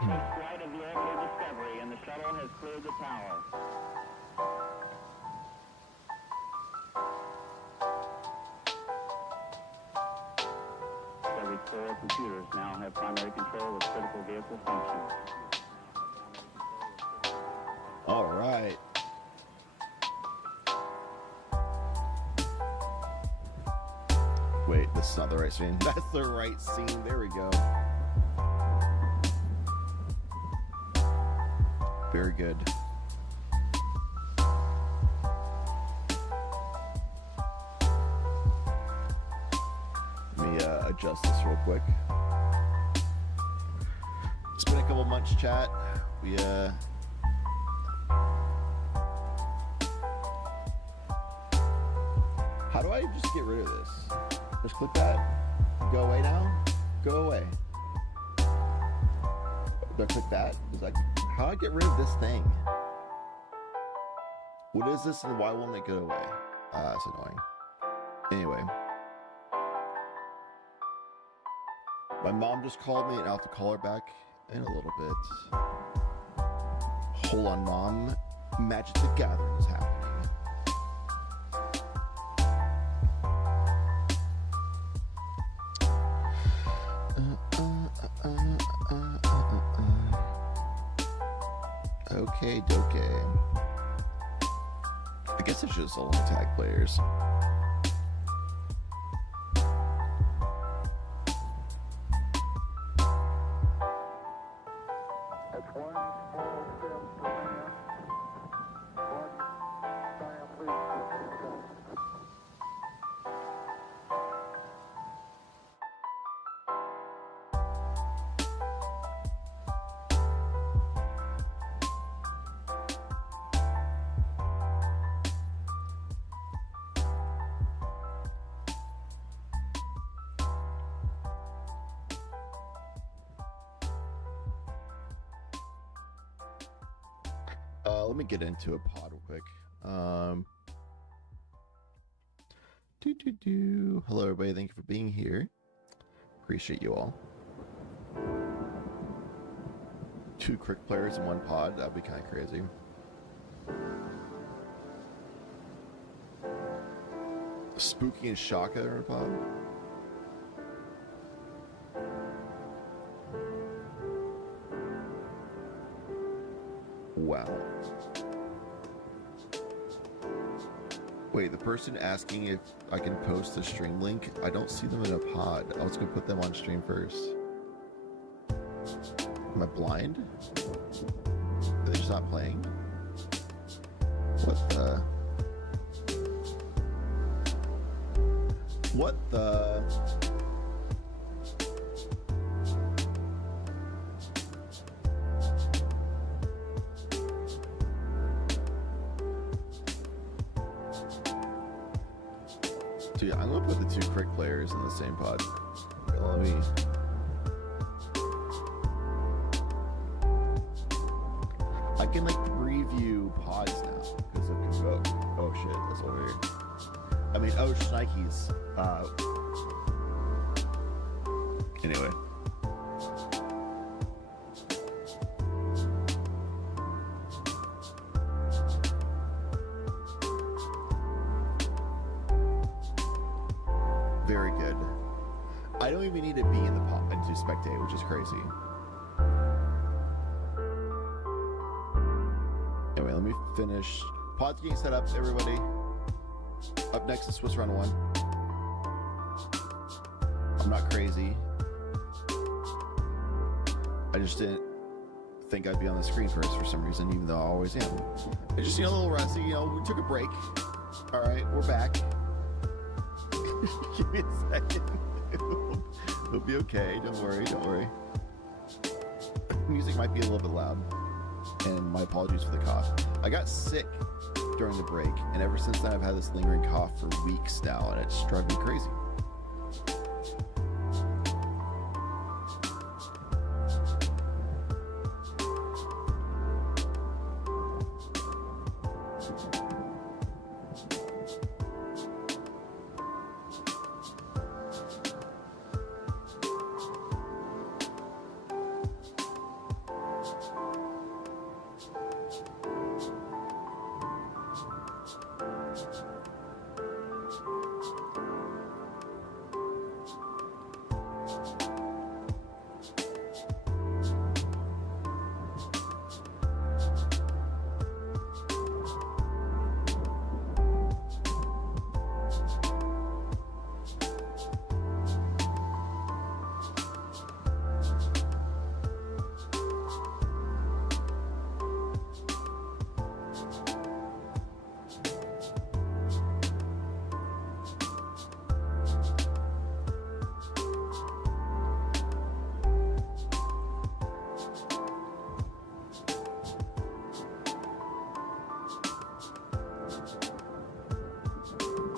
first flight of the Aircraft Discovery, and the shuttle has cleared the tower. Discovery's 4 computers now have primary control of critical vehicle functions. All right. Wait, this is not the right scene. That's the right scene. There we go. Very good. Let me adjust this real quick. It's been a couple months, chat. We how do I just get rid of this? Just click that. Go away now. Go away. Do I click that? Is that how do I get rid of this thing? What is this and why won't it go away? It's annoying. Anyway. My mom just called me and I'll have to call her back in a little bit. Hold on, Mom. Magic the Gathering is happening. Okay, doke. I guess it's just only tag players. Let me get into a pod real quick. Hello, everybody. Thank you for being here. Appreciate you all. 2 crick players in 1 pod. That'd be kind of crazy. Spooky and Shaka in a pod. Wow. Wait, the person asking if I can post the stream link, I don't see them in a pod. I was gonna put them on stream first. Am I blind? Are they just not playing? What the? What the? Dude, I'm gonna put the 2 crick players in the same pod. Let me. I can like preview pods now because of Convoke. Oh shit, that's over here. I mean, oh, Schneike's. Anyway. Very good. I don't even need to be in the pod to spectate, which is crazy. Anyway, let me finish. Pod's getting set up, everybody. Up next is Swiss Run 1. I'm not crazy. I just didn't think I'd be on the screen first for some reason, even though I always am. It's just, a little rusty. We took a break. All right, we're back. Give me a second. It'll be okay. Don't worry. Don't worry. Music might be a little bit loud. And my apologies for the cough. I got sick during the break, and ever since then I've had this lingering cough for weeks now, and it's driving me crazy.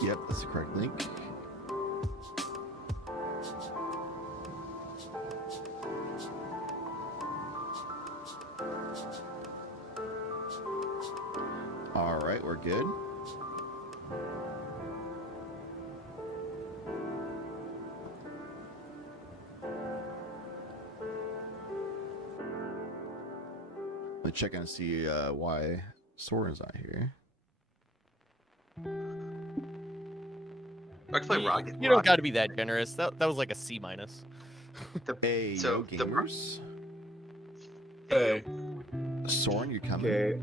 Yep, that's the correct link. All right, we're good. Let me check and see why Soren's not here. I can play Rocket. You don't got to be that generous. That was like a C minus. Hey, so yo, gamers. Hey. Soren, you coming? Okay,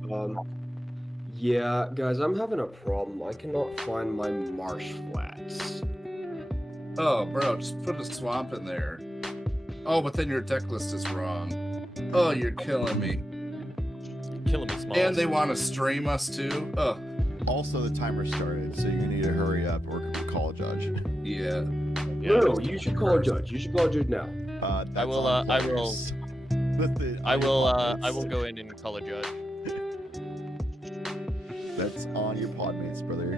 yeah, guys, I'm having a problem. I cannot find my marsh flats. Oh, bro, just put a swamp in there. Oh, but then your deck list is wrong. Oh, you're killing me. You're killing me, small. And they want to stream us too. Oh, Also, the timer started, so you're gonna need to hurry up or call a judge. yeah. No, you should call a judge. You should call a judge now. That's I will. on I will. players. I will go in and call a judge. That's on your pod mates, brother.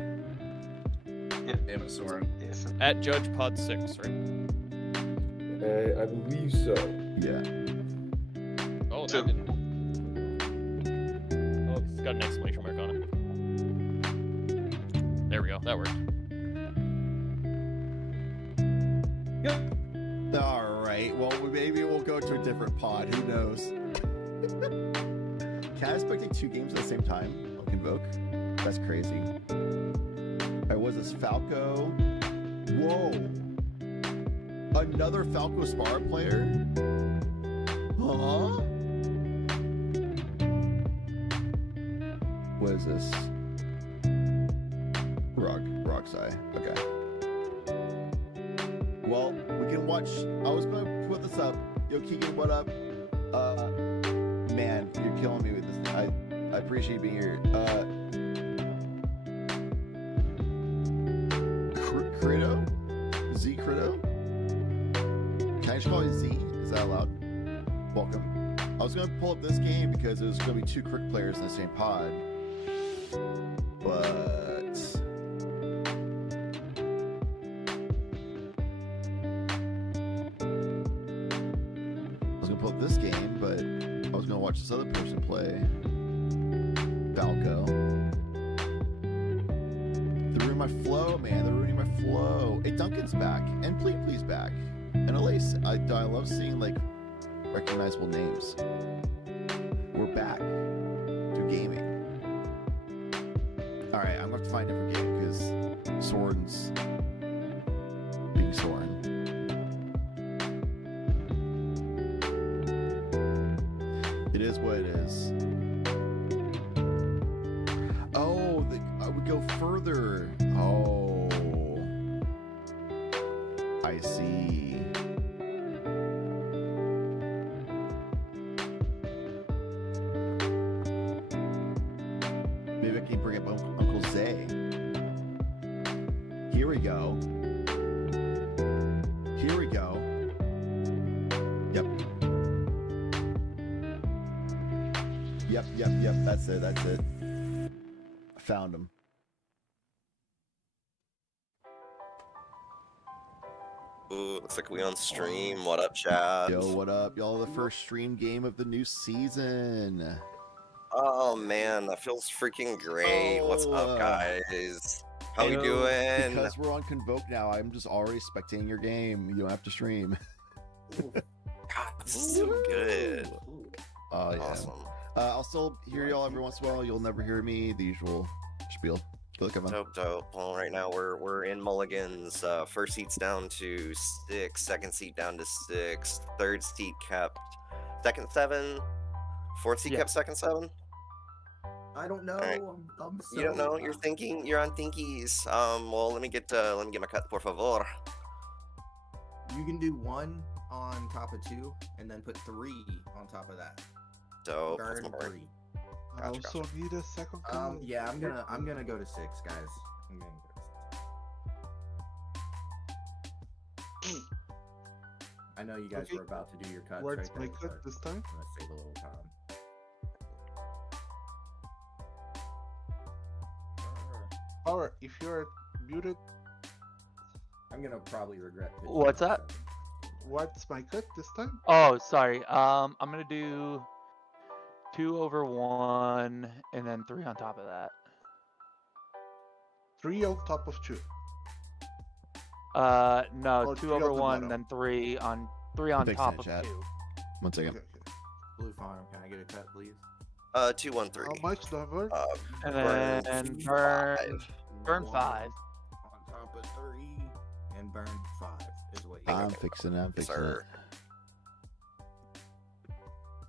Damn it, Soren. Yes. At Judge Pod 6, right? I believe so. Yeah. Oh, So- that didn't. Oh, it's got an exclamation mark on it. There we go. That worked. All right. Well, maybe we'll go to a different pod. Who knows? Can I spectate 2 games at the same time on Convoke? That's crazy. All right, was this Falco? Whoa! Another Falco Spar player? Huh? What is this? Rock's Eye. Okay. Well, we can watch. I was going to put this up. Yo, Keegan, what up? Man, you're killing me with this. I appreciate you being here. Crito? Z Crito? Can I just call you Z? Is that allowed? Welcome. I was going to pull up this game because it was going to be 2 Crick players in the same pod. But pull up this game, but I was gonna watch this other person play. Falco. They're ruining my flow, man. They're ruining my flow. Hey, Duncan's back, and Please back, and Elise. I love seeing like recognizable names. We're back to gaming. All right, I'm gonna have to find a different game because Soren's being Soren. It is what it is. Oh, I would go further. Oh, I see. Maybe I can bring up Uncle Zay. Here we go. Here we go. Yep. Yep. That's it. I found him. Ooh, looks like we on stream. What up, chat? Yo, what up? Y'all, the first stream game of the new season. Oh man, that feels freaking great. What's up, guys? How we doing? Because we're on Convoke now, I'm just already spectating your game. You don't have to stream. God, this is so good. Oh, yeah. Awesome. I'll still hear y'all every once in a while. You'll never hear me. The usual spiel. Good luck, everyone. Dope. Well, right now we're in Mulligans. First seat's down to 6, second seat down to 6, third seat kept second 7, fourth seat kept second 7. I don't know. Right. I'm so, You don't know. You're thinking. You're on thinkies. Well, let me get my cut, por favor. You can do 1 on top of 2, and then put 3 on top of that. Dope. Guard That's more. 3. I also need a second card. Yeah, I'm gonna go to 6, guys. I'm gonna go to 6. I know you guys Okay. were about to do your cuts. Where's right my then, cut but this time? I'm gonna save a little time. Or if you're muted. I'm gonna probably regret. pitching What's that that? seven. What's my cut this time? Oh, sorry. I'm gonna do 2 over 1 and then 3 on top of that. 3 on top of 2. No, Oh, 2 three over on the 1, bottom. then 3 on fixing top it, of chat. 2. 1 second. Okay. Blue farm. Can I get a cut, please? 2, 1, 3. How much, Dover? And Burn then burn 5. On top of 3 and burn 5 is what you I'm got. fixing it. Sir.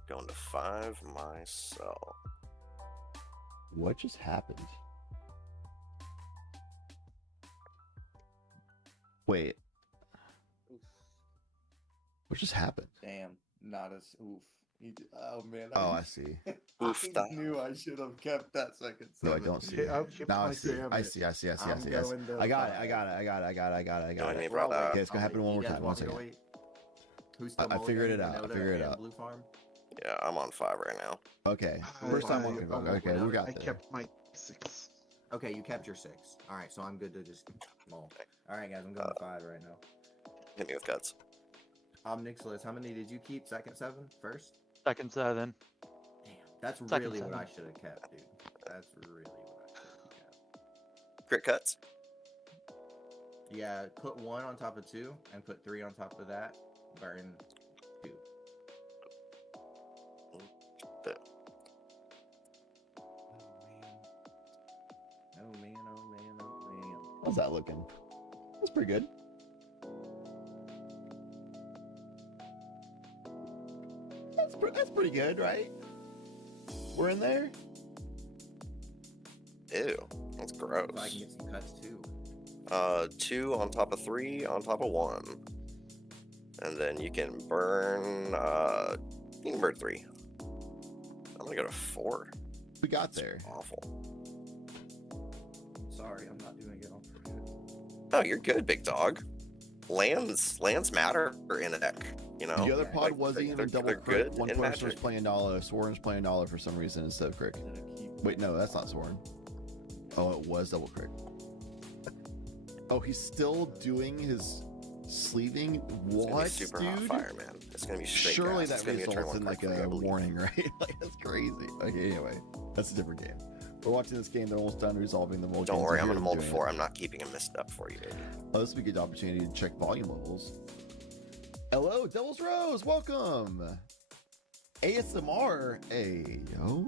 Going to 5 myself. What just happened? Wait. What just happened? Damn, not as oof. Oh man. Oh, I see. Oof, I knew I should have kept that second. No, I seven. don't see Okay, it. I'll keep Now I my see. seven. I see. I see. I see. I I'm see. I see. going to I got it. I five. got it. I got it. I got it. I got it. I got it. I got Join me, it. brother. Okay, it's gonna I'll happen wait. one more You guys time. want 1 me to second. wait? Who's I still figured it mulliganing? out. I Winota figured it and out. Blue farm? Yeah, I'm on 5 right now. Okay. I- First time I- on confirmed. Okay, we got I there. kept my 6. Okay, you kept your 6. All right, so I'm good to just mull. All right, guys, I'm going 5 right now. Hit me with cuts. Nicholas, how many did you keep? Second 7? First? Second 7. Damn, that's Second really what 7. I should have kept, dude. That's really what I should have kept. Crit cuts. Yeah, put 1 on top of 2 and put 3 on top of that. Burn 2. Oh man, oh man, oh man. How's that looking? That's pretty good. That's pretty good, right? We're in there. Ew, that's gross. If I can get some cuts too. 2 on top of 3 on top of 1. And then you can burn, you can burn 3. I'm gonna go to 4. We got there. Awful. Sorry, I'm not doing it on purpose. No, you're good, big dog. Lands matter in a deck, you know? The other Yeah, pod like, wasn't even they're double crit. good One in person was Magic. playing Sworn was playing for some reason instead of Crick. Wait, no, that's not Sworn. Oh, it was double Crick. Oh, he's still doing his sleeving? It's gonna be What, super dude? hot fire, man. It's gonna be straight Surely gas. It's that gonna be a turn results 1 in card like for me, I a believe. warning, right? Like, that's crazy. Okay, anyway, that's a different game. We're watching this game. They're almost done resolving the Mulligans. Don't worry, I'm Here gonna they're mold doing 4. it. I'm not keeping a misstep for you, baby. Oh, this would be a good opportunity to check volume levels. Hello, Devil's Rose. Welcome. ASMR. Hey, yo.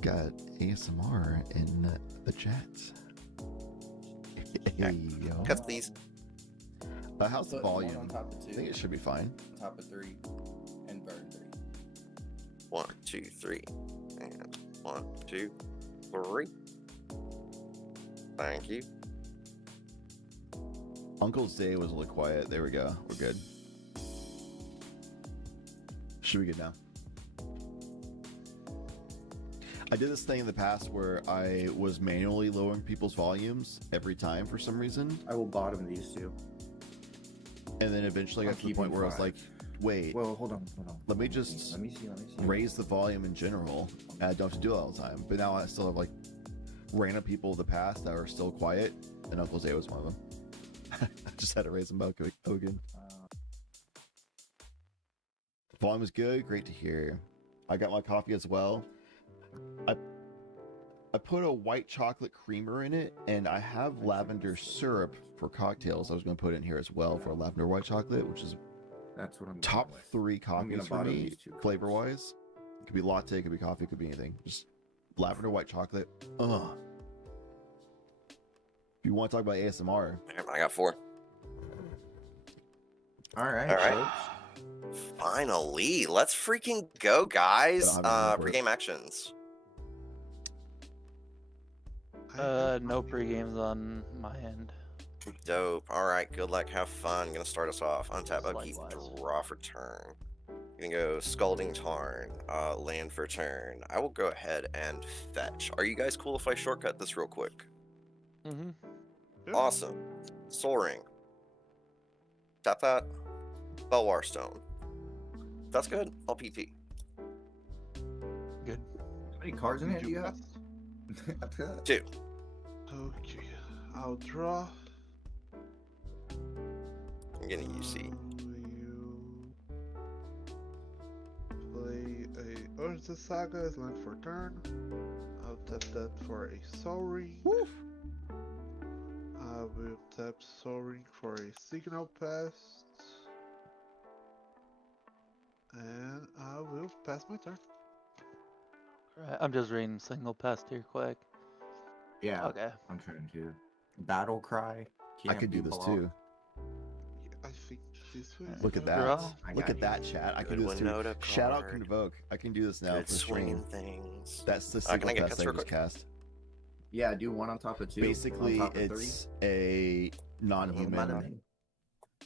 Got ASMR in the chat. Hey, yo. Cut these. How's the Put 1 on volume? top of 2. I think it should be fine. On top of 3 and burn 3. 1, 2, 3. And 1, 2, 3. Thank you. Uncle's Day was a little quiet. There we go. We're good. Should we get now? I did this thing in the past where I was manually lowering people's volumes every time for some reason. I will bottom these 2. And then eventually I I'm got to the point keeping where I was 5. like, wait, Well, hold on. let me just Let me see. raise the volume in general. And I don't have to do it all the time. But now I still have like random people of the past that are still quiet. And Uncle's Day was one of them. I just had to raise them back again. Volume is good. Great to hear. I got my coffee as well. I put a white chocolate creamer in it, and I have lavender syrup for cocktails. I was going to put in here as well for lavender white chocolate, which is That's what I'm top going with. 3 I'm gonna coffees for bottom me, these 2 cups. flavor wise. It could be latte, it could be coffee, it could be anything. Just lavender white chocolate. Ugh. If you want to talk about ASMR, I got 4. All right. All right. folks. Finally, let's freaking go, guys. I don't have any Pre-game actions. No pre-games on my end. Dope. All right, good luck. Have fun. Gonna start us off. Untap, upkeep, Likewise. draw for turn. You can go Scalding Tarn, land for turn. I will go ahead and fetch. Are you guys cool if I shortcut this real quick? Mm-hmm. Yeah. Awesome. Soul Ring. Tap that. Belwar Stone. That's good. I'll PT. Good. How many cards in Did here do you have? pass? 2. Okay. I'll draw. I'm getting UC. You play a Urza Saga as land for turn. I'll tap that for a Soul Ring. I will tap Soul Ring for a Signal Pest. And I will pass my turn. Right, I'm just reading single pest here quick. Yeah, Okay. I'm trying to. Battle cry. I could do this too. Yeah, I think this way. Look at that. Draw. Look at that, chat. I can Good do this too. Winota Shout out card. Convoke. I can do this now Good for the stream. swinging things. That's the Can I single get best cuts I real just quick? cast. Yeah, do one on top of two. Basically, on top of it's a non-human three.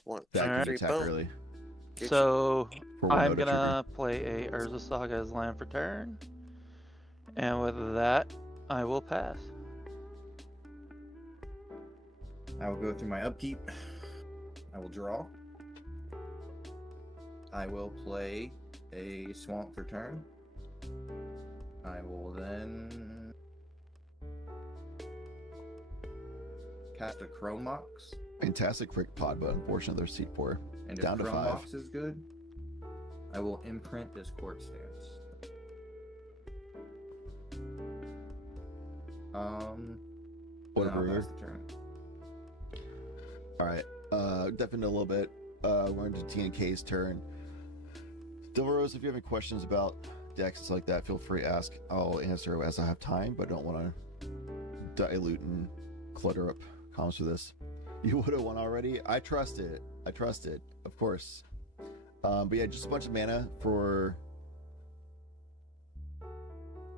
One, that two, can three, attack boom. early. Get So For I'm Winota gonna play a Urza Saga as land for turn. And with that, I will pass. I will go through my upkeep. I will draw. I will play a swamp for turn. I will then cast a Chrome Mox. Fantastic quick pod, but unfortunately they're seat 4. And Down if to Chrome 5. Mox is good, I will imprint Discord Stance. What then I'll brewer? pass the turn. Alright. Definitely a little bit. We're into TNK's turn. Devil Rose, if you have any questions about decks and stuff like that, feel free to ask. I'll answer as I have time, but I don't want to dilute and clutter up comments for this. You would have won already. I trust it. Of course. But yeah, just a bunch of mana for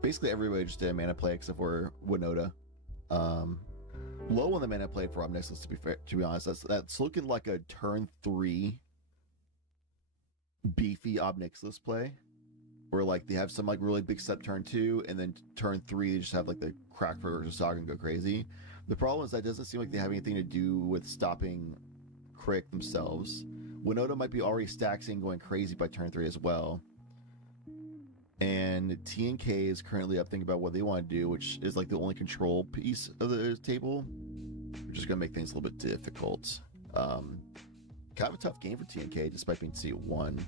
basically everybody. Just did a mana play except for Winota. Low on the mana play for Obnixilus, to be honest. That's looking like a turn 3 beefy Obnixilus play, where like they have some like really big step turn 2, and then turn 3 they just have like the crack for Saga and go crazy. The problem is that doesn't seem like they have anything to do with stopping Crick themselves. Winota might be already stacking going crazy by turn 3 as well. And TNK is currently up thinking about what they want to do, which is like the only control piece of the table, which is going to make things a little bit difficult. Kind of a tough game for TNK, despite being seat 1.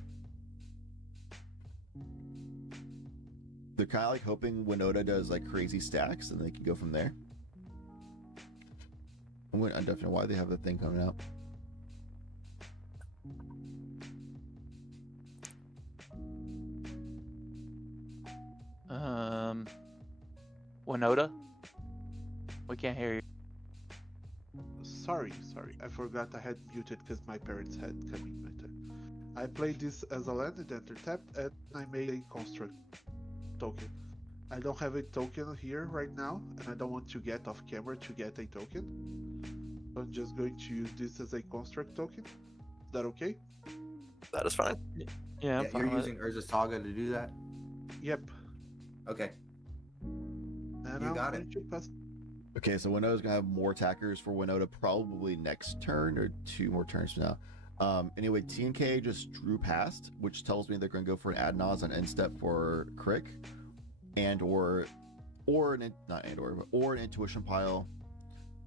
They're kind of like hoping Winota does like crazy stacks, and they can go from there. I'm definitely why they have the thing coming out. Winota? We can't hear you. Sorry. I forgot I had muted because my parents had come in my turn. I played this as a land and enter tapped, and I made a construct token. I don't have a token here right now, and I don't want to get off camera to get a token. So I'm just going to use this as a construct token. Is that okay? That is fine. Yeah, I'm Yeah, fine you're with using Urza Saga to do that? Yep. Okay. And You I'm got going to pass. Okay, so Winota's gonna have more attackers for Winota probably next turn or 2 more turns from now. Anyway, TNK just drew past, which tells me they're gonna go for an ad nauseam end step for Crick, and or an intuition pile.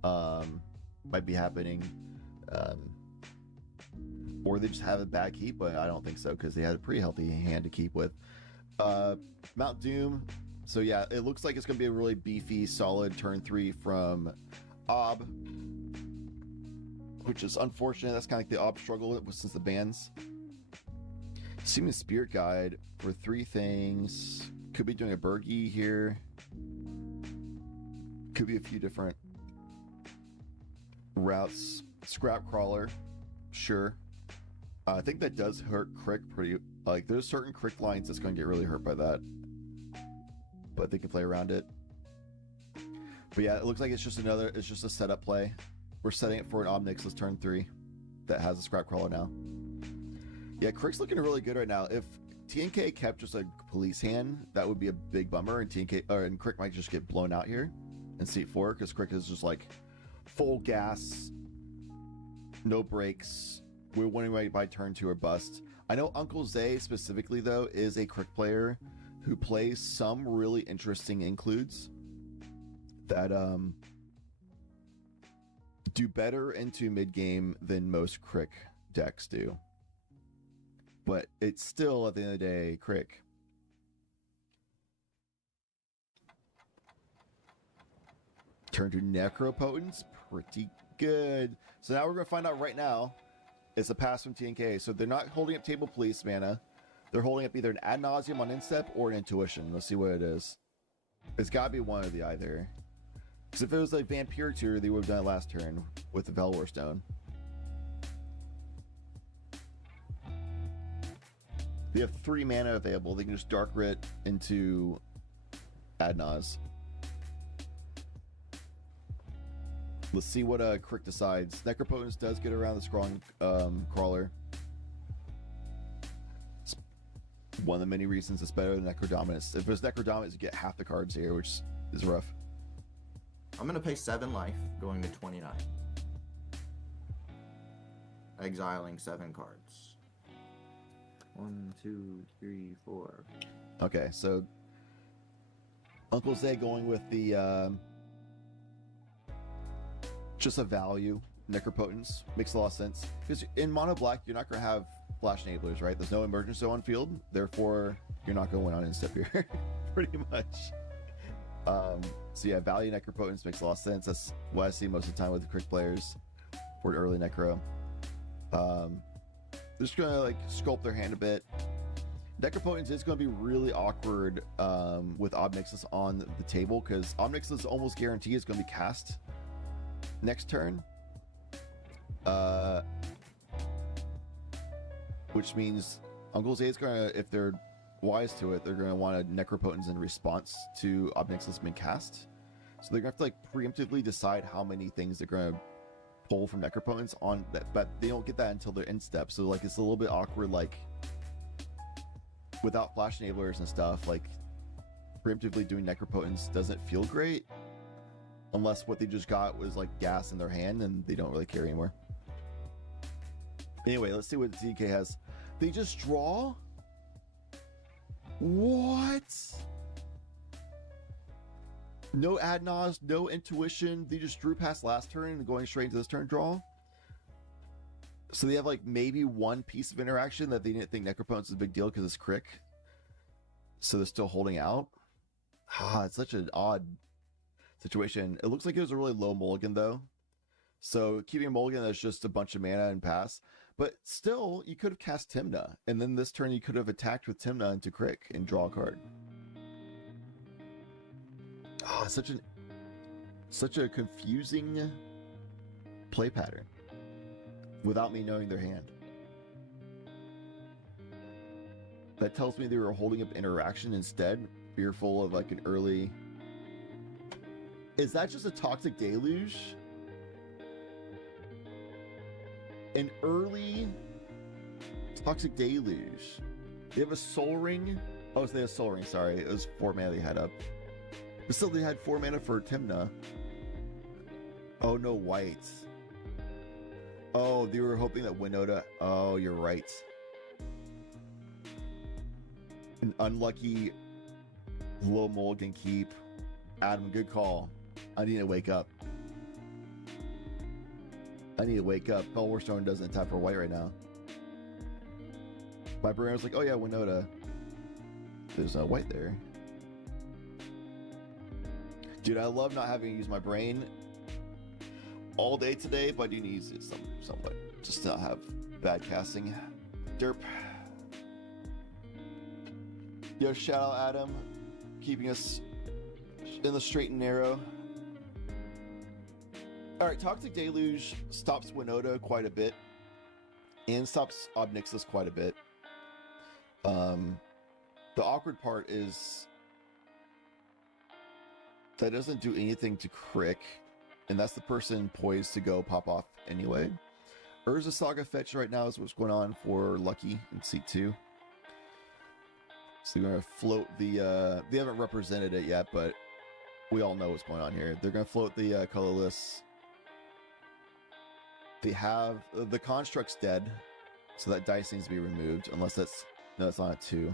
Might be happening. Or they just have a bad keep, but I don't think so because they had a pretty healthy hand to keep with. Mount Doom. So yeah, it looks like it's going to be a really beefy, solid turn 3 from Ob, which is unfortunate. That's kind of like the Ob struggle since the bans. Seeming Spirit Guide for 3 things. Could be doing a Bergie here. Could be a few different routes. Scrap Crawler, sure. I think that does hurt Crick pretty. Like, there's certain Crick lines that's going to get really hurt by that. But they can play around it. But yeah, it looks like it's just a setup play. We're setting it for an Obnixilus turn 3 that has a Scrap Crawler now. Yeah, Crick's looking really good right now. If TNK kept just a police hand, that would be a big bummer, and Crick might just get blown out here in seat 4 because Crick is just like full gas, no brakes. We're winning right by turn 2 or bust. I know Uncle Zay specifically though is a Crick player who plays some really interesting includes that do better into mid game than most Crick decks do. But it's still, at the end of the day, Crick. Turn to Necropotence, pretty good. So now we're going to find out right now. It's a pass from TNK. So they're not holding up Table Police mana. They're holding up either an Ad Nauseam on Instep or an Intuition. Let's see what it is. It's got to be one or the either. Because if it was like Vampire Tour, they would have done it last turn with the Velwar Stone. They have 3 mana available. They can just Dark Writ into Ad Naus. Let's see what Crick decides. Necropotence does get around the Scrawling Crawler. It's one of the many reasons it's better than Necrodominus. If it was Necrodominus, you get half the cards here, which is rough. I'm gonna pay 7 life, going to 29. Exiling 7 cards. 1, 2, 3, 4. Okay, so Uncle Zay going with the just a value Necropotence makes a lot of sense because in mono black you're not going to have flash enablers, right? There's no emergency on field, therefore you're not going to win on instep here. Pretty much. So yeah, value Necropotence makes a lot of sense. That's what I see most of the time with the Crick players for early Necro. They're just going to like sculpt their hand a bit. Necropotence is going to be really awkward with Obnixus on the table because Obnixus almost guarantee is going to be cast next turn, which means Uncle Zay is gonna, if they're wise to it, they're gonna want a Necropotence in response to Obnixus being cast. So they're gonna have to like preemptively decide how many things they're gonna pull from Necropotence on that, but they don't get that until they're in step. So like it's a little bit awkward, like without flash enablers and stuff. Like preemptively doing Necropotence doesn't feel great. Unless what they just got was like gas in their hand and they don't really care anymore. Anyway, let's see what the TK has. They just draw? What? No Ad Naus, no Intuition. They just drew past last turn and going straight into this turn draw? So they have like maybe one piece of interaction that they didn't think Necropotence is a big deal because it's Crick. So they're still holding out? It's such an odd situation. It looks like it was a really low mulligan though. So keeping a mulligan that's just a bunch of mana and pass. But still, you could have cast Tymna. And then this turn you could have attacked with Tymna into Crick and draw a card. Such a confusing play pattern. Without me knowing their hand. That tells me they were holding up interaction instead. Fearful of like an early... Is that just a Toxic Deluge? An early Toxic Deluge. They have a Soul Ring. Oh, so they have Soul Ring, sorry. It was 4 mana they had up. But still, they had 4 mana for Tymna. Oh, no white. Oh, they were hoping that Winota... Oh, you're right. An unlucky low mulligan keep. Adam, good call. I need to wake up. Velwar Stone doesn't tap for white right now. My brain was like, oh yeah, Winota. There's no white there. Dude, I love not having to use my brain all day today, but I do need to use it somewhat. Just to not have bad casting. Derp. Yo, shout out Adam. Keeping us in the straight and narrow. Alright, Toxic Deluge stops Winota quite a bit. And stops Obnixus quite a bit. The awkward part is that doesn't do anything to Crick. And that's the person poised to go pop off anyway. Urza Saga Fetch right now is what's going on for Lucky in seat 2. So they're going to float the... they haven't represented it yet, but we all know what's going on here. They're going to float the colorless. They have... the construct's dead, so that dice needs to be removed, unless that's... No, it's not 2.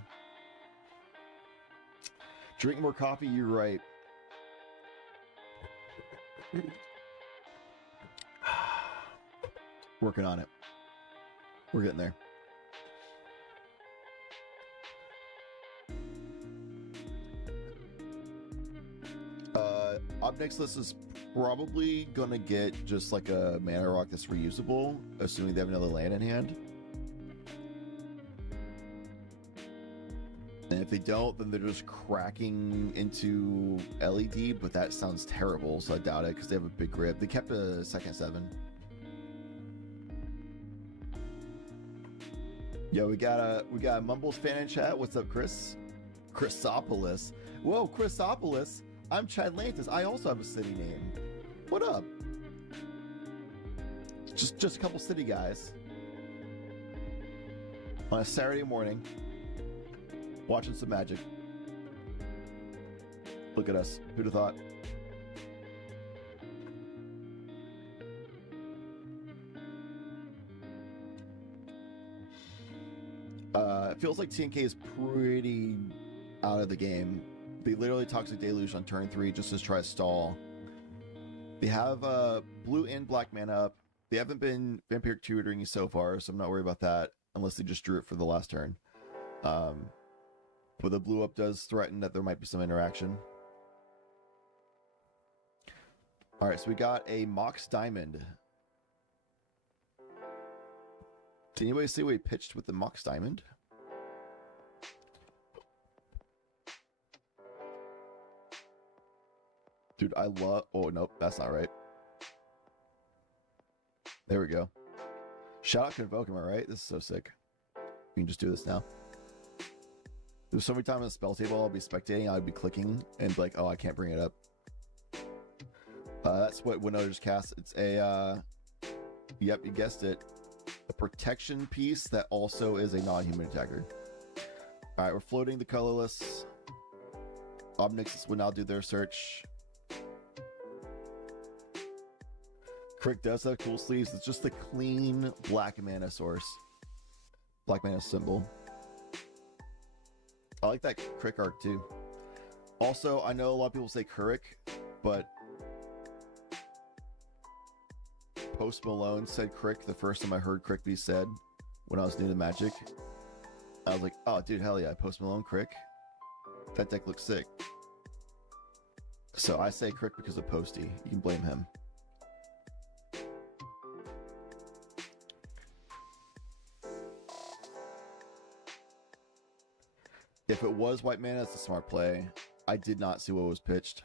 Drink more coffee, you're right. Working on it. We're getting there. Obnixilus is probably gonna get just like a mana rock that's reusable, assuming they have another land in hand. And if they don't, then they're just cracking into LED, but that sounds terrible, so I doubt it because they have a big grip. They kept a second 7. Yo, we got a Mumbles fan in chat. What's up, Chris? Chrysopolis. Whoa, Chrysopolis. I'm Chadlantis. I also have a city name. What up? Just a couple city guys on a Saturday morning watching some Magic. Look at us. Who'd have thought? It feels like TNK is pretty out of the game. They literally Toxic Deluge on turn 3 just to try to stall. They have blue and black mana up. They haven't been Vampiric Tutoring so far, so I'm not worried about that unless they just drew it for the last turn. But the blue up does threaten that there might be some interaction. All right, so we got a Mox Diamond. Did anybody see what he pitched with the Mox Diamond? Dude, I love... Oh, nope, that's not right. There we go. Shout out Convoke, am I right? This is so sick. We can just do this now. There's so many times on the spell table I'll be spectating, I'll be clicking, and be like, oh, I can't bring it up. That's what Winnow just cast. It's a... Yep, you guessed it. A protection piece that also is a non-human attacker. Alright, we're floating the colorless. Obnixilus will now do their search. Crick does have cool sleeves. It's just the clean black mana source. Black mana symbol. I like that Crick art too. Also, I know a lot of people say Kurrik, but Post Malone said Crick the first time I heard Crick be said when I was new to Magic. I was like, oh dude, hell yeah, Post Malone Crick. That deck looks sick. So I say Crick because of Posty. You can blame him. If it was white mana, it's a smart play. I did not see what was pitched.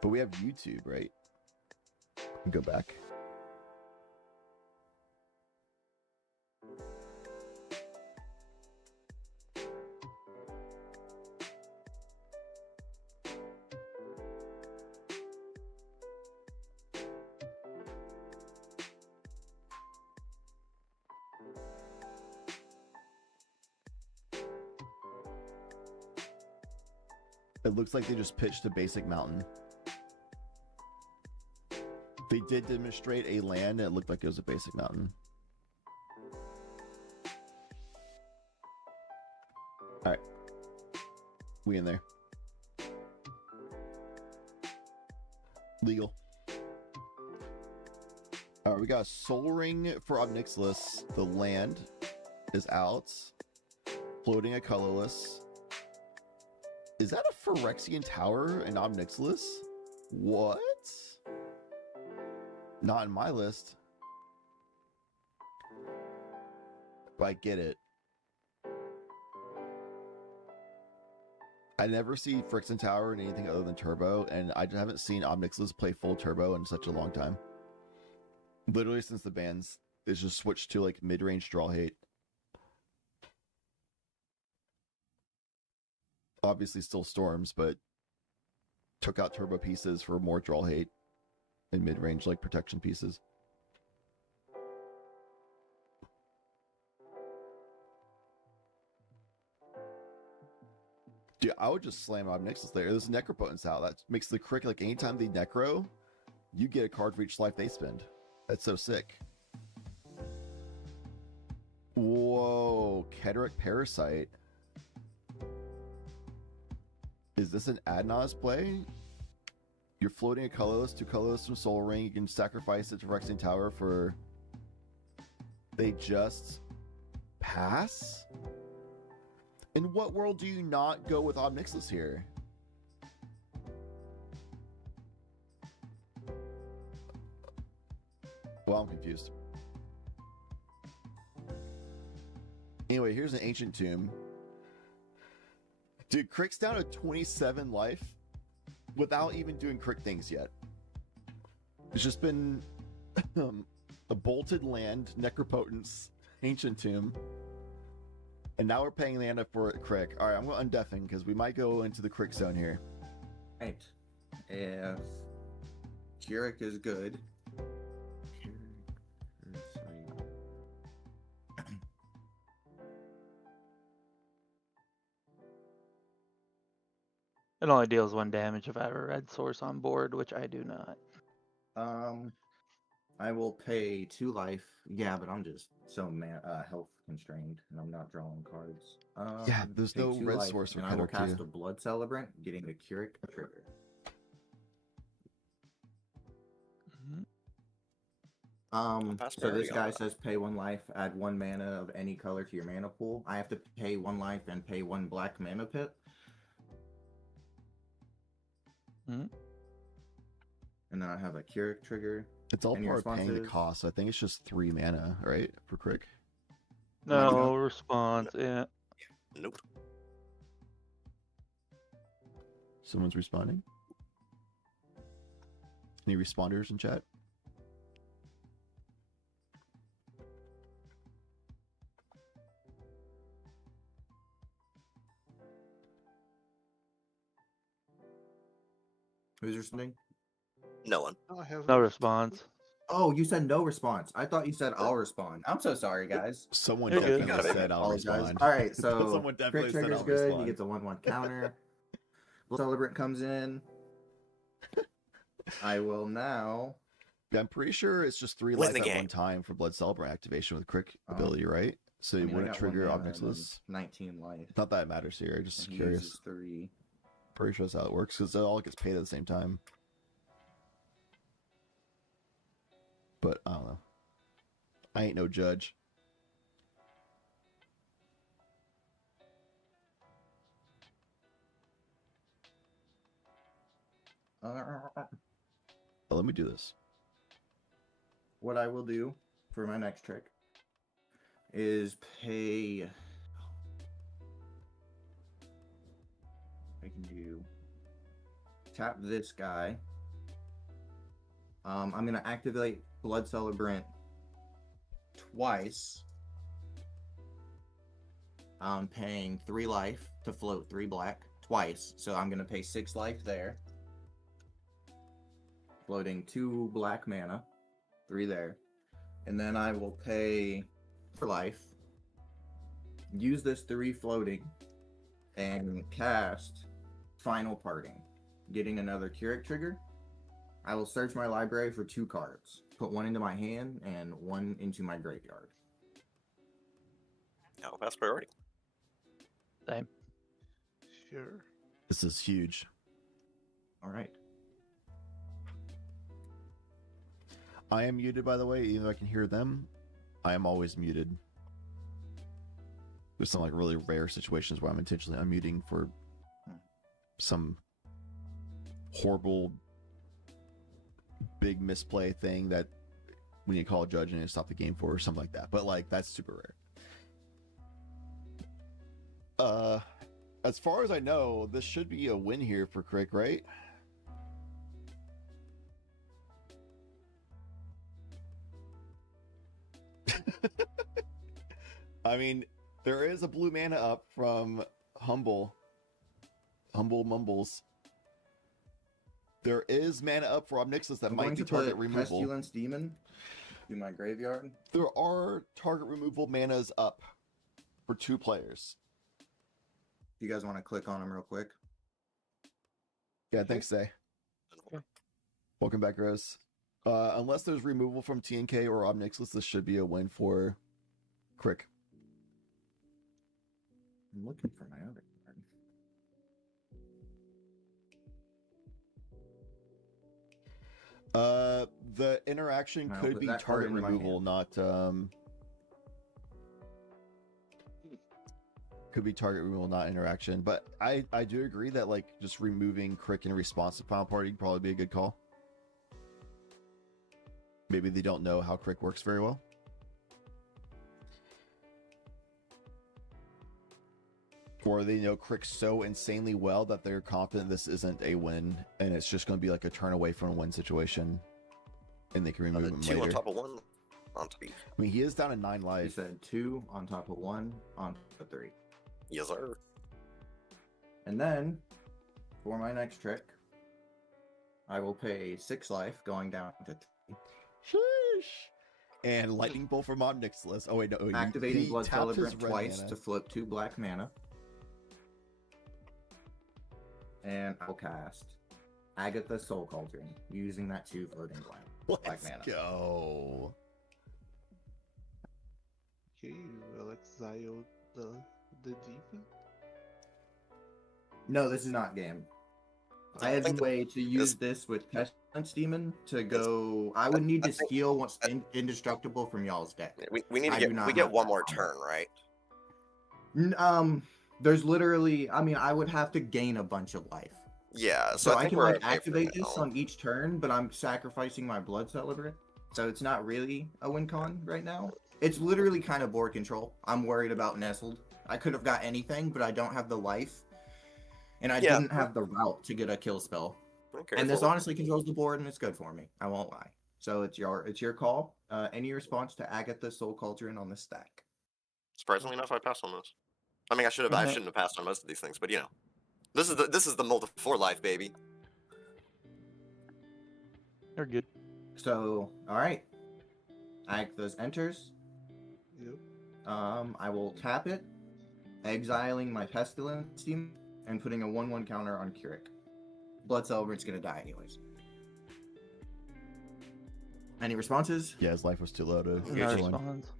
But we have YouTube, right? Go back. It looks like they just pitched a basic mountain. They did demonstrate a land, and it looked like it was a basic mountain. Alright. We in there. Legal. Alright, we got a Soul Ring for Obnixilus. The land is out. Floating a colorless. Is that a Phyrexian Tower in Obnixilus? What? Not in my list. But I get it. I never see Phyrexian Tower in anything other than Turbo, and I haven't seen Obnixilus play full Turbo in such a long time. Literally since the bans, it's just switched to like mid-range draw hate. Obviously still Storms, but took out Turbo pieces for more draw hate and mid-range like protection pieces. Dude, I would just slam Obnixilus there. There's Necropotence out. That makes the Crick like anytime they Necro, you get a card for each life they spend. That's so sick. Whoa, Kedrick Parasite. Is this an Adnaz play? You're floating a colorless, 2 colorless from Soul Ring. You can sacrifice it to Phyrexian Tower for. They just pass? In what world do you not go with Ob Nixilis here? Well, I'm confused. Anyway, here's an Ancient Tomb. Dude, Crick's down to 27 life without even doing Crick things yet. It's just been a Bolted Land, Necropotence, Ancient Tomb. And now we're paying Lana for Crick. Alright, I'm going undeafing because we might go into the Crick zone here. Right. If Keurig is good. It only deals 1 damage if I have a red source on board, which I do not. I will pay 2 life. Yeah, but I'm just so health constrained, and I'm not drawing cards. Yeah, there's pay no 2 red life, source and for I will Cutter cast too. a Blood Celebrant, getting a Keurig trigger. So this guy says pay 1 life, add 1 mana of any color to your mana pool. I have to pay 1 life and pay 1 black mana pit. Mm-hmm. And then I have a Keurig trigger. It's all And your part of paying the responses? cost. So I think it's just 3 mana, right? For Crick. No response. Yeah. Nope. Someone's responding. Any responders in chat? Who's responding? No one. No response. Oh, you said no response. I thought you said I'll respond. I'm so sorry, guys. Someone You're good. definitely said I'll Apologize. respond. All right, so Someone definitely Crick said trigger's I'll good. respond. He gets a 1/1 counter. Celebrant comes in. I will now. Yeah, I'm pretty sure it's just 3 Win life the at game. one time for Blood Celebrant activation with Crick ability, right? So you I wouldn't got trigger 1 mana and Obnixilis. 19 life. Not that it matters here. I'm just And he curious. uses 3. Pretty sure that's how it works because it all gets paid at the same time. But I don't know. I ain't no judge. But let me do this. What I will do for my next trick is pay. I can do tap this guy. I'm gonna activate Blood Celebrant twice. I'm paying 3 life to float 3 black twice, so I'm gonna pay 6 life there. Floating 2 black mana, 3 there, and then I will pay for life. Use this 3 floating and cast Final Parting, getting another Keurig trigger. I will search my library for 2 cards, put 1 into my hand and 1 into my graveyard. No, fast priority. Same. Sure. This is huge. All right. I am muted, by the way, even though I can hear them. I am always muted. There's some like really rare situations where I'm intentionally unmuting for some horrible big misplay thing that we need to call a judge and stop the game for or something like that. But like that's super rare. As far as I know, this should be a win here for Crick, right? I mean, there is a blue mana up from Humble Mumbles. There is mana up for Obnixilis that I'm might going do to target put removal. Pestilence Demon to my graveyard. There are target removal manas up for 2 players. Do you guys want to click on them real quick? Yeah, thanks, Say. Welcome back, Rose. Unless there's removal from TNK or Obnixilis, this should be a win for Crick. I'm looking for my other card. 'Cause The interaction No, could but be that card target in my removal, hand. not could be target removal, not interaction. But I do agree that like just removing Crick in response to Final Party would probably be a good call. Maybe they don't know how Crick works very well. Or they know Crick so insanely well that they're confident this isn't a win and it's just going to be like a turn away from a win situation. And they can remove him 2 later. on top of 1 on 3. I mean, he is down to 9 You life. said 2 on top of 1 on top of 3. Yes, sir. And then, for my next trick, I will pay 6 life, going down to 3. Sheesh. And Lightning Bolt from on Nicholas. Oh, wait, no. Activating he Blood tapped his Celebrant red twice mana. to flip 2 black mana. And I'll cast Agatha Soul Cauldron, using that 2 floating black Let's mana. go. Okay, we'll exile the demon. No, this is not game. I have a way to use this with Pestilence Demon to go. I would need to steal what's indestructible from y'all's deck. We need to I do get not we get have one that more combo. turn, right? There's literally. I mean, I would have to gain a bunch of life. Yeah, So I think can we're like okay for activate this now. on each turn, but I'm sacrificing my Blood Celebrant. So it's not really a win con right now. It's literally kind of board control. I'm worried about Nestled. I could have got anything, but I don't have the life. And I Yeah. didn't have the route to get a kill spell. Okay, And this well, honestly controls the board and it's good for me. I won't lie. So it's your call. Any response to Agatha Soul Cauldron on the stack? surprisingly enough, I passed on this. I mean, I shouldn't have passed on most of these things, but you know, this is the multi 4 life, baby. They're good. So, all right. Agatha's enters. Yep. I will tap it, exiling my Pestilence Demon, and putting a 1/1 counter on Keurig. Blood Celebrant's gonna die anyways. Any responses? Yeah, his life was too low to No get one. response.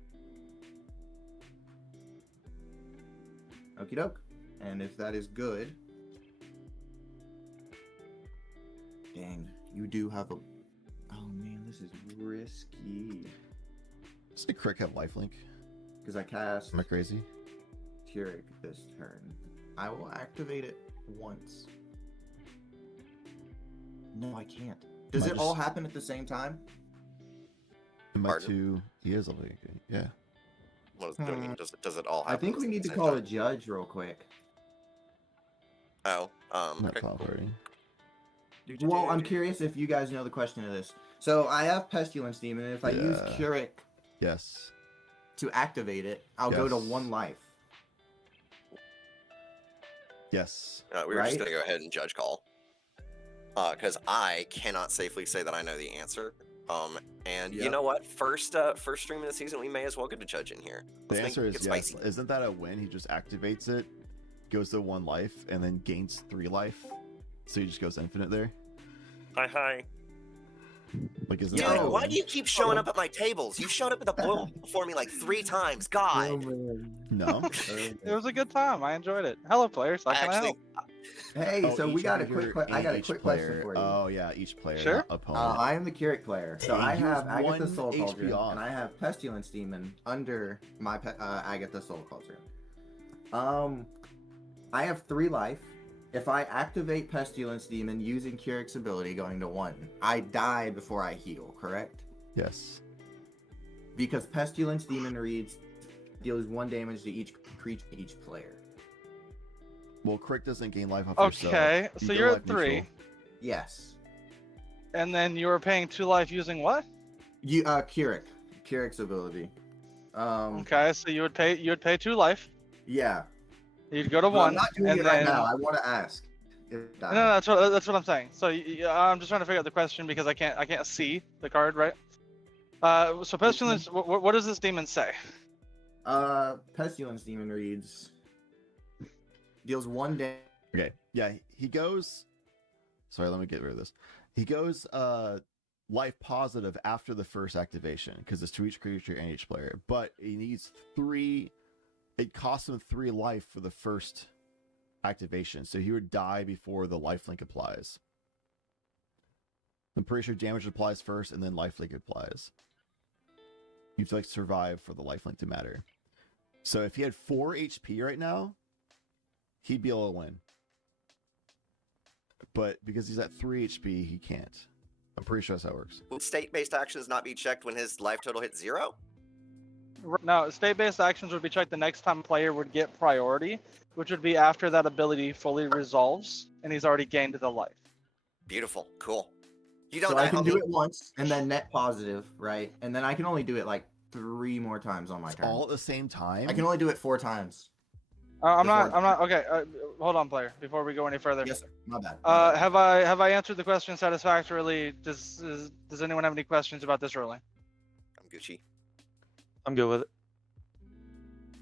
Okie doke. And if that is good, dang, you do have a. Oh man, this is risky. Does the Crick have lifelink? Because I cast Am I crazy? Keurig this turn. I will activate it once. No, I can't. Does Am I it all just- happen at the same time? Am I Pardon? too? He is a link. Yeah. What is doing? Does it all? I think we need to call a judge real quick. Oh, Not okay, Final cool. Party. Well, I'm curious if you guys know the question of this. So I have Pestilence Demon, and if I use Yeah. Keurig Yes. to activate it, I'll go to Yes. 1 life. Yes. We were just Right? gonna go ahead and judge call. Because I cannot safely say that I know the answer. And you Yep. know what? First stream of the season, we may as well get a judge in here. The Let's answer make is it yes. spicy. Isn't that a win? He just activates it, goes to 1 life, and then gains 3 life. So he just goes infinite there. Hi. Like, isn't Dude, that a why win? do you keep showing up at my tables? You showed up at the boil before me like 3 times. God. No. It was a good time. I enjoyed it. Hello, players. How can I Actually, help? Hey, Oh, so we each got a actor quick. I got a and quick each question player. for you. Oh yeah, each player, Sure. not opponent. I am the Keurig player, so Hey, I use have Agatha 1 Soul HP Cauldron, off. and I have Pestilence Demon under my Agatha Soul Cauldron. I have 3 life. If I activate Pestilence Demon using Keurig's ability going to 1, I die before I heal, correct? Yes. Because Pestilence Demon reads deals 1 damage to each creature, each player. Well, Crick doesn't gain life off Okay, yourself. You so go you're life at 3, neutral. Yes. and then you were paying 2 life using what? You Keurig's ability. Okay, so you would pay 2 life. Yeah. You'd go to But I'm 1, not doing and it right then now. I want to ask. no, that's what I'm saying. So I'm just trying to figure out the question because I can't see the card, right? So Pestilence, what does this demon say? Pestilence Demon reads deals 1 damage. Okay. Yeah, he goes. Sorry, let me get rid of this. He goes life positive after the first activation because it's to each creature and each player. But he needs 3. It costs him 3 life for the first activation, so he would die before the lifelink applies. I'm pretty sure damage applies first and then lifelink applies. You have to like survive for the lifelink to matter. So if he had 4 HP right now, he'd be able to win. But because he's at 3 HP, he can't. I'm pretty sure that's how it works. Will state-based actions not be checked when his life total hits 0? No, state-based actions would be checked the next time a player would get priority, which would be after that ability fully resolves and he's already gained the life. Beautiful. Cool. You don't So die, I can homie. do it once and then net positive, right? And then I can only do it like 3 more times on my It's turn. all at the same time? I can only do it 4 times. I'm not. Okay, hold on, player. Before we go any further. Yes, sir. My bad. Have I answered the question satisfactorily? Does anyone have any questions about this ruling? I'm Gucci. I'm good with it.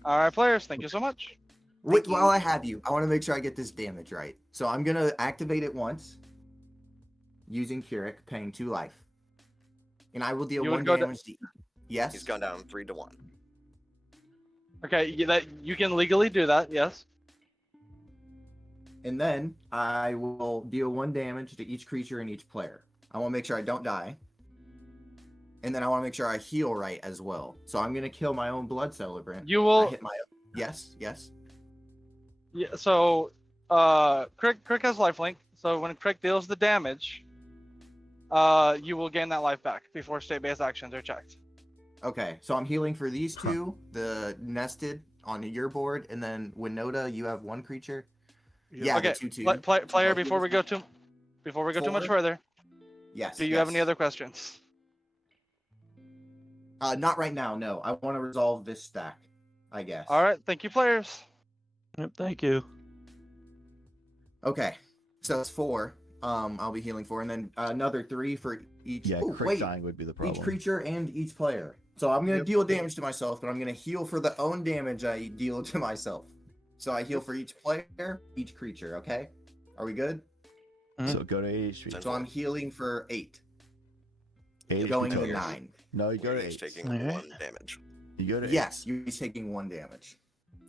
All right, players. Thank you so much. Wait, while I have you, I want to make sure I get this damage right. So I'm gonna activate it once, using Keurig, paying 2 life, and I will deal You 1 would go damage to. Yes. He's gone down 3 to 1. Okay, you can legally do that. Yes. And then I will deal 1 damage to each creature and each player. I want to make sure I don't die. And then I want to make sure I heal right as well. So I'm gonna kill my own blood celebrant. You will. I hit my. Yes. Yes. Yeah. So, Crick has lifelink. So when Crick deals the damage, you will gain that life back before state-based actions are checked. Okay, so I'm healing for these 2, the nested on your board, and then Winota, you have 1 creature. Yeah, Okay. the 2/2. Player, before we go too much further, Yes. do you have any other questions? Not right now. No, I want to resolve this stack. I guess. All right. Thank you, players. Yep, thank you. Okay, so it's 4. I'll be healing 4, and then another 3 for each. Yeah, Oh, crit wait. dying would be the problem. Each creature and each player. So I'm gonna deal damage to myself, but I'm gonna heal for the own damage I deal to myself. So I heal for each player, each creature. Okay, are we good? So go to 8 HP. So I'm healing for 8. 8 Going HP to total. 9. No, you go to He's 8. taking Alright. 1 damage. You go to 8. Yes, you're taking 1 damage.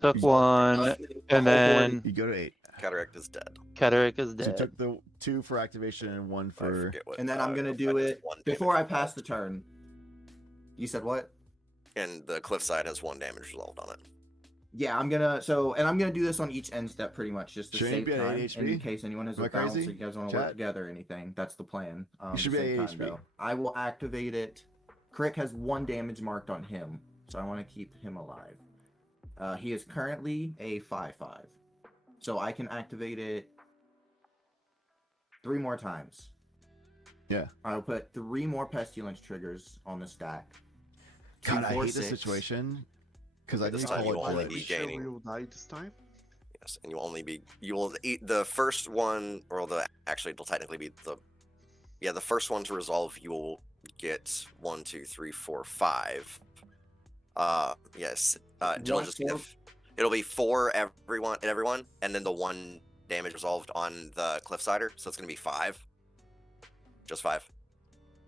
Took 1, and then You go to 8. Cataract is dead. Cataract is So you dead. took the 2 for activation and 1 I for. forget what. And then I'm gonna do effect is it 1 before I damage pass the resolved. turn. You said what? And the cliffside has 1 damage resolved on it. Yeah, I'm gonna do this on each end step pretty much just to Shouldn't save you be at time 8 in HP? case anyone has Am a I bounce or crazy? you guys want to work Chat? together or anything. That's the plan. You should to be at save 8 time, HP. though. I will activate it. Crick has 1 damage marked on him, so I want to keep him alive. He is currently a 5/5, so I can activate it 3 more times. Yeah. I will put 3 more pestilence triggers on the stack. God, 2, I 4, hate this 6. situation. Because I This didn't time call you it only play. be Sure gaining. we will die this time. Yes, and you will eat the first one, or it'll technically be the first one to resolve. You will get 1, 2, 3, 4, 5. Yes. One, Just four. it'll be 4 everyone, and then the 1 damage resolved on the cliffsider. So it's gonna be 5. Just 5.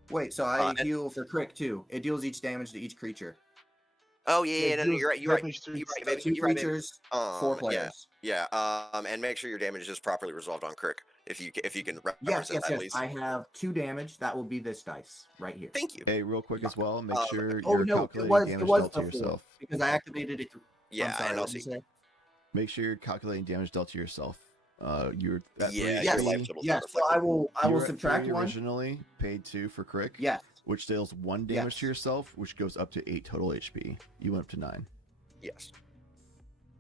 Wait, so I and- heal for Crick too. It deals each damage to each creature. Oh yeah, Yeah, no, deals you're right. You're right. damage to You're each right, side. baby. 2 You're right, baby. creatures, 4 Yeah, players. yeah. And make sure your damage is properly resolved on Crick. If you can Yes, represent yes, that, yes. please. I have 2 damage. That will be this dice right here. Thank you. Hey, real quick as well, make sure Oh you're no, calculating it damage was dealt to before yourself. because I activated it. Yeah, I'm sorry, and what also did you say? Make sure you're calculating damage dealt to yourself. You're at Yeah, 3 your HP. life total's Yes, not so I reflected. will You were at subtract 3 1. originally, paid 2 for Crick. Yes. Which deals 1 damage Yes. to yourself, which goes up to 8 total HP. You went up to 9. Yes.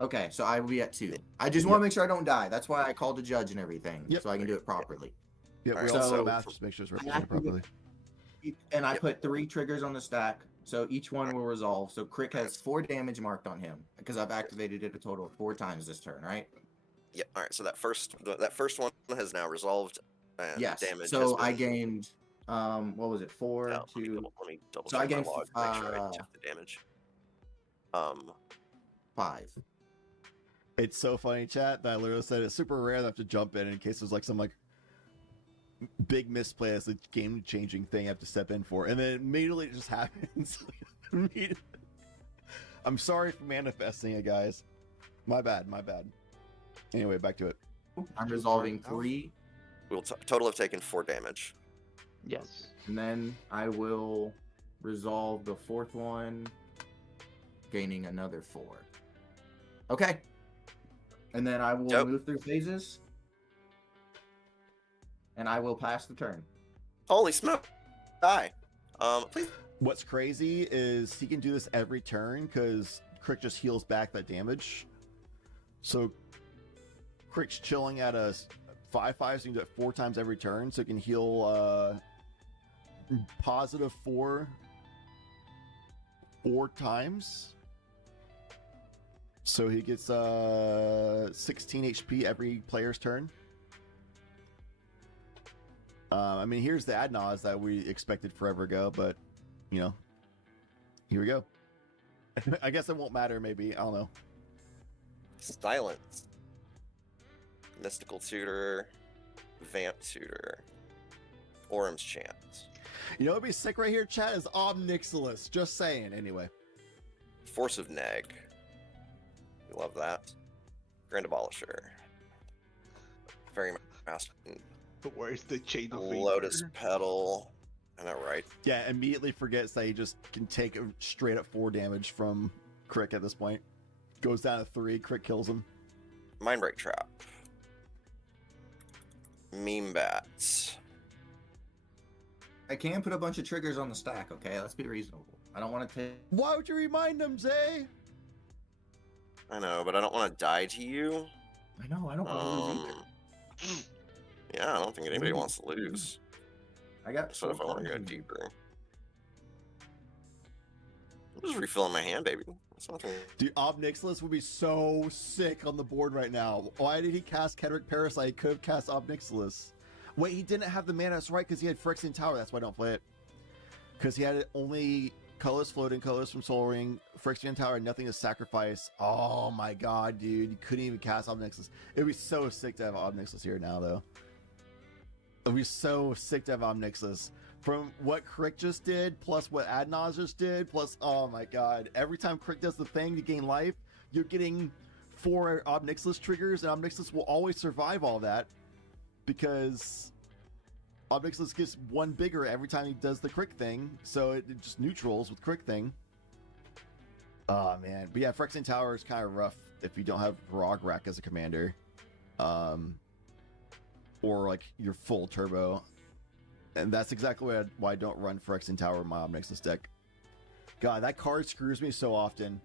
Okay, so I will be at 2. I just want to make sure I don't die. That's why I called the judge and everything, Yep. so I can do it properly. Yeah, we Alright, also so- math, just make sure it's I represented properly. And I Yep. put 3 triggers on the stack, so each one will resolve. So Crick has 4 damage marked on him because I've activated it a total of 4 times this turn, right? Yep. All right. So that first one has now resolved. And Yes. Damage. So has I been- gained, what was it? 4 Let me to double So I check my gained, log to make sure I took the damage. 5. It's so funny, chat, that I literally said it's super rare that I have to jump in case there's like some like big misplay as a game changing thing I have to step in for, and then immediately it just happens. Immediately. I'm sorry for manifesting it, guys. My bad. Anyway, back to it. I'm resolving 3. We'll total have taken 4 damage. Yes. And then I will resolve the fourth one, gaining another 4. Okay. And then I will Yep. move through phases. And I will pass the turn. Holy smoke! Die. Please. What's crazy is he can do this every turn because Crick just heals back that damage. So Crick's chilling at a 5/5, so you can do it 4 times every turn. So it can heal positive 4 times. So he gets 16 HP every player's turn. I mean, here's the ad nause that we expected forever ago, but you know, here we go. I guess it won't matter. Maybe I don't know. Silence. Mystical Tutor. Vamp Tutor. Orum's Chant. You know what'd be sick right here, chat, is Omnixilus. Just saying. Anyway. Force of Neg. We love that. Grand Abolisher. Very master. Where's the chain of Lotus Vader? Petal. I know, right? Yeah, immediately forgets that he just can take a straight up 4 damage from Crick at this point. Goes down to 3. Crick kills him. Mindbreak Trap. Meme Bats. I can put a bunch of triggers on the stack, okay? Let's be reasonable. I don't want to take... Why would you remind him, Zay? I know, but I don't want to die to you. I know, I don't want to lose either. Yeah, I don't think anybody wants to lose. I got... So if I want to go deeper. I'm just refilling my hand, baby. That's nothing. Dude, Obnixilus would be so sick on the board right now. Why did he cast Kedrick Parasite? He could have cast Obnixilus. Wait, he didn't have the mana. That's right, because he had Phyrexian Tower. That's why I don't play it. Because he had only colors floating, colors from Soul Ring, Phyrexian Tower, and nothing to sacrifice. Oh my god, dude. You couldn't even cast Obnixilus. It would be so sick to have Obnixilus here now, though. It would be so sick to have Omnixilus. From what Crick just did, plus what Adnaz just did, plus, oh my god. Every time Crick does the thing to gain life, you're getting 4 Omnixilus triggers, and Omnixilus will always survive all that. Because Omnixilus gets 1 bigger every time he does the Crick thing, so it just neutrals with Crick thing. Oh man. But yeah, Phyrexian Tower is kind of rough if you don't have Rograk as a commander. Or like your full turbo. And that's exactly why I don't run Phyrexian Tower in my Omnixilus deck. God, that card screws me so often.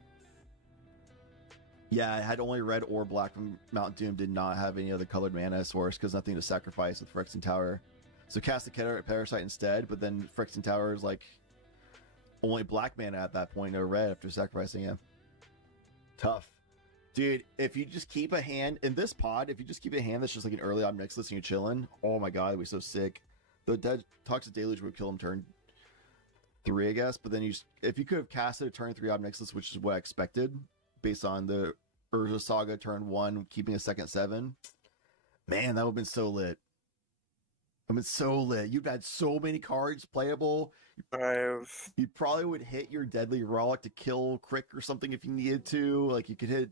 Yeah, I had only red or black from Mount Doom, did not have any other colored mana source because nothing to sacrifice with Phyrexian Tower. So cast the Kedrick Parasite instead, but then Phyrexian Tower is like only black mana at that point, no red after sacrificing him. Tough. Dude, if you just keep a hand in this pod, if you just keep a hand that's just like an early Omnixilus and you're chilling, oh my god, it'd be so sick. The Toxic Deluge would kill him turn 3, I guess, but then if you could have casted a turn 3 Omnixilus, which is what I expected, based on the Urza Saga turn 1, keeping a second 7, man, that would have been so lit. I've been so lit. You've had so many cards playable. You probably would hit your Deadly Relic to kill Crick or something if you needed to. Like, you could hit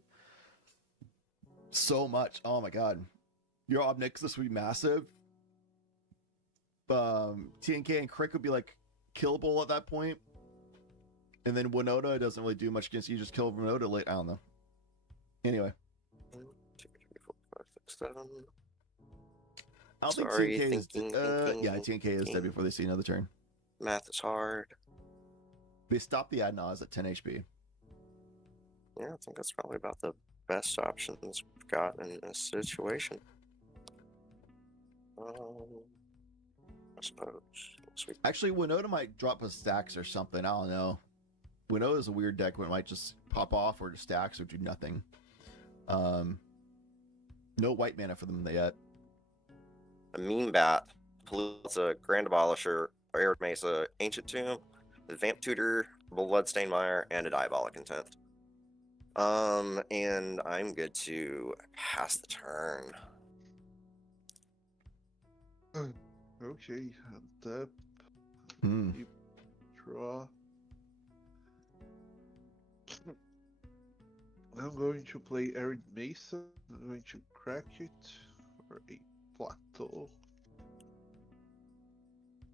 so much. Oh my god. Your Omnixilus would be massive. TNK and Crick would be like killable at that point. And then Winota doesn't really do much against you. Just kill Winota late. I don't know. Anyway. 1, 2, 3, 4, 5, 6, 7. I don't Sorry, think TNK is thinking, yeah, TNK is dead before they see another turn. Math is hard. They stop the Adnaz at 10 HP. Yeah, I think that's probably about the best options we've got in this situation. I suppose. Sweet. Actually, Winota might drop a stacks or something. I don't know. Winota is a weird deck when it might just pop off or just stacks or do nothing. No white mana for them yet. A Meme Bat, Palooza, Grand Abolisher, Arid Mesa, Ancient Tomb, the Vamp Tutor, Bloodstained Mire, and a Diabolic Intent. And I'm good to pass the turn. Okay, untap. Keep draw. I'm going to play Arid Mesa. I'm going to crack it for a plateau.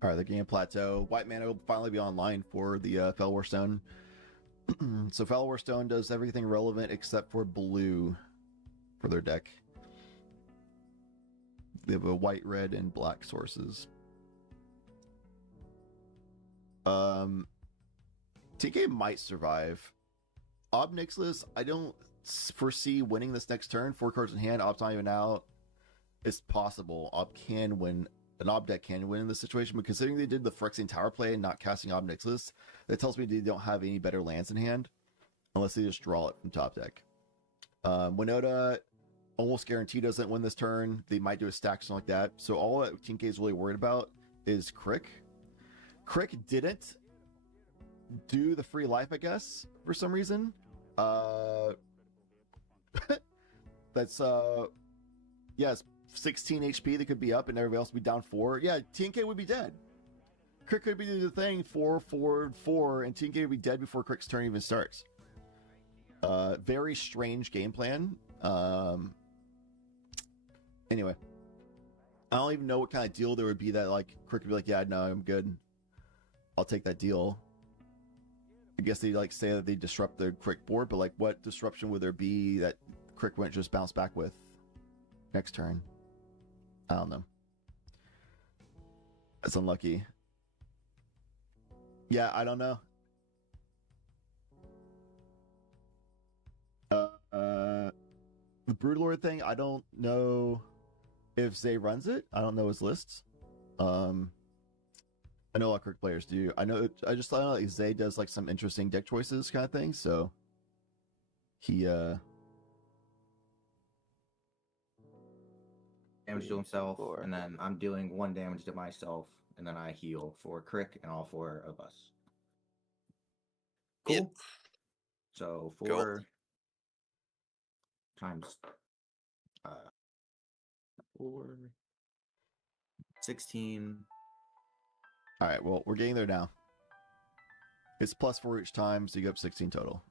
All right, the game plateau. White mana will finally be online for the Fellwar Stone. So Fellwar Stone does everything relevant except for blue for their deck. They have a white, red, and black sources. TK might survive. Ob Nixilis, I don't foresee winning this next turn. 4 cards in hand, Ob's not even out. It's possible. Ob can win. An Ob deck can win in this situation, but considering they did the Phyrexian Tower play and not casting Ob Nixilis, that tells me they don't have any better lands in hand, unless they just draw it from top deck. Winota almost guaranteed doesn't win this turn. They might do a stack, something like that. So all that TK is really worried about is Crick. Crick didn't do the free life, I guess, for some reason. That's it's 16 HP that could be up and everybody else would be down 4. Yeah, TNK would be dead. Crick could be the thing 4, 4, 4, and TNK would be dead before Crick's turn even starts. Very strange game plan. Anyway, I don't even know what kind of deal there would be that like Crick would be like, yeah, no, I'm good. I'll take that deal. I guess they like say that they disrupt the Crick board, but like what disruption would there be that Crick wouldn't just bounce back with next turn? I don't know. That's unlucky. Yeah, I don't know. The Broodlord thing, I don't know if Zay runs it. I don't know his lists. I know a lot of Crick players do. I know like Zay does like some interesting deck choices kind of thing, so he damage to himself, and then I'm dealing 1 damage to myself, and then I heal for Crick and all 4 of us. Cool. Yep. So 4 times 4, 16. All right, well, we're getting there now. It's +4 each time, so you get up 16 total.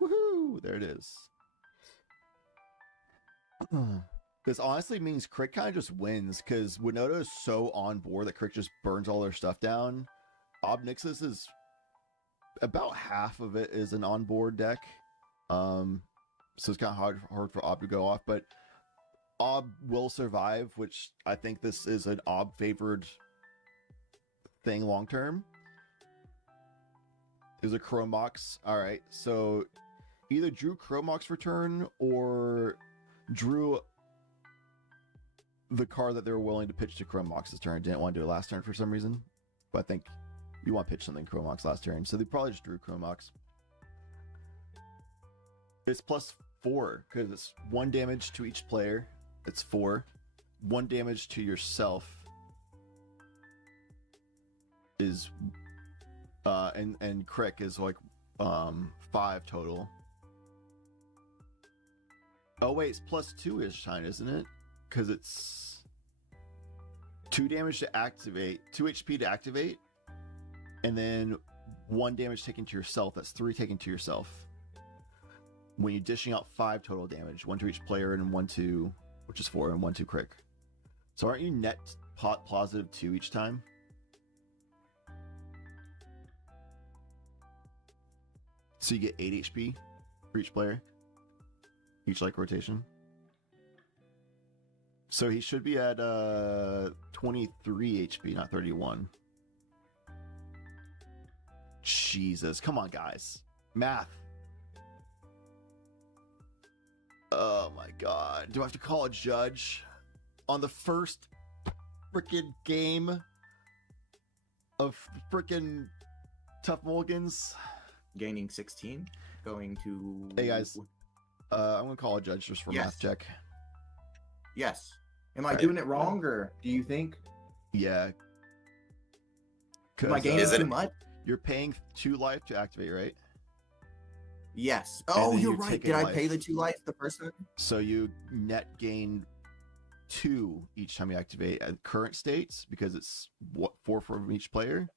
Woohoo! There it is. This honestly means Crick kind of just wins, because Winota is so on board that Crick just burns all their stuff down. Ob Nixilis is about half of it is an on-board deck. So it's kind of hard for Ob to go off, but Ob will survive, which I think this is an Ob-favored thing long-term. There's a Chromox. All right, so either drew Chromox for turn or drew the card that they were willing to pitch to Chromox this turn. Didn't want to do it last turn for some reason, but I think you want to pitch something Chromox last turn, so they probably just drew Chromox. It's +4 because it's 1 damage to each player. It's 4. 1 damage to yourself is and Crick is like 5 total. Oh wait, it's +2 is shine, isn't it? Because it's 2 damage to activate, 2 HP to activate, and then 1 damage taken to yourself. That's 3 taken to yourself. When you're dishing out 5 total damage, 1 to each player and 1 to, which is 4, and 1 to Crick. So aren't you net positive 2 each time? So you get 8 HP for each player, each like rotation. So he should be at 23 HP, not 31. Jesus, come on, guys. Math. Oh my god. Do I have to call a judge on the first freaking game of freaking Tough Mulligans? Gaining 16. Going to... Hey guys, I'm gonna call a judge just for math check. Yes. Am I doing it wrong, or do you think? Yeah. Am I gaining too much? You're paying 2 life to activate, right? Yes. Oh, you're right. Did I pay the 2 life the first time? So you net gain 2 each time you activate at current states, because it's what 4 from each player.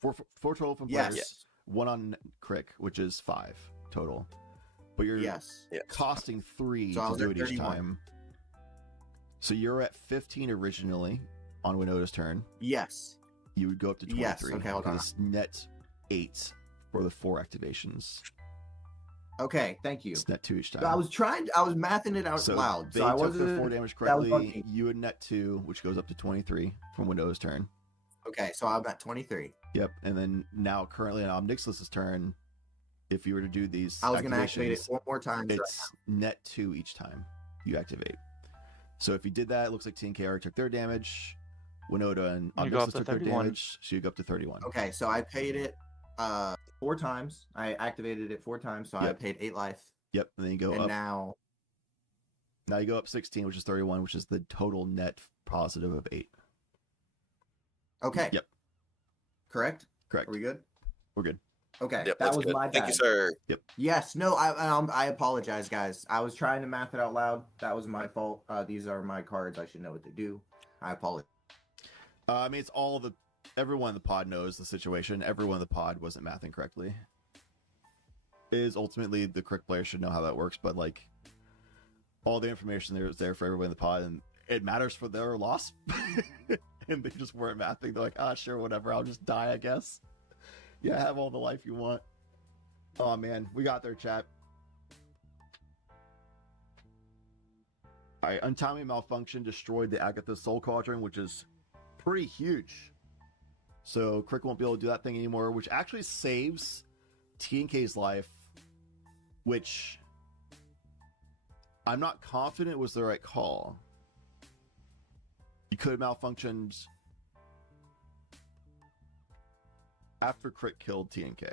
4 total from players. Yes. 1 on Crick, which is 5 total. But you're costing 3 so to do it each 31. time. So you're at 15 originally, on Winota's turn, Yes. you would go up to 23. Yes, okay, hold on. It's net 8 for the 4 activations. Okay, thank you. It's net 2 each time. I was mathing it out so loud. They So I took wasn't. the 4 damage that was correctly. lucky. You would net 2, which goes up to 23 from Winota's turn. Okay, so I'm at 23. Yep, and then now currently on Obnixlus's turn, if you were to do these I was going to activate it activations, one more time. it's net 2 each time you activate. So if you did that, it looks like TNK already took their damage. Winota and You go up Obnixlus to took their 31. damage, so you go up to 31. Okay, so I paid it 4 times. I activated it 4 times, so I Yep. paid 8 life. Yep, and then you go And up. now, Now you go up 16, which is 31, which is the total net positive of 8. okay. Yep. Correct? Correct. Are we good? We're good. Okay, Yep, that that's was good. my bad. Thank you, sir. Yes, no, I apologize, guys. I was trying to math it out loud. That was my fault. These are my cards. I should know what to do. I apologize. I mean, it's everyone in the pod knows the situation. Everyone in the pod wasn't mathing correctly. It is ultimately the correct player should know how that works, but like all the information there is there for everyone in the pod, and it matters for their loss. And they just weren't mathing. They're like, sure, whatever. I'll just die, I guess. Yeah, have all the life you want. Oh man, we got there, chat. Alright, Untimely Malfunction destroyed the Agatha Soul Cauldron, which is pretty huge. So Crick won't be able to do that thing anymore, which actually saves TNK's life, which I'm not confident was the right call. You could have malfunctioned after Crick killed TNK.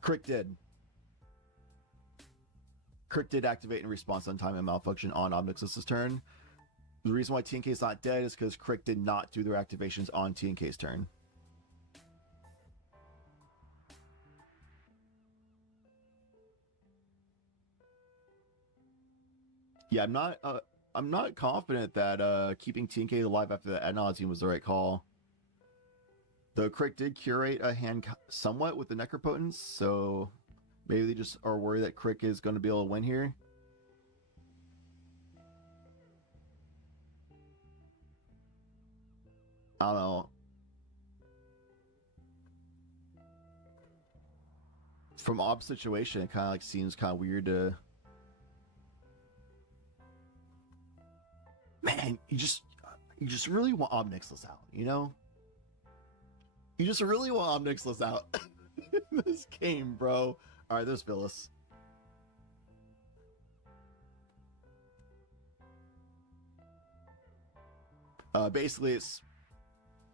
Crick did. Crick did activate in response on time and malfunction on Obnixlus's turn. The reason why TNK is not dead is because Crick did not do their activations on TNK's turn. Yeah, I'm not confident that keeping TNK alive after the ad nauseam was the right call. Though Crick did curate a hand somewhat with the Necropotence, so maybe they just are worried that Crick is going to be able to win here. I don't know. From Ob's situation, it kind of like seems kind of weird to... Man, you just really want Obnixlus out, you know? You just really want Obnixlus out in this game, bro. All right, there's Phyllis. Basically, it's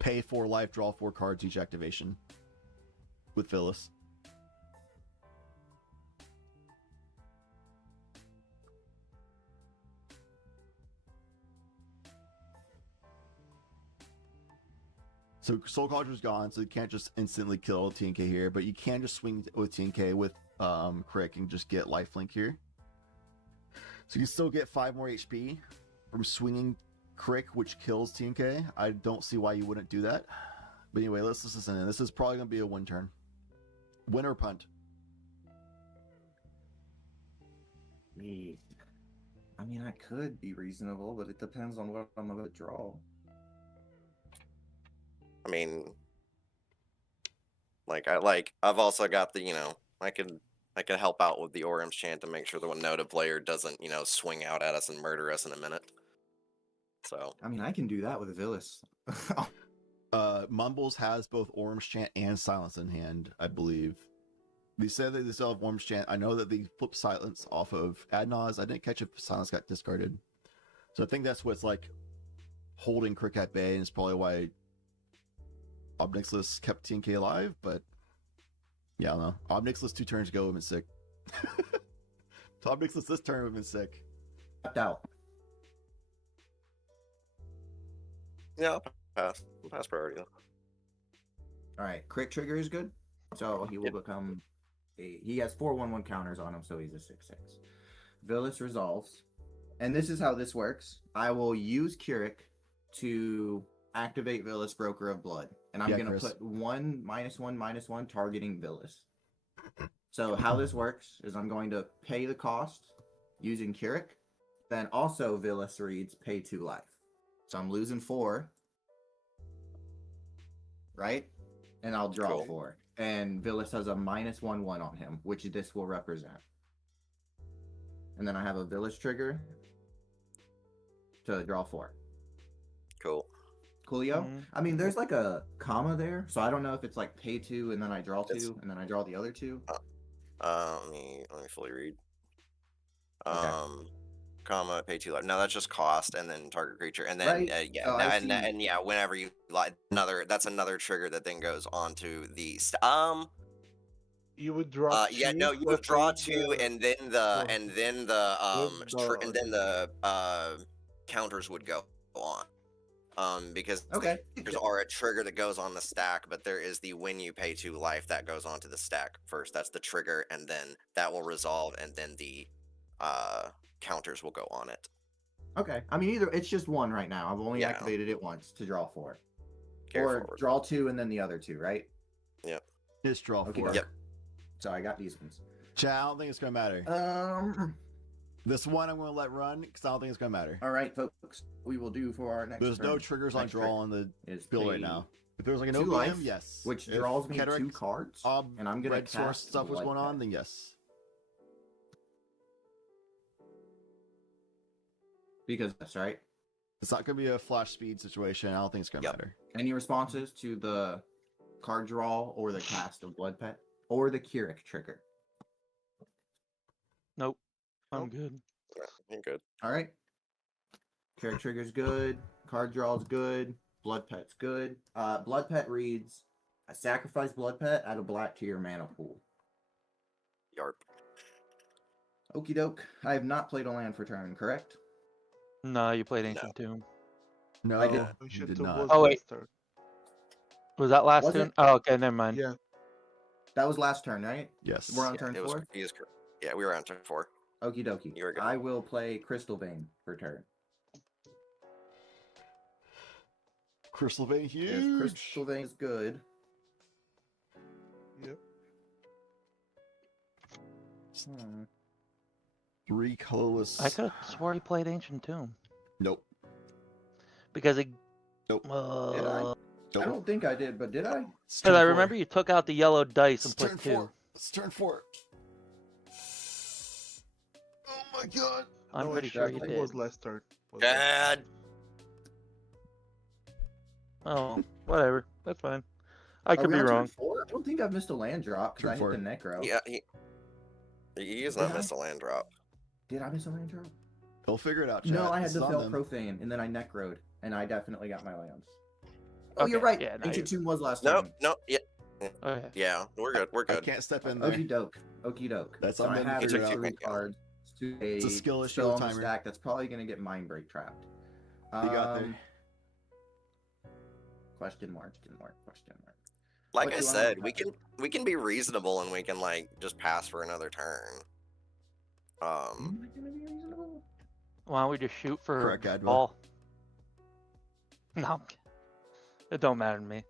pay 4 life, draw 4 cards each activation with Phyllis. So Soul Cauldron's gone, so you can't just instantly kill TNK here, but you can just swing with TNK with Crick and just get lifelink here. So you still get 5 more HP from swinging Crick, which kills TNK. I don't see why you wouldn't do that. But anyway, let's listen in. This is probably going to be a win turn. Win or punt? Me. I mean, I could be reasonable, but it depends on what I'm about to draw. I mean, I've also got the, I could help out with the Orem's chant to make sure the Winota player doesn't, swing out at us and murder us in a minute. So I mean, I can do that with Villas. Mumbles has both Orem's chant and silence in hand, I believe. They said that they still have Orem's chant. I know that they flipped silence off of Adnaz. I didn't catch if silence got discarded. So I think that's what's like holding Crick at bay, and it's probably why Obnixlus kept TNK alive, but yeah, I don't know. Obnixlus 2 turns ago would have been sick. Obnixlus this turn would have been sick. Tapped out. yeah, I'll pass priority. All right, Crick trigger is good, so he will become he has 4/1/1 counters on him, so he's a 6/6. Villas resolves, and this is how this works. I will use Keurig to activate Villas, Broker of Blood, and I'm gonna put 1 -1 targeting Villas. So how this works is I'm going to pay the cost, using Keurig, then also Villas reads pay 2 life. So I'm losing 4. Right? And I'll draw Cool. 4. And Villas has a -1/1 on him, which this will represent. And then I have a Villas trigger to draw 4. Cool. Coolio? Mhm. I mean, there's like a comma there, so I don't know if it's like pay 2 and then I draw 2 and then I draw the other 2. Let me fully read. Okay. Comma, pay 2 life. No, that's just cost, and then target creature, and then Right? yeah, Oh, I see. and yeah, whenever you like that's another trigger that then goes onto the You would draw yeah, two, no, you would draw playing 2, the- and then the for- and then the with and then the counters would go on. Because Okay. there's are a trigger that goes on the stack, but there is the when you pay 2 life that goes onto the stack first. That's the trigger, and then that will resolve, and then the counters will go on it. Okay. I mean, either it's just 1 right now. I've only Yeah. activated it once to draw 4. Carry or forward. draw 2 and then the other 2, right? Yep. Just draw Okay. 4. Yep. So I got these ones. Chat, I don't think it's gonna matter. This one I'm gonna let run because I don't think it's gonna matter. All right, folks. We will do for our next. There's no turn. triggers on Next draw trick on the is bill right pay now. If there was like an 2 OBM, life, yes. which If draws me Cataract 2 cards, and I'm gonna Red Source cast stuff was Blood going on, Pet. then yes. Because that's right. It's not gonna be a flash speed situation. I don't think it's gonna matter. Any responses to the card draw or the cast of Blood Pet or the Keurig trigger? Nope. I'm good. You're good. All right. Keurig trigger's good. Card draw's good. Blood Pet's good. Blood Pet reads: I sacrifice Blood Pet, add a black to your mana pool. Yarp. Okie doke. I have not played a land for turn, correct? No, you played Ancient Tomb. No, I did. you did not. Oh wait, was that last Was turn? it? Oh, okay, never mind. Yeah. That was last turn, right? Yes. We're on Yeah, turn it was. 4? He is correct. Yeah, we were on turn 4. Okie dokie. You were good. I will play Crystal Vein for turn. Crystal Vein, If huge. Crystal Vein is good, Yep. 3 colorless. I could have swore he played Ancient Tomb Nope. because it. Nope. did I? Nope. I don't think I did, but did I? It's Because turn I 4. remember you took out the yellow dice It's and put turn 2. 4. It's turn 4. Oh my god. I'm No, pretty it sure you definitely did. was last turn. Dad. Oh, whatever. That's fine. I Are could we be on turn wrong. 4? I don't think I've missed a land drop because I Turn hit the Necro. Yeah, he has Did not I? missed a land drop. Did I miss a land drop? They'll figure it out, chat. No, I had It's the on Fell them. Profane, and then I Necroed, and I definitely got my lands. Oh, Okay, you're right. yeah, no, Ancient you're- Tomb was last No, turn. no, yeah, Okay. yeah, we're good. We're I good. can't step in there. Okie doke. Okie doke. That's so on I them to have figure it out. 3 cards to It's a skill issue spell with on the timer. stack that's probably going to get Mind Break trapped. You got there. Question mark, question mark, question mark. Like What I do I said, want? we can be reasonable and we can like just pass for another turn. Am I gonna be reasonable? Why don't we just shoot for Correct, Adwa. ball? No, I'm kidding. It don't matter to me.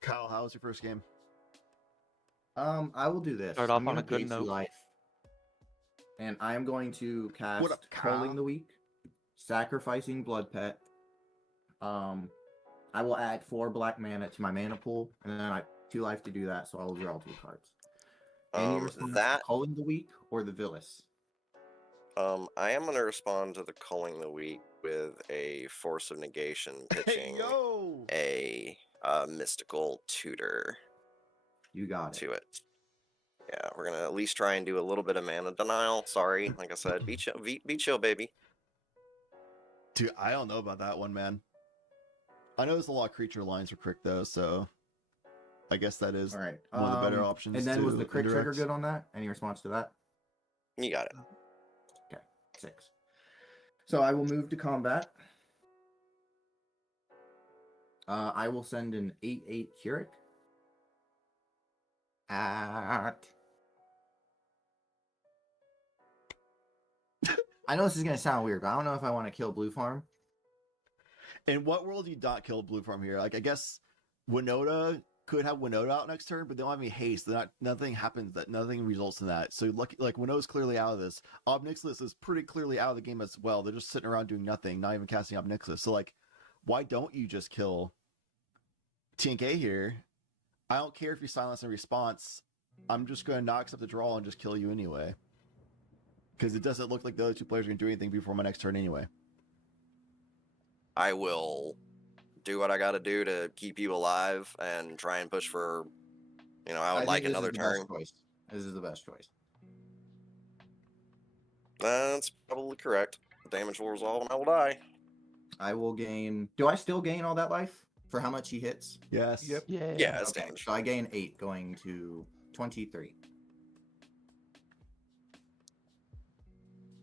Kyle, how was your first game? I will do this. Start off I'm on gonna a good pay 2 note. life. And I am going to cast What up, Kyle? Culling the Weak, sacrificing Blood Pet. I will add 4 black mana to my mana pool, and then I have 2 life to do that, so I will draw 2 cards. Any response to that Culling the Weak or the Villas? I am gonna respond to the Culling the Weak with a Force of Negation pitching yo! a mystical tutor You got it. to it. Yeah, we're gonna at least try and do a little bit of mana denial. Sorry, like I said, be chill, be chill, baby. Dude, I don't know about that one, man. I know there's a lot of creature lines for Crick though, so I guess that is All right. one of the better options. And then was to the crit trigger indirect. good on that? Any response to that? You got it. Okay, 6. So I will move to combat. I will send an 8/8 Keurig at. I know this is gonna sound weird, but I don't know if I want to kill Blue Farm. In what world do you not kill Blue Farm here? Like, I guess Winota could have Winota out next turn, but they don't have any haste. They're not. Nothing happens. Nothing results in that. So like Winota's clearly out of this. Ob Nixilis is pretty clearly out of the game as well. They're just sitting around doing nothing, not even casting Ob Nixilis. So like, why don't you just kill TNK here? I don't care if you silence in response. I'm just going to not accept the draw and just kill you anyway. Because it doesn't look like the other two players are going to do anything before my next turn anyway. I will do what I got to do to keep you alive and try and push for, I would like another turn. This is the best choice. That's probably correct. Damage will resolve and I will die. I will gain. Do I still gain all that life for how much he hits? Yes. Yep. Yeah, it's Okay, damage. so I gain 8, going to 23.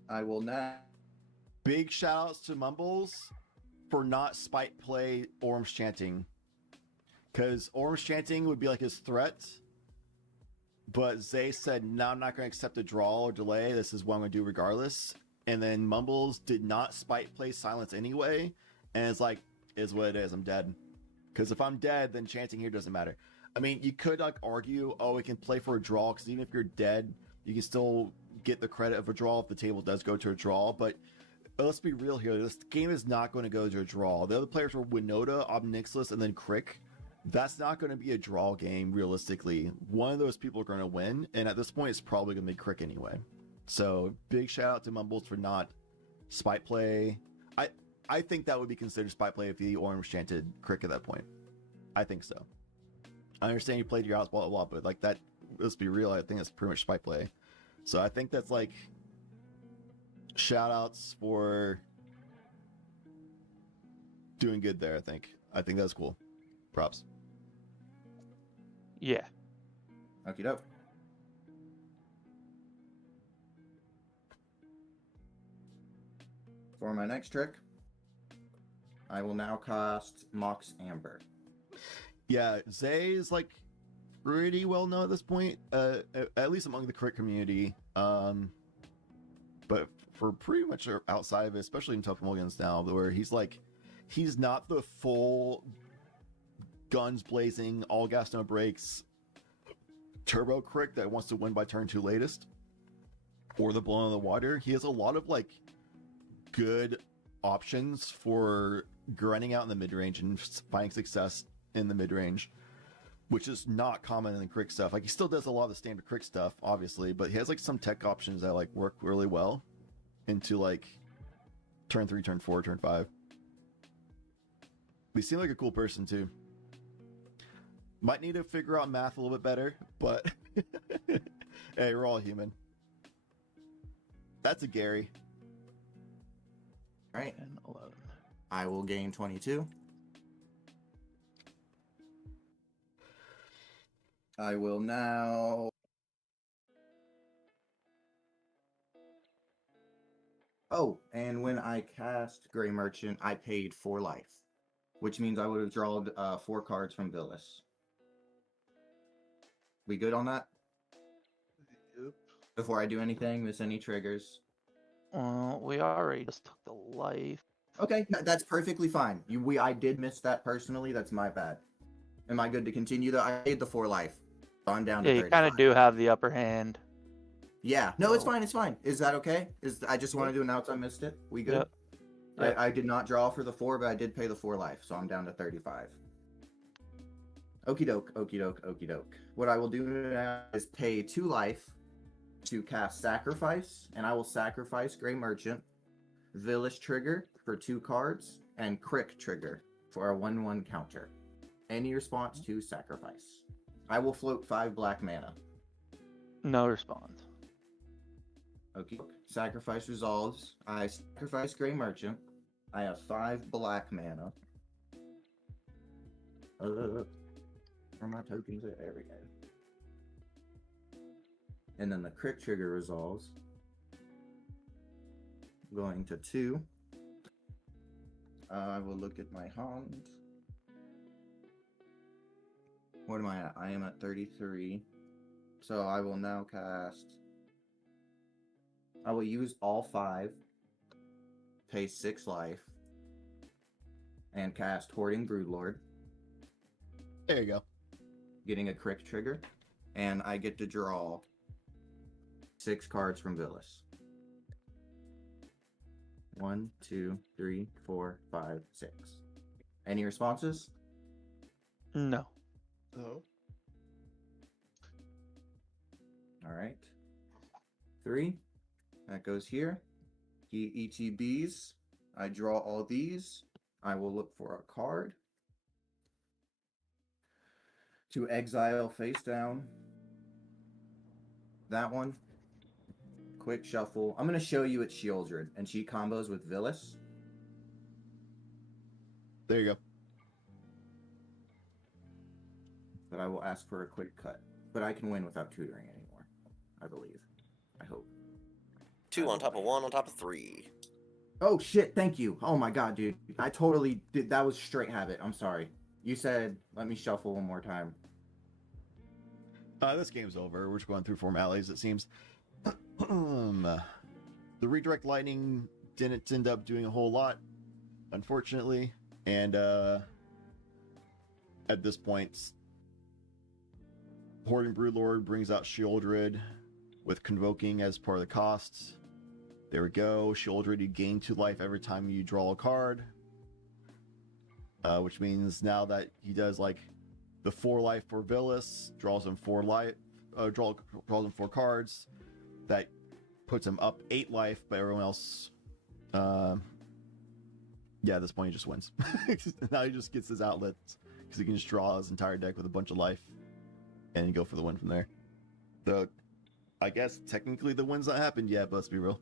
I will now. Big shout outs to Mumbles for not spite play Orm's Chanting. Because Orm's Chanting would be like his threat. But Zay said, no, I'm not going to accept a draw or delay. This is what I'm going to do regardless. And then Mumbles did not spite play Silence anyway. And it's like, is what it is. I'm dead. Because if I'm dead, then Chanting here doesn't matter. I mean, you could like argue, oh, we can play for a draw. Because even if you're dead, you can still get the credit of a draw if the table does go to a draw. But let's be real here. This game is not going to go to a draw. The other players were Winota, Ob Nixilis, and then Crick. That's not going to be a draw game, realistically. One of those people are going to win, and at this point, it's probably going to be Crick anyway. So, big shout out to Mumbles for not spite play. I think that would be considered spite play if the Orange chanted Crick at that point. I think so. I understand you played your house, blah, blah, blah, but like that, let's be real, I think that's pretty much spite play. So, I think that's like shout outs for doing good there, I think that's cool. Props. Yeah. Okie doke. For my next trick, I will now cast Mox Amber. Yeah, Zay is like pretty well known at this point, at least among the crit community. But for pretty much outside of it, especially in Tough Mulligans now, where he's not the full guns blazing, all gas no brakes turbo crick that wants to win by turn 2 latest or the blown on the water. He has a lot of like good options for grinding out in the mid-range and finding success in the mid-range, which is not common in the crick stuff. Like he still does a lot of the standard crick stuff, obviously, but he has like some tech options that like work really well into like turn 3, turn 4, turn 5. He seems like a cool person too. Might need to figure out math a little bit better, but hey, we're all human. That's a Gary. All right. And 11. I will gain 22. I will now. Oh, and when I cast Grey Merchant, I paid 4 life, which means I would have drawn 4 cards from Villas. We good on that? Yep. Before I do anything, miss any triggers? We already just took the life. Okay, that's perfectly fine. I did miss that personally. That's my bad. Am I good to continue though? I paid the 4 life. So I'm down to Yeah, you 35. kind of do have the upper hand. Yeah. No, it's fine. It's fine. Is that okay? I just wanted to announce I missed it. We good? Yep. I did not draw for the 4, but I did pay the 4 life, so I'm down to 35. Okie doke, okie doke, okie doke. What I will do now is pay 2 life to cast Sacrifice, and I will sacrifice Grey Merchant, Villas trigger for 2 cards, and Crick trigger for a 1/1 counter. Any response to Sacrifice. I will float 5 black mana. No response. Okay. Sacrifice resolves. I sacrifice Grey Merchant. I have 5 black mana. Where are my tokens at? There we go. And then the Crick trigger resolves. Going to 2. I will look at my hand. What am I at? I am at 33. So I will now cast. I will use all 5, pay 6 life, and cast Hoarding Broodlord. There you go. getting a crick trigger, and I get to draw 6 cards from Villas. 1, 2, 3, 4, 5, 6. Any responses? No. No. All right. 3. That goes here. He ETBs. I draw all these. I will look for a card to exile face down. That one. Quick shuffle. I'm going to show you it's Shieldred, and she combos with Villas. There you go. But I will ask for a quick cut. But I can win without tutoring anymore, I believe. I hope. 2 on top of 1 on top of 3. Oh shit, thank you. Oh my god, dude. I totally did. That was straight habit. I'm sorry. You said, let me shuffle one more time. This game's over. We're just going through formalities, it seems. The redirect lightning didn't end up doing a whole lot, unfortunately. And at this point, Horde and Broodlord brings out Shieldred with Convoking as part of the costs. There we go. Shieldred, you gain 2 life every time you draw a card. Which means now that he does like the 4 life for Villas, draws him 4 life, draws him 4 cards. That puts him up 8 life, but everyone else, yeah, at this point he just wins. Now he just gets his outlets because he can just draw his entire deck with a bunch of life and go for the win from there. I guess technically the win's not happened yet, but let's be real.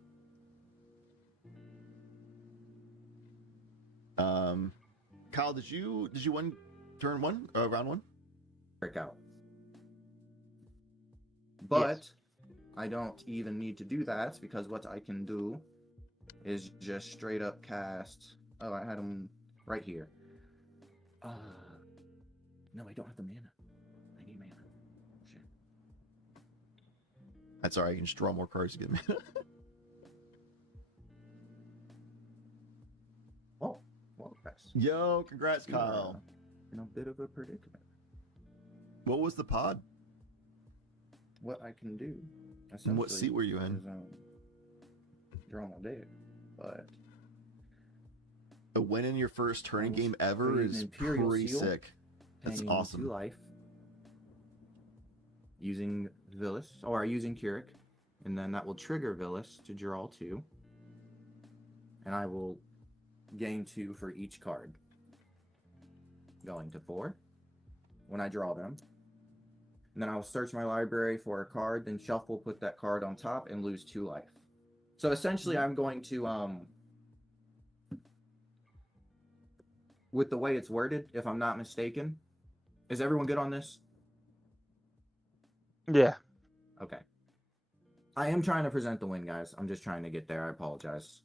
Kyle, did you win turn 1 round 1? Break out. But Yes. I don't even need to do that because what I can do is just straight up cast. Oh, I had him right here. No, I don't have the mana. I need mana. Shit. That's alright, you can just draw more cards to get mana. Well, guys. Yo, congrats, You are, Kyle. in a bit of a predicament. What was the pod? What I can do. And what seat were you in? Is, draw my deck, but A win in your first turning I game will ever play an is Imperial pretty Seal, sick. That's paying awesome. 2 life, using Villas, or using Keurig, and then that will trigger Villas to draw 2, and I will gain 2 for each card, going to 4 when I draw them. And then I will search my library for a card, then shuffle, put that card on top, and lose 2 life. So essentially, I'm going to, with the way it's worded, if I'm not mistaken, is everyone good on this? Yeah. Okay. I am trying to present the win, guys. I'm just trying to get there. I apologize.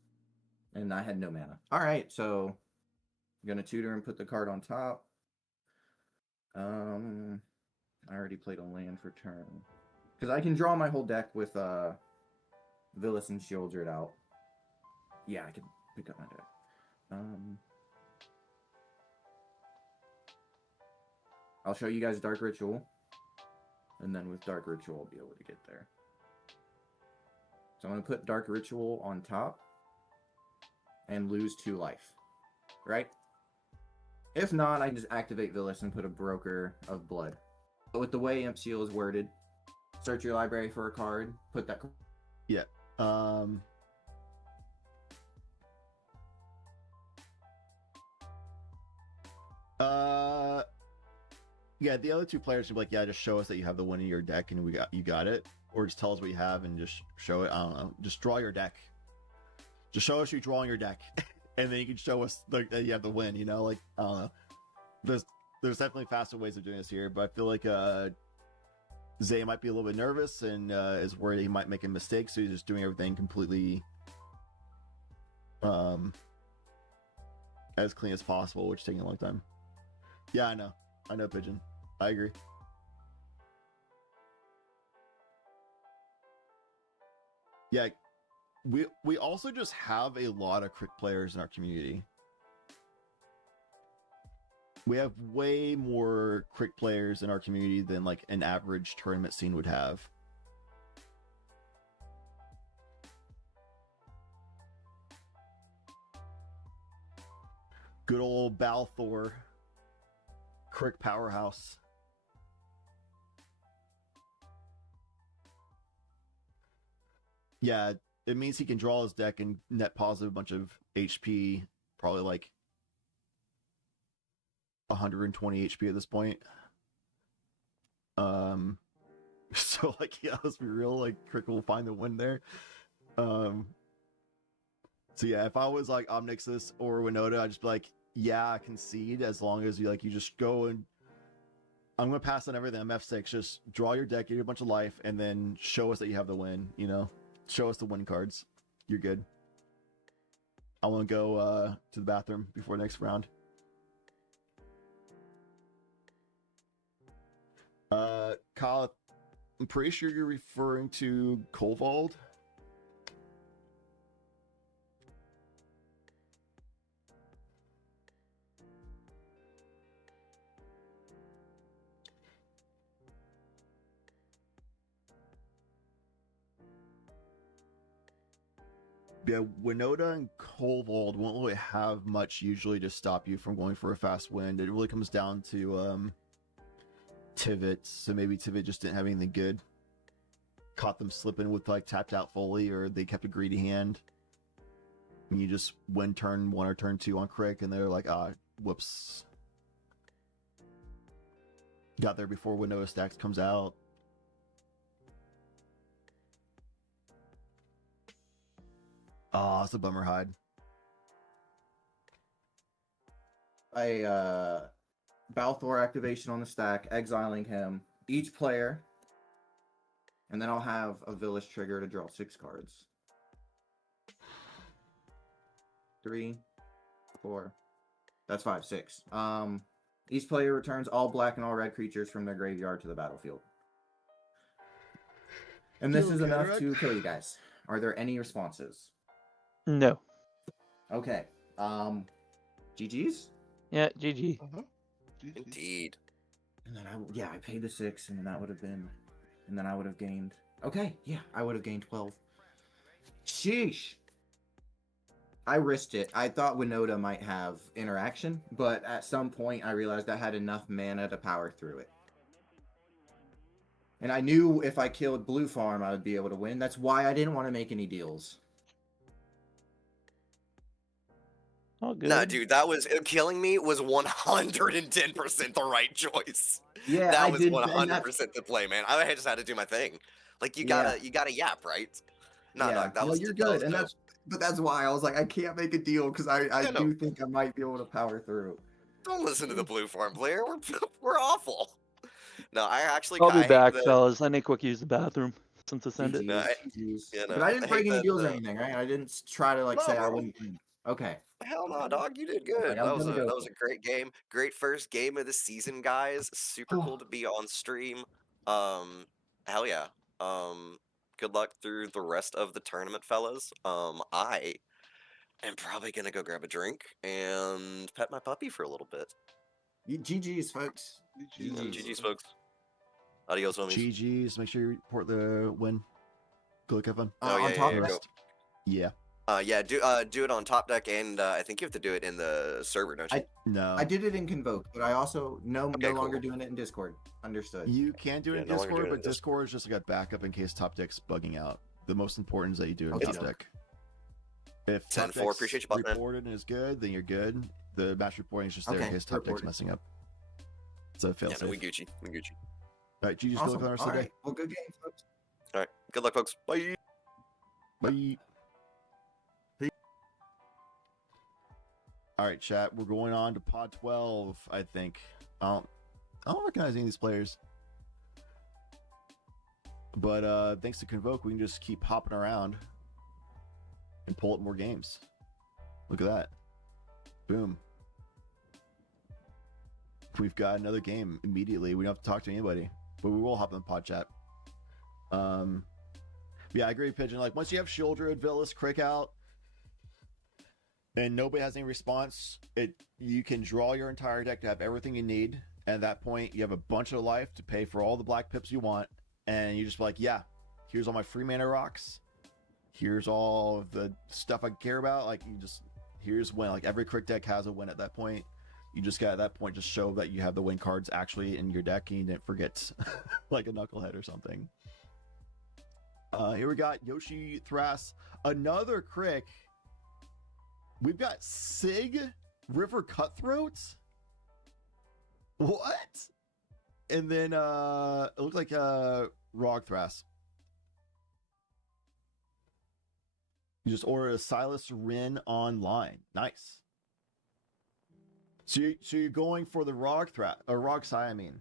And I had no mana. All right, so I'm going to tutor and put the card on top. I already played a land for turn. Because I can draw my whole deck with Villas and Shieldred out. Yeah, I can pick up my deck. I'll show you guys Dark Ritual. And then with Dark Ritual, I'll be able to get there. So I'm going to put Dark Ritual on top. And lose 2 life. Right? If not, I can just activate Villas and put a Broker of Blood. But with the way Imp Seal is worded, search your library for a card, put that. Yeah. Yeah, the other 2 players would be like, yeah, just show us that you have the win in your deck and you got it. Or just tell us what you have and just show it. I don't know. Just draw your deck. Just show us you drawing your deck. And then you can show us that you have the win, you know? Like, I don't know. There's definitely faster ways of doing this here, but I feel like Zay might be a little bit nervous and is worried he might make a mistake, so he's just doing everything completely as clean as possible, which is taking a long time. Yeah, I know, Pigeon. I agree. Yeah, we also just have a lot of Crick players in our community. We have way more Crick players in our community than like an average tournament scene would have. Good old Balthor, Crick powerhouse. Yeah, it means he can draw his deck and net positive a bunch of HP, probably like 120 HP at this point. So like, yeah, let's be real, like Crick will find the win there. So yeah, if I was like Omnixus or Winota, I'd just be like, yeah, I concede as long as you just go and I'm gonna pass on everything. I'm F6, just draw your deck, get you a bunch of life, and then show us that you have the win, you know? Show us the win cards. You're good. I want to go to the bathroom before next round. Kyle, I'm pretty sure you're referring to Kolvald. Yeah, Winota and Kolvald won't really have much usually to stop you from going for a fast win. It really comes down to Tivit, so maybe Tivit just didn't have anything good. Caught them slipping with like tapped out Foley, or they kept a greedy hand. And you just win turn 1 or turn 2 on Crick, and they're like, whoops. Got there before Winota Stacks comes out. Oh, it's a bummer hide. Balthor activation on the stack, exiling him, each player, and then I'll have a Village trigger to draw 6 cards. 3, 4, that's 5, 6. Each player returns all black and all red creatures from their graveyard to the battlefield. And this is enough to kill you guys. Are there any responses? No. Okay. GG's? Yeah, GG. Indeed. And then I paid the 6, and then that would have been, and then I would have gained. Okay, yeah, I would have gained 12. Sheesh. I risked it. I thought Winota might have interaction, but at some point I realized I had enough mana to power through it. And I knew if I killed Blue Farm, I would be able to win. That's why I didn't want to make any deals. Oh, good. Nah, dude, that was killing me was 110% the right choice. Yeah, that I was did, 100% the play, man. I just had to do my thing. Like you gotta yap, right? No, yeah. that was you're that good, was and dope. that's why I was like, I can't make a deal because I do think I might be able to power through. Don't listen to the Blue Farm player. We're awful. No, I actually. I'll be hate back, that- fellas. I need quick use the bathroom since it's ended. No, But I didn't break any that, deals or anything, right? I didn't try to say I bro. wouldn't. Okay. Hell no, dog. You did good. Like, That was a great game. Great first game of the season, guys. Super cool to be on stream. Hell yeah. Good luck through the rest of the tournament, fellas. I am probably gonna go grab a drink and pet my puppy for a little bit. GG's, folks. GG's, folks. Adios, homies. GG's. Make sure you report the win. Good luck, have fun. On top of that. Yeah. Yeah, do it on Top Deck, and I think you have to do it in the server, don't you? No. I did it in Convoke, but I also no longer doing it in Discord. Understood. You can do it in no longer Discord, doing it but in Discord. Discord is just like a backup in case Top Deck's bugging out. The most important is that you do it in Okay, Top doke. Deck. If 10-4, Top Deck's appreciate you, button. reported and is good, then you're good. The match reporting is just there in Okay, case Top Deck's reported. messing up. It's a fail Yeah, safe. no, we Gucci. We Gucci. All right, GG's. Good luck Awesome. on the rest All of the right. day. Well, good game, folks. All right. Good luck, folks. Bye. Bye. All right, chat. We're going on to Pod 12, I think. I don't recognize any of these players. But thanks to Convoke, we can just keep hopping around and pull up more games. Look at that. Boom. We've got another game immediately. We don't have to talk to anybody, but we will hop in the pod chat. Yeah, I agree, Pigeon. Like, once you have Shieldred, Villas, Crick out, and nobody has any response, you can draw your entire deck to have everything you need. And at that point, you have a bunch of life to pay for all the black pips you want, and you just be like, yeah, here's all my free mana rocks. Here's all of the stuff I care about. Like, here's when, like, every Crick deck has a win at that point. You just got at that point just show that you have the win cards actually in your deck and you didn't forget like a knucklehead or something. Here we got Yoshi Thras, another Crick. We've got Sig River Cutthroat. What? And then it looked like Rog Thras. You just ordered a Silas Rin online. Nice. So you're going for the Rog Sai, I mean.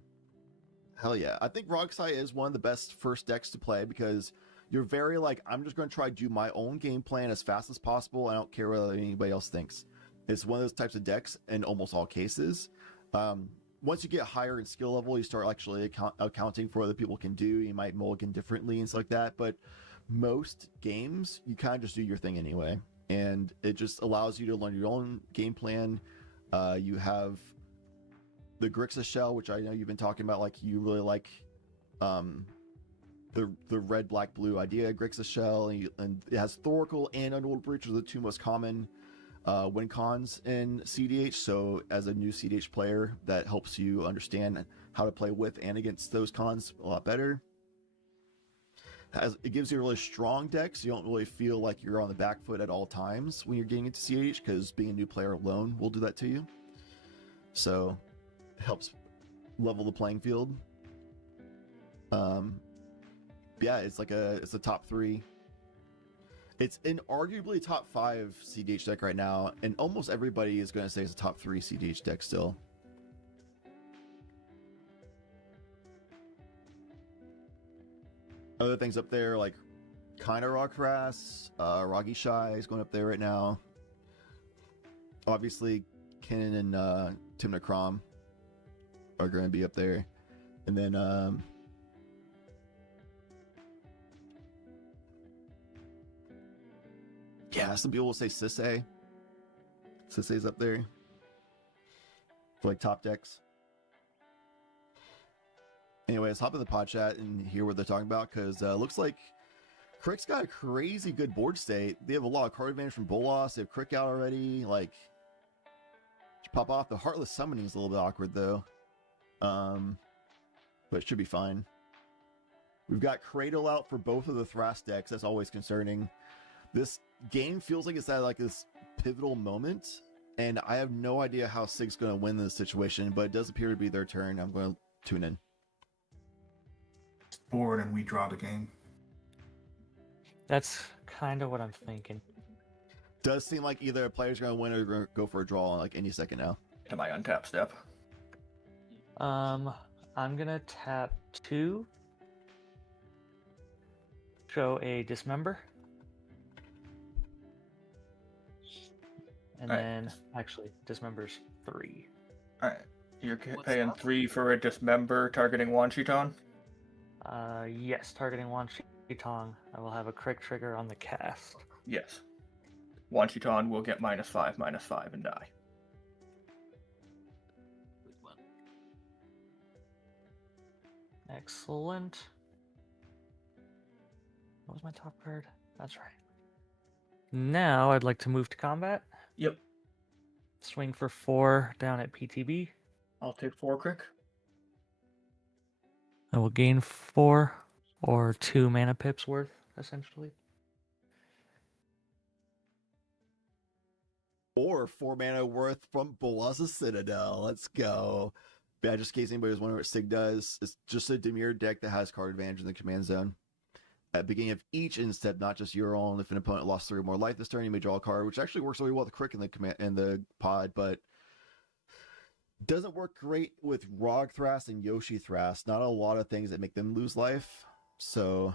Hell yeah. I think Rog Sai is one of the best first decks to play because you're very like, I'm just going to try to do my own game plan as fast as possible. I don't care what anybody else thinks. It's one of those types of decks in almost all cases. Once you get higher in skill level, you start actually accounting for what other people can do. You might mulligan differently and stuff like that. But most games, you kind of just do your thing anyway. And it just allows you to learn your own game plan. You have the Grixis shell, which I know you've been talking about. Like, you really like the red, black, blue idea Grixis shell, and it has Thoracle and Underworld Breach are the two most common win cons in CDH. So as a new CDH player, that helps you understand how to play with and against those cons a lot better. It gives you a really strong deck, so you don't really feel like you're on the back foot at all times when you're getting into CDH, because being a new player alone will do that to you. So it helps level the playing field. Yeah, it's a top 3. It's an arguably top 5 CDH deck right now, and almost everybody is going to say it's a top 3 CDH deck still. Other things up there, like kind of Rockthras, Roggy Shy is going up there right now. Obviously, Kennen and Timna Crom are going to be up there. And then yeah, some people will say Sisay. Sisay's up there for like top decks. Anyway, let's hop in the pod chat and hear what they're talking about, because looks like Crick's got a crazy good board state. They have a lot of card advantage from Bolas. They have Crick out already. Like, pop off. The Heartless Summoning is a little bit awkward though, but it should be fine. We've got Cradle out for both of the Thras decks. That's always concerning. This game feels like it's at like this pivotal moment, and I have no idea how Sig's going to win this situation, but it does appear to be their turn. I'm going to tune in. Board and we draw the game. That's kind of what I'm thinking. Does seem like either a player's going to win or going to go for a draw like any second now. Am I untap step? I'm gonna tap 2. Show a dismember. And then, actually, dismembers 3. Alright. You're paying 3 for a dismember targeting Wanchiton? Yes, targeting Wanchiton. I will have a Crick trigger on the cast. Yes. Wanchiton will get -5/-5 and die. Excellent. What was my top card? That's right. Now I'd like to move to combat. Yep. Swing for 4 down at PTB. I'll take 4 Crick. I will gain 4 or 2 mana pips worth, essentially. Or 4 mana worth from Bolas' Citadel. Let's go. Yeah, just in case anybody was wondering what Sig does, it's just a Dimir deck that has card advantage in the command zone. At the beginning of each instep, not just your own. If an opponent lost 3 or more life this turn, you may draw a card, which actually works really well with Crick in the pod, but doesn't work great with Rog Thras and Yoshi Thras. Not a lot of things that make them lose life. So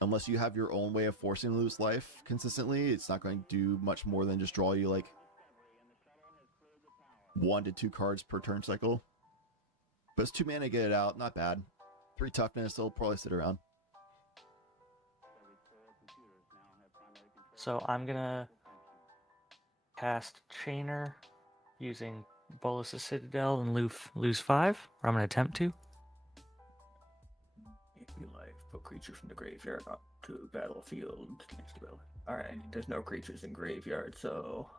unless you have your own way of forcing them to lose life consistently, it's not going to do much more than just draw you like 1 to 2 cards per turn cycle. But it's 2 mana to get it out. Not bad. 3 toughness. They'll probably sit around. So I'm gonna cast Chainer using Bolus's Citadel and lose 5, or I'm going to attempt to. If you like, put creatures from the graveyard up to battlefield. Alright, there's no creatures in graveyard, so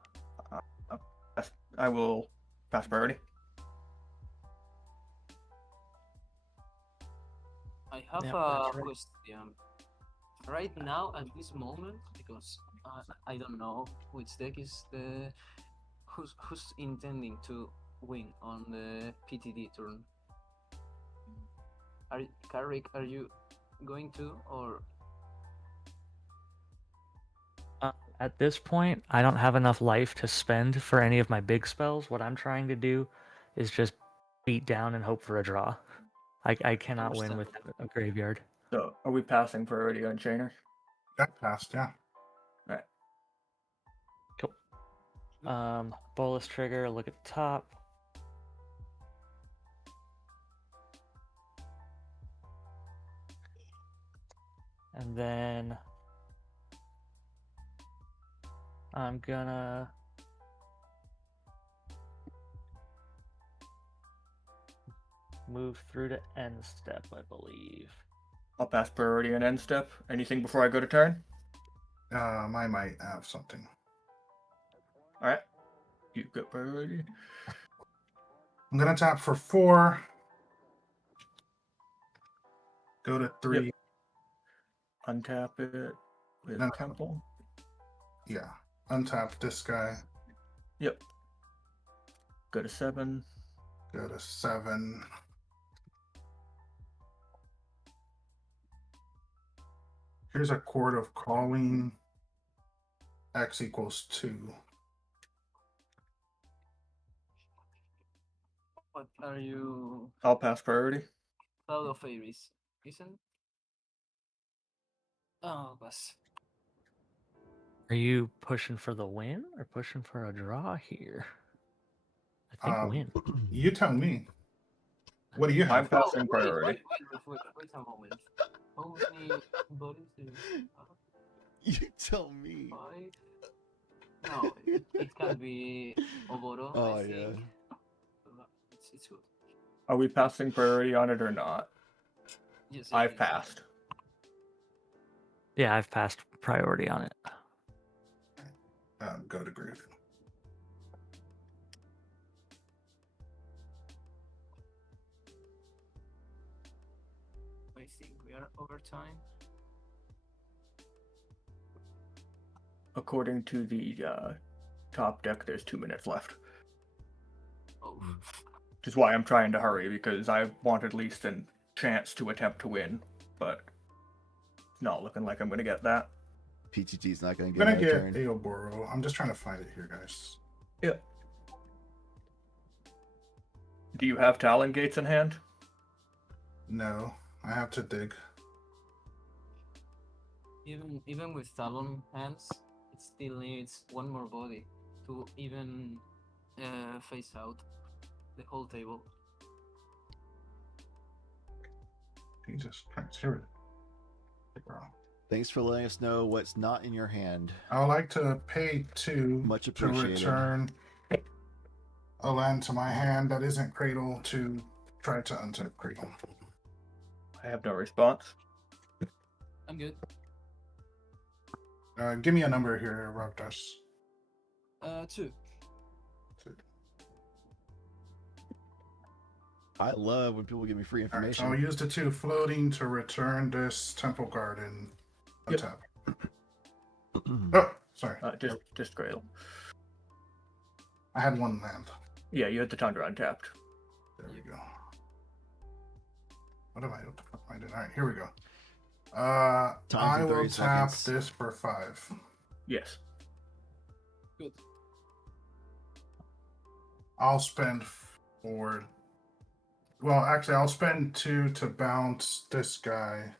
I will pass priority. I have Yep, a that's right. question. Right now, at this moment, because I don't know which deck is the who's intending to win on the PTD turn. Carrick, are you going to, or At this point, I don't have enough life to spend for any of my big spells. What I'm trying to do is just beat down and hope for a draw. I cannot win with a graveyard. So, are we passing priority on Chainer? That passed, yeah. Alright. Cool. Bolus trigger, look at the top. And then I'm gonna move through to end step, I believe. I'll pass priority on end step. Anything before I go to turn? I might have something. Alright. You've got priority. I'm gonna tap for 4. Go to 3. Yep. Untap it with No. Temple. Yeah. Untap this guy. Yep. Go to 7. Go to 7. Here's a Chord of Calling. X equals 2. what are you? I'll pass priority. Cloud of Aries, isn't? Oh, bus. Are you pushing for the win or pushing for a draw here? I think win. You tell me. What do you have? I'm passing priority. Wait a moment. How many bodies do you have? You tell me. 5? No, it can be Oboro. Oh, I yeah. think. It's good. Are we passing priority on it or not? Yes, I I've think so. passed. Yeah, I've passed priority on it. Go to Groove. I think we are over time. According to the top deck, there's 2 minutes left. Oh. Which is why I'm trying to hurry, because I want at least a chance to attempt to win, but it's not looking like I'm going to get that. PTT's not going to I'm get gonna get another turn. Eoboro. I'm just trying to find it here, guys. Yep. Do you have Talon Gates in hand? No, I have to dig. Even with Talon hands, it still needs one more body to even face out the whole table. Jesus Christ, here it is. Thanks for letting us know what's not in your hand. I would like to pay 2 Much to appreciated. return a land to my hand that isn't Cradle to try to untap Cradle. I have no response. I'm good. Give me a number here, Rakdos. 2. I love when people give me free Alright, so information. I'll use the 2 floating to return this Temple Garden untap. Oh, sorry. Just Cradle. I had 1 land. Yeah, you had the Tundra untapped. There we go. What am I? What the fuck am I doing? Alright, here we go. I in will 30 tap seconds. this for 5. Yes. Good. I'll spend 4. Well, actually, I'll spend 2 to bounce this guy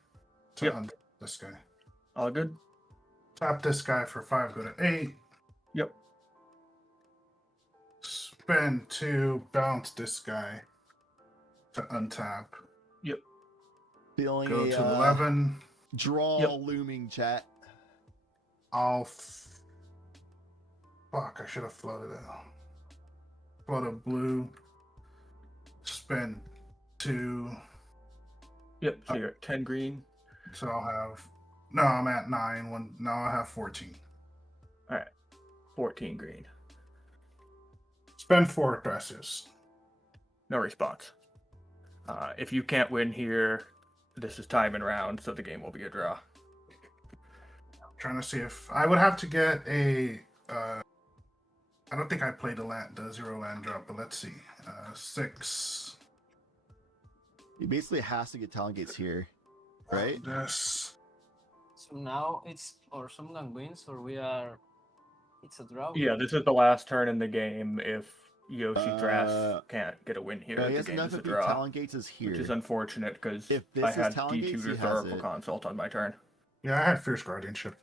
to Yep. untap this guy. All good? Tap this guy for 5, go to 8. Yep. Spend 2, bounce this guy to untap. Yep. Feeling Go a to 11. draw Yep. looming, chat. I'll Fuck, I should have floated it. Floated blue. Spend 2. Yep, so you're at 10 green. So I'll have. No, I'm at 9. Now I have 14. All right, 14 green. Spend 4 addresses. No response. If you can't win here, this is time and round, so the game will be a draw. Trying to see if I would have to get a. I don't think I played the 0 land drop, but let's see. 6. He basically has to get talent gates here, right? Yes. So now it's or someone wins or it's a draw. Yeah, this is the last turn in the game. If Yoshi Trash can't get a win here, he the has game enough is a if the draw. talent gates is here. Which is unfortunate because If this I is had talent gates, D2 he has Historical it. Consult on my turn. Yeah, I had Fierce Guardianship.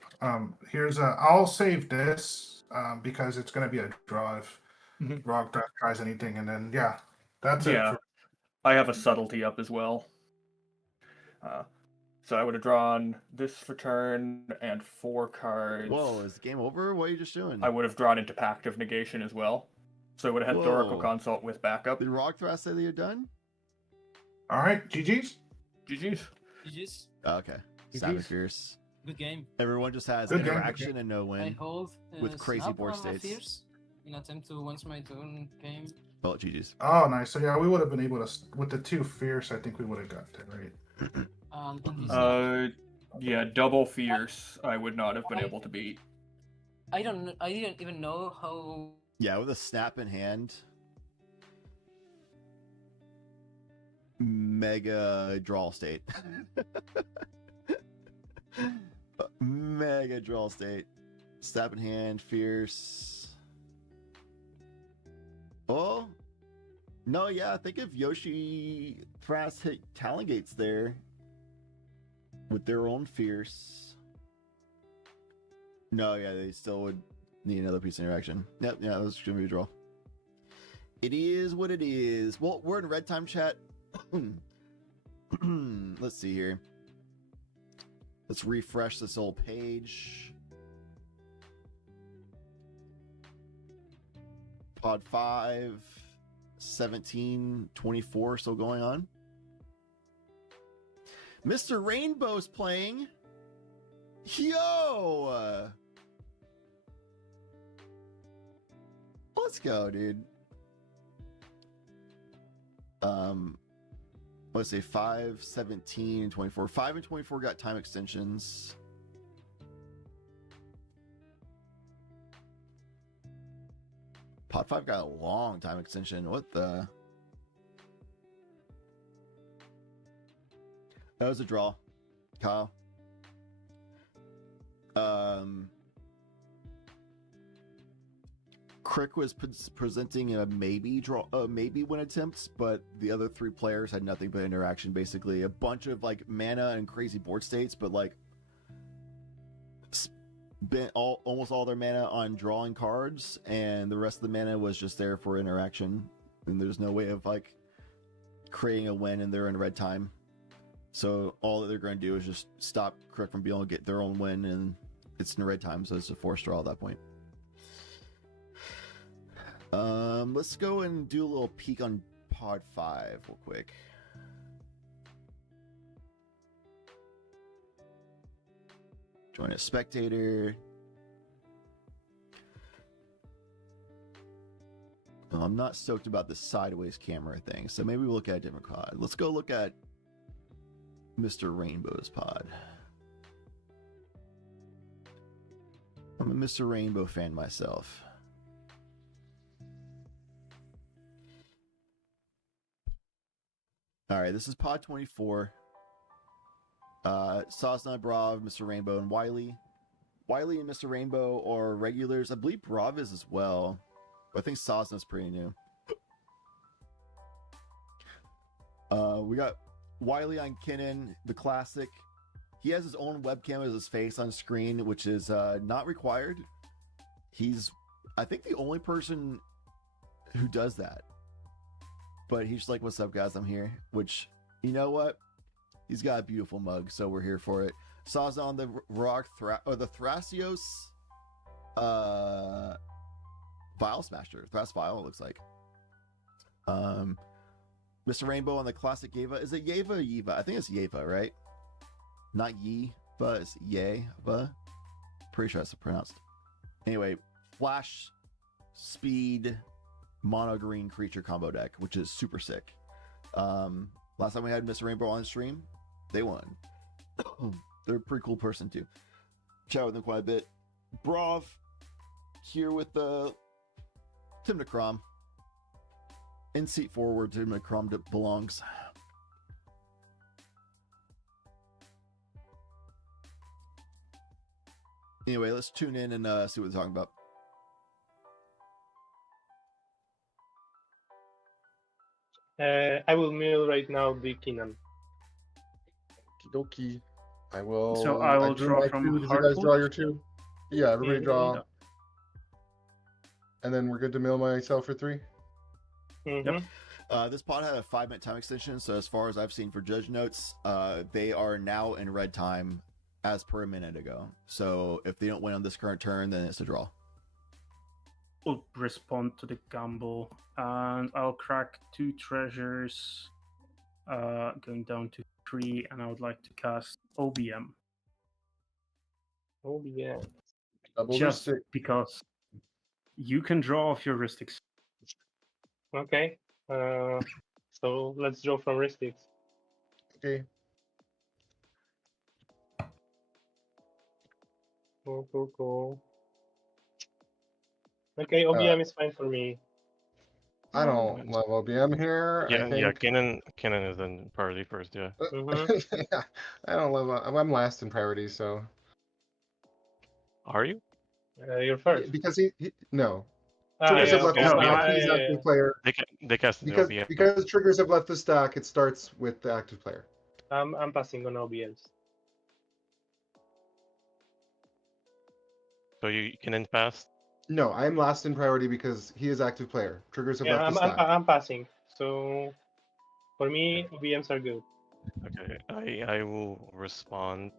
Here's a. I'll save this because it's gonna be a draw if Rock tries anything, and then that's it. Yeah, I have a subtlety up as well. So I would have drawn this for turn and 4 cards. Whoa, is the game over? What are you just doing? I would have drawn into Pact of Negation as well. So I would have had Thoracle Whoa. Consult with backup. Did Rock Thrust say that you're done? All right, GG's. GG's. GG's. Okay. GG's. Savage Fierce. Good game. Everyone just has Good game, interaction good game. and no win. I hold with crazy snap board on my states. fears in attempt to once my turn came. Oh, GG's. Oh, nice. So yeah, we would have been able to with the 2 Fierce. I think we would have got it right. Yeah, double Fierce. I would not have been able to beat. I didn't even know how. Yeah, with a snap in hand. Mega draw state. Mega draw state. Snap in hand, Fierce. Oh. No, yeah, I think if Yoshi Thras hit Talon Gates there with their own Fierce. No, yeah, they still would need another piece of interaction. Yep, yeah, that's gonna be a draw. It is what it is. Well, we're in red time chat. Let's see here. Let's refresh this old page. Pod 5, 17, 24 still going on. Mr. Rainbow's playing. Yo! Let's go, dude. Let's say 5, 17, 24. 5 and 24 got time extensions. Pod 5 got a long time extension. What the? That was a draw, Kyle. Crick was presenting a maybe win attempts, but the other 3 players had nothing but interaction. Basically, a bunch of like mana and crazy board states, but like spent almost all their mana on drawing cards, and the rest of the mana was just there for interaction. And there's no way of like creating a win, and they're in red time. So all that they're going to do is just stop Crick from being able to get their own win, and it's in red time, so it's a forced draw at that point. Let's go and do a little peek on Pod 5 real quick. Join a spectator. Well, I'm not stoked about the sideways camera thing, so maybe we'll look at a different pod. Let's go look at Mr. Rainbow's pod. I'm a Mr. Rainbow fan myself. All right, this is Pod 24. Sosna, Brav, Mr. Rainbow, and Wiley. Wiley and Mr. Rainbow are regulars. I believe Brav is as well. But I think Sosna's pretty new. We got Wiley on Kinnan, the classic. He has his own webcam as his face on screen, which is not required. He's, I think, the only person who does that. But he's just like, what's up, guys? I'm here. Which, you know what? He's got a beautiful mug, so we're here for it. Saw's on the Rock, or the Thrasios Vile Smasher. That's Vile, it looks like. Mr. Rainbow on the classic Yeva. Is it Yeva or Yeva? I think it's Yeva, right? Not Yi, but it's Yeva. Pretty sure that's pronounced. Anyway, Flash, Speed, Mono Green creature combo deck, which is super sick. Last time we had Mr. Rainbow on stream, they won. They're a pretty cool person too. Chat with them quite a bit. Brav here with Tim Necrom. In seat forward, Tim Necrom belongs. Anyway, let's tune in and see what they're talking about. I will mill right now Big Keenan. Okie. I will. So I will drew draw my from two. Did you guys draw Hardwood? your two? Yeah, everybody Mhm. draw. And then we're good to mill myself for 3. Yep. This pod had a 5-minute time extension, so as far as I've seen for judge notes, they are now in red time as per a minute ago. So if they don't win on this current turn, then it's a draw. Will respond to the gamble, and I'll crack 2 treasures, going down to 3, and I would like to cast OBM. OBM. Double Just Ristic. because you can draw off your Ristics. Okay. So let's draw from Ristics. Okay. Cool. Okay, OBM is fine for me. I don't love OBM here. I Yeah, think. Kenan is in priority first, yeah. Yeah, I don't love. I'm last in priority, so. Are you? You're first. Because he no. Ah, Triggers yeah, have left okay. the No, stack. yeah, He's yeah, active yeah. player. They cast the Because OBM. because triggers have left the stack, it starts with the active player. I'm passing on OBMs. So you can pass? No, I'm last in priority because he is active player. Triggers have Yeah, left the stack. I'm passing. So for me, OBMs are good. Okay, I will respond.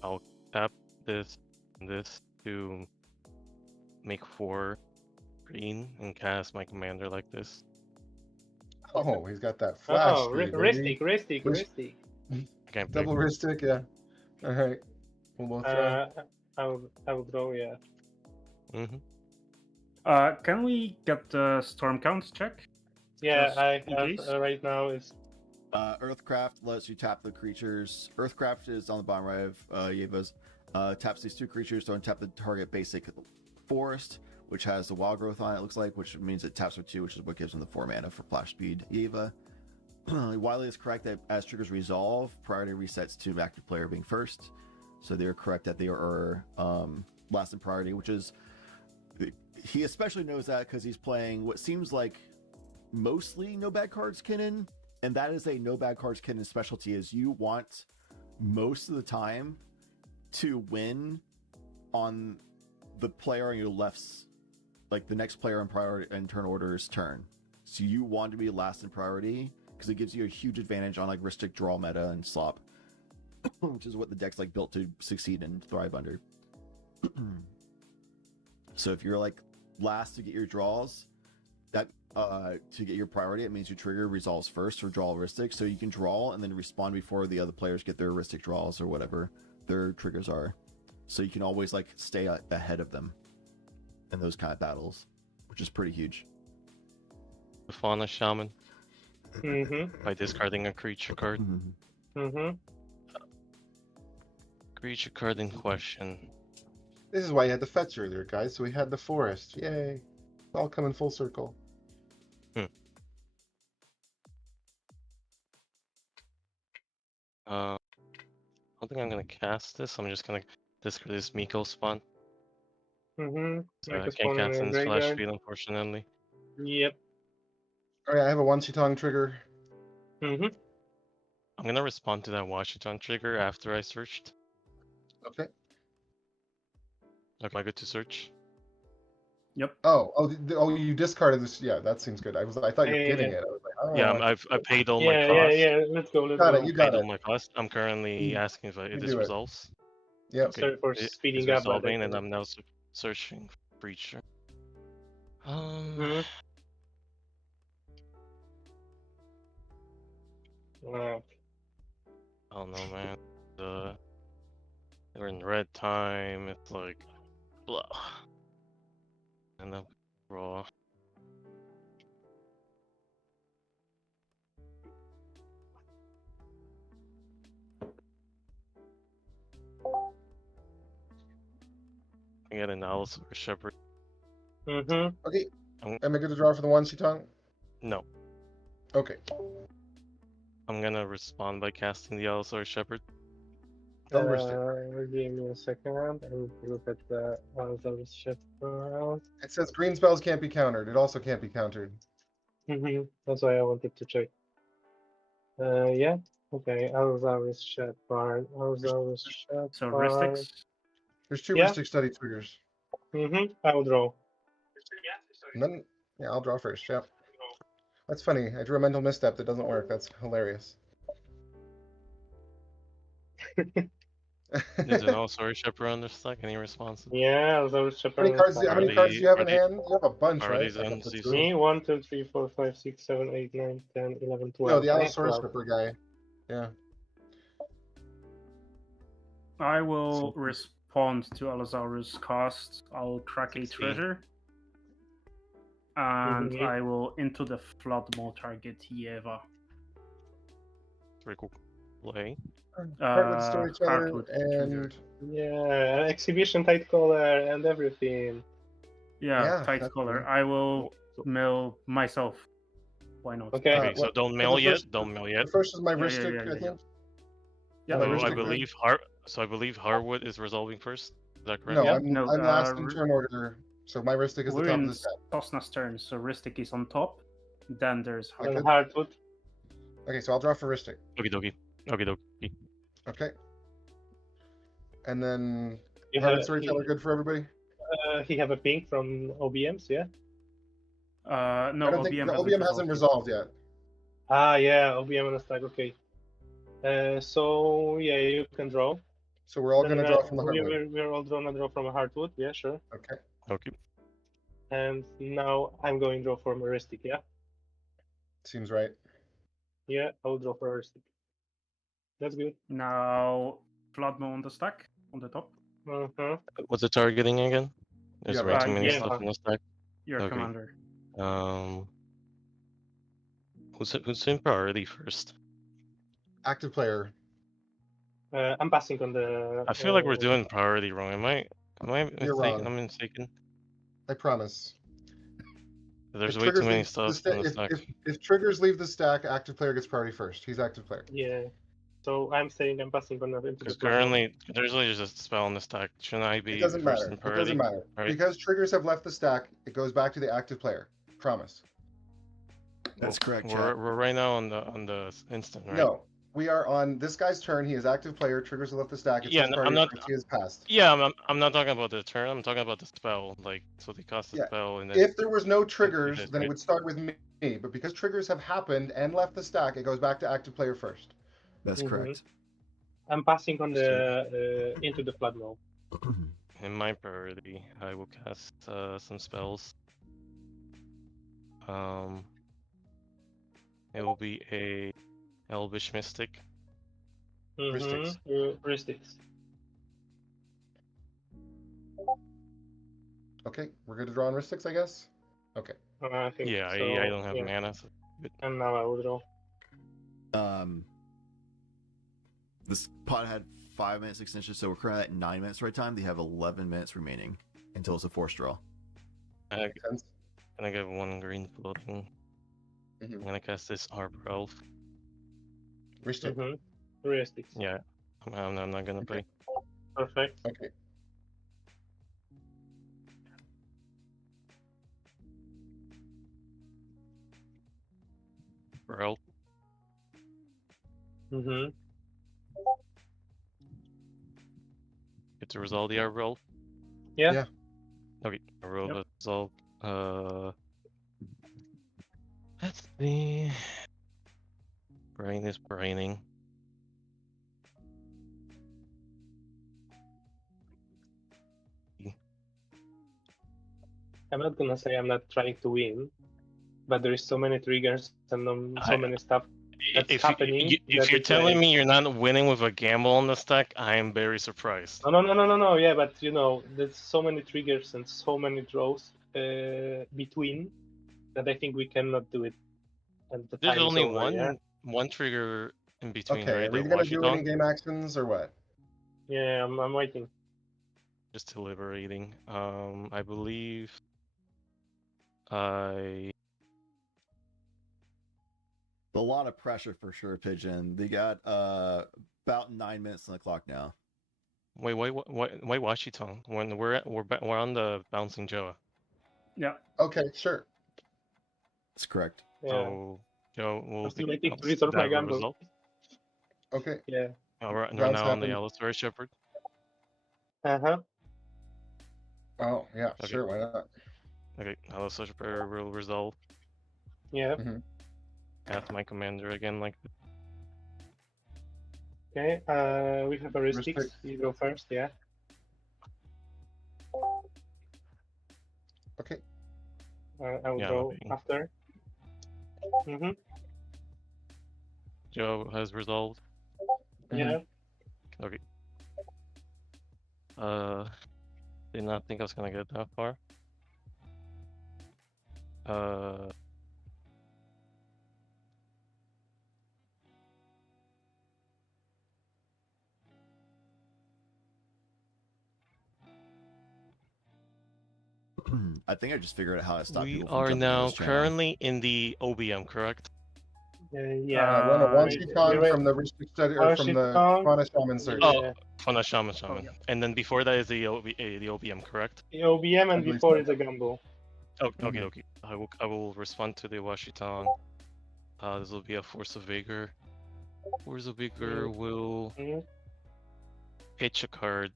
I'll tap this to make 4 green and cast my commander like this. Oh, he's got that flash. Oh, Ristic. Okay, Double Ristic, yeah. All right. We'll both draw. I will draw, yeah. Mm-hmm. Can we get the storm count check? Yeah, Just I in have case? right now is Earthcraft lets you tap the creatures. Earthcraft is on the bottom right of Yeva's. Taps these 2 creatures, don't tap the target basic forest, which has the wild growth on it, looks like, which means it taps with 2, which is what gives them the 4 mana for flash speed. Yeva. Wiley is correct that as triggers resolve, priority resets to active player being first. So they're correct that they are last in priority, which is. He especially knows that because he's playing what seems like mostly no bad cards Kinnan, and that is a no bad cards Kinnan specialty. Is you want most of the time to win on the player on your left's, like the next player in priority in turn order's turn. So you want to be last in priority because it gives you a huge advantage on like Ristic draw meta and slop, which is what the deck's like built to succeed and thrive under. So if you're like last to get your draws, that to get your priority, it means your trigger resolves first or draw heuristic, so you can draw and then respond before the other players get their heuristic draws or whatever their triggers are. So you can always like stay ahead of them in those kind of battles, which is pretty huge. The Fauna Shaman. Mm-hmm. By discarding a creature card. Mm-hmm. Creature card in question. This is why you had the fetch earlier, guys. So we had the forest. Yay. It's all coming full circle. I don't think I'm gonna cast this. I'm just gonna discard this Miko spawn. Mm-hmm. So I can't cast in Flash Field, unfortunately. Yep. Alright, I have a one-shitong trigger. Mm-hmm. I'm gonna respond to that Washington trigger after I searched. Okay. Am I good to search? Yep. Oh, you discarded this. Yeah, that seems good. I thought you were getting it. I was like, oh. Yeah, I paid all my costs. Let's go. Got it. You got Paid all it. my costs. I'm currently asking if You this do it. resolves. Yep. Okay. Sorry for It's speeding up, but I resolving, and cannot. I'm now searching for Breacher. Wow. I don't know, man. We're in red time. It's like blah. And then raw. I get an Alice or Shepherd. Okay. Am I good to draw for the one, Shitong? No. Okay. I'm gonna respond by casting the Allosaur Shepherd. I'll risk it. Give me a second. I'll look at the Allosaurus Shepherd. It says green spells can't be countered. It also can't be countered. That's why I wanted to check. Yeah. Okay. Allosaurus Shepherd. Allosaurus Shepherd. So Ristics. There's two Yeah. Ristic study triggers. I will draw. And then, yeah, I'll draw first. Yep. That's funny. I drew a mental misstep that doesn't work. That's hilarious. There's an Allosaur Shepherd on this stack. Any responses? Yeah, Allosaurus Shepherd. How many cards do you have in hand? You have a bunch, are right? these Like up to two. Me, 1, 2, 3, 4, 5, 6, 7, 8, 9, 10, 11, 12. No, the I think Allosaurus 12. Ripper guy. Yeah. I will respond to Allosaurus cast. I'll crack a treasure. And I will into the flood mode target Yeva. Very cool. Play. Heartwood Storyteller Heartwood and Yeah, exhibition tight collar and everything. Yeah, tight collar. I will mill myself. Why not? Okay, so don't mail yet. Don't mail yet. The first is my Yeah, Ristic, yeah, I think. Yeah, My So I Ristic, believe I believe Harwood is resolving first. Is that correct? No, I'm last in turn order. So my Ristic is the We're top in of the set. Tosna's turn, so Ristic is on top. Then there's Okay. Heartwood. Okay, so I'll draw for Ristic. Okie dokie. Okie dokie. Okay. And then You Heartwood have- Storyteller good for everybody? He have a ping from OBMs, yeah? No, I don't think the OBM hasn't resolved yet. Ah, yeah, OBM on a stack, okay. So, yeah, you can draw. So we're all Then, going to draw from the Heartwood. We're all gonna draw from a Heartwood, yeah, sure. Okay. Okay. And now I'm going to draw for Maristic, yeah? Seems right. Yeah, I'll draw for Maristic. That's good. Now, Floodmo on the stack, on the top. What's the targeting again? There's Yeah, way too many yeah. stuff in the stack. Your Okay. commander. Who's in priority first? Active player. I'm passing on the. I feel like we're doing priority wrong. Am I You're mistaken? wrong. I'm mistaken. I promise. There's If way too triggers many leave the stuff in the sta- stack. if triggers leave the stack, active player gets priority first. He's active player. Yeah. So I'm saying I'm passing on into Because the plan. currently there's only just a spell in the stack. Shouldn't I be It doesn't first matter. in It priority? doesn't matter. Right. Because triggers have left the stack, it goes back to the active player. Promise. That's correct, We're chat. right now on the instant, right? No. We are on this guy's turn. He is active player. Triggers have left the stack. It Yeah, says no, priority I'm not. first. He is passed. Yeah, I'm not talking about the turn. I'm talking about the spell. Like, so they cast the Yeah. spell and then. If there was no triggers, did, then it right? would start with me. But because triggers have happened and left the stack, it goes back to active player first. That's correct. I'm passing on the into the flood now. In my priority, I will cast some spells. It will be a Elvish Mystic. Ristics. Ristics. Okay, we're good to draw on Ristics, I guess? Okay. I think Yeah, so, I don't have yeah. mana. So And now I will draw. This pod had 5 minutes extension, so we're currently at 9 minutes right time. They have 11 minutes remaining until it's a forced draw. and I get one green floating. I'm gonna cast this Arbor Elf. Ristic. Ristics. Yeah, I'm not gonna play. Perfect. Okay. Arbor Elf. Mm-hmm. Get to resolve the Arbor Elf. Yeah. Yeah. Okay, I roll Yep. a result. Let's see. Brain is braining. I'm not gonna say I'm not trying to win, but there is so many triggers and so many stuff that's If happening. if you're it's telling like, me you're not winning with a gamble on this deck, I am very surprised. no. Yeah, but there's so many triggers and so many draws between that I think we cannot do it. And the There's time is only over. Yeah. one trigger in between, Okay, right? are we The gonna do any Washington. game actions or what? Yeah, I'm waiting. Just deliberating. I believe I. A lot of pressure for sure, Pigeon. They got about 9 minutes on the clock now. Wait, Washington. When we're on the bouncing Joa. Yeah. Okay, sure. That's correct. So Joe will I'm still be waiting to resolve my gamble. result. Okay. Yeah. We're Bounce now on the happened. Yellowstone Shepherd. Uh-huh. Oh yeah, Okay. sure. Why not? Okay, Yellowstone Shepherd will resolve. Yeah. Cast my commander again, like. Okay. We have a restrict. You go first. Yeah. Okay. I will Yeah, go maybe. after. Mm-hmm. Joe has resolved. Yeah. Okay. Did not think I was gonna get that far. I think I just figured out how to stop We people from are jumping on now this channel. currently in the OBM, correct? Yeah. Run a Washington from the restrict study or from the Fauna Shaman search. Oh, Fauna Shaman. And then before that is the OBM, correct? The OBM and believe before so. is a gamble. Oh, okay. I will respond to the Washington. This will be a Force of Vigor. Force of Vigor will pitch a card,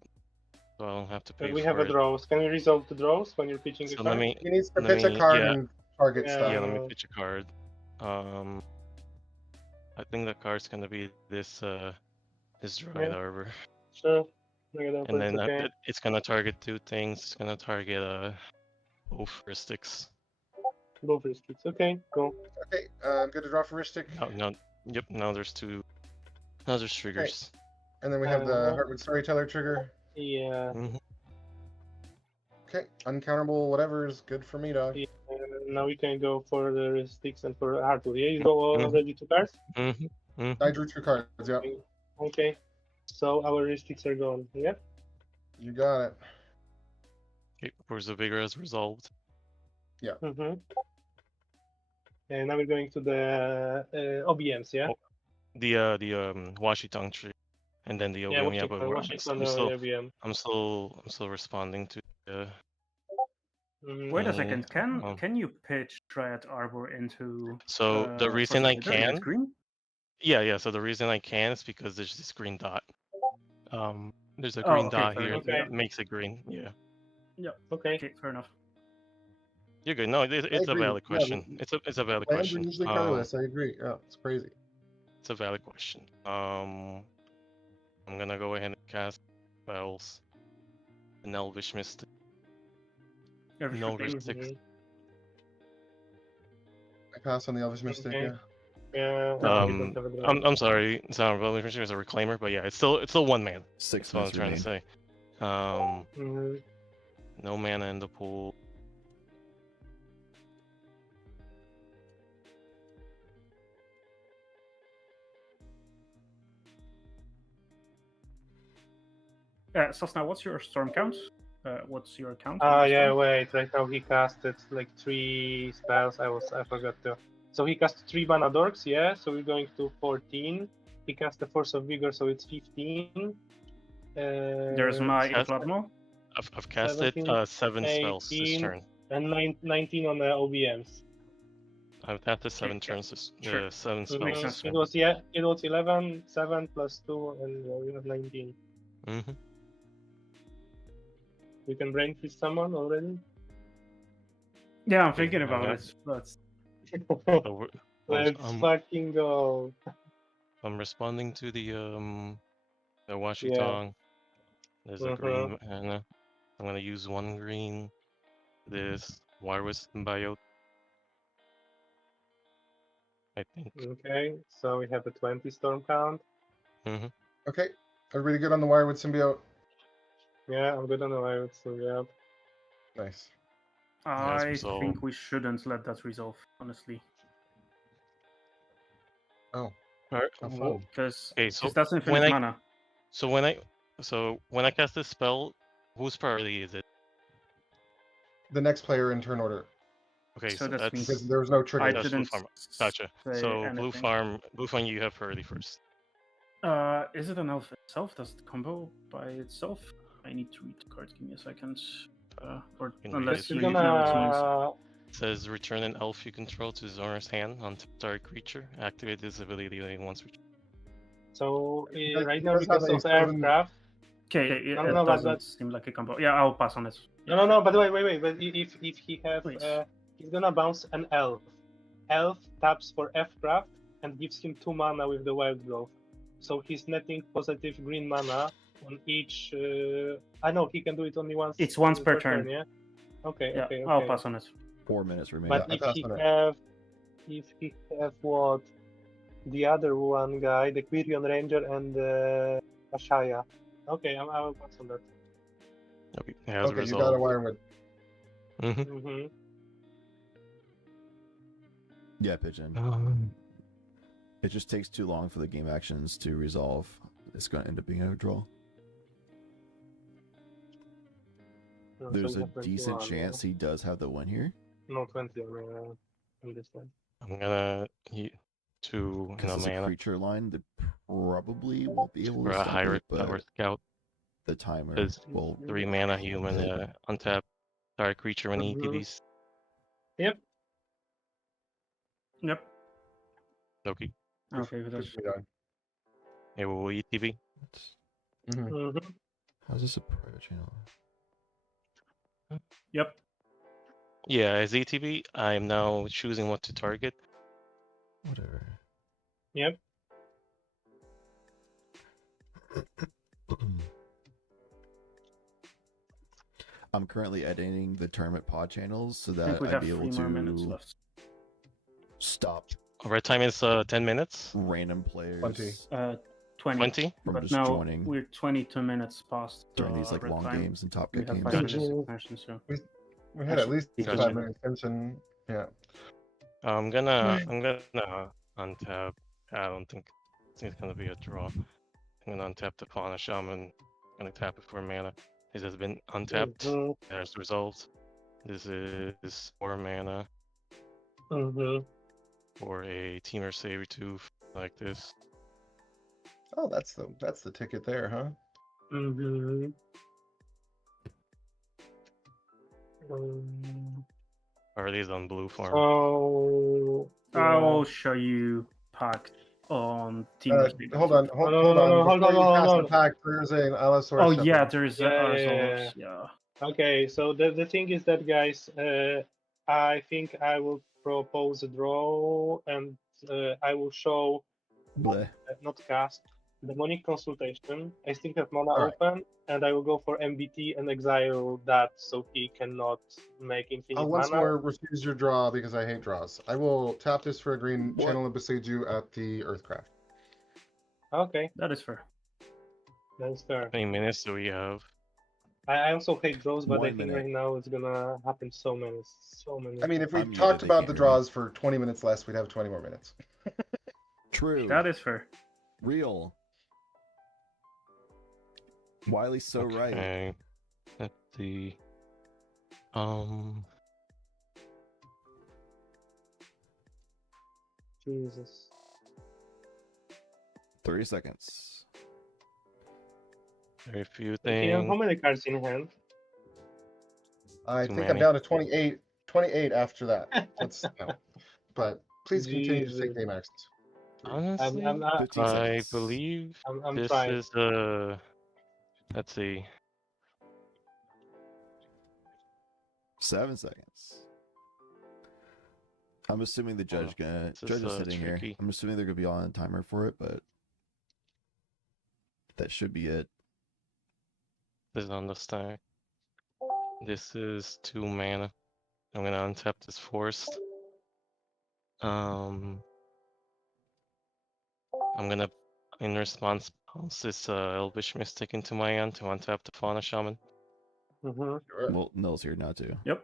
so I don't have to pay And we for have a it. draws. Can we resolve the draws when you're pitching a So card? let me. He needs to let pitch a me- card yeah, and target stuff. Yeah, let me pitch a card. I think the card's gonna be this Dryad Yeah. Arbor. Sure. Bring it up, And then okay. it's gonna target two things. It's gonna target both heuristics. Both restricts. Okay, cool. Okay, I'm good to draw for Ristic. Yep. Now there's two. Now there's triggers. And then we have the Heartwood Storyteller trigger. Yeah. Okay, uncounterable whatever is good for me, dog. Yeah, now we can go for the restricts and for Arthur. Yeah, you go already 2 cards? I drew 2 cards, yeah. Okay. So our restricts are gone. Yeah? You got it. Okay, Force of Vigor has resolved. Yeah. Mm-hmm. And now we're going to the OBMs, yeah? The Washington tree, and then the OBM. Yeah, but Washington, OBM. I'm still responding to. Wait a second. Can you pitch Dryad Arbor into? So the reason Force I of Vigor? Is it can. green? Yeah. So the reason I can is because there's this green dot. There's a green dot fair here enough. that makes it green. Yeah. Yep. Okay. Fair enough. You're good. No, it's a agree. valid Yeah, question. It's a valid Lands are question. usually colorless, I agree. Yeah, it's crazy. It's a valid question. I'm gonna go ahead and cast spells. An Elvish Mystic. No restricts. I pass on the Elvish Mystic, Okay. yeah. Yeah. I'm sorry, Sound Elvish Mystic is a reclaimer, but yeah, it's still 1 man. 6 That's what I'm minutes trying to say. No mana in the pool. Sosna, what's your storm count? What's your count? Yeah, wait. Right now he casted like 3 spells. I forgot to. So he cast 3 mana dorks, yeah. So we're going to 14. He cast the Force of Vigor, so it's 15. There's my Plasmo. I've casted 7 spells this 18, turn. And 19 on the OBMs. I've casted 7 turns this 7 spells. Mhm. this turn. It was 11, 7 plus 2, and we have 19. Mm-hmm. We can brain freeze someone already? Yeah, I'm thinking about Okay. it. But So Let's fucking go. I'm responding to the Yeah. Washington. There's a Uh-huh. green mana. I'm gonna use 1 green. This Wireless Symbiote. I think. Okay, so we have a 20 storm count. Mm-hmm. Okay. Everybody good on the Wirewood symbiote? Yeah, I'm good on the way with symbiote. Nice. I resolved. think we shouldn't let that resolve, honestly. Oh. Alright. Because Okay, so that's infinite when mana. when I cast this spell, whose priority is it? The next player in turn order. Okay, So so that's me. that's Because there was no trigger. that's blue didn't farm. Gotcha. say So blue anything. farm, you have priority first. Is it an elf itself? Does it combo by itself? I need to read the card. Give me a second. Or Can unless read you it. know what it means. It says return an elf you control to his owner's hand on target creature. Activate this ability once. So does- right he now does have because a of 7 aircraft. Okay, it but doesn't seem like a combo. Yeah, I'll pass on it. no. But wait. But if he have, he's gonna bounce an elf. Elf taps for F-craft and gives him 2 mana with the wild growth. So he's netting positive green mana on each. I know he can do it only once. It's once per turn. Yeah. Okay. Yeah, Okay. I'll pass on it. 4 minutes remaining. But if he have what, the other one guy, the Quirion Ranger and Ashaya. Okay, I will pass on that. Okay, it has Okay, you got a resolved. Wirewood. Mm-hmm. Yeah, Pigeon. It just takes too long for the game actions to resolve. It's going to end up being a draw. There's a decent chance he does have the win here. No, 20 on this one. I'm gonna eat 2 Because it's a mana creature line, they probably won't be able for to a stop higher it, but power scout. the timer Says will 3 mana human untap target creature when ETBs. Yep. Yep. Okay. Okay, with us. It will ETB. Mm-hmm. How's this a private channel? Yep. Yeah, as ETB, I'm now choosing what to target. Whatever. Yep. I'm currently editing the tournament pod channels so I think that we I'd have be able 3 more minutes to left. stop Red time is 10 minutes. random players 20. 20? from But just now joining we're 22 minutes past during these like red long time. games and top We cut have games. 5 minutes extension, so We had at least Gotcha. 5 minutes extension. Yeah. I'm gonna untap. I don't think it's gonna be a draw. I'm gonna untap the Fauna Shaman. I'm gonna tap it for mana. This has been untapped. Mhm. There's resolved. This is 4 mana Mm-hmm. for a Teamer Saber Tooth like this. Oh, that's the ticket there, huh? Mm-hmm. Or it is on blue farm. So I will show you packed on Team Hold on, hold on. no, hold Before you on. cast the pack, there's an Allosaurus. Oh Shepherd. yeah, there's Yeah. yeah. Okay, so the thing is that, guys, I think I will propose a draw, and I will show not cast demonic consultation. I still have mana All right. open, and I will go for MBT and exile that so he cannot make infinite I'll once mana. more refuse your draw because I hate draws. I will tap this for a green, channel and besiege you at the Earthcraft. Okay, That is fair. that's fair. How many minutes do we have? I also hate draws, but I 1 think minute. right now it's gonna happen so many. I mean, if we I'm talked muted, they about can't the hear me. draws for 20 minutes less, we'd have 20 more minutes. True. That is fair. Real. Wiley's so right. Okay. Let's see. 30 seconds. Very few You have how things. many cards in hand? I Too think many. I'm down to 28 after that. Let's no. But please continue to Jesus. take game actions. Honestly, I'm I believe I'm this trying. is let's see. 7 seconds. I'm assuming the judge this judge is is, sitting tricky. here. I'm assuming they're gonna be on a timer for it, but that should be it. This is on the stack. This is 2 mana. I'm gonna untap this forest. I'm gonna, in response, bounce this Elvish Mystic into my hand to untap the Fauna Shaman. Well, Null's here now too. Yep.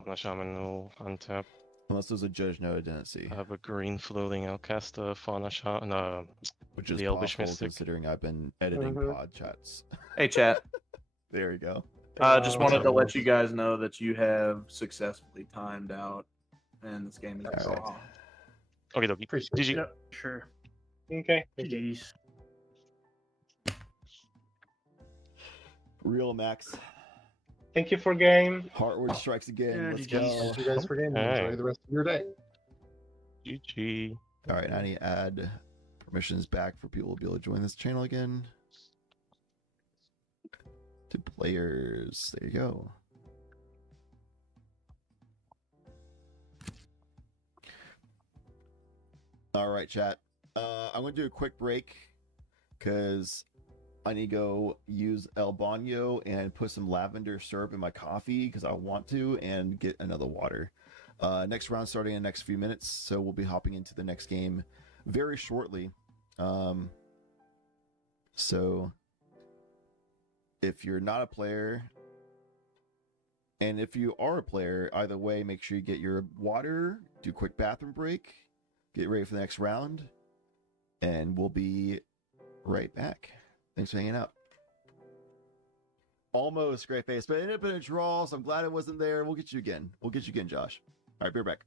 Fauna Shaman will untap. Unless there's a judge no identity. I have a green floating. I'll cast the Fauna Shaman. Which is the Elvish possible Mystic. considering I've been editing pod chats. Hey, chat. There you go. Just wanted to let you guys know that you have successfully timed out, and this game is a draw. Okay, dokie. GG. Yep, sure. Okay. GG's. Real Max. Thank you for game. Heartwood strikes again. Yeah, Let's GG's. go. Thank you guys for gaming. Alright. Enjoy the rest of your day. GG. All right, I need to add permissions back for people to be able to join this channel again. To players. There you go. All right, chat. I'm going to do a quick break because I need to go use El Baño and put some lavender syrup in my coffee because I want to, and get another water. Next round starting in the next few minutes, so we'll be hopping into the next game very shortly. So if you're not a player, and if you are a player, either way, make sure you get your water, do a quick bathroom break, get ready for the next round, and we'll be right back. Thanks for hanging out. Almost great face, but it ended up in a draw, so I'm glad it wasn't there. We'll get you again. We'll get you again, Josh. All right, be right back.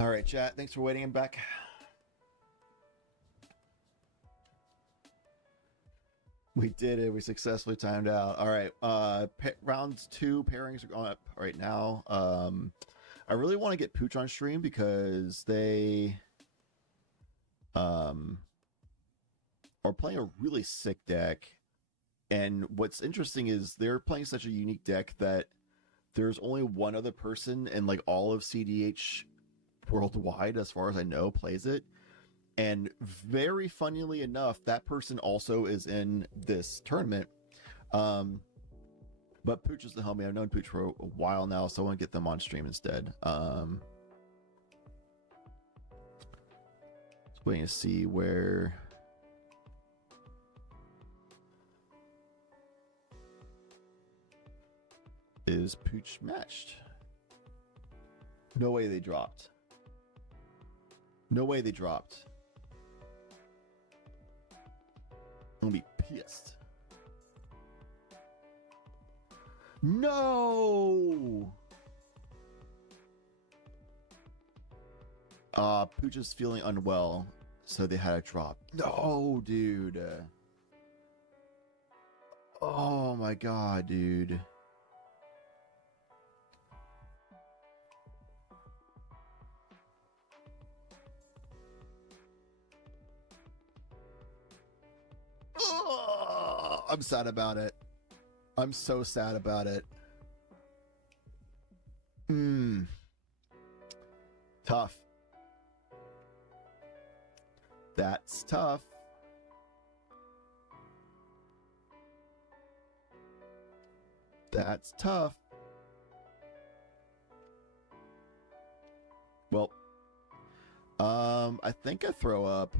All right, chat. Thanks for waiting. I'm back. We did it. We successfully timed out. All right. Round 2 pairings are going up right now. I really want to get Pooch on stream because they are playing a really sick deck. And what's interesting is they're playing such a unique deck that there's only one other person in like all of CDH worldwide, as far as I know, plays it. And very funnily enough, that person also is in this tournament. But Pooch is the homie. I've known Pooch for a while now, so I want to get them on stream instead. Just waiting to see where... Is Pooch matched? No way they dropped. No way they dropped. I'm gonna be pissed. No! Pooch is feeling unwell, so they had a drop. No, dude. Oh my god, dude. Oh, I'm sad about it. I'm so sad about it. Tough. That's tough. That's tough. Well, I think I throw up.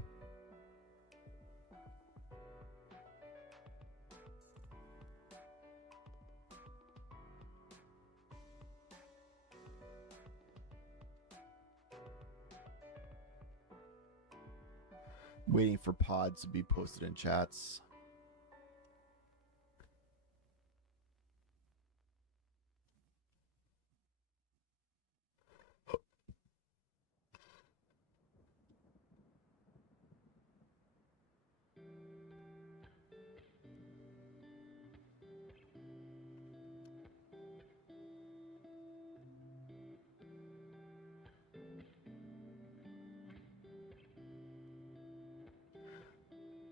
Waiting for pods to be posted in chats.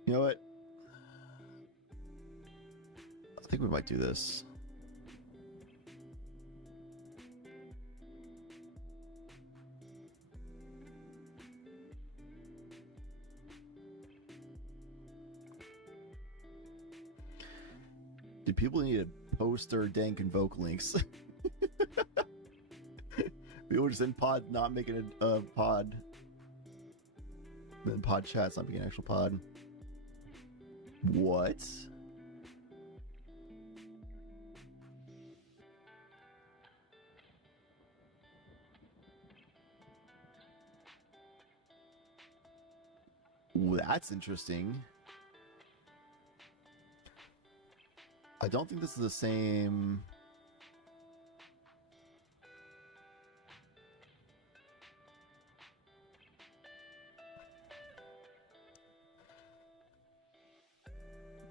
You know what? I think we might do this. Do people need to post their dank invoke links? People just in pod not making a pod. Then pod chat's not being an actual pod. What? Ooh, that's interesting. I don't think this is the same.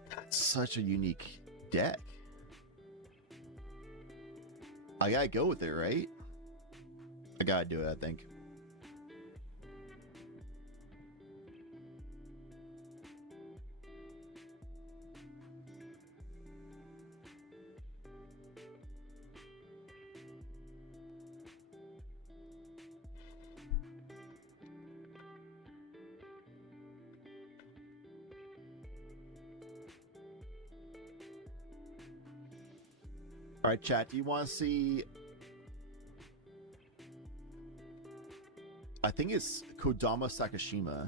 That's such a unique deck. I gotta go with it, right? I gotta do it, I think. All right, chat, do you want to see... I think it's Kodama Sakashima.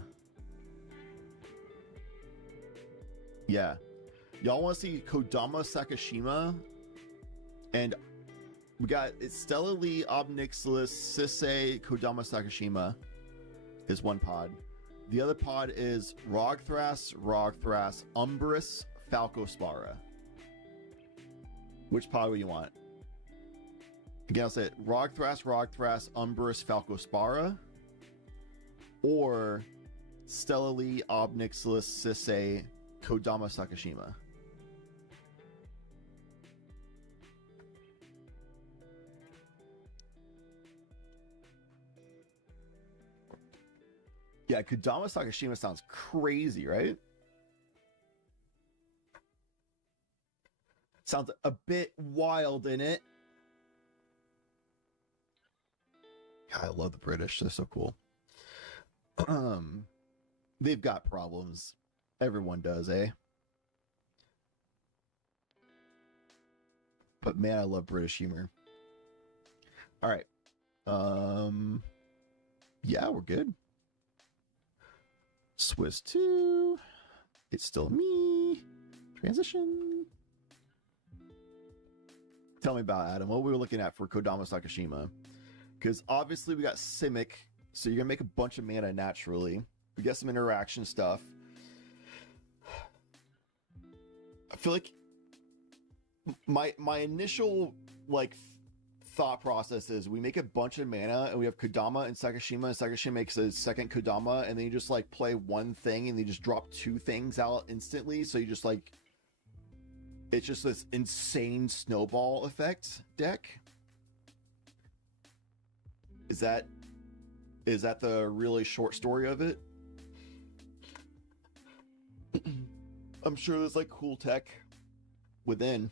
Yeah. Y'all want to see Kodama Sakashima? And we got... It's Stellarly Obnixilis Sisei Kodama Sakashima is one pod. The other pod is Rogthras, Umbris, Falcospara. Which pod do you want? Again, I'll say it. Rogthras, Umbris, Falcospara. or Stellally, Obnixilis, Sisei, Kodama Sakashima. Yeah, Kodama Sakashima sounds crazy, right? Sounds a bit wild in it. God, I love the British. They're so cool. They've got problems. Everyone does, eh? But man, I love British humor. All right. Yeah, we're good. Swiss 2. It's still me. Transition. Tell me about Adam. What we were looking at for Kodama Sakashima. Because obviously we got Simic, so you're gonna make a bunch of mana naturally. We get some interaction stuff. I feel like my initial like thought process is we make a bunch of mana and we have Kodama and Sakashima makes a second Kodama, and then you just like play one thing and you just drop two things out instantly. So you just like, it's just this insane snowball effect deck. Is that the really short story of it? I'm sure there's like cool tech within.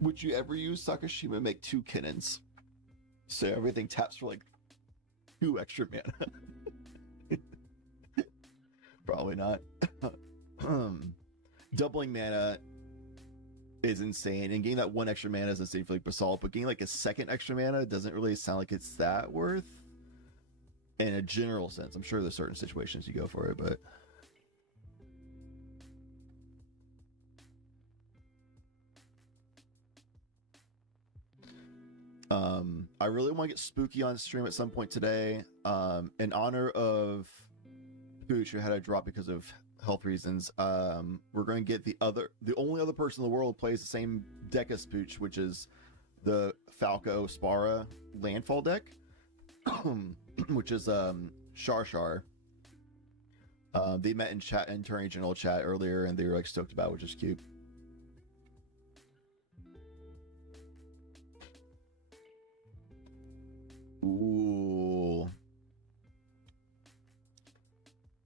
Would you ever use Sakashima to make two Kinnons? So everything taps for like 2 extra mana. Probably not. Doubling mana is insane, and getting that 1 extra mana is insane for like Basalt, but getting like a second extra mana doesn't really sound like it's that worth in a general sense. I'm sure there's certain situations you go for it, but I really want to get spooky on stream at some point today. In honor of Pooch, who had a drop because of health reasons, we're going to get the only other person in the world who plays the same deck as Pooch, which is the Falco Spara landfall deck, which is Shar. They met in chat, in Turn General chat earlier, and they were like stoked about it, which is cute. Ooh.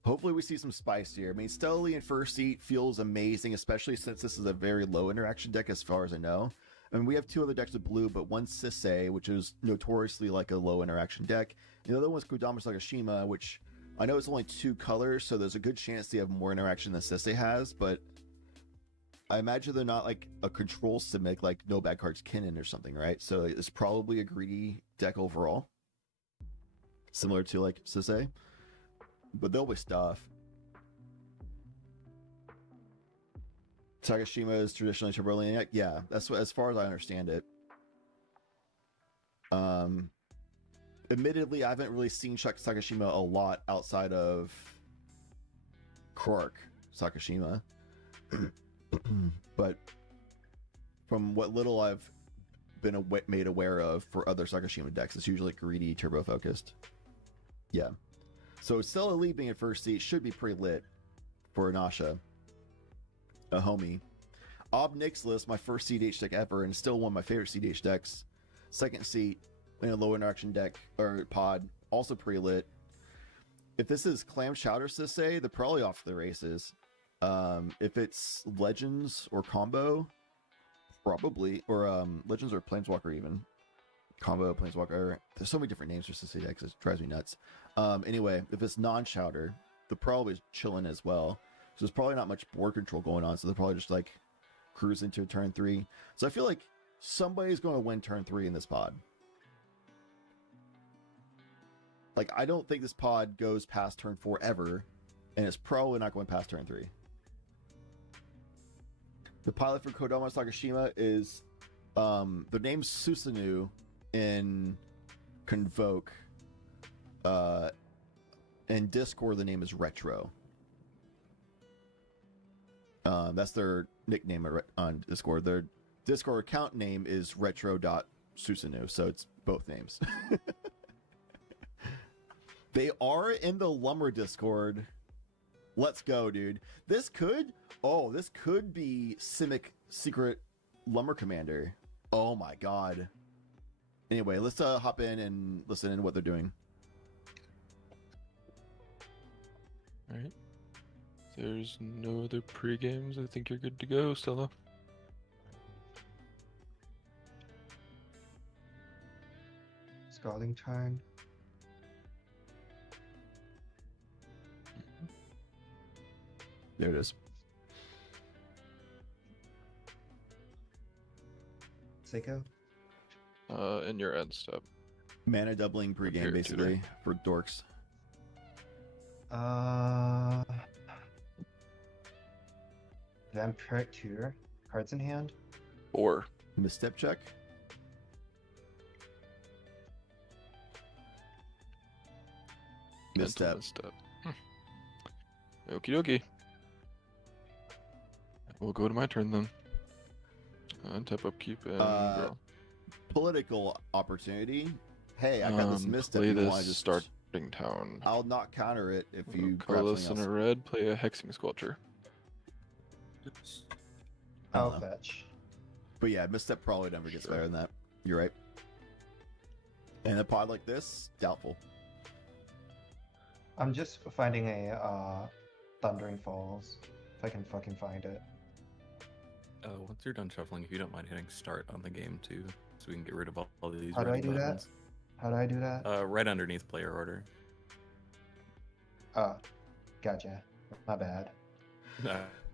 Hopefully we see some spice here. I mean, Stellally in first seat feels amazing, especially since this is a very low interaction deck as far as I know. I mean, we have 2 other decks with blue, but one Sisei, which is notoriously like a low interaction deck. The other one's Kodama Sakashima, which I know it's only 2 colors, so there's a good chance they have more interaction than Sisei has, but I imagine they're not like a control Simic like No Bad Cards Kinnan or something, right? So it's probably a greedy deck overall, similar to like Sisei, but there'll be stuff. Sakashima is traditionally Timberlane. Yeah, that's what, as far as I understand it. Admittedly, I haven't really seen Sakashima a lot outside of Quark Sakashima. But from what little I've been made aware of for other Sakashima decks, it's usually greedy, turbo focused. Yeah. So Stella Lee being in first seat should be pretty lit for Anasha, a homie. Obnixilis, my first CDH deck ever, and still one of my favorite CDH decks. Second seat in a low interaction deck or pod, also pretty lit. If this is Clam Chowder Sisei, they're probably off the races. If it's Legends or combo, probably, or Legends or Planeswalker even. Combo, Planeswalker. There's so many different names for Sisei decks, it drives me nuts. Anyway, if it's non-Chowder, they're probably chilling as well. So there's probably not much board control going on, so they're probably just like cruising to turn 3. So I feel like somebody's going to win turn 3 in this pod. Like, I don't think this pod goes past turn 4 ever, and it's probably not going past turn 3. The pilot for Kodama Sakashima is the name's Susanoo in Convoke. In Discord, the name is Retro. That's their nickname on Discord. Their Discord account name is retro.susanu, so it's both names. They are in the Lumber Discord. Let's go, dude. This could be Simic Secret Lumber Commander. Oh my god. Anyway, let's hop in and listen in what they're doing. All right. If there's no other pre-games, I think you're good to go, Stella. Scalding Tarn. There it is. Seiko. In your end step. Mana doubling pregame, basically, for dorks. Vampiric Tutor. Cards in hand. Or misstep check. Misstep. Okie dokie. We'll go to my turn then. Tap upkeep and draw. Political opportunity. Hey, I got this misstep. Play You this wanna just starting town. I'll not counter it if you grab Colorless something and else. a red, play a hexing sculpture. I'll fetch. But yeah, misstep probably never gets better than that. You're right. And a pod like this, doubtful. I'm just finding a Thundering Falls. If I can fucking find it. Once you're done shuffling, if you don't mind hitting start on the game too, so we can get rid of all these. How do I red do that? buttons. How do I do that? Right underneath player order. Oh, gotcha. My bad.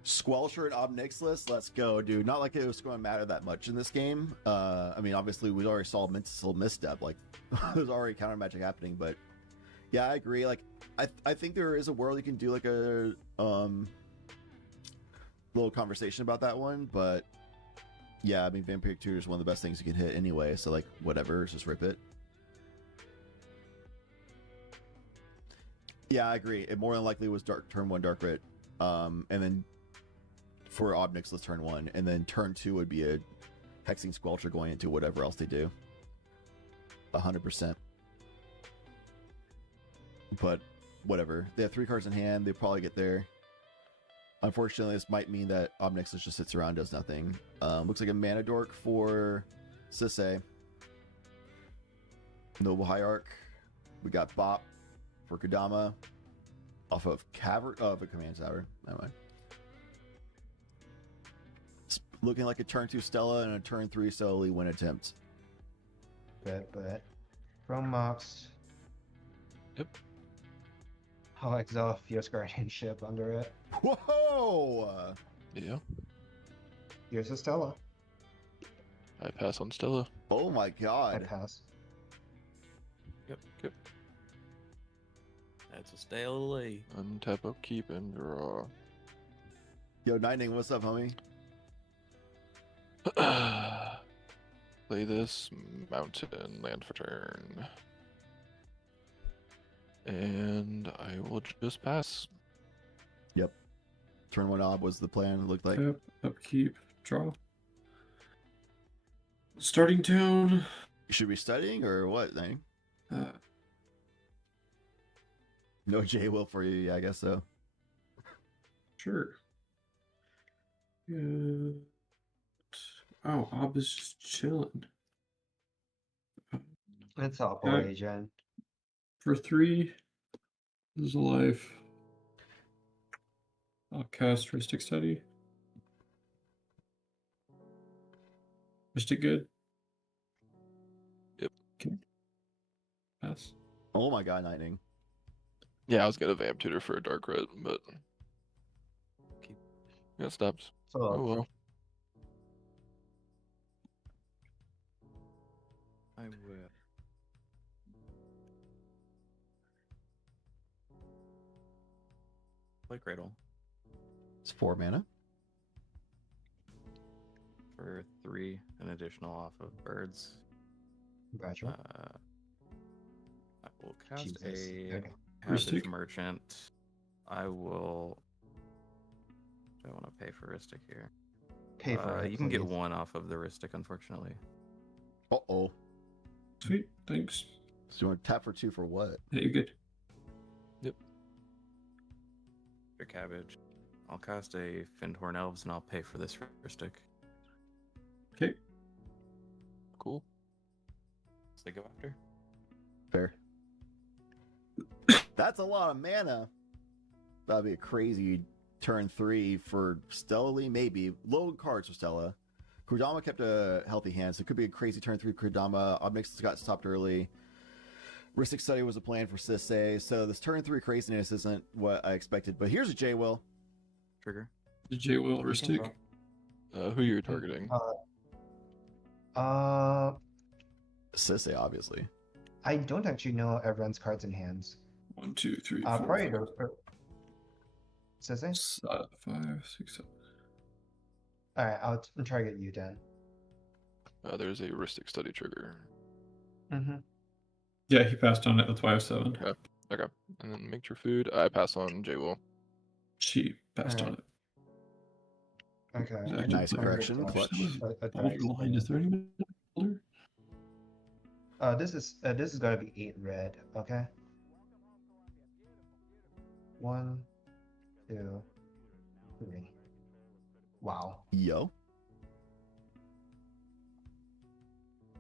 Squelcher and Obnixilus, let's go, dude. Not like it was going to matter that much in this game. I mean, obviously, we already saw Mental Misstep. Like, there's already counter magic happening, but yeah, I agree. Like, I think there is a world you can do like a little conversation about that one, but yeah, I mean, Vampiric Tutor is one of the best things you can hit anyway, so like, whatever, just rip it. Yeah, I agree. It more than likely was turn 1 Dark Rit, and then for Obnixilus turn 1, and then turn 2 would be a Hexing Squelcher going into whatever else they do. 100%. But whatever. They have 3 cards in hand. They probably get there. Unfortunately, this might mean that Obnixilus just sits around, does nothing. Looks like a Mana Dork for Sisay. Noble Hierarch. We got Bop for Kodama. Off of of a Command Tower. Never mind. It's looking like a turn 2 Stella and a turn 3 Solely win attempt. But. Chrome Mox. Yep. I'll exile Fierce Guardianship under it. Whoa! Yeah. Here's a Stella. I pass on Stella. Oh my god. I pass. Yep. That's a Stella. Untap upkeep and draw. Yo, Nightning, what's up, homie? Play this mountain land for turn. And I will just pass. Yep. Turn 1 Ob was the plan, it looked like. Tap, upkeep, draw. Starting town. Should we be studying or what, Nightning? No J will for you, yeah, I guess so. Sure. Oh, Ob is just chilling. It's Operation. For 3, this is a life. I'll cast Mystic Study. Mystic good. Yep. Okay. Pass. Oh my god, Nightning. Yeah, I was gonna Vamp Tutor for a Dark Red, but got stops. Oh well. I will. Play Cradle. It's 4 mana. For 3, an additional off of birds. Gotcha. I will cast Jesus. a Okay. Heritage Merchant. I will. Do I want to to pay for Ristic here. Pay for it, You can get please. 1 off of the Ristic, unfortunately. Uh-oh. Sweet, thanks. So you want to tap for 2 for what? Yeah, you're good. Yep. Your cabbage. I'll cast a Findhorn Elves and I'll pay for this Ristic. Okay. Cool. So they go after. Fair. That's a lot of mana. That'd be a crazy turn 3 for Stella Lee, maybe. Low cards for Stella. Kudama kept a healthy hand, so it could be a crazy turn 3 Kudama. Obnix got stopped early. Ristic Study was a plan for Sisei, so this turn 3 craziness isn't what I expected. But here's a J-Will. Trigger. The J Will Ristic. Who you're targeting? Sisei, obviously. I don't actually know everyone's cards in hands. 1, 2, 3, 4, Probably 5, Sisei? 5, 6, 7. Alright, I'll target you, Dan. There's a Ristic Study trigger. Mm-hmm. Yeah, he passed on it. That's why I have 7. Okay. And then make your food. I pass on J-Will. She passed on it. Okay. Nice correction, clutch. Borderline to 30 minutes older. This is gonna be 8 red, okay? 1, 2, 3. Wow. Yo.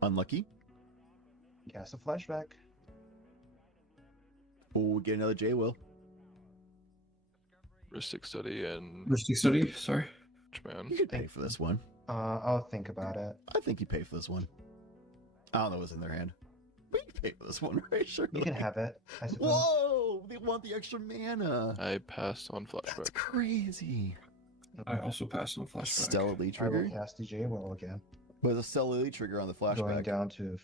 Unlucky. Cast a flashback. Oh, we get another J-Will. Ristic Study and... Ristic Study, sorry. Man. You could pay for this one. I'll think about it. I think you pay for this one. I don't know what's in their hand. But you can pay for this one, right? Sure. You can have it, I suppose. Whoa! They want the extra mana. I pass on flashback. That's crazy. I also passed on flashback. Stella Lee I will trigger. cast the J-Will again. But the Stella Lee trigger on the flashback. Going down to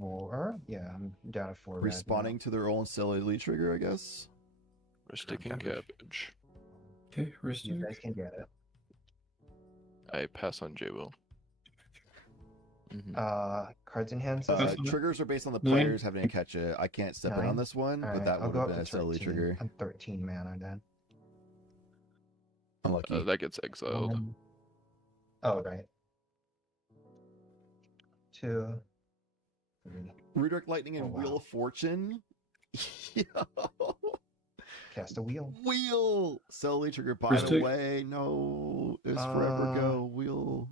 4. Yeah, I'm down to 4 red. Responding to their own Stella Lee trigger, I guess. Ristic and cabbage. Okay, Ristic. You guys can get it. I pass on J-Will. Cards in hand. Triggers are based on the 9. players having to catch it. I can't step in 9. on this one, but Alright, that I'll would go have up been to a Stella Lee 13. trigger. I'm 13 mana then. Unlucky. That gets exiled. Oh, right. 2, 3. Redirect Lightning and Oh, wow. Wheel of Fortune. Yo. Cast a wheel. Wheel. Stella Lee trigger. By the Ristic. way, no, it's forever go. Wheel.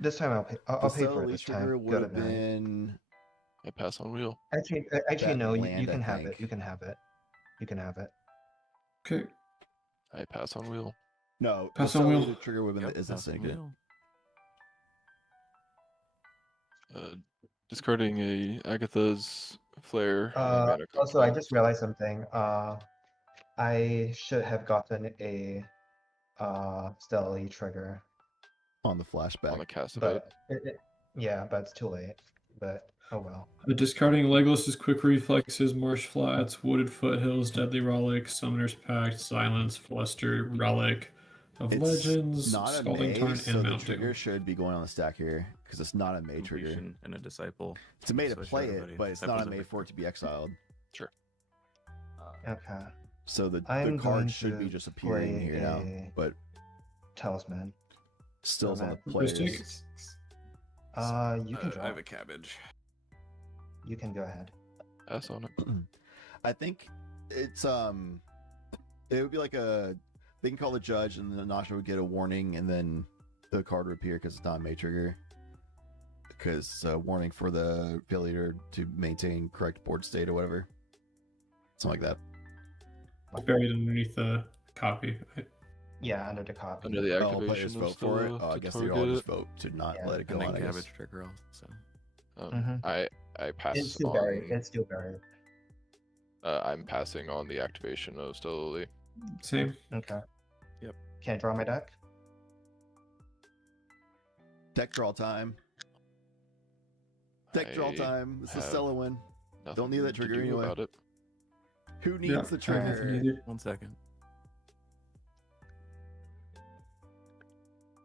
This time I'll pay. I'll The pay for Stella it Lee this trigger time. would Go have to 9. been. I pass on Wheel. Actually, that no. You land, can I have it. think. You can have it. You can have it. Okay. I pass on Wheel. No, Pass the on Stella Wheel. Lee trigger would have been Yep, the Isn't pass on Syndicate. Wheel. Discarding a Agatha's Flare. and a mana cost Also, I one. just realized something. I should have gotten a Stella Lee trigger, On the flashback. On the cast but yeah, but it's too late. But oh well. Discarding Legolas's Quick Reflexes, Marsh Flats, Wooded Foothills, Deadly Relic, Summoner's Pact, Silence, Fluster, Relic of It's Legends, not a Scalding May, Tarn, so and the Mounting. trigger should be going on the stack here because it's not a May trigger. Completion and a Disciple. It's a May to Switch play everybody. it, but it's That not was a a May big for it to be exiled. Sure. Okay. So the I'm going card should be to just appearing play here now, a but Talisman. still is on the Ristic. players. You can draw. I have a cabbage. You can go ahead. Pass on it. I think it's it would be like a they can call the judge and the Nasha would get a warning and then the card would appear because it's not a May trigger. Because warning for the failure to maintain correct board state or whatever. Something like that. It's buried underneath the copy. Right? Yeah, under the copy. Under the Oh, players activation vote of for it. the- Oh, I to guess they all target just it. vote to not Yeah. let it go And then on. I guess. cabbage trigger also. I pass It's still on. buried. It's still buried. I'm passing on the activation of Stella Lee. Same. Okay. Yep. Can I draw my deck? Deck draw time. Deck draw I time. It's a have Stella win. Don't need that to trigger do anyway. about it. Who needs Yeah, the I have nothing trigger? either. 1 second.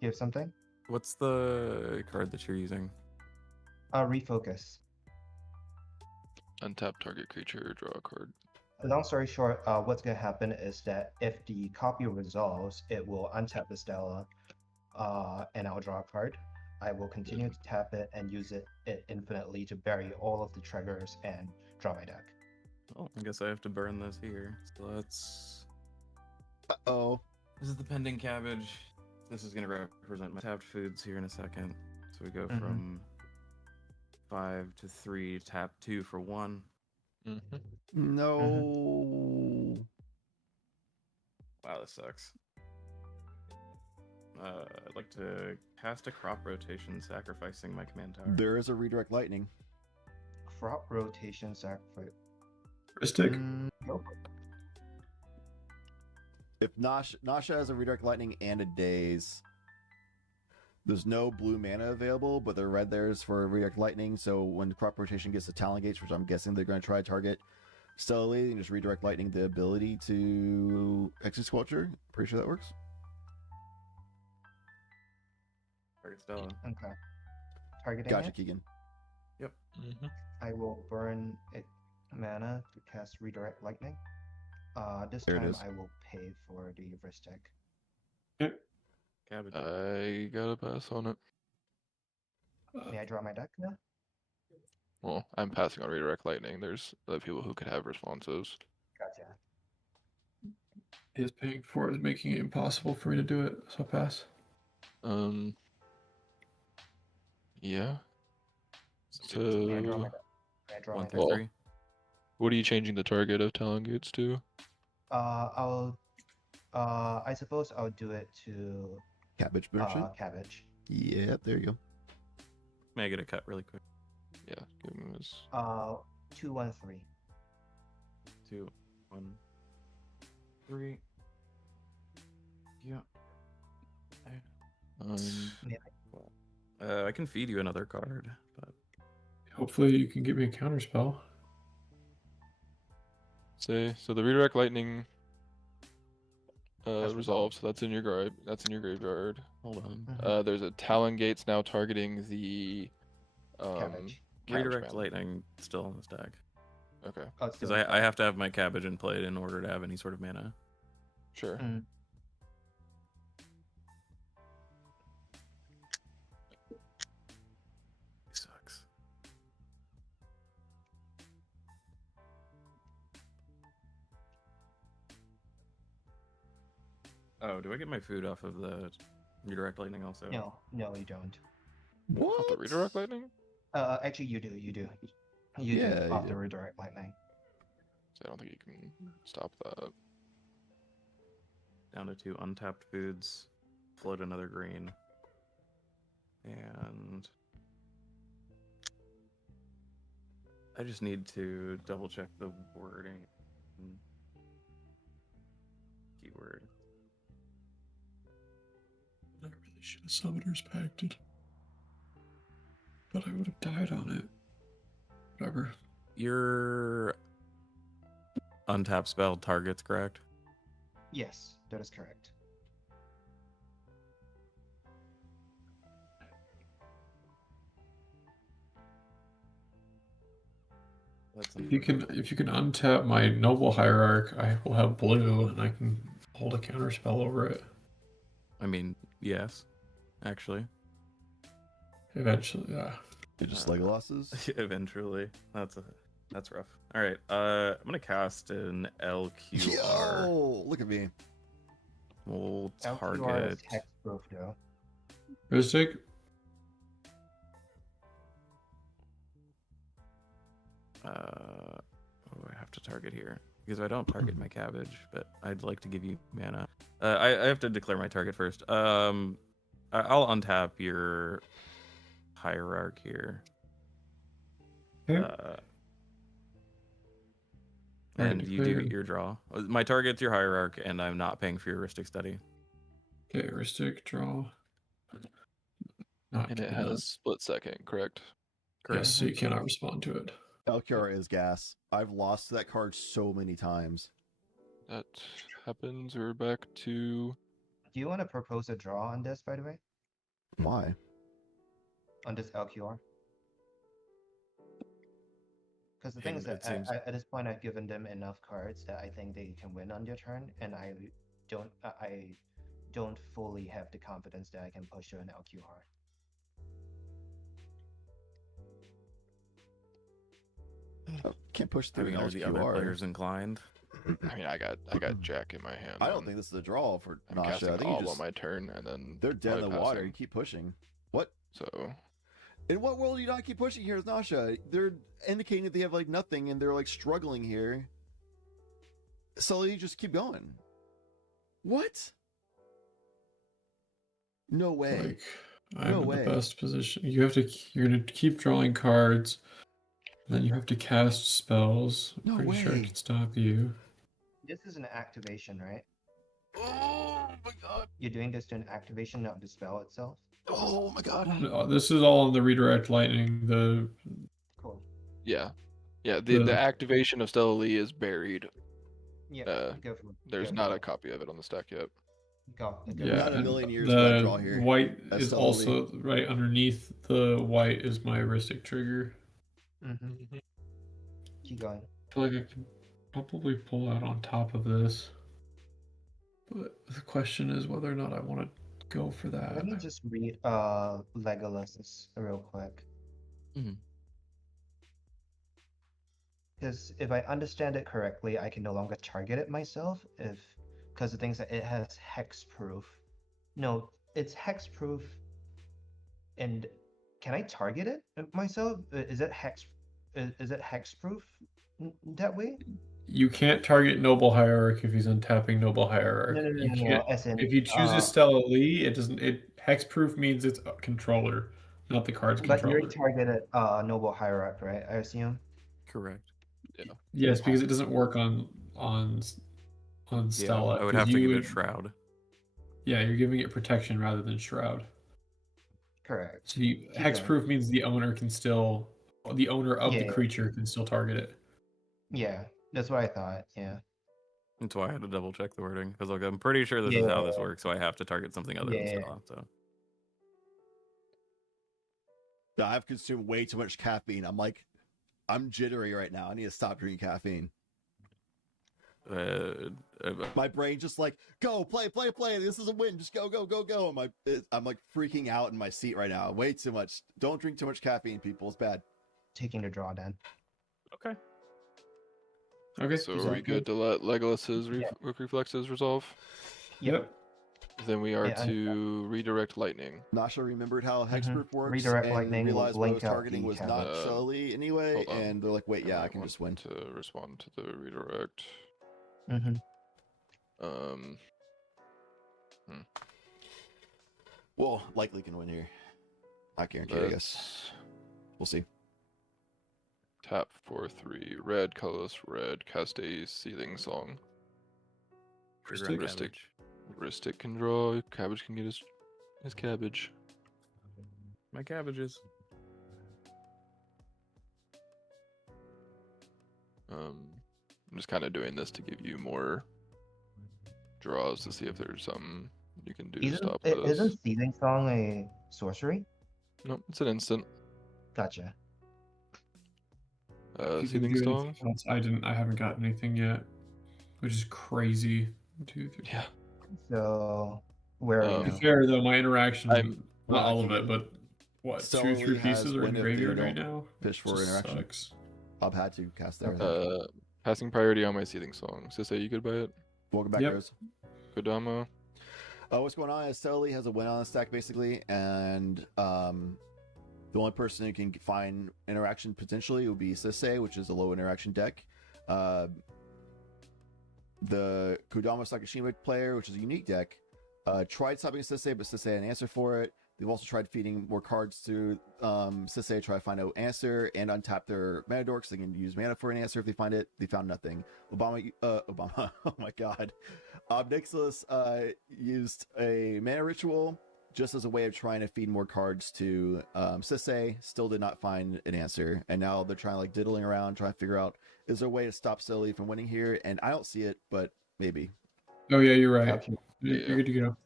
You have something? What's the card that you're using? Refocus. Untap target creature, draw a card. long story short, what's gonna happen is that if the copy resolves, it will untap the Stella, and I'll draw a card. I will continue to tap it and use it infinitely to bury all of the triggers and draw my deck. Oh, I guess I have to burn this here. So let's. Oh. This is the pending cabbage. This is gonna represent my tapped foods here in a second. So we go Mhm. from 5 to 3, tap 2 for 1. No. Wow, this sucks. I'd like to cast a crop rotation, sacrificing my command tower. There is a redirect lightning. Crop rotation sacrifice. Ristic? Nope. If Nasha has a redirect lightning and a daze, there's no blue mana available, but the red there is for redirect lightning. So when the crop rotation gets the Talon Gates, which I'm guessing they're going to try to target Stellar and just redirect lightning the ability to exit Squelcher. Pretty sure that works. Target Stella. Okay. Targeting Gotcha, it? Keegan. Yep. I will burn it mana to cast redirect lightning. This There it time is. I will pay for the Ristic. Cabbage. I gotta pass on it. May I draw my deck now? Well, I'm passing on redirect lightning. There's other people who could have responses. Gotcha. His paying for it is making it impossible for me to do it, so I'll pass. Yeah. May I draw my So, deck? May I draw my 1 deck? through 3. what are you changing the target of Talon Gates to? I suppose I'll do it to Cabbage merchant. cabbage. Yep, there you go. May I get a cut really quick? Yeah, give him his. 2, 1, 3. 2, 1, 3. Yeah. I can feed you another card, but Hopefully you can get me a counter spell. Say so the redirect lightning Has resolves. So that's in your graveyard. Hold on. Mhm. There's a Talon Gates now targeting the Cabbage. redirect man. lightning still on this deck. Okay. Oh, it's Because still in I have to have my cabbage in play in order to have any sort of mana. Sure. Sucks. Oh, do I get my food off of the redirect lightning also? No, you don't. What? The redirect lightning? Actually, you do. You do Yeah, off you the do. redirect lightning. So I don't think you can stop that. Down to 2 untapped foods. Float another green. And I just need to double check the wording. Keyword. I really should have Summoner's Pacted. But I would have died on it. Whatever. Your untapped spell targets, correct? Yes, that is correct. If you can untap my Noble Hierarch, I will have blue, and I can hold a counter spell over it. I mean, yes, actually. Eventually, yeah. It just Legolas's? Eventually. That's rough. All right. I'm gonna cast an LQR. Yo, look at me. We'll LQR target. is hexproof though. Ristic? I have to target here because I don't target my cabbage, but I'd like to give you mana. I have to declare my target first. I'll untap your hierarch here. Okay. And Alright, you do declare. your draw. My target's your hierarch, and I'm not paying for your heuristic study. Okay, Ristic, draw. Not And it gonna- has split second, correct? Yes, so you cannot respond to it. Elkiar is gas. I've lost that card so many times. That happens. We're back to. Do you want to propose a draw on this, by the way? Why? On this LQR? Because the thing And is that it seems at this point, I've given them enough cards that I think they can win on their turn, and I don't fully have the confidence that I can push an LQR. Can't push I through mean, an are the other LQR. players inclined? I mean, I got Jack in my hand. I don't think this is a draw for I'm Nasha. casting I think you all just on my turn, and then they're dead in the water. bypassing. You keep pushing. What? So In what world do you not keep pushing here, Nasha? They're indicating that they have like nothing and they're like struggling here. So you just keep going. What? No way. I'm No in way. the best position. You're gonna keep drawing cards, then you have to cast spells. I'm No pretty sure I way. can stop you. This is an activation, right? Oh my god. You're doing this to an activation of the spell itself? Oh my god. No, this is all on the redirect lightning. The Cool. yeah, the activation of Stella Lee is buried. Yeah, go for it. There's Go not for a it. copy of it on the stack yet. Go. yeah, Not a and million years would I draw here. white That's is Stella also right underneath the white is my heuristic trigger. Mm-hmm. Keep going. I feel like I can probably pull out on top of this, but the question is whether or not I want to go for that. Let me just read Legolas's real quick. Because if I understand it correctly, I can no longer target it myself because the things that it has hexproof. No, it's hexproof. And can I target it myself? Is it hexproof that way? You can't target Noble Hierarch if he's untapping Noble Hierarch. No, You no, can't. as in, If you choose a Stella Lee, it doesn't. Hexproof means it's a controller, not the card's but you already controller. targeted Noble Hierarch, right? I assume. Correct. Yeah. Yes, because it doesn't work on Stella. I would 'cause have to you give would- it Shroud. Yeah, you're giving it protection rather than Shroud. Correct. So hexproof means the owner of the Yeah. creature can still target it. Yeah, that's what I thought. Yeah. That's why I had to double check the wording because like I'm pretty sure this is how this Yeah. works, so I have to target something other than Yeah. Stella. So Yeah, I've consumed way too much caffeine. I'm jittery right now. I need to stop drinking caffeine. My brain just like, go, play. This is a win. Just go. I'm like freaking out in my seat right now. Way too much. Don't drink too much caffeine, people. It's bad. Taking the draw then. Okay. Okay. So are we good to let Legolas's reflexes resolve? Yep. Then we are Yeah, and- to redirect lightning. Nasha remembered how hexproof works Redirect and lightning will realized what I was blink out targeting the was cabinet. not Shelly anyway, Hold on. and they're like, wait, yeah, I can want just win. to respond to the redirect. Mm-hmm. Well, likely can win here. I guarantee, I guess. We'll see. Tap for 3. Red, colorless red. Cast a seething song. Trigger on Ristic. cabbage. Ristic can draw. Cabbage can get his cabbage. My cabbages. I'm just kind of doing this to give you more draws to see if there's something you can do to stop this. Isn't Seething Song a sorcery? Nope, it's an instant. Gotcha. If you can Seething do Song. anything else, I haven't got anything yet, which is crazy. 2, 3. Yeah. So where are To we be now? fair though, my interaction, I'm- not all of it, but what, Sully 2 or 3 has pieces are in win if they graveyard right don't now? Fish for Just interaction. sucks. I've had to cast there. Passing priority on my Seething Song. Sisse, you good by it? Welcome back, Yep. Rose. Kodama. What's going on is Sully has a win on the stack basically, and the only person who can find interaction potentially would be Sisse, which is a low interaction deck. The Kodama Sakashima player, which is a unique deck, tried stopping Sisse, but Sisse had an answer for it. They've also tried feeding more cards to Sisse, try to find an answer and untap their mana dork so they can use mana for an answer if they find it. They found nothing. Obama, oh my god. Obnixilis used a mana ritual just as a way of trying to feed more cards to Sisse, still did not find an answer. And now they're trying like diddling around, trying to figure out, is there a way to stop Sully from winning here? And I don't see it, but maybe. Oh yeah, you're right. Gotcha. You're good to go.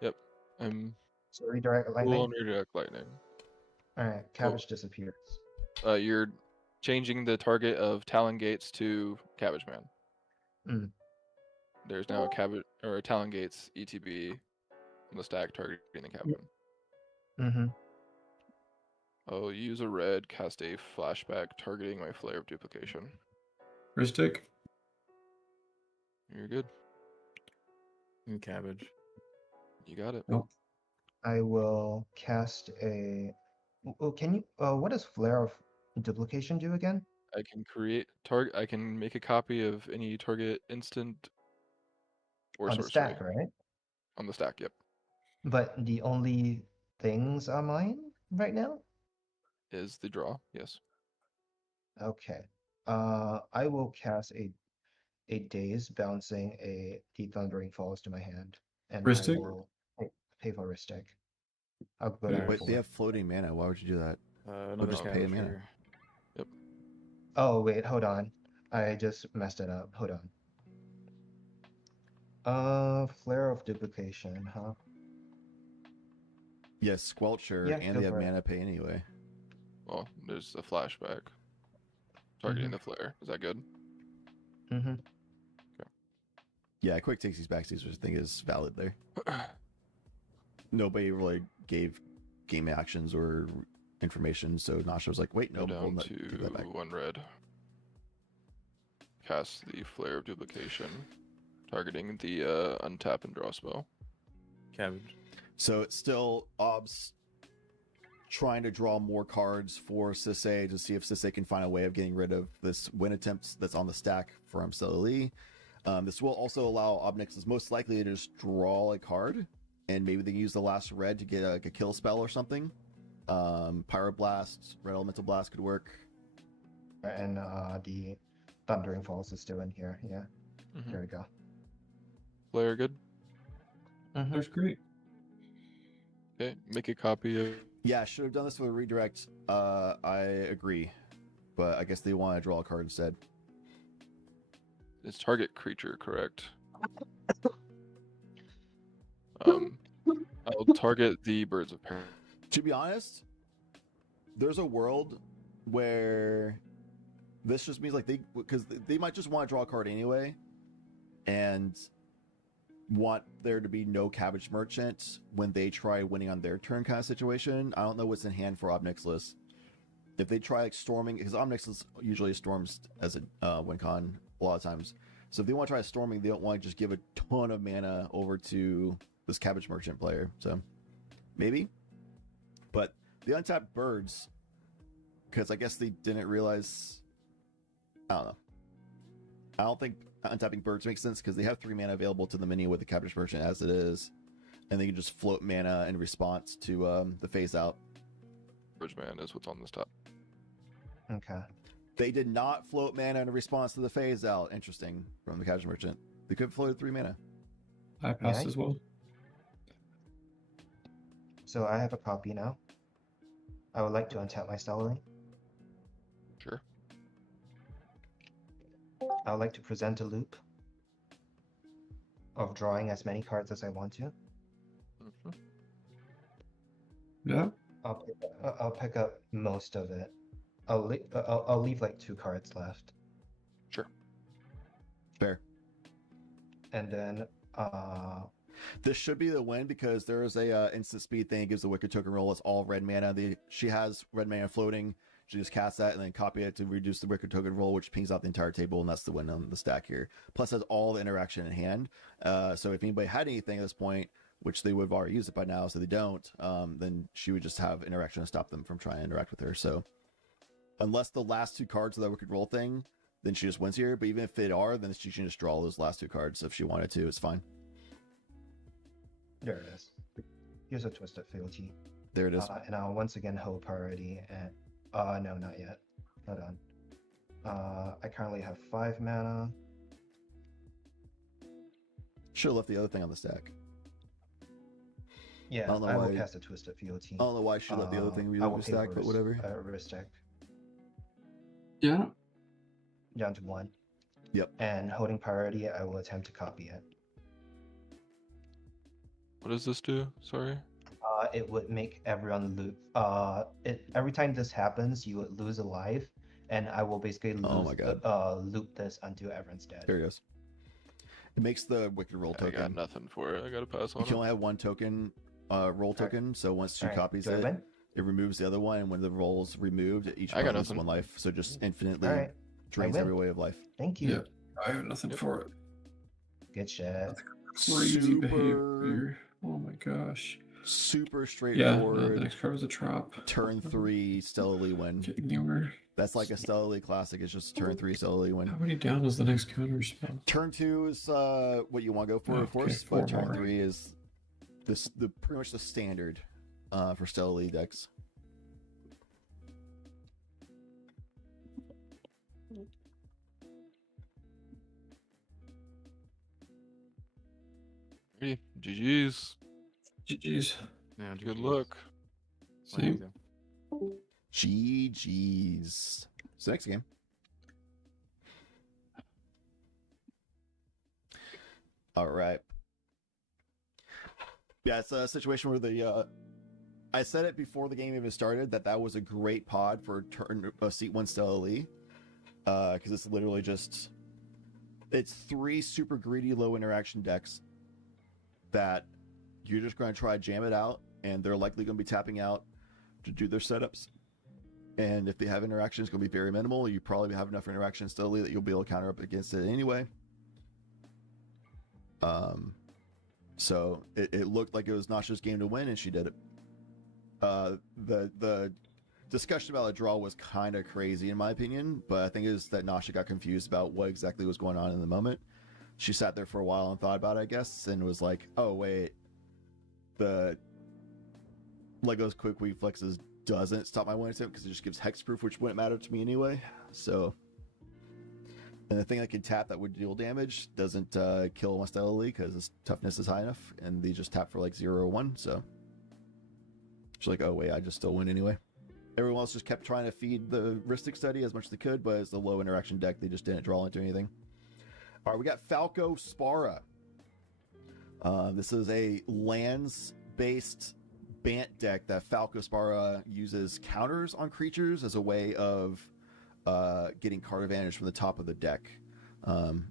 Yep. I'm So redirect cool lightning. on redirect lightning. All right, cabbage disappears. You're changing the target of Talon Gates to Cabbage Man. Mm. There's now a Cabbage or a Talon Gates ETB on the stack targeting the Cabbage Man. Mm-hmm. I'll use a red, cast a flashback targeting my Flare of Duplication. Ristic. You're good. And cabbage. You got it. Nope. I will cast a. Oh, can you? What does Flare of Duplication do again? I can create target. I can make a copy of any target instant or On the sorcery. stack, right? On the stack, yep. But the only things are mine right now? Is the draw, yes. Okay. I will cast a Daze, bouncing the Thundering Falls to my hand, and I Ristic? will pay for Ristic. I'll go down Wait, for they it. have floating mana. Why would you do that? Or Another just pay a mana. scavenger. Yep. Oh wait, hold on. I just messed it up. Hold on. Flare of Duplication, huh? Yes, Squelcher, Yeah, and go they have for it. mana pay anyway. Well, there's a flashback targeting the flare. Is that good? Mm-hmm. Yeah, quick takesies backsies, which I think is valid there. Nobody really gave game actions or information, so Nasha was like, "Wait, no, Go we'll down not take that back." to 1 red. Cast the Flare of Duplication, targeting the untap and draw spell. Cabbage. So it's still Ob's trying to draw more cards for Sisei to see if Sisei can find a way of getting rid of this win attempt that's on the stack from Lee. This will also allow Obnix most likely to just draw a card, and maybe they can use the last red to get a kill spell or something. Pyroblast, Red Elemental Blast could work. And the Thundering Falls is still in here. Yeah. There we go. Flare good? That's great. Okay, make a copy of. Yeah, should have done this with a redirect. I agree, but I guess they want to draw a card instead. It's target creature, correct? I'll target the Birds of Paradise. To be honest, there's a world where this just means like because they might just want to draw a card anyway, and want there to be no Cabbage Merchant when they try winning on their turn kind of situation. I don't know what's in hand for Obnixilus. If they try like storming, because Obnixilus usually storms as a win con a lot of times. So if they want to try storming, they don't want to just give a ton of mana over to this Cabbage Merchant player. So maybe. But the untapped birds, because I guess they didn't realize. I don't know. I don't think untapping birds makes sense because they have 3 mana available to the mini with the Cabbage Merchant as it is, and they can just float mana in response to the phase out. Bridge mana is what's on this top. Okay. They did not float mana in response to the phase out. Interesting from the Cabbage Merchant. They could have floated 3 mana. I passed as well. So I have a copy now. I would like to untap my Stellary. Sure. I would like to present a loop of drawing as many cards as I want to. Yeah. I'll pick up most of it. I'll leave like 2 cards left. Sure. Fair. And then this should be the win because there is a instant speed thing. It gives the Wicked Token roll. It's all red mana. She has red mana floating. She just casts that and then copy it to reduce the Wicked Token roll, which pings out the entire table, and that's the win on the stack here. Plus has all the interaction in hand. So if anybody had anything at this point, which they would have already used it by now, so they don't, then she would just have interaction to stop them from trying to interact with her. So unless the last 2 cards of that Wicked Roll thing, then she just wins here. But even if they are, then she can just draw those last 2 cards if she wanted to. It's fine. there it is. Here's a Twisted Fealty. There it is. And I'll once again hold priority. And no, not yet. Hold on. I currently have 5 mana. Should have left the other thing on the stack. Yeah, I will cast a Twisted Fealty. I don't know why she let the other thing be on the stack, but whatever. Ristic. Yeah. Down to 1. Yep. And holding priority, I will attempt to copy it. What does this do? Sorry. It would make everyone lose. Every time this happens, you would lose a life, and I will basically Oh my God. loop this until everyone's dead. There he goes. It makes the Wicked Roll I got token. nothing for it. I gotta pass on You can it. only have one token, roll token. So once two Alright, copies do I it, win? it removes the other one, and when the roll's removed, each I got one loses nothing. one life. So just infinitely Alright, drains win. every way of life. Thank you. Yep. I have nothing for it. Good shit. Crazy behavior. Oh my gosh. Super Yeah, straightforward. no, the next card was a drop. Turn 3 Stellarly win. Getting nowhere. That's like a Stellarly classic. It's just a turn 3 Stellarly win. How many down is the next counter spell? Turn 2 is what you want to go for, of course, four but turn more. 3 is the pretty much the standard for Stellarly decks. Hey, GG's. GG's. Yeah, good luck. Same. GG's. So next game. All right. Yeah, it's a situation where the I said it before the game even started that was a great pod for turn seat 1 Stellarly, because it's literally just it's 3 super greedy low interaction decks that you're just going to try to jam it out, and they're likely going to be tapping out to do their setups. And if they have interaction, it's going to be very minimal. You probably have enough interaction steadily that you'll be able to counter up against it anyway. So it looked like it was Nasha's game to win, and she did it. The discussion about a draw was kind of crazy in my opinion, but I think it was that Nasha got confused about what exactly was going on in the moment. She sat there for a while and thought about it, I guess, and was like, "Oh wait, the Lego's quick reflexes doesn't stop my one attempt because it just gives hexproof, which wouldn't matter to me anyway." So, and the thing that can tap that would deal damage doesn't kill my Stellarly because its toughness is high enough, and they just tap for like 0 or 1. So she's like, "Oh wait, I just still win anyway." Everyone else just kept trying to feed the Ristic Study as much as they could, but as the low interaction deck, they just didn't draw into anything. All right, we got Falco Spara. This is a lands-based Bant deck that Falco Spara uses counters on creatures as a way of getting card advantage from the top of the deck. You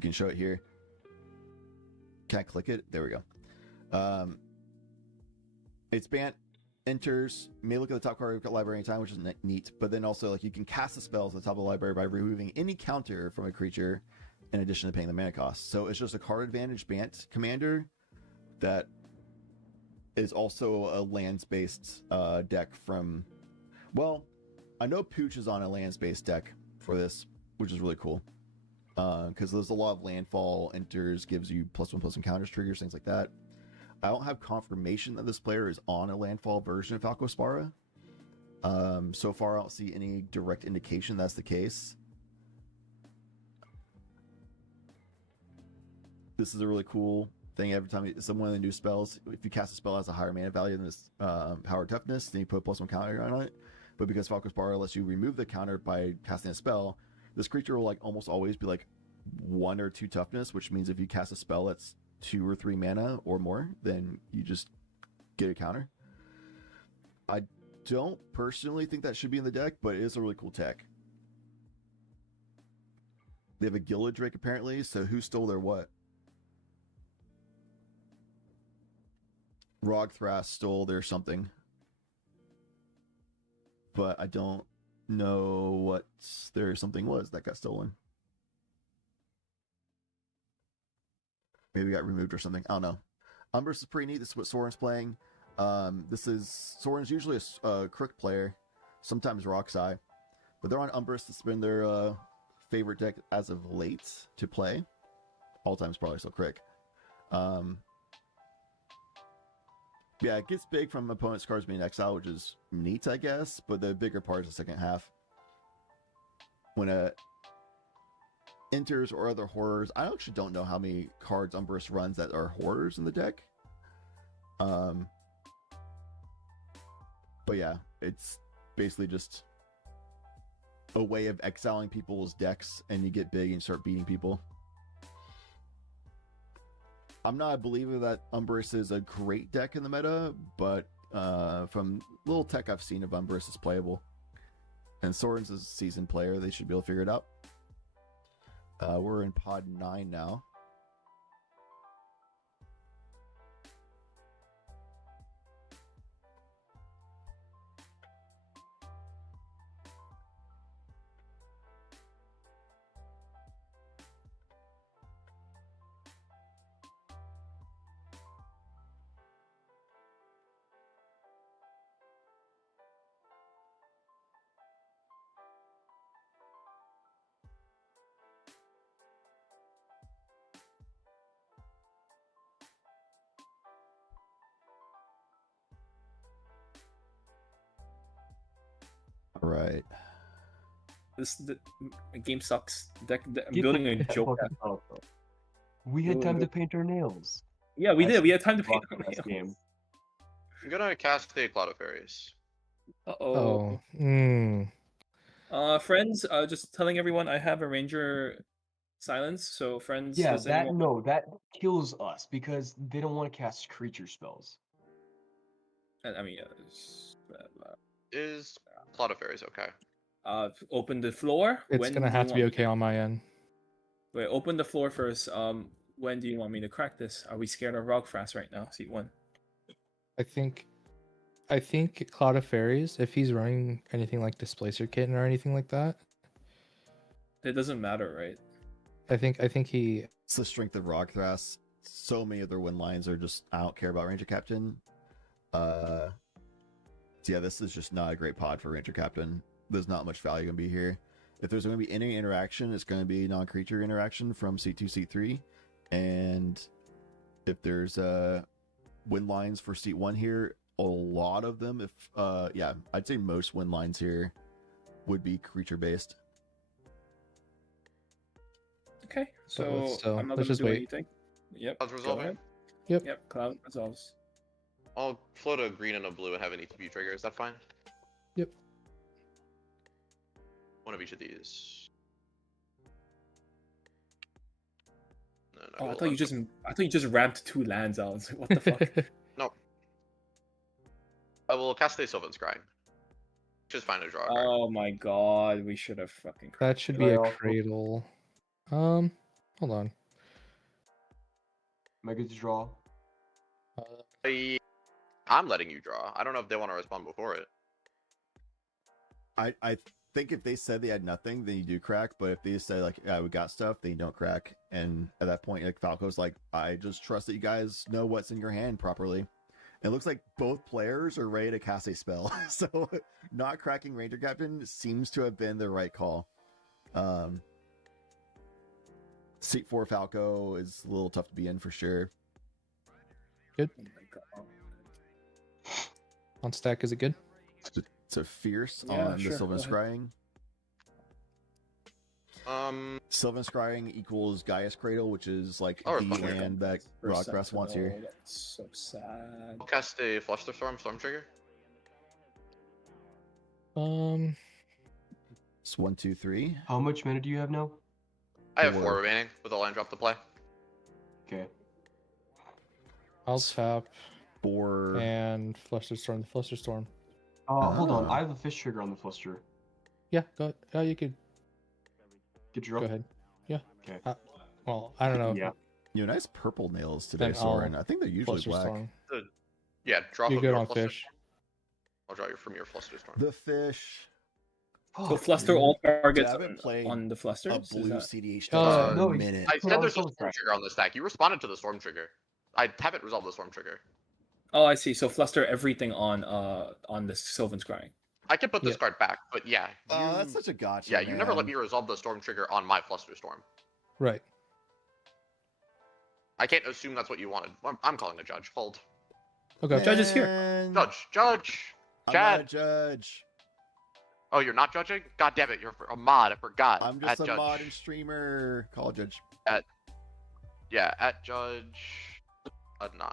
can show it here. Can I click it? There we go. It's Bant enters, may look at the top card of the library anytime, which is neat, but then also like you can cast the spells at the top of the library by removing any counter from a creature in addition to paying the mana cost. So it's just a card advantage Bant commander that is also a lands-based deck from, well, I know Pooch is on a lands-based deck for this, which is really cool, because there's a lot of landfall enters, gives you +1/+1 counters, triggers, things like that. I don't have confirmation that this player is on a landfall version of Falco Spara. So far, I don't see any direct indication that's the case. This is a really cool thing. Every time someone of the new spells, if you cast a spell that has a higher mana value than this power toughness, then you put a +1 counter on it. But because Falco Spara lets you remove the counter by casting a spell, this creature will like almost always be like 1 or 2 toughness, which means if you cast a spell that's 2 or 3 mana or more, then you just get a counter. I don't personally think that should be in the deck, but it is a really cool tech. They have a Gilded Drake apparently, so who stole their what? Rogthras stole their something, but I don't know what their something was that got stolen. Maybe it got removed or something. I don't know. Umbrus is pretty neat. This is what Soren's playing. Soren's usually a Crook player, sometimes Roxai, but they're on Umbrus. It's been their favorite deck as of late to play. All times probably still Crick. Yeah, it gets big from opponent's cards being exiled, which is neat, I guess, but the bigger part is the second half. When enters or other horrors, I actually don't know how many cards Umbrus runs that are horrors in the deck. But yeah, it's basically just a way of exiling people's decks, and you get big and start beating people. I'm not a believer that Umbrus is a great deck in the meta, but from little tech I've seen of Umbrus, it's playable. And Soren's a seasoned player. They should be able to figure it out. We're in pod 9 now. All right. The game sucks. I'm Get building the a joke. fuck out, bro. We had time to paint our nails. Yeah, we I did. We said had time to paint fuck our this nails. game. I'm gonna cast the Cloud of Fairies. Uh-oh. Friends, just telling everyone I have a ranger silence, so friends, Yeah, does that anyone... that kills us because they don't want to cast creature spells. I mean, Is Cloud of Fairies okay? Open the floor. It's When gonna do you have to be want me okay on my end. Wait, open the floor first. When do you want me to crack this? Are we scared of Rockfast right now? Seat 1. I think Cloud of Fairies, if he's running anything like Displacer Kitten or anything like that, It doesn't matter, right? I think he. It's the strength of Rockthras. So many of their win lines are just, I don't care about Ranger Captain. So yeah, this is just not a great pod for Ranger Captain. There's not much value going to be here. If there's going to be any interaction, it's going to be non-creature interaction from C2, C3. And if there's win lines for seat 1 here, a lot of them, yeah, I'd say most win lines here would be creature based. Okay, so I'm not let's gonna just do wait. anything. Yep. Cloud's go resolving? ahead. Yep. Yep. Cloud resolves. I'll float a green and a blue and have an ETB trigger. Is that fine? Yep. One of each of these. Oh, I thought you just ramped 2 lands out. I was like, what the fuck? No. I will cast a Sylvan Scrying. Just find a draw card. Oh my god, we should have fucking. That should be a cradle. Hold on. Mega draw. I'm letting you draw. I don't know if they want to respond before it. I think if they said they had nothing, then you do crack. But if they say like, yeah, we got stuff, then you don't crack. And at that point, like Falco's like, I just trust that you guys know what's in your hand properly. And it looks like both players are ready to cast a spell. So not cracking Ranger Captain seems to have been the right call. Seat 4 Falco is a little tough to be in for sure. Good. On stack, is it good? So fierce Yeah, on sure, the Sylvan go ahead. Scrying. Sylvan Scrying equals Gaia's Cradle, which is like I'll the respond here. land that Rockgrass wants here. That's so sad. I'll cast a Flusterstorm Storm Trigger. It's 1, 2, 3. How much mana do you have now? I have 4 4. remaining with a land drop to play. Okay. I'll tap 4 and Flusterstorm. The Flusterstorm. Hold on. I have a fish trigger on the Fluster. Yeah, go. You could. Good draw. Go ahead. Yeah. Okay. Well, I don't know. Yeah. You have nice purple nails today, Then Soren. I'll I think they're usually black. Flusterstorm. Yeah, drop You're of good your on Fluster. fish. I'll draw you from your Flusterstorm. The fish. So fluster all targets I haven't played on the flusters. a Is blue that- CDH no, in a minute. I said there's a Storm Trigger on the stack. You responded to the Storm Trigger. I haven't resolved the Storm Trigger. Oh, I see. So fluster everything on the Sylvan Scrying. I can put this card back, but yeah. That's such a gotcha. Yeah, you never let man. me resolve the Storm Trigger on my Flusterstorm. Right. I can't assume that's what you wanted. I'm calling the judge. Hold. Okay. Judge is here. Judge. I'm Chad. not a judge. Oh, you're not judging? God damn it, you're a mod. I forgot. I'm just at a judge. mod and streamer. Call a judge. At judge. A 9.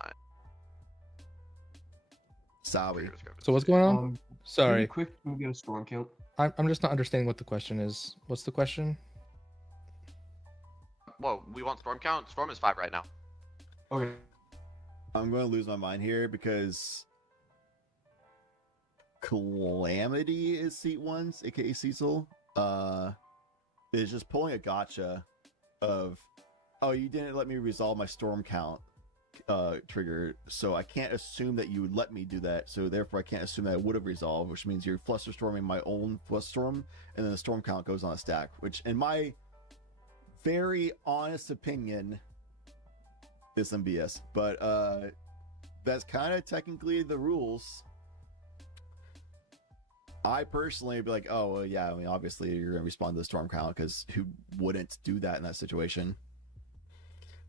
Sorry. So what's going on? Really Sorry. quick, can we get a storm count? I'm just not understanding what the question is. What's the question? Whoa, we want Storm count? Storm is 5 right now. Okay. I'm going to lose my mind here because Calamity is seat 1's, aka Cecil, is just pulling a gotcha of, oh, you didn't let me resolve my storm count trigger, so I can't assume that you would let me do that, so therefore I can't assume that I would have resolved, which means you're fluster storming my own fluster storm, and then the storm count goes on a stack, which in my very honest opinion is some BS, but that's kind of technically the rules. I personally would be like, oh, well, yeah, I mean, obviously you're going to respond to the storm count, because who wouldn't do that in that situation?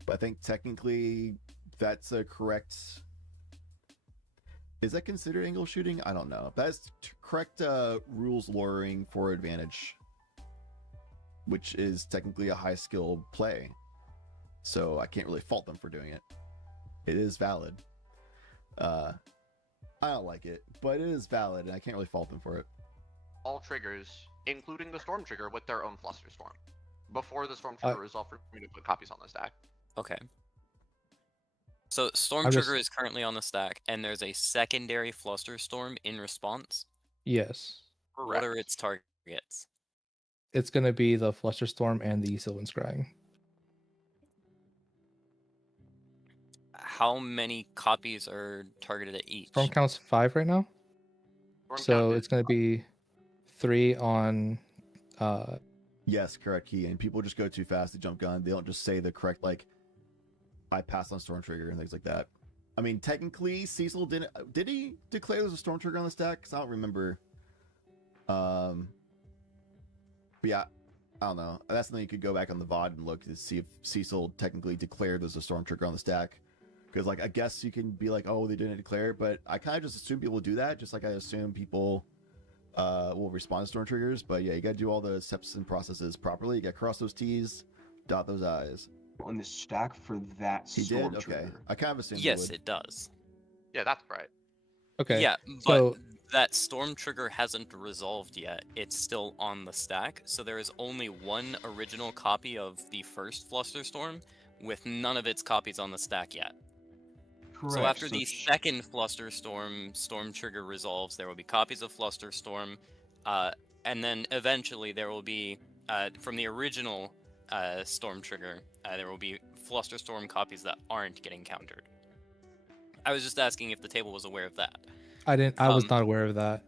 But I think technically that's a correct... Is that considered angle shooting? I don't know. That's correct rules luring for advantage, which is technically a high skill play. So I can't really fault them for doing it. It is valid. I don't like it, but it is valid, and I can't really fault them for it. All triggers, including the storm trigger, with their own fluster storm. Before the storm trigger resolve, for me to put copies on the stack. Okay. So storm trigger is currently on the stack, and there's a secondary fluster storm in response. Yes. What are its targets? It's going to be the Flusterstorm and the Sylvan Scrying. How many copies are targeted at each? Storm count's 5 right now. Storm So it's going to be 3 on... Yes, correct key. And people just go too fast to jump gun. They don't just say the correct, like, I passed on storm trigger and things like that. I mean, technically, Cecil did he declare there's a storm trigger on the stack? Because I don't remember. But yeah, I don't know. That's something you could go back on the VOD and look to see if Cecil technically declared there's a storm trigger on the stack. Because, like, I guess you can be like, oh, they didn't declare, but I kind of just assume people do that, just like I assume people will respond to storm triggers. But yeah, you got to do all the steps and processes properly. You got to cross those T's, dot those I's. On the stack for that He storm did? Okay. trigger. I kind of assumed Yes, it does. Yeah, that's right. Okay. Yeah, so but that storm trigger hasn't resolved yet. It's still on the stack, so there is only one original copy of the first Fluster Storm, with none of its copies on the stack yet. Correct. So after so the second Fluster Storm trigger resolves, there will be copies of Fluster Storm, and then eventually there will be, from the original Storm trigger, there will be Fluster Storm copies that aren't getting countered. I was just asking if the table was aware of that. I was not aware of that.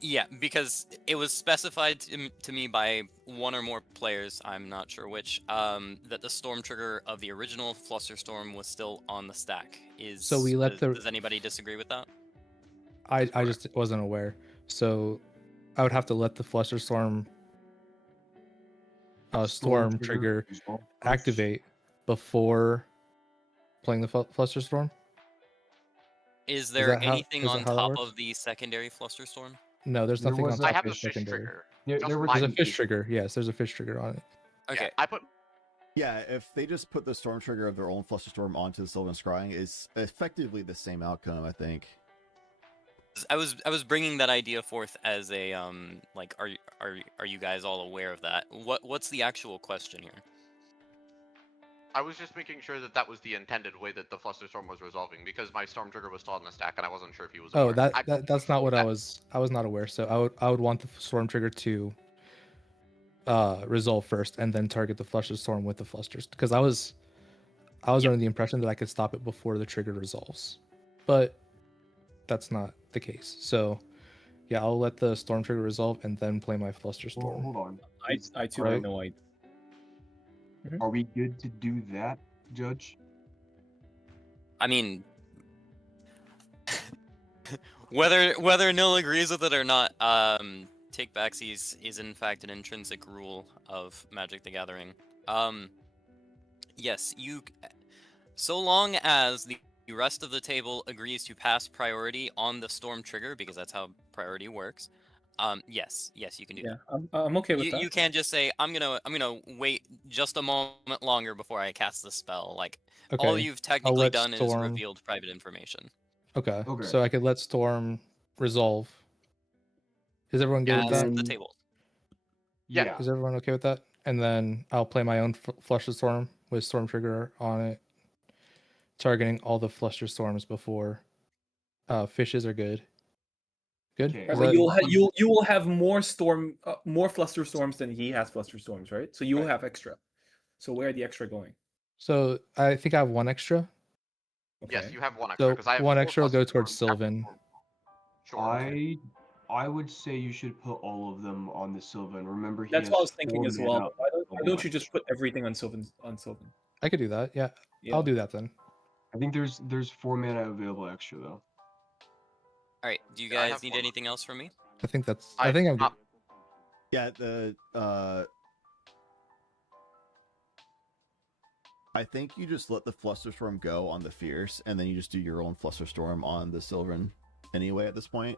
Yeah, because it was specified to me by one or more players, I'm not sure which, that the storm trigger of the original Fluster Storm was still on the stack. So we let does anybody disagree with that? I just wasn't aware. So I would have to let the Flusterstorm storm trigger activate before playing the Flusterstorm. Is there how- anything is that on how that top works? of the secondary Fluster Storm? No, there's There nothing was- on I top have of the fish secondary. trigger. There Just was There's a mine. fish trigger. Yes, there's a fish trigger on it. Okay. Yeah, I put Yeah, if they just put the storm trigger of their own Flusterstorm onto the Sylvan Scrying, it's effectively the same outcome, I think. I was bringing that idea forth as a like, are you guys all aware of that? What's the actual question here? I was just making sure that that was the intended way that the Fluster Storm was resolving, because my Storm Trigger was still on the stack, and I wasn't sure if he was Oh, aware. that's not what I was not aware. So I would want the storm trigger to resolve first and then target the Flusterstorm with the Flusters, because I was under the impression that I could stop it before the trigger resolves, but that's not the case. So yeah, I'll let the storm trigger resolve and then play my Flusterstorm. Hold on. I too Right. have no idea. Are we good to do that, Judge? I mean, whether Nil agrees with it or not, take backsies is in fact an intrinsic rule of Magic the Gathering. Yes, so long as the rest of the table agrees to pass priority on the storm trigger, because that's how priority works. Yes, you can do that. I'm okay with that. You can't just say I'm gonna wait just a moment longer before I cast the spell. Like, all Okay, you've I'll technically let done is Storm- revealed private information. Okay. Okay. So I could let storm resolve. Is everyone good with As that? the table. Yeah. Is everyone okay with that? And then I'll play my own Flusterstorm with Storm Trigger on it, targeting all the Flusterstorms before fishes are good. Good. Okay. Is But that- you will have more fluster storms than he has fluster storms, right? So you will have extra. So where are the extra going? So I think I have one extra. Yes, you have one extra So because I have one 4 extra will go fluster towards storms. Sylvan. I would say you should put all of them on the Sylvan. Remember, he That's has what I was thinking 4 as well. mana Why don't you just put everything on Sylvan? I could do that. Yeah, Yeah. I'll do that then. I think there's 4 mana available extra though. All right. Do you Yeah, I guys have need 4 anything else from me? I think that's. I think I'm good. Yeah, I think you just let the Flusterstorm go on the Fierce, and then you just do your own Flusterstorm on the Sylvan anyway at this point.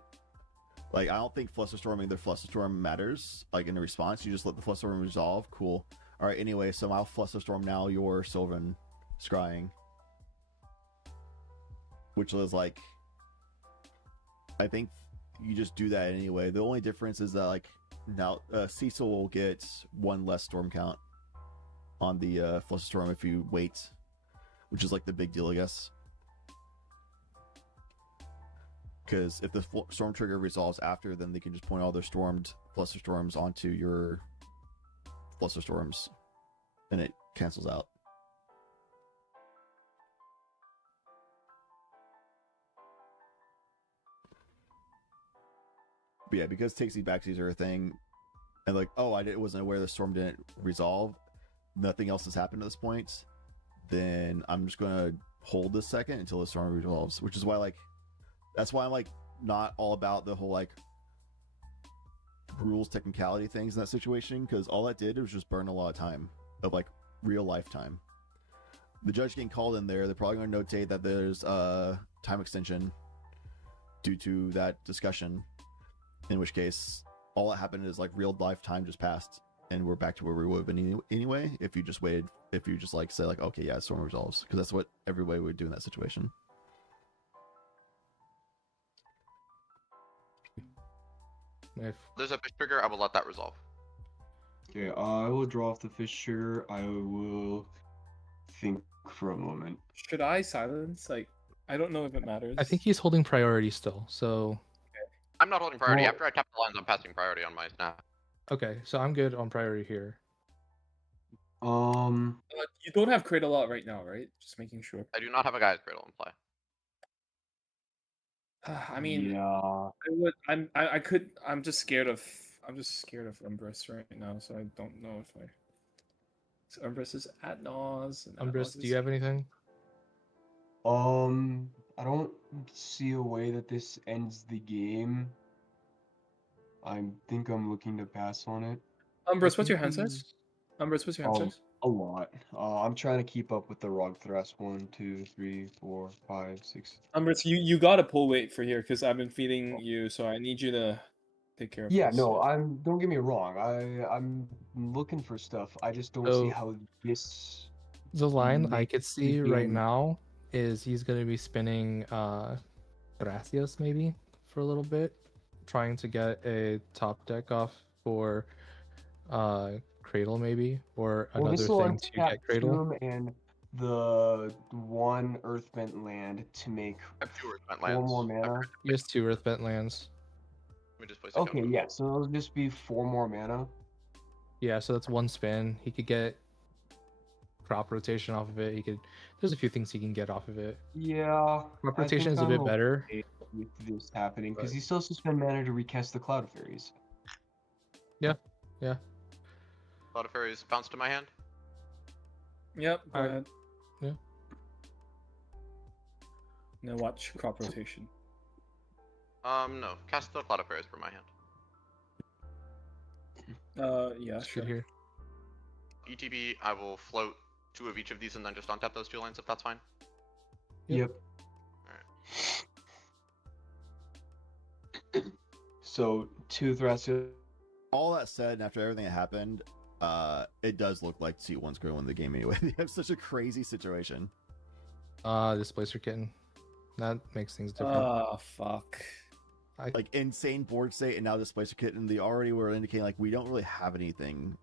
Like, I don't think Flusterstorming the Flusterstorm matters, like, in the response. You just let the Flusterstorm resolve. Cool. Alright, anyway, so I'll Flusterstorm now your Sylvan Scrying. Which was, like... I think you just do that anyway. The only difference is that, like, now Cecil will get 1 less storm count on the Flusterstorm if you wait, which is like the big deal, I guess. Because if the storm trigger resolves after, then they can just point all their stormed Flusterstorms onto your Flusterstorms, and it cancels out. But yeah, because takesy backsies are a thing, and like, oh, wasn't aware the storm didn't resolve, nothing else has happened at this point, then I'm just gonna hold this second until the storm resolves, which is why, like, that's why I'm like not all about the whole like rules technicality things in that situation, because all that did was just burn a lot of time of like real life time. The judge getting called in there, they're probably going to notate that there's a time extension due to that discussion, in which case all that happened is like real life time just passed, and we're back to where we would have been anyway if you just waited, if you just like say like, okay, yeah, storm resolves, because that's what everybody would do in that situation. There's a fish trigger. I will let that resolve. Okay, I will draw off the fish trigger. I will think for a moment. Should I silence? Like, I don't know if it matters. I think he's holding priority still. So I'm not holding priority. Well- After I tap the lines, I'm passing priority on my snap. okay, so I'm good on priority here. You don't have Cradle Lot right now, right? Just making sure. I do not have a guy's cradle in play. I mean, yeah. I would. I could. I'm just scared of Umbrus right now, so I don't know if I. So Umbrus is at Nos. And Umbrus, do you have anything? I don't see a way that this ends the game. I think I'm looking to pass on it. Umbrus, what's your hand size? Umbrus, what's your hand size? A lot. I'm trying to keep up with the Rog Thrust. 1, 2, 3, 4, 5, 6. Umbrus, you gotta pull weight for here because I've been feeding you, so I need you to take care of Yeah, this. no, don't get me wrong. I'm looking for stuff. I just don't see So- how this. The line I makes could the see right game- now is he's going to be spinning Gracias maybe for a little bit, trying to get a top deck off for Cradle maybe, or Well, another this will thing to untap get Cradle. Tomb and the 1 Earthbent land to make I have 2 Earthbent 4 lands. more mana. He has 2 Earthbent lands. Let me just place a Okay, counter. yeah, so it'll just be 4 more mana. Yeah, so that's 1 spin. He could get crop rotation off of it. He could. There's a few things he can get off of it. Yeah. Crop I rotation think is a bit I'm better. okay with this happening because But- he still has to spend mana to recast the Cloud Fairies. Yeah, yeah. A lot of fairies bounce to my hand. Yep. Go Alright. ahead. Yeah. Now watch crop rotation. No. Cast the cloud of fairies for my hand. Yeah, It's sure. good here. ETB, I will float 2 of each of these and then just untap those 2 lands if that's fine. Yep. So 2 Thrasios. All that said, and after everything that happened, it does look like T1's going to win the game anyway. They have such a crazy situation. Displacer Kitten. That makes things different. Oh, fuck. Like insane board state, and now Displacer Kitten. They already were indicating like we don't really have anything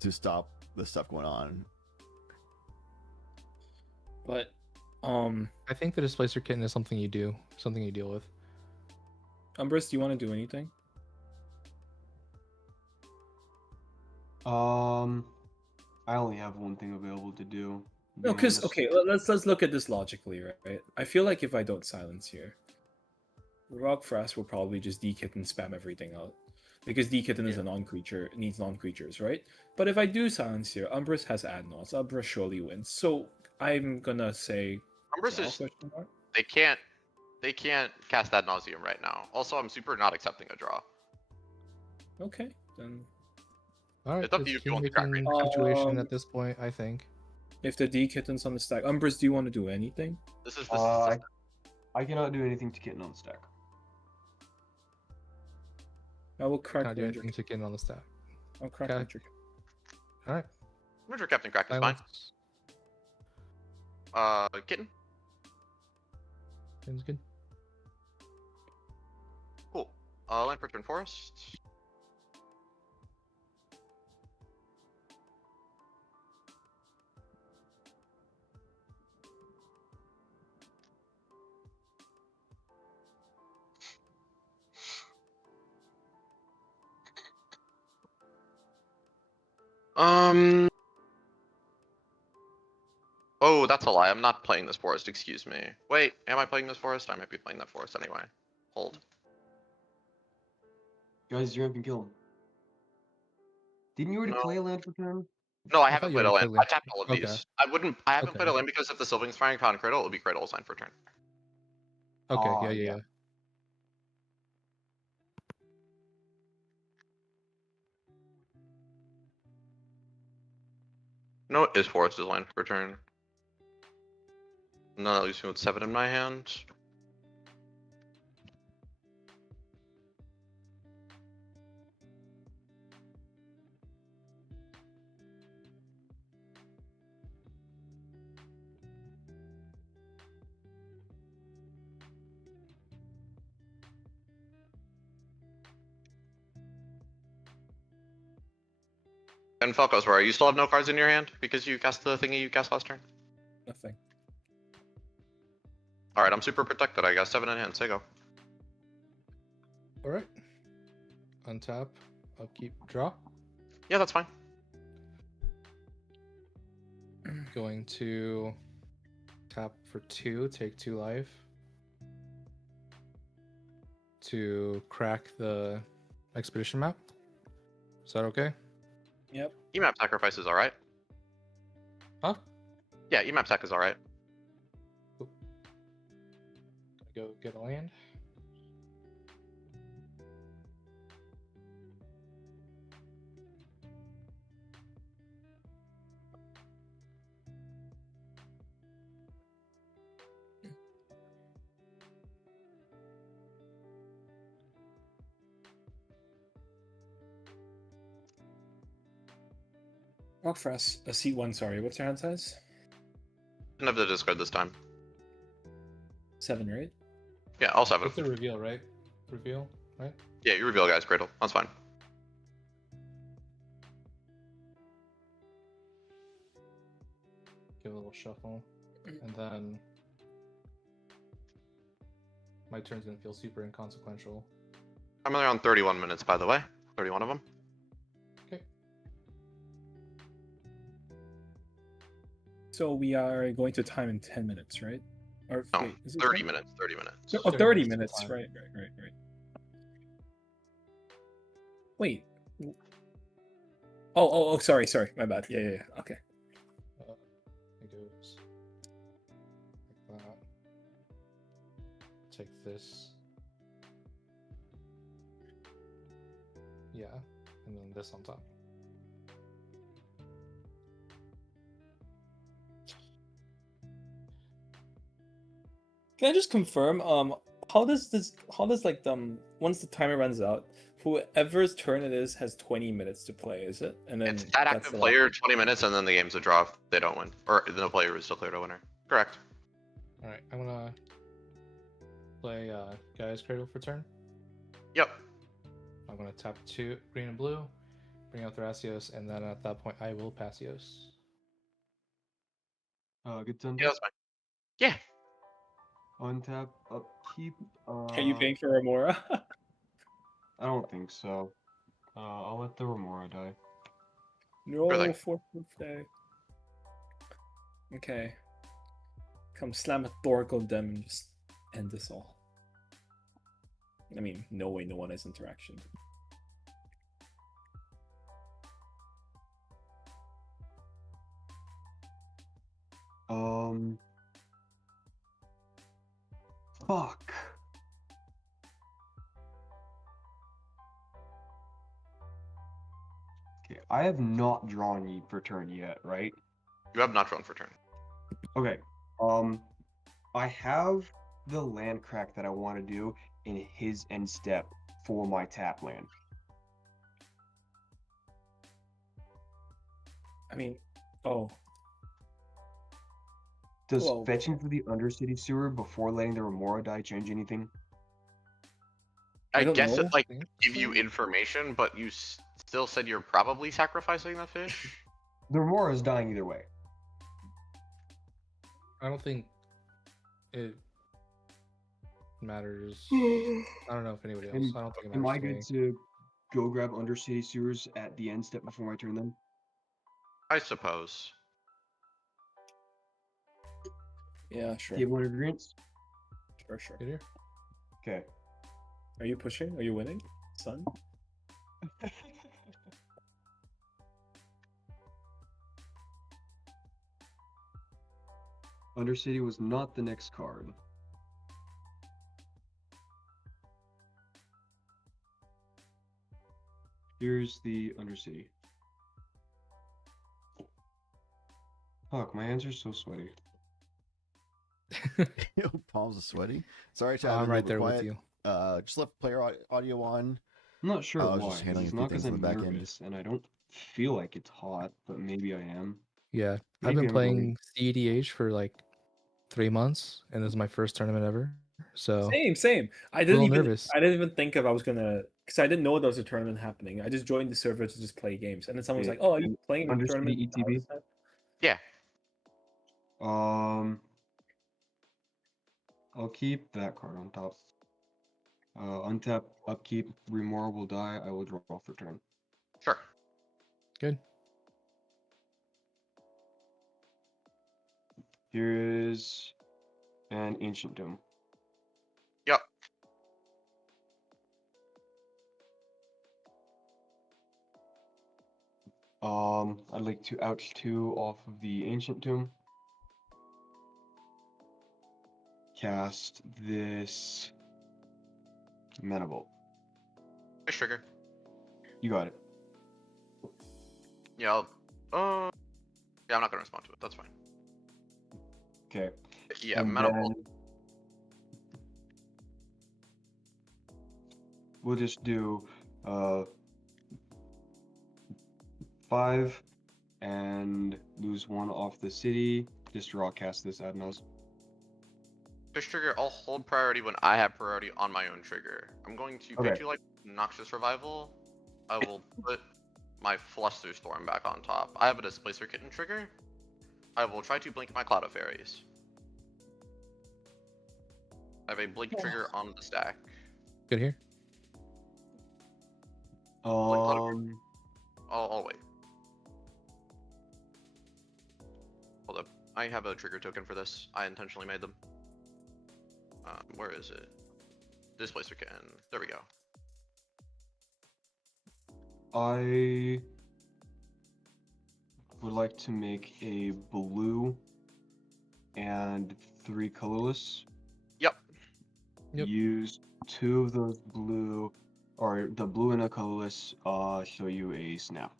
to stop the stuff going on. But I think the Displacer Kitten is something you do, something you deal with. Umbrus, do you want to do anything? I only have one thing available to do. to be No, because honest. okay, let's look at this logically, right? I feel like if I don't silence here, Rock Frost will probably just D-Kit and spam everything out. Because D-Kitten is a non-creature, it needs non-creatures, right? But if I do silence here, Umbrus has Adnos. Umbrus surely wins. So I'm gonna say Umbrus draw, is question mark? they can't cast Ad Nauseam right now. Also, I'm super not accepting a draw. Okay, then All right, It's up to it's you if you want to crack king-making right now. situation at this point, I think. If the D-Kitten's on the stack, Umbrus, do you want to do anything? This is I cannot do anything to Kitten on the stack. I will crack Can I do Ranger. anything to get on the stack? I'll crack Okay. Ranger. All right. Ranger Captain Crack is fine. Kitten. Sounds good. Cool. Land for turn forest. Oh, that's a lie. I'm not playing this forest. Excuse me. Wait, am I playing this forest? I might be playing that forest anyway. Hold. Guys, you're gonna kill him. Didn't you already No. play a land for turn? No, I I haven't thought you played a already land. played I land. tapped all of Okay. these. I haven't played a Okay. land because if the Sylvan's Firing Con Cradle, it would be Cradle sign for turn. Okay, Ah, yeah. No, it is forest is land for turn. No, that leaves me with 7 in my hand. And Falco's where? You still have no cards in your hand because you cast the thingy you cast last turn? Nothing. Alright, I'm super protected. I got 7 in hand. Say go. All right. Untap. Upkeep. Draw. Yeah, that's fine. Going to tap for 2. Take 2 life. To crack the expedition map. Is that okay? Yep. EMAP sacrifice is alright. Huh? Yeah, EMAP sac is alright. Go get a land. Rock Frost, a C1, sorry. What's your hand size? Didn't have to discard this time. 7, right? Yeah, all 7. It's a reveal, right? Reveal, right? Yeah, you reveal guys, Cradle. That's fine. Give a little shuffle. And then my turn's gonna feel super inconsequential. I'm only on 31 minutes, by the way. 31 of them. Okay. So we are going to time in 10 minutes, right? Or No, wait, is it 30 10? minutes. 30 minutes. Oh, 30 minutes minutes. time. Right. Wait. Oh, sorry. My bad. Yeah. Okay. It goes like that. Take this. Yeah, and then this on top. Can I just confirm? How does like once the timer runs out, whoever's turn it is has 20 minutes to play, is it? And then It's that that's active the player, 20 minutes, and then the game's a draw if they don't win. Or no player is still cleared a winner. Correct. Alright, I'm gonna play Gaia's Cradle for turn. Yep. I'm gonna tap 2 green and blue, bring out Thrasios, and then at that point I will Passios. Good turn. Yeah, that's fine. Yeah. Untap, upkeep. Are you paying for Remora? I don't think so. I'll let the Remora die. No, fourth birthday. Okay. Come slam a Thoracle them and just end this all. I mean, no way, no one has interaction. Fuck. Okay, I have not drawn you for turn yet, right? You have not drawn for turn. Okay. I have the land crack that I want to do in his end step for my tap land. I mean, oh. Does Well- fetching for the Undercity Sewer before letting the Remora die change anything? I don't guess know. it like give you information, but you still said you're probably sacrificing the fish. The Remora is dying either way. I don't think it matters. I don't know if anybody else. I don't think it Am I matters. good to go grab Undercity Sewers at the end step before I turn them? I suppose. Yeah, sure. Table agreements? Sure. Okay. Are you pushing? Are you winning, son? Undercity was not the next card. Here's the Undercity. Fuck, my hands are so sweaty. Yo, palms are sweaty. Sorry, Chad. I'm a right little bit there with quiet. you. Just left player audio on. I'm not sure I was why. just handling It's a few not because things on I'm the back end. nervous, and I don't feel like it's hot, but maybe I am. Yeah, Maybe I've been I'm playing CEDH for like 3 months, and this is my first tournament ever. So Same. I a didn't little even nervous. I didn't even think if I was gonna, because I didn't know there was a tournament happening. I just joined the server to just play games, and then someone was like, "Oh, are you playing a tournament?" Undercity ETB? Yeah. I'll keep that card on top. Untap, upkeep, Remora will die. I will draw for turn. Sure. Good. Here is an Ancient Dome. Yep. I'd like to ouch 2 off of the Ancient Tomb. Cast this Mana Bolt. Fish trigger. You got it. Yeah. Yeah, I'm not gonna respond to it. That's fine. Okay. Yeah, And Mana then Bolt. We'll just do 5 and lose 1 off the city. Just draw cast this Adnos. Fish trigger. I'll hold priority when I have priority on my own trigger. I'm going to pay Okay. 2 like Noxious Revival. I will put my Flusterstorm back on top. I have a Displacer Kitten trigger. I will try to blink my Cloud of Fairies. I have a blink trigger on the stack. Good here. I'll wait. Hold up. I have a trigger token for this. I intentionally made them. Where is it? Displacer Kitten. There we go. I would like to make a blue and 3 colorless. Yep. Use 2 of those blue, or the blue and a colorless, show you a snap.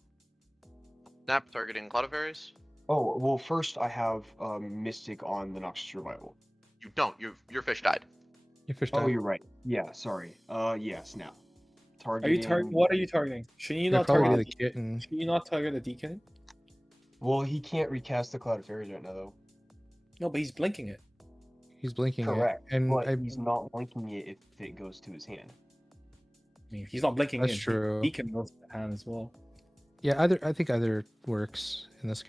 Snap targeting Cloud of Fairies. Oh, well, first I have Mystic on the Noxious Revival. You don't. Your fish died. Your fish Oh, died. you're right. Yeah, sorry. Yeah, snap. Are you What are you targeting? Shouldn't you not probably target the kitten. Should you not target a D-Kitten? Well, he can't recast the Cloud of Fairies right now, though. No, but he's blinking it. He's blinking Correct. it, and But he's not blinking it if it goes to his hand. I mean, he's not blinking That's it. true. D-Kitten goes to the hand as well. yeah, I think either works in this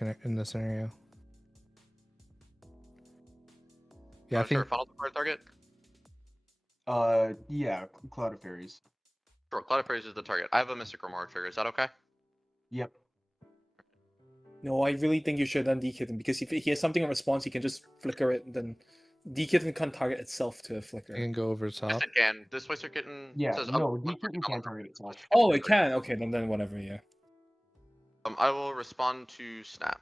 scenario. Yeah, I Sure, think final card target. Yeah, Cloud of Fairies. Sure, Cloud of Fairies is the target. I have a Mystic Remora trigger. Is that okay? Yep. No, I really think you should un-dekitten, because if he has something in response, he can just flicker it, and then dekitten can't target itself to flicker. I can go over the Yes, top. it can. Displacer Kitten Yeah, says no, Dekitten can't target itself. Oh, it can. Okay, then whatever. Yeah. I will respond to Snap.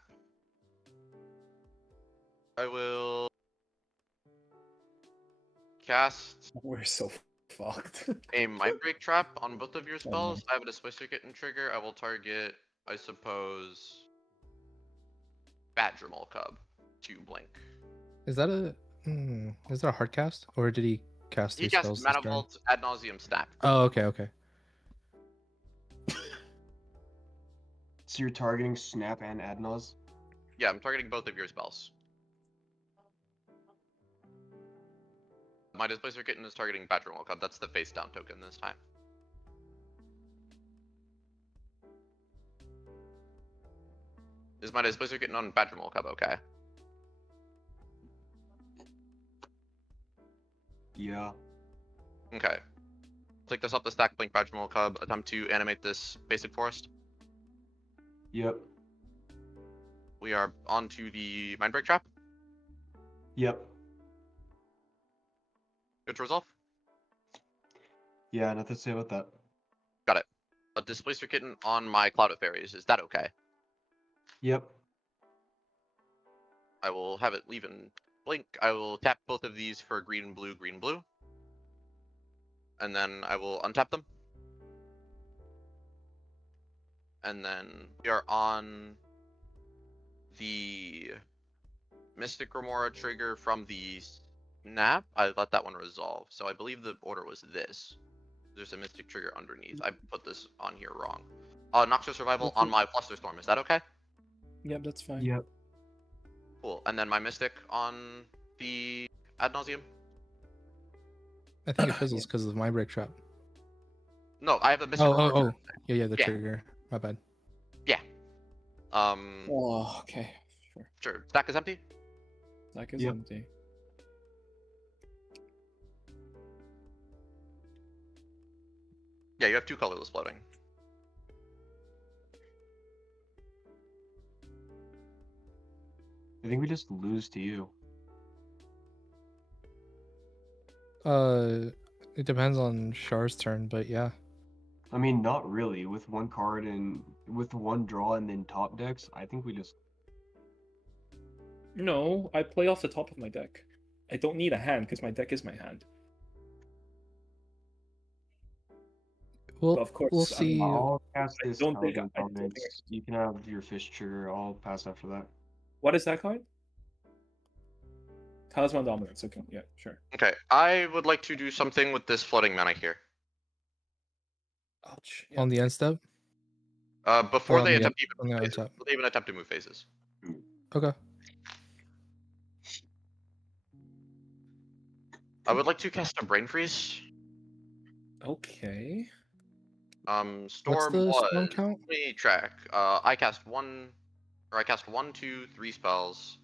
I will cast We're so fucked. a Mind Break Trap on both of your Oh, no. spells. I have a Displacer Kitten trigger. I will target, I suppose, Badgermole Cub to blink. Is that a hard cast, or did he cast He 3 cast spells this Mana turn? Vault Ad Nauseam Snap. Oh, okay. So you're targeting Snap and Adnaz? Yeah, I'm targeting both of your spells. My Displacer Kitten is targeting Badgermole Cub. That's the face down token this time. Is my Displacer Kitten on Badgermole Cub okay? Yeah. Okay. Take this off the stack, blink Badgermole Cub, attempt to animate this basic forest. Yep. We are on to the Mind Break Trap. Yep. Good to resolve. Yeah, nothing to say about that. Got it. A Displacer Kitten on my Cloud of Fairies. Is that okay? Yep. I will have it leave and blink. I will tap both of these for green, blue. And then I will untap them. And then we are on the Mystic Remora trigger from the Snap. I let that one resolve. So I believe the order was this. There's a Mystic trigger underneath. I put this on here wrong. Noxious Survival on my Flusterstorm. Is that okay? Yep, that's fine. Yep. Cool. And then my Mystic on the Ad Nauseam. I think it fizzles because of my break trap. No, I have a Mystic Remora trigger. Yeah, the Yeah. trigger. My bad. Yeah. Oh, okay. Sure. Stack is empty. Stack is empty. Yeah, you have 2 colorless floating. I think we just lose to you. It depends on Char's turn, but yeah. I mean, not really. With one card and with one draw and then top decks, I think we just. No, I play off the top of my deck. I don't need a hand because my deck is my hand. Well, But of course, we'll see. I'll pass I this don't card think in I don't think comments. You can have your fish trigger. I'll pass after that. What is that card? Talisman Dominance. Okay, yeah, sure. Okay, I would like to do something with this floating mana here. Ouch. On the end step? Before Or on they the attempt on even the move phases. untap. Before they even attempt to move phases. Okay. I would like to cast a Brain Freeze. Okay. Storm the was. storm count? Let me track. I cast 1, 2, 3 spells.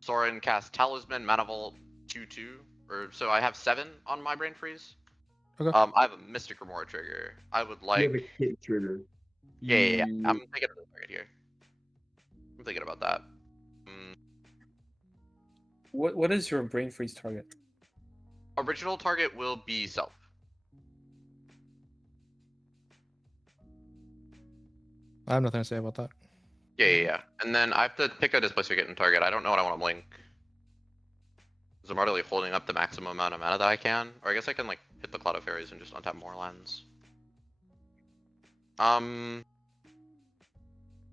Soren cast Talisman, Mana Vault, 2/2. So I have 7 on my Brain Freeze. Okay. I have a Mystic Remora trigger. I would like. You have a kit trigger. Yeah. I'm thinking of the target here. I'm thinking about that. What is your brain freeze target? Original target will be self. I have nothing to say about that. Yeah. And then I have to pick a Displacer Kitten target. I don't know what I want to blink. Because I'm already holding up the maximum amount of mana that I can. Or I guess I can like hit the Cloud of Fairies and just untap more lands.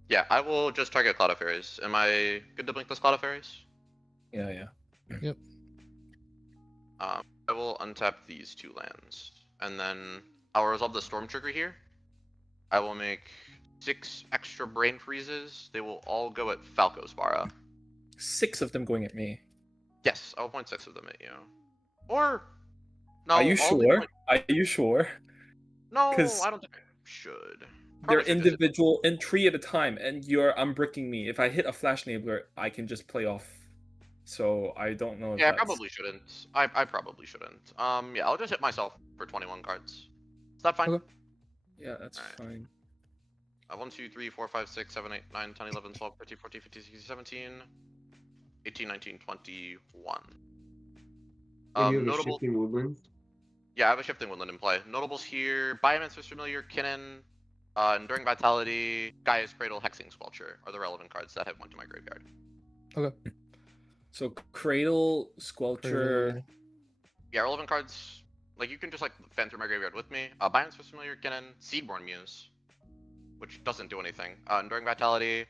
Yeah, I will just target Cloud of Fairies. Am I good to blink this Cloud of Fairies? Yeah. Yep. I will untap these 2 lands. And then I'll resolve the Storm trigger here. I will make 6 extra Brain Freezes. They will all go at Falco Spara. 6 of them going at me. Yes, I'll point 6 of them at you. Or no. Are you all the sure? point- Are you sure? No, 'Cause I don't think I should. They're Probably should just- individual and 3 at a time, and you're unbricking me. If I hit a Flash Enabler, I can just play off So I don't know if Yeah, I that's probably shouldn't. I probably shouldn't. Yeah, I'll just hit myself for 21 cards. Is that fine? Okay. Yeah, that's Alright. fine. 1, 2, 3, 4, 5, 6, 7, 8, 9, 10, 11, 12, 13, 14, 15, 16, 17, 18, 19, 21. And you have a Notable. shifting woodlands. Yeah, I have a shifting woodland in play. Notables here: Biomancer's Familiar, Kinnan, Enduring Vitality, Gaia's Cradle, Hexing Squelcher are the relevant cards that have went to my graveyard. Okay. So Cradle, Squelcher. Cradle. Yeah, relevant cards. Like you can just like fan through my graveyard with me. Biomancer's Familiar, Kinnan, Seedborn Muse, which doesn't do anything. Enduring Vitality,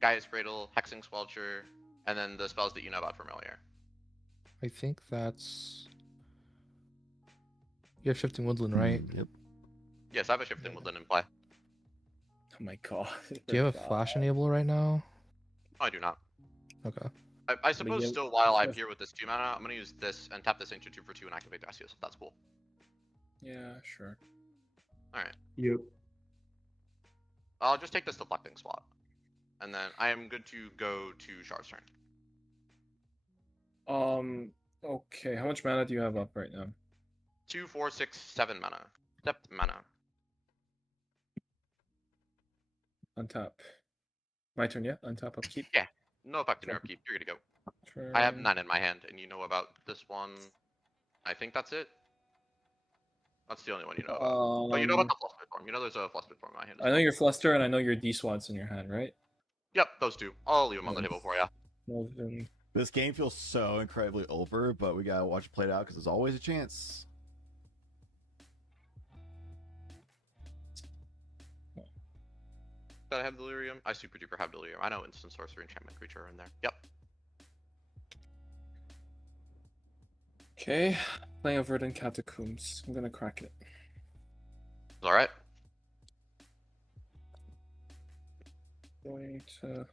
Gaia's Cradle, Hexing Squelcher, and then the spells that you know about Familiar. I think that's. You have Shifting Woodland, right? Yep. Yes, I have a Shifting Woodland in play. Oh my god. Do you have a flash enable right now? No, I do not. Okay. I suppose yeah, still while I'm here with this 2 mana, I'm gonna use this and tap this into 2 for 2 and activate Dacius. That's cool. Yeah, sure. Alright. Yep. I'll just take this deflecting spot. And then I am good to go to Shar's turn. Okay, how much mana do you have up right now? 2, 4, 6, 7 mana. Stepped mana. Untap. My turn, yeah? Untap, upkeep. Yeah. No effect in your upkeep. You're good to go. I have 9 in my hand, and you know about this one. I think that's it. That's the only one you know about. Oh, you know about the Flustered Form. You know there's a Flustered Form in my hand. I know your Fluster and I know your D-Swads in your hand, right? Yep, those two. I'll leave them on the table for you. Well, then... This game feels so incredibly over, but we gotta watch it play out because there's always a chance. Did I have Delirium? I super duper have Delirium. I know Instant Sorcery, Enchantment Creature are in there. Yep. Okay, playing a Verdant Catacombs. I'm gonna crack it. Alright. Going to...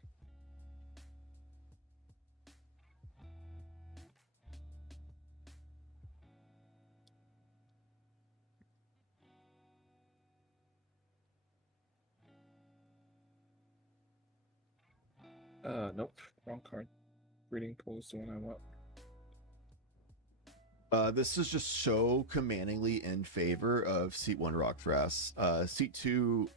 Nope, wrong card. Breeding Pool is the one I want. This is just so commandingly in favor of Seat 1 Rockthras. Seat 2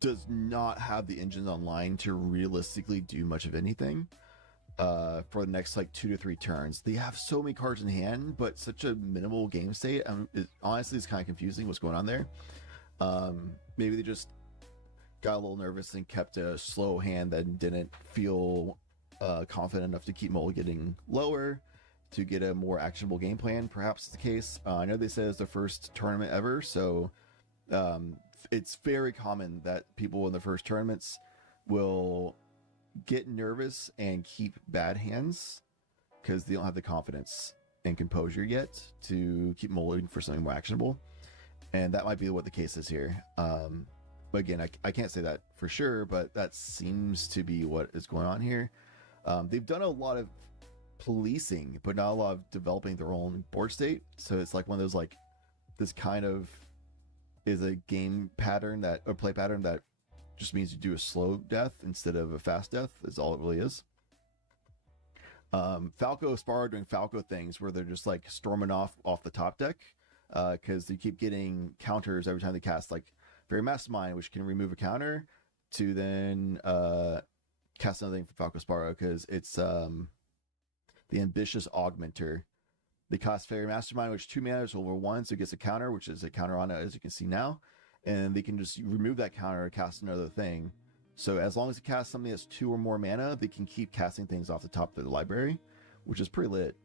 does not have the engines online to realistically do much of anything for the next like 2 to 3 turns. They have so many cards in hand, but such a minimal game state. Honestly, it's kind of confusing what's going on there. Maybe they just got a little nervous and kept a slow hand that didn't feel confident enough to keep mulliganing lower to get a more actionable game plan. Perhaps it's the case. I know they said it's their first tournament ever, so it's very common that people in the first tournaments will get nervous and keep bad hands because they don't have the confidence and composure yet to keep mulliganing for something more actionable. And that might be what the case is here. But again, I can't say that for sure, but that seems to be what is going on here. They've done a lot of policing, but not a lot of developing their own board state. So it's like one of those like, this kind of is a game pattern that, or play pattern that just means you do a slow death instead of a fast death is all it really is. Falco Sparrow doing Falco things where they're just like storming off the top deck because they keep getting counters every time they cast like Fairy Mastermind, which can remove a counter, to then cast another thing for Falco Sparrow because it's the Ambitious Augmenter. They cast Fairy Mastermind, which 2 mana is over 1, so it gets a counter, which is a counter on it, as you can see now. And they can just remove that counter and cast another thing. So as long as it casts something that's 2 or more mana, they can keep casting things off the top of the library, which is pretty lit.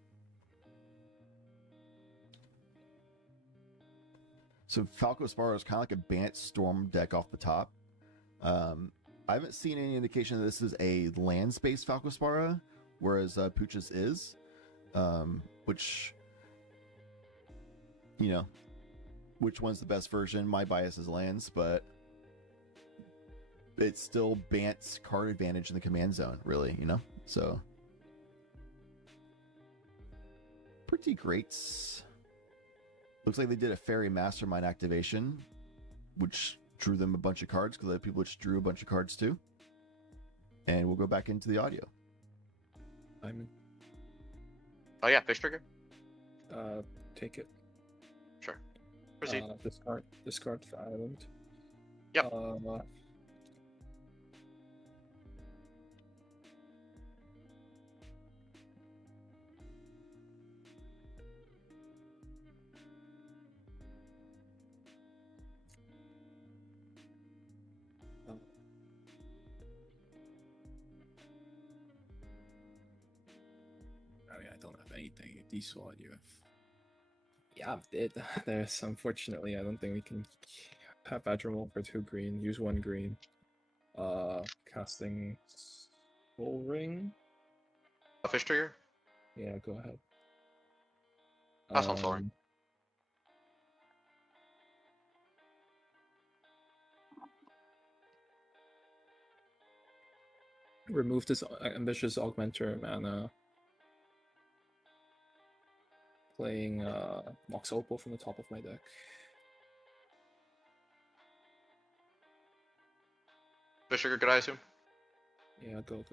So Falco Sparrow is kind of like a Bant Storm deck off the top. I haven't seen any indication that this is a land-based Falco Sparrow, whereas Pooch's is, which, you know, which one's the best version? My bias is lands, but it's still Bant's card advantage in the command zone, really, you know? So, pretty great. Looks like they did a Fairy Mastermind activation, which drew them a bunch of cards, because other people just drew a bunch of cards too. And we'll go back into the audio. diamond. Oh yeah, fish trigger. Take it. Sure. Proceed. Discard the island. Yep. I mean, I don't have anything. This one you have. Yeah, I'm dead. There's unfortunately, I don't think we can have Admiral for 2 green. Use 1 green. Casting Soul Ring. A fish trigger. Yeah, go ahead. Pass on Soul Ring. Remove this ambitious augmenter mana. Playing Mox Opal from the top of my deck. Fish trigger, could I assume? Yeah, go.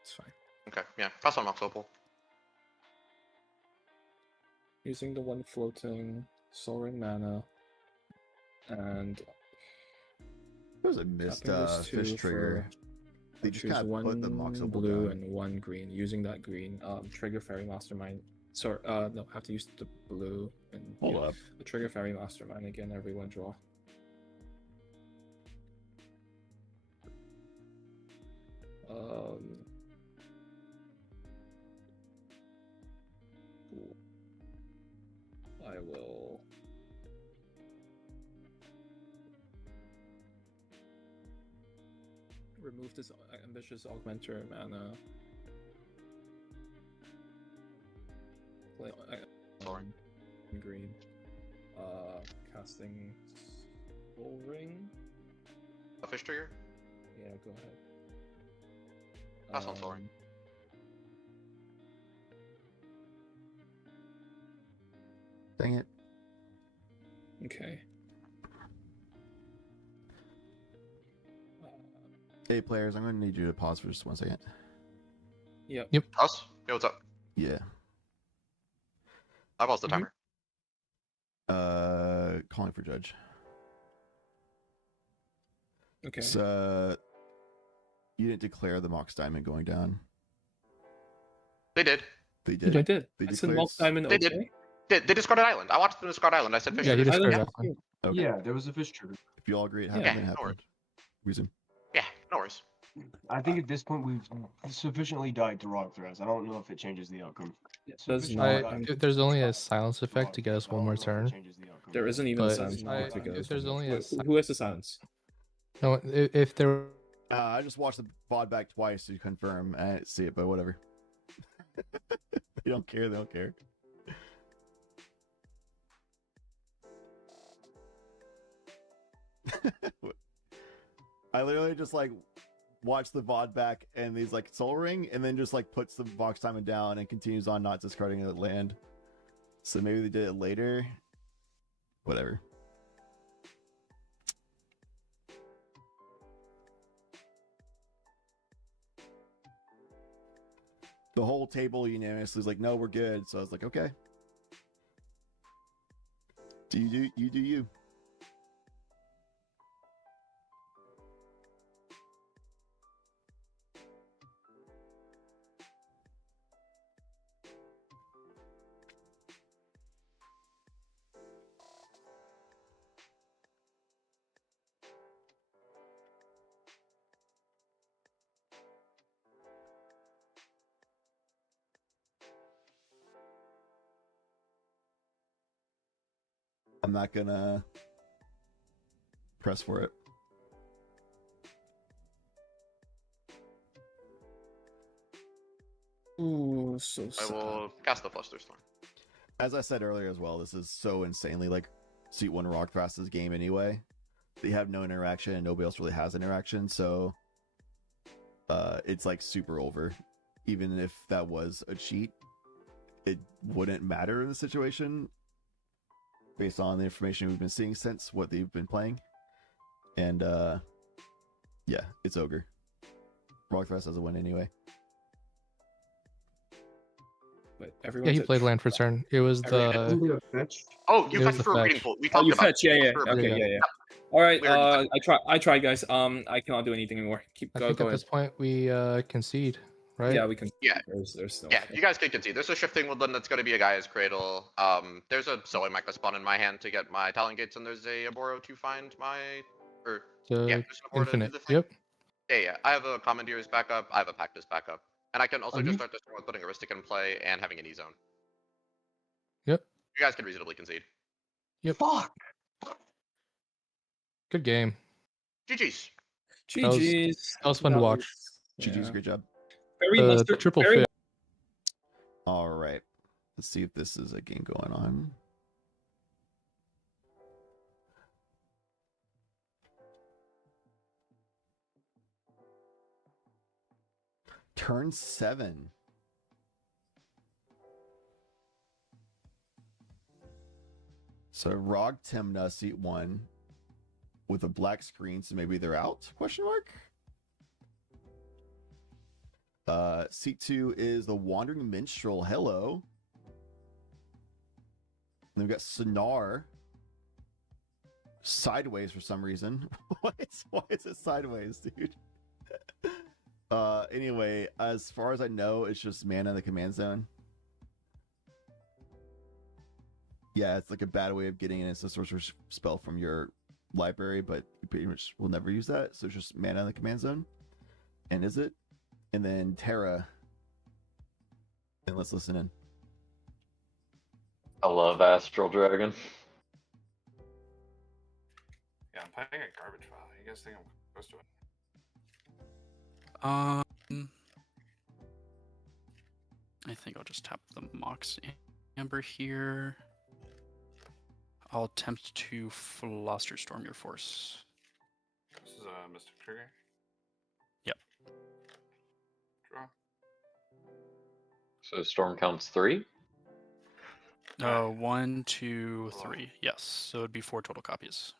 It's fine. Okay, yeah. Pass on Mox Opal. Using the 1 floating Soul Ring mana. And There's a missed fish trigger. They just kind of put the Mox Opal blue down. and 1 green. Using that green, trigger Fairy Mastermind. Sorry, no, have to use the blue and Hold up. The trigger Fairy Mastermind again. Everyone draw. I will. Remove this ambitious augmenter mana. Play green. Casting Soul Ring. A fish trigger. Yeah, go ahead. Pass on Soul Ring. Dang it. Okay. Hey players, I'm going to need you to pause for just 1 second. Yep. Us? Yo, what's up? Yeah. I paused the timer. Calling for judge. Okay. So you didn't declare the Mox Diamond going down. They did. They did. I did. They I said declared Mox Diamond. They Okay. did. They discarded Island. I watched them discard Island. I said fish Yeah, he trigger. discarded Island, that one. Okay. Yeah, there was a fish trigger. If you all agree it Yeah. happened, Yeah, it no happened. Resume. Yeah, no worries. I think at this point we've sufficiently died to rock threads. I don't know if it changes the outcome. Does Sufficiently not. died If there's only a silence effect to get us one more turn. There isn't even a But silence I- to go. if there's only a Who has the silence? No, if there. I just watched the VOD back twice to confirm. I didn't see it, but whatever. They don't care. They don't care. I literally just like watched the VOD back and he's like Soul Ring and then just like puts the Mox Diamond down and continues on not discarding the land. So maybe they did it later. Whatever. The whole table unanimously was like, no, we're good. So I was like, okay. Do you. I'm not gonna press for it. Ooh, so I sad. will cast the Flusterstorm. As I said earlier as well, this is so insanely like Seat 1 Rock Fast's game anyway. They have no interaction and nobody else really has interaction, so it's like super over. Even if that was a cheat, it wouldn't matter in the situation based on the information we've been seeing since what they've been playing. And yeah, it's ogre. Rockfest has a win anyway. but Yeah, everyone's he at played land for turn. It was every- the. Oh, you It was fetched the for a breeding fetch. pool. We Oh, talked you about fetch, yeah, it. yeah, For a okay, breeding yeah. pool. All right, We already I tried, guys. I cannot do anything anymore. I Go think at ahead. this point we concede, right? Yeah, we can. Yeah. There's no. Yeah, you guys can concede. There's a shifting woodland that's going to be a Gaia's Cradle. There's a Zoe Micah spawn in my hand to get my Talon Gates, and there's a Aboro to find my. Or So yeah, there's an Aboro to do infinite. the thing. Yep. Yeah. I have a Commandeer's backup. I have a Pactus backup, and I can also just Mhm. start this turn with putting Aristic in play and having an E zone. Yep. You guys can reasonably concede. Yep. Fuck. Good game. GG's. That was fun to watch. GG's, great job. The triple fail. All right. Let's see if this is a game going on. Turn 7. So Rog Timna seat 1 with a black screen, so maybe they're out? Question mark. Seat 2 is the Wandering Minstrel. Hello. And we've got Sonar sideways for some reason. Why is it sideways, dude? Anyway, as far as I know, it's just mana in the command zone. Yeah, it's like a bad way of getting an instant sorcerer spell from your library, but you pretty much will never use that. So it's just mana in the command zone. And is it? And then Terra. And let's listen in. I love Astral Dragon. Yeah, I'm playing a garbage file. You guys think I'm close to it? I think I'll just tap the Mox Amber here. I'll attempt to Flusterstorm your force. This is a Mystic Trigger. Yep. Draw. So storm counts 3. 1, 2, 3. Yes. So it'd be 4 total copies.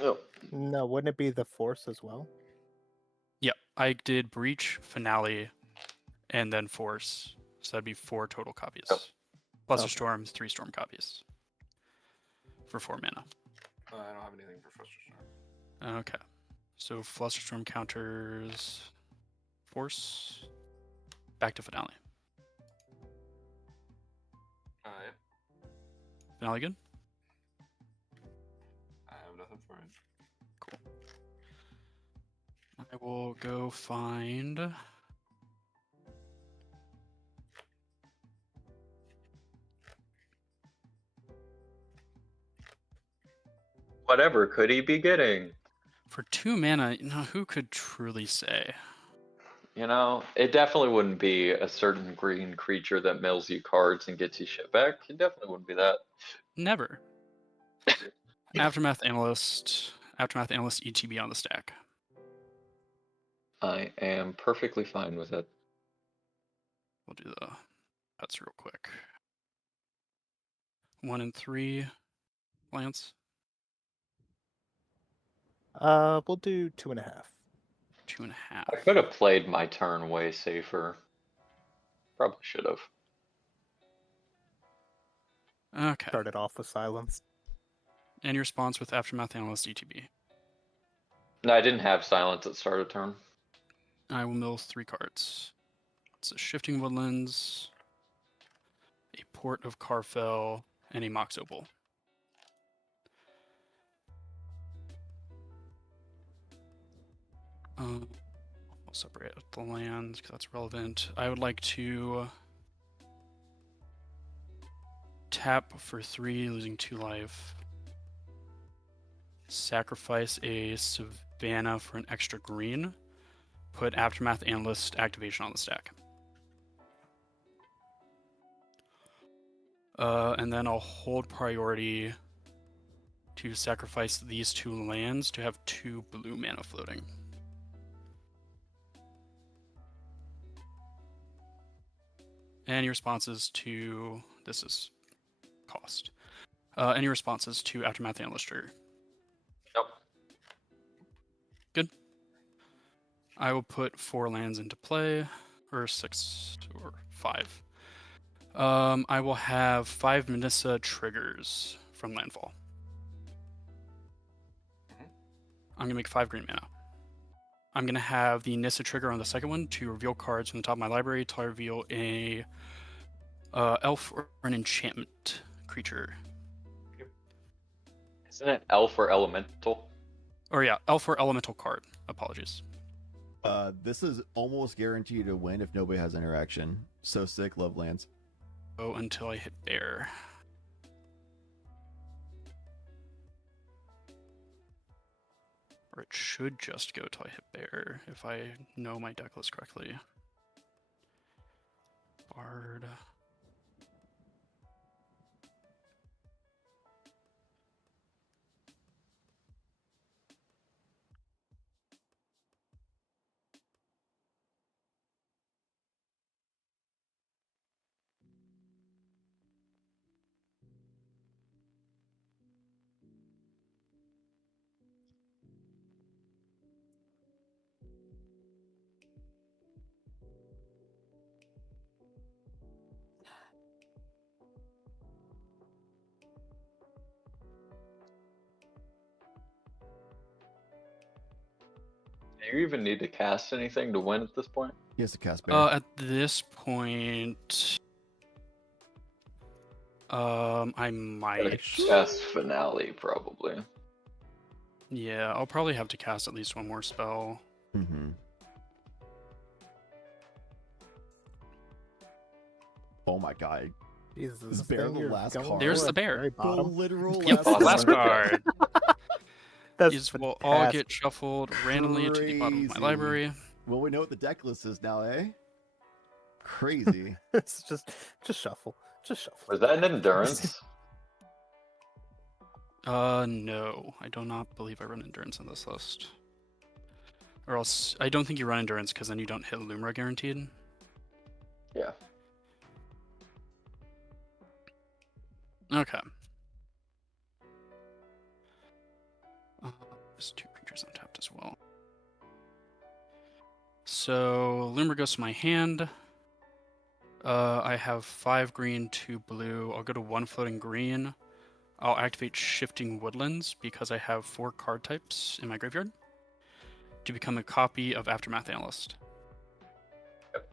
Oh. No, wouldn't it be the force as well? Yep. I did Breach, Finale, and then Force. So that'd be 4 total copies. Plus a Storm, 3 Storm copies. For 4 mana. I don't have anything for Flusterstorm. Okay. So Flusterstorm counters Force. Back to Finale. Yep. Finale good? I have nothing for it. Cool. I will go find. Whatever could he be getting? For 2 mana, who could truly say? You know, it definitely wouldn't be a certain green creature that mills you cards and gets you shit back. It definitely wouldn't be that. Never. Aftermath Analyst ETB on the stack. I am perfectly fine with it. We'll do the cuts real quick. 1 and 3, Lance. We'll do 2.5. 2.5. I could have played my turn way safer. Probably should have. Okay. Started off with silence. And your response with Aftermath Analyst ETB. No, I didn't have silence at the start of turn. I will mill 3 cards. It's a Shifting Woodlands, a Port of Carfell, and a Mox Opal. I'll separate out the lands because that's relevant. I would like to tap for 3, losing 2 life. Sacrifice a Savannah for an extra green. Put Aftermath Analyst activation on the stack. And then I'll hold priority to sacrifice these 2 lands to have 2 blue mana floating. And your responses to this is cost. Any responses to Aftermath Analyst trigger? Nope. Good. I will put 4 lands into play, or 6 or 5. I will have 5 Nissa triggers from landfall. I'm gonna make 5 green mana. I'm gonna have the Nissa trigger on the second one to reveal cards from the top of my library to reveal a elf or an enchantment creature. Isn't it elf or elemental? Or yeah, elf or elemental card. Apologies. This is almost guaranteed to win if nobody has interaction. So sick, love lands. Oh, until I hit bear. Or it should just go till I hit bear, if I know my deck list correctly. Bard. Do you even need to cast anything to win at this point? He has to cast bear. At this point, I might cast finale probably. Yeah, I'll probably have to cast at least one more spell. Mm-hmm. Oh my god. Jesus, Is bear the last card? There's the bear. The literal Yep, last card. That's These will all get shuffled randomly to the bottom of my Crazy. library. Well, we know what the deck list is now, eh? Crazy. It's just shuffle. Just shuffle. Was that an endurance? No, I do not believe I run endurance on this list. Or else, I don't think you run endurance because then you don't hit Lumra guaranteed. Yeah. Okay. There's 2 creatures untapped as well. So Lumra goes to my hand. I have 5 green, 2 blue. I'll go to 1 floating green. I'll activate Shifting Woodlands because I have 4 card types in my graveyard to become a copy of Aftermath Analyst. Yep.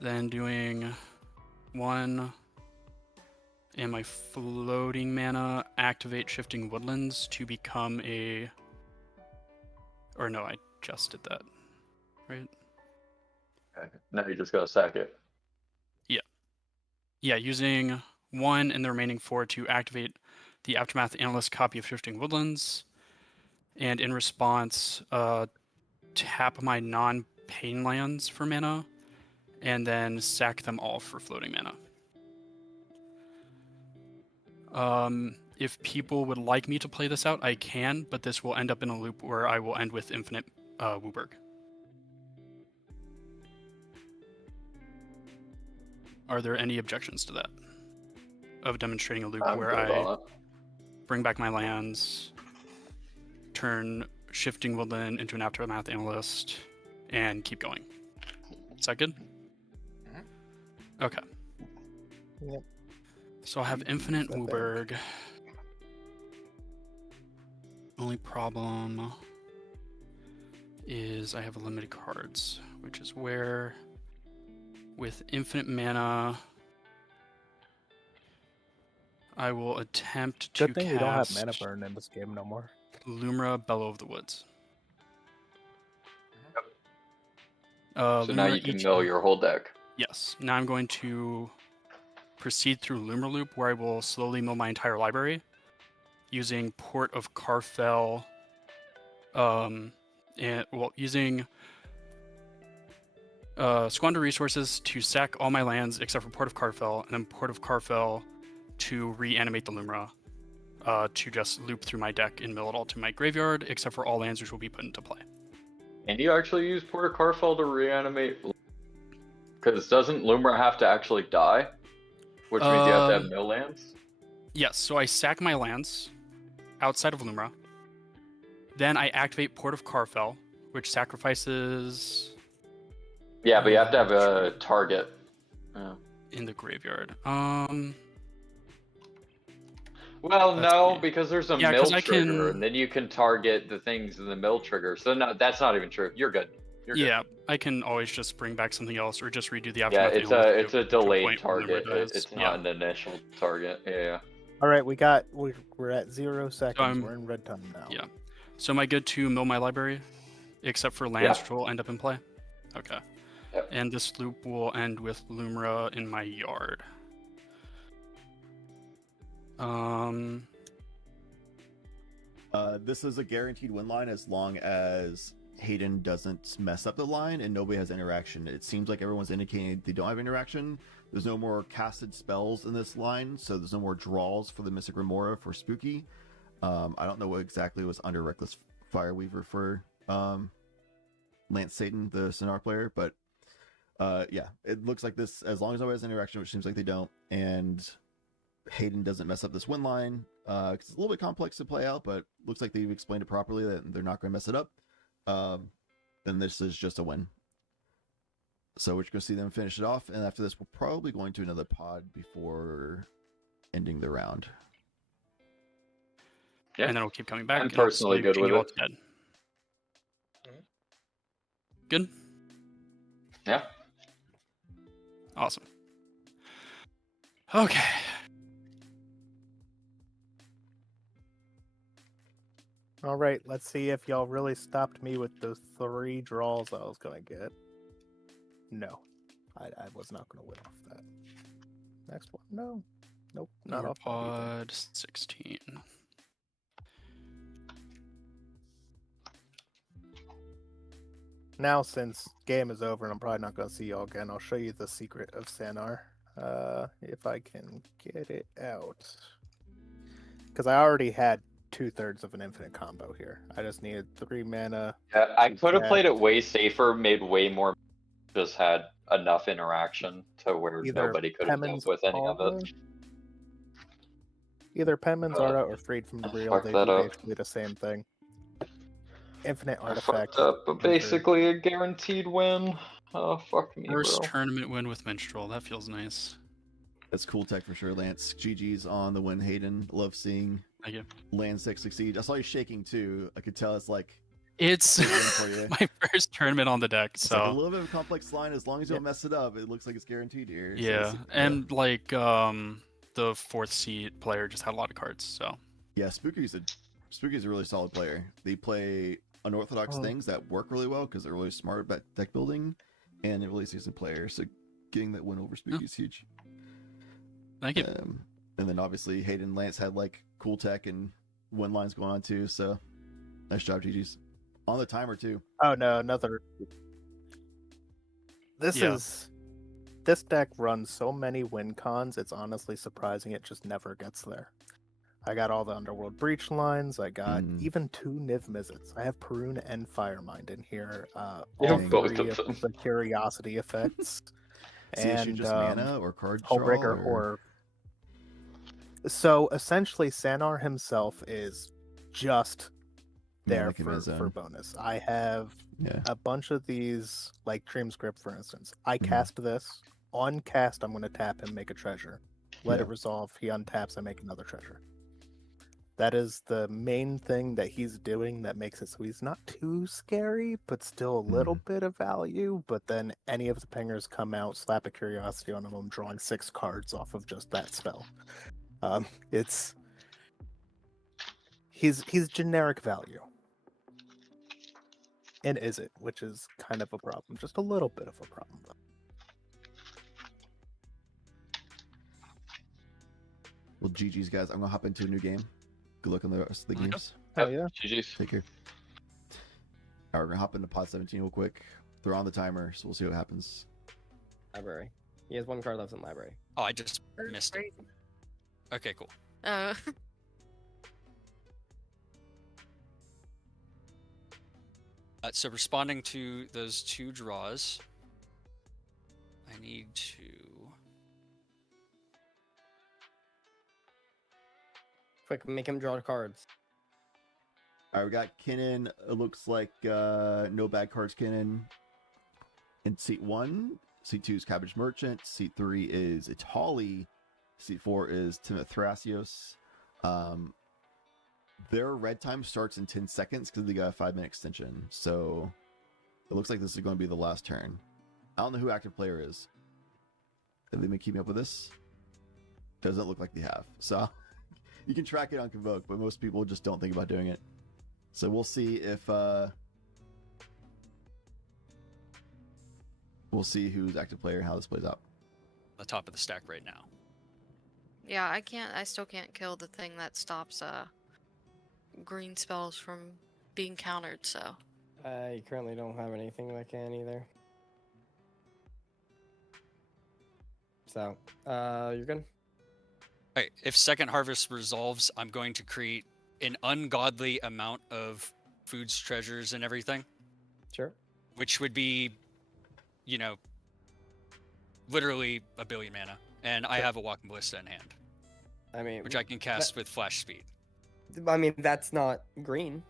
Then doing 1 and my floating mana, activate Shifting Woodlands to become a... Or no, I just did that, right? Okay. Now you just gotta sack it. Yeah. Yeah, using 1 and the remaining 4 to activate the Aftermath Analyst copy of Shifting Woodlands. And in response, tap my non-pain lands for mana, and then sack them all for floating mana. If people would like me to play this out, I can, but this will end up in a loop where I will end with infinite Wooburg. Are there any objections to that? Of demonstrating a loop where I bring back my lands, turn Shifting Woodland into an Aftermath Analyst, and keep going. Is that good? Okay. Yep. So I have infinite Wooburg. Only problem is I have limited cards, which is where with infinite mana I will attempt to Good thing cast we don't have mana burn in this game no more. Lumra, Bellow of the Woods. So now Lumra you can each- mill your whole deck. Yes. Now I'm going to proceed through Lumra Loop, where I will slowly mill my entire library using Port of Carfell, using Squander Resources to sack all my lands except for Port of Carfell, and then Port of Carfell to reanimate the Lumra, to just loop through my deck and mill it all to my graveyard, except for all lands which will be put into play. And you actually use Porter Carfell to reanimate? Because doesn't Lumra have to actually die? Which means you have to have mill lands? Yes, so I sack my lands outside of Lumra. Then I activate Port of Carfell, which sacrifices... Yeah, but you have to have a target. in the graveyard. Well, Let's no, see. because there's a Yeah, mill 'cause I trigger, can- and then you can target the things in the mill trigger. So no, that's not even true. You're good. You're good. Yeah, I can always just bring back something else or just redo the Yeah, aftermath. it's analysis a it's a to delayed point when the target. red dies. It's Yeah. not an initial target. Yeah. All right, we're at 0 seconds. I'm- We're in red time now. Yeah. So am I good to mill my library, except for lands, Yeah. which will end up in play? Okay. And this loop will end with Lumra in my yard. This is a guaranteed win line as long as Hayden doesn't mess up the line and nobody has interaction. It seems like everyone's indicating they don't have interaction. There's no more casted spells in this line, so there's no more draws for the Mystic Remora for Spooky. I don't know what exactly was under Reckless Fireweaver for Lance Satan, the Sonar player, but yeah, it looks like this, as long as nobody has interaction, which seems like they don't, and Hayden doesn't mess up this win line, because it's a little bit complex to play out, but looks like they've explained it properly that they're not going to mess it up. Then this is just a win. So we're just going to see them finish it off, and after this, we're probably going to another pod before ending the round. Yeah. And then we'll keep coming back. I'm and I'll personally slowly good bring with you all it. to dead. Good? Yeah. Awesome. Okay. All right, let's see if y'all really stopped me with those 3 draws I was gonna get. No, I was not gonna win off that. Next one, no, nope, not Number off that either. pod 16. Now, since game is over and I'm probably not gonna see y'all again, I'll show you the secret of Sanar. If I can get it out, because I already had 2/3 of an infinite combo here. I just needed 3 mana. Yeah, I could have Yeah. played it way safer, made way more, just had enough interaction to where Either nobody could have dealt Penman's with any of Aura- it. Either Penman's Aura or Freed from the Real, fucked they that do up. basically the same thing. Infinite I artifact. fucked up, but basically a guaranteed win. Oh, fuck me, First bro. tournament win with Minstrel. That feels nice. That's cool tech for sure, Lance. GG's on the win, Hayden. Love seeing Thank you. Land 6 succeed. I saw you shaking too. I could tell it's like It's a win for you. my first tournament on the deck, It's so like a little bit of a complex line. As long as you don't mess it up, it looks like it's guaranteed here. So yeah. it's- And like the 4th seed player just had a lot of cards, so yeah, Spooky's a really solid player. They play unorthodox Oh. things that work really well because they're really smart about deck building, and a really seasoned player. So getting that win over Spooky is huge. Thank you. And then obviously Hayden and Lance had like cool tech and win lines going on too. So nice job, GG's. On the timer too. Oh no, another. This deck runs so many win cons. It's honestly surprising it just never gets there. I got all the Underworld Breach lines. I got even 2 Niv Mizzets. I have Perun and Firemind in here. All both 3 of them. the Curiosity effects. CSU just mana or card draw, Hullbreaker or- Horror. So essentially, Sanar himself is just there like him as for a- bonus. I have Yeah. a bunch of these, like Dream Script, for instance. I Mhm. cast this. On cast, I'm going to tap him, make a treasure. Let Yeah. it resolve. He untaps, I make another treasure. That is the main thing that he's doing that makes it so he's not too scary, but still a little bit of value. But then any of the pingers come out, slap a Curiosity on him, I'm drawing 6 cards off of just that spell. It's he's generic value. And is it, which is kind of a problem. Just a little bit of a problem, though. Well, GG's guys. I'm gonna hop into a new game. Good luck on the rest of the games. Oh yeah. GG's. Take care. Alright, we're gonna hop into pod 17 real quick. Throw on the timer, so we'll see what happens. Library. He has 1 card left in library. Oh, I just missed it. Okay, cool. So responding to those 2 draws, I need to. Quick, make him draw cards. Alright, we got Kinnan. It looks like no bad cards, Kinnan. In seat 1, Seat 2 is Cabbage Merchant. Seat 3 is Itali. Seat 4 is Timothracios. Their red time starts in 10 seconds because they got a 5-minute extension. So it looks like this is going to be the last turn. I don't know who active player is. Have they been keeping up with this? Doesn't look like they have. So you can track it on Convoke, but most people just don't think about doing it. So we'll see if we'll see who's active player and how this plays out. The top of the stack right now. Yeah, I still can't kill the thing that stops green spells from being countered, so. I currently don't have anything that can either. So, you're good? Alright, if second harvest resolves, I'm going to create an ungodly amount of foods, treasures, and everything. Sure. Which would be, you know, literally a billion mana. And I have a Walking Ballista in hand. I mean, which I can cast with flash speed. I mean, that's not green.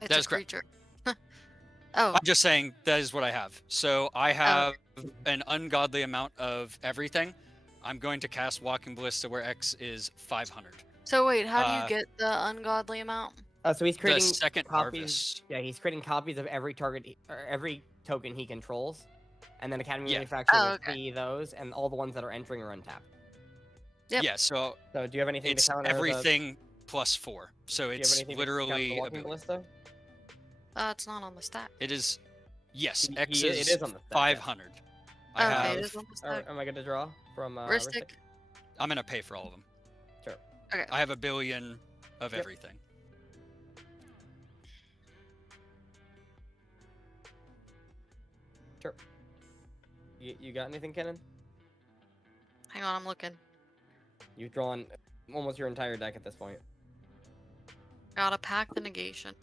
It's That a is correct. creature. Oh. I'm just saying that is what I have. So I have an ungodly amount of everything. I'm going to cast Walking Ballista where X is 500. So wait, how do you get the ungodly amount? So he's creating second copies. harvest. Yeah, he's creating copies of every target or every token he controls, and then Academy Yeah. Manufacturer Oh, will okay. see those, and all the ones that are entering are untapped. Yep. Yeah, so do you have anything it's to counter everything plus 4. So Do you have it's anything to counter the literally a Walking billion. Ballista? It's not on the stack. It is, yes, It X is is on the stack, 500. I Okay, have, it is on the stack. Am I good to draw from Ristic? I'm going to pay for all of them. Sure. Okay. I have a billion of everything. Sure. You got anything, Kenan? Hang on, I'm looking. You've drawn almost your entire deck at this point. Gotta pack the negation.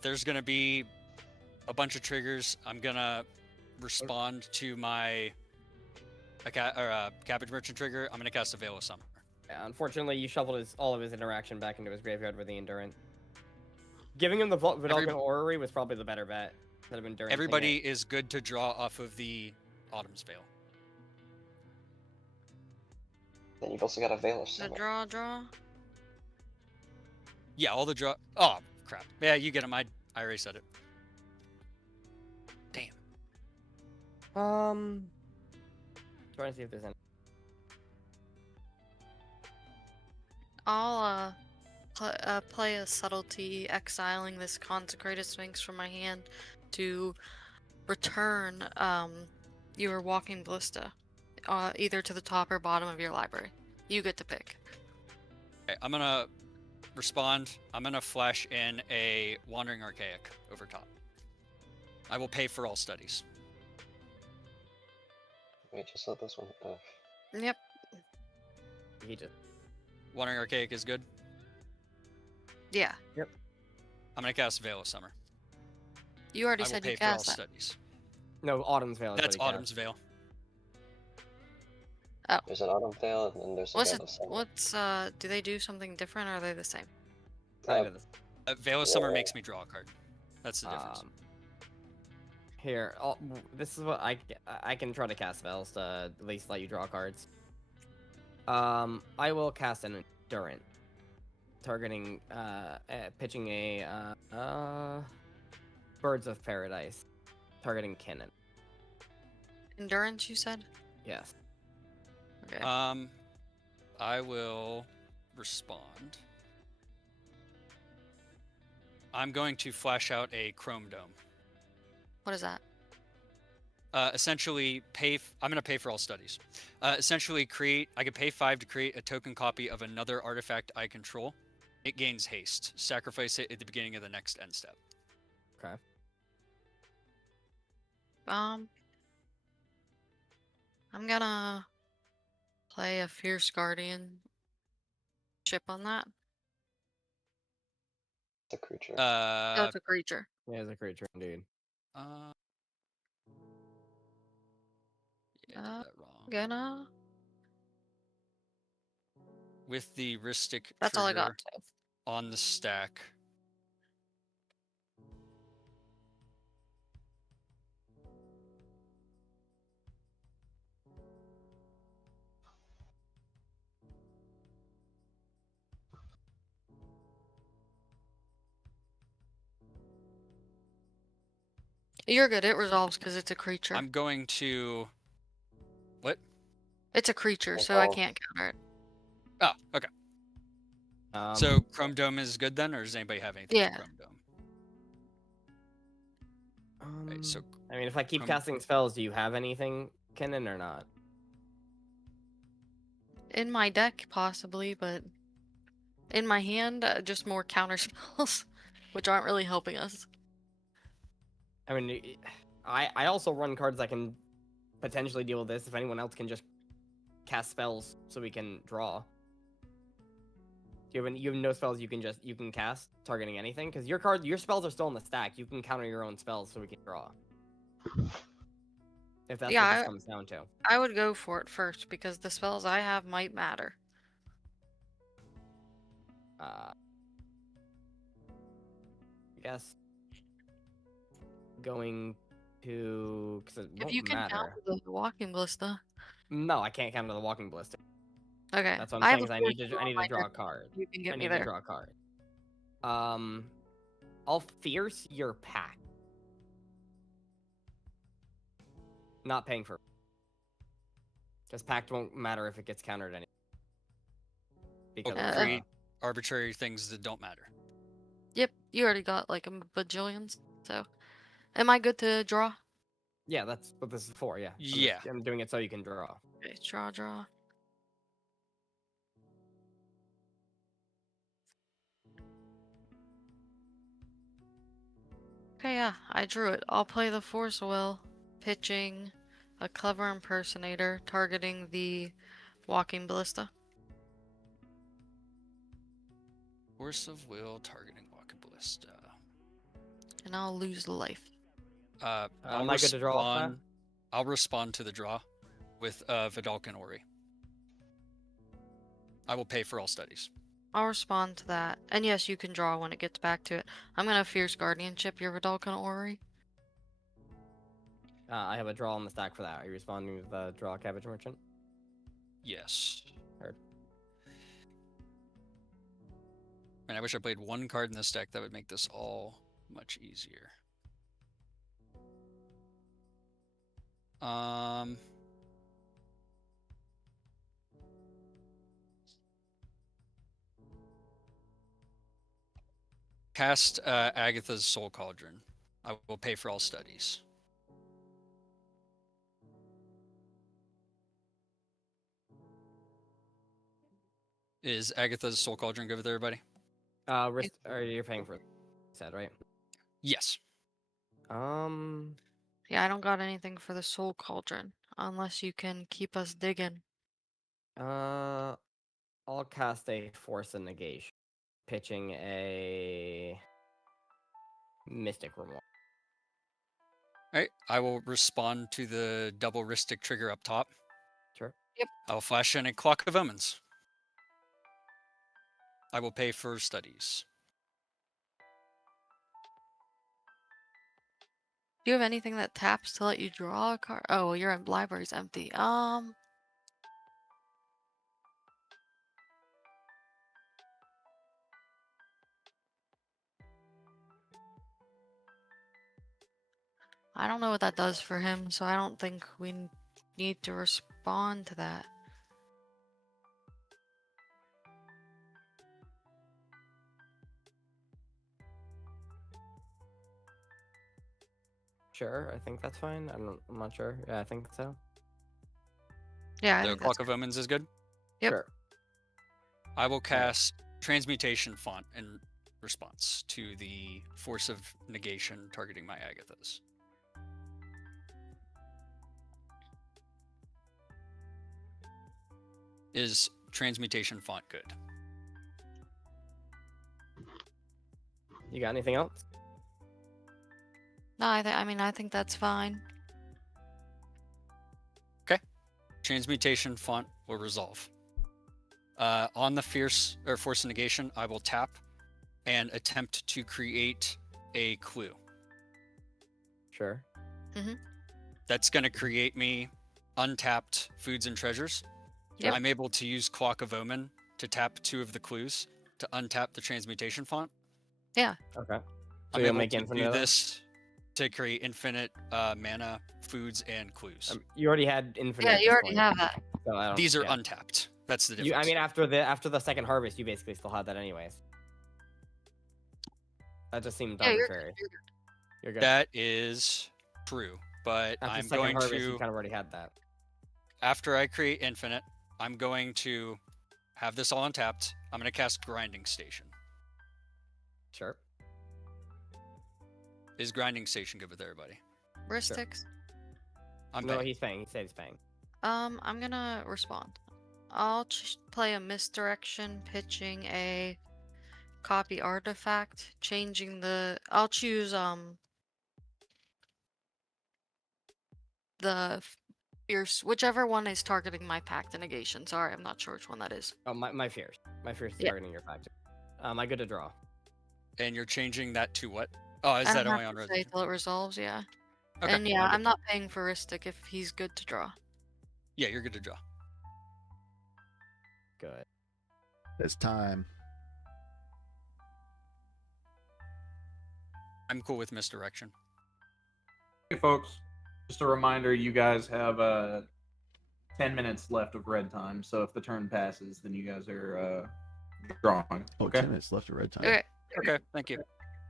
There's going to be a bunch of triggers. I'm going to respond to my Cabbage Merchant trigger. I'm going to cast a Veil of Summer. Yeah, unfortunately, you shuffled all of his interaction back into his graveyard with the Endurance. Giving him the Vidalcan Orrery was probably the better bet instead of Endurance. Everybody is good to draw off of the Autumn's Veil. Then you've also got a Veil of Summer. The draw. Yeah, all the draw. Oh, crap. Yeah, you get him. I already said it. Damn. Trying to see if there's any. I'll play a subtlety, exiling this consecrated sphinx from my hand to return your Walking Ballista, either to the top or bottom of your library. You get to pick. Okay, I'm gonna respond. I'm gonna flash in a Wandering Archaic over top. I will pay for all studies. Wait, just let this one. Yep. He just. Wandering Archaic is good. Yeah. Yep. I'm gonna cast Veil of Summer. You already I will said pay you for all cast that. studies. No, Autumn's Veil. That's Autumn's Veil. Oh. There's an Autumn Veil and then there's a Veil of Summer. What's do they do something different or are they the same? Veil of Summer makes me draw a card. That's the difference. Here, this is what I can try to cast spells to at least let you draw cards. I will cast an Endurance, targeting, pitching a Birds of Paradise, targeting Kenan. Endurance, you said? Yes. Okay. I will respond. I'm going to flash out a Chrome Dome. What is that? Essentially, I'm going to pay for all studies. Essentially, I could pay 5 to create a token copy of another artifact I control. It gains haste. Sacrifice it at the beginning of the next end step. Okay. I'm gonna play a Fierce Guardian chip on that. It's a creature. No, it's a creature. Yeah, it's a creature indeed. Yeah, I did that wrong. Gonna. With the Ristic That's all I got. trigger on the stack, You're good. It resolves because it's a creature. I'm going to. What? It's a creature, so I can't counter it. Oh, okay. So Chrome Dome is good then, or does anybody have anything Yeah. for Chrome Dome? Right, so I mean, if I keep Chrome- casting spells, do you have anything, Kennen, or not? In my deck, possibly, but in my hand, just more counter spells, which aren't really helping us. I mean, I also run cards that can potentially deal with this. If anyone else can just cast spells, so we can draw. You have no spells you can cast targeting anything because your spells are still in the stack. You can counter your own spells so we can draw. If that's what this comes down to. I would go for it first because the spells I have might matter. I guess going to because it If won't you can matter. counter the walking ballista. No, I can't counter the walking ballista. Okay. That's what I'm saying. Is I need to draw a card. You can get I me need there. to draw a card. I'll fierce your pack. Not paying for. Because pact won't matter if it gets countered anyway. Because create arbitrary things that don't matter. Yep, you already got like a bajillions. So, am I good to draw? Yeah, that's what this is for. Yeah. Yeah. I'm doing it so you can draw. Okay, draw. Okay, yeah, I drew it. I'll play the Force Will, pitching a clever impersonator, targeting the walking ballista. Force of will targeting walking ballista. And I'll lose life. I'll am I good to draw off that? respond. I'll respond to the draw with Vidalcan Ori. I will pay for all studies. I'll respond to that. And yes, you can draw when it gets back to it. I'm gonna Fierce Guardianship your Vidalcan Ori. I have a draw on the stack for that. Are you responding with the draw Cabbage Merchant? Yes. Heard. And I wish I played one card in this deck that would make this all much easier. Cast Agatha's Soul Cauldron. I will pay for all studies. Is Agatha's Soul Cauldron good with everybody? Or you're paying for it, said, right? Yes. Yeah, I don't got anything for the Soul Cauldron. Unless you can keep us digging. I'll cast a Force of Negation. Pitching a Mystic Remorse. Alright, I will respond to the double Ristic trigger up top. Sure. Yep. I will flash in a Clock of Omens. I will pay for studies. Do you have anything that taps to let you draw a card? Oh, well, your library's empty. I don't know what that does for him, so I don't think we need to respond to that. Sure, I think that's fine. I'm not sure. Yeah, I think so. Yeah, The Clock of Omens is good? Yep. Sure. I will cast Transmutation Font in response to the Force of Negation targeting my Agathas. Is Transmutation Font good? You got anything else? No, I think that's fine. Okay. Transmutation Font will resolve. On the Force of Negation, I will tap and attempt to create a clue. Sure. That's going to create me untapped foods and treasures. Yep. I'm able to use Clock of Omen to tap 2 of the clues to untap the Transmutation Font. Yeah. Okay. So I'm you'll able make to infinite do of them? this to create infinite mana, foods, and clues. You already had infinite. Yeah, at you this already point, have that. So I don't, These are yeah. untapped. That's the difference. I mean, after the second harvest, you basically still had that anyways. That just seemed Yeah, you're arbitrary. You're good. That is true, but After I'm second going harvest, to. you kind of already had that. After I create infinite, I'm going to have this all untapped. I'm going to cast Grinding Station. Sure. Is Grinding Station good with everybody? Wristix. I'm No, paying. he's paying. He said he's paying. I'm gonna respond. I'll play a misdirection, pitching a copy artifact, changing the. I'll choose the fierce, whichever one is targeting my pact and negation. Sorry, I'm not sure which one that is. Oh, my fierce. My fierce is Yeah. targeting your factor. I good to draw. And you're changing that to what? Oh, is I that don't only have on to red? say till it resolves, yeah. Okay, And yeah, I'm good. I'm not paying for Ristic if he's good to draw. Yeah, you're good to draw. Good. It's time. I'm cool with misdirection. Hey, folks. Just a reminder, you guys have 10 minutes left of red time. So if the turn passes, then you guys are drawing. Oh, Okay. 10 minutes left of red time. Okay. Okay, thank you.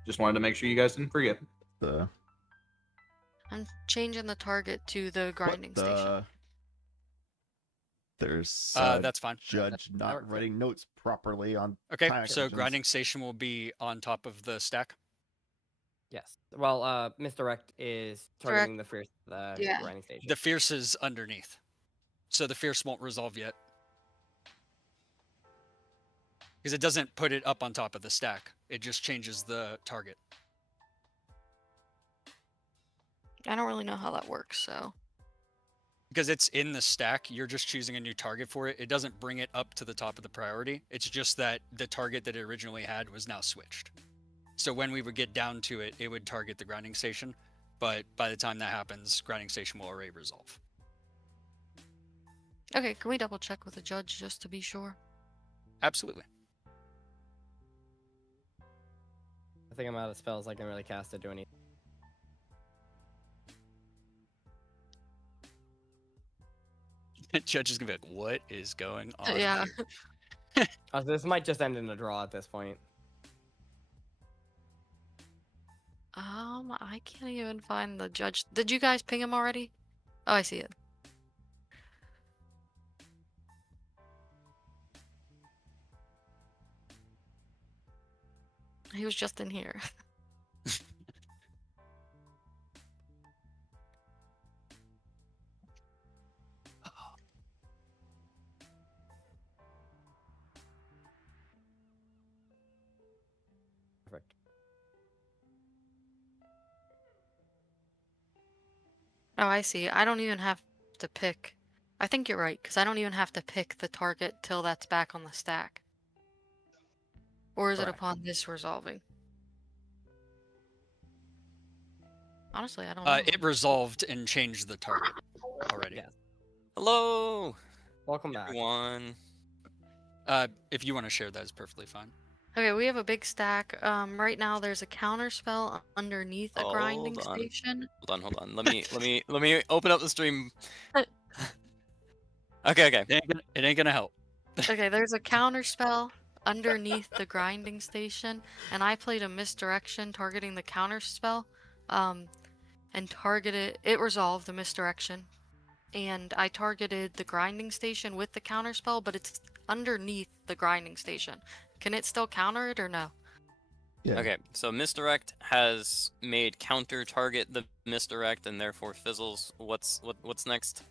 Just wanted to make sure you guys didn't forget. I'm changing the target to the grinding station. There's that's fine. Judge not writing notes properly on. Okay, time so actions. Grinding Station will be on top of the stack. Yes. Well, misdirect is targeting the fierce grinding station. The Fierce is underneath. So the Fierce won't resolve yet. Because it doesn't put it up on top of the stack. It just changes the target. I don't really know how that works, so. Because it's in the stack, you're just choosing a new target for it. It doesn't bring it up to the top of the priority. It's just that the target that it originally had was now switched. So when we would get down to it, it would target the grinding station. But by the time that happens, grinding station will already resolve. Okay, can we double check with the judge just to be sure? Absolutely. I think I'm out of spells. I can really cast it, do anything. Judge is gonna be like, what is going on? Yeah. This might just end in a draw at this point. I can't even find the judge. Did you guys ping him already? Oh, I see it. He was just in here. Perfect. Oh, I see. I don't even have to pick. I think you're right, because I don't even have to pick the target till that's back on the stack. Or is it Correct. upon this resolving? Honestly, I don't know. It resolved and changed the target already. Yes. Hello. Welcome back. Everyone. If you want to share, that is perfectly fine. Okay, we have a big stack. Right now there's a counter spell underneath a grinding Hold on. station. Hold on. Let me open up the stream. Okay. It ain't gonna help. Okay, there's a counter spell underneath the grinding station, and I played a misdirection targeting the counter spell, and targeted it resolved the misdirection, and I targeted the grinding station with the counter spell, but it's underneath the grinding station. Can it still counter it or no? Yeah. Okay, so misdirect has made counter target the misdirect and therefore fizzles. What's next?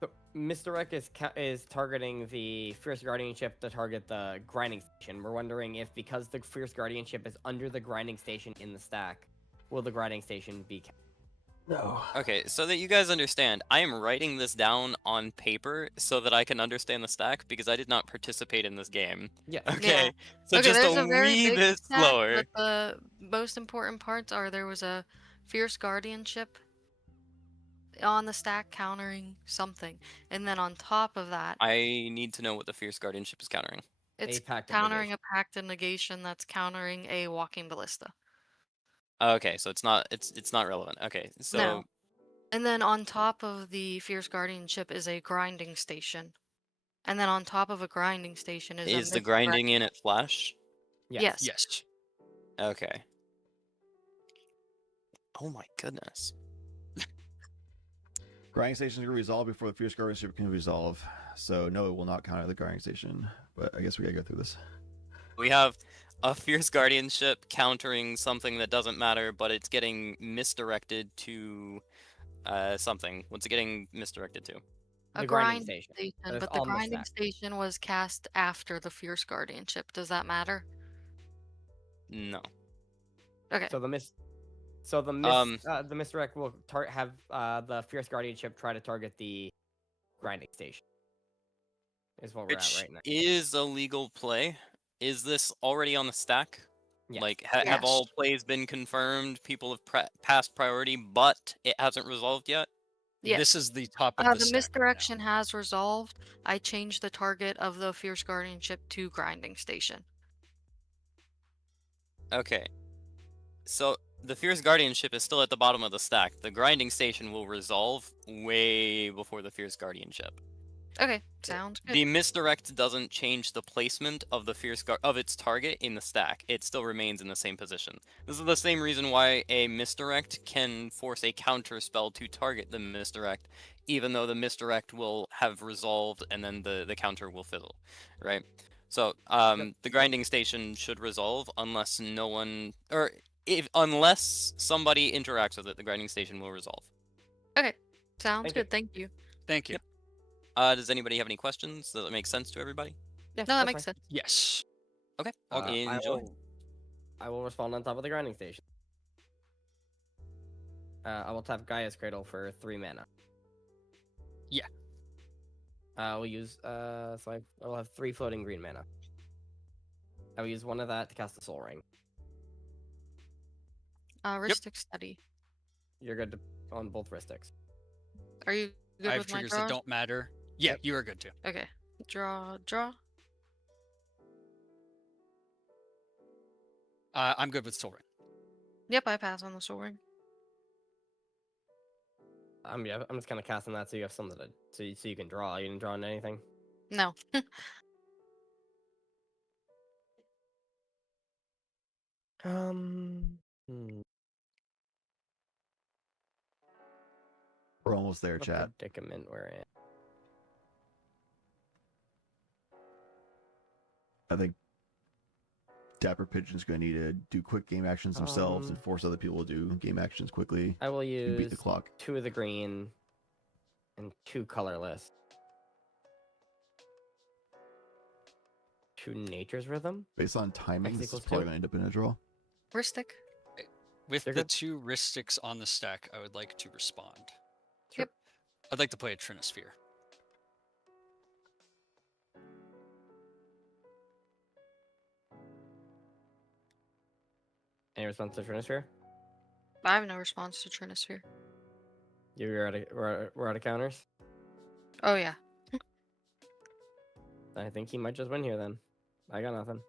So misdirect is targeting the fierce guardianship to target the grinding station. We're wondering if because the fierce guardianship is under the grinding station in the stack, will the grinding station be? No. Okay, so that you guys understand, I am writing this down on paper so that I can understand the stack because I did not participate in this game. Yeah. Okay. Yeah. So Okay, just there's a very wee big bit stack, slower. But the most important parts are there was a fierce guardianship on the stack countering something, and then on top of that, I need to know what the fierce guardianship is countering. it's pact of countering a pact of negation that's countering a walking ballista. Okay, so it's not relevant. Okay, so No. And then on top of the Fierce Guardianship is a grinding station. And then on top of a grinding station is a is the misdirect. grinding in it flash? Yes. Yes. Okay. Oh my goodness. Grinding station can resolve before the Fierce Guardianship can resolve. So no, it will not counter the grinding station. But I guess we gotta go through this. We have a Fierce Guardianship countering something that doesn't matter, but it's getting misdirected to something. What's it getting misdirected to? A The grinding grinding station, That's but the on the grinding stack. station was cast after the Fierce Guardianship. Does that matter? No. Okay. So the misdirect will have the Fierce Guardianship try to target the grinding station. Is what we're at Which right now. is a legal play. Is this already on the stack? Yes. Like, have all plays been confirmed? People have passed priority, but it hasn't resolved yet? Yes. This is the top of the the stack. misdirection has resolved. I changed the target of the Fierce Guardianship to grinding station. Okay. So the Fierce Guardianship is still at the bottom of the stack. The grinding station will resolve way before the Fierce Guardianship. Okay, sounds good. The misdirect doesn't change the placement of the of its target in the stack. It still remains in the same position. This is the same reason why a misdirect can force a counter spell to target the misdirect, even though the misdirect will have resolved and then the counter will fizzle, right? So the grinding station should resolve unless no one unless somebody interacts with it, the grinding station will resolve. Okay, sounds good. Thank you. Thank you. Yep. Does anybody have any questions? Does that make sense to everybody? Yeah, no, that makes sense. Yes. Okay. Enjoy. I will respond on top of the grinding station. I will tap Gaia's Cradle for 3 mana. Yeah. I will use so I will have 3 floating green mana. I will use 1 of that to cast the Soul Ring. Ristic Study. You're good on both Ristics. Are you good I have with my triggers draw? that don't matter. Yeah, you are good too. Okay. Draw. I'm good with Soul Ring. Yep, I pass on the Soul Ring. I'm just kind of casting that so you have something to so you can draw. You didn't draw on anything. No. We're almost there, What chat. predicament we're in. I think Dapper Pigeon's going to need to do quick game actions themselves and force other people to do game actions quickly. I will and use beat the clock. 2 of the green and 2 colorless. 2 Nature's Rhythm. Based on timing, X this is equals probably 2. going to end up in a draw. Ristic. With You're the good. 2 Ristics on the stack, I would like to respond. Yep. I'd like to play a Trinisphere. Any response to Trinisphere? I have no response to Trinisphere. We're out of counters. Oh yeah. I think he might just win here then. I got nothing.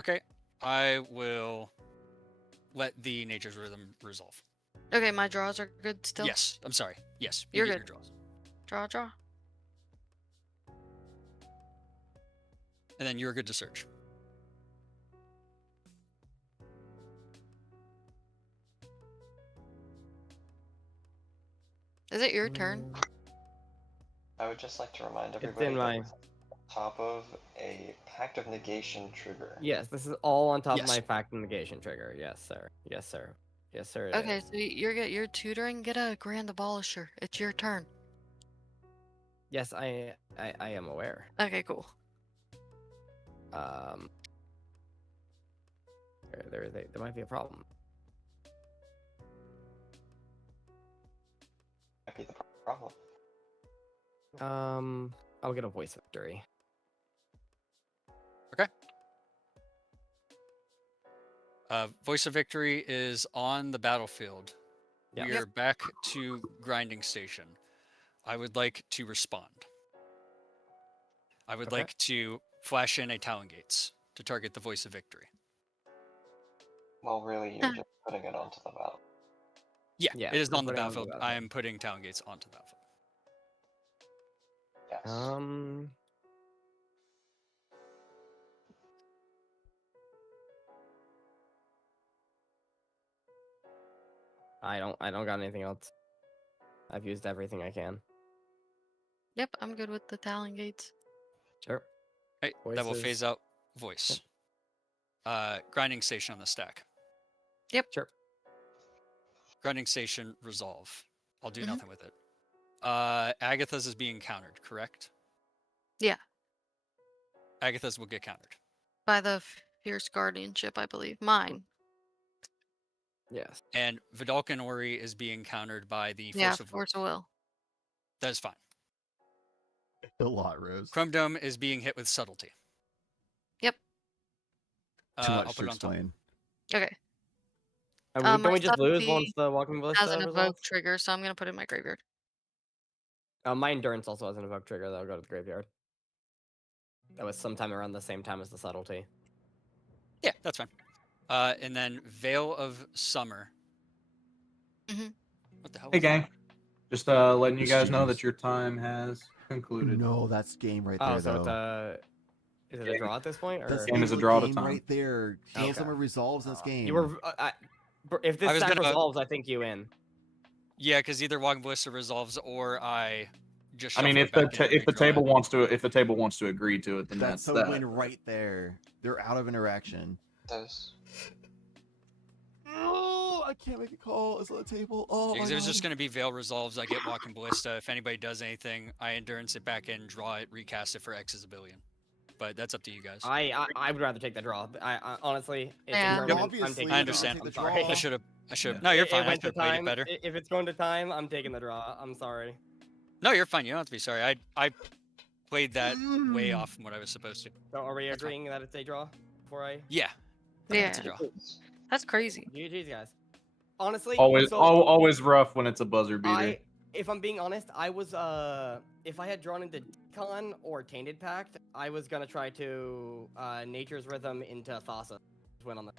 Okay, I will let the Nature's Rhythm resolve. Okay, my draws are good still. Yes, I'm sorry. Yes, You're get good. your draws. Draw. And then you're good to search. Is it your turn? I would just like to remind It's everybody in that my. this is on top of a Pact of Negation trigger. Yes, this is all on top Yes. of my fact and negation trigger. Yes, sir. Yes, sir. Yes, sir. it Okay, is. so you're tutoring. Get a Grand Abolisher. It's your turn. Yes, I am aware. Okay, cool. There might be a problem. Might be the problem. I'll get a Voice Victory. Okay. Voice of Victory is on the battlefield. Yeah. We are back to Grinding Station. I would like to respond. I would Okay. like to flash in a Talon Gates to target the Voice of Victory. Well, really, you're just putting it onto the battlefield. Yeah, Yeah, it is we're on the putting it on the battlefield. I am putting town gates onto the battlefield. Yes. I don't got anything else. I've used everything I can. Yep, I'm good with the talon gates. Sure. Right, that will Voices. phase out voice. Grinding station on the stack. Yep. Sure. Grinding station resolve. I'll do Mhm. nothing with it. Agatha's is being countered, correct? Yeah, Agatha's will get countered. by the fierce guardianship, I believe. Mine. Yes. And Vidalcan Ori is being countered by the Yeah, Force of Will. force of will. That is fine. A lot, Rose. Chrome Dome is being hit with subtlety. Yep. Too I'll much put to it on top. explain. Okay. Don't My we just lose subtlety once the Walking has Ballista an resolves? evoke trigger, so I'm gonna put it in my graveyard. My endurance also has an evoke trigger that'll go to the graveyard. That was sometime around the same time as the subtlety. Yeah, that's fine. And then Veil of Summer. Mm-hmm. What the hell? Hey, Was that? gang. Just letting you It's guys know GG's. that your time has concluded. No, that's game right Oh, there, so though. is it a draw at this point? Or? That's Game is a draw at a time. right there. Veil Okay. of Summer resolves in this game. You were. If this I was stack gonna- resolves, I think you in. Yeah, because either Walking Ballista resolves or I just. I mean, shuffle if it the back in and if the redraw table it. wants to agree to it, then That's that's a that. win right there. They're out of interaction. This. Oh, I can't make a call. It's on the table. Oh, Because my it was God. just going to be Veil resolves. I get Walking Ballista. If anybody does anything, I endurance it back in, draw it, recast it for X is a billion. But that's up to you guys. I would rather take the draw. I honestly, it's Yeah. a tournament. Obviously, I'm taking you I the draw. understand. take the I'm sorry. draw. I should have. Yeah. No, you're It fine. I went should to have played it time. better. If it's going to time, I'm taking the draw. I'm sorry. No, you're fine. You don't have to be sorry. I played that way off from what I was supposed to. So are we That's fine. agreeing that it's a draw? Before I. Yeah. Yeah. It's a draw. That's crazy. GG's, guys. Honestly, Always, so always rough when it's a buzzer beater. if I'm being honest, I was if I had drawn into Con or Tainted Pact, I was gonna try to Nature's Rhythm into Thassa. Win on the.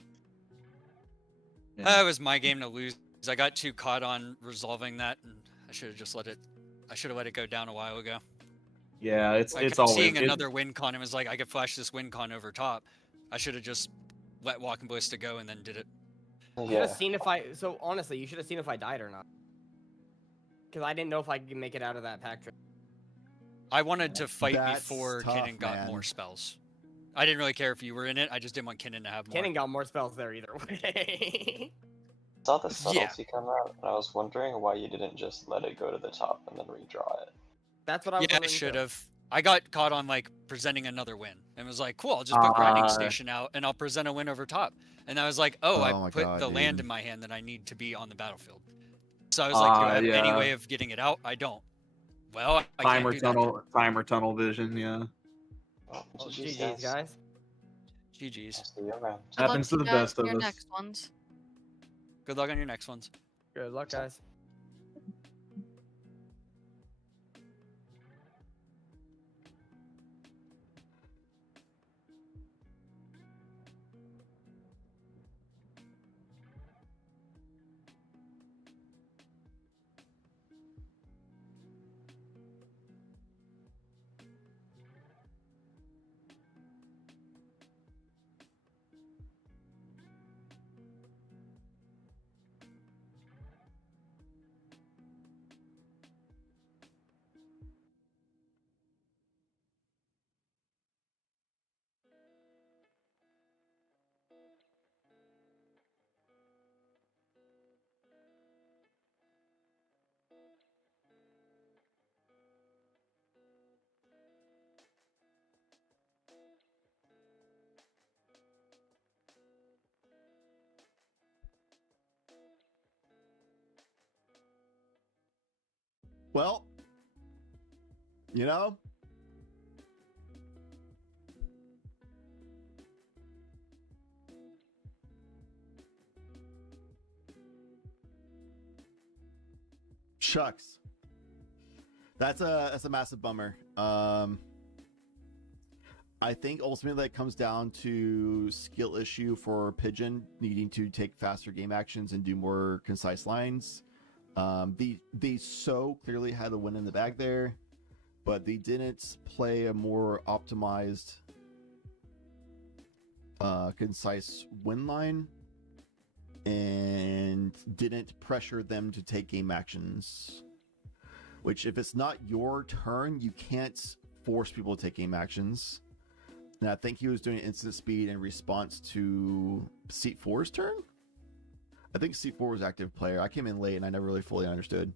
It was my game to lose. I got too caught on resolving that, and I should have just let it. I should have let it go down a while ago. Yeah, it's I it's kept always seeing it- another win con and was like, I could flash this win con over top. I should have just let Walking Ballista go and then did it. You should have seen if I. So honestly, you should have seen if I died or not. Because I didn't know if I could make it out of that pack trick. I wanted to fight That's before tough, Kinnan got man. more spells. I didn't really care if you were in it. I just didn't want Kinnan to have more. Cannon got more spells there either way. Saw the subtlety come out, and I was wondering why you didn't just let it go to the top and then redraw it. That's what I was Yeah, I wondering. should too. have. I got caught on like presenting another win and was like, cool, I'll just put Grinding Station out and I'll present a win over top. And I was like, oh, Oh I my put God, the land dude. in my hand that I need to be on the battlefield. So I was like, do I have any yeah. way of getting it out? I don't. Well, I timer can't do tunnel, timer tunnel vision. Yeah, Well, Oh, GG's, GG's, guys. that. GG's. See you around. Good luck Happens to to you the guys best on of your us. next ones. Good luck on your next ones. Good luck, guys. Well, you know, shucks. That's a massive bummer. I think ultimately that comes down to skill issue for Pigeon needing to take faster game actions and do more concise lines. They so clearly had the win in the bag there, but they didn't play a more optimized, concise win line, and didn't pressure them to take game actions. Which, if it's not your turn, you can't force people to take game actions. And I think he was doing instant speed in response to Seat 4's turn. I think Seat 4 was active player. I came in late and I never really fully understood.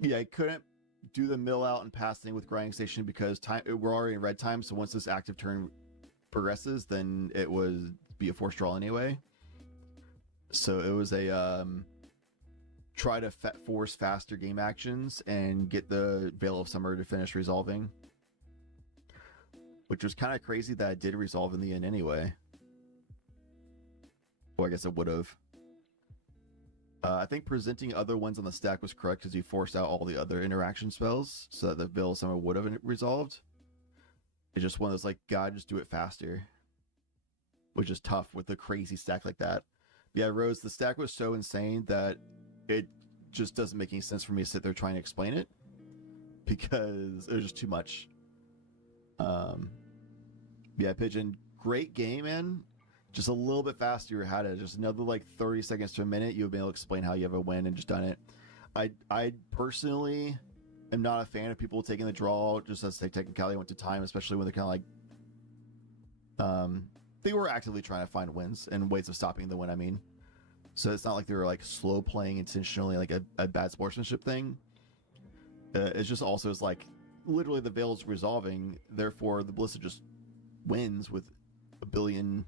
Yeah, I couldn't do the mill out and passing with grinding station because we're already in red time. So once this active turn progresses, then it would be a forced draw anyway. So it was a try to force faster game actions and get the Veil of Summer to finish resolving, which was kind of crazy that it did resolve in the end anyway. Well, I guess it would have. I think presenting other ones on the stack was correct because you forced out all the other interaction spells so that the Veil of Summer would have resolved. It's just one of those, like, God, just do it faster, which is tough with a crazy stack like that. Yeah, Rose, the stack was so insane that it just doesn't make any sense for me to sit there trying to explain it because it was just too much. Yeah, Pigeon, great game, man. Just a little bit faster, you had it. Just another like 30 seconds to a minute, you've been able to explain how you have a win and just done it. I personally am not a fan of people taking the draw just as they technicality went to time, especially when they're kind of like they were actively trying to find wins and ways of stopping the win, I mean. So it's not like they were like slow playing intentionally, like a bad sportsmanship thing. It's just also is like literally the Veil's resolving, therefore the Ballista just wins with a billion.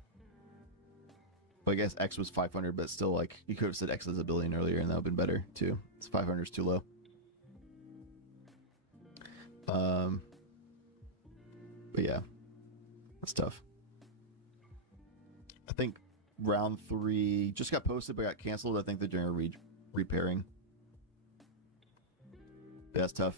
Well, I guess X was 500, but still, like, you could have said X is a billion earlier, and that would have been better too. It's 500 is too low. But yeah, that's tough. I think round 3 just got posted but got canceled. I think they're doing a repairing. Yeah, that's tough.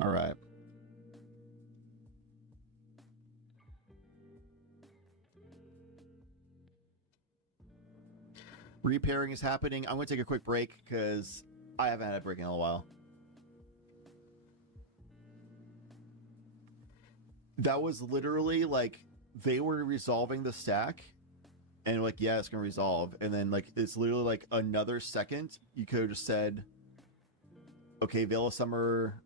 All right. Repairing is happening. I'm going to take a quick break because I haven't had a break in a while. That was literally like they were resolving the stack and like, yeah, it's going to resolve. And then like, it's literally like another second. You could have just said, okay, Veil of Summer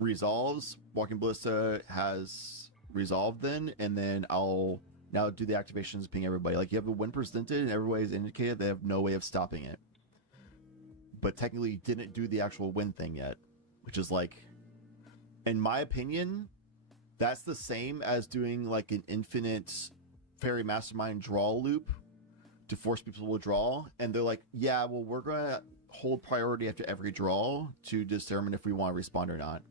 resolves, Walking Ballista has resolved then, and then I'll now do the activations, ping everybody. Like, you have the win presented and everybody's indicated they have no way of stopping it, but technically you didn't do the actual win thing yet, which is like, in my opinion, that's the same as doing like an infinite Fairy Mastermind draw loop to force people to draw, and they're like, yeah, well, we're gonna hold priority after every draw to determine if we want to respond or not,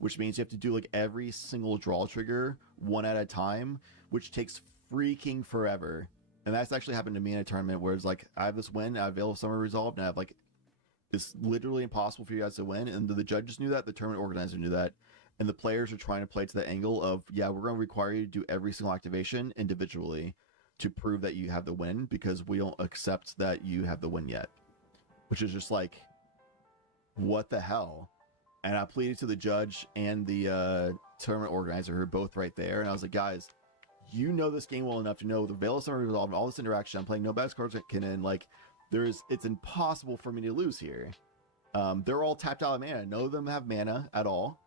which means you have to do like every single draw trigger one at a time, which takes freaking forever. And that's actually happened to me in a tournament where it's like, I have this win, I have Veil of Summer resolved, and I have like, it's literally impossible for you guys to win. And the judges knew that, the tournament organizer knew that, and the players are trying to play to the angle of, yeah, we're going to require you to do every single activation individually to prove that you have the win, because we don't accept that you have the win yet. Which is just like, what the hell? And I pleaded to the judge and the tournament organizer, who are both right there, and I was like, guys, you know this game well enough to know the Veil of Summer resolved and all this interaction. I'm playing no bad cards can in, like, it's impossible for me to lose here. They're all tapped out of mana. None of them have mana at all.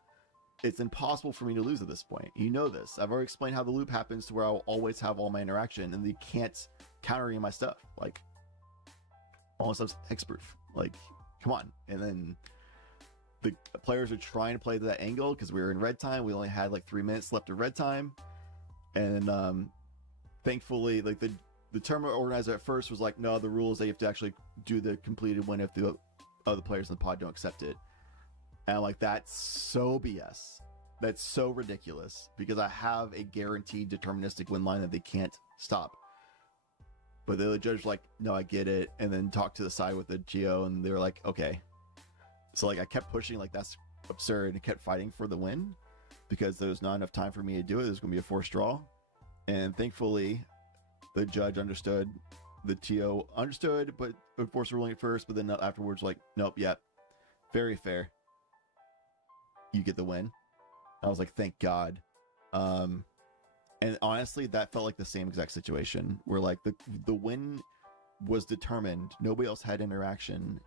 It's impossible for me to lose at this point. You know this. I've already explained how the loop happens to where I'll always have all my interaction, and they can't counter any of my stuff. Like, almost up to hexproof. Like, come on. And then the players are trying to play to that angle because we were in red time. We only had like 3 minutes left of red time. And thankfully, like the tournament organizer at first was like, no, the rule is that you have to actually do the completed win if the other players in the pod don't accept it. And I'm like, that's so BS. That's so ridiculous because I have a guaranteed deterministic win line that they can't stop. But the judge was like, no, I get it. And then talked to the side with the GO and they were like, okay. So like I kept pushing like that's absurd and kept fighting for the win because there was not enough time for me to do it. There's going to be a forced draw. And thankfully the judge understood, the TO understood, but enforced the ruling at first, but then afterwards like, nope, yep, very fair. You get the win. I was like, thank God. And honestly, that felt like the same exact situation where like the win was determined. Nobody else had interaction.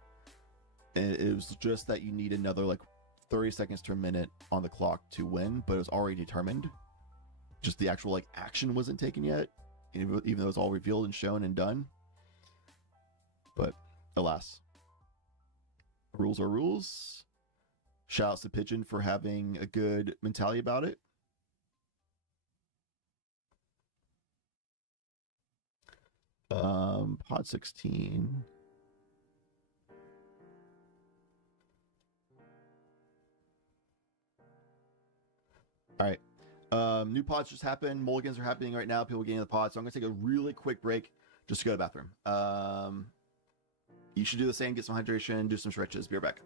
And it was just that you need another like 30 seconds to a minute on the clock to win, but it was already determined. Just the actual like action wasn't taken yet, even though it was all revealed and shown and done. But alas, rules are rules. Shout out to Pigeon for having a good mentality about it. Pod 16. All right. New pods just happened. Mulligans are happening right now. People getting in the pod. So I'm going to take a really quick break just to go to the bathroom. You should do the same. Get some hydration. Do some stretches. Be right back.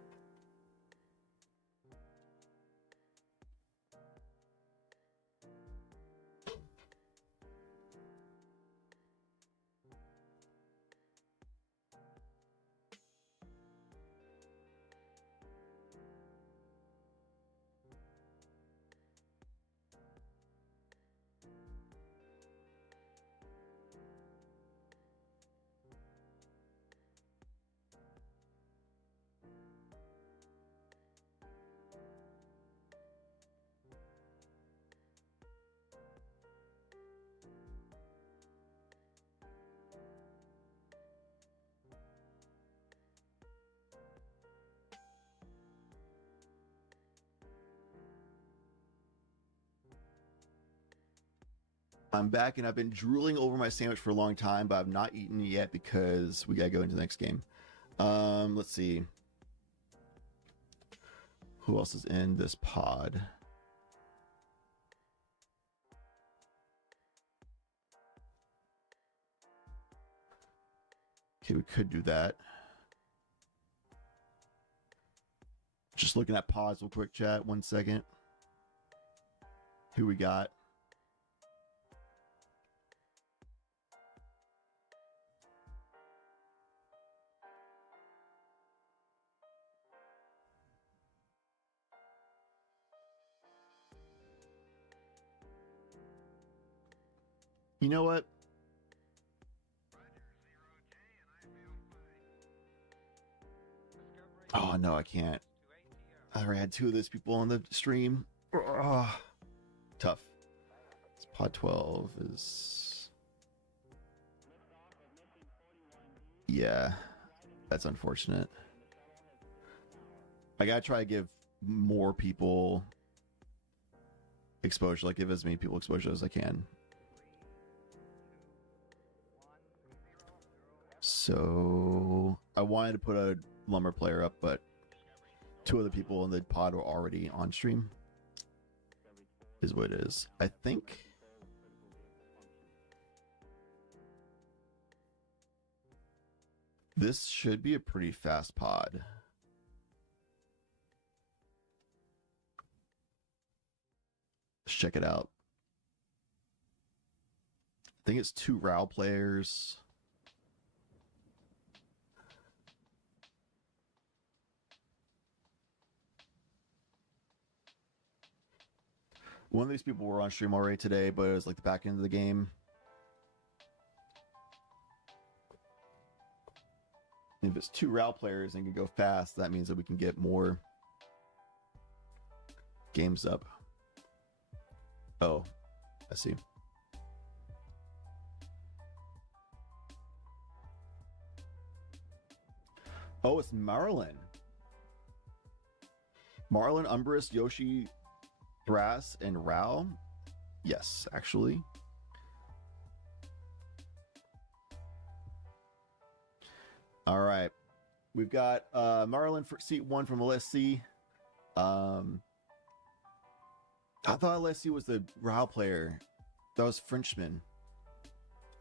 I'm back and I've been drooling over my sandwich for a long time, but I've not eaten it yet because we gotta go into the next game. Let's see. Who else is in this pod? Okay, we could do that. Just looking at pods real quick, chat. 1 second. Who we got? You know what? Oh, no, I can't. I already had 2 of those people on the stream. Oh, tough. This pod 12 is... Yeah, that's unfortunate. I gotta try to give more people exposure, like give as many people exposure as I can. So I wanted to put a lumber player up, but 2 other people in the pod were already on stream. Is what it is. I think this should be a pretty fast pod. Let's check it out. I think it's 2 RAL players. One of these people were on stream already today, but it was like the back end of the game. If it's 2 RAL players and can go fast, that means that we can get more games up. Oh, I see. Oh, it's Marlin. Marlin, Umbrus, Yoshi, Thras, and Rao. Yes, actually. All right. We've got Marlin for seat 1 from LSC. I thought LSC was the Rao player. That was Frenchman.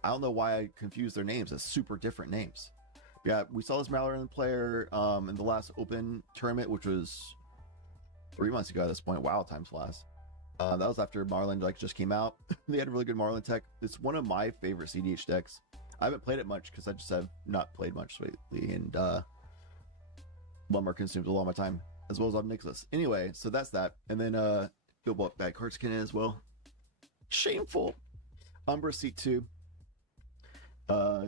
I don't know why I confused their names. That's super different names. Yeah, we saw this Marlin player in the last open tournament, which was 3 months ago at this point. Wow, time's flies. That was after Marlin just came out. They had really good Marlin tech. It's one of my favorite CDH decks. I haven't played it much because I just have not played much lately, and Lumber consumes a lot of my time, as well as Nicholas. Anyway, so that's that. And then Billboard Bad Card Skin as well. Shameful. Umbra seat 2.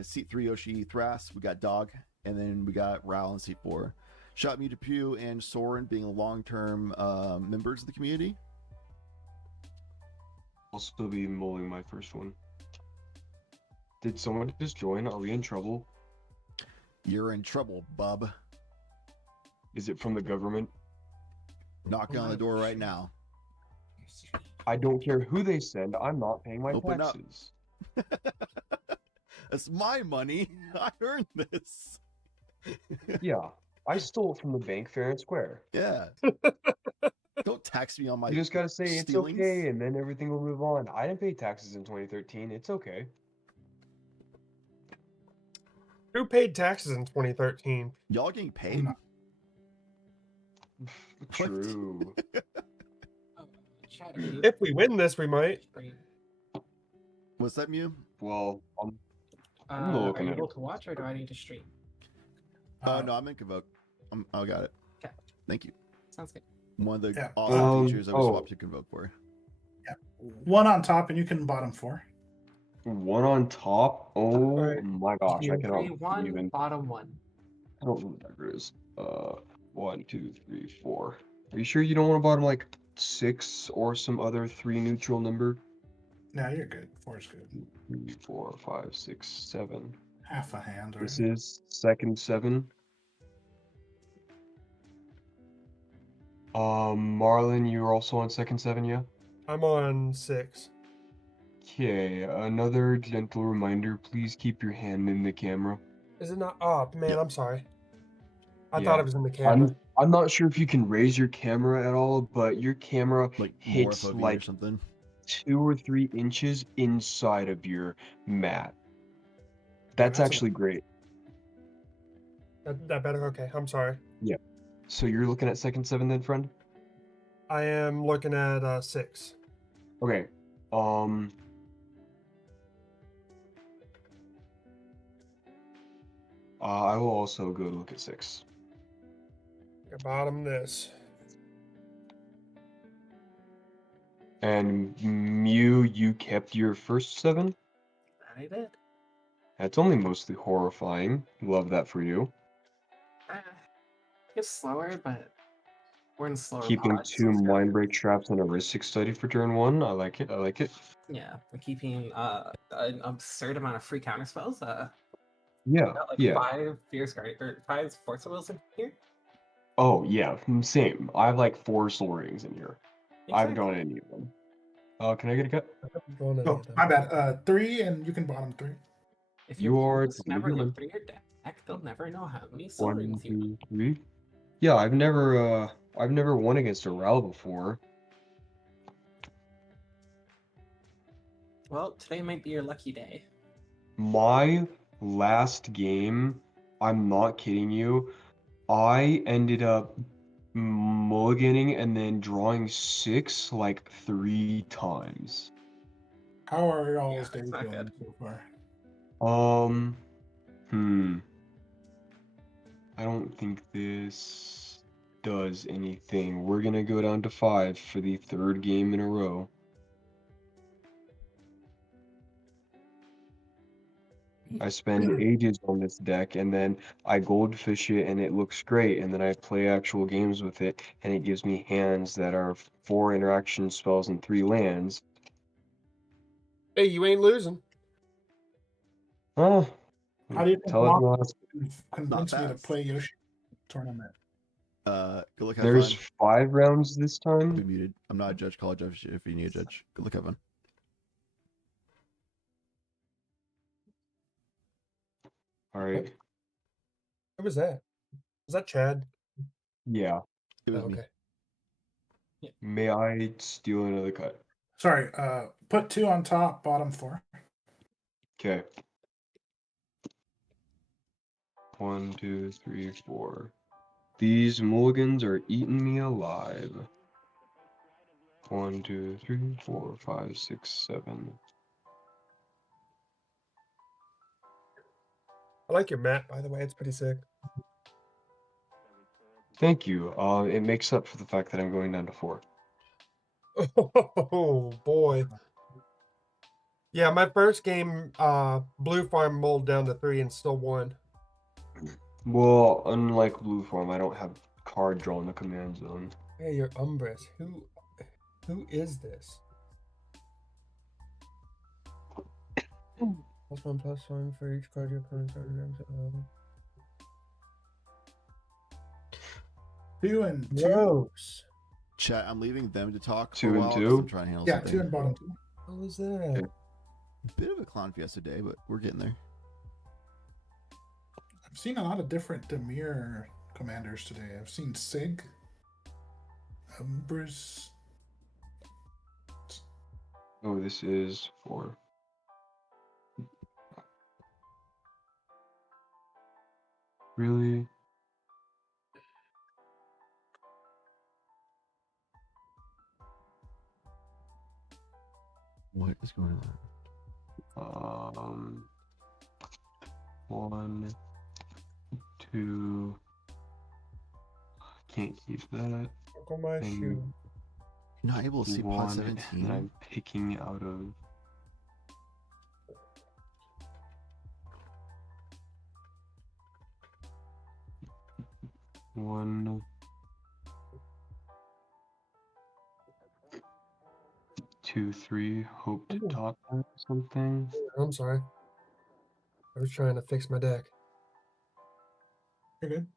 Seat 3 Yoshi Thras. We got Dog, and then we got Ral in seat 4. Shot Mewtwo and Soren being long-term members of the community. I'll still be mulling my first one. Did someone just join? Are we in trouble? You're in trouble, bub. Is it from the government? Knocking on the door right now. I don't care who they send. I'm not paying my Open up. taxes. It's my money. I earned this. Yeah, I stole it from the bank fair and square. Yeah. Don't tax me on my You just gotta say stealings. it's okay, and then everything will move on. I didn't pay taxes in 2013. It's okay. Who paid taxes in 2013? Y'all getting paid? True. If we win this, we might. What's that, Mew? Well, I'm Are looking you at able it. to watch, or do I need to stream? Oh, no, I'm in Convoke. I got it. Okay. Thank you. Sounds good. One of the Yeah. awesome features I was swapped to Convoke for. One on top, and you can bottom 4. One on top. Oh my gosh, I cannot 3-1, even. bottom 1. I don't know what that is. 1, 2, 3, 4. Are you sure you don't want to bottom like 6 or some other 3 neutral number? No, you're good. 4 is good. 3, 4, 5, 6, 7. Half a hand. This Right? is second 7. Marlon, you're also on second 7, yeah? I'm on 6. Okay, another gentle reminder, please keep your hand in the camera. Is it not? Oh, man, I'm sorry. I Yeah. thought it was in the camera. I'm not sure if you can raise your camera at all, but your camera hits Morphobi or like something. 2 or 3 inches inside of your mat. That's that's actually great. That better? Okay, I'm sorry. Yeah. So you're looking at second 7 then, friend? I am looking at 6. Okay. I will also go look at 6. Bottom this. And Mew, you kept your first 7? I did. That's only mostly horrifying. Love that for you. It's slower, but we're in slower Keeping pods, so 2 it's good. mind break traps and a Ristic study for turn 1. I like it. I like it. Yeah, we're keeping an absurd amount of free counter spells. Yeah. Got like Yeah. 5 fierce guard or 5 force wills in here. Oh yeah. Same. I have like 4 soul rings in here. I haven't Exactly. drawn any of them. Can I get a cut? Oh, my bad. 3, and you can bottom 3. If You your are opponents never totally look through your deck, they'll never know how many soul 1, rings you 2, 3. Yeah, I've never won against a Ral before. Well, today might be your lucky day. My last game, I'm not kidding you, I ended up mulliganing and then drawing 6 like 3 times. How are y'all's days not going good. so far? I don't think this does anything. We're gonna go down to 5 for the 3rd game in a row. I spend ages on this deck, and then I goldfish it, and it looks great, and then I play actual games with it, and it gives me hands that are 4 interaction spells and 3 lands. Hey, you ain't losing. Oh, How do you think tell everyone Mock else. convinced me to fast. play Yoshi tournament. Good luck, have There's fun. 5 rounds this I'll be time. muted. I'm not a judge. Call a judge if you need a judge. Good luck, have fun. All right. Who was that? Was that Chad? Yeah. It was Oh, me. okay. May I steal another cut? Sorry. Put 2 on top, bottom 4. Okay. 1, 2, 3, 4. These mulligans are eating me alive. 1, 2, 3, 4, 5, 6, 7. I like your map, by the way. It's pretty sick. Thank you. It makes up for the fact that I'm going down to 4. Oh boy. Yeah, my first game, Blue Farm mulled down to 3 and still won. Well, unlike blue form, I don't have card draw in the command zone. Hey, you're Umbris. Who is this? +1/+1 for each card your opponent's already 2 and 2. Gross. Chat, I'm leaving them to talk for 2 a and while because 2? I'm trying to handle Yeah, something. 2 and bottom 2. What was that? Bit of a clown fiesta day, but we're getting there. I've seen a lot of different Demir commanders today. I've seen Sig, Umbris. Oh, this is 4. Really? What is going on? 1, 2. Can't keep that. Look on my And shoe. You're not able to see pod 1 17? that I'm picking out of. One, 2, 3. Hope to top that or something. I'm sorry. I was trying to fix my deck. You're good.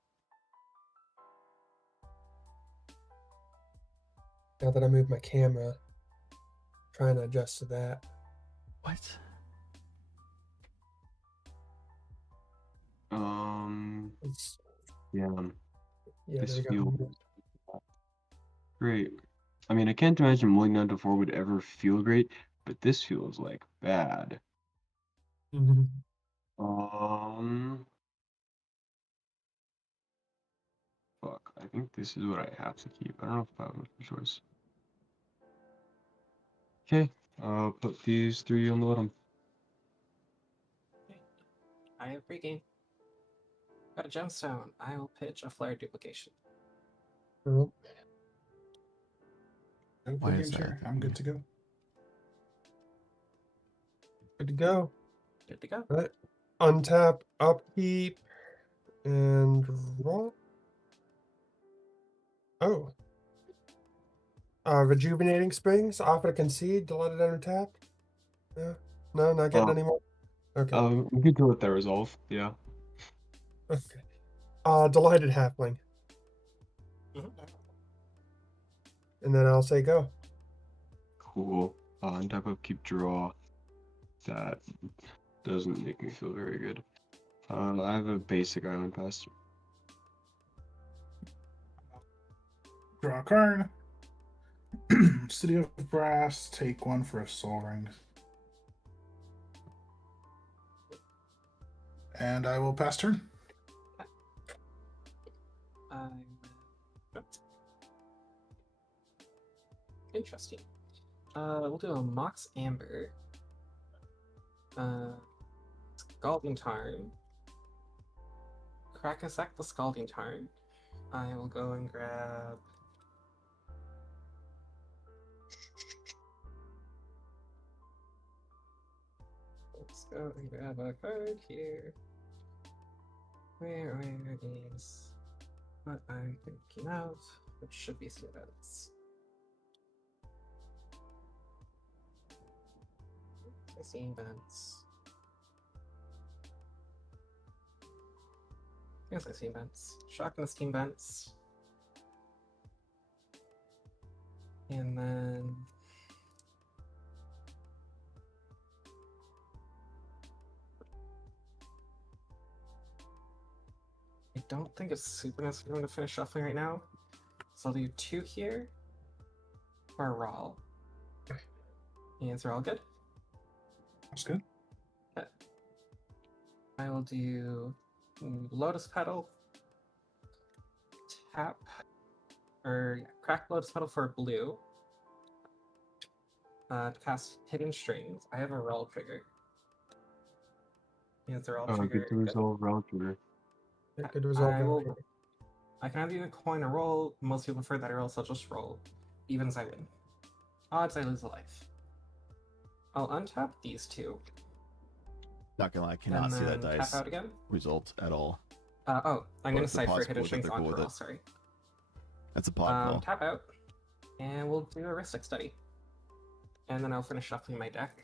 Now that I moved my camera, trying to adjust to that. What? It's, Yeah. yeah, This there you go. feels great. I mean, I can't imagine mulling down to 4 would ever feel great, but this feels like bad. Mhm. Fuck. I think this is what I have to keep. I don't know if I have much of a choice. Okay. Put these 3 on the bottom. I have pregame. Got a gemstone. I will pitch a flare duplication. Oh, No Why game is that? share. I'm good to go. good to go. Good to go. All right. Untap, upkeep, and draw. Oh. Rejuvenating Springs, offer to concede to let it untap. Yeah. No, not getting any more. Okay. We could go with that resolve. Yeah. Okay. Delighted Halfling. And then I'll say go. Cool. Untap, upkeep, draw. That doesn't make me feel very good. I have a basic island pass. Draw a card. City of Brass. Take 1 for a Soul Ring. And I will pass turn. Interesting. We'll do a Mox Amber. Scalding Tarn. Crack a sack the Scalding Tarn. I will go and grab. Let's go and grab a card here. Where are these? What I'm thinking of, which should be students. I see events. Here's my steam vents. Shock and the steam vents. And then I don't think it's super necessary to finish shuffling right now. So I'll do 2 here for Rawl. And are all good? That's good. Okay. I will do Lotus Petal, tap, or yeah, crack Lotus Petal for blue. To cast Hidden Strings. I have a roll trigger. Is there all trigger? Get the resolve round trigger. Yeah, good resolve. I can either coin or roll. Most people prefer that I roll, so I'll just roll. Evens I win. Odds I lose a life. I'll untap these 2. Not gonna lie, I cannot see that then dice tap out again. result at all. I'm gonna it's cipher possible Hidden that Strings they're cool onto with roll, it. sorry. That's a pod call. Tap out, and we'll do a Ristic Study. And then I'll finish shuffling my deck.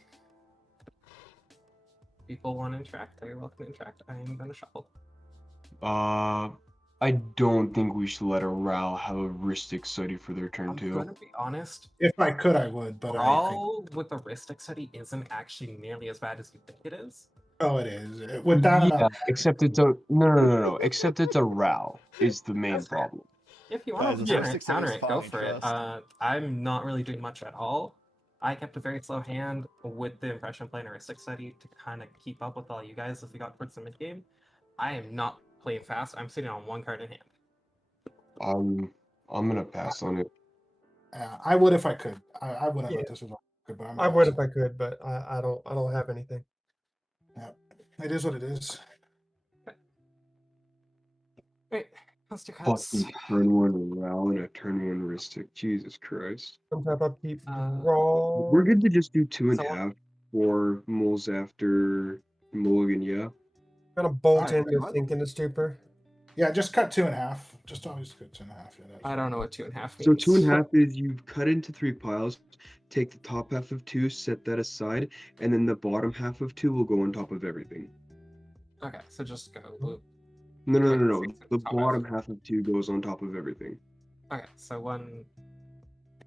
People want to interact, you're welcome to interact. I'm gonna shuffle. I don't think we should let a Ral have a Ristic Study for their turn I'm 2. gonna be honest. If I could, I would, but Rawl with a Ristic Study isn't actually nearly as bad as you think it is. Oh, it is. With that Yeah, amount. except it's a no. Except it's a Ral is the main problem. If you want to counter it, go for it. I'm not really doing much at all. I kept a very slow hand with the impression playing a Ristic Study to kind of keep up with all you guys as we got towards the mid game. I am not playing fast. I'm sitting on 1 card in hand. I'm gonna pass on it. I would if I could. I would have Yeah. let this resolve, but I would if I could, but I don't have anything. Yeah, it is what it is. Wait, let's do cards. Fucking turn 1 Ral and a turn 1 Ristic. Jesus Christ. Untap, upkeep, roll. We're good to just do 2.5 So- for moles after Mulligan, yeah? Gonna bolt Alright, into what? Sink into Stupor. Yeah, just cut 2.5. Just always cut 2.5. Yeah, that's I don't know what 2.5 means. So 2.5 is you cut into 3 piles, take the top half of 2, set that aside, and then the bottom half of 2 will go on top of everything. Okay, so just go loop. No. The bottom half of 2 goes on top of everything. Okay, so 1,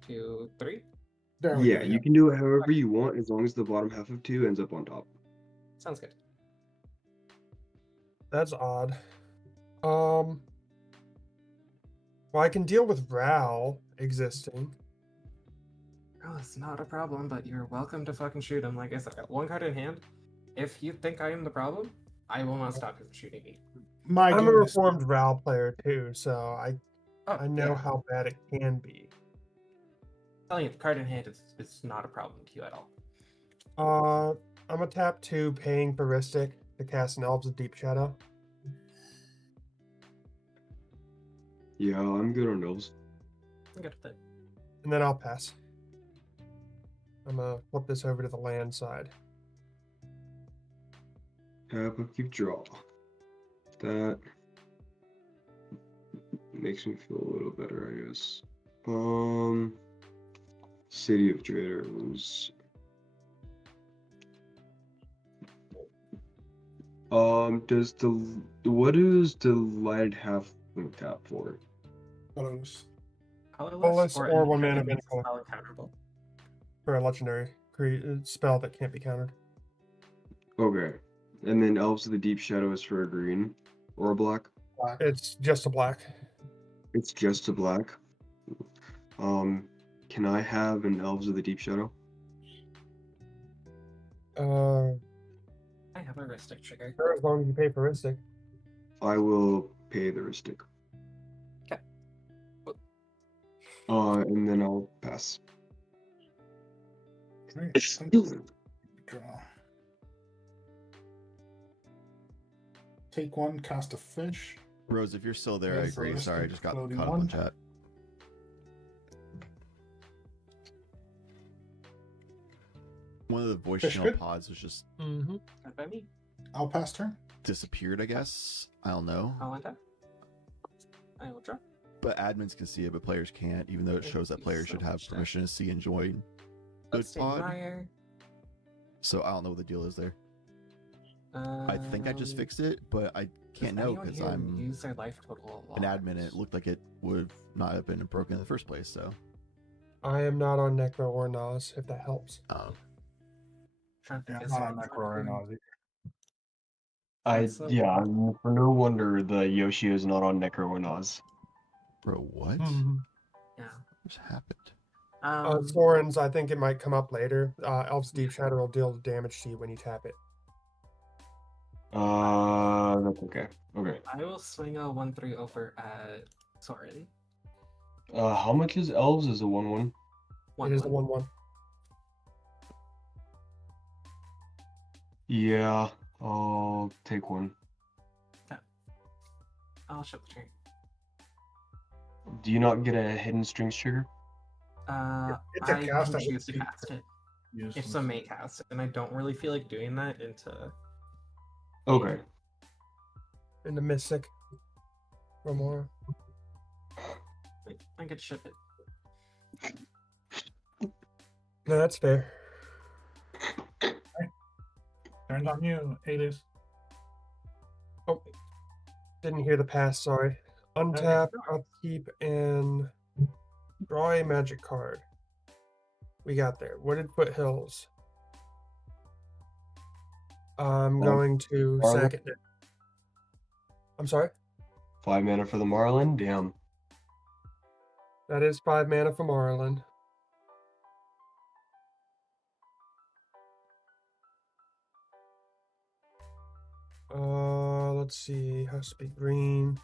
2, 3. There we Yeah, go. you can do it however you want as long as the bottom half of 2 ends up on top. Sounds good. That's odd. Well, I can deal with Ral existing. Oh, it's not a problem, but you're welcome to fucking shoot him. Like I said, I got 1 card in hand. If you think I am the problem, I will not stop you from shooting me. I'm a game is- reformed Ral player too, so I know yeah. how bad it can be. Telling you, the card in hand is not a problem to you at all. I'm a tap 2, paying for Ristic to cast an Elves of Deep Shadow. Yeah, I'm good on elves. I'm good with it. And then I'll pass. I'm gonna flip this over to the land side. Tap, upkeep, draw. That makes me feel a little better, I guess. City of Traders. What does Delighted Halfling tap for? Colorless Colorless or any 1 mana creature of any color. spell uncounterable. For a legendary spell that can't be countered. Okay. And then Elves of the Deep Shadow is for a green or a black? It's just a black. It's just a black. Can I have an Elves of the Deep Shadow? I have a Ristic trigger. Sure, as long as you pay for Ristic. I will pay the Ristic. Okay. And then I'll pass. Draw. Take 1, cast a fish. Rose, if you're still there, I There's the agree. Sorry, I Ristic just got floating caught up one. on chat. One of the voice Fish channel good? pods was just Mm-hmm. Not by me. I'll pass turn. disappeared, I guess. I don't know. I'll untap. I will draw. But admins can see it, but players can't, even though it shows that players should have permission to see and join. Good Let's see, pod. Meyer. So I don't know what the deal is there. I think I just fixed it, but I can't know because I'm use their life total a an lot. admin. And it looked like it would not have been broken in the first place. So I am not on Necro or Nas, if that helps. Yeah, I'm not on Necro or Nazi. For no wonder the Yoshi is not on Necro or Naz. Bro, what? Yeah. What's happened? Soren's, I think it might come up later. Elf's Deep Shadow will deal damage to you when you tap it. That's okay. Okay. I will swing a 1/3 over at Soren. How much is Elves? Is a 1/1? It is a 1/1. Yeah, I'll take one. Okay. I'll ship the tree. Do you not get a hidden strings trigger? It's a I cast can that choose to would- cast it. If so, may cast it, and I don't really feel like doing that into. Okay. In the Mystic. Remora. Wait, I could ship it. No, that's fair. Turns on you, Hades. Oh, didn't hear the pass, sorry. Untap, upkeep, and draw a magic card. We got there. Wooded Foothills. I'm going to Marlin? sack it now. I'm sorry? 5 mana for the Marlin? Damn. That is 5 mana for Marlin. Let's see. Has to be green.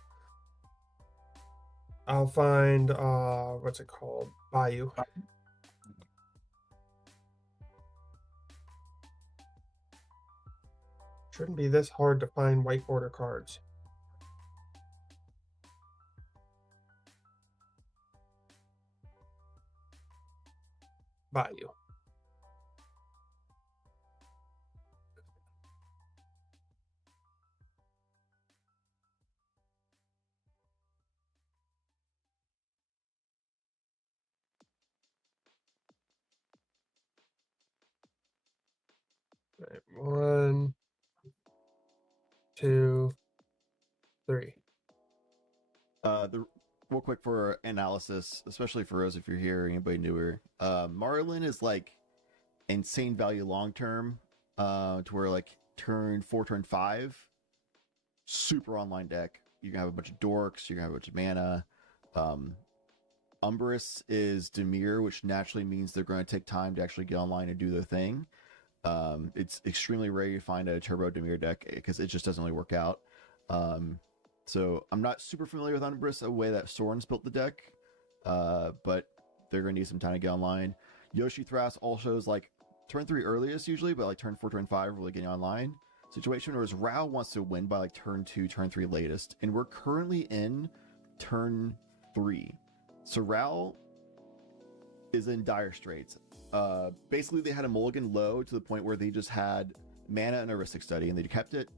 I'll find what's it called? Bayou. Shouldn't be this hard to find white border cards. Bayou. Right, 1, 2, 3. The real quick for analysis, especially for us if you're here, anybody newer. Marlin is like insane value long term, to where like turn 4, turn 5, super online deck. You can have a bunch of dorks. You can have a bunch of mana. Umbrus is Dimir, which naturally means they're going to take time to actually get online and do their thing. It's extremely rare you find a turbo Dimir deck because it just doesn't really work out. So I'm not super familiar with Umbrus, the way that Soren's built the deck, but they're going to need some time to get online. Yoshi Thras also is like turn 3 earliest usually, but like turn 4, turn 5 really getting online situation, whereas Rao wants to win by like turn 2, turn 3 latest, and we're currently in turn 3. So Rao is in dire straits. Basically, they had a mulligan low to the point where they just had mana and a Ristic Study, and they kept it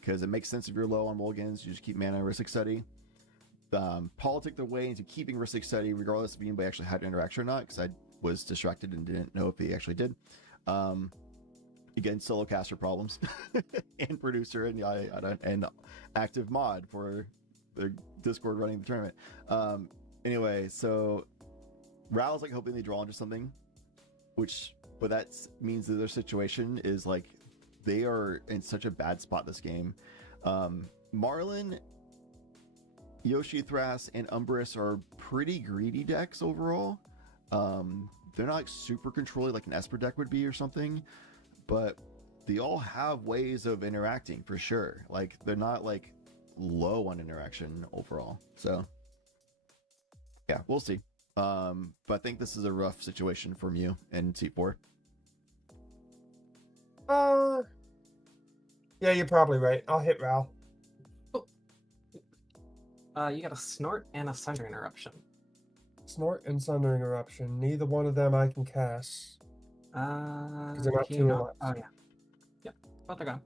because it makes sense if you're low on mulligans, you just keep mana and Ristic Study. Politic their way into keeping Ristic Study, regardless if anybody actually had interaction or not, because I was distracted and didn't know if he actually did. Again, solo caster problems and producer and active mod for the Discord running the tournament. Anyway, so Rao's like hoping they draw into something, but that means that their situation is like they are in such a bad spot this game. Marlin, Yoshi Thras, and Umbrus are pretty greedy decks overall. They're not like super controlling like an Esper deck would be or something, but they all have ways of interacting for sure. Like they're not like low on interaction overall. So yeah, we'll see. But I think this is a rough situation for Mew and C4. Yeah, you're probably right. I'll hit Ral. You got a Snort and a Sunder Interruption. Snort and Sundering Eruption. Neither one of them I can cast. Because they're not Can 2 you or not? less. Oh, yeah. Yep. Both are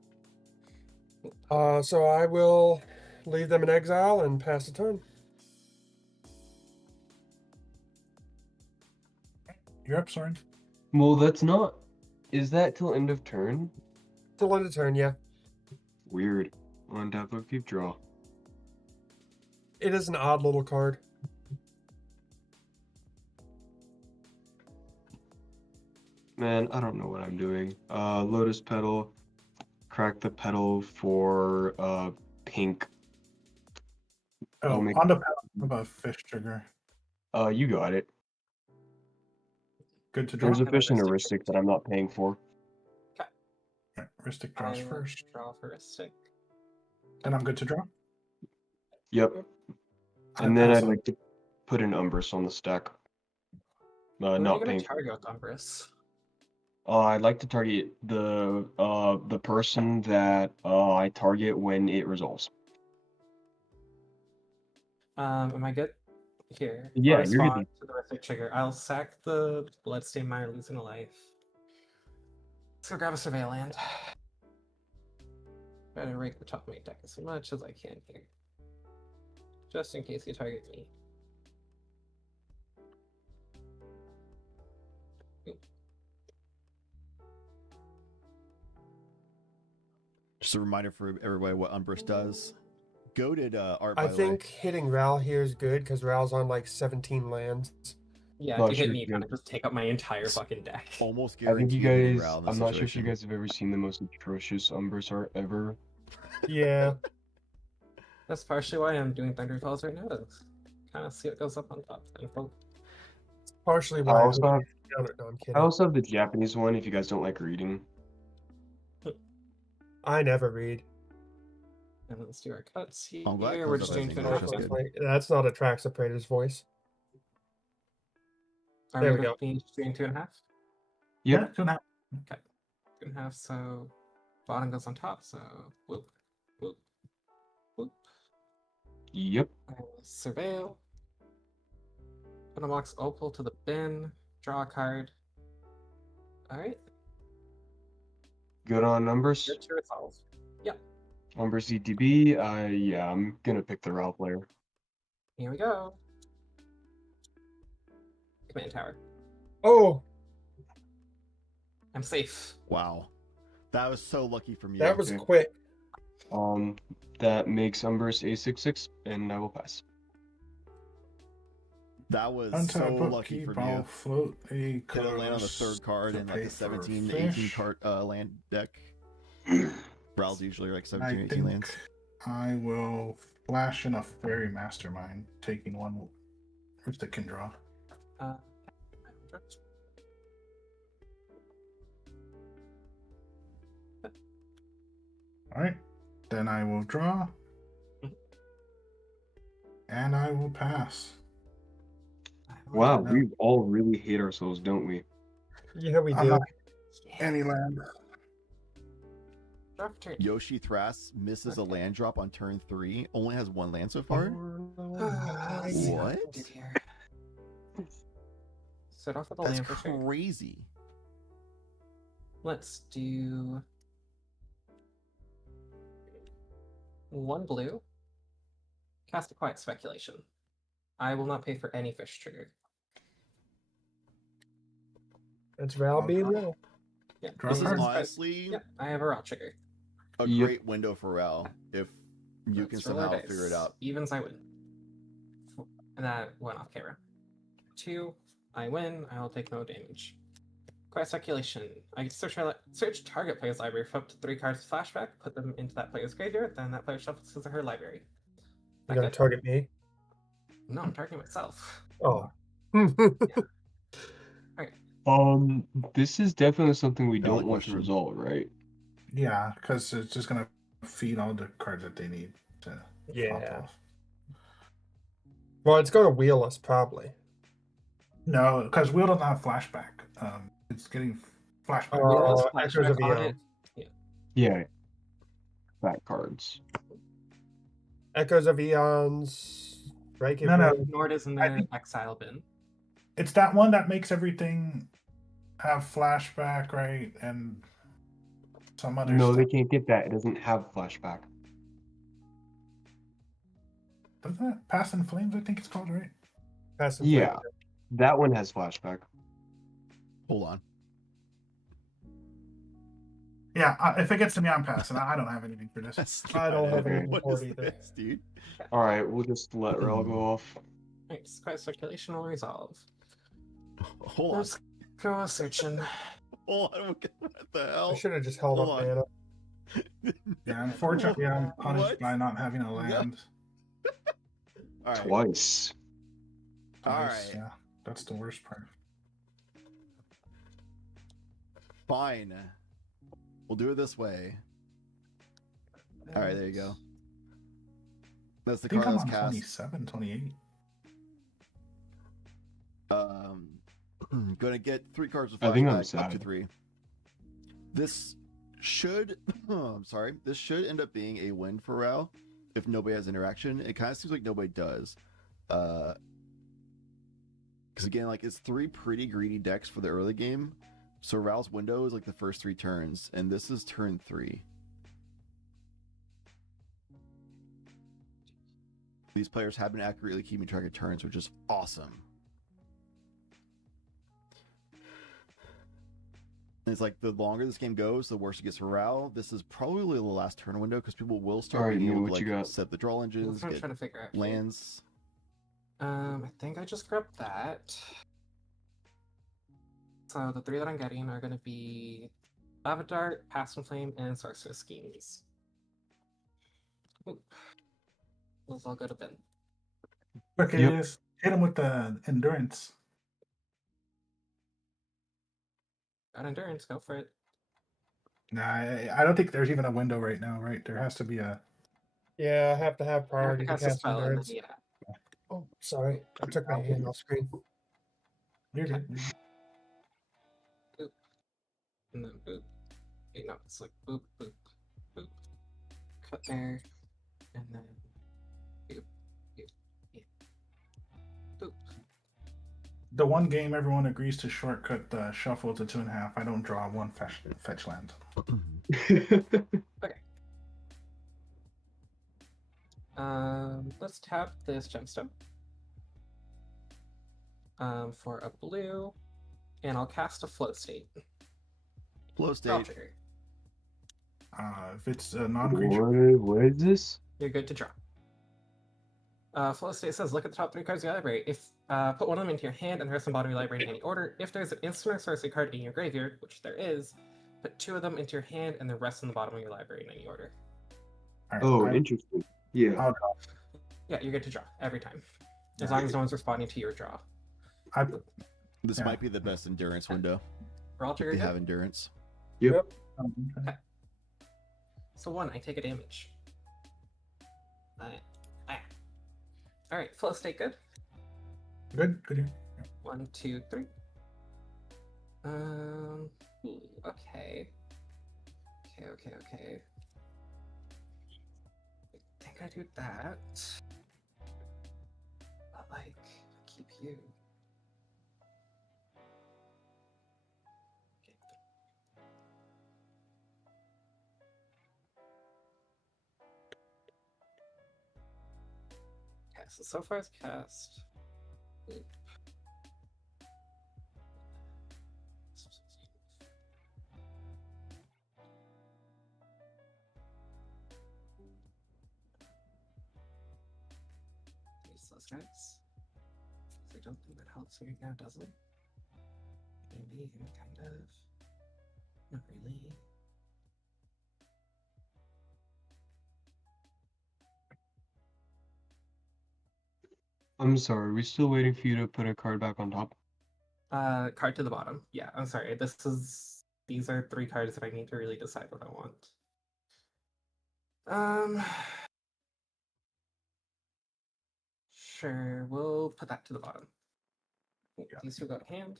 gone. So I will leave them in exile and pass the turn. You're up, Soren. Well, that's not. Is that till end of turn? Till end of turn, yeah. Weird. Untap, upkeep, draw. It is an odd little card. Man, I don't know what I'm doing. Lotus Petal. Crack the petal for pink. Oh, I'll make- on the pedal of a fish trigger. You got it. Good to draw. There's a fish and a Ristic that I'm not paying for. Right, Ristic draws I will first. Draw for a stick. Then I'm good to draw. Yep. I And then pass I'd on. like to put an Umbrus on the stack. Who are you Not gonna paying. target with Umbrus? I'd like to target the person that I target when it resolves. Am I good? Here. Yeah, I'll you're good. respond to the Ristic trigger. I'll sack the Bloodstain Mire, losing a life. Let's go grab a Surveil land. Try to rake the top of my deck as much as I can here. Just in case you target me. Just a reminder for everybody what Umbrus does. Goated art, by I the way. think hitting Ral here is good because Ral's on like 17 lands. Yeah, Not if you hit sure me, if you you kind of just take up my entire fucking deck. Almost I think you guaranteed hitting guys. Ral in this I'm not sure if you situation. guys have ever seen the most atrocious Umbrus art ever. Yeah. That's partially why I'm doing Thunderfalls right now. To kind of see what goes up on top. And hope. Partially I why. also have. No, I'm kidding. I also have the Japanese one. If you guys don't like reading. I never read. And let's do our cuts here. I'm glad it We're comes just up as doing English, Twin that's Half. good. That's not a Traxoprator's voice. Are There we we go. both being doing 2.5? Yep. 2.5. Okay. 2.5, so bottom goes on top, so whoop, whoop, whoop. Yep. I will surveil. Put a Mox Opal to the bin. Draw a card. Alright. Good on numbers. Good to resolve. Yep. Umbrus ETB. Yeah, I'm gonna pick the Ral player. Here we go. Command tower. Oh, I'm safe. Wow. That was so lucky from you. that was Okay. quick. That makes Umbrus A66, and I will pass. That was Untap, so lucky upkeep, from I'll you. float a Hit a land on the colorless third card to in like pay the for a 17 to 18 fish. card land deck. Ral's usually like I 17 or 18 think lands. I will flash in a Fairy Mastermind, taking one Ristic can draw. Alright, then I will draw. And I will pass. Wow, we all really hate ourselves, don't we? Yeah, we I'm do. not any land. Yoshi Thras misses a land drop on turn 3. Only has one land so far. What? Set off with a That's land for sure. crazy. Let's do one blue. Cast a Quiet Speculation. I will not pay for any fish trigger. It's Ral being Ral. Yeah, This is a- honestly Yeah, I have a raw trigger. a great window for Ral if you can Let's roll our somehow dice. figure it out. Evens, I win. And that went off camera. 2, I win. I will take no damage. Quiet Speculation. I get to search target player's library for up to 3 cards with flashback, put them into that player's graveyard, then that player shuffles his or her library. You gonna good? target me? No, I'm targeting myself. Oh. This is definitely something we don't Valid want to question. resolve, right? Yeah, because it's just gonna feed all the cards that they need to pop Yeah. off. Well, it's gonna wheel us probably. No, because Wheel doesn't have flashback. It's getting flashback. Echoes of Eons. Yeah. Fat cards. Echoes of Eons. Right? No. Nor it is in the exile bin. It's that one that makes everything have flashback, right? And some other No, they stuff. can't get that. It doesn't have flashback. Doesn't it? Past in Flames, I think it's called, right? Past in Yeah. That one has flashback. Hold on. Yeah, if it gets to me, I'm passing. I don't have anything for this. I don't have anything What for is it either. this, dude? All right, we'll just let Rel go off. Right, Sky Circulation will resolve. Hold on. Let's go searching. Hold on. What the hell? I should have just held Hold up on. mana. Yeah, unfortunately, I'm punished What? by not having a land. All right. Twice. All Twice, right. Yeah, that's the worst part. Fine. We'll do it this way. All right, there you go. That's the I think card I'm that's on cast. 27, 28. Gonna get 3 cards with I think I'm flashback up to sad. 3. This should, I'm sorry, this should end up being a win for Rao if nobody has interaction. It kind of seems like nobody does. Because again, like it's 3 pretty greedy decks for the early game. So Rao's window is like the first 3 turns, and this is turn 3. These players have been accurately keeping track of turns, which is awesome. And it's like the longer this game goes, the worse it gets for Rao. This is probably the last turn window because people will start Alright, being Neil, able to what you like got? set the draw engines, That's what I'm get trying to figure out here. lands. I think I just grabbed that. So the 3 that I'm getting are going to be Lava Dart, Passion Flame, and Sorcerous Schemes. Ooh. Those all go to bin. Look, it is. Hit him with the endurance. Got Endurance, go for it. Nah, I don't think there's even a window right now, right? There has to be a. Yeah, I have to have priority to cast a cast spell and then, endurance. yeah. Oh, sorry. I took my hand off screen. You're good. Boop. And then boop. Wait, no, it's like boop, boop, boop. Cut there. And then boop, boop, yeah. Boop. The one game everyone agrees to shortcut the shuffle to 2.5. I don't draw one fetch land. Okay. Let's tap this gemstone. For a blue, and I'll cast a flow state. Flow Draw state. trigger. If it's a non-creature. What is this? You're good to draw. Flow state says, look at the top 3 cards of your library. If put one of them into your hand and the rest in the bottom of your library in any order. If there's an instant or sorcery card in your graveyard, which there is, put 2 of them into your hand and the rest in the bottom of your library in any order. Oh, interesting. Yeah. I'll draw. Yeah, you're good to draw every time, as long as no one's responding to your draw. This might be the best endurance window. Roll If trigger. they good? have endurance. Yep. Okay. So 1, I take a damage. All right, flow state good. Good. 1, 2, 3. Okay. Okay. I think I do that. But like, keep you. Okay, so far it's cast. Oop. Use those guys. I don't think that helps right now, does it? Maybe, kind of. Not really. I'm sorry, are we still waiting for you to put a card back on top? Card to the bottom. Yeah, I'm sorry. These are 3 cards that I need to really decide what I want. Sure, we'll put that to the bottom. These 2 go to hand.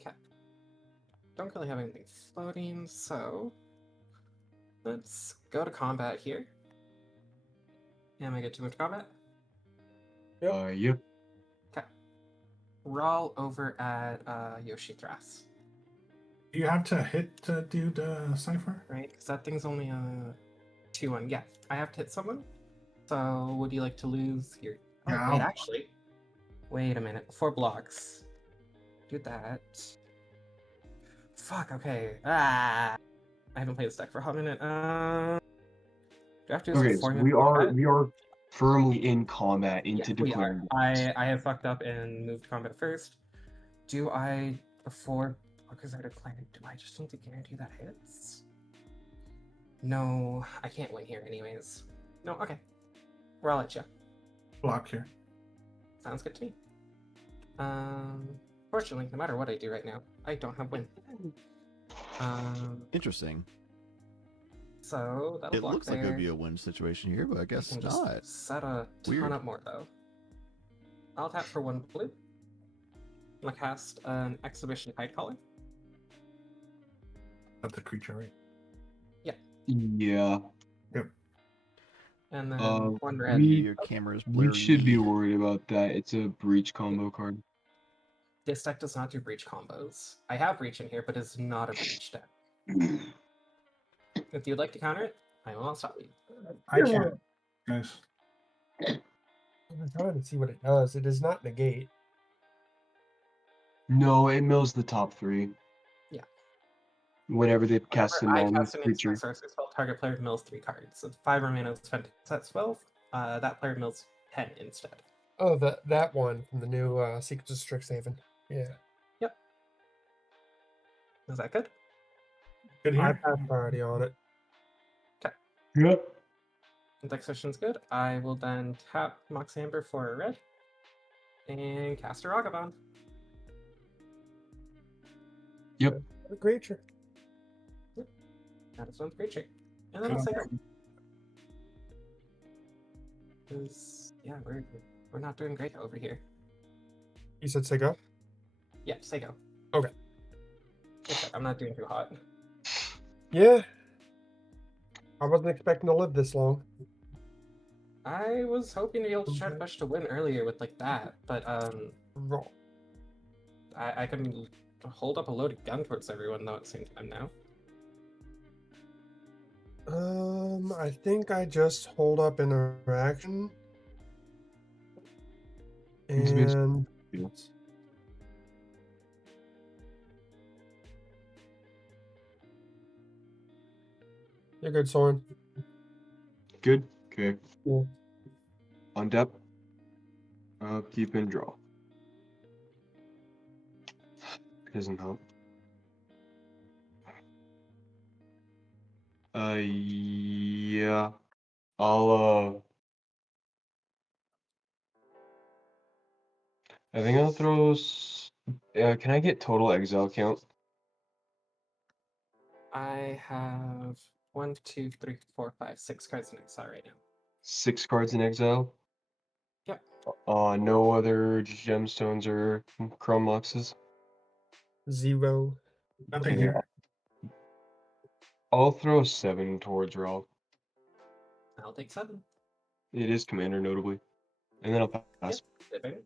Okay. Don't really have anything floating, so let's go to combat here. Am I get too much combat? Yep. Okay. Roll over at Yoshi Thras. Do you have to hit to do the cipher? Right, because that thing's only a 2-1. Yeah, I have to hit someone. So would you like to lose your... Oh, Yeah, wait, I'll- actually. Wait a minute. 4 blocks. Do that. fuck. Okay. I haven't played this deck for a hot minute. Do I have to do this Okay, before so I move combat? we are firmly in combat into We are. declaring. I have fucked up and moved combat first. Do I before because I declared? Do I just need to guarantee that hits? No, I can't win here anyways. No, okay. We're all at you. Block here. Sounds good to me. Fortunately, no matter what I do right now, I don't have win. Interesting. So that'll It block looks like it would there. be a win situation here, but I guess Can just not. set a Weird. ton up more though. I'll tap for 1 blue. I'm gonna cast an Exhibition Tide Caller. That's the creature, right? Yeah. And then Uh, 1 red. we, camera's we should be worried about that. It's a breach combo card. This deck does not do breach combos. I have breach in here, but it's not a breach deck. If you'd like to counter it, I will not stop you. I can't. Guys. I'm trying to see what it does. It does not negate. No, it mills the top 3. Yeah. Whenever they cast a I non cast an instant creature. sorcery spell, target player mills 3 cards. So 5 mana spent to cast that spell. That player mills 10 instead. Oh, that one from the new Secrets of Strixhaven. Yeah. Yep. Is that good? Good I here. passed priority on it. Okay. Yep. Deck session's good. I will then tap Mox Amber for a red. And cast a Ragabond. Yep. A creature. That is 1 creature. And then I'll say go. Because, yeah, we're not doing great over here. You said say go? Yeah, say go. Okay. Okay, I'm not doing too hot. Yeah. I wasn't expecting to live this long. I was hoping to be able to try to push to win earlier with like that, but Wrong. I can hold up a loaded gun towards everyone though at the same time now. I think I just hold up interaction. And you're good, Soren. Good. Okay. Cool. On depth. Keep and draw. Doesn't help. Yeah. I'll I think I'll throw. Can I get total exile count? I have 1, 2, 3, 4, 5, 6 cards in exile right now. 6 cards in exile. Yep. No other gemstones or chrome luxes. 0. Nothing Okay. here. I'll throw 7 towards Raw. I'll take 7. It is commander, notably. And then I'll pass. Yep.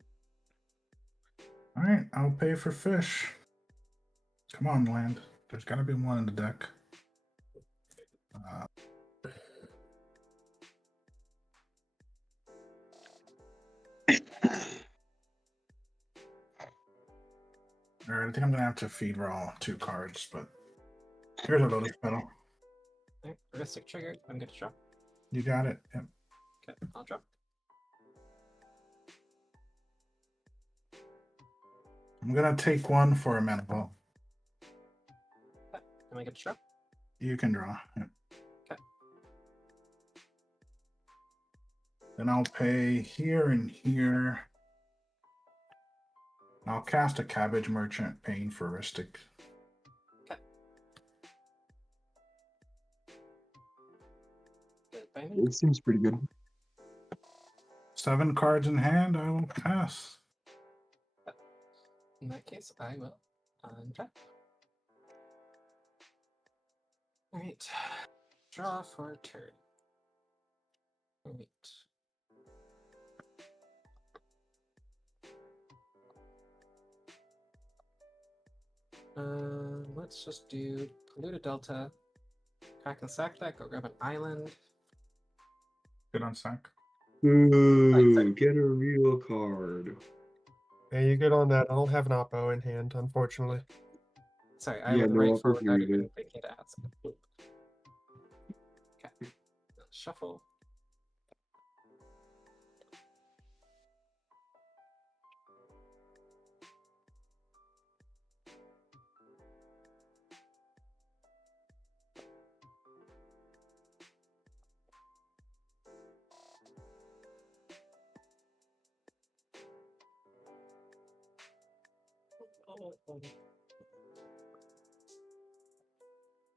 Alright, I'll pay for fish. Come on, land. There's gotta be one in the deck. Alright, I think I'm gonna have to feed Raw 2 cards, but here's a Lotus Petal. Alright, Heuristic triggered. I'm good to draw. You got it. Yep. Okay, I'll draw. I'm gonna take 1 for a mana ball. Am I good to draw? You can draw. Yep. Okay. Then I'll pay here and here. I'll cast a Cabbage Merchant, paying for Ristic. Okay. Good by me. It seems pretty good. 7 cards in hand, I will pass. In that case, I will untap. Alright. Draw for a turn. Wait. Let's just do Polluted Delta. Crack and sack that, go grab an island. Good on sack. Ooh, get a real card. Yeah, you good on that. I don't have an Oppo in hand, unfortunately. Sorry, I Yeah, went no, right I'll go forward through without either. even thinking to ask. Okay. Shuffle.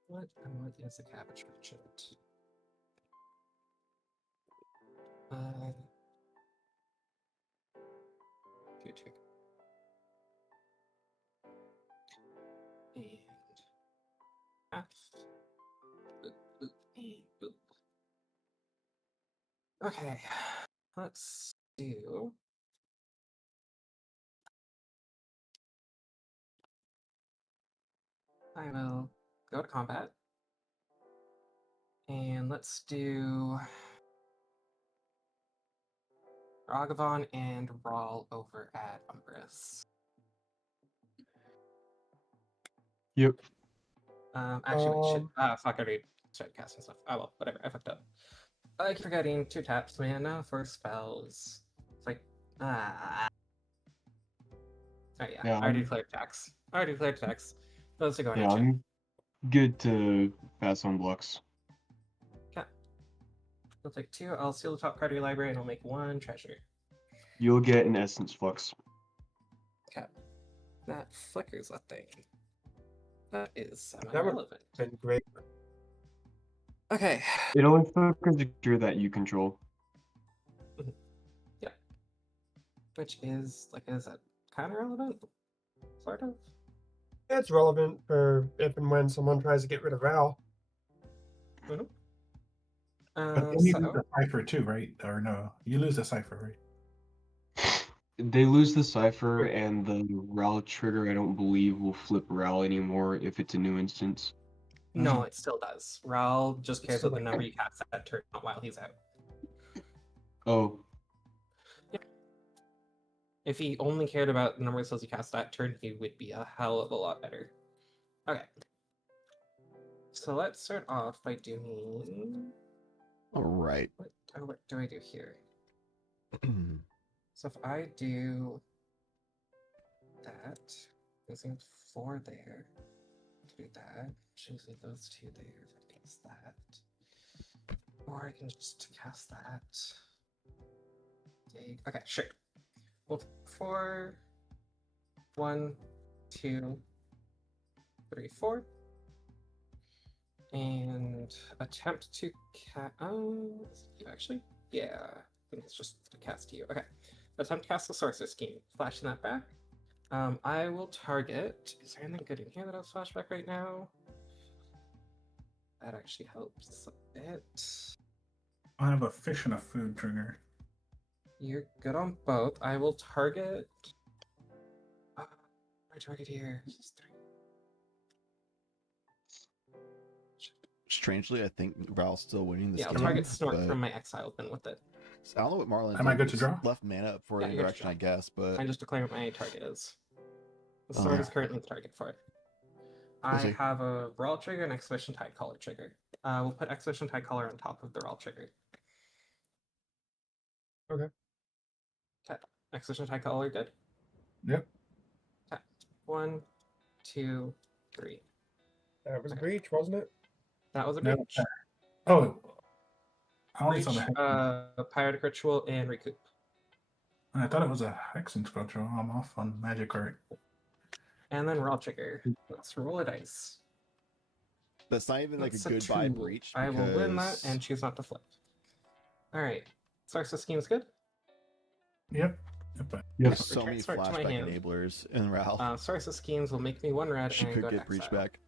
What is a cabbage merchant? Good trick. And half. Boop, boop, and boop. Okay, let's do. I will go to combat. And let's do Ragavon and Rawl over at Umbrus. Yep. Actually, wait, shit. Fuck, I already started casting stuff. Oh well, whatever, I fucked up. I keep forgetting 2 taps mana for spells. It's like, Oh yeah, Yeah, I already declared attacks. Those are going Yeah, at you. I'm good to pass on blocks. Okay. I'll take 2, I'll seal the top card of your library, and I'll make 1 treasure. You'll get an Essence Flux. Okay. That flickers a thing. That is That would semi-relevant. have been great. Okay. It only flickers a creature that you control. Yeah. Which is, like, is that kind of relevant? Sort of. It's relevant for if and when someone tries to get rid of Val. Mm-hmm. But then you lose So, the cipher too, right? Or no, you lose the cipher, right? They lose the Cipher, and the Ral trigger, I don't believe, will flip Ral anymore if it's a new instance. no, it still does. Raul just cares still about the number you cast that turn, not while he's out. Oh, If he only cared about the number of spells you cast that turn, he would be a hell of a lot better. Okay. So let's start off by doing. All right. What do I do here? So if I do that, using 4 there, do that, choosing those 2 there, cast that. Or I can just cast that. Okay, sure. Well, 4, 1, 2, 3, 4. And attempt to cast. Oh, actually, yeah. I think it's just to cast you. Okay. Attempt to cast the Sorcerer Scheme. Flashing that back. I will target. Is there anything good in here that I'll flash back right now? That actually helps a bit. I have a fish and a food trigger. You're good on both. I will target. My target here is 3. Strangely, I think Val's still winning this Yeah, I'll game. target Snort but- from my exiled bin with it. So I don't know what Marlon Am I did. good to Just draw? Left mana up for Yeah, any you're good to direction, I guess. But I just declare what my target is. The Oh. sword is currently the target for it. I see. have a Raw trigger and Expedition Tide Caller trigger. We'll put Expedition Tide Caller on top of the Raw trigger. Okay. Okay. Expedition Tide Caller, good? Yep. Okay. 1, 2, 3. That was breach, wasn't it? That was a No, breach. Oh, I only Breach, saw the hex. Piratic Ritual, and Recoup. I thought it was a hexing spectral. I'm off on magic art. And then Raw trigger. Let's roll a dice. that's not even like That's a goodbye 2. breach. I will win that because- and choose not to flip. Alright. Sorcerer Scheme's good? Yep. There's so Return many Snort to my flashback hand. enablers in Ral. Sorcerer Schemes will make me 1 red She and could go to get breach exile. back.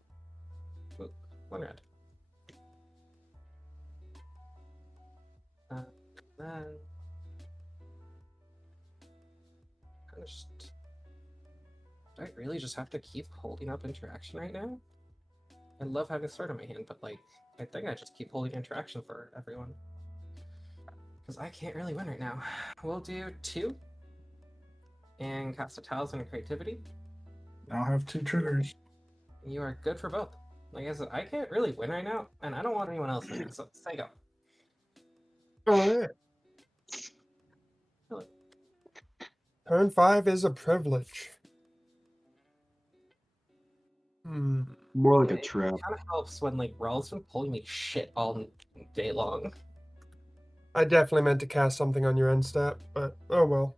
1 red. Then do I really just have to keep holding up interaction right now? I love having a sword in my hand, but like I think I just keep holding interaction for everyone. Because I can't really win right now. We'll do 2 and cast a Talisman of Creativity. I'll have 2 triggers. You are good for both. Like I said, I can't really win right now, and I don't want anyone else winning, so say go. Alright. Turn 5 is a privilege. More like a It trap. kind of helps when like Rawl's been pulling me shit all day long. I definitely meant to cast something on your end stat, but oh well.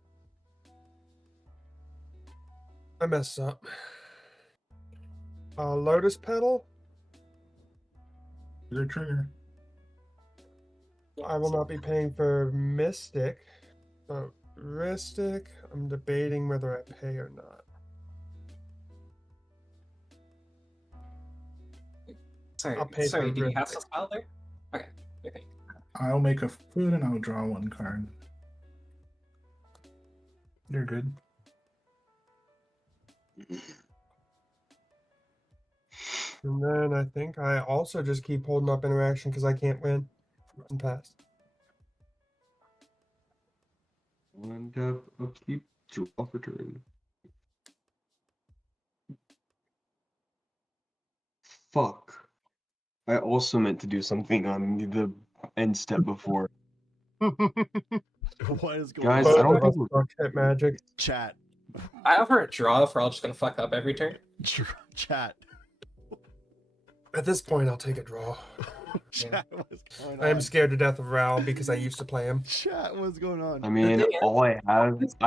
I messed up. Lotus Petal? Your trigger. I will not be paying for Mystic, but Ristic, I'm debating whether I pay or not. Sorry, I'll pay sorry, for do you have Ristic. the spell there? Okay, okay. I'll make a food and I'll draw one card. You're good. And then I think I also just keep holding up interaction because I can't win and pass. One tap, upkeep, draw for turn. Fuck. I also meant to do something on the end step before. What is going Guys, on? I don't think we're hit magic. Chat. I offer a draw if we're all just gonna fuck up every turn. Chat. At this point, I'll take a draw. Chat, what's going on? I am scared to death of Ral because I used to play him. Chat, what's going on? I mean, all I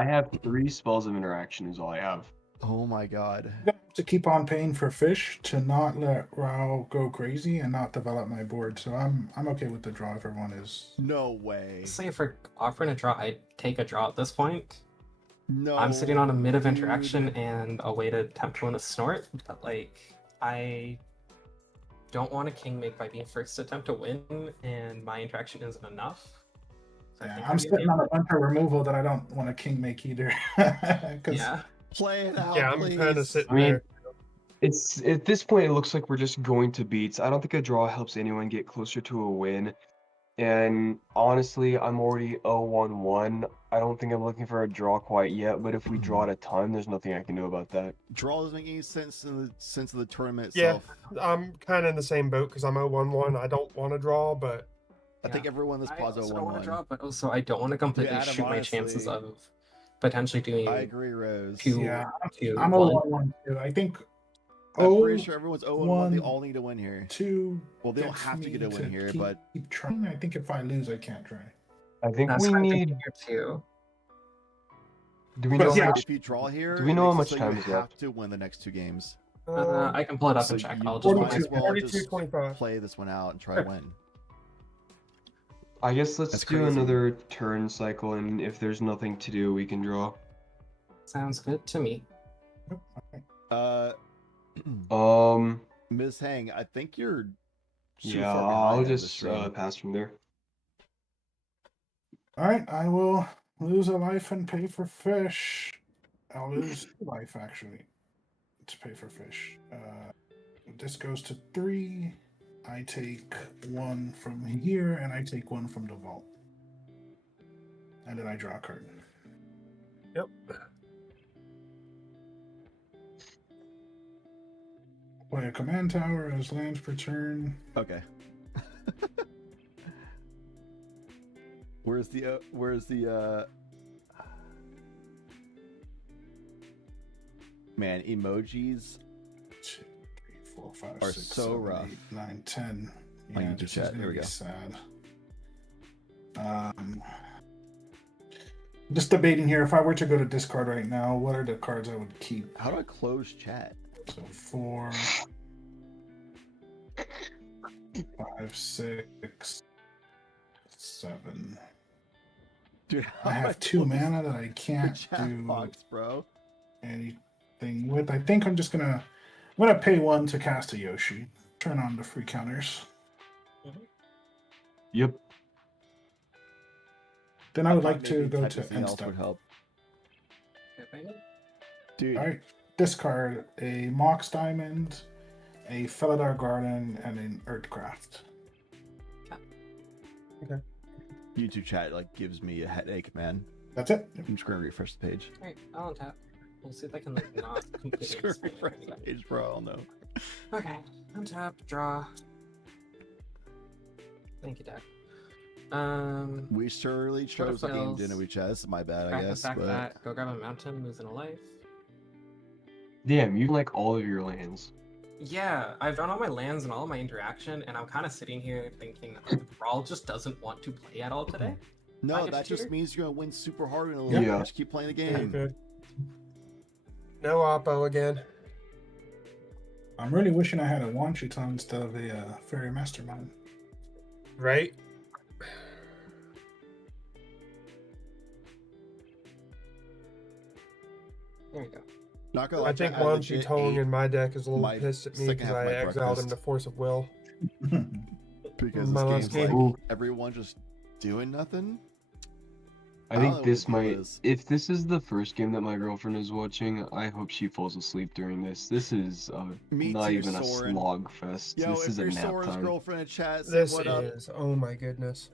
have 3 spells of interaction is all I have. Oh my god. I'm gonna have to keep on paying for fish to not let Rao go crazy and not develop my board. So I'm okay with the draw if everyone is. No way. Say if we're offering a draw, I'd take a draw at this point. No. I'm sitting on a mid of interaction and a way to attempt to win a snort, but like I don't want a king make by being first attempt to win, and my interaction isn't enough. So I Yeah, think I'm I'd be sitting okay on a with bunch of removal that I don't want a king make either. Yeah. Play it out. Yeah, I'm please. kind of sitting I mean, there. it's at this point it looks like we're just going to beats. I don't think a draw helps anyone get closer to a win. And honestly, I'm already 0-1-1. I don't think I'm looking for a draw quite yet, but if we draw at a ton, there's nothing I can do about that. Draw doesn't make any sense in the sense of the tournament Yeah, itself. I'm kind of in the same boat because I'm 0-1-1. I don't want to draw, but I think everyone in this I pause also don't want 0-1-1. to draw, but also I don't want to completely Adam, shoot my chances honestly, of potentially doing. I agree, Rose. Yeah, two, I'm one. 0-1-1 too. I think. I'm pretty sure everyone's 0-1. They all need to win here. 2. Well, they don't gets have to get me a win here, keep, but keep trying. I think if I lose, I can't try. I think That's we what I'm need. thinking here too. Do we know? yeah, how much, if you draw here, do we it know how makes much it so time you is have left? to win the next 2 games. I can pull it up So and check. you I'll just might as well 42, just 25. play this one out and try to win. I guess let's That's do crazy. another turn cycle, and if there's nothing to do, we can draw. Sounds good to me. Ms. Hang, I think you're too Yeah, far behind I'll on the just stream. pass from there. All right, I will lose a life and pay for fish. I'll lose 2 life actually to pay for fish. This goes to 3. I take 1 from here, and I take 1 from the vault, and then I draw a card. Yep. Play a command tower as lands per turn. Okay. Where's the man, emojis 2, 3, 4, 5, are 6, so 7, rough. 8, 9, 10. I Yeah, need to this is chat. gonna There we be go. sad. Just debating here. If I were to go to discard right now, what are the cards I would keep? How do I close chat? So 4, 5, 6, 7. Dude, I have 2 mana that I can't chat do box, bro. anything with. I think I'm gonna pay 1 to cast a Yoshi. Turn on the free counters. Yep. Then I would thought like to maybe go to typing end else step. would help. Dude. All right, discard a Mox Diamond, a Felidar Garden, and an Earthcraft. Okay. YouTube chat like gives me a headache, man. That's it. I'm just gonna refresh the page. Alright, I'll untap. We'll see if I can like not completely Just gonna explain refresh everything. the page, bro. I don't know. Okay, untap, draw. Thank you, Dad. We surely chose a game, didn't we, Chaz? My bad, I guess. Back But that. Go grab a mountain, losing a life. Damn, you like all of your lands. Yeah, I've done all my lands and all my interaction, and I'm kind of sitting here thinking that like, Brawl just doesn't want to play at all today. no, I that cheater? just means you're gonna win super hard in a little Yeah. bit. Just keep playing the game. Okay. No Oppo again. I'm really wishing I had a Wanchita instead of a Fairy Mastermind. Right? There you go. Not gonna lie, I think I Wan legit Tong ate in my deck is a little my pissed at me second because half of I my exiled him breakfast. to Force of Will. Because My this last game's game. like everyone just doing nothing. I don't know think what this the deal might. is. If this is the first game that my girlfriend is watching, I hope she falls asleep during this. This is Me not too, even a Soren. slog fest. Yo, this if is a you're nap Soren's time. girlfriend in chat, say This what up. is, oh my goodness.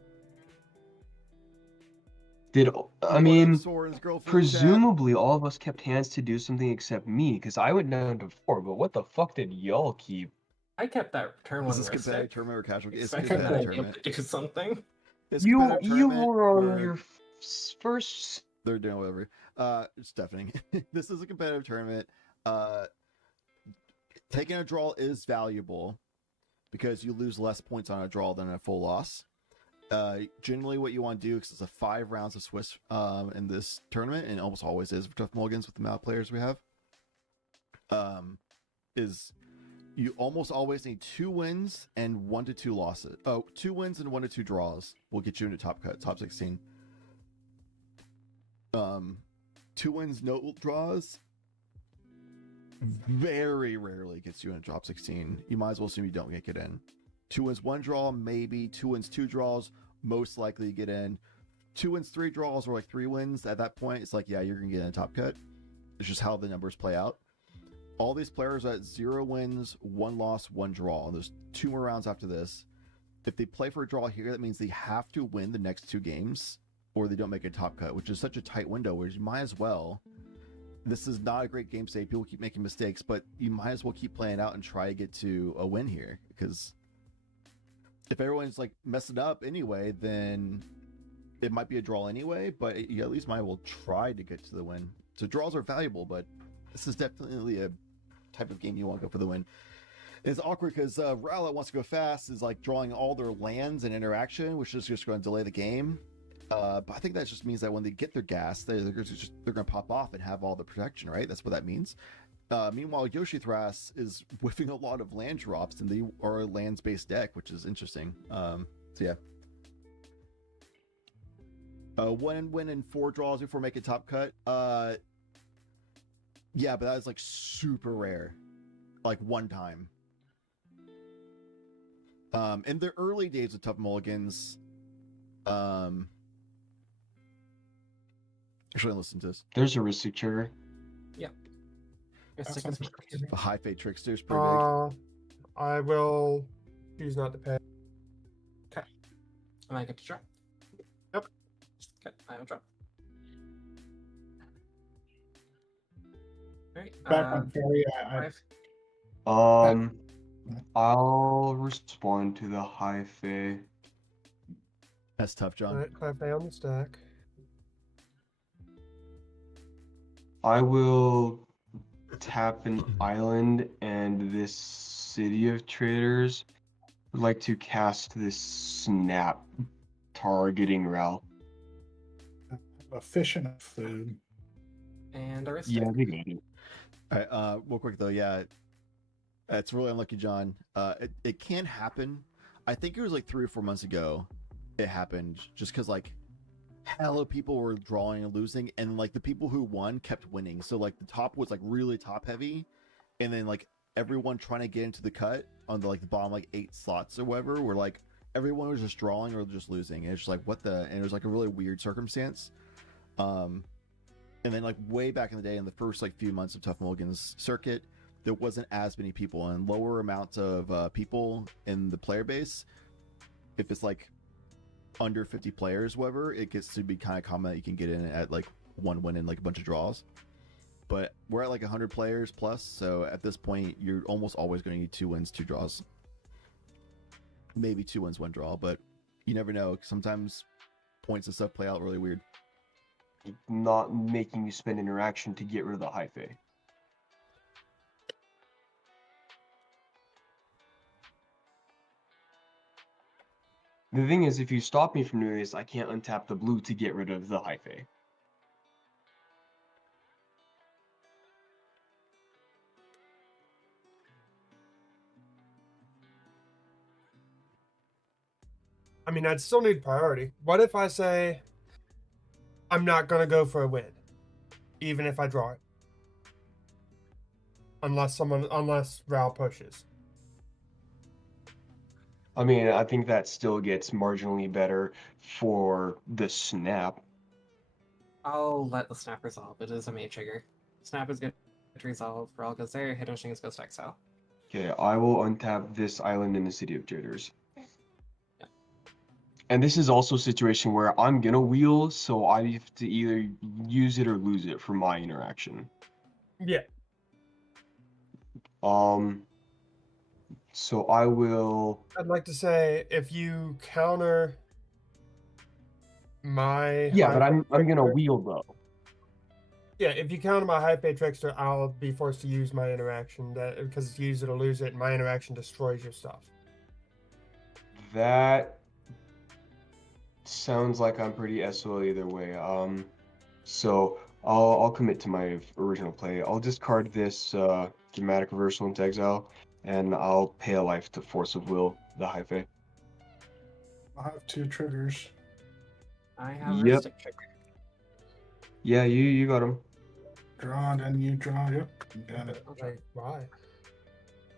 Did I What up, mean? Soren's girlfriend in chat? Presumably, all of us kept hands to do something except me, because I went down to 4. But what the fuck did y'all keep? I kept that turn Is one this competitive Mystic, tournament or casual? It's expecting that competitive I tournament. would do something. It's You competitive tournament were on where your first. they're doing whatever. It's deafening. This is a competitive tournament. Taking a draw is valuable because you lose less points on a draw than a full loss. Generally, what you want to do, because it's a 5 rounds of Swiss in this tournament, and it almost always is for Tough Mulligans with the amount of players we have, is you almost always need 2 wins and 1 to 2 losses. 2 wins and 1 to 2 draws will get you into top 16. 2 wins, no draws very rarely gets you in top 16. You might as well assume you don't get in. 2 wins, 1 draw, maybe. 2 wins, 2 draws, most likely you get in. 2 wins, 3 draws, or like 3 wins. At that point, it's like, yeah, you're gonna get in a top cut. It's just how the numbers play out. All these players are at 0 wins, 1 loss, 1 draw. And there's 2 more rounds after this. If they play for a draw here, that means they have to win the next 2 games, or they don't make a top cut, which is such a tight window where you might as well. This is not a great game state. People keep making mistakes, but you might as well keep playing out and try to get to a win here, because if everyone's like messing up anyway, then it might be a draw anyway, but you at least might as well try to get to the win. So draws are valuable, but this is definitely a type of game you want to go for the win. It's awkward because Rowlett wants to go fast, is like drawing all their lands and interaction, which is just going to delay the game. But I think that just means that when they get their gas, they're going to pop off and have all the protection, right? That's what that means. Meanwhile, Yoshi Thras is whiffing a lot of land drops, and they are a lands-based deck, which is interesting. So yeah. 1 win and 4 draws before making top cut. Yeah, but that is like super rare. Like 1 time. In the early days of Tough Mulligans, actually, listen to this. There's a Ristic trigger. Yeah. The High Fate Trickster is pretty big. I will choose not to pay. Okay. Am I good to draw? Yep. Okay, I will draw. Alright. Back on Fairy, I'll respond to the High Fae. That's tough, John. Alright, high pay on the stack. I will tap an island, and this City of Traders would like to cast this Snap, targeting Ral. A fish and a food. And a Yeah, they got it. All right, real quick though, yeah, it's really unlucky, John. It can happen. I think it was like 3 or 4 months ago. It happened just because like hella people were drawing and losing, and like the people who won kept winning. So like the top was like really top heavy, and then like everyone trying to get into the cut on the like the bottom like 8 slots or whatever were like everyone was just drawing or just losing. And it's just like what the, and it was like a really weird circumstance. And then like way back in the day, in the first like few months of Tough Mulligans circuit, there wasn't as many people, and lower amounts of people in the player base. If it's like under 50 players, whatever, it gets to be kind of common that you can get in at like 1 win and like a bunch of draws. but we're at like 100 players plus, so at this point, you're almost always going to need 2 wins, 2 draws. Maybe 2 wins, 1 draw, but you never know. Sometimes points and stuff play out really weird. Not making you spend interaction to get rid of the hyphae. The thing is, if you stop me from doing this, I can't untap the blue to get rid of the hyphae. I mean, I'd still need priority. What if I say I'm not gonna go for a win, even if I draw it, unless Ral pushes. I mean, I think that still gets marginally better for the snap. I'll let the snap resolve. It is a May trigger. Snap is good to resolve. Rawl goes there. Hidden Strings goes to exile. Okay, I will untap this island in the City of Jitters. And this is also a situation where I'm gonna wheel, so I have to either use it or lose it for my interaction. Yeah. So I will. I'd like to say if you counter my Yeah, but I'm gonna Trickster- wheel though. Yeah, if you counter my Hype Trickster, I'll be forced to use my interaction because it's use it or lose it, and my interaction destroys your stuff. That sounds like I'm pretty SOL either way. So I'll commit to my original play. I'll discard this dramatic reversal into exile, and I'll pay a life to Force of Will the hyphae. I have 2 triggers. I have Yep. Mystic trigger. Yeah, you got him. Draw, then you draw. Yep, you got it. Like, why?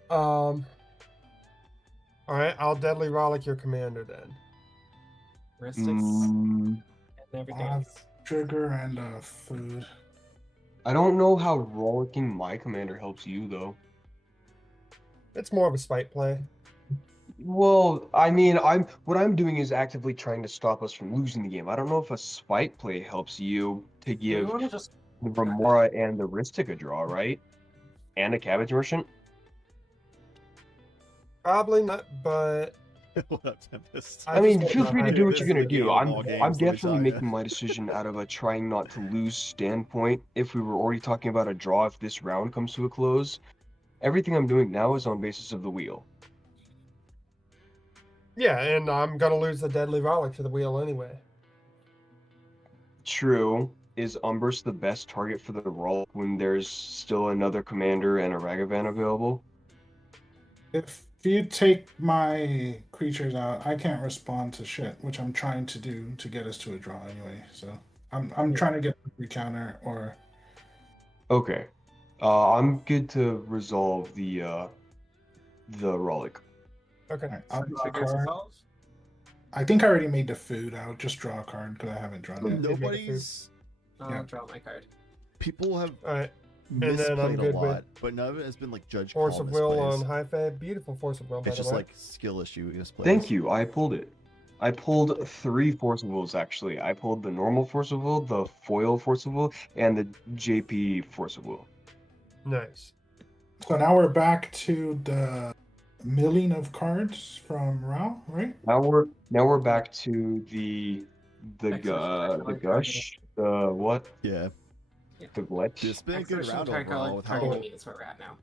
All right, I'll Deadly Rollick your commander then. Mystics and I everything have else. trigger and food. I don't know how rollicking my commander helps you though. It's more of a spite play. Well, I mean, what I'm doing is actively trying to stop us from losing the game. I don't know if a spite play helps you to give wanna just- the Remora and the Ristic a draw, right? And a Cabbage Merchant? Probably not, but What up, Tempest? I mean, feel free to do what This you're is gonna the game do. of I'm all games, I'm let me definitely tell ya. making my decision out of a trying not to lose standpoint. If we were already talking about a draw, if this round comes to a close, everything I'm doing now is on basis of the wheel. yeah, and I'm gonna lose the Deadly Rollick to the wheel anyway. True. Is Umbrus the best target for the roll when there's still another commander and a Ragavan available? If you take my creatures out, I can't respond to shit, which I'm trying to do to get us to a draw anyway. So I'm trying to get a counter or. Okay. I'm good to resolve the Rollick. Okay. I'll draw a card. I think I already made the food. I'll just draw a card because I haven't drawn it. Nobody's. I'll draw my card. People have Alright. And then I'm misplayed a good with lot, but none of it has been like judge Force call of Will misplays. on High Fae. Beautiful Force of Will, by It's the just way. like skill issue misplays. Thank you. I pulled it. I pulled 3 Force of Wills actually. I pulled the normal Force of Will, the foil Force of Will, and the JP Force of Will. Nice. So now we're back to the milling of cards from Rao, right? Now we're back to the gush, the what? Yeah. The glitch. It's been a good round overall with how is where we're at now.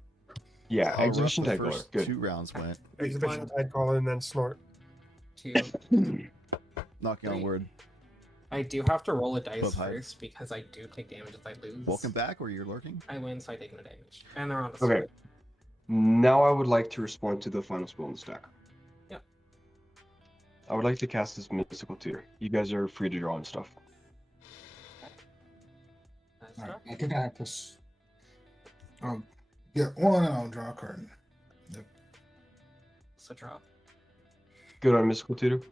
Yeah, how rough Exhibition the Tide Color. first Good. 2 rounds went. Exhibition Tide Caller and then Snort. 2. Knocking on 3. wood. I do have to roll a dice Above height. first because I do take damage if I lose. Welcome back, or you're lurking. I win, so I take no damage. And they're on the Okay. Now I would like to respond to the final spell in the stack. Yeah. I would like to cast this Mystical Tutor. You guys are free to draw and stuff. Alright, I think I have to. I'll get one and I'll draw a card. Yep. So draw. Good on Mystical Tutor?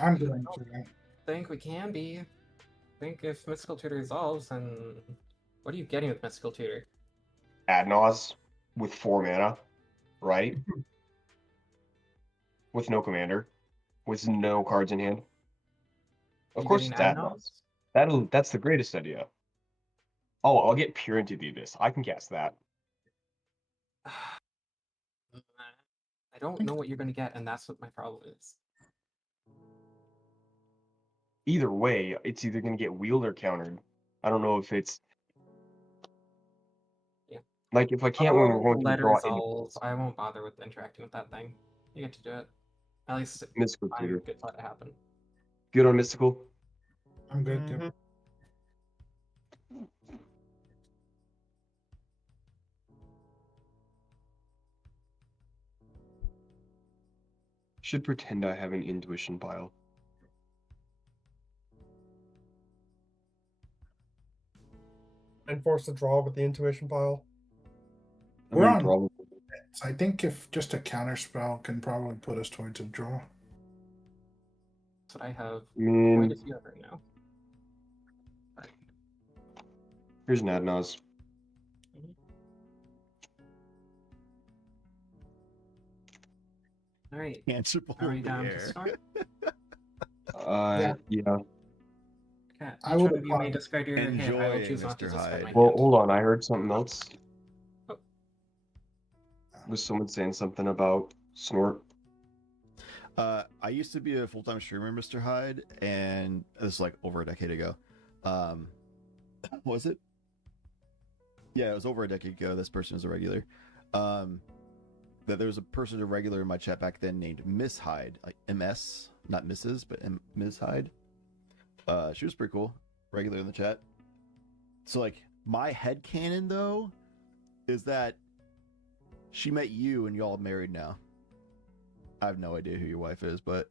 I'm going to. I think we can be. I think if Mystical Tutor resolves, then what are you getting with Mystical Tutor? Adnaz with 4 mana, right? With no commander, with no cards in hand. Of You course, getting it's Adnaz. That's the greatest idea. Oh, I'll get Peer into the Abyss. I can cast that. I don't know what you're gonna get, and that's what my problem is. Either way, it's either going to get wheeled or countered. I don't know if it's... Yeah. Like, if I can't when we're going to Let it draw... resolve. I won't bother with interacting with that thing. You get to do it. At least Mystical I'm Tutor. good to let it happen. Good on Mystical? I'm good. Yep. Should pretend I have an intuition pile. And force the draw with the intuition pile. We're on. Probably. I think if just a counter spell can probably put us towards a draw. That's what I have Mm. quite a few of right now. Here's an Adnaz. All right. Tangible Are we in the down to air. start? Yeah. Okay. I Each would one of you may discard your hand. I will Enjoy, choose not to Mr. suspend my Hyde. Well, hand. hold on. I heard something else. Oh. Was someone saying something about Snort? I used to be a full-time streamer, Mr. Hyde, and this is like over a decade ago. Was it? Yeah, it was over a decade ago. This person was a regular. That there was a person, a regular in my chat back then named Miss Hyde, like MS, not Mrs., but Ms. Hyde. She was pretty cool, regular in the chat. So like my headcanon though is that she met you and y'all married now. I have no idea who your wife is, but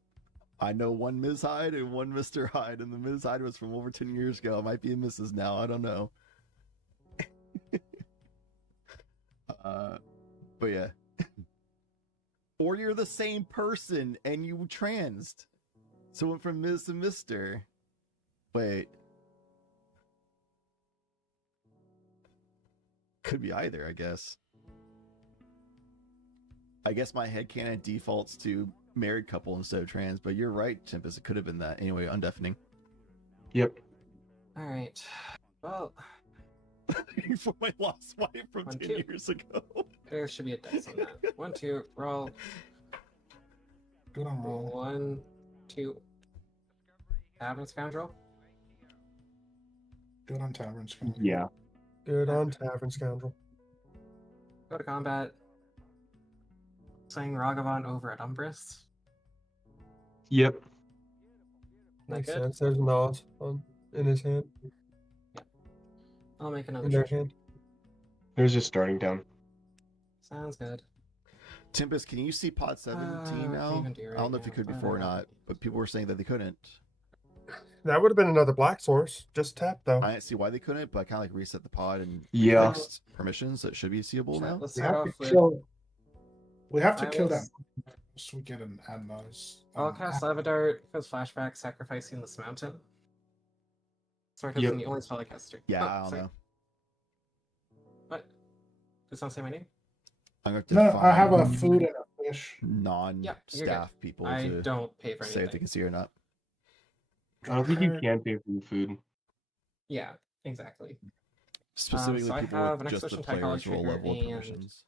I know one Ms. Hyde and one Mr. Hyde, and the Ms. Hyde was from over 10 years ago. It might be a Mrs. now. I don't know. But yeah. Or you're the same person and you transed. So it went from Ms. to Mr. Wait. Could be either, I guess. I guess my headcanon defaults to married couple instead of trans, but you're right, Tempest. It could have been that. Anyway, undeafening. Yep. All right. Well, For my lost wife from 1, 10 2. years ago. There should be a dice on that. 1, 2, roll. Good on roll. 1, 2. Tavern Scoundrel. Good on Tavern Scoundrel. Yeah. Good on Tavern Scoundrel. Go to combat. Playing Ragavan over at Umbris. Yep. Makes good? sense. There's Nas in his hand. I'll make another In their treasure. hand. There's just starting down. Sounds good. Tempest, can you see pod 17 now? even do I don't know if you right could now. before or not, but people were saying that they couldn't. That would have been another black source. Just tap though. I didn't see why they couldn't, but I kind of like reset the pod and Yeah. fixed permissions, so it should be seeable now. Let's We start have to off with. kill. We have to I kill will that so we get an Adnaz. I'll cast Lava Dart because flashback, sacrificing this mountain. Sorry, because Yep. I'm the only spell I caster. Yeah, Oh, I don't sorry. know. What? Does not say my name? I'm going to No, I have a find food and a fish. Yeah, you're non-staff good. people I to don't pay for say if anything. they can see or not. I don't think you can pay for your food. Yeah, exactly. Specifically, so I people have with an just the Exhibition Tycolor player's role trigger level of and permissions.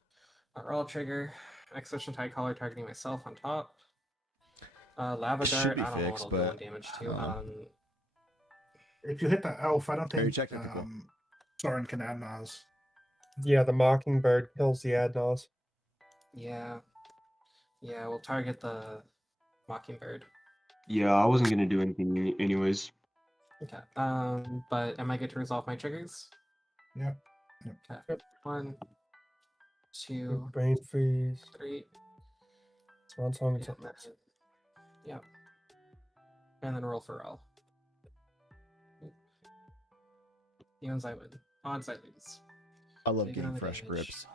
a roll trigger. Exhibition Tycolor targeting myself on top. Lava It should Dart, be I don't fixed, know what it'll but do in damage I to. don't know. If you hit the elf, I don't Very think technical. Soren can Adnaz. Yeah, the Mockingbird kills the Adnaz. Yeah. Yeah, we'll target the Mockingbird. Yeah, I wasn't gonna do anything anyways. Okay. But am I good to resolve my triggers? Yep. Okay. 1, 2, Brain freeze. 3. Swan song and and something then- else. Yep. And then roll for all. Evens I win. Odds I lose. I love Take getting another fresh damage. grips.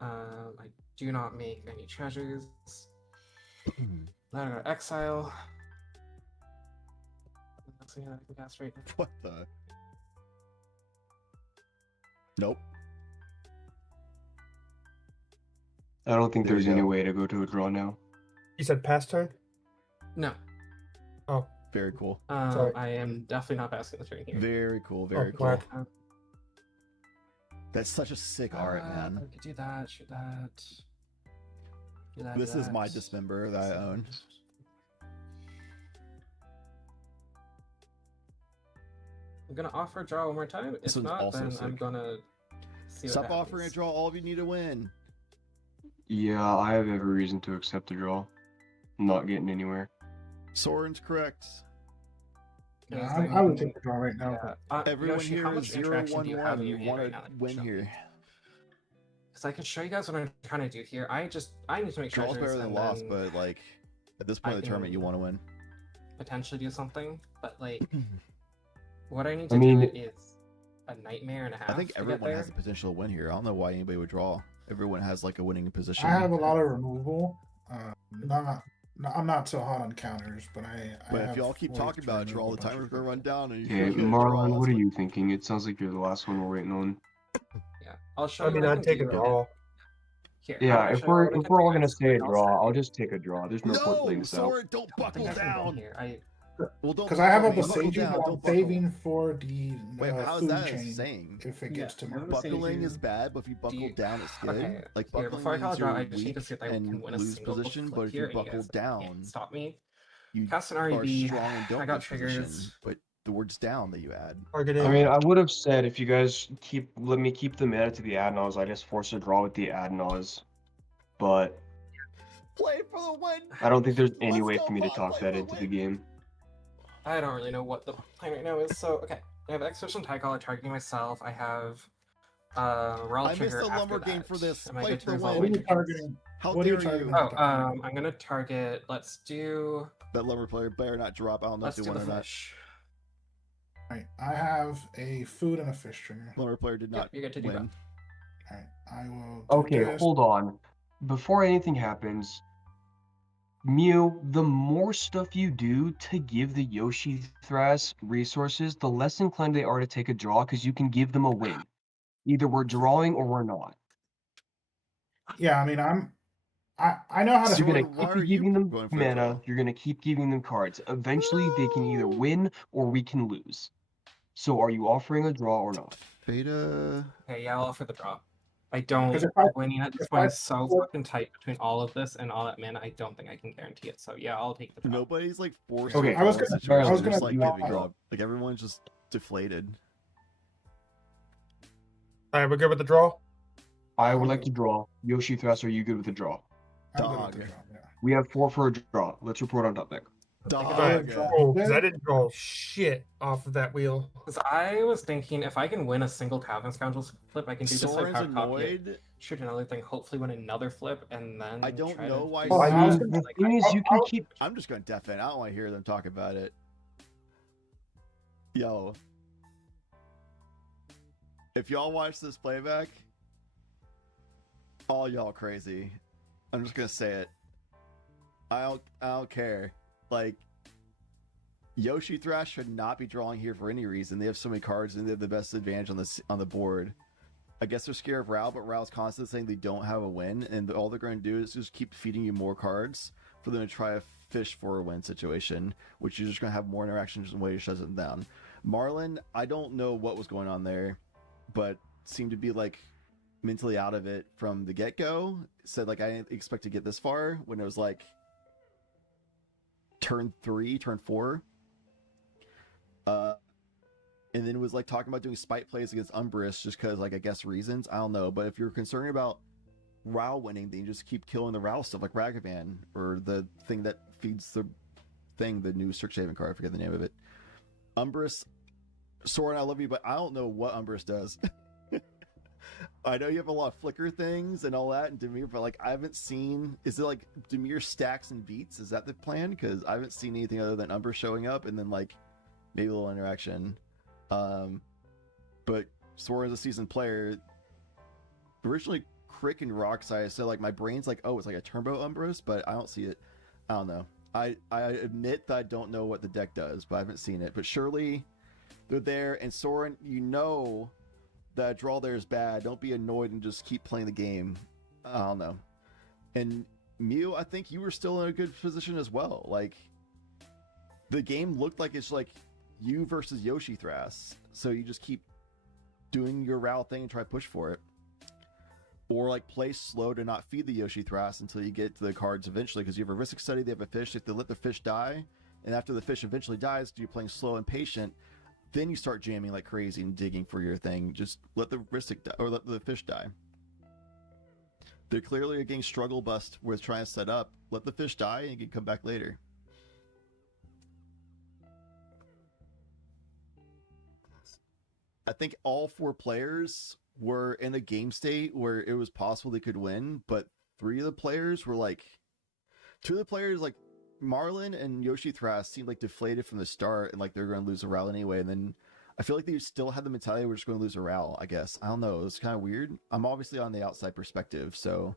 I do not make any treasures. Let her exile. Let's see how I can cast right now. What the? Nope. I don't think There you there's any go. way to go to a draw now. You said pass turn? No. Oh. Very cool. Sorry. I am definitely not passing the turn here. Very cool. Very Oh, cool. wow. That's such a sick art, man. I could do that. Shoot that. Do that. This do is that. my Dismember that I own. I'm gonna offer a draw one more time. This If one's not, also then sick. I'm gonna see what Stop happens. offering a draw. All of you need to win. Yeah, I have every reason to accept the draw. I'm not getting anywhere. Soren's correct. Yeah, I would take the draw right now. Everyone Yoshi, here how is much 0 interaction 1 do you have 1. in You your hand want right to now that you win can show me? here. Because I can show you guys what I'm trying to do here. I need to make Draw's treasures better than and loss, then but like at this point I of the tournament, you can- want to win. potentially do something. But like, what I need I to mean- do is a nightmare and a half. I think to get everyone there. has the potential to win here. I don't know why anybody would draw. Everyone has like a winning position. I have a lot of removal. I'm not so hot on counters, but But if have y'all keep ways talking to about it, remove all a the bunch timer's of gonna run down, and Okay, you're gonna Marlon, draw. what are you thinking? It sounds like you're the last one we're waiting on. Yeah, I'll show I you. mean, what I I'd can take do. a draw. Here, Yeah, if we're all gonna say a draw, I'll just take a draw. There's no point playing No, this out. Soren, don't buckle down. Here, Well, don't Because I have a buckle, man. Besage, Buckle down, but I'm don't buckle. saving for the Wait, how is food that a chain saying? if it gets to my Buckling is bad, but if you buckle down, it's good. Okay, Like here, buckling before I call means a draw, you're I just need to weak see if I can and win a lose single position. flip But if here, you and you buckle guys down, can't stop me. you Cast an are REB. strong and don't I got lose position. triggers. But the word's down that you add. I mean, I would have said if you guys let me keep the mana to the Adnals, I just force a draw with the Adnals. But Play for the win. I don't think there's any way for me to talk that into the game. I don't really know what the plan right now is. So okay, I have Exhibition Tycaller targeting myself. I have Raw I missed Trigger the after lumber game that. for this. Am I Play good for to the resolve win. my What are you triggers? targeting? How What are you dare targeting? you? Oh, I'm gonna target. Let's do. That lumber player better not drop. I don't know Let's if they do the won or not. fish. Alright, I have a food and a fish trigger. Lumber player did not you get to do win. Alright, I will. Okay, this. hold on. Before anything happens, Mew, the more stuff you do to give the Yoshi Thras resources, the less inclined they are to take a draw because you can give them a win. Either we're drawing or we're not. Yeah, I mean, I know how So to. you're Why gonna are keep you giving them going for a draw? mana, you're gonna keep giving them cards. Eventually they can either win or we can lose. So are you offering a draw or not? Beta. Okay, yeah, I'll offer the draw. I don't. Because if I- Winning at this if point I- is so fucking tight between all of this and all that mana. I don't think I can guarantee it. So yeah, I'll take the draw. Nobody's like forced. Okay, to I was draw gonna- situation. I was They're just, gonna like draw. giving up. Like everyone's just deflated. All right, we're good with the draw. I would like to draw. Yoshi Thras, are you good with the draw? I'm good with Dog. the draw, yeah. We have 4 for a draw. Let's report on top deck. Dog. Oh, because I didn't draw shit off of that wheel. Because I was thinking if I can win a single Tavern Scoundrels flip, I can do just like Soren's how copy it, annoyed. shoot another thing, hopefully win another flip, and then I don't try know to... why. Oh, I I was mean, gonna- the thing is, you can keep. I'm just going to deafen. I don't want to hear them talk about it. Yo. If y'all watch this playback, all y'all crazy. I'm just going to say it. I don't care. Like, Yoshi Thrash should not be drawing here for any reason. They have so many cards and they have the best advantage on the board. I guess they're scared of Rao, but Rao's constantly saying they don't have a win, and all they're going to do is just keep feeding you more cards for them to try to fish for a win situation, which you're just going to have more interactions and way to shut them down. Marlon, I don't know what was going on there, but seemed to be like mentally out of it from the get-go. Said like I didn't expect to get this far when it was like turn 4. And then was like talking about doing spite plays against Umbrus just because, like, I guess reasons. I don't know. But if you're concerned about Rao winning, then you just keep killing the Rao stuff like Ragavan or the thing that feeds the thing, the new Strixhaven card. I forget the name of it. Umbrus, Soren, I love you, but I don't know what Umbrus does. I know you have a lot of flicker things and all that and Demir, but like I haven't seen. Is it like Demir stacks and beats? Is that the plan? Because I haven't seen anything other than Umbrus showing up and then like maybe a little interaction. But Soren's a seasoned player. Originally, Crick and Rockside, so like my brain's like, oh, it's like a turbo Umbrus, but I don't see it. I don't know. I admit that I don't know what the deck does, but I haven't seen it. But surely they're there, and Soren, you know that a draw there is bad. Don't be annoyed and just keep playing the game. I don't know. And Mew, I think you were still in a good position as well. Like the game looked like it's like you versus Yoshi Thras, so you just keep doing your Ral thing and try to push for it. Or like play slow to not feed the Yoshi Thras until you get to the cards eventually, because you have a Ristic Study, they have a fish, if they let the fish die, and after the fish eventually dies, you're playing slow and patient, then you start jamming like crazy and digging for your thing. Just let the Ristic die, or let the fish die. They're clearly getting struggle bust with trying to set up. Let the fish die and you can come back later. I think all 4 players were in a game state where it was possible they could win, but 3 of the players were like... 2 of the players, like Marlin and Yoshi Thras, seemed like deflated from the start and like they're going to lose a Ral anyway, and then I feel like they still had the mentality we're just going to lose a Ral, I guess. I don't know. It was kind of weird. I'm obviously on the outside perspective, so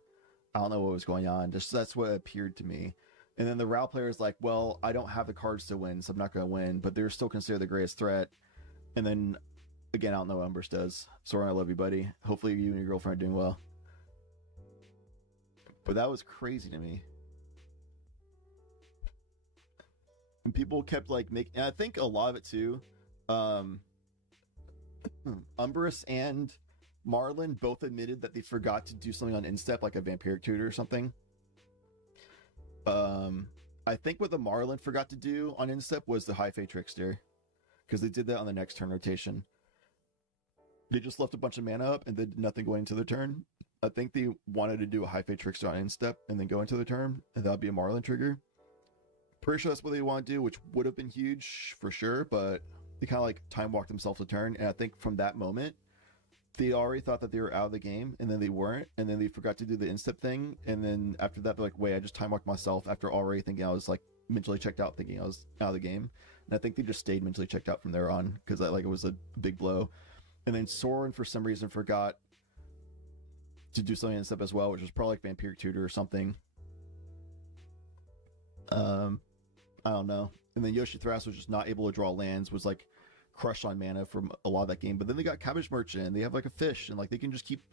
I don't know what was going on. Just that's what appeared to me. And then the Ral player is like, well, I don't have the cards to win, so I'm not going to win, but they're still considered the greatest threat. And then, again, I don't know what Umbris does. Soren, I love you, buddy. Hopefully you and your girlfriend are doing well. But that was crazy to me. And people kept like making, and I think a lot of it too, Umbris and Marlin both admitted that they forgot to do something on Instep, like a Vampiric Tutor or something. I think what the Marlin forgot to do on Instep was the High Fate Trickster, because they did that on the next turn rotation. They just left a bunch of mana up and did nothing going into the turn. I think they wanted to do a High Fate Trickster on Instep and then go into the turn, and that would be a Marlin trigger. Pretty sure that's what they want to do, which would have been huge for sure, but they kind of like time walked themselves a turn. And I think from that moment, they already thought that they were out of the game, and then they weren't, and then they forgot to do the instep thing. And then after that, they're like, wait, I just time walked myself after already thinking I was like mentally checked out, thinking I was out of the game. And I think they just stayed mentally checked out from there on, because like it was a big blow. And then Soren for some reason forgot to do something instep as well, which was probably like Vampiric Tutor or something. I don't know. And then Yoshi Thras was just not able to draw lands, was like crushed on mana from a lot of that game. But then they got Cabbage Merchant, and they have like a fish, and like they can just keep,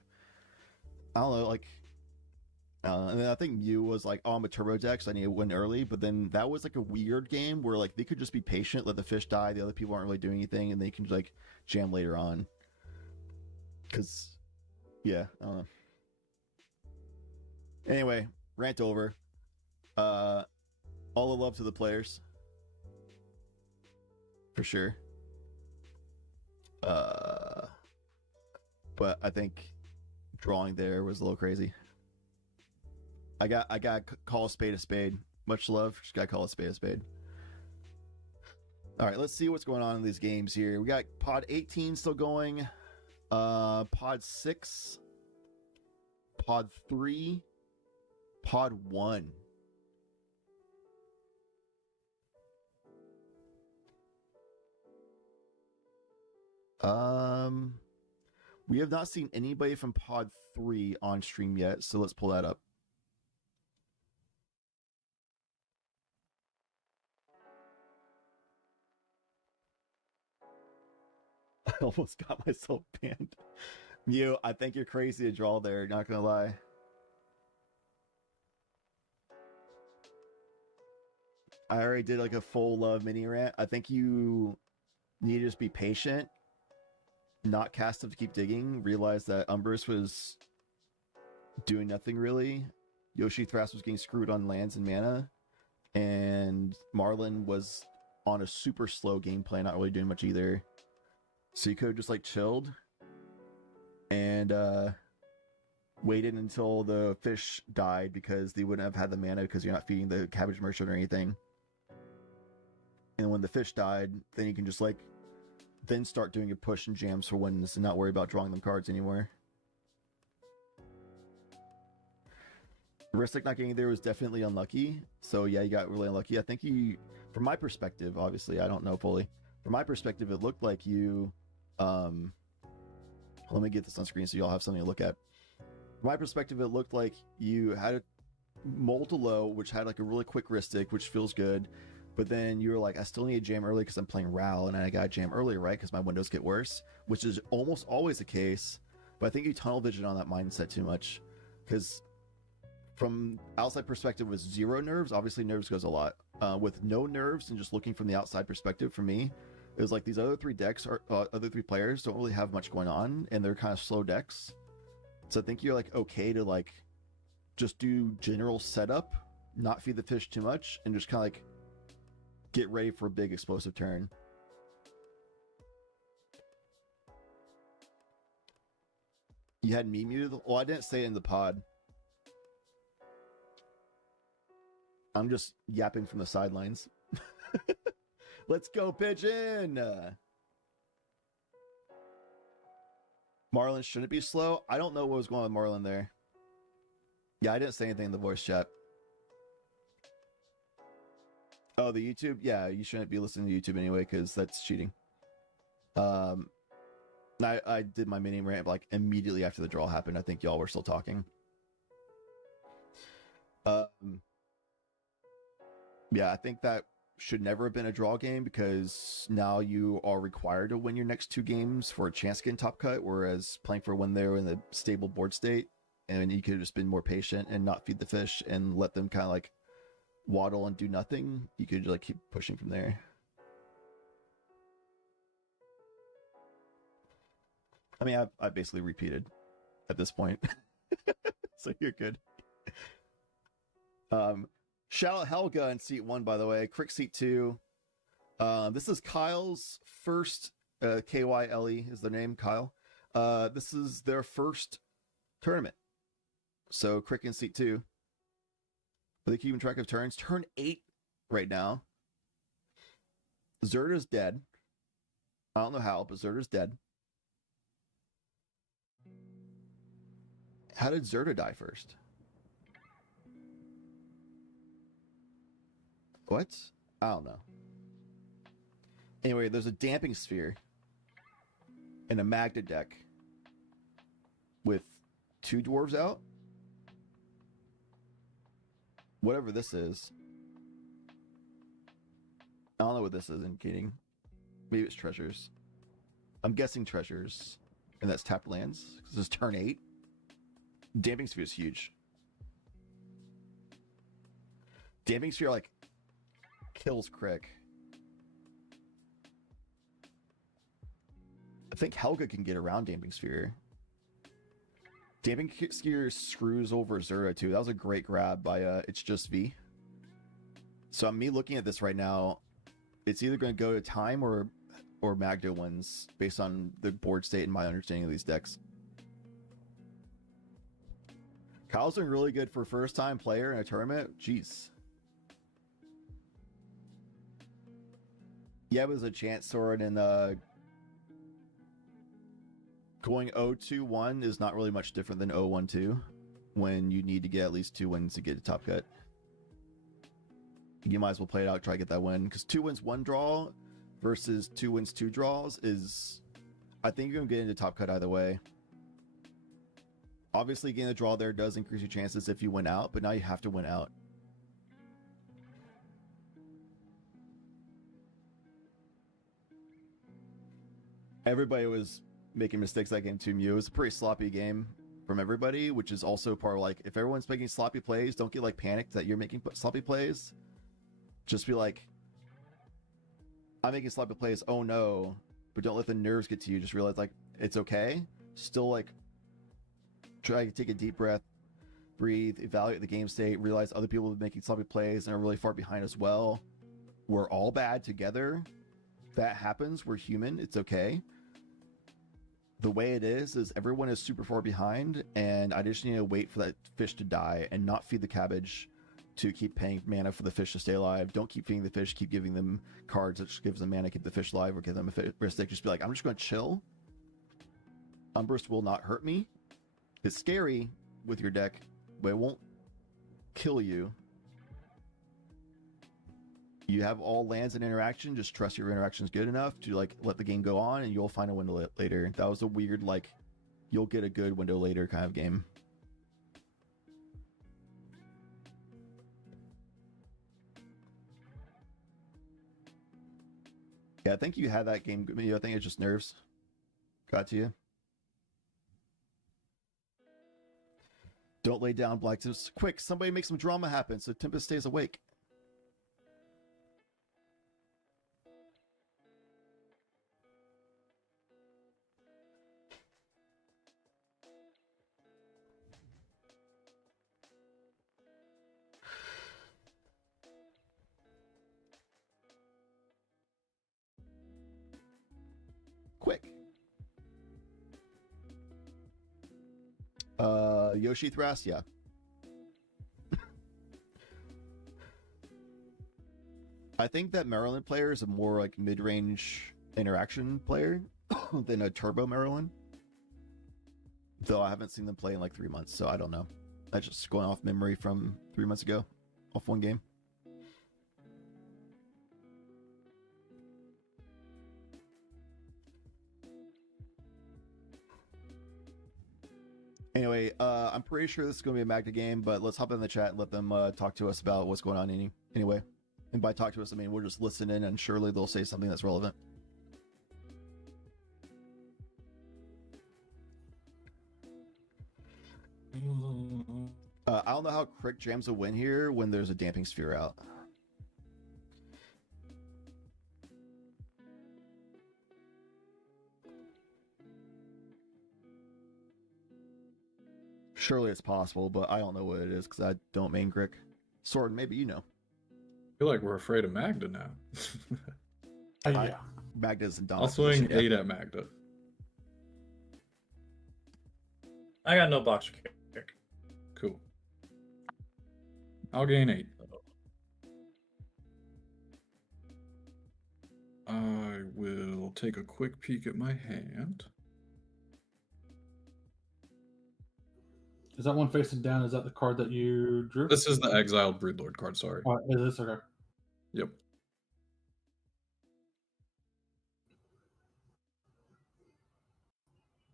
I don't know, like and then I think Mew was like, oh, I'm a turbo deck, so I need to win early. But then that was like a weird game where like they could just be patient, let the fish die, the other people aren't really doing anything, and they can like jam later on. Because yeah, I don't know. Anyway, rant over. All the love to the players, for sure. But I think drawing there was a little crazy. I got call a spade a spade. Much love. Just gotta call a spade a spade. All right, let's see what's going on in these games here. We got Pod 18 still going. Pod 6, Pod 3, Pod 1. We have not seen anybody from Pod 3 on stream yet, so let's pull that up. I almost got myself banned. Mew, I think you're crazy to draw there, not gonna lie. I already did like a full love mini rant. I think you need to just be patient, not cast up to keep digging, realize that Umbris was doing nothing really. Yoshi Thras was getting screwed on lands and mana, and Marlin was on a super slow gameplay, not really doing much either. So you could have just like chilled and waited until the fish died, because they wouldn't have had the mana because you're not feeding the Cabbage Merchant or anything. And when the fish died, then you can just like then start doing a push and jams for wins and not worry about drawing them cards anymore. Ristic not getting there was definitely unlucky. So yeah, you got really unlucky. I think you, from my perspective, obviously I don't know fully. From my perspective, it looked like you let me get this on screen so y'all have something to look at. From my perspective, it looked like you had a Moltolo, which had like a really quick Ristic, which feels good. But then you were like, I still need to jam early because I'm playing Ral, and I got to jam early, right? Because my windows get worse, which is almost always the case. But I think you tunnel vision on that mindset too much. Because from outside perspective with 0 nerves, obviously nerves goes a lot. With no nerves and just looking from the outside perspective, for me, is like these other three decks are other three players don't really have much going on, and they're kind of slow decks. So I think you're like okay to like just do general setup, not feed the fish too much, and just kind of like get ready for a big explosive turn. You had me muted? Well, I didn't say it in the pod. I'm just yapping from the sidelines. Let's go, Pigeon! Marlon shouldn't be slow. I don't know what was going on with Marlon there. Yeah, I didn't say anything in the voice chat. Oh, the YouTube? Yeah, you shouldn't be listening to YouTube anyway, because that's cheating. I did my mini rant like immediately after the draw happened. I think y'all were still talking. Yeah, I think that should never have been a draw game, because now you are required to win your next two games for a chance to get in top cut, whereas playing for when they're in a stable board state, and you could have just been more patient and not feed the fish and let them kind of like waddle and do nothing. You could like keep pushing from there. I mean, I basically repeated at this point. So you're good. Shout out Helga in seat 1, by the way. Crick seat 2. This is Kyle's first, KYLE is their name, Kyle. This is their first tournament. So Crick in seat 2. Are they keeping track of turns? Turn 8 right now. Zerda's dead. I don't know how, but Zerda's dead. How did Zerda die first? What? I don't know. Anyway, there's a damping sphere and a Magda deck with 2 dwarves out. Whatever this is. I don't know what this is indicating. Maybe it's treasures. I'm guessing treasures. And that's tapped lands. This is turn 8. Damping sphere is huge. Damping sphere like kills Crick. I think Helga can get around Damping Sphere. Damping Sphere screws over Zerda too. That was a great grab by It's Just V. So me looking at this right now, it's either going to go to time or Magda wins based on the board state and my understanding of these decks. Kyle's doing really good for a first-time player in a tournament. Jeez. Yeah, it was a chance sword, and going 0-2-1 is not really much different than 0-1-2 when you need to get at least 2 wins to get a top cut. You might as well play it out, try to get that win, because 2 wins 1 draw versus 2 wins 2 draws is, I think you're gonna get into top cut either way. Obviously, getting a draw there does increase your chances if you win out, but now you have to win out. Everybody was making mistakes that game too, Mew. It was a pretty sloppy game from everybody, which is also part of like, if everyone's making sloppy plays, don't get like panicked that you're making sloppy plays. Just be like, I'm making sloppy plays, oh no, but don't let the nerves get to you. Just realize like, it's okay. Still like, try to take a deep breath, breathe, evaluate the game state, realize other people are making sloppy plays and are really far behind as well. We're all bad together. That happens. We're human. It's okay. The way it is everyone is super far behind, and I just need to wait for that fish to die and not feed the cabbage to keep paying mana for the fish to stay alive. Don't keep feeding the fish. Keep giving them cards that just gives them mana, keep the fish alive, or give them a fish stick. Just be like, I'm just going to chill. Umbrist will not hurt me. It's scary with your deck, but it won't kill you. You have all lands and interaction. Just trust your interaction's good enough to like let the game go on, and you'll find a window later. That was a weird like, you'll get a good window later kind of game. Yeah, I think you had that game. I think it's just nerves got to you. Don't lay down, Black Tempest. Quick, somebody make some drama happen so Tempest stays awake. quick. Yoshi Thras, yeah. I think that Maryland player is a more like mid-range interaction player than a Turbo Maryland. Though I haven't seen them play in like 3 months, so I don't know. That's just going off memory from 3 months ago, off one game. Anyway, I'm pretty sure this is going to be a Magda game, but let's hop in the chat and let them talk to us about what's going on anyway. And by talk to us, I mean we'll just listen in, and surely they'll say something that's relevant. I don't know how Crick jams a win here when there's a damping sphere out. Surely it's possible, but I don't know what it is because I don't main Crick. Sword, maybe you know. I feel like we're afraid of Magda now. Yeah. Magda's in I'll dominant swing position, 8 at Magda. I got no blocks for kick. Cool. I'll gain 8. I will take a quick peek at my hand. Is that one facing down? Is that the card that you drew? This is the exiled Broodlord card, sorry. Oh, is this okay? Yep.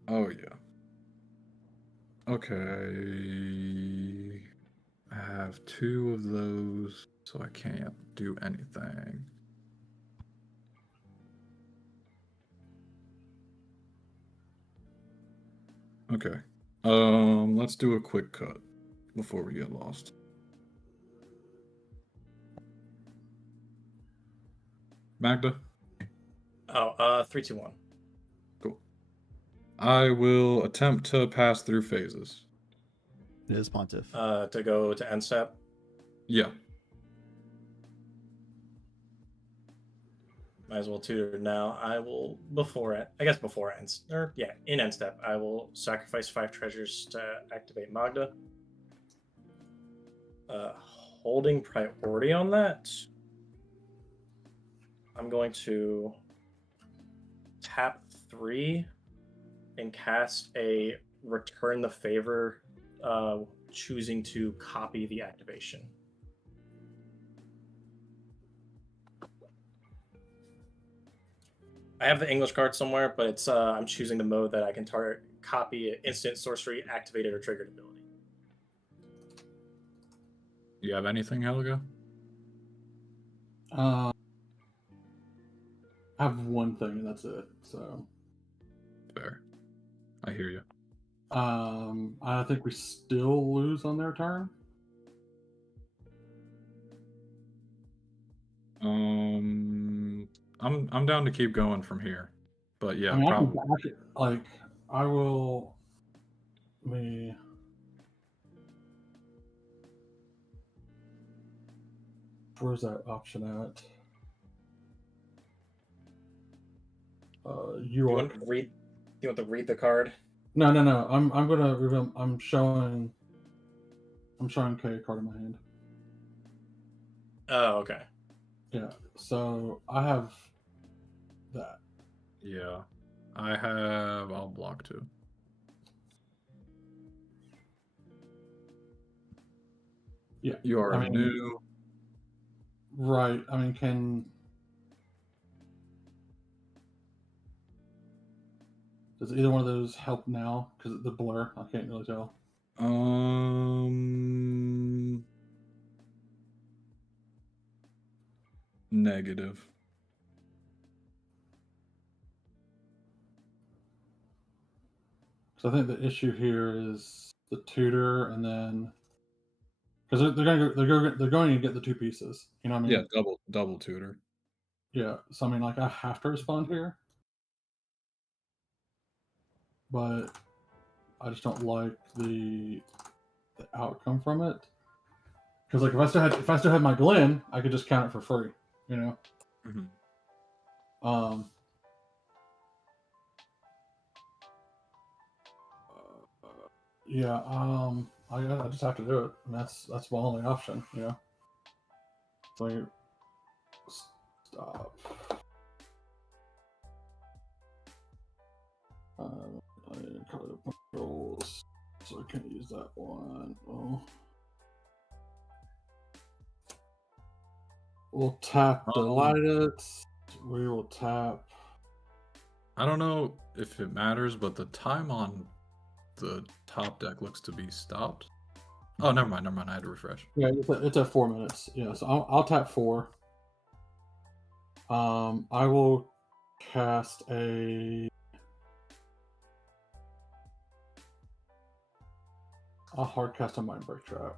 Oh, yeah. Okay. I have 2 of those, so I can't do anything. Okay. Let's do a quick cut before we get lost. Magda? Oh, 3, 2, 1. Cool. I will attempt to pass through phases. It is Pontiff. To go to end step. Yeah. Might as well tutor now. I will in end step, I will sacrifice 5 treasures to activate Magda. Holding priority on that, I'm going to tap 3 and cast a Return the Favor, choosing to copy the activation. I have the English card somewhere, but it's I'm choosing the mode that I can target copy an instant sorcery, activated, or triggered ability. You have anything, Helga? I have one thing, and that's it. So fair. I hear you. I think we still lose on their turn. I'm down to keep going from here, but yeah, I mean, probably. I will. Me. Where's that option at? You are. Want to read? You want to read the card? No. I'm gonna reveal. I'm showing K card in my hand. Oh, okay. Yeah. So I have that. Yeah, I have. I'll block 2. Yeah. You already knew. Right. I mean, does either one of those help now? Because the blur, I can't really tell. Negative. So I think the issue here is the tutor, and then because they're going to get the 2 pieces. You know what I mean? Yeah, double tutor. Yeah. So I mean, like I have to respond here, but I just don't like the outcome from it. Because like if I still had my Glen, I could just count it for free. You know. Mm-hmm. Yeah, I just have to do it, and that's my only option, you know. So you stop. I color controls, so I can't use that one. Oh. We'll tap delete it. We will tap. I don't know if it matters, but the time on the top deck looks to be stopped. Oh, never mind. I had to refresh. Yeah, it's at 4 minutes. Yeah, so I'll tap 4. I will cast I'll hard cast a Mind Break Trap.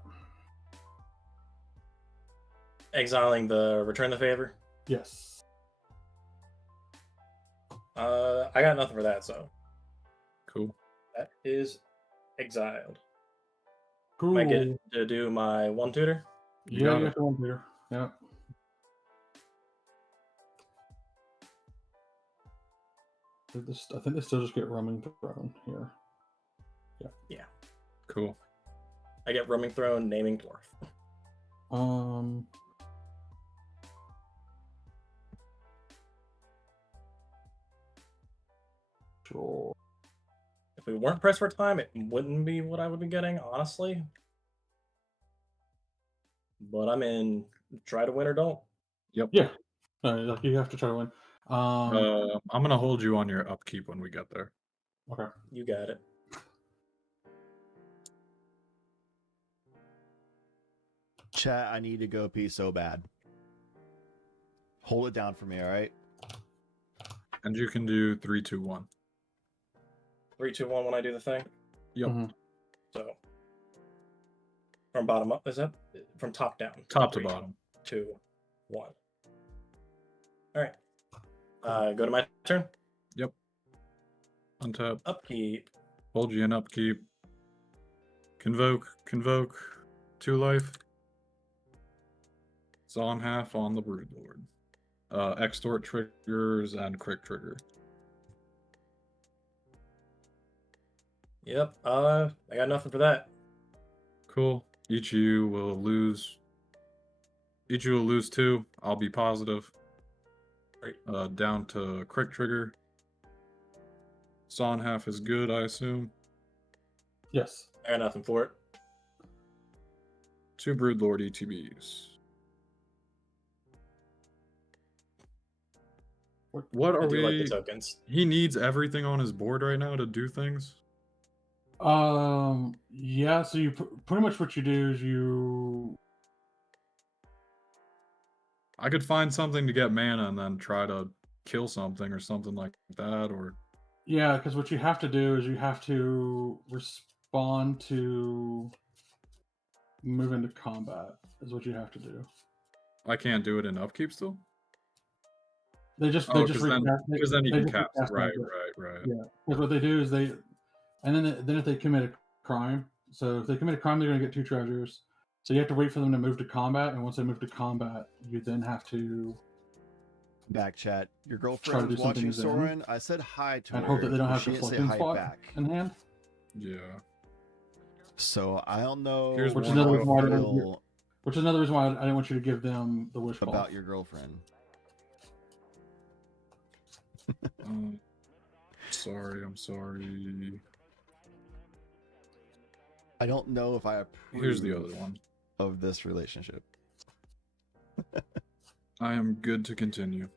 Exiling the Return the Favor? Yes. I got nothing for that, so. Cool. That is exiled. Cool. I get to do my 1 tutor? Yeah, you have to 1 tutor. Yeah. I think they still just get Roaming Throne here. Yeah. Yeah. Cool. I get Roaming Throne, Naming Dwarf. Sure. If we weren't pressed for time, it wouldn't be what I would be getting, honestly. But I'm in try to win or don't. Yep. Yeah. Like you have to try to win. I'm gonna hold you on your upkeep when we get there. Okay. You got it. Chat, I need to go pee so bad. Hold it down for me, all right? And you can do 3, 2, 1. 3, 2, 1 when I do the thing. Yep. So from bottom up, is that from top down? Top to 3, bottom. 2, 1. All right. Go to my turn. Yep. Untap. Upkeep. Hold you in upkeep. Convoke. 2 life. Zon half on the Broodlord. Extort triggers and Crick trigger. Yep. I got nothing for that. Cool. Each of you will lose 2. I'll be positive. Great. Down to Crick trigger. Zon half is good, I assume. Yes. I got nothing for it. 2 Broodlord ETBs. What are I do we? like the tokens. He needs everything on his board right now to do things. Yeah. So you pretty much what you do is you. I could find something to get mana and then try to kill something or something like that, or Yeah, because what you have to do is you have to respond to move into combat. Is what you have to do. I can't do it in upkeep still. They just because recast- then you they can just cast it. recast Right. it. Yeah, because what they do is then if they commit a crime, so if they commit a crime, they're going to get 2 treasures. So you have to wait for them to move to combat, and once they move to combat, you then have to Back chat. Your try to girlfriend do was something watching to them Soren. I said hi to and her. hope that they don't but have she to didn't say flipping hi slot back. in hand. Yeah. So I don't know. Which is how another I reason why I feel didn't want you to give them the wish ball. about your girlfriend. I'm sorry. I don't know if I approve. Here's the other one of this relationship. I am good to continue.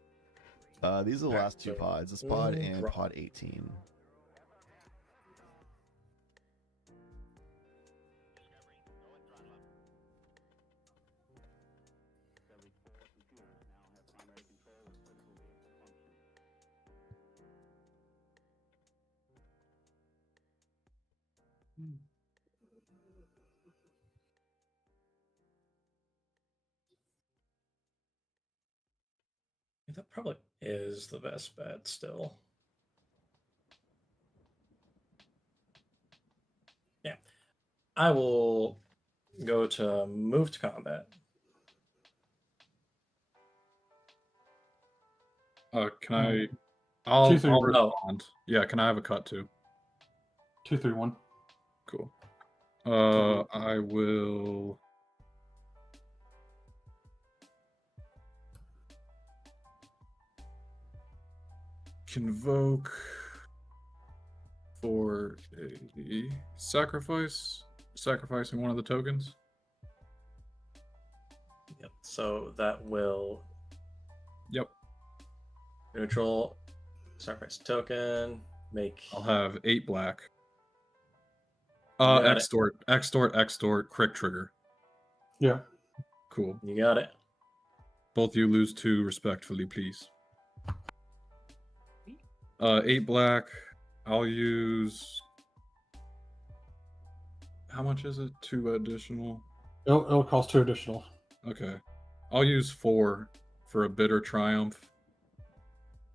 These are the last 2 pods. This pod and pod 18. That probably is the best bet still. Yeah. I will go to move to combat. Can I? I'll 2, 3, 1. respond. Yeah, can I have a cut too? 2, 3, 1. Cool. I will. Convoke for a sacrifice, sacrificing one of the tokens. Yep. So that will. Yep. Neutral, sacrifice token, make. I'll have 8 black. got it. Extort, crick trigger. Yeah. Cool. You got it. Both you lose 2 respectfully, please. 8 black. I'll use. How much is it? 2 additional. It'll cost 2 additional. Okay. I'll use 4 for a bitter triumph.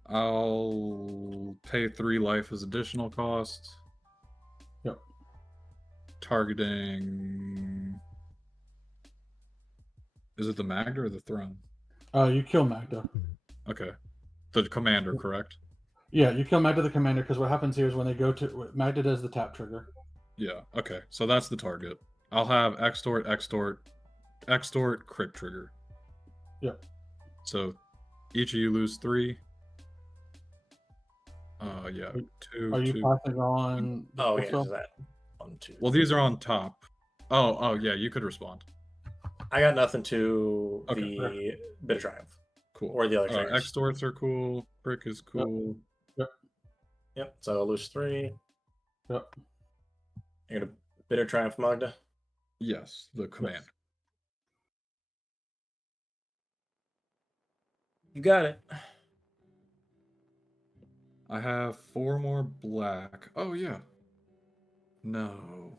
I'll pay 3 life as additional cost. Yep. Targeting. Is it the Magda or the throne? You kill Magda. Okay. The commander, correct? Yeah, you kill Magda the commander because what happens here is when they go to Magda does the tap trigger. Yeah, okay. So that's the target. I'll have extort, crick trigger. Yep. So each of you lose 3. Yeah, 2. Are you 2. passing on? Oh, the yeah, spell? is that 1, 2. Well, these are on top. Oh, yeah, you could respond. I got nothing to Okay. the bit of triumph. Cool. Or the other triggers. Extorts are cool. Brick is cool. Yep. So I'll lose 3. Yep. You're gonna bitter triumph Magda. Yes, the command. You got it. I have 4 more black. Oh, yeah. No.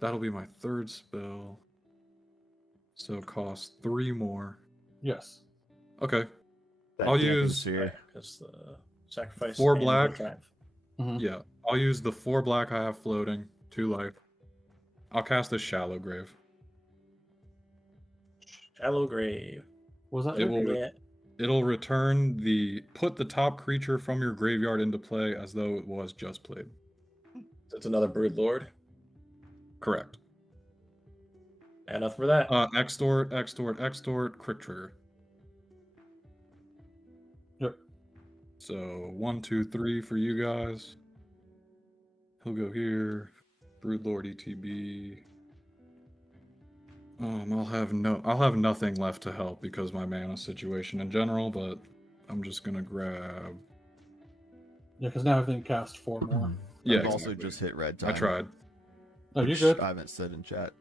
That'll be my 3rd spell. So it costs 3 more. Yes. Okay. That I'll damping use sphere. Because the sacrifice. 4 and the black. triumph. Yeah. I'll use the 4 black I have floating. 2 life. I'll cast a shallow grave. Shallow grave. Was that? It'll return put the top creature from your graveyard into play as though it was just played. So it's another Brood Lord. Correct. And nothing for that. Extort, crick trigger. Yep. So 1, 2, 3 for you guys. He'll go here. Brood Lord ETB. I'll have nothing left to help because my mana situation in general, but I'm just gonna grab. Yeah, because now everything cast 4 more. Yeah, I've also exactly. just hit red time. I tried. Oh, you're which good. I haven't said in chat.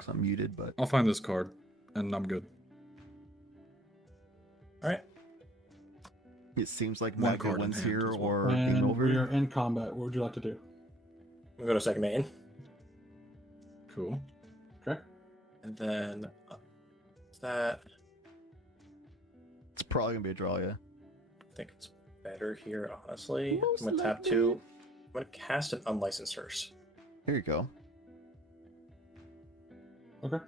So I'm muted, but I'll find this card, and I'm good. All right. it seems like One Magda card in wins hand here as well. or game And over. we are in combat. What would you like to do? We'll go to second main. Cool. Okay. And then that. It's probably gonna be a draw, yeah. I think it's better here, honestly. I'm gonna tap 2. I'm gonna cast an unlicensed hearse. Here you go. Okay.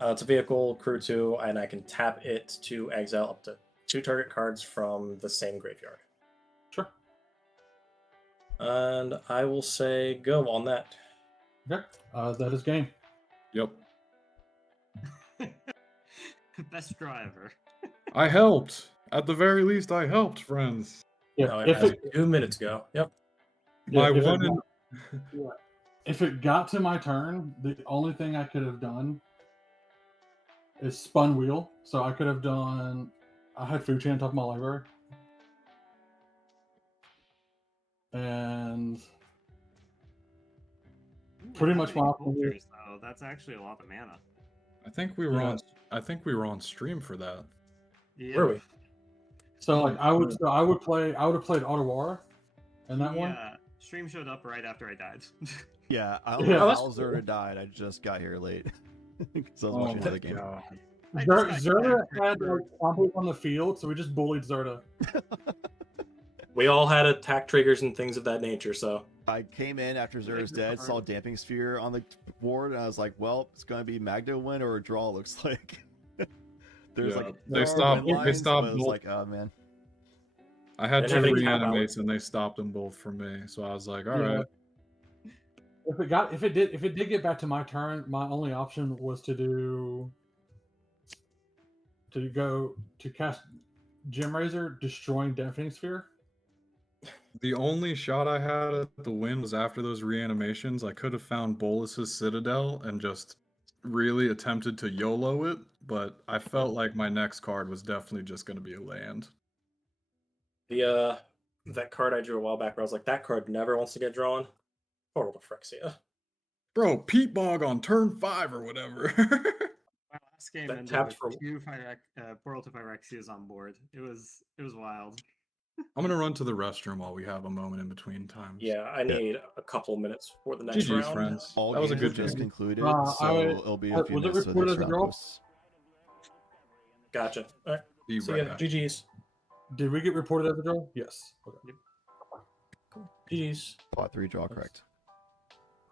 It's a vehicle, crew 2, and I can tap it to exile up to 2 target cards from the same graveyard. Sure. And I will say go on that. Okay. That is game. Yep. Best draw ever. I helped. At the very least, I helped, friends. Yeah. No, if it, it, 2 minutes ago. Yep. My if one it, and yeah. If it got to my turn, the only thing I could have done is spun wheel. So I could have done. I had food chain on top of my library. And pretty much my option here. So that's actually a lot of mana. I think we were on stream for that. Yeah. Were we? So like I would have played Ottawara in that one. Yeah, stream showed up right after I died. Yeah, I don't know how Zerda died. I just got here late because I was watching another game. Zerda had like combos on the field, so we just bullied Zerda. We all had attack triggers and things of that nature, so. I came in after Zerda's dead, saw Damping Sphere on the board, and I was like, well, it's going to be Magda win or a draw, looks like. There's Yeah. like They stopped lines, but I was both. like, oh man. I had Didn't two have any tap reanimates and they stopped them both for me, so I was like, all right. if it did get back to my turn, my only option was to cast Gem Razor, destroying Deafening Sphere. The only shot I had at the win was after those reanimations. I could have found Bolus's Citadel and just really attempted to YOLO it, but I felt like my next card was definitely just going to be a land. The that card I drew a while back where I was like, that card never wants to get drawn. Portal to Phyrexia. Bro, Peat Bog on turn 5 or whatever. My last game That ended tapped with for- two Portal to Phyrexias on board. It was wild. I'm going to run to the restroom while we have a moment in between times. Yeah, I need a couple minutes for the next GG's, round. friends. All That was a games good just game. concluded, I so would- it'll be a few was it minutes to the reported next as a round draw? posts. Gotcha. All right. Be See right ya. back. GG's. Did we get reported as a draw? Yes. Okay. GG's. Plot 3 draw correct.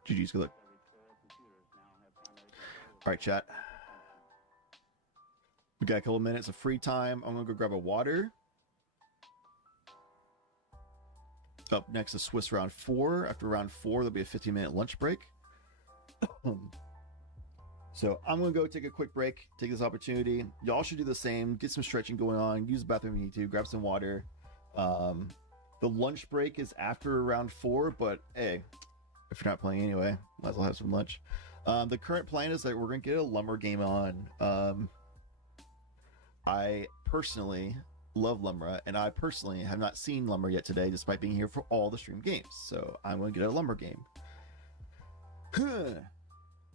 GG's, good luck. All right, chat. We got a couple minutes of free time. I'm gonna go grab a water. Up next is Swiss round 4. After round 4, there'll be a 15-minute lunch break. So I'm gonna go take a quick break, take this opportunity. Y'all should do the same. Get some stretching going on. Use the bathroom if you need to. Grab some water. The lunch break is after round 4, but hey, if you're not playing anyway, might as well have some lunch. The current plan is that we're gonna get a Lumber game on. I personally love Lumber, and I personally have not seen Lumber yet today, despite being here for all the stream games. So I'm going to get a Lumber game.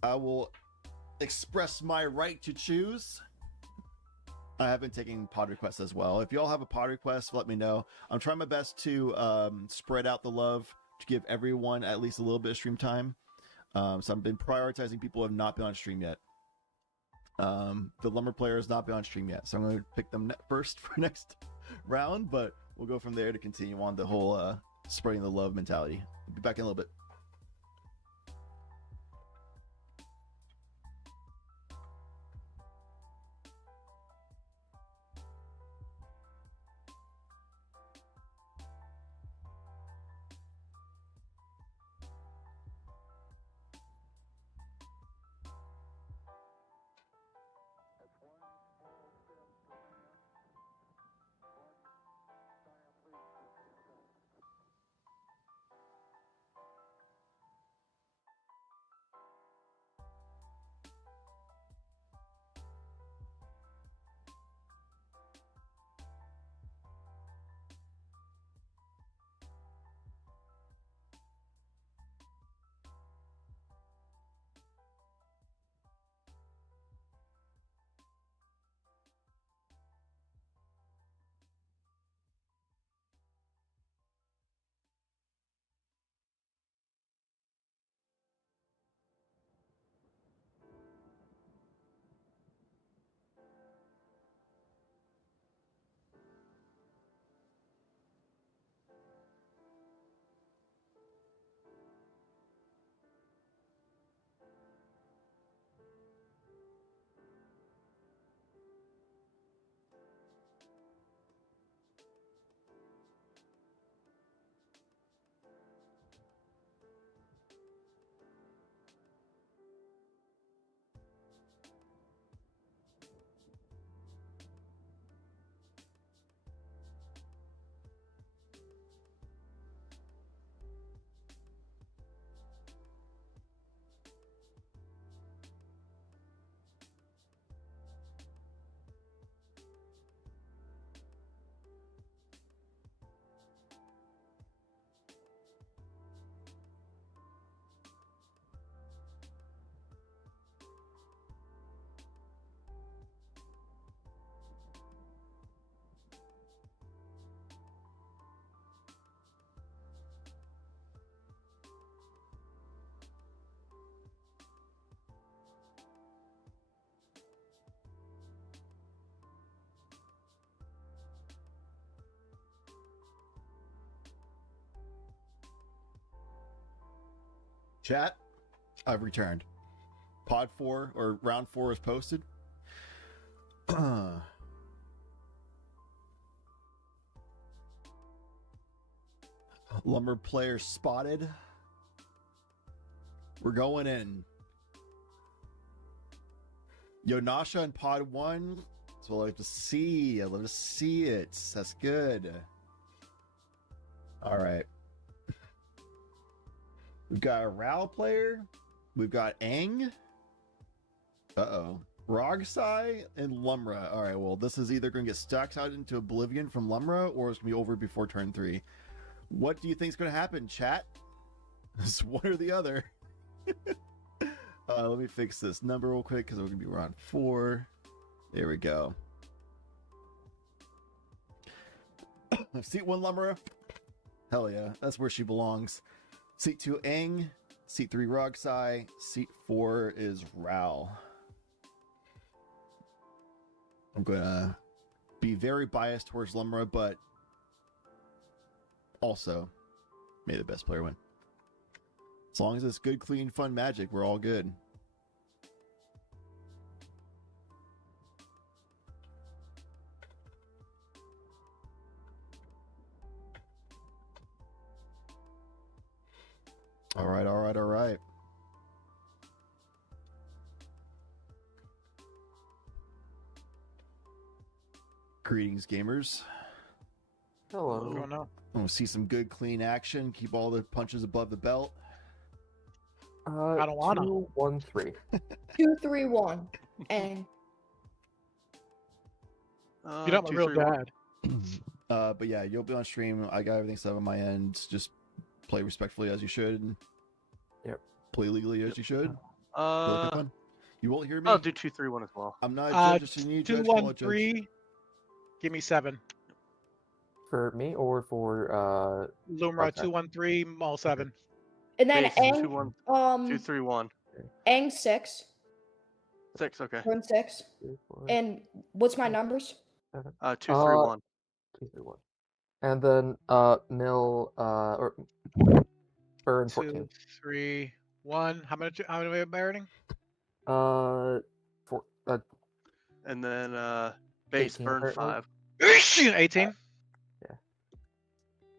I will express my right to choose. I have been taking pod requests as well. If y'all have a pod request, let me know. I'm trying my best to spread out the love to give everyone at least a little bit of stream time. So I've been prioritizing people who have not been on stream yet. The Lumber player has not been on stream yet, so I'm going to pick them first for next round, but we'll go from there to continue on the whole spreading the love mentality. I'll be back in a little bit. Chat, I've returned. Pod 4 or round 4 is posted. Lumber player spotted. We're going in. Yonasha in pod 1. That's what I like to see. I love to see it. That's good. All right. We've got a Ral player. We've got Aang. Uh-oh. Rogsai and Lumra. All right, well, this is either going to get stacked out into oblivion from Lumra, or it's going to be over before turn 3. What do you think is going to happen, chat? It's one or the other. Let me fix this number real quick because we're going to be around 4. There we go. Seat 1, Lumra. Hell yeah, that's where she belongs. Seat 2, Aang. Seat 3, Rogsai. Seat 4 is Ral. I'm going to be very biased towards Lumra, but also may the best player win. As long as it's good, clean, fun magic, we're all good. All right, all right, all right. Greetings, gamers. Hello. I want to see some good, clean action. Keep all the punches above the belt. I don't wanna. 2, 1, 3. 2, 3, 1. And You don't look real bad. But yeah, you'll be on stream. I got everything set up on my end. Just play respectfully as you should. Yep. Play legally as you should. You won't hear me. I'll do 2, 3, 1 as well. I'm not a judge. Just need 2, judge. 1, 3. Give me 7. For me or for Lumra 2, 1, 3. Mall 7. and then Base, Aang, 2, 1, 2, 3, 1. Aang 6. 6. Okay. Turn 6. And what's my numbers? 2, 3, 1. 2, 3, 1. And then Mill or Burn 14. 2, 3, 1. How many am I burning? 4. And then base 18 burn apparently. 5. 18. Yeah.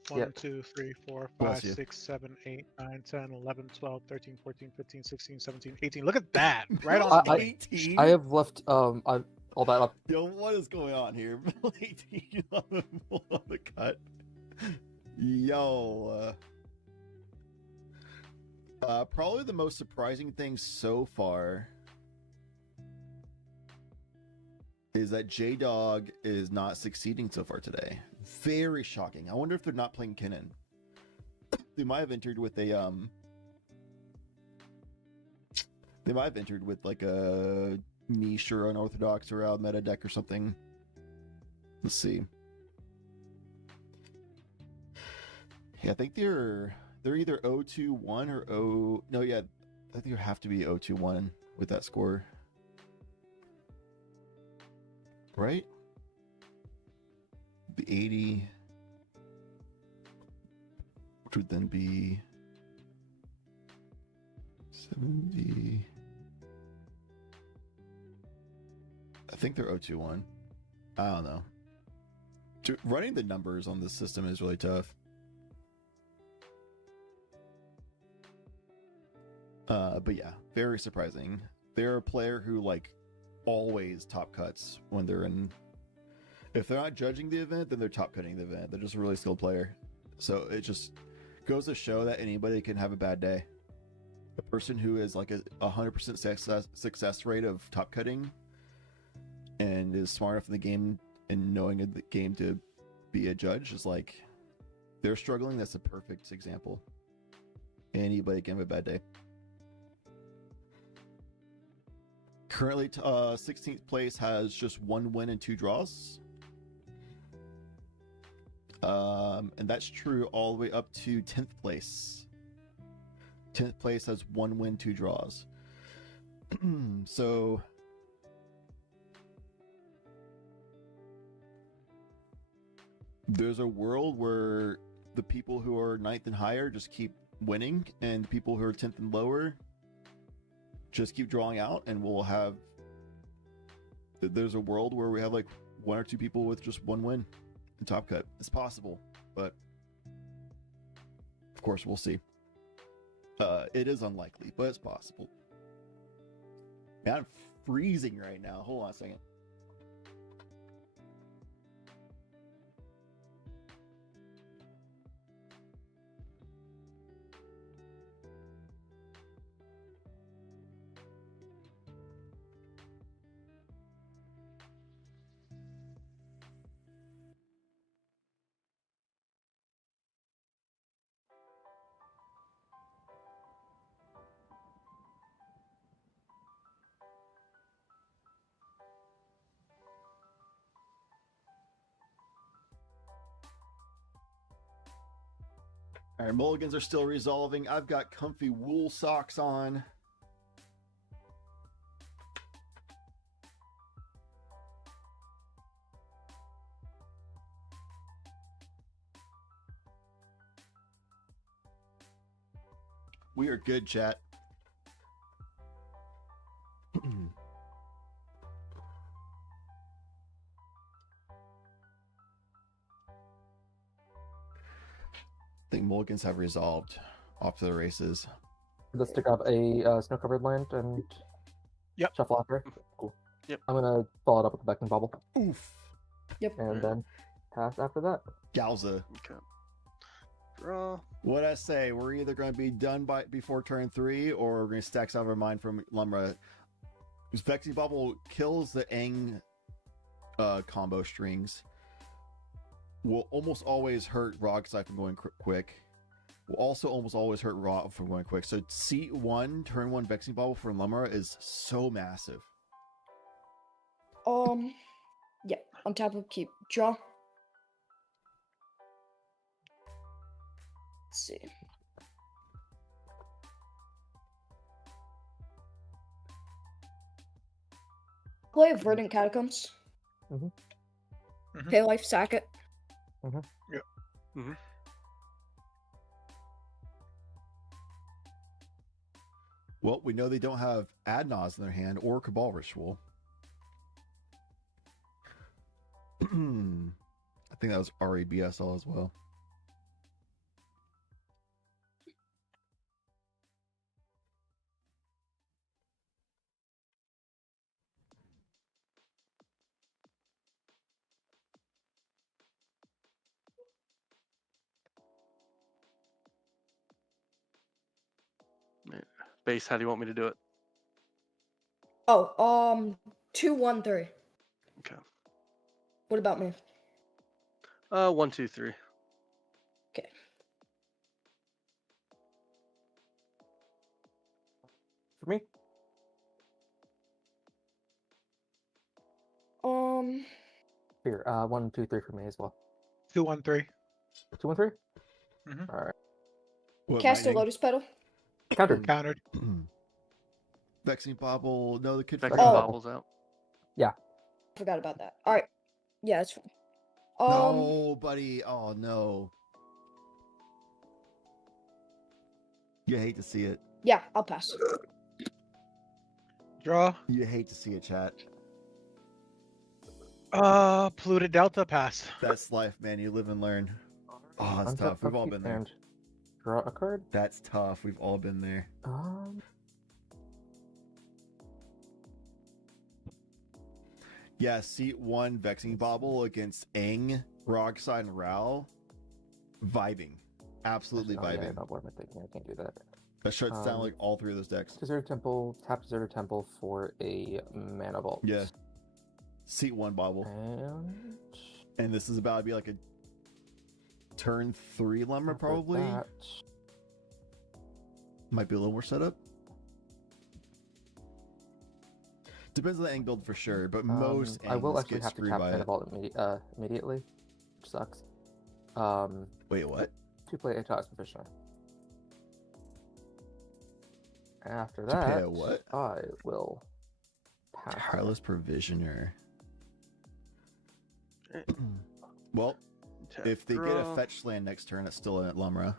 1, Yep. 2, 3, 4, Bless 5, you. 6, 7, 8, 9, 10, 11, 12, 13, 14, 15, 16, 17, 18. Look at that. Right on the money. 18? I have left all that up. Yo, what is going on here? 18 on the cut. Yo. Probably the most surprising thing so far is that J-Dog is not succeeding so far today. Very shocking. I wonder if they're not playing Kinnan. They might have entered with a They might have entered with like a niche or unorthodox or a meta deck or something. Let's see. Yeah, I think they're either 0-2-1 or no, yeah, I think you have to be 0-2-1 with that score. Right? The 80, which would then be 70. I think they're 0-2-1. I don't know. Running the numbers on this system is really tough. But yeah, very surprising. They're a player who like always top cuts when they're in. If they're not judging the event, then they're top cutting the event. They're just a really skilled player. So it just goes to show that anybody can have a bad day. A person who is like a 100% success rate of top cutting and is smart enough in the game and knowing the game to be a judge is like they're struggling. That's a perfect example. Anybody can have a bad day. Currently, 16th place has just 1 win and 2 draws. And that's true all the way up to 10th place. 10th place has 1 win, 2 draws. So there's a world where the people who are 9th and higher just keep winning, and the people who are 10th and lower just keep drawing out, and we'll have. There's a world where we have like 1 or 2 people with just 1 win in top cut. It's possible, but of course we'll see. It is unlikely, but it's possible. Man, I'm freezing right now. Hold on a second. All right, mulligans are still resolving. I've got comfy wool socks on. We are good, chat. I think mulligans have resolved. Off to the races. Let's pick up a snow-covered land and shuffle after. Cool. Yep. I'm gonna follow it up with the Beckoning Bubble. Oof. Yep. And then pass after that. Galza. Okay. Draw. What I say, we're either going to be done before turn 3, or we're going to stack out of our mind from Lumra. Whose Vexing Bubble kills the Aang combo strings. Will almost always hurt Rogside from going quick. Will also almost always hurt Raw from going quick. So seat 1, turn 1 Vexing Bubble for Lumra is so massive. Yeah, on top of keep. Draw. Let's see. Play a Verdant Catacombs. Pay life, sack it. Yep. Well, we know they don't have Adnaz in their hand or Cabal Ritual. I think that was RABSL as well. Base, how do you want me to do it? Oh, 2-1-3. Okay. What about me? 1, 2, 3. Okay. For me? Here, 1, 2, 3 for me as well. 2, 1, 3. 2, 1, 3? Mhm. Alright. Cast a Lotus Petal. Countered. Countered. Vexing Bobble. No, the kid. Vexing Bobble's out. Yeah. Forgot about that. All right. Yeah, it's fine. No, buddy. Oh, no. You hate to see it. Yeah, I'll pass. Draw. You hate to see it, chat. Polluted Delta, pass. That's life, man. You live and learn. Oh, that's tough. We've all been there. And draw a card. That's tough. We've all been there. Yeah, seat 1 Vexing Bobble against Aang, Rogside, and Ral. Vibing. Absolutely vibing. Yeah, what am I thinking? I can't do that. That shuts down like all 3 of those decks. Deserted Temple, tap Deserted Temple for a mana vault. Yeah. Seat 1 Bobble. And this is about to be like a turn 3 Lumber, probably. Might be a little more setup. Depends on the Aang build for sure, but most I will Aangs actually get have to screwed tap by mana it. vault immediately, which sucks. Wait, what? To play a Tireless Provisioner. After To pay that, a what? I will pass. Tireless Provisioner. Well, if they get a draw. fetch land next turn, it's still in Lumra.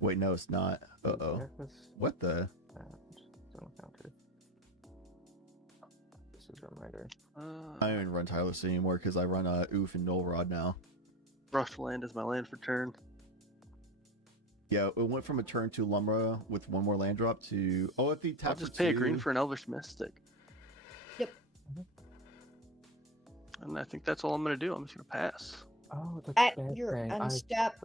Wait, no, it's not. Uh-oh. What the? This is a reminder. I don't even run Tireless anymore because I run Oof and Null Rod now. Brush land is my land for turn. Yeah, it went from a turn to Lumra with one more land drop to if he I'll taps just for pay a two, green for an Elvish Mystic. Yep. And I think that's all I'm gonna do. I'm just gonna pass. Oh, the At bad your thing. end step,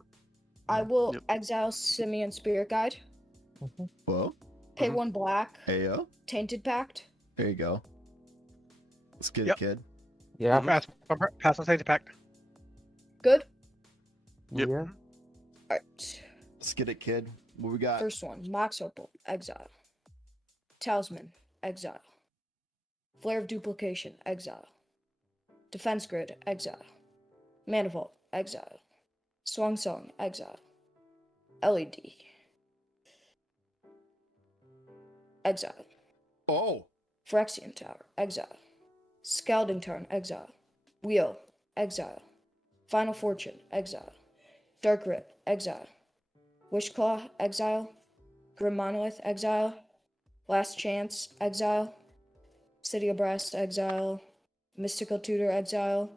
I will Yep. exile Simeon Spirit Guide. Whoa. Pay 1 black. Ayo. Tainted Pact. There you go. Let's get Yep. it, kid. Yeah. Pass on Safety Pact. Good. Yep. Yeah. Alright. Let's get it, kid. What we got? First one, Mox Opal, exile. Talisman, exile. Flare of Duplication, exile. Defense Grid, exile. Mana Vault, exile. Swan Song, exile. LED. Exile. Oh! Phyrexian Tower, exile. Scalding Tarn, exile. Wheel, exile. Final Fortune, exile. Dark Rip, exile. Wishclaw, exile. Grim Monolith, exile. Last Chance, exile. City of Brass, exile. Mystical Tutor, exile.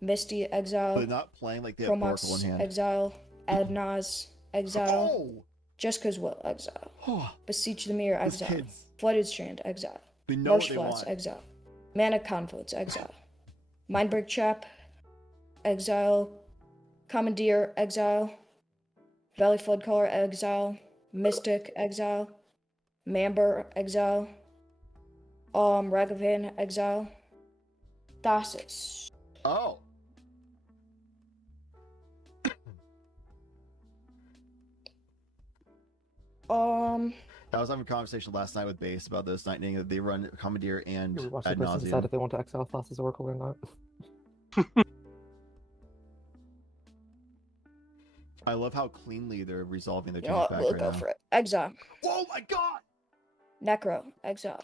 Misty, exile. They're not playing like they have Oracle in Chromux, hand. exile. Adnaz, exile. Oh! Just Cause Will, exile. Oh, Beseech the Mirror, these exile. kids. Flooded Strand, exile. They know what Marsh they Flats, want. exile. Mana Confluence, exile. Mindbreak Trap, exile. Commandeer, exile. Valley Floodcaller, exile. Mystic, exile. Mamber, exile. Ragavan, exile. Thassus. Oh. I was having a conversation last night with Base about this Lightning that they run Commandeer and Yeah, we watched the Ad person decide nauseam. if they want to exile Thassa's Oracle or not. I love how cleanly they're resolving their You know change what? back We'll right go now. for it. Exile. Oh my god! Necro, exile.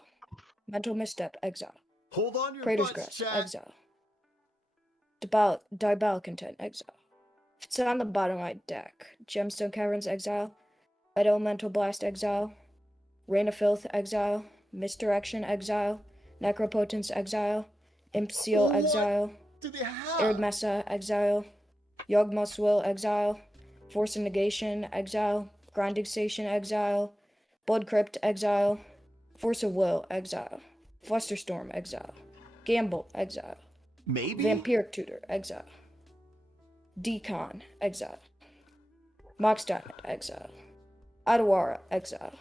Mental Misstep, exile. Hold on to your Praetor's butts, Grass, chat. exile. Diabolic Content, exile. If it's on the bottom right deck, Gemstone Caverns, exile. Red Elemental Blast, exile. Rain of Filth, exile. Misdirection, exile. Necropotence, exile. Imp Seal, What exile. do they have? Arid Mesa, exile. Yawgmoth's Will, exile. Force of Negation, exile. Grinding Station, exile. Blood Crypt, exile. Force of Will, exile. Flusterstorm, exile. Gamble, exile. Maybe? Vampiric Tutor, exile. Decon, exile. Mox Diamond, exile. Adawara, exile.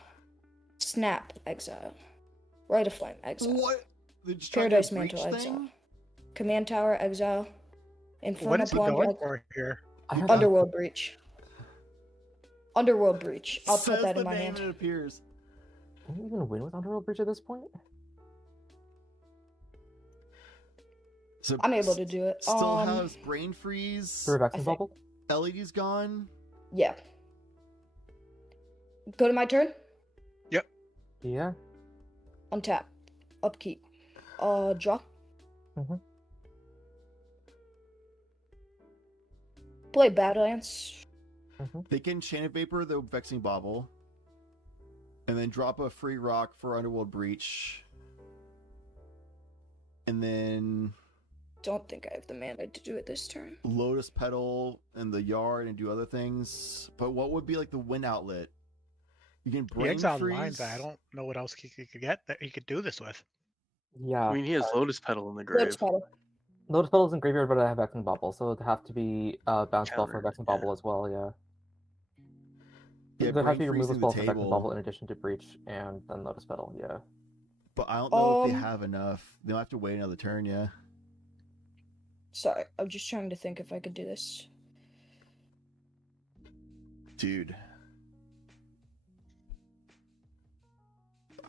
Snap, exile. Rite of Flame, exile. What? They're just trying to Paradise do a breach Mantle, exile. thing? Command Tower, exile. What Infernal is he Plunge, going for here? Underworld Breach. Underworld Breach. I'll put Says that the in my name hand. and it appears. Can you even win with Underworld Breach at this point? So I'm able to do it. Still has Brain Freeze. For a vaccine bubble? LED's gone. Yeah. Go to my turn. Yep. Yeah. Untap. Upkeep. Draw. Mhm. Play Badlands. They can Chain of Vapor the Vexing Bauble. And then drop a free rock for Underworld Breach. And then Don't think I have the mana to do it this turn. Lotus Petal in the yard and do other things. But what would be like the win outlet? You can He Brain exiled Freeze. lines. I don't know what else he could get that he could do this with. Yeah. I mean, he has Lotus Petal in the grave. Lotus Petal. Lotus Petal's in graveyard, but I have Vexing Bubble, so it'd have to be bounce spell for Countered, Vexing Bubble as well, yeah. Yeah, there have to be Brain removal Freezing the spell for Vexing table. Bubble in addition to Breach and then Lotus Petal, yeah. But I don't know if they Um, have enough. They'll have to wait another turn, yeah. Sorry, I'm just trying to think if I could do this. Dude.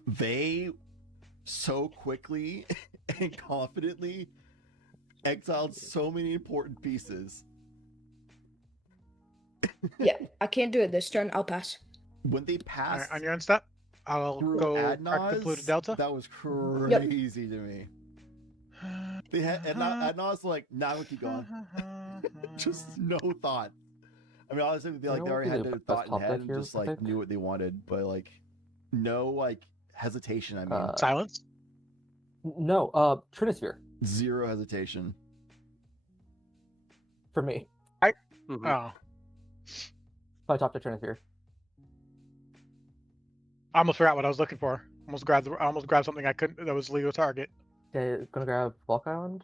They so quickly and confidently exiled so many important pieces. Yeah, I can't do it this turn. I'll pass. When they All right, passed on your end step, I'll through go back to Adnaz, Polluted Delta. that was crazy to me. They had Adnaz like, nah, we'll keep going. Just no thought. I mean, honestly, they You know already what had would be their the thought best in top head deck and here, just I like think? knew what they wanted, but like no like hesitation. I mean, Silence. No, Trinisphere, zero hesitation. for me. Oh, Probably top deck Trinisphere. I almost forgot what I was looking for. I almost grabbed something I couldn't. That was legal target. Okay, gonna grab Bulk Island.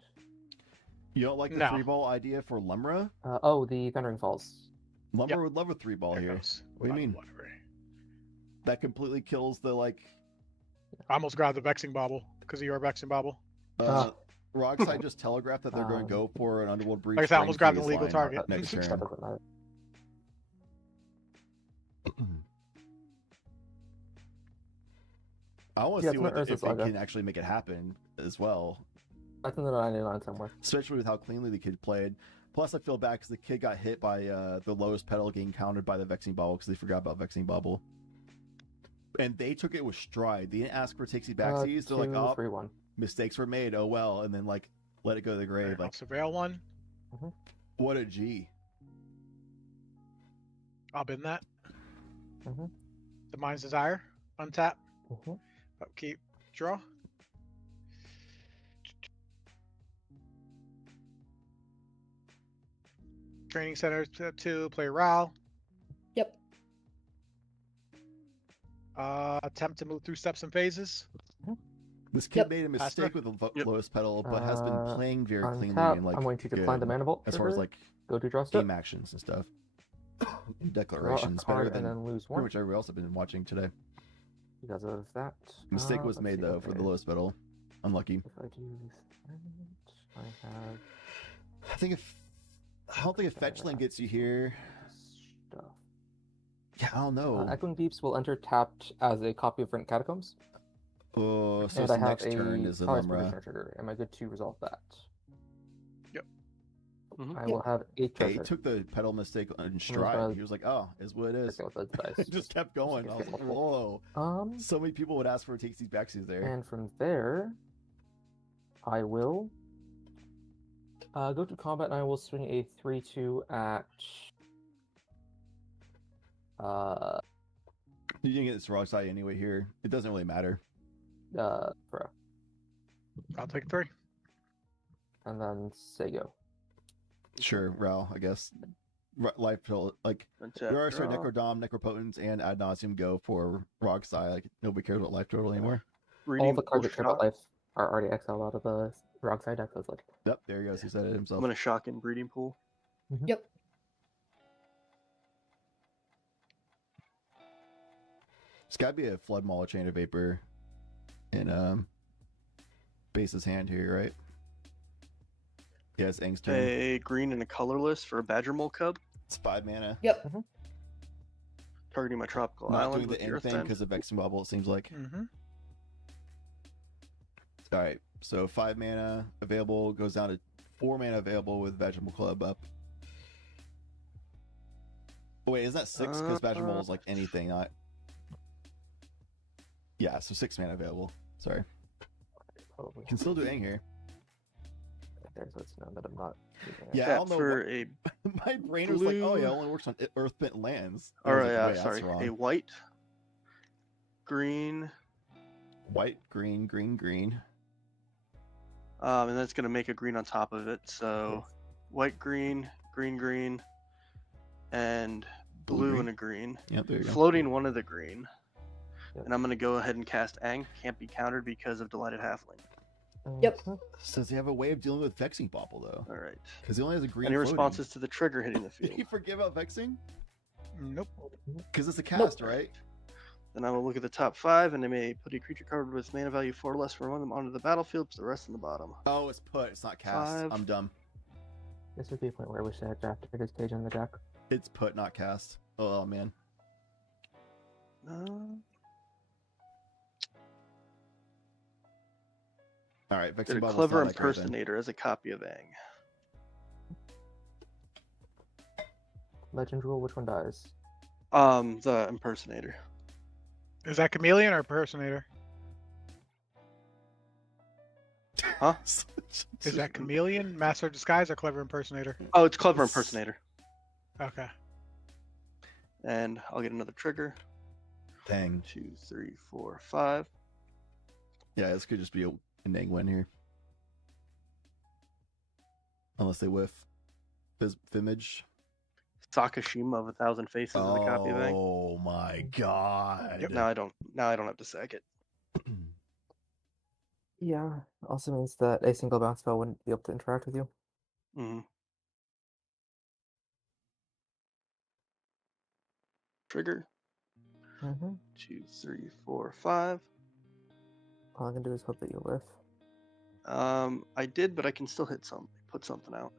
You don't like the No. 3-ball idea for Lemra? Oh, the Thundering Falls. Lemra would love a 3-ball here. What do you mean? That completely kills the like. I almost grabbed the Vexing Bauble because of your Vexing Bauble. Rockside just telegraphed that they're going to go for an Underworld Breach. Like I said, I almost grabbed the phase legal line target. next turn. I want to Yeah, see it's what not if Urza's they Saga. can actually make it happen as well. I think that I need on somewhere. Especially with how cleanly the kid played. Plus, I feel bad because the kid got hit by the lowest pedal getting countered by the Vexing Bubble because they forgot about Vexing Bubble. And they took it with stride. They didn't ask for takesy backsies. They're like, oh, 2-3-1. mistakes were made. Oh well, and then like let it go to the grave. Like Surveil one. What a G. I'll bin that. Mm-hmm. The Mind's Desire. Untap. Upkeep. Draw. Training Center 2. Play Ral. Yep. Attempt to move through steps and phases. This kid made a mistake with the lowest pedal, but has been playing very cleanly and like I'm going to good decline the Mana Bolt as far as trigger. like Go to draw step. game actions and stuff. Declarations Draw a better card and than then lose pretty one. much everybody else I've been watching today. Because of that. Mistake was let's made see though what for the there- lowest pedal. Unlucky. If I do that, I have I don't think if fetch land gets you here. Yeah, I don't know. Echoing Deeps will enter tapped as a copy of Rent Catacombs. Oh, so and it's I the have next turn is the Power Lemra. Expeditioner trigger. Am I good to resolve that? Yep. I will have 8 Hey, treasure. he took the pedal mistake in gonna- stride. He was like, "Oh, is what it is." Go with the dice. Just kept going. I was like, "Whoa!" So many people would ask for takesies backsies there. And from there, I will go to combat and I will swing a 3-2 at. You didn't get this wrong side anyway here. It doesn't really matter. Bro. I'll take 3. And then Sego. Sure, Ral, I guess. Life total, like Untap, we already started draw. Necrodom, Necropotence, and Ad Nauseam go for Rockside. Like nobody cares about life total anymore. All the cards that care about life are already exiled out of the rock side deck. So it's like, Yep, there he goes. He said it himself. I'm gonna shock in Breeding Pool. Yep. It's got to be a Flood Maul, Chain of Vapor, in Base's hand here, right? Yes, Aang's turn. A green and a colorless for a Badger Mole Cub. It's 5 mana. Yep. Targeting my tropical Not island doing with the the end Earth thing Bend. because of Vexing Bubble, it seems like. All right, so 5 mana available goes down to 4 mana available with Vegetable Club up. Oh, wait, isn't that 6? Because Vegetable is like anything, not. Yeah, so 6 mana available. Sorry. Probably. Can still do Aang here. There's let's know that I'm not. Yeah, I Tap don't know. for what- a My brain was like, oh blue- yeah, it only works on Earth-bent lands. I All was right, like, wait, that's sorry. wrong. A white, green, White, green, green, green. and that's gonna make a green on top of it. So, white, green, green, green, and blue green. and a green. Yep, there you go. Floating one of the green. And I'm gonna go ahead and cast Aang. Can't be countered because of Delighted Halfling. Yep. Says they have a way of dealing with Vexing Bobble though. All right. Because he only has a green. Any floating. responses to the trigger hitting the Did field? he forget about Vexing? Nope. Because it's a cast, right? Then I will look at the top 5, and I may put a creature card with mana value 4 or less from one of them onto the battlefield. Put the rest in the bottom. Oh, it's put. It's not cast. 5. I'm dumb. This would be a point where I wish I had drafted this page on the deck. It's put, not cast. Oh man. All right, Did Vexing a Bobble's clever not that great then. impersonator as a copy of Aang. Legend rule, which one dies? The impersonator. Is that chameleon or impersonator? Huh? Is that chameleon, master of disguise, or clever impersonator? Oh, it's clever impersonator. Okay. And I'll get another trigger. Dang. 2, 3, 4, 5. Yeah, this could just be a Nang win here. Unless they whiff. Fimage. Sakashima of 1,000 Faces as a copy bank. Oh my god. Now I don't have to sack it. Yeah, also means that a single bounce spell wouldn't be able to interact with you. Mm-hmm. Trigger. Mm-hmm. 2, 3, 4, 5. All I can do is hope that you whiff. I did, but I can still put something out.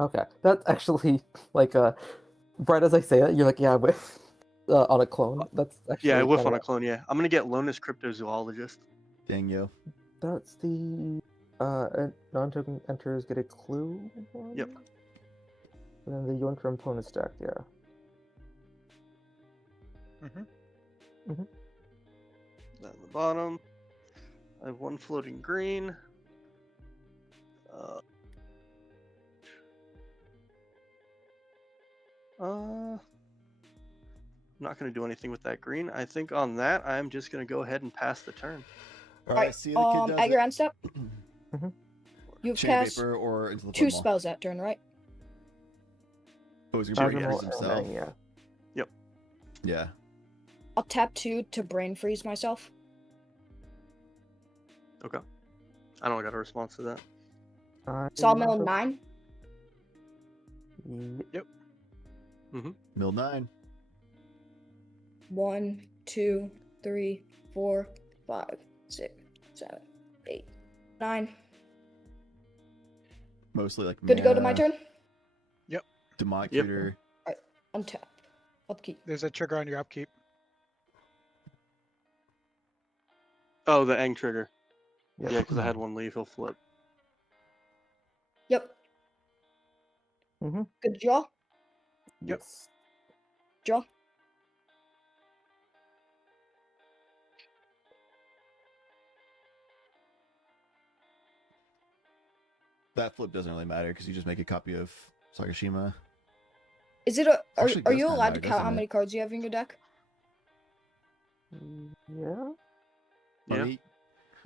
Okay, that's actually like right as I say it, you're like, yeah, I whiff on a clone. That's actually Yeah, I whiff kinda on a clone. Yeah, I'm gonna get Lonus Cryptozoologist. Dang you. That's the non-token enters get a clue. Yep. And then the Yointrum opponent stack, yeah. Down the bottom, I have 1 floating green. I'm not going to do anything with that green. I think on that, I'm just going to go ahead and pass the turn. All right, see the kid does at it. your end step, you've Chain cast Vapor or into the 2 Flood Maw. spells that turn, right? Oh, he's gonna be Magical freeze himself. yeah. Yep. Yeah. I'll tap 2 to brain freeze myself. Okay. I don't got a response to that. Sawmill 9. Yep. Mill 9. 1, 2, 3, 4, 5, 6, 7, 8, 9. Mostly like Good to go to my mana, turn? Yep. Demonic Yep. Tutor. Alright, untap. Upkeep. There's a trigger on your upkeep. Oh, the Eng trigger. Yep. Yeah, because I had 1 leave. He'll flip. Yep. Good draw. Yep. Draw. That flip doesn't really matter because you just make a copy of Sakashima. Is it a? Are, Actually, are does you kinda allowed matter, to count how doesn't many it? cards you have in your deck? Yeah. I Yeah. mean,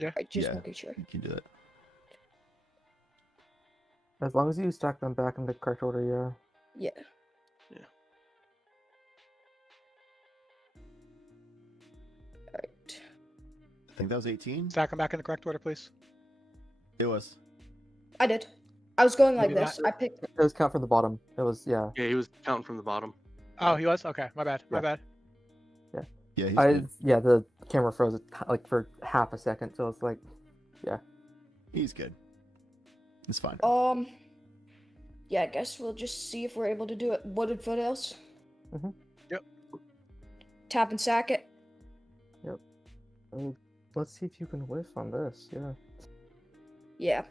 Alright, just yeah, making sure. you can do that. As long as you stack them back in the correct order, yeah. Yeah. Yeah. Alright. I think that was 18. Stack them back in the correct order, please. It was. I did. I was going like Maybe this. I picked. It was count from the bottom. It was, yeah. Yeah, he was counting from the bottom. Oh, he was? Okay, my bad. My Yeah. bad. Yeah. Yeah, he's good. Yeah, the camera froze like for half a second, so it's like, yeah. He's good. It's fine. Yeah, I guess we'll just see if we're able to do it. Wooded Foothills. Yep. Tap and sack it. Yep. Let's see if you can whiff on this, yeah. Yeah.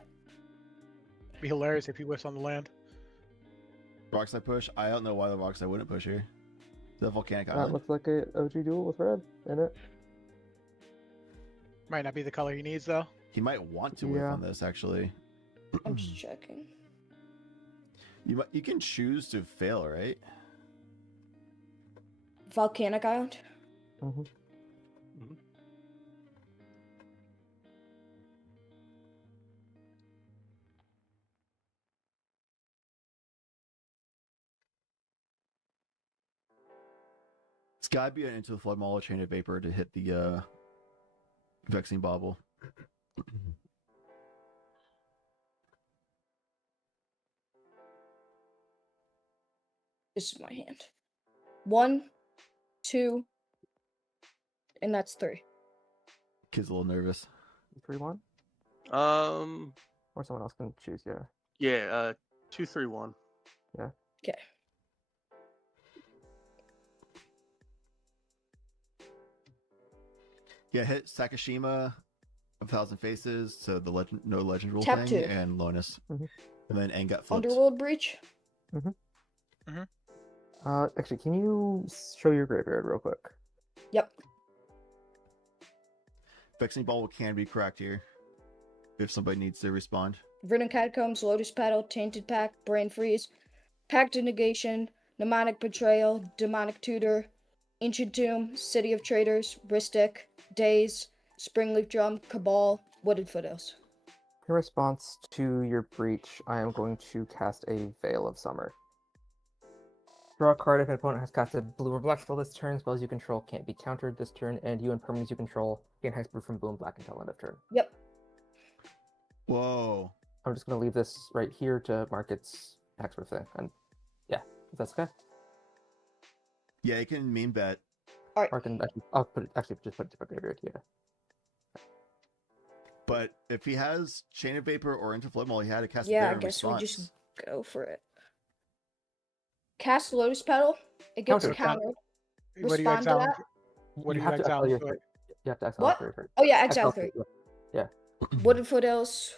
Be hilarious if he whiffs on the land. Rocks I push. I don't know why the rocks I wouldn't push here. The Volcanic That Island. looks like a OG duel with red in it. Might not be the color he needs, though. He might want to whiff Yeah. on this actually. I'm just checking. You can choose to fail, right? Volcanic Island. It's gotta be an Into the Flood Maw or Chain of Vapor to hit the Vexing Bauble. This is my hand. 1, 2, and that's 3. Kid's a little nervous. 3-1? Or someone else can choose, yeah. Yeah, 2, 3, 1. Yeah. Okay. Yeah, hit Sakashima of 1,000 Faces, so the legend, no legend rule Tap thing, 2. and Lonus. And then Aang got flipped. Underworld Breach. Actually, can you show your graveyard real quick? Yep. Vexing Bauble can be cracked here if somebody needs to respond. Verdant Catacombs, Lotus Petal, Tainted Pact, Brain Freeze, Pact of Negation, Mnemonic Betrayal, Demonic Tutor, Ancient Tomb, City of Traders, Ristic, Daze, Springleaf Drum, Cabal, Wooded Foothills. In response to your breach, I am going to cast a Veil of Summer. Draw a card if an opponent has cast a blue or black spell this turn. Spells you control can't be countered this turn, and you and permanents you control gain hexproof from blue and black until end of turn. Yep. Whoa. I'm just gonna leave this right here to mark its hexproof thing, and yeah, if that's okay. Yeah, you can mean bet. All right. Or I can I'll put it just put it to my graveyard. Yeah. But if he has Chain of Vapor or Interflow, all he had to cast Yeah, there I in guess response. we just go for it. Cast Lotus Petal. It gets Counter. countered. What do you Respond to exile? that. What do You you have to exile? exile your into it? you have to exile What? your graveyard. Oh yeah, exile 3. Yeah. Wooded Foothills,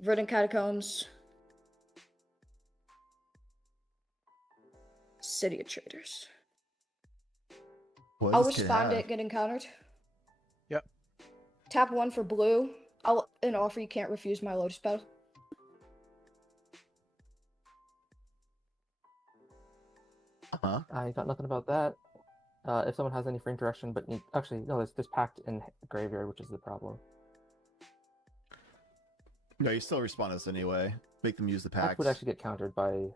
Verdant Catacombs, City of Traders. What I'll does this kid respond to have? it getting countered. Yep. Tap 1 for blue. I'll an offer you can't refuse my Lotus Petal. Uh-huh. I got nothing about that. If someone has any free interaction, but actually no, there's packed in graveyard, which is the problem. No, you still respond to this anyway. Make them use the Pact packs. would actually get countered by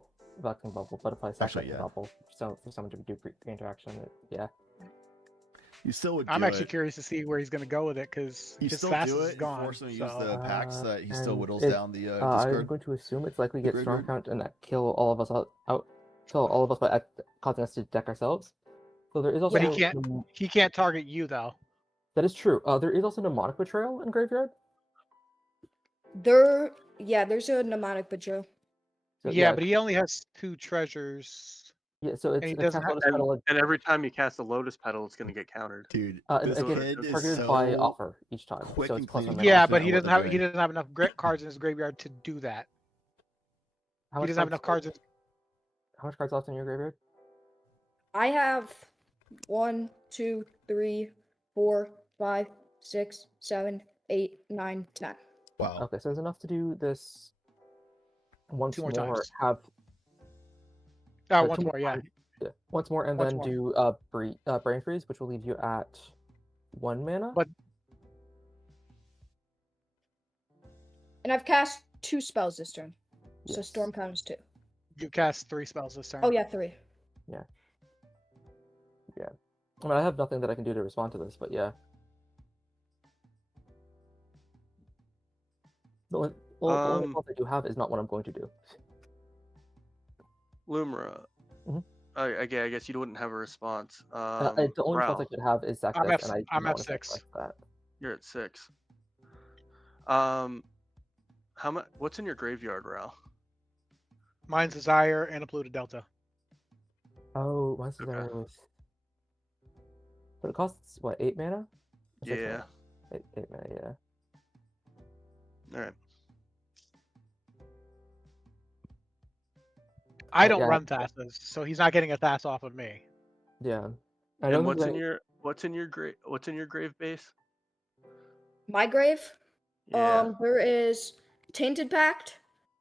Vacuum Bubble, but if I sack Actually, Vacuum yeah. Bubble for someone to do free interaction, yeah. You still would I'm do actually it. curious to see where he's going to go with it because You his still fastest do is it. You gone. force him to use so- the packs that he still And whittles it- down the I'm discard. going to assume it's likely The get Storm graveyard. Count and that kill all of us kill all of us by causing us to deck ourselves. So there is also But he can't target you though. That is true. There is also Mnemonic Betrayal in graveyard. There's a Mnemonic Betrayal. So, yeah, but he only has 2 treasures. Yeah, so and he doesn't have. And every time you cast a Lotus Petal, it's going to get countered. Dude, and this it gets kid is targeted by so offer each time. quick So and it's plus clean. one Yeah, mana. but he what doesn't they're have doing. enough cards in his graveyard to do that. How He much doesn't have enough cards. How much cards left in your graveyard? I have 1, 2, 3, 4, 5, 6, 7, 8, 9, 10. Wow. Okay, so there's enough to do this once 2 more more. times. Have Once 2 more, yeah. once more, and Once then more. do Brain Freeze, which will leave you at 1 mana. But And I've cast 2 spells this turn. So Yes. Storm counts 2. you cast 3 spells this turn. Oh yeah, 3. Yeah. I mean, I have nothing that I can do to respond to this, but yeah. The only response I do have is not what I'm going to do. Lumra. Mhm. I guess you wouldn't have a response. The only response I could have is sack I'm this, at- and I I'm don't at wanna 6. sacrifice that. You're at 6. How much? What's in your graveyard, Ral? Mine's Desire and a Polluted Delta. Oh, mine's there with. But it costs what, 8 mana? Or 6 Yeah. mana? 8 mana, yeah. All right. I don't yeah. run Thasses, so he's not getting a Thass off of me. Yeah. I And don't what's think in your grave base? My grave? Yeah. There is Tainted Pact,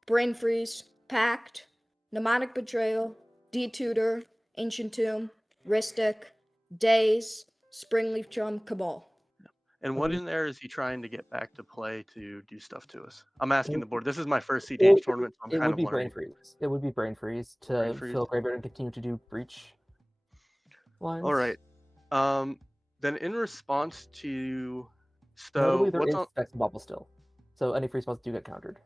Brain Freeze, Pact, Mnemonic Betrayal, Detutor, Ancient Tomb, Ristic, Daze, Springleaf Chum, Cabal. And what in there is he trying to get back to play to do stuff to us? I'm asking the board. This is my first It- CTH tournament, so I'm It kind would of be wondering. Brain Freeze. It would be Brain Freeze to Brain Freeze. fill graveyard and continue to do breach lines. All right. Then in response to Notably, Stowe, there what's is on? Vex and Bubble still. So any free spells do get countered.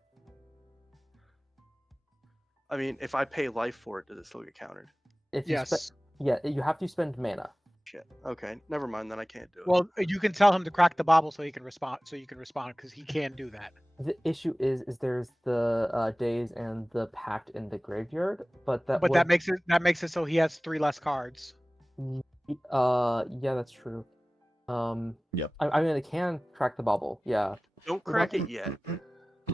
I mean, if I pay life for it, does it still get countered? If you yeah, you have to spend mana. Shit. Okay, never mind. Then I can't do it. Well, you can tell him to crack the bobble so he can respond. So you can respond because he can do that. The issue is there's the days and the pact in the graveyard, but that But that makes it so he has 3 less cards. yeah, that's true. Yep. I mean, it can crack the bubble. Yeah. Don't crack it yet.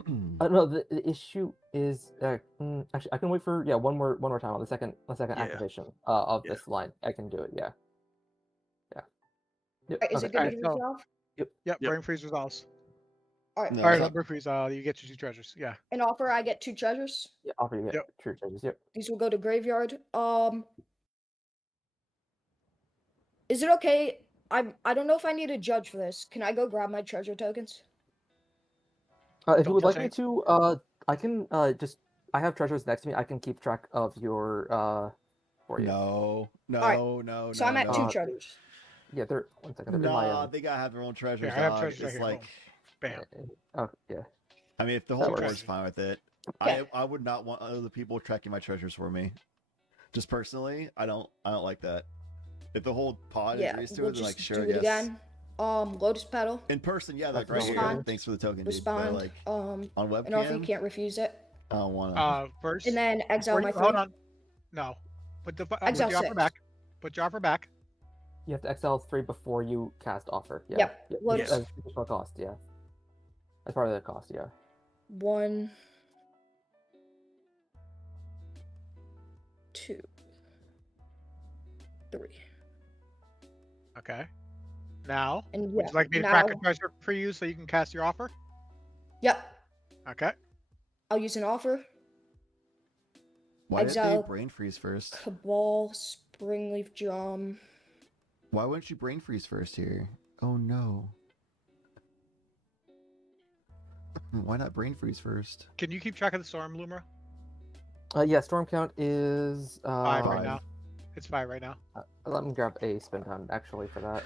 No, the issue is actually I can wait for one more time on the second activation of this line. I can do it. Yeah. Yep. Is it okay. going to be resolved? Yep. Brain Freeze resolves. Alright. All right, Brain Freeze. You get your 2 treasures. Yeah. An offer, I get 2 treasures. Yeah, offer you get true treasures. Yep. These will go to graveyard. Is it okay? I don't know if I need a judge for this. Can I go grab my treasure tokens? If you would like me touch to, I can I have treasures next to me. I can keep track of your for you. No, no, Alright, no, So no, I'm at two no. treasures. Yeah, they're one second. They're in my Nah, they gotta have their own treasures, Here, I have dog. treasures right It's here. like, Boom. Bam. Oh yeah. I mean, if the That whole works. board's fine with it, Okay. I would not want other people tracking my treasures for me. Just personally, I don't like that. If the whole pod Yeah, agrees to we'll it, then like just sure, do I it guess. again. Lotus petal. In person, yeah, like That's right fine. here. Thanks for the token, dude. But Respond. like On on if you webcam, can't refuse it. I don't wanna. First. And then exile before my you- three. Hold on. No. Put the Exile offer 6. back. Put your offer back. You have to exile 3 before you cast offer. Yeah. Yep, Yeah. Lotus. As additional cost. Yeah. As part of the cost. Yeah. 1, 2, 3. Okay. Now, And would yeah, you like me to crack a now- treasure for you so you can cast your offer? Yep. Okay. I'll use an offer. Why did Exile they brain freeze first? Cabal, Springleaf Drum. Why wouldn't you brain freeze first here? Oh no. Why not brain freeze first? Can you keep track of the storm, Lumra? Yeah. Storm count is 5 right now. It's 5 right now. Let me grab a spin time actually for that.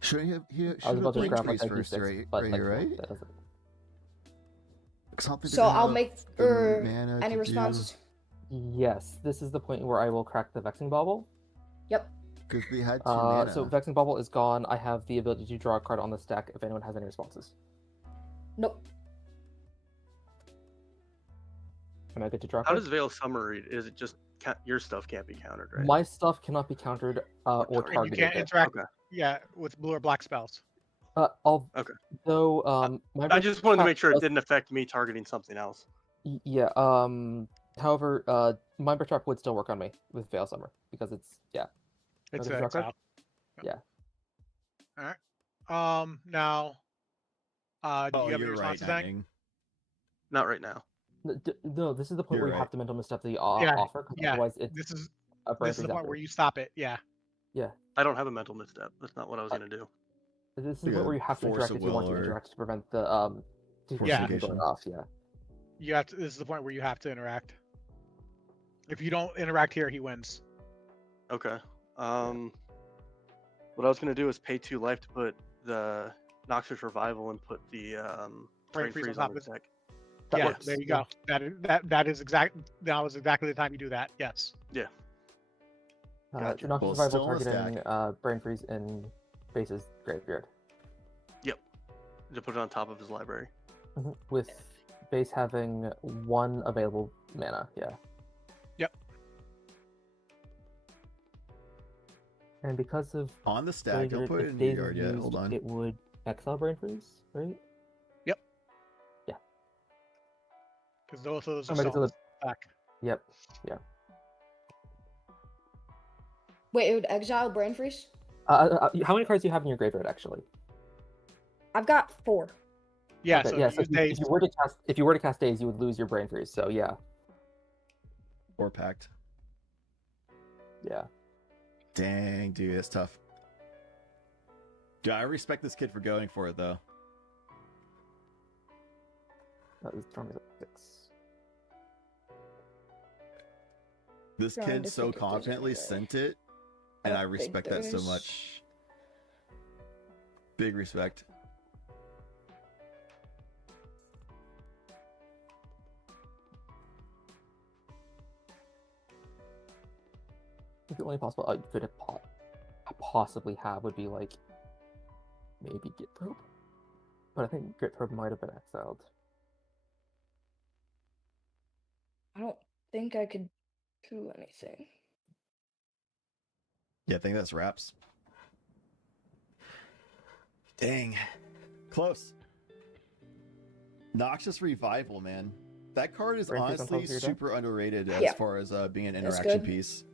Should he have I was should about have to brain grab freeze like first, D6, right? but Right like, here, right? that doesn't. 'Cause I don't think So they're gonna I'll have make the mana any to responses. Yes, this is the point where I will crack the Vexing Bauble. Yep. Because they had 2 mana. So Vexing Bauble is gone. I have the ability to draw a card on the stack if anyone has any responses. Nope. Am I good to draw? a How card? does Veil Summary? Is it just your stuff can't be countered, right? My stuff cannot be countered or And you targeted. can't interact. Okay. Yeah, with blue or black spells. Okay. Though my I just wanted to make sure it does- didn't affect me targeting something else. Yeah. However, Mind Breath Trap would still work on me with Veil Summer because it's It's Another an draw card? exile. Yeah. All right. Now, do you have any you're right, responses, Hank? Hank. Not right now. No, this is the point You're where you right. have to mental misstep the Yeah, offer, 'cause yeah. otherwise it's This is a brain This is the freeze point after. where you stop it. Yeah. Yeah. I don't have a mental misstep. That's not what I was gonna do. This is the Like point a where you have to force interact of if you want will to or interact to prevent the force Yeah. from negation. going off. Yeah. You have to. This is the point where you have to interact. If you don't interact here, he wins. Okay. What I was gonna do is pay 2 life to put the Noxious Revival and put the Brain Freeze on the deck. That Yeah, works. there you go. That is exact. That was exactly the time you do that. Yes. Yeah. Gotcha. Noxious Well, Revival still in the targeting brain freeze in base's graveyard. Yep. To put it on top of his library. With base having 1 available mana. Yeah. Yep. And because of On the stack, don't graveyard, put it if in your Daze yard is yet. used, Hold on. It would exile brain freeze, right? Yep. Yeah. Because both of those Oh, are maybe still it's back. Yep. Yeah. Wait, it would exile Brain Freeze? How many cards do you have in your graveyard actually? I've got 4. Yeah. Okay, So yeah. if So you use if you were to cast Daze, you would lose your brain freeze. So yeah. Or packed. Yeah. Dang, dude, that's tough. Dude, I respect this kid for going for it though. That was Storm is at 6. This Trying kid to so think if there's confidently any way. sent it, and don't I think respect that so there's- much. Big respect. The only possible I could have possibly have would be like maybe Git Probe, but I think Git Probe might have been exiled. I don't think I could do anything. Yeah, I think that's wraps. Dang. Close. Noxious Revival, man. That card is Brain freeze on top honestly of your deck? super underrated as Yeah. far as being an That's interaction good. piece.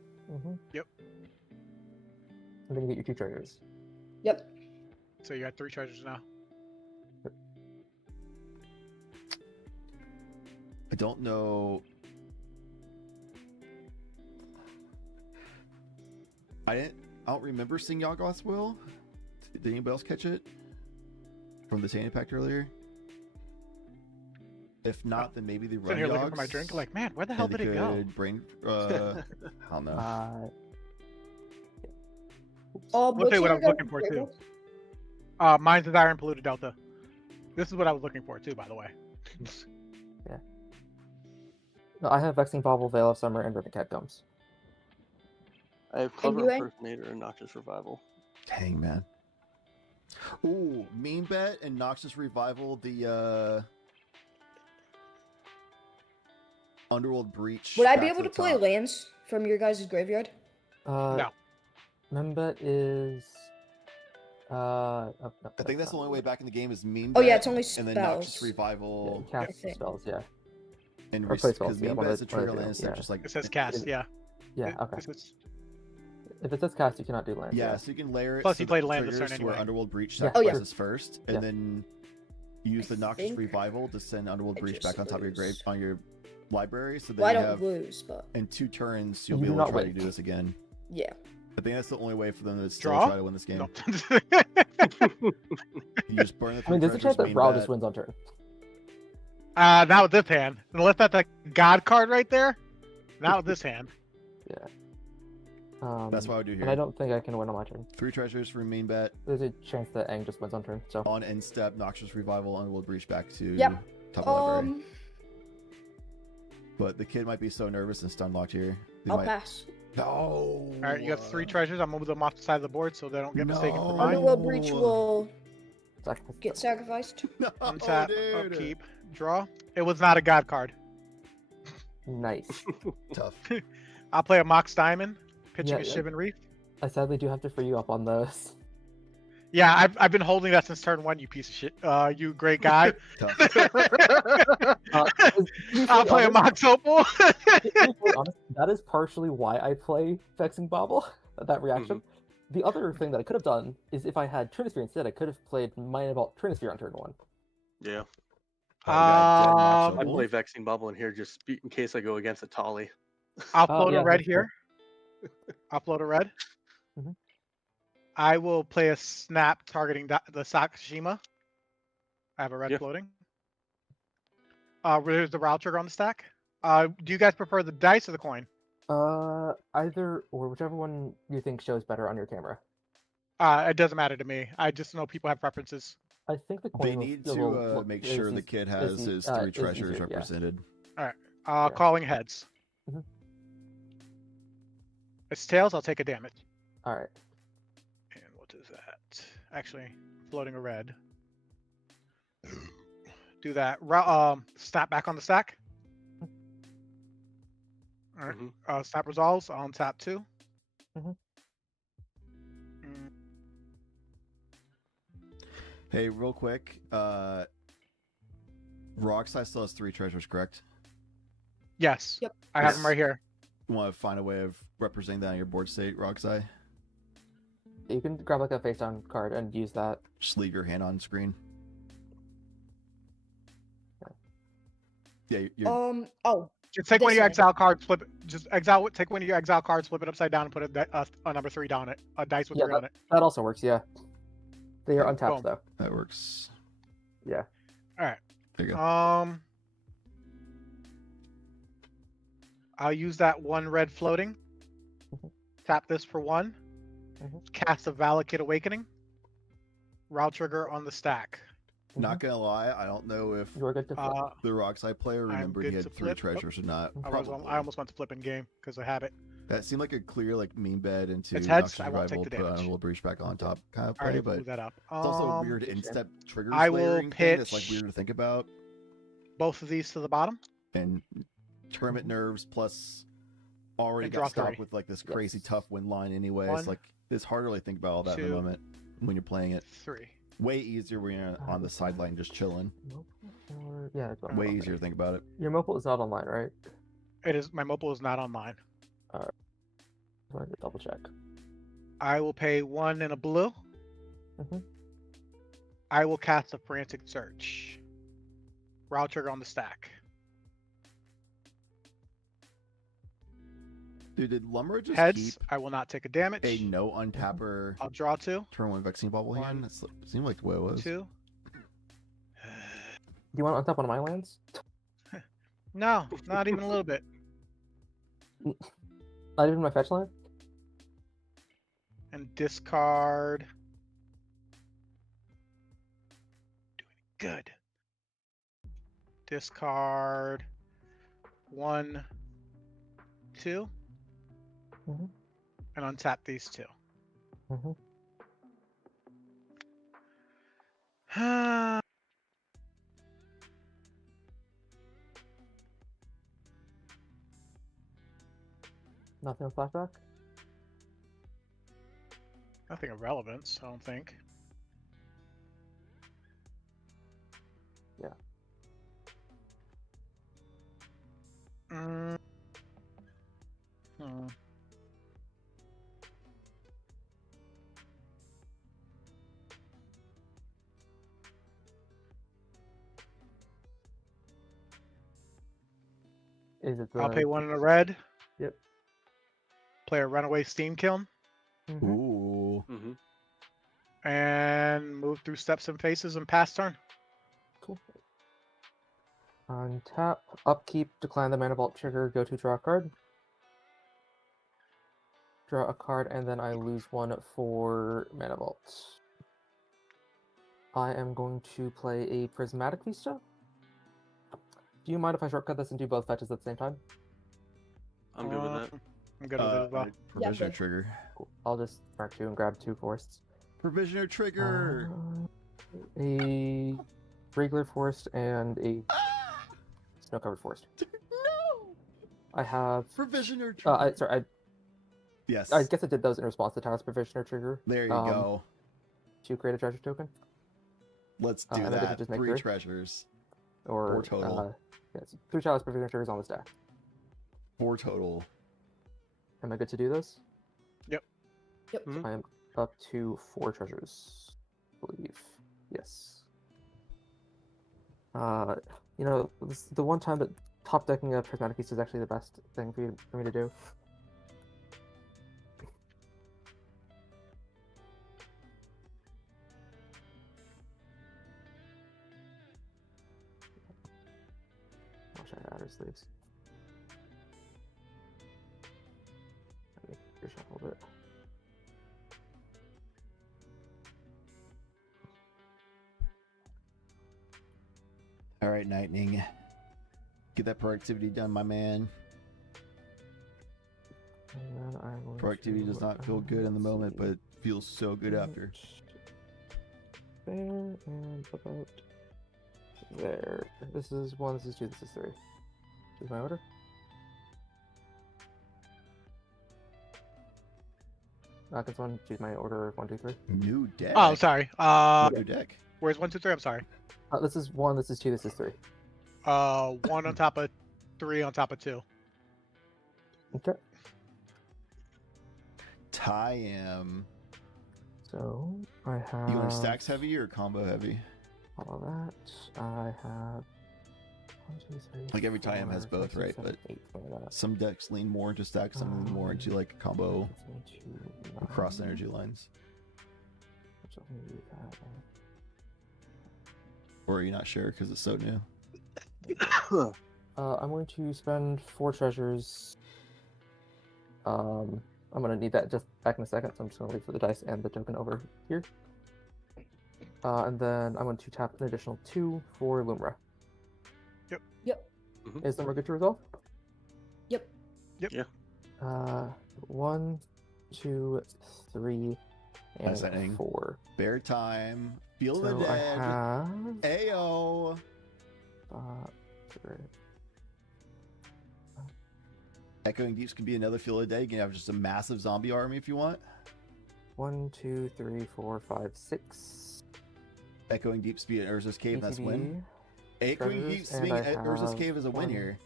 Yep. And then you get your 2 treasures. Yep. So you got 3 treasures now. I don't know. I don't remember seeing Yawgmoth's Will. Did anybody else catch it from the Tanning Pact earlier? If not, then maybe the Sitting run here looking dogs. for my drink, like, man, where the hell and did it go? Brain. I don't know. I'll what's tell you what I your was looking for guys' too. favorite? Mine's is Iron Polluted Delta. This is what I was looking for too, by the way. Yeah. No, I have Vexing Bobble, Veil of Summer, and Ribbon Catacombs. I have And Clever you, Ang? Impersonator and Noxious Revival. Dang, man. Ooh, Mean Bet and Noxious Revival, the Underworld Breach. Would I be back able to the play top. lands from your guys' graveyard? No. Membet is. I think that's the only way back in the game is Mean Oh, Bet. yeah, it's only And then Noxious spells. Revival. Yeah, cast spells, yeah. And Or play spells, because yeah, Mean one of Bet's a the- one of trigger the two, land instead of yeah. just like It says cast, yeah. Yeah, okay. This is- If it says cast, you cannot do lands. Yeah, so you can layer it. Plus, so you the played land this triggers turn to where anyway. Underworld Breach Yeah. sacrifices Oh, yeah. first, and Yeah. then use the Noxious think Revival to send Underworld I Breach just back on top of your grave lose. on your library. So then Well, I you don't have lose, but in 2 turns you'll You be do able to not try to win. do this again. yeah. I think that's the only way for them to still Draw? try to win this game. No. You just burn the I three mean, there's a treasures, chance that Mean Rao Bet. just wins on turn. Not with this hand. Unless that's a God card right there. Not with this hand. Yeah. That's what I would do here. And I don't think I can win on my turn. 3 treasures for Mean Bet. There's a chance that Aang just wins on turn. So On end step, Noxious Revival, Underworld Breach back to Yep. top of library. But the kid might be so nervous and stun locked here. They I'll might... pass. No. All right, you got 3 treasures. I'm gonna move them off the side of the board so they don't get mistaken for mine. Underworld Breach will sacrifice. get sacrificed. No, Untap, dude. upkeep, draw. It was not a God card. nice. Tough. I'll play a Mox Diamond, pitching Yeah, a yeah. Shivan Reef. I sadly do have to free you up on those. Yeah, I've been holding that since turn 1, you piece of shit. You great guy. Tough. I'll play a Mox Opal. To be honest, that is partially why I play Vexing Bobble, that reaction. The other thing that I could have done is if I had Trinisphere instead, I could have played Mind Vault Trinisphere on turn 1. Yeah. Um, I'd play Vexing Bubble in here just in case I go against a Tolly. I'll float yeah, a red that's here. I'll float a red. Mhm. I will play a snap targeting the Sakashima. I have a red Yeah. floating. There's the Route Trigger on the stack. Do you guys prefer the dice or the coin? Either or whichever one you think shows better on your camera. It doesn't matter to me. I just know people have preferences. I think the coin They will- need will to look- make is sure the eas- kid is has eas- his is 3 treasures easier, yeah. represented. All right. Yeah. Calling heads. Mhm. It's tails. I'll take a damage. All right. And what is that? Actually, floating a red. Do that. Snap back on the stack. All right. Snap resolves on tap 2. Mhm. Hey, real quick, Roxai still has 3 treasures, correct? Yes. Yep. I have them right here. You want to find a way of representing that on your board state, Roxai? You can grab like a face down card and use that. Just leave your hand on screen. Yeah, you're... Oh. Just take one of this your one. exile cards, flip it. Just exile. Take one of your exile cards, flip it upside down, and put a number 3 down it. A dice with Yeah, 3 on it. that also works. Yeah. They are untapped Boom. though. That works. Yeah. All right. There you go. I'll use that 1 red floating. Tap this for 1. Cast a Valakut Awakening. Route Trigger on the stack. Not gonna lie, I don't know if You're good to flip. the Roxai player remembered he good had to 3 flip. treasures or not. I Probably. almost went to flip in game because I have it. That seemed like a clear Mean Bed into It's heads, Noxious I won't take Rival, the put damage. on a little breach back on top kind of I already play, but blew that up. it's also a weird in-step trigger I will layering thing that's like pitch- weird to think about. Both of these to the bottom. And tournament nerves plus already And draw got stopped 3. with like this crazy tough win line anyway. 1, It's like it's hard to really think about all that in the 2, moment when you're playing it. 3. Way easier when you're on the sideline just chilling. Or, yeah. It's Way easier to think about it. Your mobile is not online, right? It is. My mobile is not online. Alright. I wanted to double check. I will pay 1 in a blue. I will cast a Frantic Search. Route Trigger on the stack. Dude, did Lumber just Heads. keep I will not take a damage. a no untapper I'll draw 2. turn 1 Vexing Bubble hand? It seemed like the way it was. 2. Do you want to untap one of my lands? No, not even a little bit. Not even my fetch line? And discard. Good. Discard 1, 2, Mhm. and untap these 2. Mhm. Nothing on flashback? Nothing of relevance, I don't think. Yeah. Hmm. Is it the... I'll pay 1 in a red. Yep. Play a runaway steam kiln. Ooh. And move through steps and faces and pass turn. Cool. Untap, upkeep, decline the mana vault trigger, go to draw a card. Draw a card, and then I lose 1 for mana vault. I am going to play a prismatic vista. Do you mind if I shortcut this and do both fetches at the same time? I'm good with that. I'm good with it as well. Provisioner trigger. Cool. I'll just mark 2 and grab 2 forests. Provisioner trigger. A regular forest and a snow-covered forest. No. I have Provisioner trigger. sorry. Yes. I guess I did those in response to Talos Provisioner trigger. There you go. To create a treasure token. Let's do and I that. just make 3 treasures. Or 4 total. Yes, 3 Talos Provisioner triggers on the stack. 4 total. Am I good to do this? Yep. Yep. I am up to 4 treasures, I believe. Yes. You know, this, the one time that top decking a prismatic beast is actually the best thing for me to do. I'll try outer sleeves. Let me reshuffle it. All right, Lightning. Get that productivity done, my man. And then I'm going Productivity to, does not feel good in the moment, see. but feels so good after. There and about there. This is 1, this is 2, this is 3. Choose my order. This one, choose my order of 1, 2, 3. New deck. Oh, sorry. New deck. Where's 1, 2, 3? I'm sorry. This is 1, this is 2, this is 3. 1 on top of 3 on top of 2. Okay. Tie-am. So I have. You want stacks heavy or combo heavy? All of that. I have 1, 2, 3. Like every tie-am has 4, both, 5, 6, right? 7, But 8, something like that. some decks lean more into stacks, some lean more into like combo across energy lines. Or are you not sure because it's so new? I'm going to spend 4 treasures. I'm going to need that just back in a second, so I'm just going to wait for the dice and the token over here. And then I'm going to tap an additional 2 for Lumra. Yep. Yep. Is Lumra good to resolve? Yep. Yep. Yeah. 1, 2, 3, and Lightning. 4. Bear time. Feel the So dead. I have. Ayo. 3. Echoing Deeps can be another Feel the Dead. You can have just a massive zombie army if you want. 1, 2, 3, 4, 5, 6. Echoing Deeps be at Urza's Cave, that's win. ATB, Echoing treasures, Deeps and being I at Urza's have Cave is a win 1, here.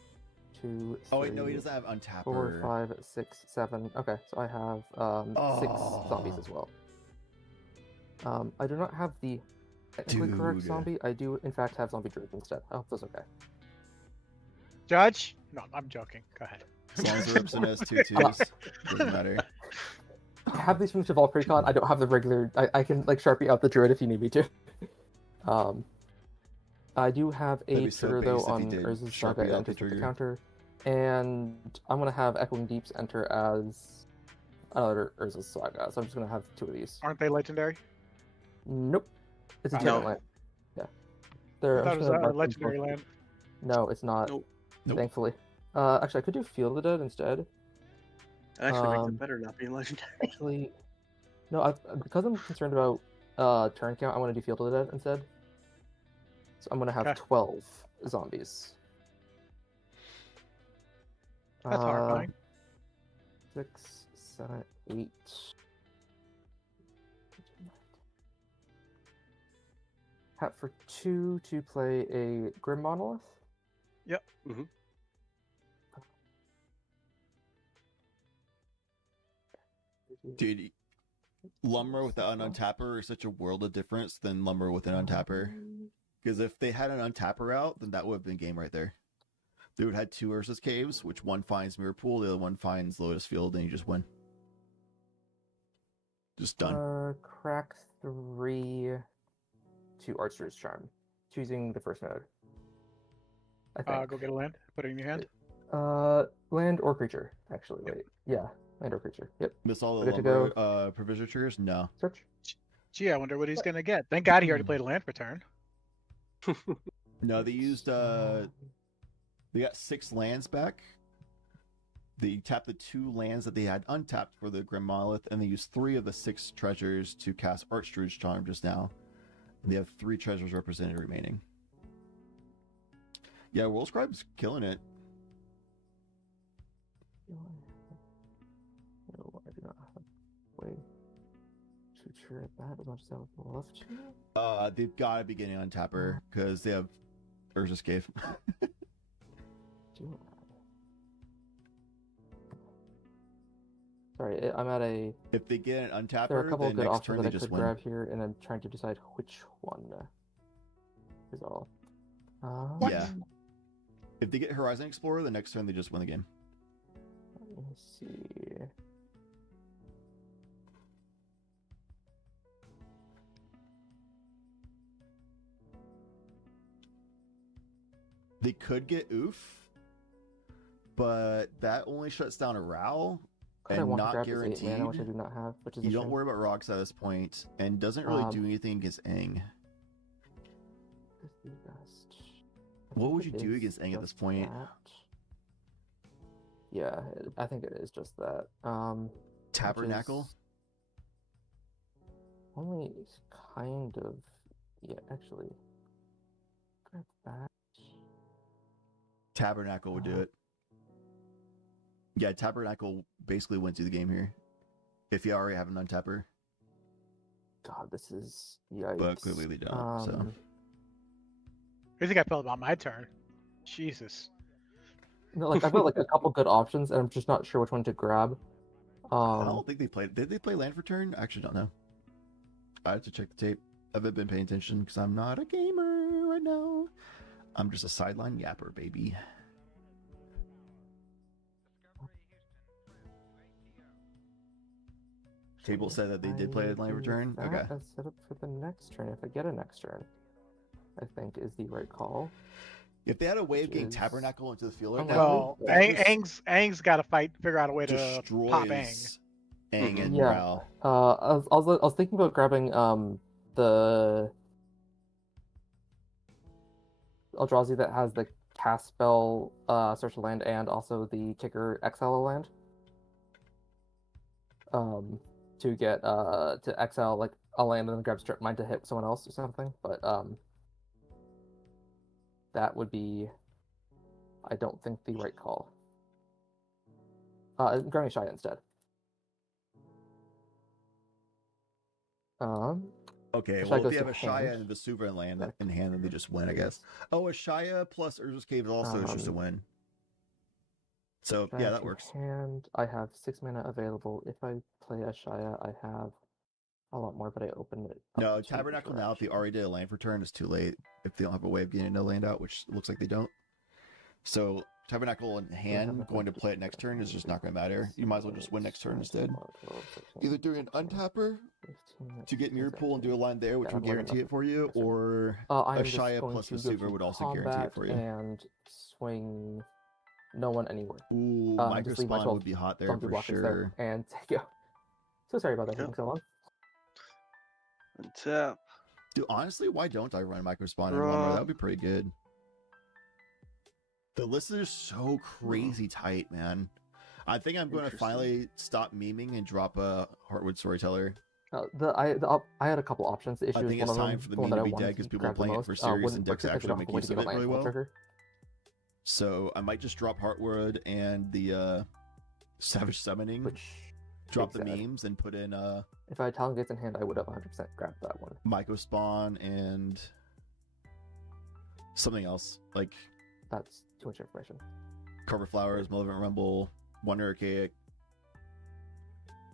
2, Oh wait, no, he 3, doesn't have Untapper. 4, 5, 6, 7. Okay, so I have 6 zombies as well. I do not have the technically correct Dude. zombie. I do, in fact, have zombie druid instead. I hope that's okay. Judge? No, I'm joking. Go ahead. As long as the Ripson has 2/2s, doesn't matter. I have these from Cheval Precon. I don't have the regular. I can like Sharpie out the druid if you need me to. I do have That'd a be so trigger though base if he on did Urza's Sharpie Saga. It out the enters with the trigger. counter, and I'm gonna have Echoing Deeps enter as another Urza's Saga. So I'm just gonna have 2 of these. Aren't they legendary? Nope, it's a Oh. different No. land. Yeah, I I'm thought it just was gonna a mark them legendary both. land. No, it's not. Nope. Thankfully. Actually, I could do Field of the Dead instead. It actually makes it better not being legendary. Actually, no, because I'm concerned about turn count, I want to do Field of the Dead instead. So I'm gonna have 12 zombies. That's horrifying. 6, 7, 8. Hat for 2 to play a Grim Monolith. Yep. Mm-hmm. Dude, Lumber without an untapper is such a world of difference than Lumber with an untapper. Because if they had an untapper out, then that would have been game right there. They would have had 2 Urza's Caves, which one finds Mirror Pool, the other one finds Lotus Field, and you just win. Just done. Crack 3 to Archer's Charm, choosing the first node. I think. Go get a land. Put it in your hand. Land or creature, actually. Wait. Yeah, land or creature. Yep. Miss all the We're good to Lumber go. provision triggers? No. Search. Gee, I wonder what he's gonna get. Thank God he already played a land for turn. No, they used they got 6 lands back. They tapped the 2 lands that they had untapped for the Grim Monolith, and they used 3 of the 6 treasures to cast Archdruid's Charm just now. And they have 3 treasures represented remaining. Yeah, World Scribe's killing it. No, I do not have a way to trigger that as much as I would love to. They've got to be getting on Tapper because they have Urza's Cave. Sorry, I'm at a. If they get an untapper, There are a couple then of good next options turn that they I just could win. grab here, and I'm trying to decide which one is all. Yeah. If they get Horizon Explorer, the next turn they just win the game. Let me see. They could get Oof, but that only shuts down a Ral Could I and want to not grab this 8 guaranteed. mana, which I do not have, which is You a don't shame. worry about rocks at this point, and doesn't really Um, do anything against Aang. Is the best. I What think would you it do is against Aang at this just point? that. Yeah, I think it is just that. Which Tabernacle? is only kind of. Yeah, actually. Grab that. Tabernacle would do it. Yeah, Tabernacle basically wins you the game here. If you already have an untapper. God, this is yikes. But clearly they don't, so. What do you think I felt about my turn? Jesus. No, like I've got like a couple good options, and I'm just not sure which one to grab. I don't think they played. Did they play land for turn? I actually don't know. I have to check the tape. I haven't been paying attention because I'm not a gamer right now. I'm just a sideline yapper, baby. Table said that they did play a land for turn. That Okay. as set up for the next turn. If I get a next turn, I think is the right call. If they had a way of getting is- Tabernacle into the field right Oh, now, Well, that was Aang's got to figure out a way to pop Aang. destroys Aang and Yeah. Ral. I was thinking about grabbing the Eldrazi that has the cast spell, search a land, and also the kicker exile a land. To get to exile like a land and then grab strip mine to hit someone else or something, but that would be, I don't think, the right call. Grabbing Shia instead. Okay, Shia well, if goes you to have a Shia hand. and the Vesuvian land in hand, then they just win, I guess. Oh, a Shia plus Urza's Cave also is just a win. So, yeah, Shia that to works. hand. I have 6 mana available. If I play a Shia, I have a lot more, but I open it up No, to Tabernacle draft. now, if they already did a land for turn, is too late. If they don't have a way of getting no land out, which looks like they don't. So, Tabernacle in hand, going to play it next turn is just not going to matter. You might as well just win next turn instead. Either doing an untapper to get Mirror Pool and do a line there, which Yeah, would I'm late guarantee enough. it for you, or I am just Ashaya going plus to go Vesuva to would also guarantee it combat for you. and swing no one anywhere. Ooh, Just leave my Microspawn 12 would be hot there zombie for blockers sure. there and go. So sorry about that taking so long. Untap. Dude, honestly, why don't I run Microspawn in Draw. Lumber? That would be pretty good. The list is so crazy tight, man. I think I'm going to Interesting. finally stop memeing and drop a Heartwood Storyteller. I had a couple options. The issue I think is it's one of time them, for the the one meme that to I be wanted dead because to people are grab the playing it most, for serious wouldn't and work decks because I actually don't make have a way use to of get it on my really Anvil well. trigger. So I might just drop Heartwood and the Savage Summoning, drop the Big sad. memes, and put in If I had Talon Gates in hand, I would have 100% grabbed that one. Microspawn and something else like That's too much information. Carver Flowers, Malevolent Rumble, Wonder Archaic,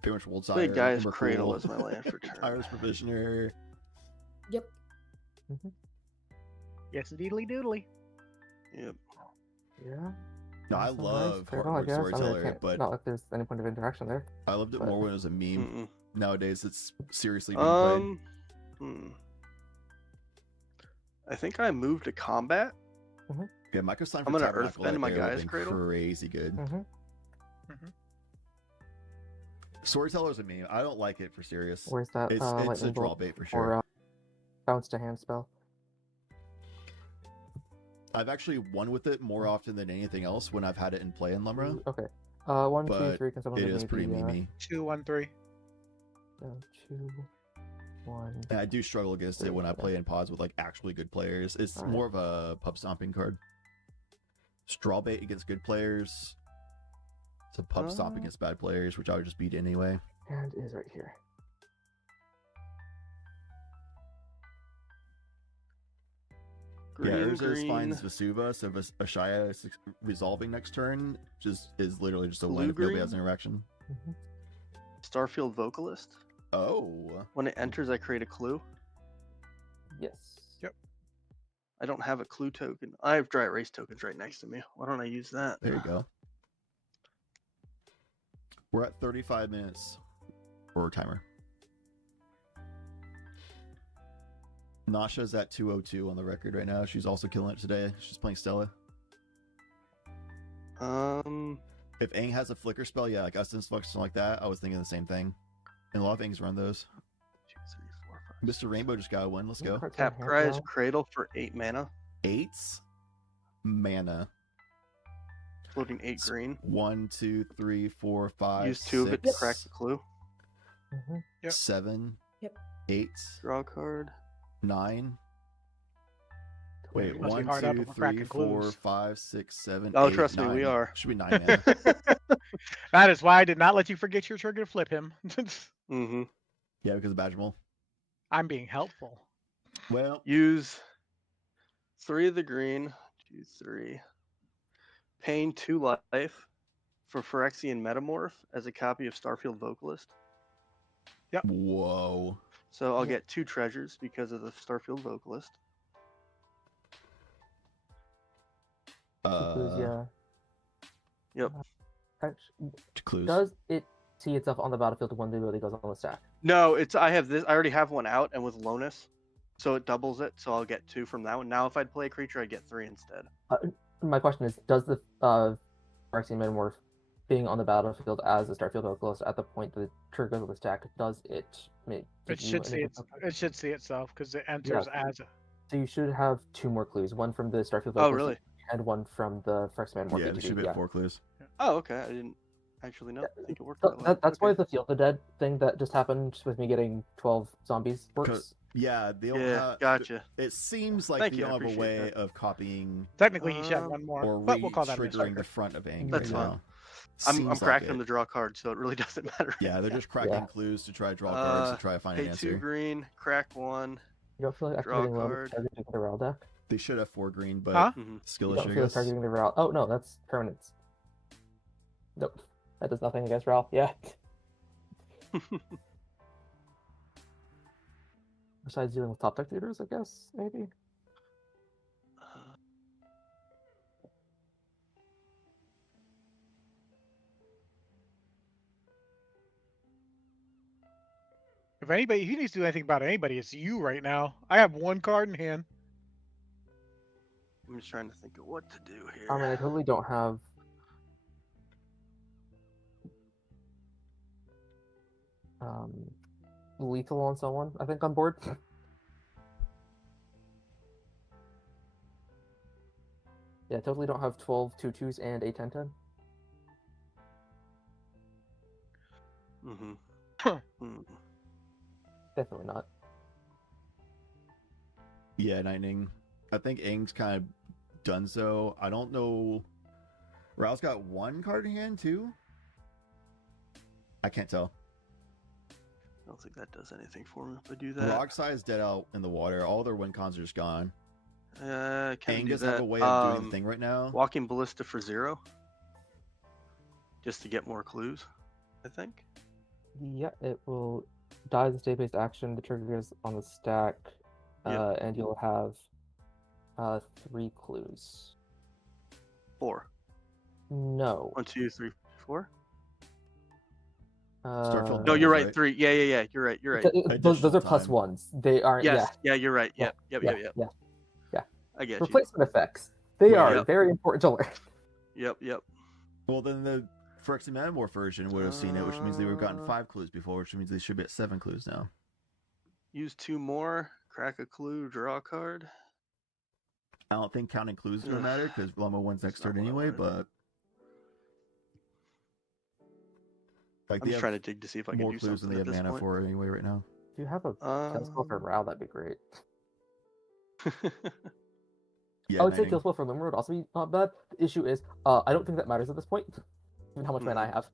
pretty much World Play Sire, Guy's Emrakul, Cradle as my land for turn. Iris Provisioner. Yep. Yes, indeedly doodly. Yep. Yeah. No, I That's nice. love Fair enough, I Heartwood guess. I mean, I Storyteller, can't- but not like there's any point of interaction there. I loved it but- more when it was a meme. Mm-mm. Nowadays, it's seriously being played. I think I moved to combat. Yeah, Micro Sign for I'm gonna Tabernacle Earthbend my there would've Guy's been Cradle. crazy good. Storyteller's a meme. I don't like it for serious. Where's that? It's a lightning draw bolt bait for or, sure. bounce to hand spell. I've actually won with it more often than anything else when I've had it in play in Lumra. Okay. 1, 2, But 3. Can someone it give is me pretty the, memey. 2, 1, 3. 2, 1. And I do struggle against it when I play in pods with like actually good players. It's Alright. more of a pub stomping card. Straw bait against good players. It's a pub stomp against bad players, which I would just beat anyway. Hand is right here. Yeah, Green, Urza's green. finds Vesuva, so Ashaya is resolving next turn, just is literally just a Blue, win if nobody green? has an interaction. Starfield Vocalist. Oh. When it enters, I create a clue. Yes. Yep. I don't have a clue token. I have dry erase tokens right next to me. Why don't I use that? There you go. We're at 35 minutes for timer. Nasha's at 202 on the record right now. She's also killing it today. She's playing Stella. If Aang has a flicker spell, yeah, like Essence Flux, something like that, I was thinking the same thing. And a lot of Aang's run those. 2, 3, 4, 5. Mr. Rainbow just got a win. Let's go. Tap Cry's Cradle for 8 mana. 8 mana. Floating 8 green. 1, 2, 3, 4, 5, Use 2 of it to 6, crack the clue. 7, Yep. 8, Draw a card. 9. Wait, Must be 1, hard up 2, if we're 3, cracking 4, clues. 5, 6, 7, Oh, 8, trust me, 9. we are. Should be 9 mana. That is why I did not let you forget your trigger to flip him. Mm-hmm. Yeah, because of Badgermole. I'm being helpful. Well, Use 3 of the green. 2, 3. Pain 2 life for Phyrexian Metamorph as a copy of Starfield Vocalist. Yep. Whoa. So I'll get 2 treasures because of the Starfield Vocalist. Clues, yeah. Yep. Clues. Does it see itself on the battlefield when the ability goes on the stack? No, it's I have this. I already have one out, and with Lonus, so it doubles it. So I'll get 2 from that one. Now, if I'd play a creature, I'd get 3 instead. My question is, does the Phyrexian Metamorph being on the battlefield as a Starfield Vocalist at the point that the trigger goes on the stack, does it make It should see itself because it enters as a. So you should have 2 more clues, one from the Starfield Vocalist Oh, really? and one from the Phyrexian Metamorph. Yeah, they should be at 4 clues. Oh, okay. I didn't actually know. I think it worked So that way. that's why the Field of the Dead thing that just happened with me getting 12 zombies works. Yeah, they don't Yeah, have, gotcha. It seems like Thank they you, I don't have a appreciate way that. of copying Technically, you should have one more, or but we'll call that a triggering the misfire. front of Aang. That's right fine. now. I'm Seems like cracking it. them to draw cards, so it really doesn't matter. Yeah, they're just cracking clues to try to draw cards to try to find pay an answer. 2 green, crack 1. You don't feel like Draw a activating Lotus card. targeting the Rail deck? They should have 4 green, but Huh? skill You don't issue, I feel like guess. targeting the Rail. Oh no, that's permanence. Nope. That does nothing against Rail. Yeah. Besides dealing with top deck leaders, I guess, maybe. If anybody, he needs to do anything about anybody, it's you right now. I have one card in hand. I'm just trying to think of what to do here. I mean, I totally don't have. Lethal on someone, I think, on board. Yeah, totally don't have 12 2/2s and a 10/10. Mm-hmm. Definitely not. Yeah, Nightning. I think Ing's kind of done so. I don't know. Rao's got one card in hand too. I can't tell. I don't think that does anything for me if I do that. Rockside is dead out in the water. All their win cons are just gone. Can Aang do doesn't that. have a way of doing the thing right now. Walking Ballista for 0. Just to get more clues, I think. Yeah, it will die as a state-based action. The trigger is on the stack, and you'll have 3 clues. 4. No. 1, 2, 3, 4. No, you're right. 3. Yeah. You're right. Those are plus ones. They aren't. Yes. Yeah. Yeah, you're right. Yep. Yeah. I get Replacement effects. They are very important to learn. Yep. Well, then the Phyrexian Metamorph version would have seen it, which means they would have gotten 5 clues before, which means they should be at 7 clues now. Use 2 more. Crack a clue. Draw a card. I don't think counting clues is going to matter because Lama wins next turn anyway, but. Like, I'm just trying to dig to see if I can more do clues something than they at have this mana point. for anyway right now. If you have a kill spell for Rao, that'd be great. Yeah, I would say Nightning. kill spell for Limmer would also be not bad. The issue is, I don't think that matters at this point, given how much mana I have.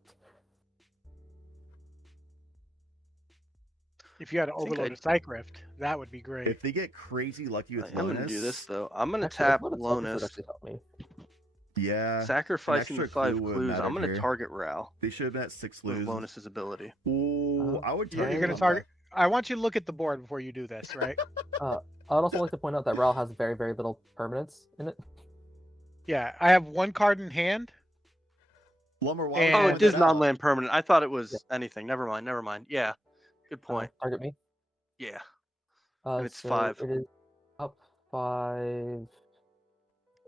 If you had an I think Overload of Psych Rift, that would be great. If they get crazy lucky with I'm Lonus, gonna do this though. I'm gonna Actually, tap Overload of Psych Rift would Lonus. actually help me. yeah, Sacrificing an the extra 5 clue would clues. matter I'm gonna here. target Rao They should have been at 6 with clues. Lonus's ability. Ooh, I would Yeah, target. you're gonna target. I want you to look at the board before you do this, right? I'd also like to point out that Rao has very, very little permanence in it. Yeah, I have one card in hand. Lumber, And- Oh, it is non-land permanent. I thought it was anything. Never mind. Yeah, good point. Target me. Yeah, and it's So 5. It is up 5.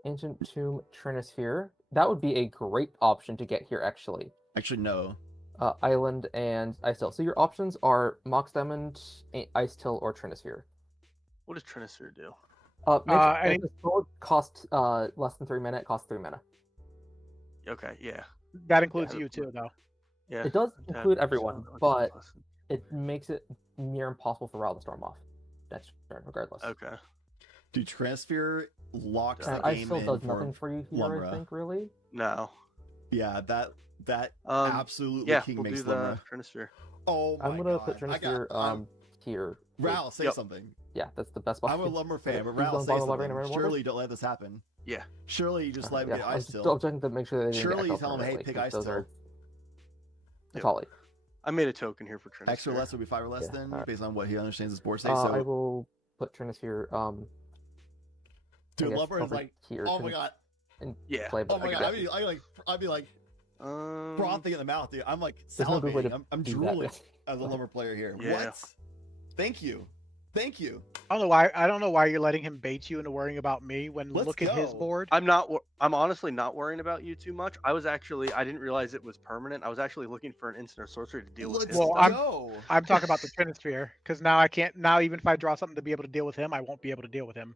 Ancient Tomb Trinisphere. That would be a great option to get here, actually. Actually, no. Island and Ice Till. So your options are Mox Diamond, Ice Till, or Trinisphere. What does Trinisphere do? Makes the sword cost less than 3 mana. It costs 3 mana. Okay, yeah. That includes you too, though. Yeah. It does tap, include everyone, so- but it makes it near impossible for Ral to storm off next turn, regardless. Okay. Dude, Transfer locks the And Ice game Till in does for nothing for you here, Lumra. I think, really. No. Yeah, that absolutely Yeah, king we'll makes do the Lumra. Trinisphere. Oh my I'm gonna god. put Trinisphere here. Ral, say Yep. something. Yeah, that's the best spot. I'm a Lumber fan, but He's Ral, on say bottom left, right, something. and right, Surely don't let this happen. Yeah. Surely you just let him Yeah, get I'm Ice just Till. checking to make sure that they didn't Surely get you tell him, hey, permanently, pick 'cause Ice those Till. are Yep. Tolly. I made a token here for Trinisphere. Extra less would be 5 or less Yeah, then, alright. based on what he understands his board say. I So, will put Trinisphere dude, I guess Lumber is over like, here oh to my god, and Yeah. play, oh but my I god. guess I'd be like frothing in the mouth, dude. I'm like There's no good way salivating. to I'm do that. drooling as a Lumber player here. Yeah. What? Thank you. I don't know why you're letting him bait you into worrying about me when Let's look at his go. board. I'm honestly not worrying about you too much. I didn't realize it was permanent. I was actually looking for an instant or sorcery to deal with his Well, stuff. I'm talking about the Trinisphere because now I can't. Now even if I draw something to be able to deal with him, I won't be able to deal with him.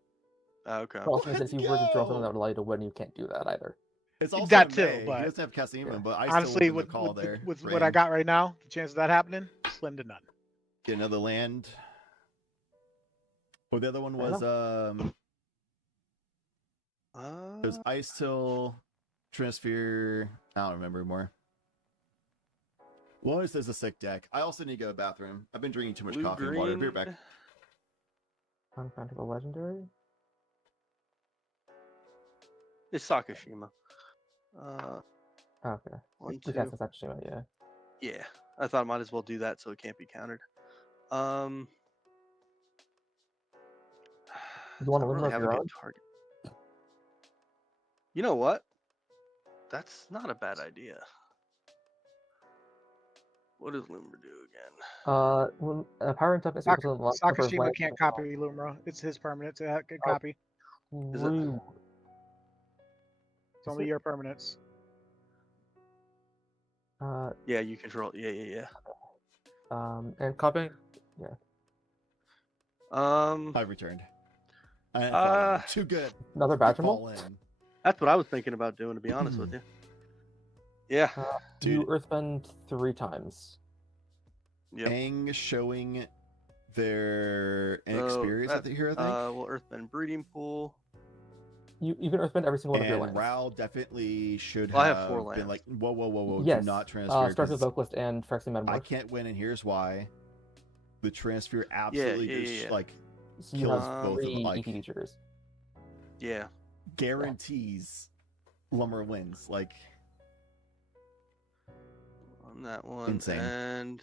Okay. Also, if you were to draw something that would allow you to win, you can't do that either. It's also That in too, May. but He doesn't have casting even, but I honestly, still with would call there. with for what I him. got right now, the chance of that happening, slim to none. Get another land. Oh, the other one was it was Ice Till, Trinisphere. I don't remember more. Lotus is a sick deck. I also need to go to the bathroom. I've been drinking too much Blue, coffee and water. Be right back. green. Unfanatical Legendary. It's Sakashima. Okay. One, We cast two. this actually, yeah. Yeah. I thought I might as well do that so it can't be countered. You want to I win really with have a your good own? target. You know what? That's not a bad idea. What does Loomer do again? When power and toughness equals to the number of Sakashima life. can't copy Lumra. It's his permanent to copy. True. It's only your permanents. Yeah, you control. Yeah. And copying. Yeah. I returned. I didn't fall in. Too good. Another to badger fall mold? in. That's what I was thinking about doing, to be honest with you. Yeah. You earthbend 3 times. Yep. Aang showing their inexperience at the here, I think. Well, Earthbend Breeding Pool. You can earthbend every single one of your And lands. Ral definitely should Well, I have have 4 been lands. like, whoa, Yes. do not transfer. Starts 'cause with Vocalist and Phyrexian Metamorph. I can't win, and here's why. The transfer absolutely just like So you kills have both of 3 them. Like ETB triggers. Yeah. guarantees Lumber wins. Like On that one. Insane. And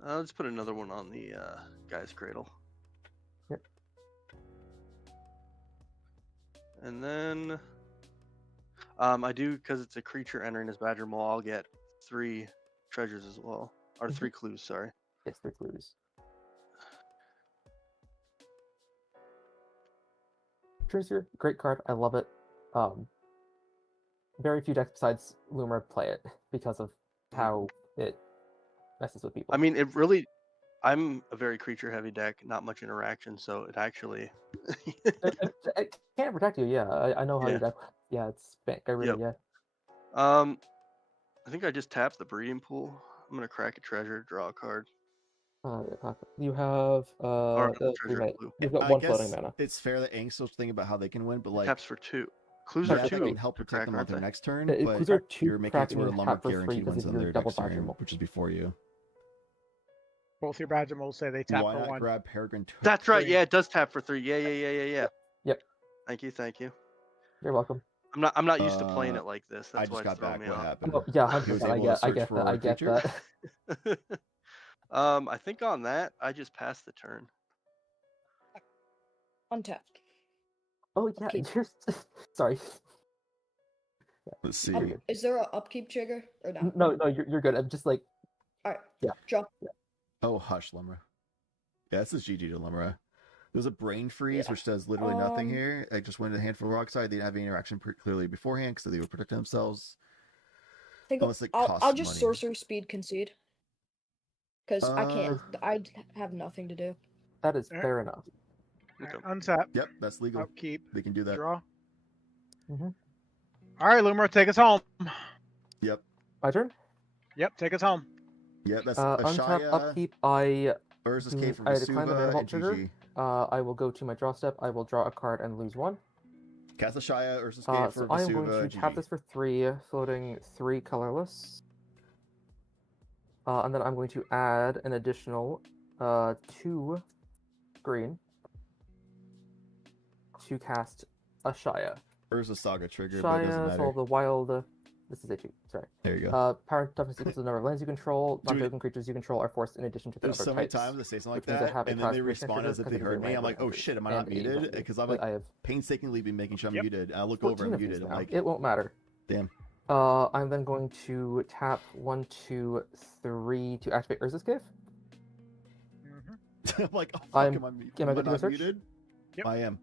let's put another one on the Guy's Cradle. Yep. And then I do, because it's a creature entering his Badger Maul, I'll get 3 treasures as well. Or 3 clues, sorry. Yes, 3 clues. Tracer, great card. I love it. Very few decks besides Loomer play it because of how it messes with people. I mean, it really. I'm a very creature heavy deck, not much interaction, so it actually. It can't protect you. Yeah, I know how Yeah. your deck. Yeah, it's bank. I really Yep. yeah. I think I just tapped the Breeding Pool. I'm gonna crack a treasure, draw a card. You have Or the 3 treasure mana. clue. You've got I 1 guess floating mana. it's fair that Aang's still thinking about how they can win, but like Taps for 2. Clues yeah, are that 2. can help to protect them on aren't their they? next turn, Clues but are 2 you're making it to cracking where and Lumber tap for 3 guaranteed because wins of on your their double next Badger turn, Mold. which is before you. Both your Badger Moles say they tap Why for not 1. grab Peregrine? That's right. 3. Yeah, it does tap for 3. Yeah. Yep. Thank you. You're welcome. I'm not used to playing it like this. That's I just why got it's throwing back. me What off. happened? Oh, yeah, He was 100%. able to I search get for that. I a get creature. that. I think on that I just passed the turn. Untap. Oh yeah, Upkeep. sorry. Let's see. Is there an upkeep trigger or not? No, you're good. I'm just like, All right. yeah. Draw. Oh, hush, Lumra. Yeah, this is GG to Lumra. There's a brain freeze, which does literally nothing here. I just went to the hand for the rock side. They didn't have any interaction clearly beforehand because they were protecting themselves. Unless it costs I'll just money. sorcery speed concede. Because I can't. I have nothing to do. That is fair enough. Untap. Yep, that's legal. Upkeep. They can do that. Draw. Mm-hmm. All right, Lumra, take us home. Yep. My turn? Yep, take us home. Yep, that's untap, Ashaya, upkeep, I Urza's Cave for I decline the Vesuva, Vanderbilt and trigger. GG. I will go to my draw step. I will draw a card and lose 1. Cast Ashaya, Urza's Cave for So I am Vesuva, going to tap GG. this for 3, floating 3 colorless. And then I'm going to add an additional 2 green to cast Ashaya. Urza Saga trigger, but it doesn't Shia, matter. so the wild. This is a 2. Sorry. There you go. Power and toughness equals to the number of lands you control. Dude, Non-token creatures you control are forced in addition to the There's other so many types, times they say something like which means I that, have a and then they classification respond trigger as if they because it is heard a me. I'm random like, oh entry shit, am I and not a muted? button. Because I'm But like I have painstakingly been making sure I'm Yep. muted. And I look over, 14 I'm of these muted. I'm now. like, It won't matter. damn. I'm then going to tap 1, 2, 3 to activate Urza's Cave. I'm like, oh fuck, I'm- am I am I am I good to go not search? muted? Yep. I am.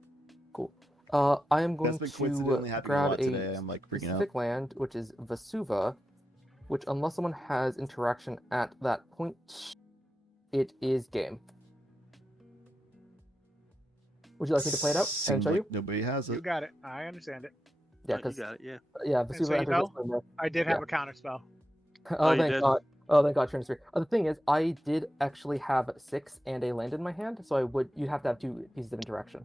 Cool. I am going That's been coincidentally to happening a grab lot a today. I'm like freaking out. specific land, which is Vesuva, which unless someone has interaction at that point, it is game. Would you like me to play it out and Seems show like you? nobody has You it. got it. I understand it. Yeah, You because got it. Yeah. yeah, And Vesuva so you enters know, this turn. I did have a counter spell. Oh, you thank did? God. Oh, thank God, turn 3. The thing is, I did actually have 6 and a land in my hand, so you'd have to have 2 pieces of interaction.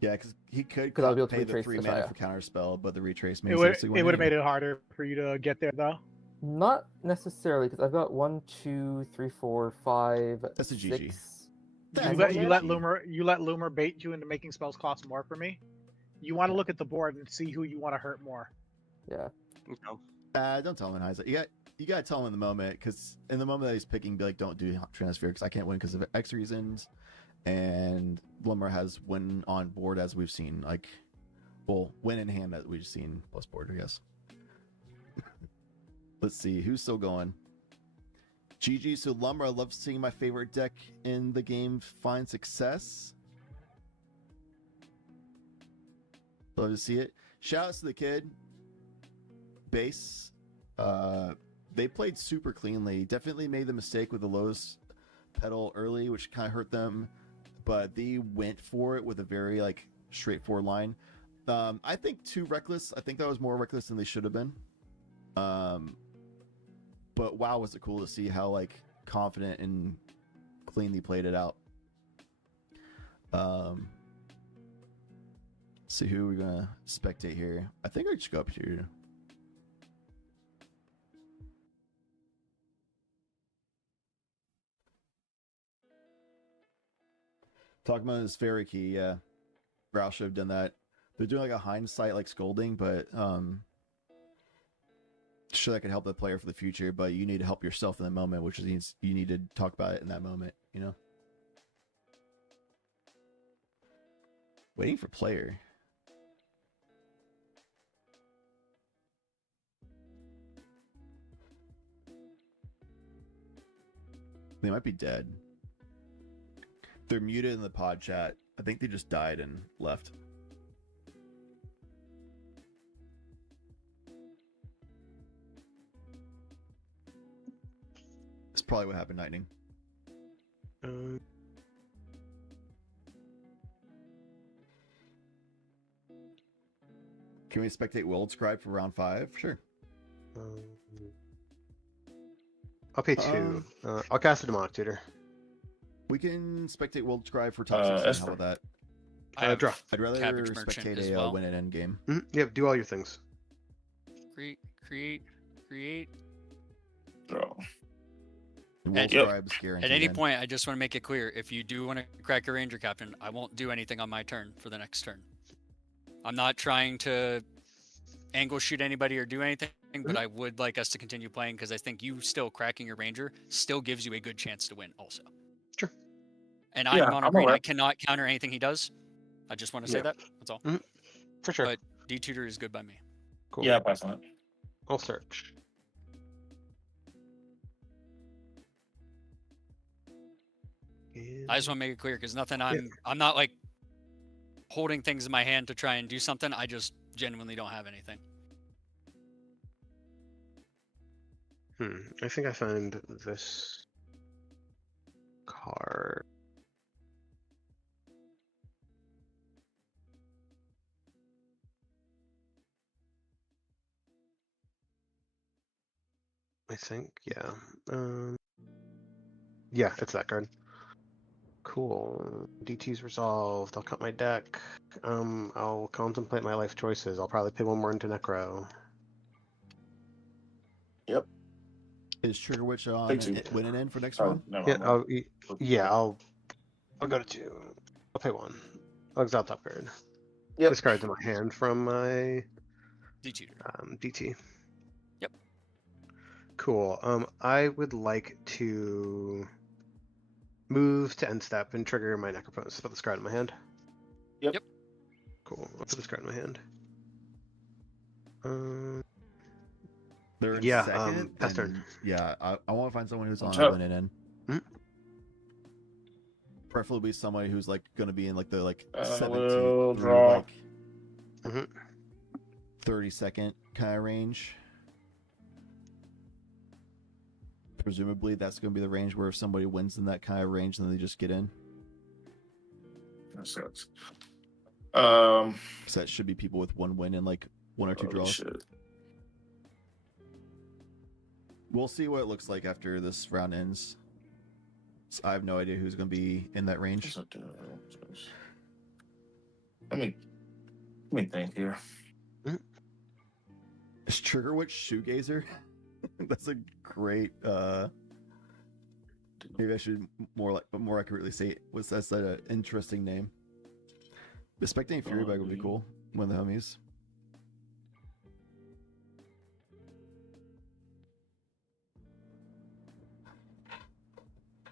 Yeah, because he could 'Cause I'll be able to pay the retrace 3 the mana Shia. for counter spell, but the retrace It means would they actually it win would have anyway. made it harder for you to get there though. Not necessarily, because I've got 1, 2, 3, 4, 5, That's a GG. 6. You let Loomer bait you into making spells cost more for me. You want to look at the board and see who you want to hurt more. Yeah. Don't tell him in hindsight. You gotta tell him in the moment, because in the moment that he's picking, be like, don't do transfer because I can't win because of X reasons, and Blummer has win on board as we've seen, like, well, win in hand that we've seen plus board, I guess. Let's see who's still going. GG. So Lumber, I love seeing my favorite deck in the game find success. Love to see it. Shout outs to the kid. Base. They played super cleanly. Definitely made the mistake with the lowest pedal early, which kind of hurt them. But they went for it with a very like straightforward line. I think too reckless. I think that was more reckless than they should have been. But wow, was it cool to see how like confident and clean they played it out. See who we're gonna spectate here. I think I just go up here. Talking about his fairy key, yeah. Roush should have done that. They're doing like a hindsight like scolding, but sure that could help the player for the future, but you need to help yourself in the moment, which means you need to talk about it in that moment, you know? Waiting for player. They might be dead. They're muted in the pod chat. I think they just died and left. That's probably what happened, Lightning. Can we spectate World Scribe for round 5? Sure. I'll pay 2. I'll cast a Demonic Tutor. We can spectate World Scribe for top 16. How about that? Draw. I'd rather Cabbage Merchant spectate as a well. win at end game. Yeah, do all your things. Create. Draw. World Yep. Scribe's guaranteed. At any end. point, I just want to make it clear: if you do want to crack a Ranger Captain, I won't do anything on my turn for the next turn. I'm not trying to angle shoot anybody or do anything, but I would like us to continue playing because I think you still cracking your Ranger still gives you a good chance to win, also. Sure. And Yeah, I'm mono I'm green. aware. I cannot counter anything he does. I just want to say Yeah. that. That's all. For sure. But D tutor is good by me. Cool. Yeah, pass on it. I'll search. I just want to make it clear because nothing. I'm not like holding things in my hand to try and do something. I just genuinely don't have anything. I think I found this card. I think, yeah. Yeah, it's that card. Cool. DT's resolved. I'll cut my deck. I'll contemplate my life choices. I'll probably pay one more into Necro. Yep. Is Trigger Witch on Take 2. win and end for next Oh, round? never Yeah, mind. I'll go to 2. I'll pay 1. I'll exile top card. Yep. This card's in my hand from my D tutor. DT. Yep. Cool. I would like to move to end step and trigger my Necropotence. Put this card in my hand. Yep. Cool. I'll put this card in my hand. They're in Yeah, second. pass turn. and yeah, I want to find someone who's on Top. win and end. Preferably somebody who's like going to be in like the 17th will through draw. like 30-second kind of range. Presumably, that's going to be the range where if somebody wins in that kind of range, then they just get in. That sucks. So that should be people with 1 win and like 1 or 2 Holy draws. shit. We'll see what it looks like after this round ends. So I have no idea who's going to be in that range. Let me think here. Is Trigger Witch Shoegazer? That's a great. Maybe I should more accurately say what's that's an interesting name. The Spectating Fury Bag would be cool. One of the homies.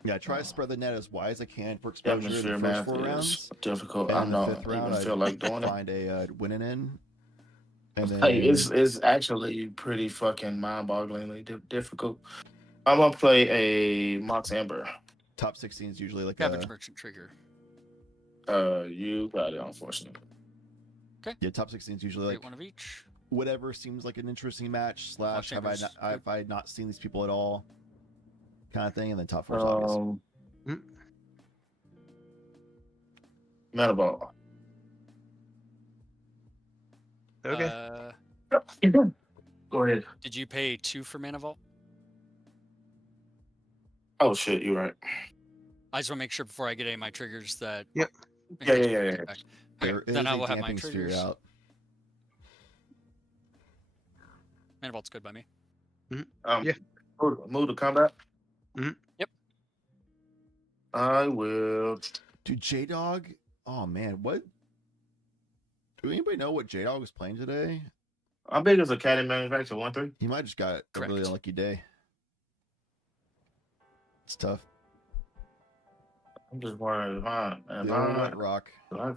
Yeah, try to spread the net as wide as I can for exposure in Atmosphere the math first 4 is rounds. difficult. And I in the don't 5th round, even feel like doing it. find a win and in. And then Like it's actually pretty fucking mind-bogglingly difficult. I'm gonna play a Mox Amber. top 16 is usually like Cabbage a Merchant trigger. You got it, unfortunately. yeah. Top 16 is usually Create like one of each. whatever seems like an interesting match slash Chambers, have I not seen these people at all kind of thing, and then top 4 is obvious. Metal Ball. Okay. Go ahead. Did you pay 2 for Mana Vault? Oh shit, you're right. I just want to make sure before I get any of my triggers that. Yep. Yeah. Okay, There then is I a will have my damping sphere triggers. out. Mana Vault's good by me. Yeah. Move to combat. Yep. I will. Dude, J Dog. Oh man, what? Do anybody know what J Dog was playing today? How big is a cannon manufacturer? 1-3. He might have just got a really unlucky day. It's tough. I'm just wondering, The old wet rock. Do I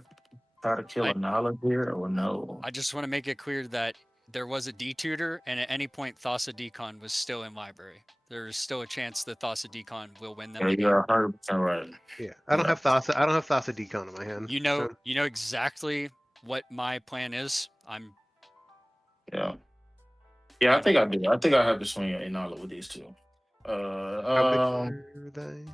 try to kill a Nala here or no? I just want to make it clear that there was a D-tutor, and at any point Thassa Decon was still in library. There's still a chance that Thassa Decon will win them. Yeah, the game. you're 100% right. Yeah, I don't have Thassa. I don't have Thassa Decon in my hand. You know, so- you know exactly what my plan is. Yeah. Yeah, I think I do. I think I have to swing a Nala with these two. How big are they?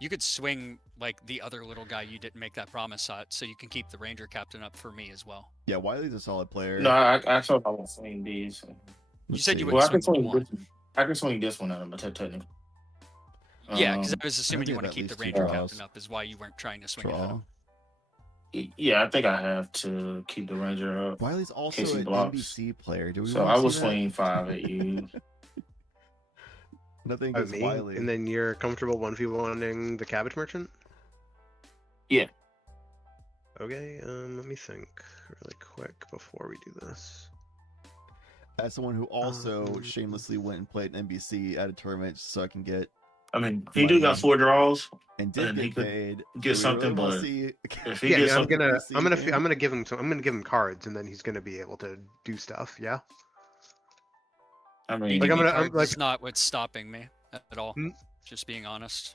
You could swing like the other little guy you didn't make that promise at, so you can keep the Ranger Captain up for me as well. Yeah, Wiley's a solid player. No, I thought I was swing these. You said you Well, would I can swing swing one. I can swing this one at him, but technically. Yeah, because I was assuming think you want at to keep the least Ranger two Captain draws. up, is why you weren't trying to swing it at him. Yeah, I think I have to keep the Ranger up. Wiley's in also case he an blocks. NBC player. Do we So wanna I see will that? swing 5 at you. Nothing Oh, against me? Wiley. And then you're comfortable 1v1ing the Cabbage Merchant? Yeah. Okay, let me think really quick before we do this. As someone who also shamelessly went and played an NBC at a tournament so I can get I mean, he do got 4 draws, and did he get could paid. get something, wanna but see if he Yeah, gets I'm something, gonna give him I'm gonna give him cards, and then he's gonna be able to do stuff. Yeah. I mean, Beating Like, I'm me gonna- I'm cards like- is not what's stopping me at all. Hmm? Just being honest.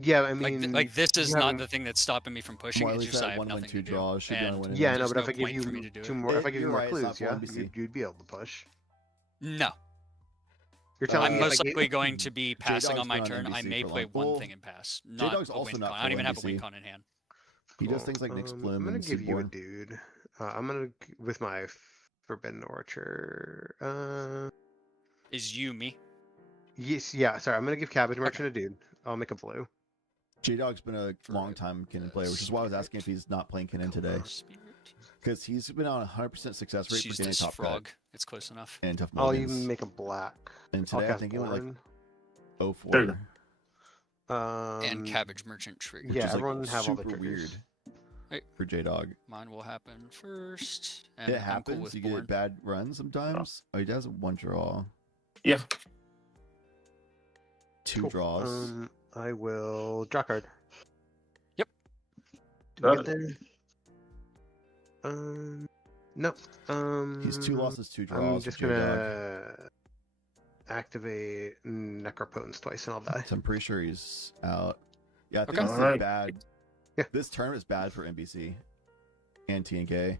Yeah, I mean, like this is you not haven't- the thing that's stopping me from pushing. Wiley's It's just had I have 1 win, nothing 2 to do. draws. Should be on And winning Yeah, I know, there's but if no I give point for me to you do two it. more, if I give you You're more right, it's not clues, for yeah, NBC. you'd be able to push. No. You're telling I'm me if most I gave- likely going to be passing J-Dog's on my been on turn. I NBC may for play long. one Well, thing and pass. Not J-Dog's a also win not con. I full don't even have a NBC. win con in hand. He does things like Nick's I'm Bloom gonna and give you a Seaborn. dude. I'm gonna with my Forbidden Orchard. Is you me? Yes, yeah. Sorry, I'm gonna give Cabbage Merchant a dude. I'll make a blue. J Dog's been a long time Kennen player, which is why I was asking if he's not playing Kennen today. Because he's been on a 100% success rate Let's for use getting this top frog. cut It's close enough. and tough I'll mulligans. even make a black. And I'll today I cast think it went like Born. 0-4. And Cabbage Merchant trigger. Which Yeah, is, like, everyone have all the super triggers. Hey. for J Dog. Mine will happen first. And It I'm cool happens. with You Born. get bad runs sometimes. Oh, he does 1 draw. Yeah. 2 draws. I will draw card. Yep. Did we get there? No. He's 2 losses, 2 draws. I'm with just J-Dog. gonna activate Necropotence twice and I'll die. So I'm pretty sure he's out. Yeah, I think Okay. this is Alright. bad. This tournament is bad for NBC and TNK.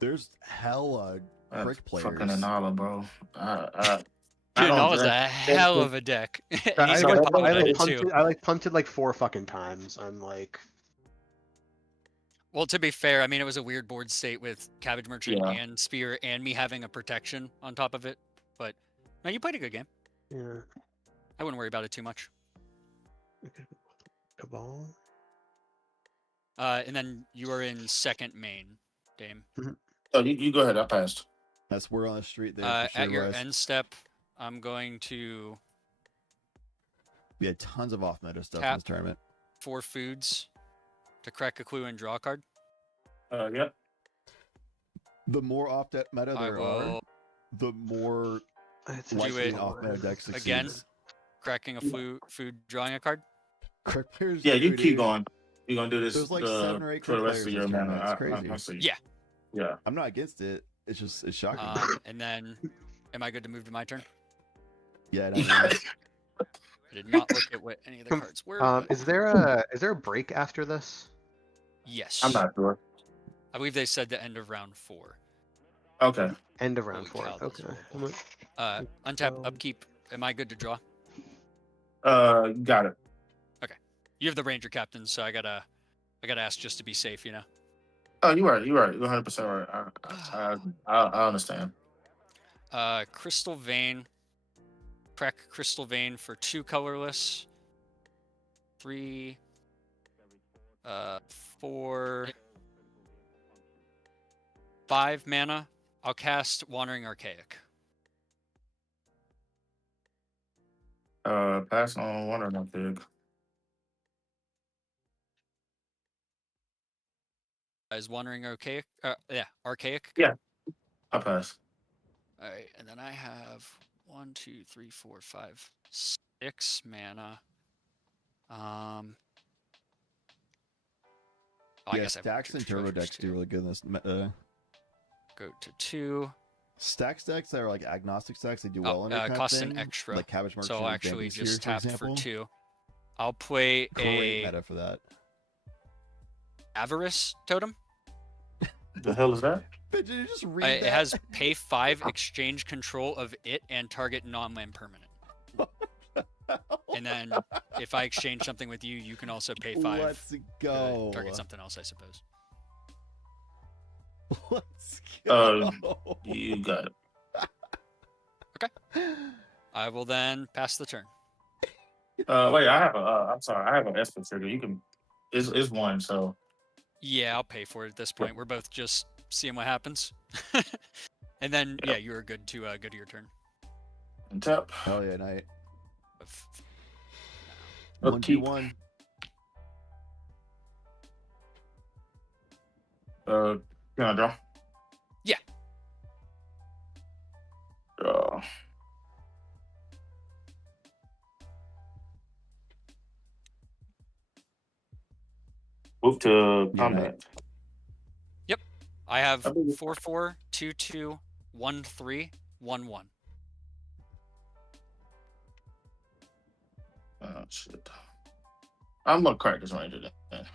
There's hella prick players. Fucking Anala, bro. Dude, that was a hell of a deck. And he's gonna pop it too. I punted like 4 fucking times. I'm like, Well, to be fair, I mean, it was a weird board state with Cabbage Merchant Yeah. and Spear and me having a protection on top of it. But no, you played a good game. yeah. I wouldn't worry about it too much. Cabal. And then you are in second main, Dame. Oh, you go ahead. I passed. That's word on the street there. For sure, At your Wes. end step, I'm going to We had tons of off meta stuff in tap this tournament. 4 foods to crack a clue and draw a card. Yep. The more off meta I there are, will the more do likely it an off meta deck succeeds. again, cracking a food, drawing a card. Correct players. Yeah, you do, keep dude. going. You're gonna do this There's like 7 or 8 for the crit rest players of in your this tournament. mana. It's crazy. I see. Yeah. Yeah. I'm not against it. It's shocking. And then, am I good to move to my turn? Yeah. I did not look at what any of the cards were. But... Is there a break after this? Yes. I'm not sure. I believe they said the end of round 4. Okay. End of round Holy 4. cow, Okay. Untap, upkeep. Am I good to draw? Got it. Okay. You have the ranger captain, so I gotta ask just to be safe, you know. Oh, you're right. You're 100% right. I understand. Crystal Vein. Crack Crystal Vein for 2 colorless. 3, 4, 5 mana. I'll cast Wandering Archaic. Pass on Wandering Archaic. Is Wandering Archaic? Yeah, Archaic. Yeah, I'll pass. All right, and then I have 1, 2, 3, 4, 5, 6 mana. I Yeah, guess I have stacks and turbo decks do really good in this. Go to 2. Stacks decks that are like agnostic stacks, they do well in it. Kind Cost of an thing, extra. like Cabbage Merchant. So I'll actually Vamping just Sphere, tap example. for 2. I'll play Great a meta for that. Avarice Totem. The hell is that? Did you just read It that? has pay 5, exchange control of it and target non-land permanent. And then if I exchange something with you, you can also pay 5. Let's go. Target something else, I suppose. Let's go. You got it. Okay. I will then pass the turn. Wait, I have a. I'm sorry, I have an Esper trigger. You can. It's 1, so. Yeah, I'll pay for it at this point. We're both just seeing what happens. And then yeah, you are good to your turn. And tap. Hell yeah, night. Upkeep. 1v1. Can I draw? Yeah. Draw. Move to combat. Yep. I have 4/4, 2/2, 1/3, 1/1. Oh shit. I'm gonna crack this ranger then.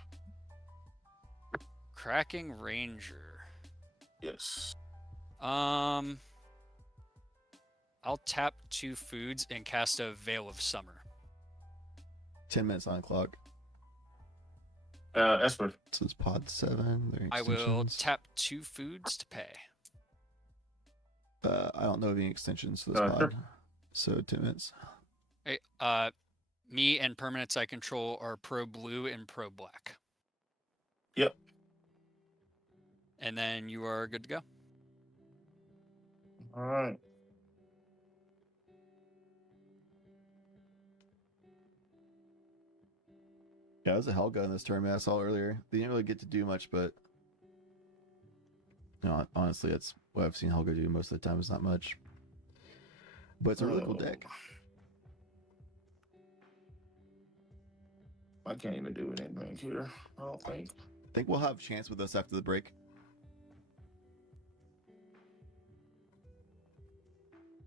Cracking Ranger. Yes. I'll tap 2 foods and cast a Veil of Summer. 10 minutes on the clock. Esper. This is pod 7. I will tap 2 foods to pay. I don't know of any extensions for this pod. Sure. So 10 minutes. Hey, me and permanents I control are pro blue and pro black. Yep. And then you are good to go. All right. Yeah, it was a Helga in this tournament I saw earlier. They didn't really get to do much, but no, honestly, that's what I've seen Helga do most of the time. Is not much, but it's a really cool deck. I can't even do anything here. I don't think. I think we'll have a chance with us after the break.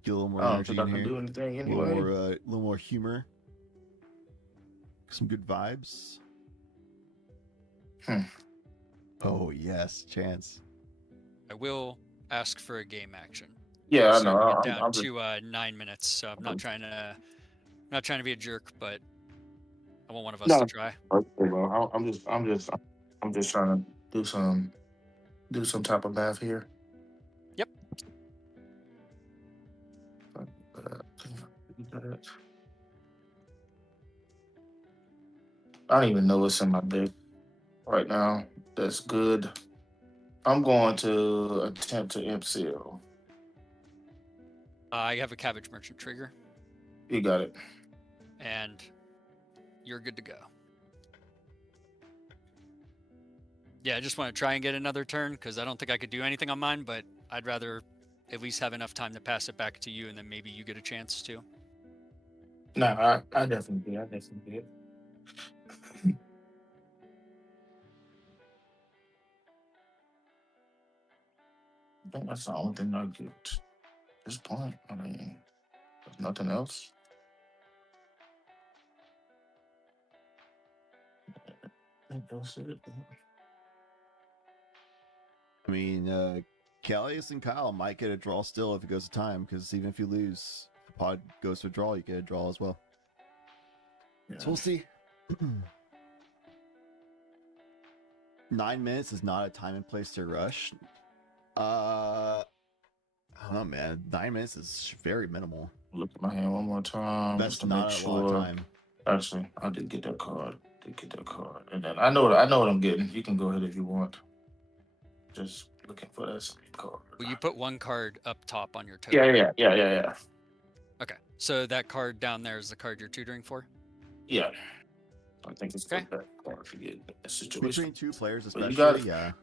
Get a little more I don't energy think I in can here. do anything A anyway. little more humor. Some good vibes. Oh yes, chance. I will ask for a game action. Yeah, I So know. we're I'm down just- to 9 minutes, so I'm not trying to be a jerk, but I want one of us to try. Okay, bro. I'm just trying to do some type of math here. Yep. I don't even know what's in my deck right now. That's good. I'm going to attempt to MCL. I have a Cabbage Merchant trigger, You got it. and you're good to go. Yeah, I just want to try and get another turn because I don't think I could do anything on mine, but I'd rather at least have enough time to pass it back to you, and then maybe you get a chance to. No, I definitely did. I think that's the only thing I get at this point. I mean, there's nothing else. I think that's it. I mean, Callius and Kyle might get a draw still if it goes to time, because even if you lose, if the pod goes to a draw, you get a draw as well. Yeah. So we'll see. 9 minutes is not a time and place to rush. I don't know, man. 9 minutes is very minimal. Look at my hand one more time. That's just to not make a sure. lot of time. Actually, I did get that card. And then I know what I'm getting. You can go ahead if you want. Just looking for that same card. Well, you put one card up top on your token. Yeah. Okay, so that card down there is the card you're tutoring for? Yeah. I think it's okay. That card if you get a situation. Between two players, But you especially, got-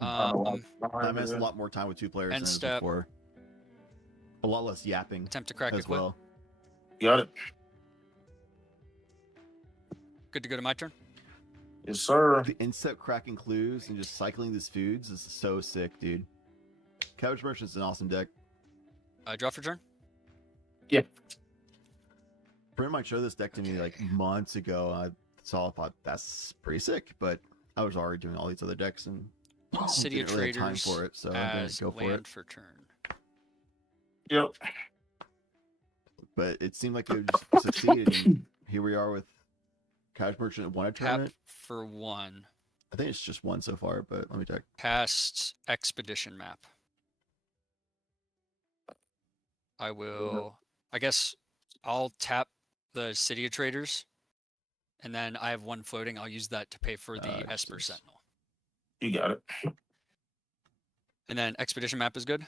yeah. 9 minutes is a lot more time with two players End than it was step. before. A lot less yapping. Attempt to crack as equip. well. Got it. Good to go to my turn? Yes, sir. The instep cracking clues and just cycling these foods is so sick, dude. Cabbage Merchant's an awesome deck. Draw for turn? Yeah. Brent might show this deck to me like months ago. I thought that's pretty sick, but I was already doing all these other decks and City of didn't really have time Traders for it, so I didn't as go for land it. for turn. Yep. But it seemed like it would just succeed, and here we are with Cabbage Merchant won a Tap tournament. for 1. I think it's just one so far, but let me check. Cast Expedition Map. I will. I guess I'll tap the City of Traders, and then I have 1 floating. I'll use that to pay for the Esper Sentinel. You got it. And then Expedition Map is good?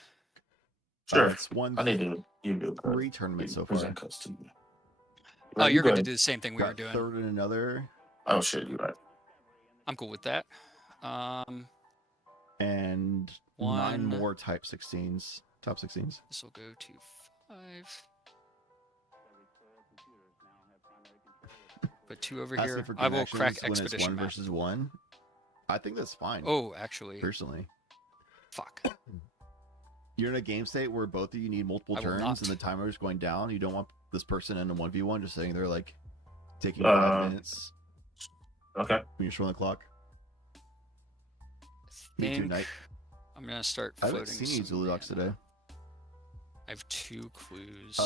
Sure. It's one. I need to give you a 3 tournaments so far. present cuts to you. Oh, Right, you're go going to ahead. do the same thing we were Got doing. third in another, Oh shit, you're right. I'm cool with that. and 9 One. more type 16s, top 16s. This will go to 5. Put 2 over Asking here. for I will crack connections when it's Expedition 1 Map. versus 1. I think that's fine. Oh, actually. Personally, Fuck. you're in a game state where both of you need multiple I will turns not. and the timer is going down. You don't want this person in a 1v1 just sitting there like taking Uh, 5 minutes Okay. when you're showing the clock. Me too, Think Knight. I'm going to start I haven't floating seen you some Zuludox today. I have 2 clues.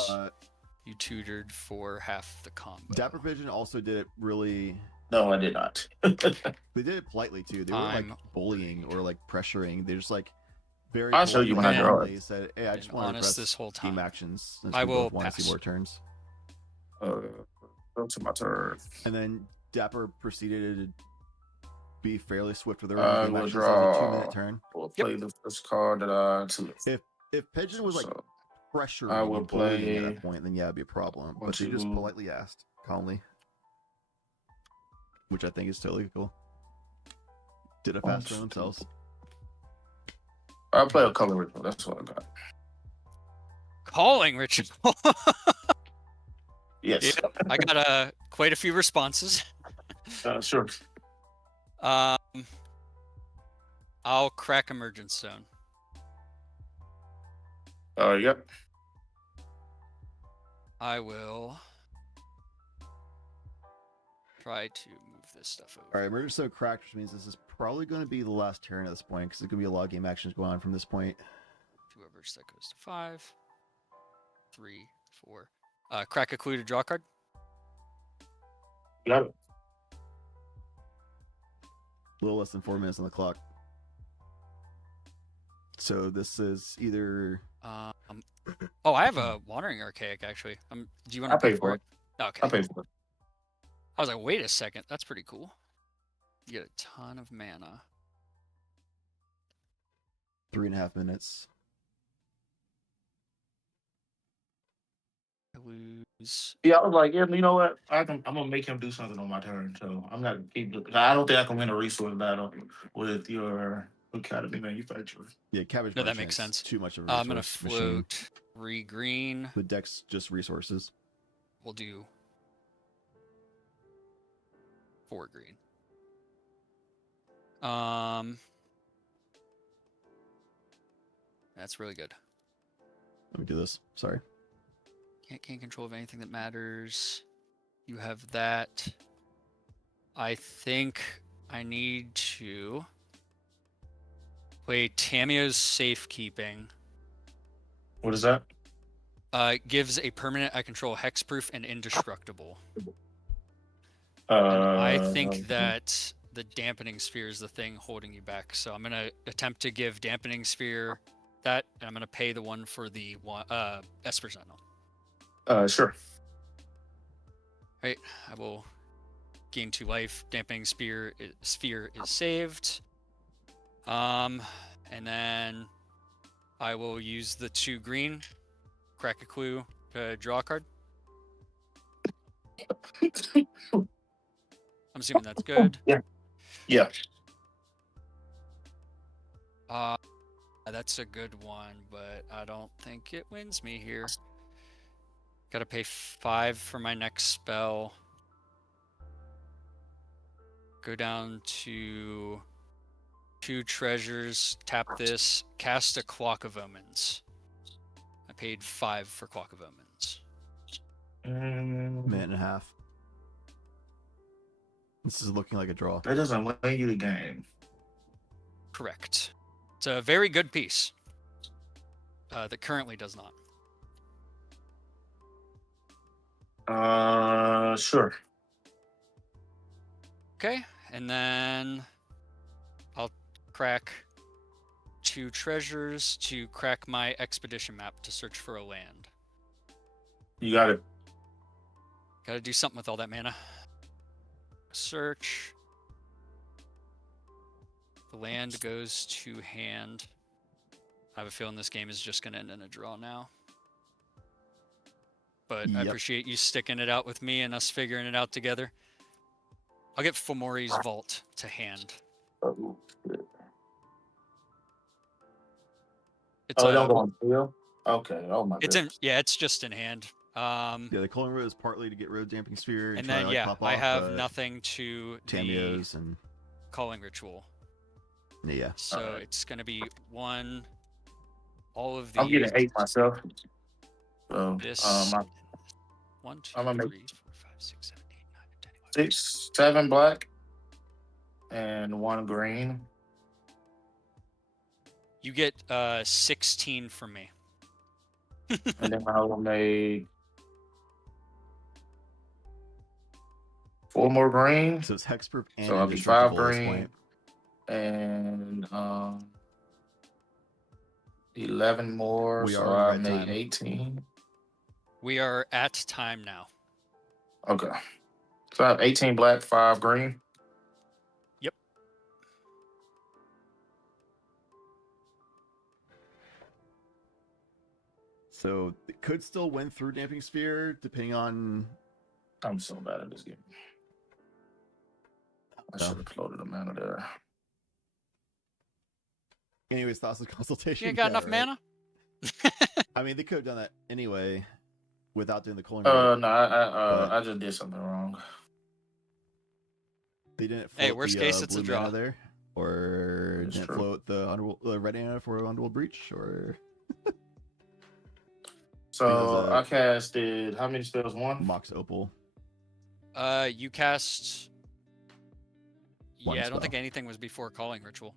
You tutored for half the combo. Dapper Pigeon also did it really. No, I did not. They did it politely too. They weren't like I'm bullying or like pressuring. They just like very. I'll show you when I politely draw it. They said, "Hey, I just Been want to honest press this whole team time. actions. Since I we will both want to see pass. more turns." Go to my turn. And then Dapper proceeded to be fairly swift with her I team will actions. It was a draw. 2-minute turn. We'll play the first card that I took. If Pigeon was like So, pressuring I will and bullying at play that point, then yeah, it'd be a problem. one, But they just two. politely asked, calmly, which I think is totally cool. Did it One, faster two. themselves. I'll play a color ritual. That's what I got. Calling ritual. Yes. Yep, I got quite a few responses. Sure. I'll crack Emergence Zone. Yep. I will try to move this stuff over. All right, Emergence Zone cracked, which means this is probably going to be the last turn at this point because there's going to be a lot of game actions going on from this point. 2 over, so that goes to 5, 3, 4. Crack a clue to draw a card. Got it. A little less than 4 minutes on the clock. So this is either. Oh, I have a Wandering Archaic actually. Do you want to I'll pay pay for for it? it. Okay. I'll pay for it. I was like, wait a second, that's pretty cool. You get a ton of mana. 3.5 minutes. I lose. Yeah, I was like, yeah, you know what? I'm gonna make him do something on my turn, so I'm not keep. I don't think I can win a resource battle with your Academy Manufacturer. Yeah, Cabbage No, that Merchant's makes sense. Too much of a I'm gonna resource machine. float 3 green. The deck's just resources. We'll do 4 green. That's really good. Let me do this. Sorry. Can't gain control of anything that matters. You have that. I think I need to play Tamiyo's Safekeeping. What is that? Gives a permanent I control hexproof and indestructible. Uh, And I think that the dampening sphere is the thing holding you back. So I'm gonna attempt to give dampening sphere that, and I'm gonna pay the one for the Esper Sentinel. Sure. Right, I will gain 2 life. Dampening sphere is saved. And then I will use the 2 green, crack a clue to draw a card. I'm assuming that's good. Yeah. Yeah. That's a good one, but I don't think it wins me here. Gotta pay 5 for my next spell. Go down to 2 treasures, tap this, cast a Clock of Omens. I paid 5 for Clock of Omens. Minute and a half. This is looking like a draw. That doesn't win you the game. Correct. It's a very good piece. That currently does not. Sure. Okay, and then I'll crack 2 treasures to crack my expedition map to search for a land. You got it. Gotta do something with all that mana. Search. The land goes to hand. I have a feeling this game is just gonna end in a draw now. But I Yep. appreciate you sticking it out with me and us figuring it out together. I'll get Fomori's Vault to hand. It's don't go on field? Okay. Oh my It's in, goodness. yeah, it's just in hand. Yeah, the Culling Road is partly to get rid of Damping Sphere And try then to, like, yeah, pop I off, have but nothing to Tamiyo's the and calling ritual. yeah. So it's gonna be 1. All of these. I'm getting 8 myself. So This. 1, 2, I'm gonna 3, make 4, 5, 6, 7, 8, 9, 10, 11. 6, 7 black, and 1 green. You get 16 from me. And then I will make 4 more green. So it's hexproof and So I'll be 5 indestructible at this green. point. And 11 more. We so are I in make red time. 18. We are at time now. Okay. So I have 18 black, 5 green. Yep. So it could still win through Damping Sphere, depending on. I'm so bad at this game. I should have floated them out of there. Anyways, thoughts of consultation. You ain't got enough right? mana? I mean, they could have done that anyway, without doing the Culling No, Road. I just did something wrong. They didn't float Hey, worst the case, it's a blue draw. mana there, or That's didn't true. float the red mana for Underworld Breach, or So Because, I casted how many spells? 1? Mox Opal. You cast. One Yeah, I don't spell. think anything was before calling ritual.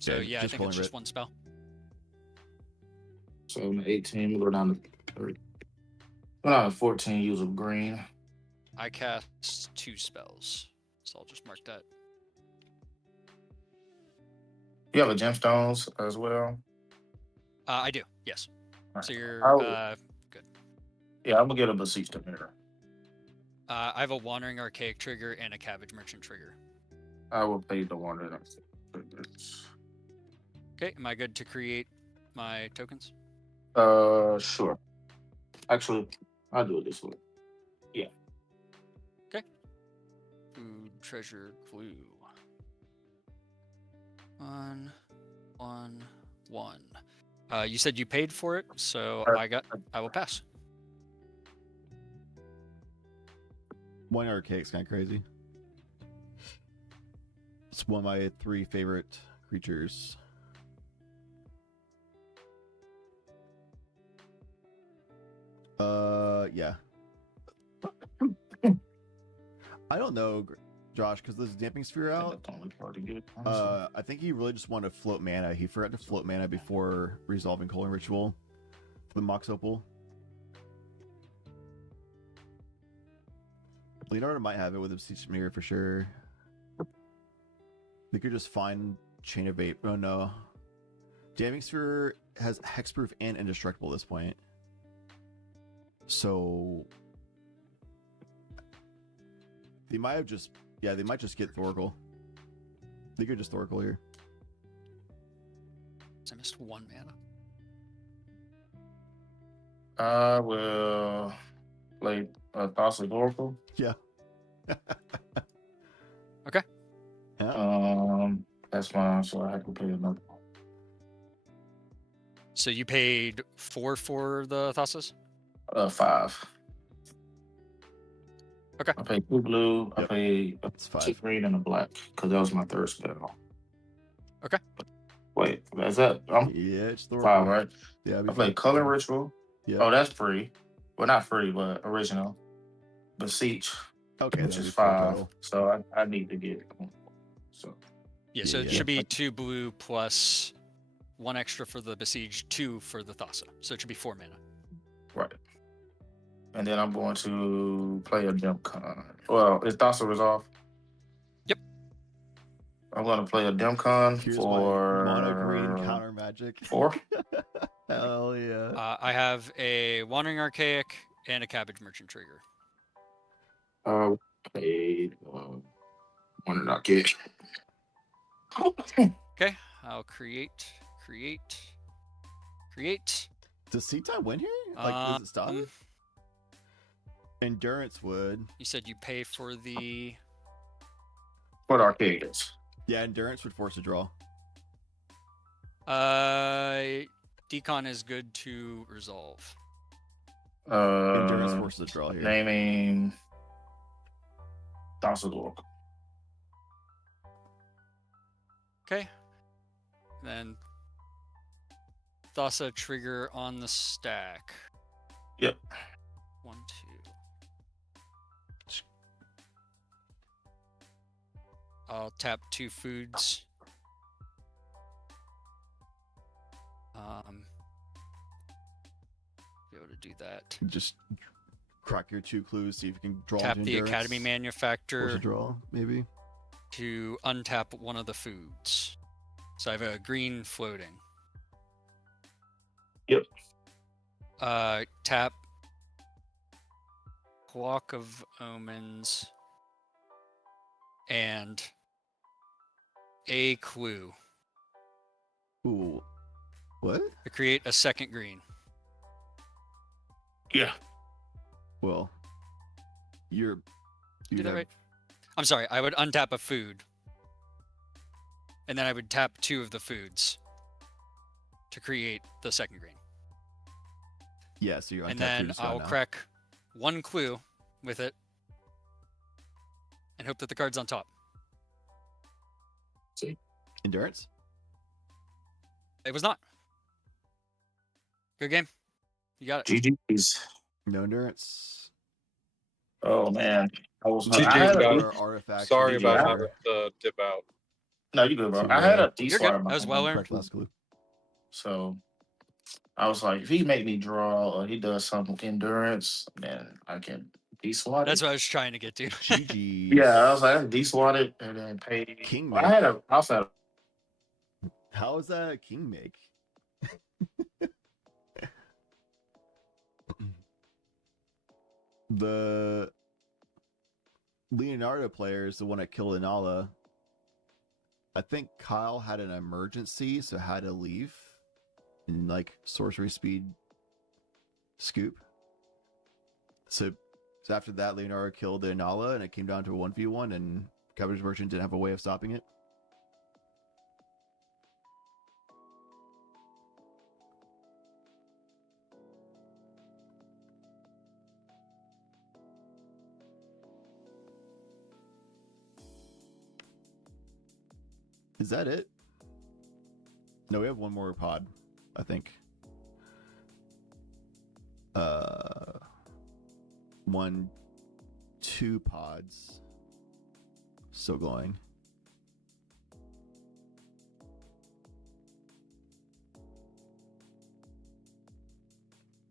So Yeah, yeah, I just think calling it's just rit. 1 spell. So I'm at 18, we'll go down to 30. Go down to 14, use a green. I cast 2 spells, so I'll just mark that. You have a gemstones as well. I do, yes. Alright. So you're I'll- good. Yeah, I'm gonna get a Beseech the Mirror. I have a Wandering Archaic trigger and a Cabbage Merchant trigger. I will pay the one that Okay, am I good to create my tokens? Sure. Actually, I'll do it this way. Yeah. Food, treasure, clue. 1, 1, 1. You said you paid for it, so I will pass. One Archaic's kind of crazy. It's one of my 3 favorite creatures. Yeah. I don't know, Josh, because there's damping sphere out. I think he really just wanted to float mana. He forgot to float mana before resolving Calling Ritual for the Mox Opal. Leonardo might have it with Beseech Mirror for sure. They could just find Chain of Eight. Oh no. Damping Sphere has Hexproof and Indestructible at this point. So they might have just, yeah, they might just get Thoracle. They could just Thoracle here. I missed 1 mana. I will play Thassa's Oracle. Yeah. Okay. Yeah. That's fine. So I have to pay another one. So you paid 4 for the Thassas? 5. Okay. I paid 2 blue. I paid It's 5 green and a black because that was my third spell. Okay. Wait, is that? Yeah, it's the 5, right? Yeah. I played Color Ritual. Yeah. Oh, that's free. Well, not free, but original. Beseech. Okay, which that'd is be 4 5. total. So I need to get. So. Yeah, so it should be 2 blue plus 1 extra for the Besiege, 2 for the Thassa. So it should be 4 mana. Right. And then I'm going to play a Demcon. Well, is Thassa resolved? Yep. I'm going to play a Demcon Here's for my mono green counter magic. 4. Hell yeah. I have a Wandering Archaic and a Cabbage Merchant trigger. Paid. When did I get? Okay, I'll create. Does Seatai win here? Like, does it stop? Endurance would. You said you pay for the... What Archaics? Yeah, Endurance would force a draw. Decon is good to resolve. Endurance forces a draw here. Naming Thassa's Oracle. Okay. Then Thassa trigger on the stack. Yep. 1, 2. I'll tap 2 foods. Be able to do that. Just crack your 2 clues, see if you can draw. Tap into the Endurance. Academy Manufacturer. Force a draw, maybe. To untap one of the foods. So I have a green floating. Yep. Tap Clock of Omens and a clue. Ooh. What? To create a second green. Yeah. Well, you Do that right? I'm sorry, I would untap a food. And then I would tap 2 of the foods to create the second green. Yeah, so you're And untapped then food as well I'll now. crack 1 clue with it and hope that the card's on top. See? Endurance? It was not. Good game. You got it. GG's. No Endurance. Oh man, I was. GG, I had guys. a, Artifact. Sorry GG. about having to dip out. No, you good, bro. So, I had a You're decent. good. That was well earned. Correct last clue. So I was like, if he make me draw or he does some endurance, then I can de-swat That's it. what I was trying to get to. GG. Yeah, I was like, I de-swat it and then pay. King I had a. I also had How is that a king make? The Leonardo player is the one that killed Inala. I think Kyle had an emergency, so had to leave in like sorcery speed scoop. So after that, Leonardo killed the Inala, and it came down to a 1v1, and Cabbage Merchant didn't have a way of stopping it. Is that it? No, we have one more pod, I think. 1, 2 pods. Still glowing.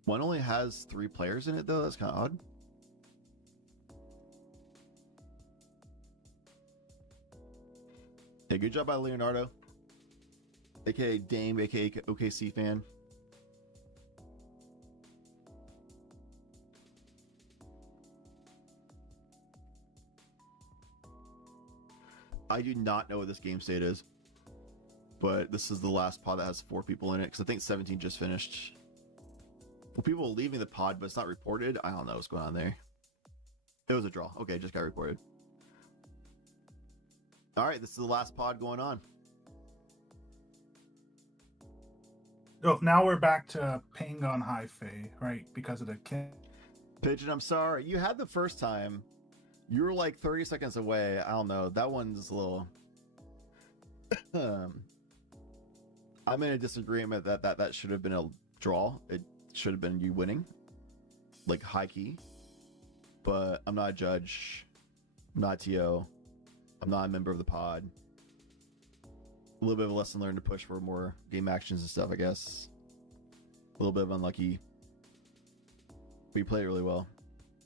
One only has 3 players in it, though. That's kind of odd. Hey, good job by Leonardo, aka Dame, aka OKC fan. I do not know what this game state is, but this is the last pod that has 4 people in it, because I think 17 just finished. Well, people leaving the pod, but it's not reported. I don't know what's going on there. It was a draw. Okay, just got reported. All right, this is the last pod going on. Oh, now we're back to ping on high fae, right? Because of the kin. Pigeon, I'm sorry. You had the first time. You were like 30 seconds away. I don't know. That one's a little... I'm in a disagreement that should have been a draw. It should have been you winning. Like, high key. But I'm not a judge. I'm not a TO. I'm not a member of the pod. A little bit of a lesson learned to push for more game actions and stuff, I guess. A little bit of unlucky. But you played it really well.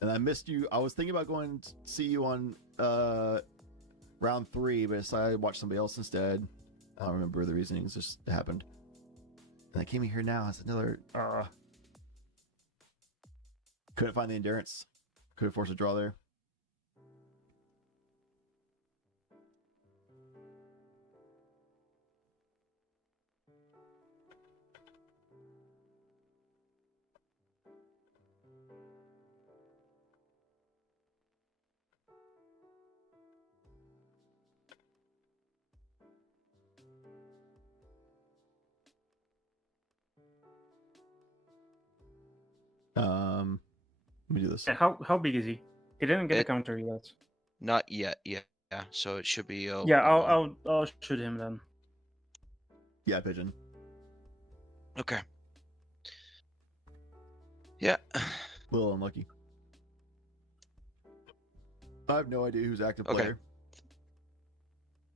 And I missed you. I was thinking about going to see you on round 3, but I decided to watch somebody else instead. I don't remember the reasonings. Just happened. And I came in here now. It's another... couldn't find the endurance. Could have forced a draw there. Let me do this. Yeah, how big is he? He didn't get a counter yet. Not yet. Yeah. So it should be. Yeah, I'll shoot him then. Yeah, Pigeon. Okay. Yeah. A little unlucky. I have no idea who's active Okay.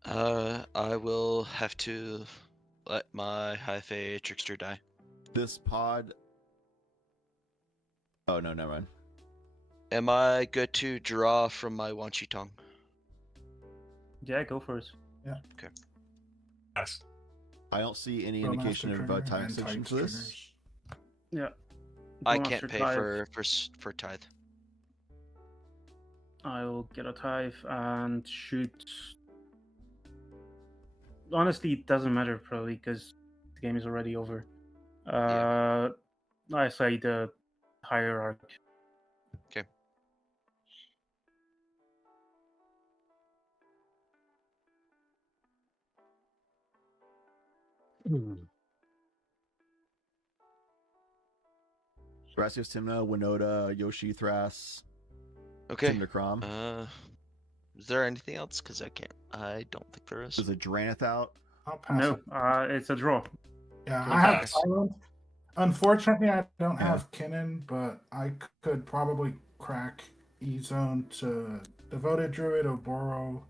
player. I will have to let my high fae trickster die. This pod. Oh no, never mind. Am I good to draw from my Wanchi Tongue? Yeah, go for it. Yeah. Okay. Yes. I don't see any Bowmaster indication of trigger time and extension types for this. triggers. Yeah. I Bowmaster can't pay tithe. for tithe. I'll get a tithe and shoot. Honestly, it doesn't matter probably because the game is already over. I say the hierarch. Okay. Gracias Timna, Winota, Yoshi, Thras. Okay. Timna Crom. Is there anything else? Because I don't think there is. Is a Draneth out? I'll pass No, it. it's a draw. Yeah, Can I we have pass? Tyrant. Unfortunately, I don't have Kinnan, but I could probably crack E-Zone to Devoted Druid or Boro.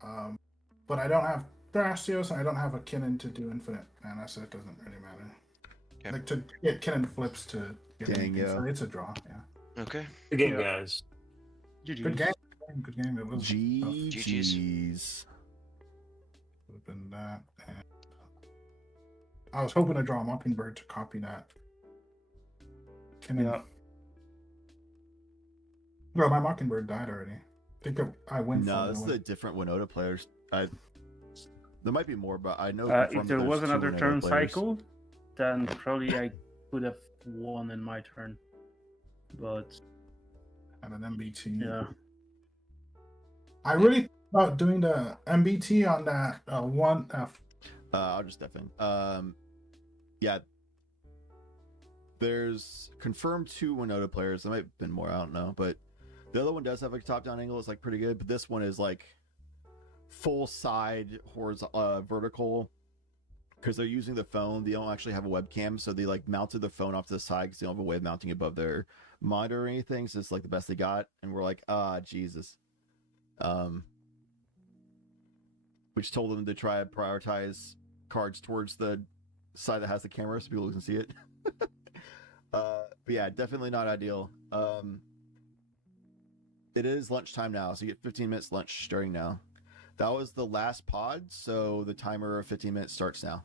But I don't have Thrasios, and I don't have a Kinnan to do Infinite Mana, so it doesn't really matter. Okay. Like, to get Kinnan flips to get Dang, anything, yeah. so it's a draw, yeah. Okay. Good game, guys. Good game. Good game. It was GG's. Would have been that. And I was hoping to draw a Mockingbird to copy that. Yeah. Well, my Mockingbird died already. I think I win. No, this is a different Winota players. There might be more, but I know. If there was there's another 2 turn Winota players. cycle, then probably I could have won in my turn. But And an MBT. yeah. I really thought about doing the MBT on that one. I'll just step in. Yeah. There's confirmed 2 Winota players. There might have been more, I don't know. But the other one does have a top-down angle. It's like pretty good. But this one is like full side horizontal, vertical because they're using the phone. They don't actually have a webcam, so they like mounted the phone off to the side because they don't have a way of mounting it above their monitor or anything. So it's like the best they got, and we're like, Jesus. Which told them to try to prioritize cards towards the side that has the camera so people can see it. But yeah, definitely not ideal. It is lunchtime now, so you get 15 minutes lunch starting now. That was the last pod, so the timer of 15 minutes starts now.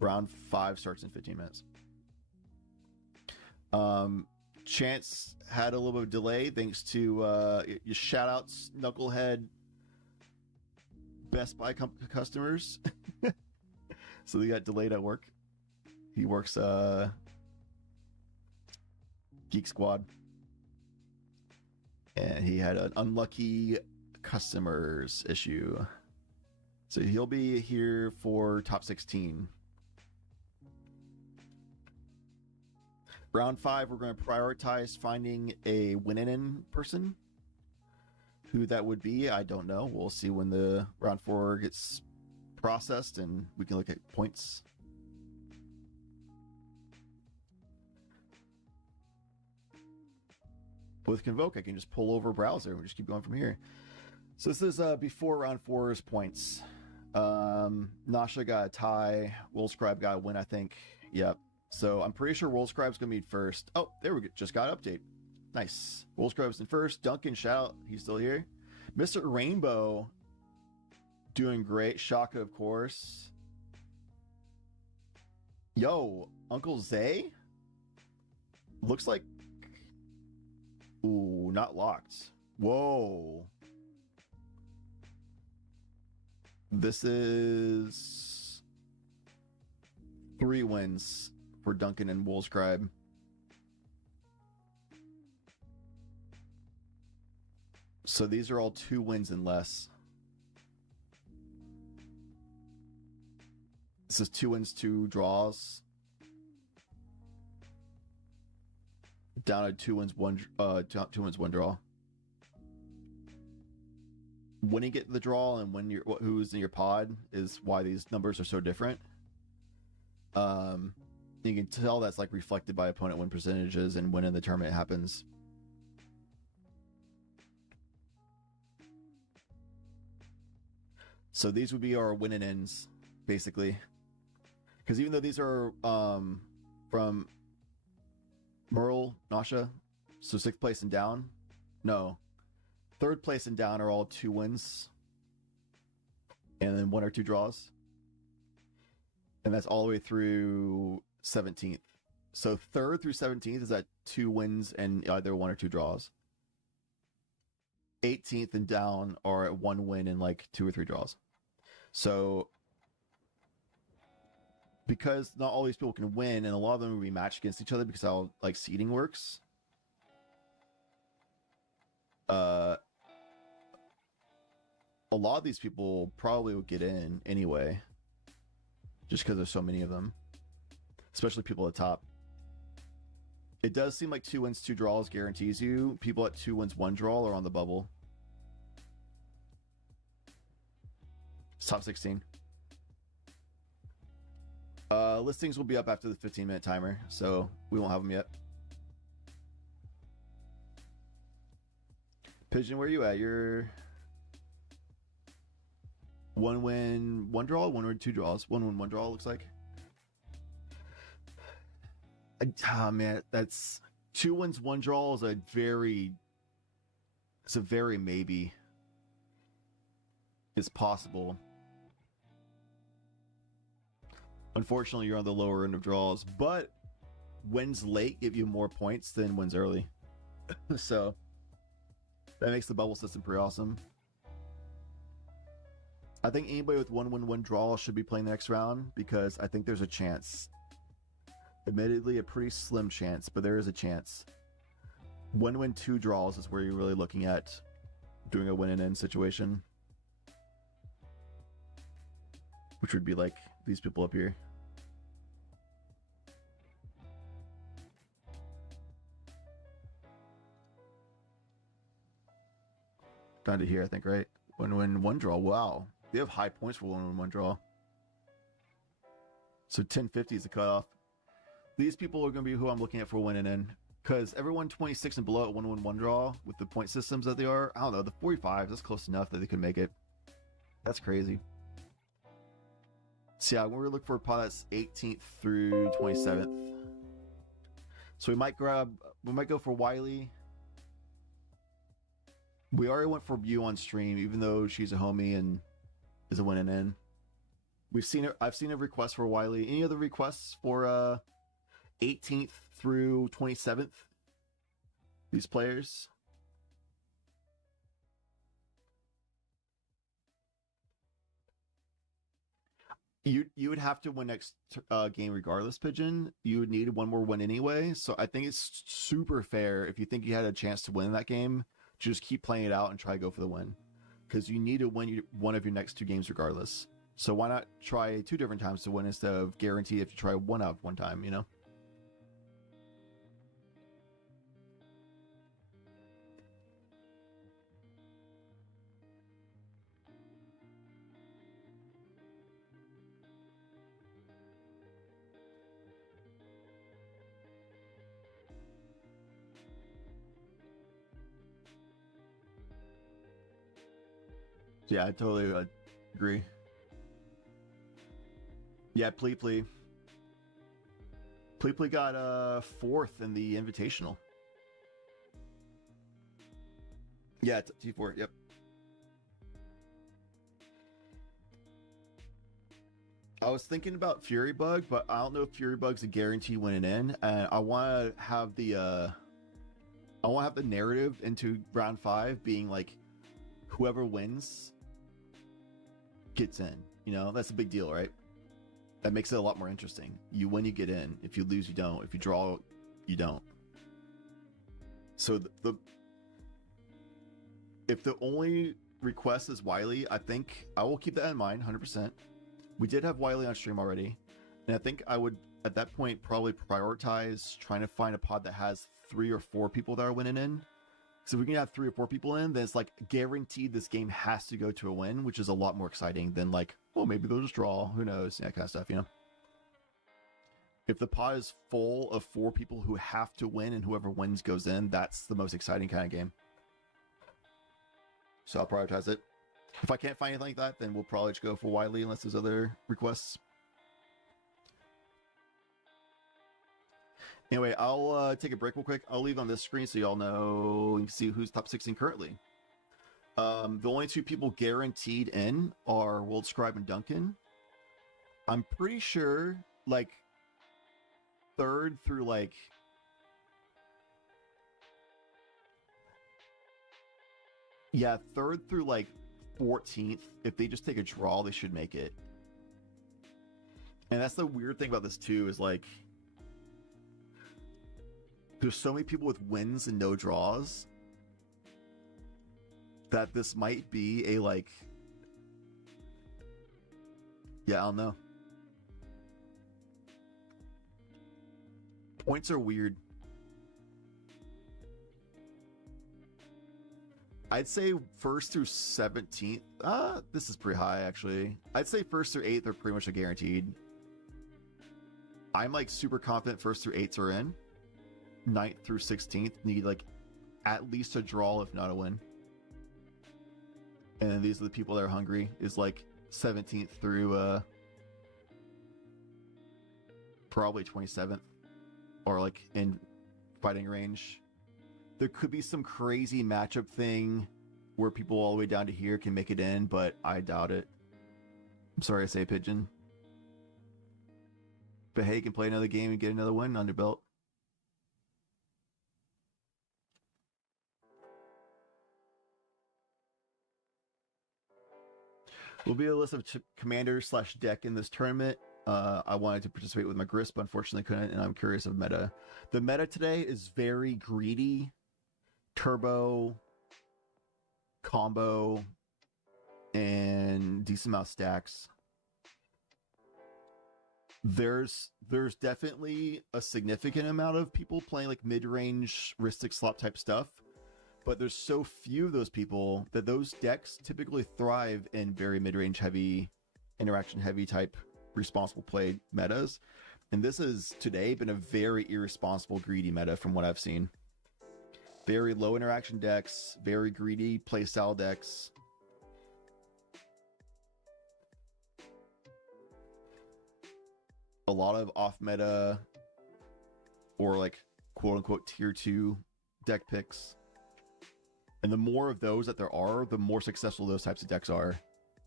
Round 5 starts in 15 minutes. Chance had a little bit of delay thanks to your shout outs, Knucklehead, Best Buy customers. So they got delayed at work. He works Geek Squad. And he had an unlucky customers issue. So he'll be here for top 16. Round 5, we're going to prioritize finding a win-in person. Who that would be, I don't know. We'll see when the round 4 gets processed and we can look at points. With Convoke, I can just pull over browser and we just keep going from here. So this is before round 4's points. Nasha got a tie. Woolscribe got a win, I think. Yep. So I'm pretty sure Woolscribe's going to be first. Oh, there we go. Just got an update. Nice. Woolscribe's in first. Duncan, shout out. He's still here. Mr. Rainbow doing great. Shaka, of course. Yo, Uncle Zay? Looks like... Ooh, not locked. Whoa. This is 3 wins for Duncan and Woolscribe. So these are all 2 wins and less. This is 2 wins, 2 draws. Down to 2 wins, 1 2 wins, 1 draw. When you get the draw and when you're who's in your pod is why these numbers are so different. You can tell that's like reflected by opponent win percentages and when in the tournament happens. So these would be our win and ends, basically. Because even though these are from Merle, Nasha, so 6th place and down. No. 3rd place and down are all 2 wins. And then 1 or 2 draws. And that's all the way through 17th. So 3rd through 17th is at 2 wins and either 1 or 2 draws. 18th and down are at 1 win and like 2 or 3 draws. So because not all these people can win, and a lot of them will be matched against each other because how like seeding works. A lot of these people probably will get in anyway, just because there's so many of them, especially people at the top. It does seem like 2 wins, 2 draws guarantees you. People at 2 wins, 1 draw are on the bubble. It's top 16. Listings will be up after the 15-minute timer, so we won't have them yet. Pigeon, where are you at? You're 1 win, 1 draw, 1 win, 2 draws. 1 win, 1 draw, looks like. Man, that's 2 wins, 1 draw is a very maybe. It's possible. Unfortunately, you're on the lower end of draws, but wins late give you more points than wins early. So that makes the bubble system pretty awesome. I think anybody with 1 win, 1 draw should be playing the next round because I think there's a chance. Admittedly, a pretty slim chance, but there is a chance. 1 win, 2 draws is where you're really looking at doing a win and end situation. Which would be like these people up here. Down to here, I think, right? 1 win, 1 draw. Wow. They have high points for 1 win, 1 draw. So 1050 is the cutoff. These people are going to be who I'm looking at for winning in. Because everyone 26 and below at 1-1-1 draw with the point systems that they are, I don't know, the 45s, that's close enough that they could make it. That's crazy. So yeah, we're looking for a pot that's 18th through 27th. So we might go for Wiley. We already went for you on stream, even though she's a homie and is a winning in. I've seen a request for Wiley. Any other requests for 18th through 27th? These players. You would have to win next game regardless, Pigeon. You would need one more win anyway. So I think it's super fair if you think you had a chance to win that game, just keep playing it out and try to go for the win. Because you need to win one of your next 2 games regardless. So why not try 2 different times to win instead of guarantee if you try one out one time, you know? Yeah, I totally agree. Yeah, Pleapley got 4th in the Invitational. Yeah, T4, yep. I was thinking about Fury Bug, but I don't know if Fury Bug's a guarantee winning in, and I want to have the narrative into round 5 being like whoever wins gets in. You know, that's a big deal, right? That makes it a lot more interesting. You win, you get in. If you lose, you don't. If you draw, you don't. So if the only request is Wiley, I think I will keep that in mind 100%. We did have Wiley on stream already, and I think I would at that point probably prioritize trying to find a pod that has 3 or 4 people that are winning in. So if we can have 3 or 4 people in, then it's like guaranteed this game has to go to a win, which is a lot more exciting than like, well, maybe they'll just draw. Who knows? That kind of stuff, you know? If the pot is full of 4 people who have to win and whoever wins goes in, that's the most exciting kind of game. So I'll prioritize it. If I can't find anything like that, then we'll probably just go for Wiley unless there's other requests. Anyway, I'll take a break real quick. I'll leave on this screen so y'all know, you can see who's top 16 currently. The only 2 people guaranteed in are World Scribe and Duncan. I'm pretty sure, like, 3rd through, like... Yeah, 3rd through, like, 14th, if they just take a draw, they should make it. And that's the weird thing about this, too, is, like... There's so many people with wins and no draws that this might be a, like... Yeah, I don't know. Points are weird. I'd say 1st through 17th. This is pretty high, actually. I'd say 1st through 8th are pretty much a guaranteed. I'm, like, super confident 1st through 8th are in. 9th through 16th need, like, at least a draw, if not a win. And then these are the people that are hungry, is, like, 17th through, probably 27th. Or, like, in fighting range. There could be some crazy matchup thing where people all the way down to here can make it in, but I doubt it. I'm sorry to say, Pigeon. But hey, you can play another game and get another win under belt. Will be a list of commanders / deck in this tournament. I wanted to participate with my Grist, but unfortunately couldn't, and I'm curious of meta. The meta today is very greedy, turbo, combo, and decent amount of stacks. There's definitely a significant amount of people playing like mid-range Ristic slop type stuff, but there's so few of those people that those decks typically thrive in very mid-range heavy, interaction heavy type responsible play metas. And this has today been a very irresponsible, greedy meta from what I've seen. Very low interaction decks, very greedy playstyle decks. A lot of off meta or like quote unquote tier 2 deck picks. And the more of those that there are, the more successful those types of decks are.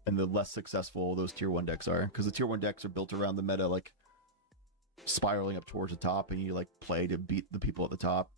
And the less successful those tier 1 decks are. Because the tier 1 decks are built around the meta like spiraling up towards the top, and you like play to beat the people at the top.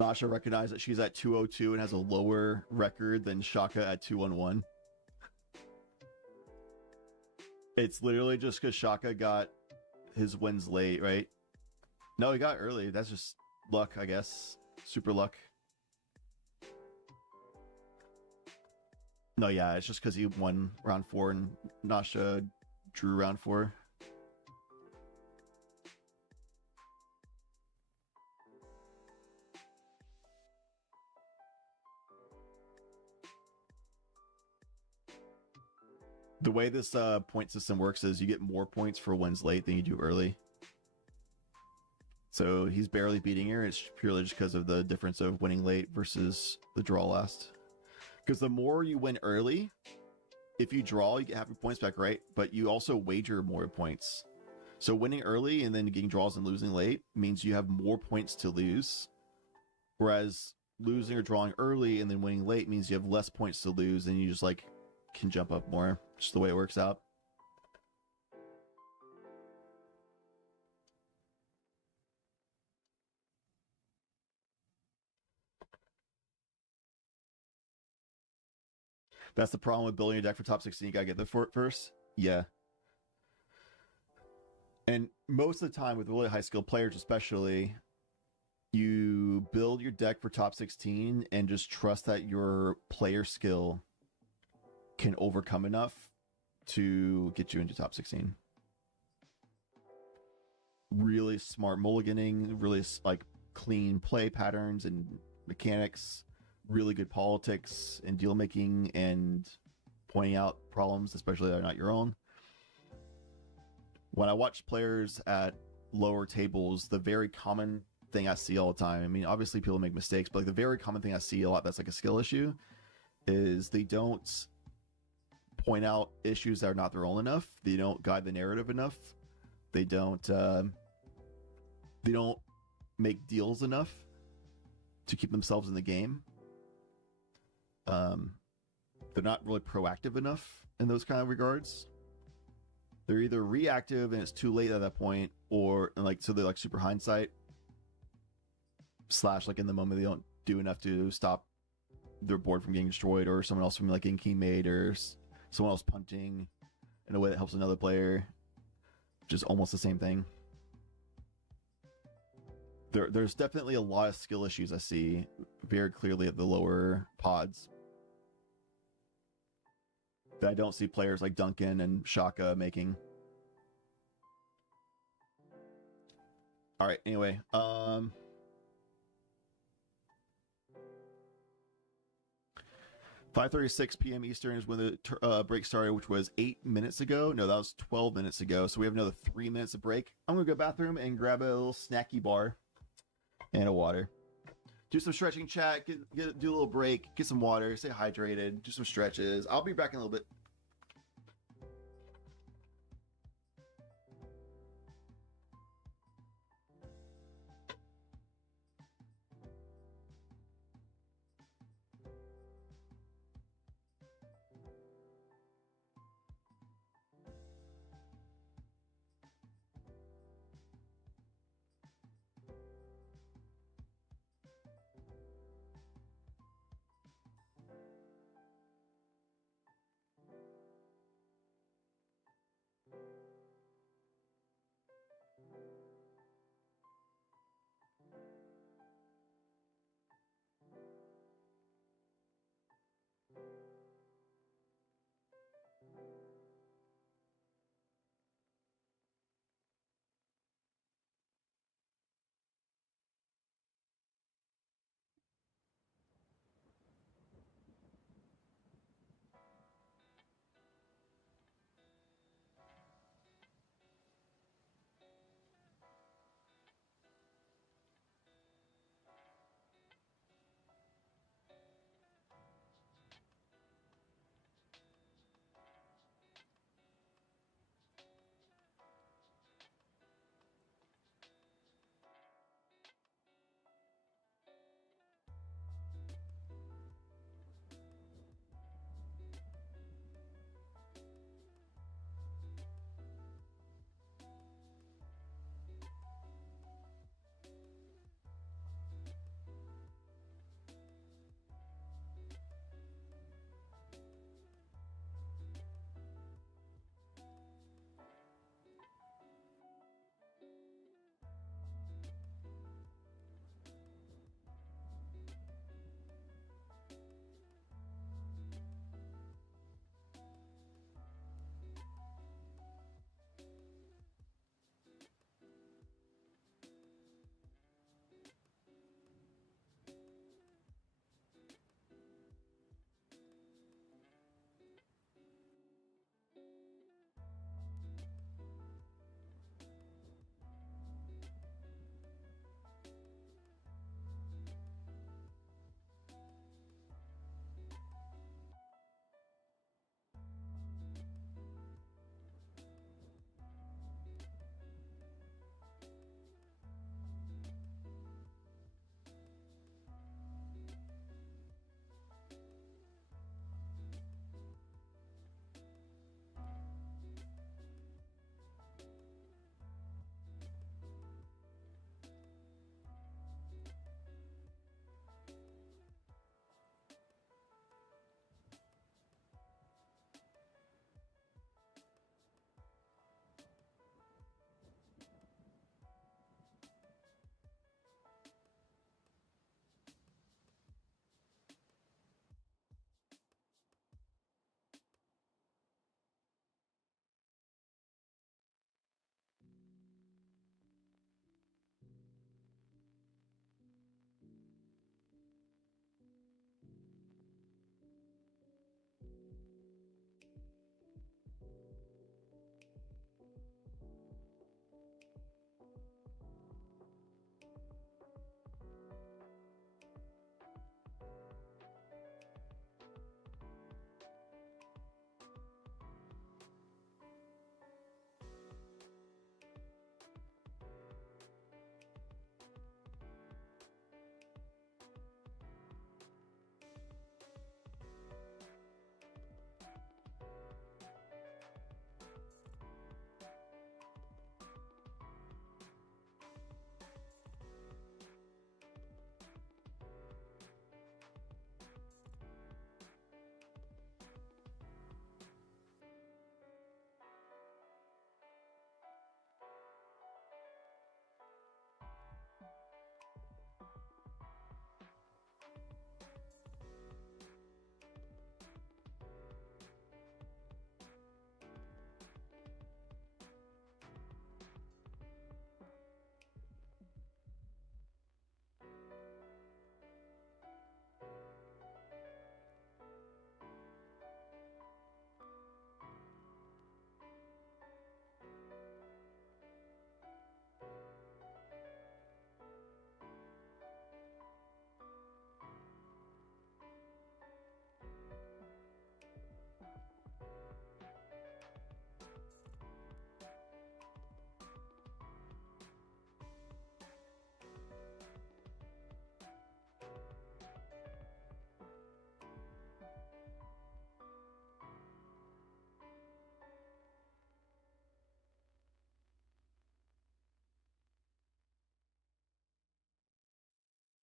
Nasha recognized that she's at 202 and has a lower record than Shaka at 211. It's literally just because Shaka got his wins late, right? No, he got early. That's just luck, I guess. Super luck. No, yeah, it's just because he won round 4 and Nasha drew round 4. The way this point system works is you get more points for wins late than you do early. So he's barely beating her. It's purely just because of the difference of winning late versus the draw last. Because the more you win early, if you draw, you get half your points back, right? But you also wager more points. So winning early and then getting draws and losing late means you have more points to lose. Whereas losing or drawing early and then winning late means you have less points to lose, and you just like can jump up more. Just the way it works out. That's the problem with building a deck for top 16. You gotta get the fort first. Yeah. And most of the time with really high skilled players especially, you build your deck for top 16 and just trust that your player skill can overcome enough to get you into top 16. Really smart mulliganing, really like clean play patterns and mechanics, really good politics and deal making and pointing out problems, especially that are not your own. When I watch players at lower tables, the very common thing I see all the time, I mean, obviously people make mistakes, but like the very common thing I see a lot that's like a skill issue is they don't point out issues that are not their own enough. They don't guide the narrative enough. They don't make deals enough to keep themselves in the game. They're not really proactive enough in those kind of regards. They're either reactive and it's too late at that point, or and like so they're like super hindsight / like in the moment they don't do enough to stop their board from getting destroyed, or someone else from like getting key made, or someone else punting in a way that helps another player, which is almost the same thing. There's definitely a lot of skill issues I see very clearly at the lower pods that I don't see players like Duncan and Shaka making. All right, anyway, 5:36 p.m. Eastern is when the break started, which was 8 minutes ago. No, that was 12 minutes ago. So we have another 3 minutes of break. I'm going to go to the bathroom and grab a little snacky bar and a water. Do some stretching, chat, do a little break, get some water, stay hydrated, do some stretches. I'll be back in a little bit.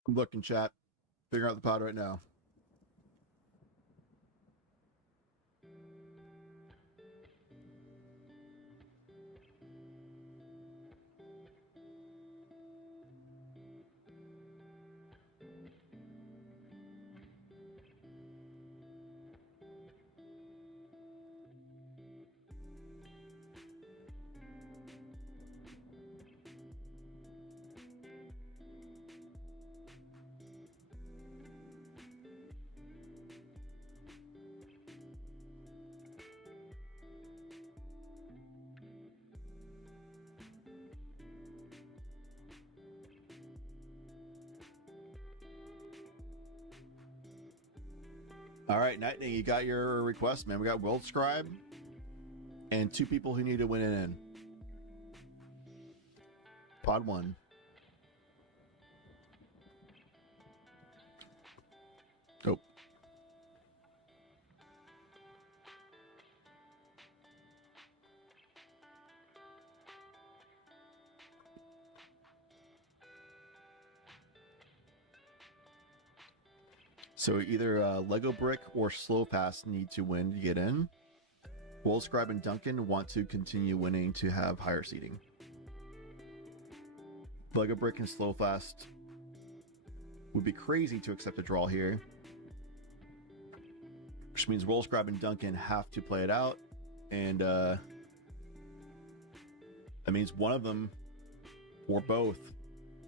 I'm looking, chat. Figuring out the pod right now. All right, Nightning, you got your request, man. We got World Scribe and 2 people who need to win it in. Pod 1. Oh. So either Lego Brick or Slow Fast need to win to get in. World Scribe and Duncan want to continue winning to have higher seating. Lego Brick and Slow Fast would be crazy to accept a draw here. Which means World Scribe and Duncan have to play it out. And that means one of them or both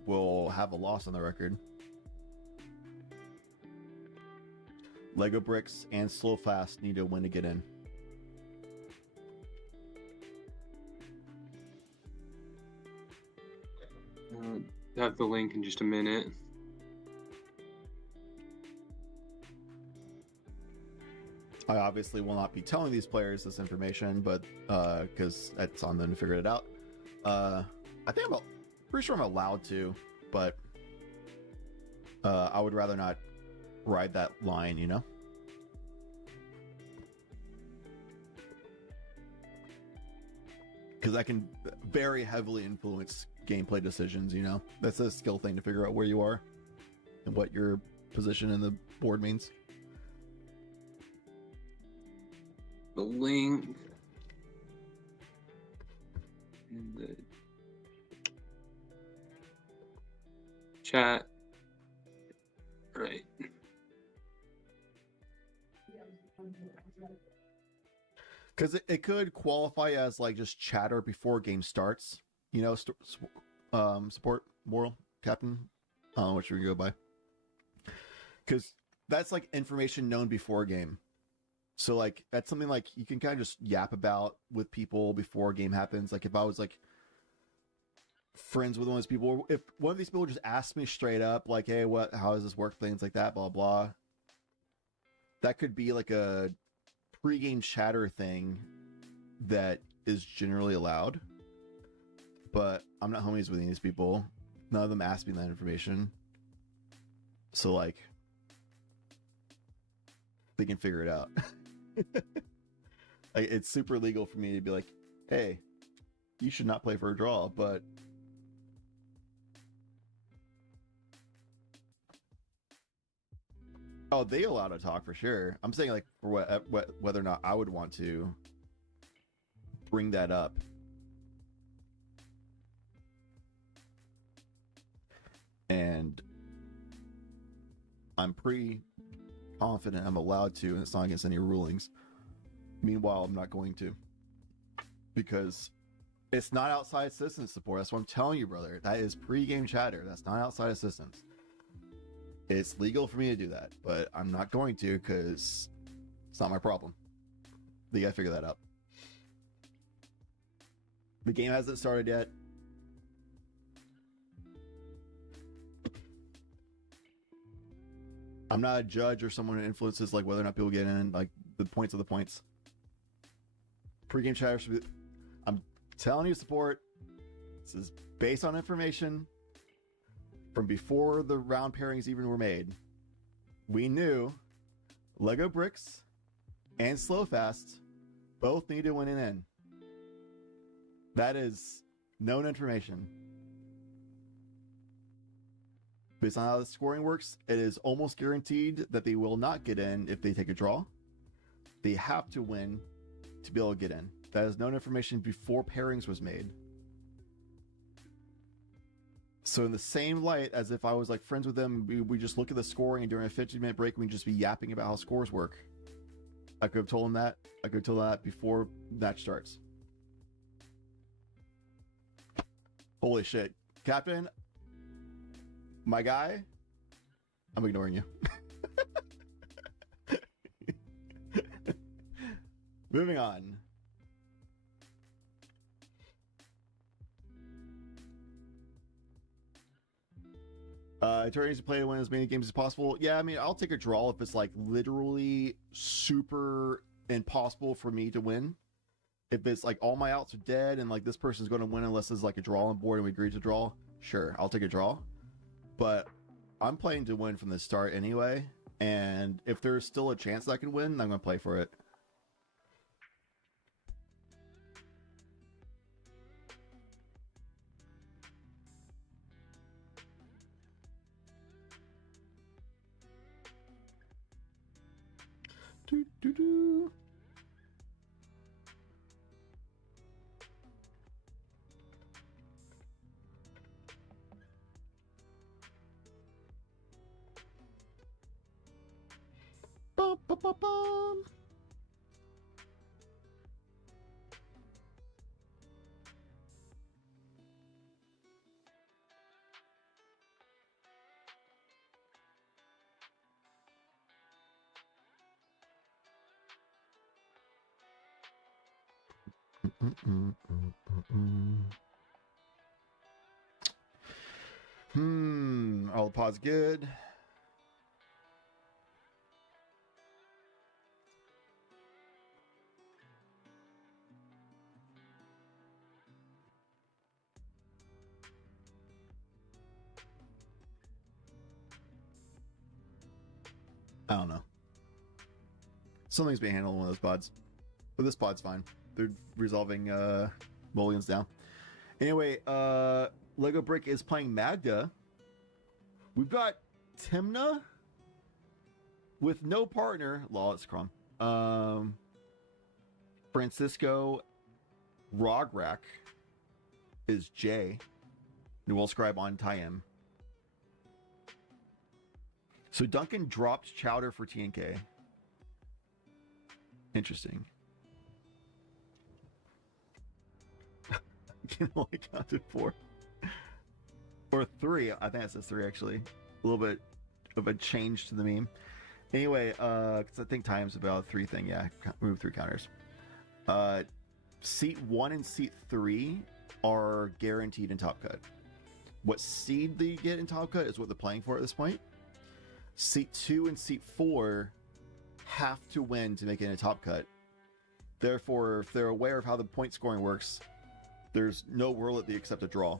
will have a loss on the record. Lego Bricks and Slow Fast need to win to get in. Have the link in just a minute. I obviously will not be telling these players this information, but because it's on them to figure it out. I think pretty sure I'm allowed to, but I would rather not ride that line, you know? Because I can very heavily influence gameplay decisions, you know? That's a skill thing to figure out where you are and what your position in the board means. The link in the chat. Right. Because it could qualify as like just chatter before game starts, you know, support moral captain, what should we go by? Because that's like information known before game. So like that's something like you can kind of just yap about with people before a game happens. Like if I was like friends with one of those people, if one of these people just asked me straight up, like, hey, how does this work? Things like that, blah blah. That could be like a pre-game chatter thing that is generally allowed. But I'm not homies with any of these people. None of them asked me that information. So like they can figure it out. Like, it's super legal for me to be like, hey, you should not play for a draw, but oh, they allow to talk for sure. I'm saying like for whether or not I would want to bring that up. And I'm pretty confident I'm allowed to, and it's not against any rulings. Meanwhile, I'm not going to, because it's not outside assistance support. That's what I'm telling you, brother. That is pre-game chatter. That's not outside assistance. It's legal for me to do that, but I'm not going to because it's not my problem. You gotta figure that out. The game hasn't started yet. I'm not a judge or someone who influences like whether or not people get in, like the points of the points. Pre-game chatter should be, I'm telling you, support. This is based on information from before the round pairings even were made. We knew Lego Bricks and Slow Fast both need to win an in. That is known information. Based on how the scoring works, it is almost guaranteed that they will not get in if they take a draw. They have to win to be able to get in. That is known information before pairings was made. So in the same light as if I was like friends with them, we just look at the scoring and during a 15-minute break, we just be yapping about how scores work. I could have told them that. I could have told them that before match starts. Holy shit. Captain, my guy, I'm ignoring you. Moving on. Attorneys to play to win as many games as possible. Yeah, I mean, I'll take a draw if it's like literally super impossible for me to win. If it's like all my outs are dead and like this person's going to win unless there's like a draw on board and we agree to draw, sure, I'll take a draw. But I'm playing to win from the start anyway. And if there's still a chance that I can win, I'm going to play for it. Do, do, do. Bum, bum, bum, bum. All the pods good. I don't know. Something's being handled in one of those pods. But this pod's fine. They're resolving Mulligans down. Anyway, Lego Brick is playing Magda. We've got Timna with no partner. Law, it's Crom. Francisco Rograk is J. Newell Scribe on Tyem. So Duncan dropped Chowder for TNK. Interesting. Can only counted 4 or 3. I think it says 3 actually. A little bit of a change to the meme. Anyway, because I think time's about 3 thing. Yeah, move 3 counters. Seat 1 and seat 3 are guaranteed in Top Cut. What seed they get in Top Cut is what they're playing for at this point. Seat 2 and seat 4 have to win to make it in a Top Cut. Therefore, if they're aware of how the point scoring works, there's no world that they accept a draw.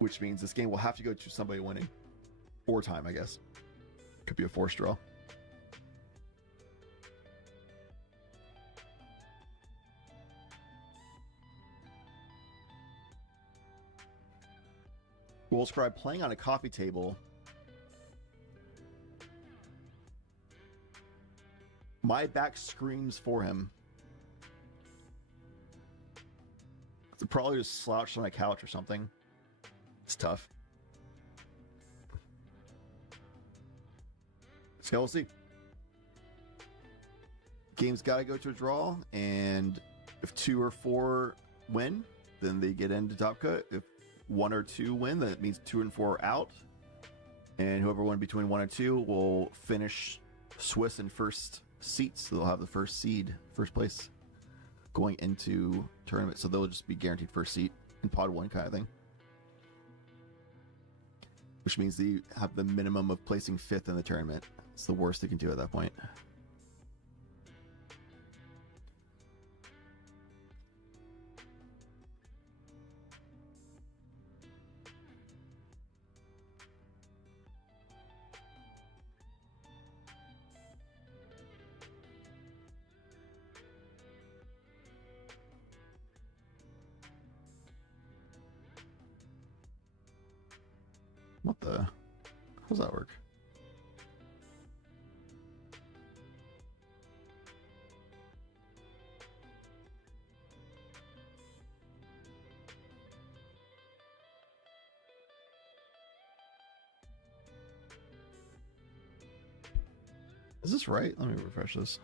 Which means this game will have to go to somebody winning. Or time, I guess. Could be a forced draw. Will Scribe playing on a coffee table. My back screams for him. It's probably just slouched on a couch or something. It's tough. So we'll see. Game's got to go to a draw, and if 2 or 4 win, then they get into Top Cut. If 1 or 2 win, then it means 2 and 4 are out. And whoever won between 1 and 2 will finish Swiss in first seats. So they'll have the first seed, first place, going into tournament. So they'll just be guaranteed first seat in pod 1 kind of thing. Which means they have the minimum of placing 5th in the tournament. It's the worst they can do at that point. What the? How does that work? Is this right? Let me refresh this.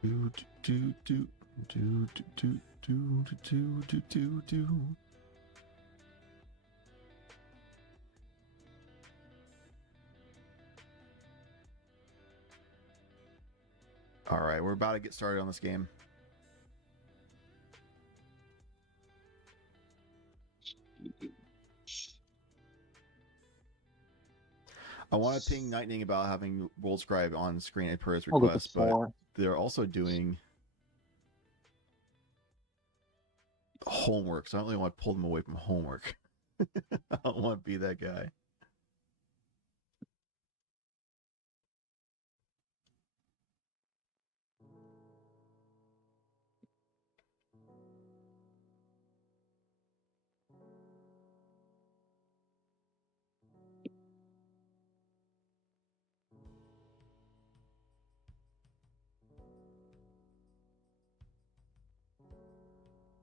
Do do do do do do do do do do. All right, we're about to get started on this game. I want to ping Lightning about having World Scribe on screen per his I'll look at request, but four. they're also doing homework, so I don't really want to pull them away from homework. I don't want to be that guy.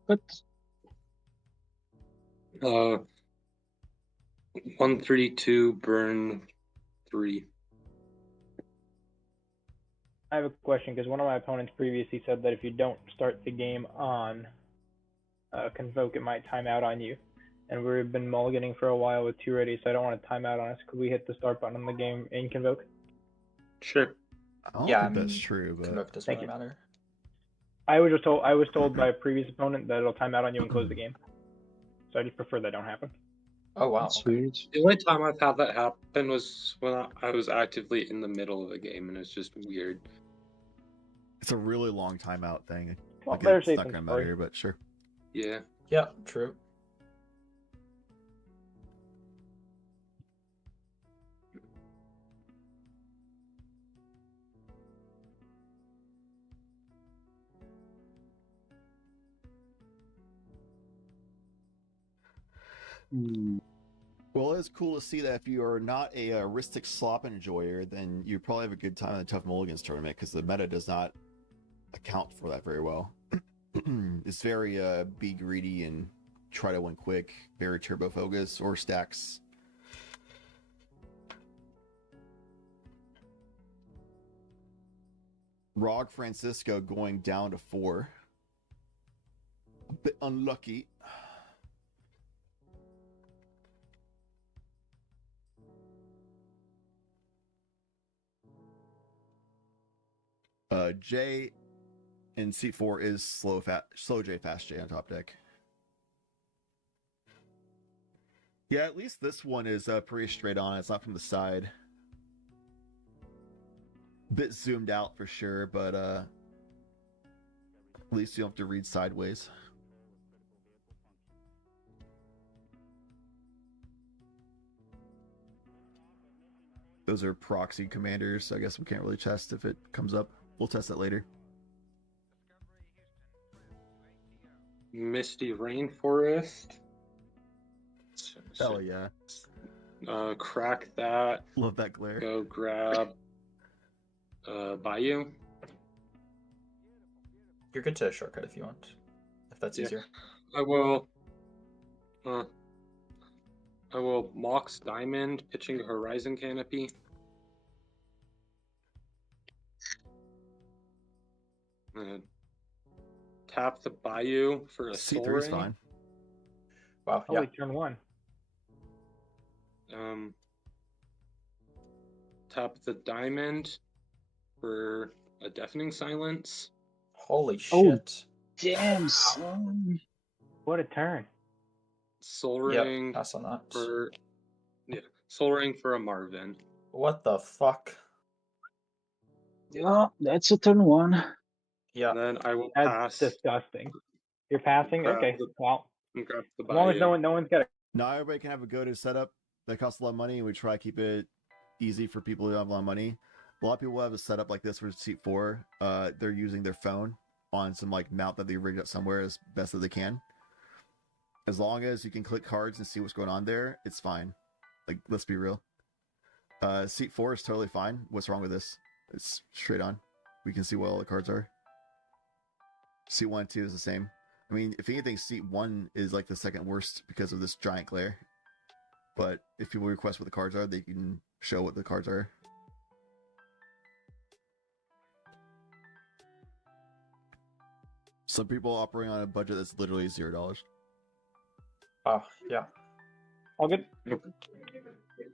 What? 132 burn 3. I have a question because one of my opponents previously said that if you don't start the game on Convoke, it might time out on you. And we've been mulliganing for a while with 2 ready, so I don't want to time out on us. Could we hit the start button on the game in Convoke? Sure. I don't Yeah, think I that's mean, true, but Convoke doesn't Thank really you. matter. I was told by a previous opponent that it'll time out on you and close the game. So I just prefer that don't happen. Oh wow. That's weird. The only time I've had that happen was when I was actively in the middle of a game, and it's just weird. it's a really long timeout thing. Well, Like, better it's safe not than going to sorry. matter, but sure. Yeah. Yeah, true. Well, it's cool to see that if you are not a Ristic slop enjoyer, then you probably have a good time in the Tough Mulligans tournament because the meta does not account for that very well. It's very be greedy and try to win quick, very turbo focus or stacks. Rog Francisco going down to 4. A bit unlucky. J in C4 is slow J, fast J on top deck. Yeah, at least this one is pretty straight on. It's not from the side. Bit zoomed out for sure, but at least you don't have to read sideways. Those are proxy commanders, so I guess we can't really test if it comes up. We'll test it later. Misty Rainforest. Hell yeah. Crack that. Love that glare. Go grab Bayou. You're good to shortcut if you want, if that's easier. I will Mox Diamond, pitching Horizon Canopy. Tap the Bayou for a Soul C3 is Ring. fine. Wow, Holy turn 1. Tap the Diamond for a Deafening Silence. Holy shit. Damn, son. What a turn. Soul Yep, Ring pass on that. for Soul Ring for a Marvin. What the fuck? Yeah, that's a turn 1. Yeah. And then I will That's pass. disgusting. You're passing? Grab Okay. the- Well, and grab the as long as Bayou. no one's got a Now everybody can have a go-to setup that costs a lot of money, and we try to keep it easy for people who don't have a lot of money. A lot of people have a setup like this for seat 4. They're using their phone on some like mount that they rigged up somewhere as best as they can. As long as you can click cards and see what's going on there, it's fine. Like, let's be real. Seat 4 is totally fine. What's wrong with this? It's straight on. We can see what all the cards are. Seat 1 and 2 is the same. I mean, if anything, seat 1 is like the second worst because of this giant glare. But if people request what the cards are, they can show what the cards are. Some people operating on a budget that's literally $0. Oh, yeah. All good? Yep.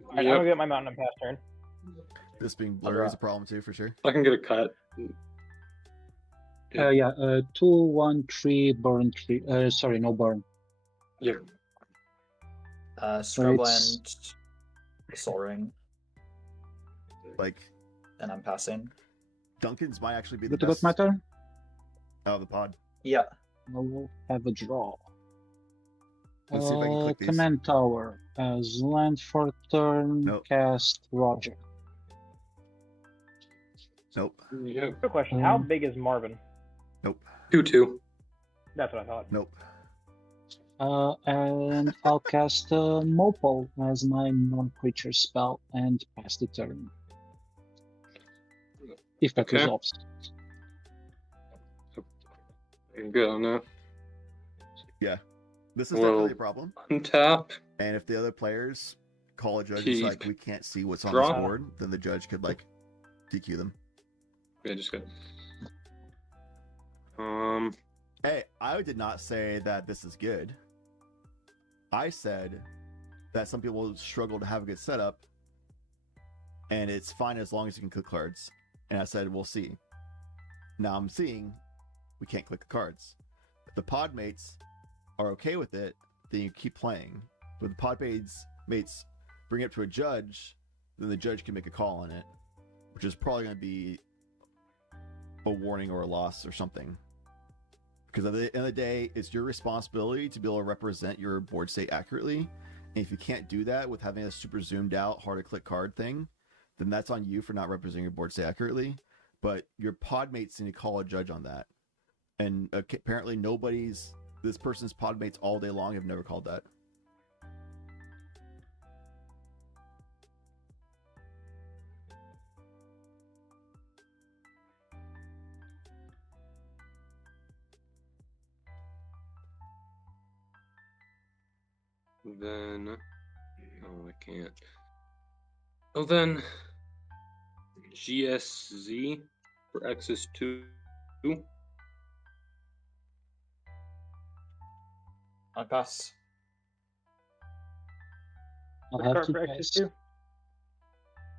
Alright, I'm gonna get my mountain and pass turn. This being blurry is a problem too, for sure. I can get a cut. Yeah, 2, 1, 3, burn 3. Sorry, no burn. Yeah. Scrubland, Soul Ring, Like, and I'm passing. Duncan's might actually be the What best about my turn? out of the pod. Yeah. I will have a draw. Let's see if I can click these. Command Tower. As land for turn, Nope. cast Roger. Nope. Yeah. Quick question. How big is Marvin? Nope. 2/2. That's what I thought. Nope. And I'll cast Mopo as my non-creature spell and pass the turn. If that Okay. resolves. Good on that. Yeah. This is Well, definitely a problem. Untap. And if the other players call a judge and Keep. say, like, we can't see what's on Draw. this board, then the judge could, like, DQ them. Yeah, just good. Hey, I did not say that this is good. I said that some people struggle to have a good setup, and it's fine as long as you can click cards. And I said, we'll see. Now I'm seeing we can't click the cards. If the pod mates are okay with it, then you keep playing. But if the pod mates bring it up to a judge, then the judge can make a call on it, which is probably going to be a warning or a loss or something. Because at the end of the day, it's your responsibility to be able to represent your board state accurately. And if you can't do that with having a super zoomed out, hard to click card thing, then that's on you for not representing your board state accurately. But your pod mates need to call a judge on that. And apparently this person's pod mates all day long have never called that. Then, oh, I can't. Oh, then GSZ for X is 2. I pass. I'll What have card to for Exodus pass. 2?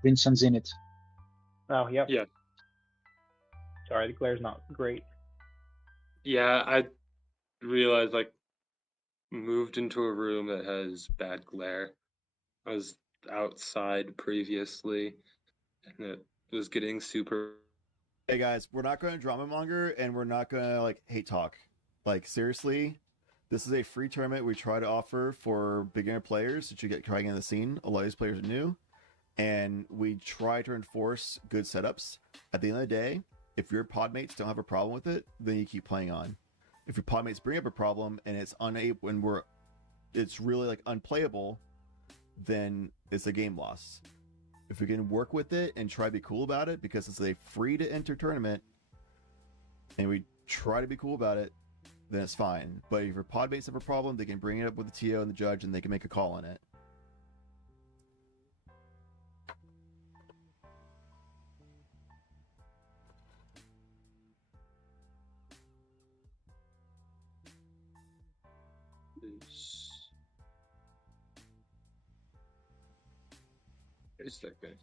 Vincent's in it. Oh, yep. Yeah. Sorry, the glare's not great. Yeah, I realized like moved into a room that has bad glare. I was outside previously, and it was getting super. Hey guys, we're not going to drama monger and we're not going to like hate talk. Like seriously, this is a free tournament we try to offer for beginner players that you get trying in the scene. A lot of these players are new, and we try to enforce good setups. At the end of the day, if your pod mates don't have a problem with it, then you keep playing on. If your pod mates bring up a problem and it's it's really like unplayable, then it's a game loss. If we can work with it and try to be cool about it, because it's a free to enter tournament, and we try to be cool about it, then it's fine. But if your pod mates have a problem, they can bring it up with the TO and the judge, and they can make a call on it. Is that good?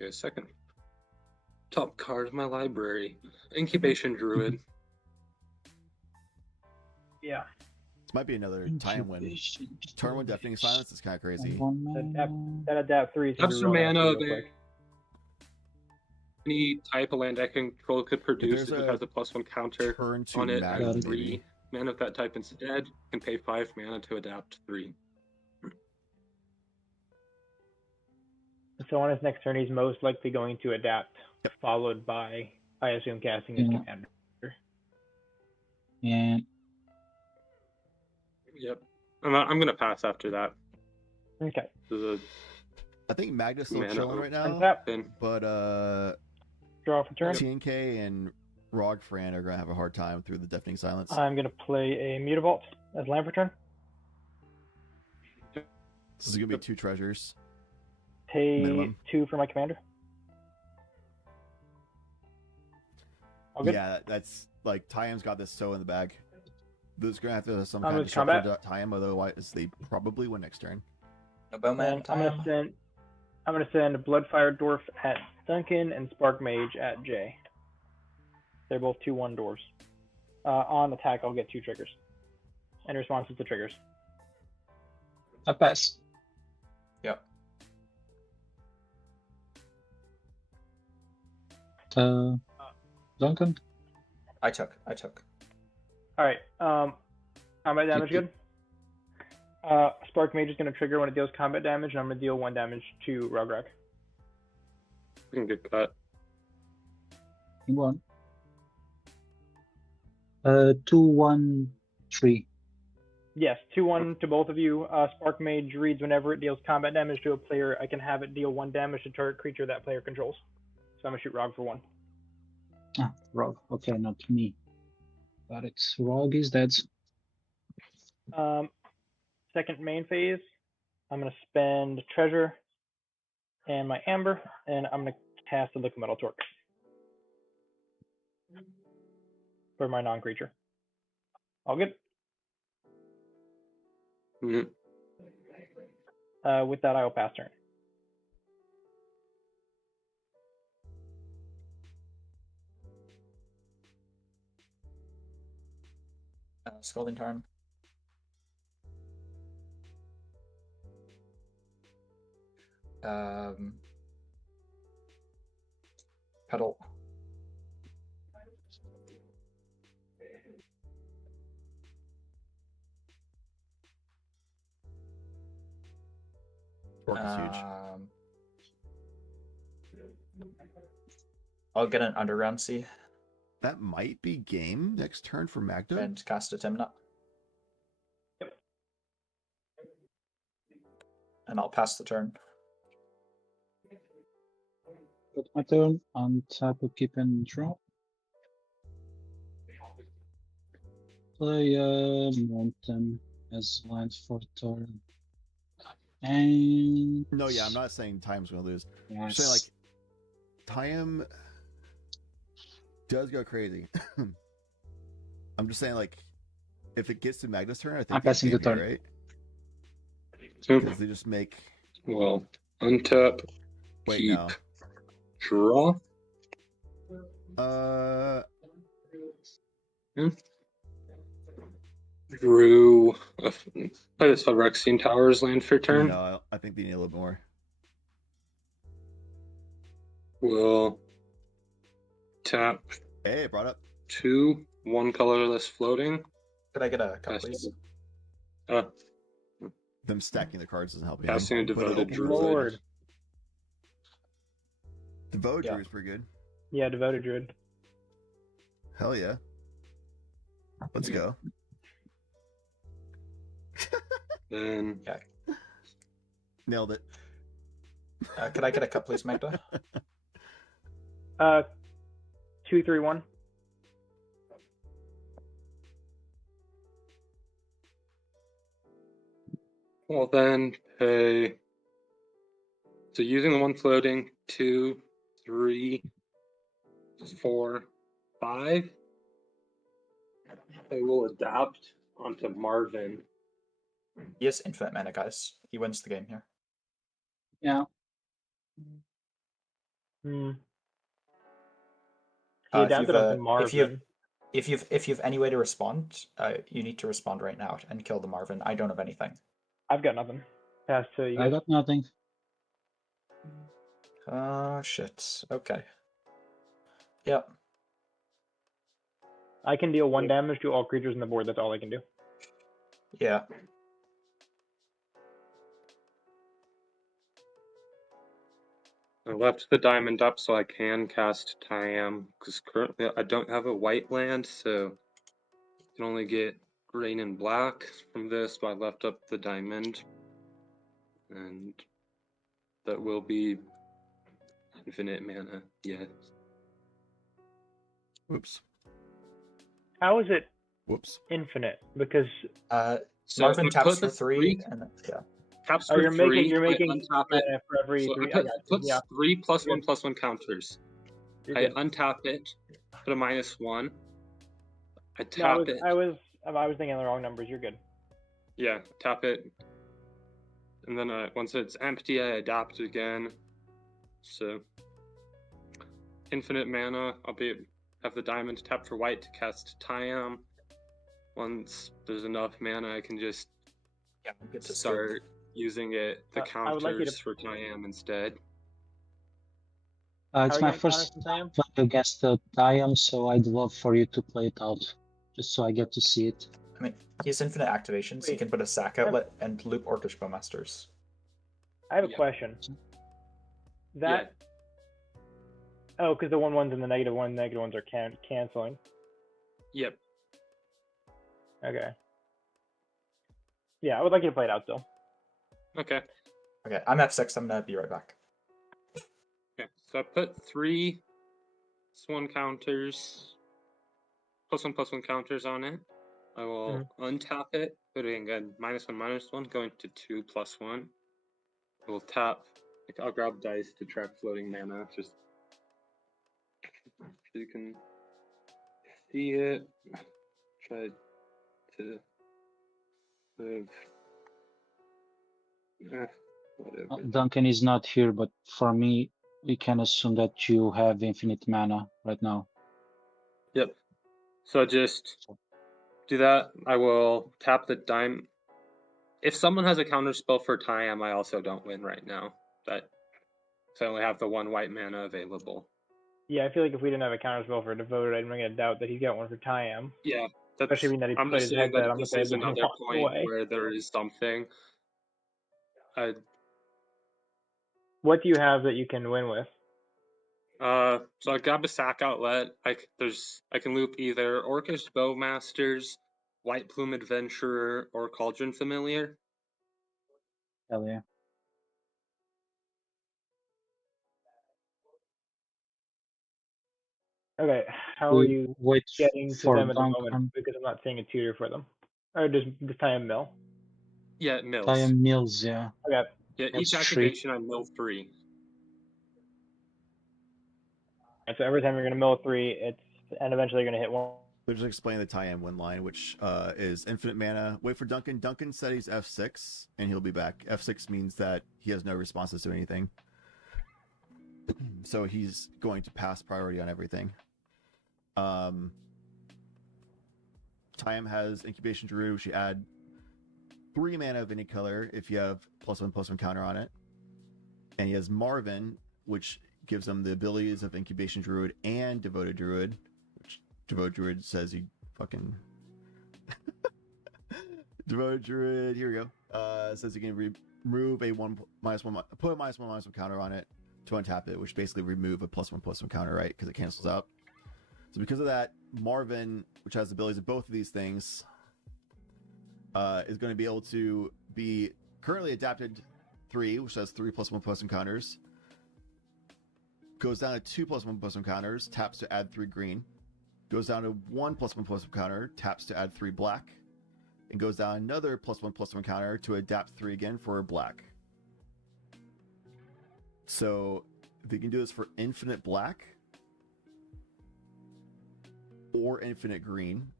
Okay, second. Top card of my library. Incubation Druid. Yeah. This might be another time when turn one deafening silence is kind of crazy. That adapt 3 is gonna be Extra real nasty mana, real quick. any type of land I control could produce there's if it a has a +1 counter turn to on it. Magnum, Add maybe. 3 mana of that type instead. You can pay 5 mana to adapt 3. So on his next turn, he's most likely going to adapt, followed by, I assume, casting his commander. Yeah. Yep. I'm gonna pass after that. Okay. I think Magda's still Mana chilling right now, open. but Draw for turn. TNK and Rog Fran are gonna have a hard time through the deafening silence. I'm gonna play a Mutavault as land for turn. This is gonna be 2 treasures. Pay Minimum. 2 for my commander. All good? Yeah, that's like Tyam's got this so in the bag. There's gonna have to have some I'm kind of with combat. disruptor to Tyam, otherwise they probably win next turn. And I'm gonna send Bloodfire Dwarf at Duncan and Spark Mage at Jay. They're both 2/1 dwarves. On attack, I'll get 2 triggers. And responses to triggers. I pass. Yep. Duncan? I took. Alright, combat damage good? Spark Mage is going to trigger when it deals combat damage, and I'm going to deal 1 damage to Rograk. Good cut. 1. 2, 1, 3. Yes, 2/1 to both of you. Spark Mage reads whenever it deals combat damage to a player, I can have it deal 1 damage to target creature that player controls. So I'm going to shoot Rog for 1. Ah, Rog. Okay, not me. But it's Rog is dead. Second main phase, I'm going to spend Treasure and my Amber, and I'm going to cast the Liquid Metal Torque for my non-creature. All good? Mm-hmm. With that, I will pass turn. Scalding Tarn. Pedal. Torque is huge. I'll get an Underground Sea. That might be game next turn for Magda. And cast a Timnut. And I'll pass the turn. Got my turn. Untap a keep and drop. Play Mountain as land for turn. And No, yeah, I'm not saying Tyam's gonna lose. I'm Yes. saying like Tyam does go crazy. I'm just saying like if it gets to Magda's turn, I think I'm passing the game here, turn. right? Because they just make Well, untap. wait keep, no. Draw. Drew. I just saw Rexian Towers land for turn. No, I think they need a little more. Will tap. Hey, brought up 2, 1 colorless floating. Could I get a couple, please? Them stacking the cards doesn't help Casting a anything. But Devoted Druid. Lord. Devoted Druid is pretty good. Yeah, Devoted Druid. Hell yeah. Let's go. Then Nailed it. Could I get a cup, please, Magda? 2, 3, 1. Well, then pay. So using the 1 floating, 2, 3, 4, 5. I will adapt onto Marvin. He has infinite mana, guys. He wins the game here. Yeah. He If adapted you've, onto if Marvin. If you've any way to respond, you need to respond right now and kill the Marvin. I don't have anything. I've got nothing. Pass to you I guys. got nothing. Shit. Okay. Yep. I can deal 1 damage to all creatures on the board. That's all I can do. Yeah. I left the diamond up so I can cast Tyam, because currently I don't have a white land, so I can only get green and black from this, but I left up the diamond. And that will be infinite mana, yes. Whoops. How is it Whoops. infinite? Because So Marvin it taps puts for a 3, and yeah. Taps oh, for you're 3. making I untap it. mana for every So 3. I I got you. puts Yeah. 3 +1/+1 counters. You're I good. untap it, put a -1. I No, tap it. I was thinking the wrong numbers. You're good. Yeah, tap it. And then once it's empty, I adapt again. So infinite mana. I'll have the diamond tap for white to cast Tyam. Once there's enough mana, I can just start using the I would like you to- counters for Tyam instead. It's my first time playing against the Diam, so I'd love for you to play it out, just so I get to see it. I mean, he has infinite activations. He can put a sack outlet and loop Orcish Bowmasters. I have a question. That. Oh, because the 1/1s and the -1s are canceling. Yep. Okay. Yeah, I would like you to play it out still. Okay. Okay, I'm F6. I'm gonna be right back. Okay, so I put 3 +1 counters, +1/+1 counters on it. I will untap it, putting a -1/-1, going to 2 +1. I will tap. I'll grab dice to track floating mana, just so you can see it. Try to live. Whatever. Duncan is not here, but for me, we can assume that you have infinite mana right now. Yep. So just do that. I will tap the dime. If someone has a counter spell for Tyam, I also don't win right now. So I only have the 1 white mana available. Yeah, I feel like if we didn't have a counter spell for Devoted, I'm gonna doubt that he's got one for Tyam. Yeah, especially being that he I'm played just his saying headset. that I'm this gonna is say another point where there is something. What do you have that you can win with? So I grab a sack outlet. I can loop either Orcish Bowmasters, White Plume Adventurer, or Cauldron Familiar. Hell yeah. Okay, how are you wait getting to for them at the moment? Duncan. Because I'm not seeing a tutor for them. Or just Tyam Mill. Yeah, mills. Diam Mills, yeah. Okay. Yeah, each That's 3. activation I mill 3. And so every time you're gonna mill 3, and eventually you're gonna hit 1. So just explain the Tyam win line, which is infinite mana. Wait for Duncan. Duncan said he's F6, and he'll be back. F6 means that he has no responses to anything. So he's going to pass priority on everything. Tyam has Incubation Druid, which you add 3 mana of any color if you have +1/+1 counter on it. And he has Marvin, which gives him the abilities of Incubation Druid and Devoted Druid, which Devoted Druid says he fucking... Devoted Druid, here we go. Says you can remove a put a -1/-1 counter on it to untap it, which basically remove a +1/+1 counter, right? Because it cancels out. So because of that, Marvin, which has the abilities of both of these things, is going to be able to be currently adapted 3, which has 3 +1/+1 counters. Goes down to 2 +1/+1 counters, taps to add 3 green. Goes down to 1 +1/+1 counter, taps to add 3 black. And goes down another +1/+1 counter to adapt 3 again for black. So if you can do this for infinite black or infinite green,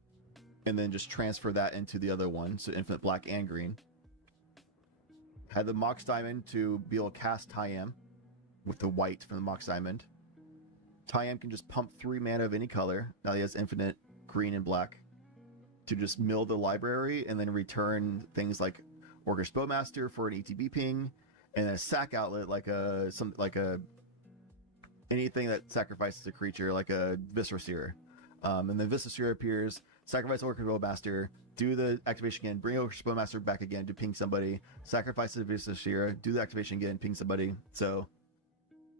and then just transfer that into the other one, so infinite black and green. Had the Mox Diamond to be able to cast Tyam with the white from the Mox Diamond. Tyam can just pump 3 mana of any color. Now he has infinite green and black to just mill the library and then return things like Orcish Bowmaster for an ETB ping, and then a sack outlet like anything that sacrifices a creature like a Viscera Seer. And then Viscera Seer appears, sacrifice Orcish Bowmaster, do the activation again, bring Orcish Bowmaster back again to ping somebody, sacrifice the Viscera Seer, do the activation again, ping somebody. So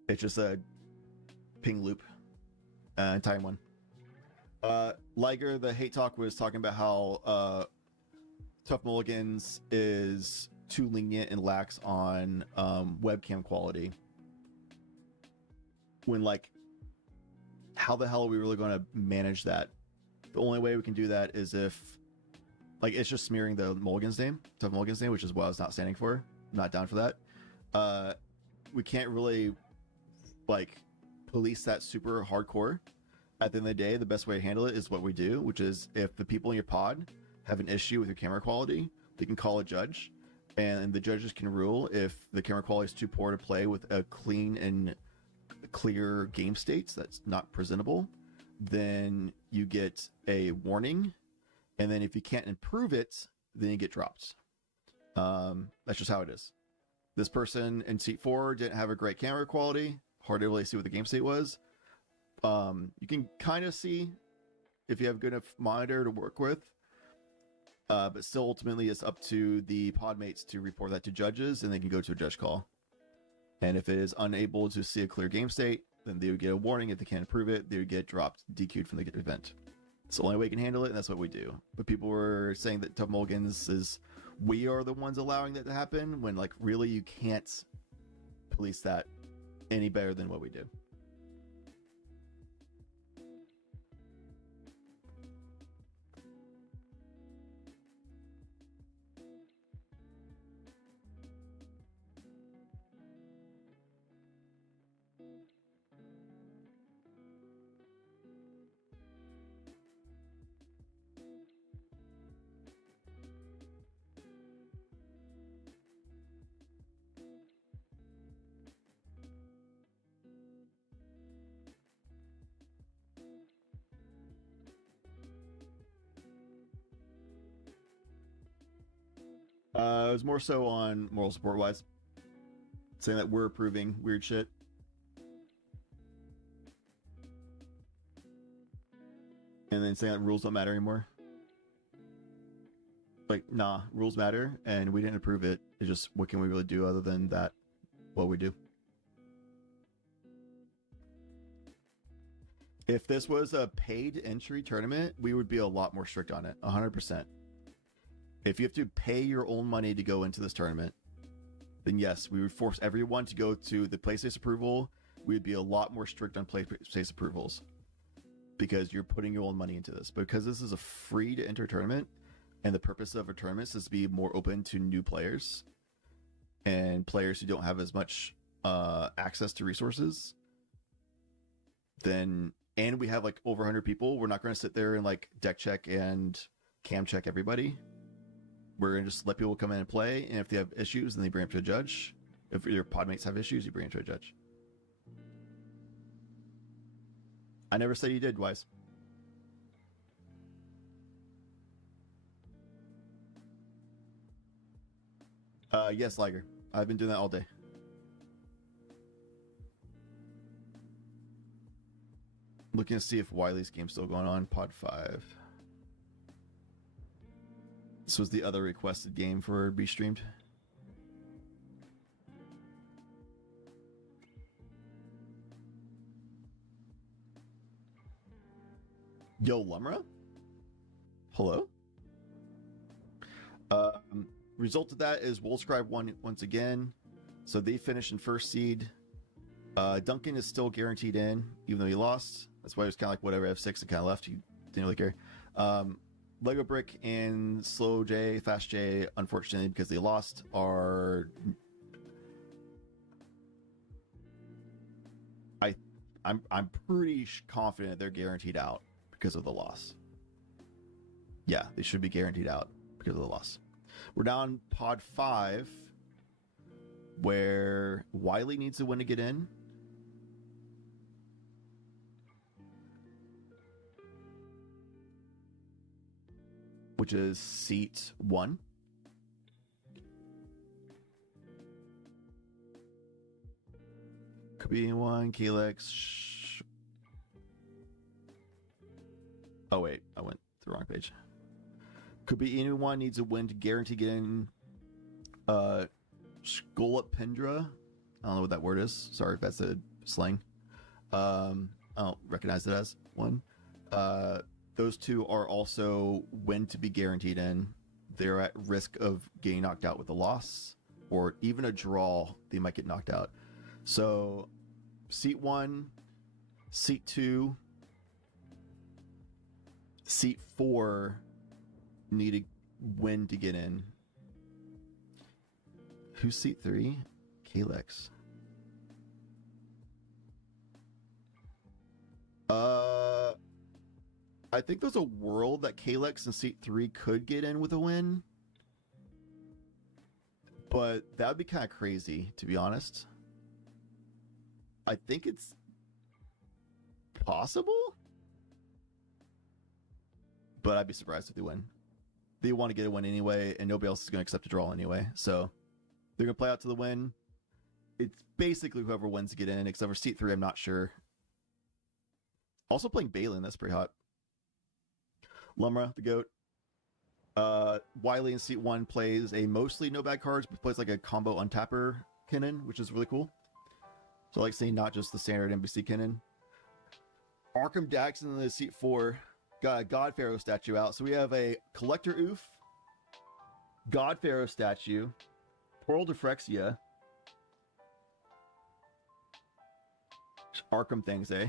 it's just a ping loop. Time one. Liger, the hate talk was talking about how Tough Mulligans is too lenient and lax on webcam quality. When, like, how the hell are we really going to manage that? The only way we can do that is if, like, it's just smearing the Mulligan's name, Tough Mulligan's name, which is what I was not standing for. I'm not down for that. We can't really, like, police that super hardcore. At the end of the day, the best way to handle it is what we do, which is if the people in your pod have an issue with your camera quality, they can call a judge, and the judges can rule if the camera quality is too poor to play with a clean and clear game states that's not presentable, then you get a warning, and then if you can't improve it, then you get dropped. That's just how it is. This person in seat 4 didn't have a great camera quality, hard to really see what the game state was. You can kind of see if you have a good enough monitor to work with, but still ultimately it's up to the podmates to report that to judges, and they can go to a judge call. And if it is unable to see a clear game state, then they would get a warning. If they can't improve it, they would get dropped, DQ'd from the event. It's the only way we can handle it, and that's what we do. But people were saying that Tough Mulligans is, we are the ones allowing that to happen, when, like, really you can't police that any better than what we do. It was more so on moral support wise, saying that we're approving weird shit. And then saying that rules don't matter anymore. Like, nah, rules matter, and we didn't approve it. It's just, what can we really do other than that? What we do. If this was a paid entry tournament, we would be a lot more strict on it, 100%. If you have to pay your own money to go into this tournament, then yes, we would force everyone to go to the PlayStation approval. We would be a lot more strict on PlayStation approvals because you're putting your own money into this. But because this is a free to enter tournament, and the purpose of a tournament is to be more open to new players and players who don't have as much access to resources, then, and we have like over 100 people, we're not going to sit there and like deck check and cam check everybody. We're going to just let people come in and play, and if they have issues, then they bring them to a judge. If your podmates have issues, you bring them to a judge. I never said you did, Wise. Yes, Liger. I've been doing that all day. Looking to see if Wiley's game's still going on. Pod 5. This was the other requested game for be streamed. Yo, Lumra? Hello? Result of that is Wolfscribe won once again. So they finished in first seed. Duncan is still guaranteed in, even though he lost. That's why it was kind of like whatever, F6 and kind of left. He didn't really care. Lego Brick and Slow J, Fast J, unfortunately, because they lost, are... I'm pretty confident they're guaranteed out because of the loss. Yeah, they should be guaranteed out because of the loss. We're down pod 5, where Wiley needs to win to get in. which is seat 1. Could be anyone. Kalex. Oh wait, I went to the wrong page. Could be anyone needs a win to guarantee getting Scolopendra. I don't know what that word is. Sorry if that's a slang. I don't recognize it as one. Those two are also when to be guaranteed in. They're at risk of getting knocked out with a loss or even a draw. They might get knocked out. So, seat 1, seat 2, seat 4 need a win to get in. Who's seat 3? Kalex. I think there's a world that Kalex in seat 3 could get in with a win. But that would be kind of crazy, to be honest. I think it's possible. But I'd be surprised if they win. They want to get a win anyway, and nobody else is going to accept a draw anyway. So they're going to play out to the win. It's basically whoever wins to get in, except for seat 3, I'm not sure. Also playing Balin, that's pretty hot. Lumra, the GOAT. Wiley in seat 1 plays a mostly no bad cards, but plays like a combo untapper Kinnan, which is really cool. So I like seeing not just the standard NBC Kinnan. Arkham Dax in the seat 4 got a God Pharaoh statue out. So we have a Collector Oof, God Pharaoh statue, Portal Defrexia, Arkham things, eh?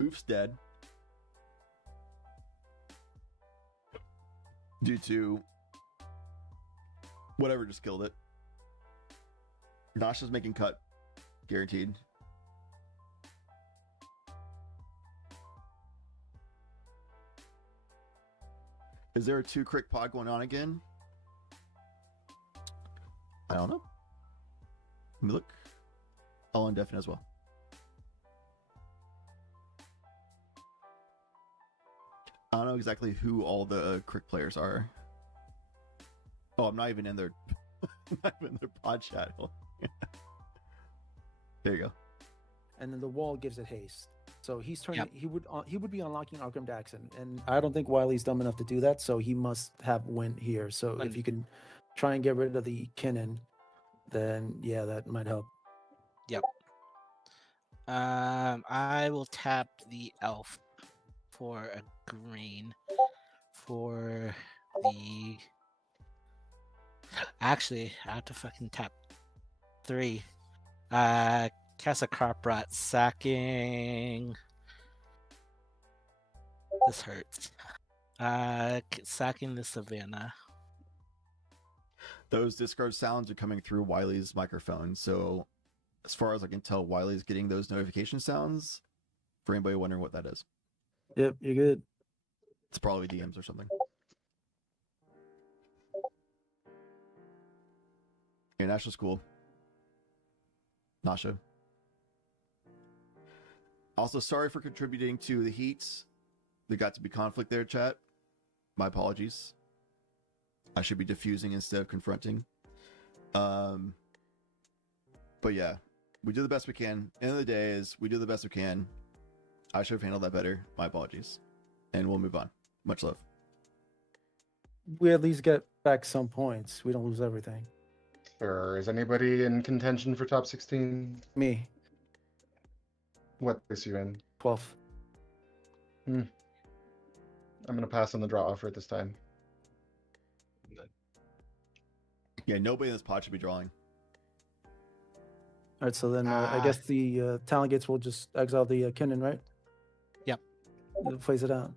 Oof's dead. Due to whatever just killed it. Nasha's making cut. Guaranteed. Is there a 2 crick pod going on again? I don't know. Let me look. All indefinite as well. I don't know exactly who all the crick players are. Oh, I'm not even in their not even in their pod chat. There you go. And then the wall gives it haste. So he's turning. He would be unlocking Arkham Daxon, and I don't think Wiley's dumb enough to do that. So he must have win here. So if you can try and get rid of the Kinnan, then yeah, that might help. Yep. I will tap the elf for a green for the. Actually, I have to fucking tap 3. Casa Carprat sacking. This hurts. Sacking the Savannah. Those discard sounds are coming through Wiley's microphone. So, as far as I can tell, Wiley's getting those notification sounds. For anybody wondering what that is. Yep, you're good. It's probably DMs or something. Yeah, Nasha's cool. Nasha. Also, sorry for contributing to the heats. There got to be conflict there, chat. My apologies. I should be diffusing instead of confronting. But yeah, we do the best we can. End of the day is we do the best we can. I should have handled that better. My apologies. And we'll move on. Much love. We at least get back some points. We don't lose everything. Sure. Is anybody in contention for top 16? Me. What place are you in? 12th. I'm gonna pass on the draw offer at this time. Yeah, nobody in this pod should be drawing. All right, so then I guess the Talent Gates will just exile the Kinnan, right? Yep. It plays it out.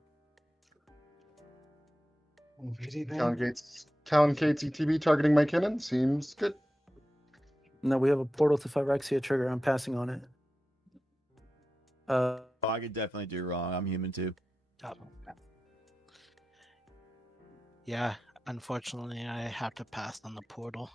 Talon Gates ETB targeting my cannon seems good. No, we have a portal to Phyrexia trigger. I'm passing on it. I could definitely do wrong. I'm human too. Yeah, unfortunately, I have to pass on the portal.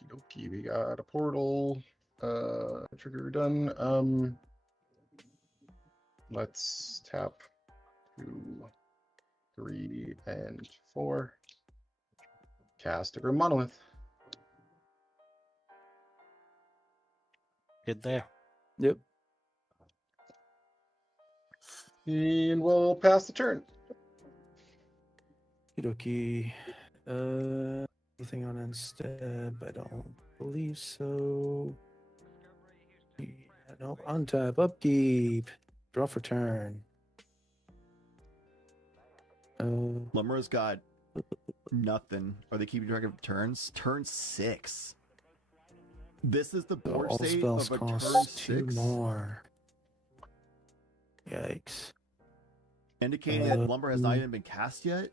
Okie dokie. We got a portal. Trigger done. Let's tap 2, 3, and 4. Cast a Grim Monolith. Good there. Yep. And we'll pass the turn. Okie anything on end step? I don't believe so. Yeah, no, untap, upkeep, draw for turn. Lumra's got nothing. Are they keeping track of turns? Turn 6. This is the board All state spells of a cost turn 2 6. more. Yikes. Indicating that Lumber has not even been cast yet.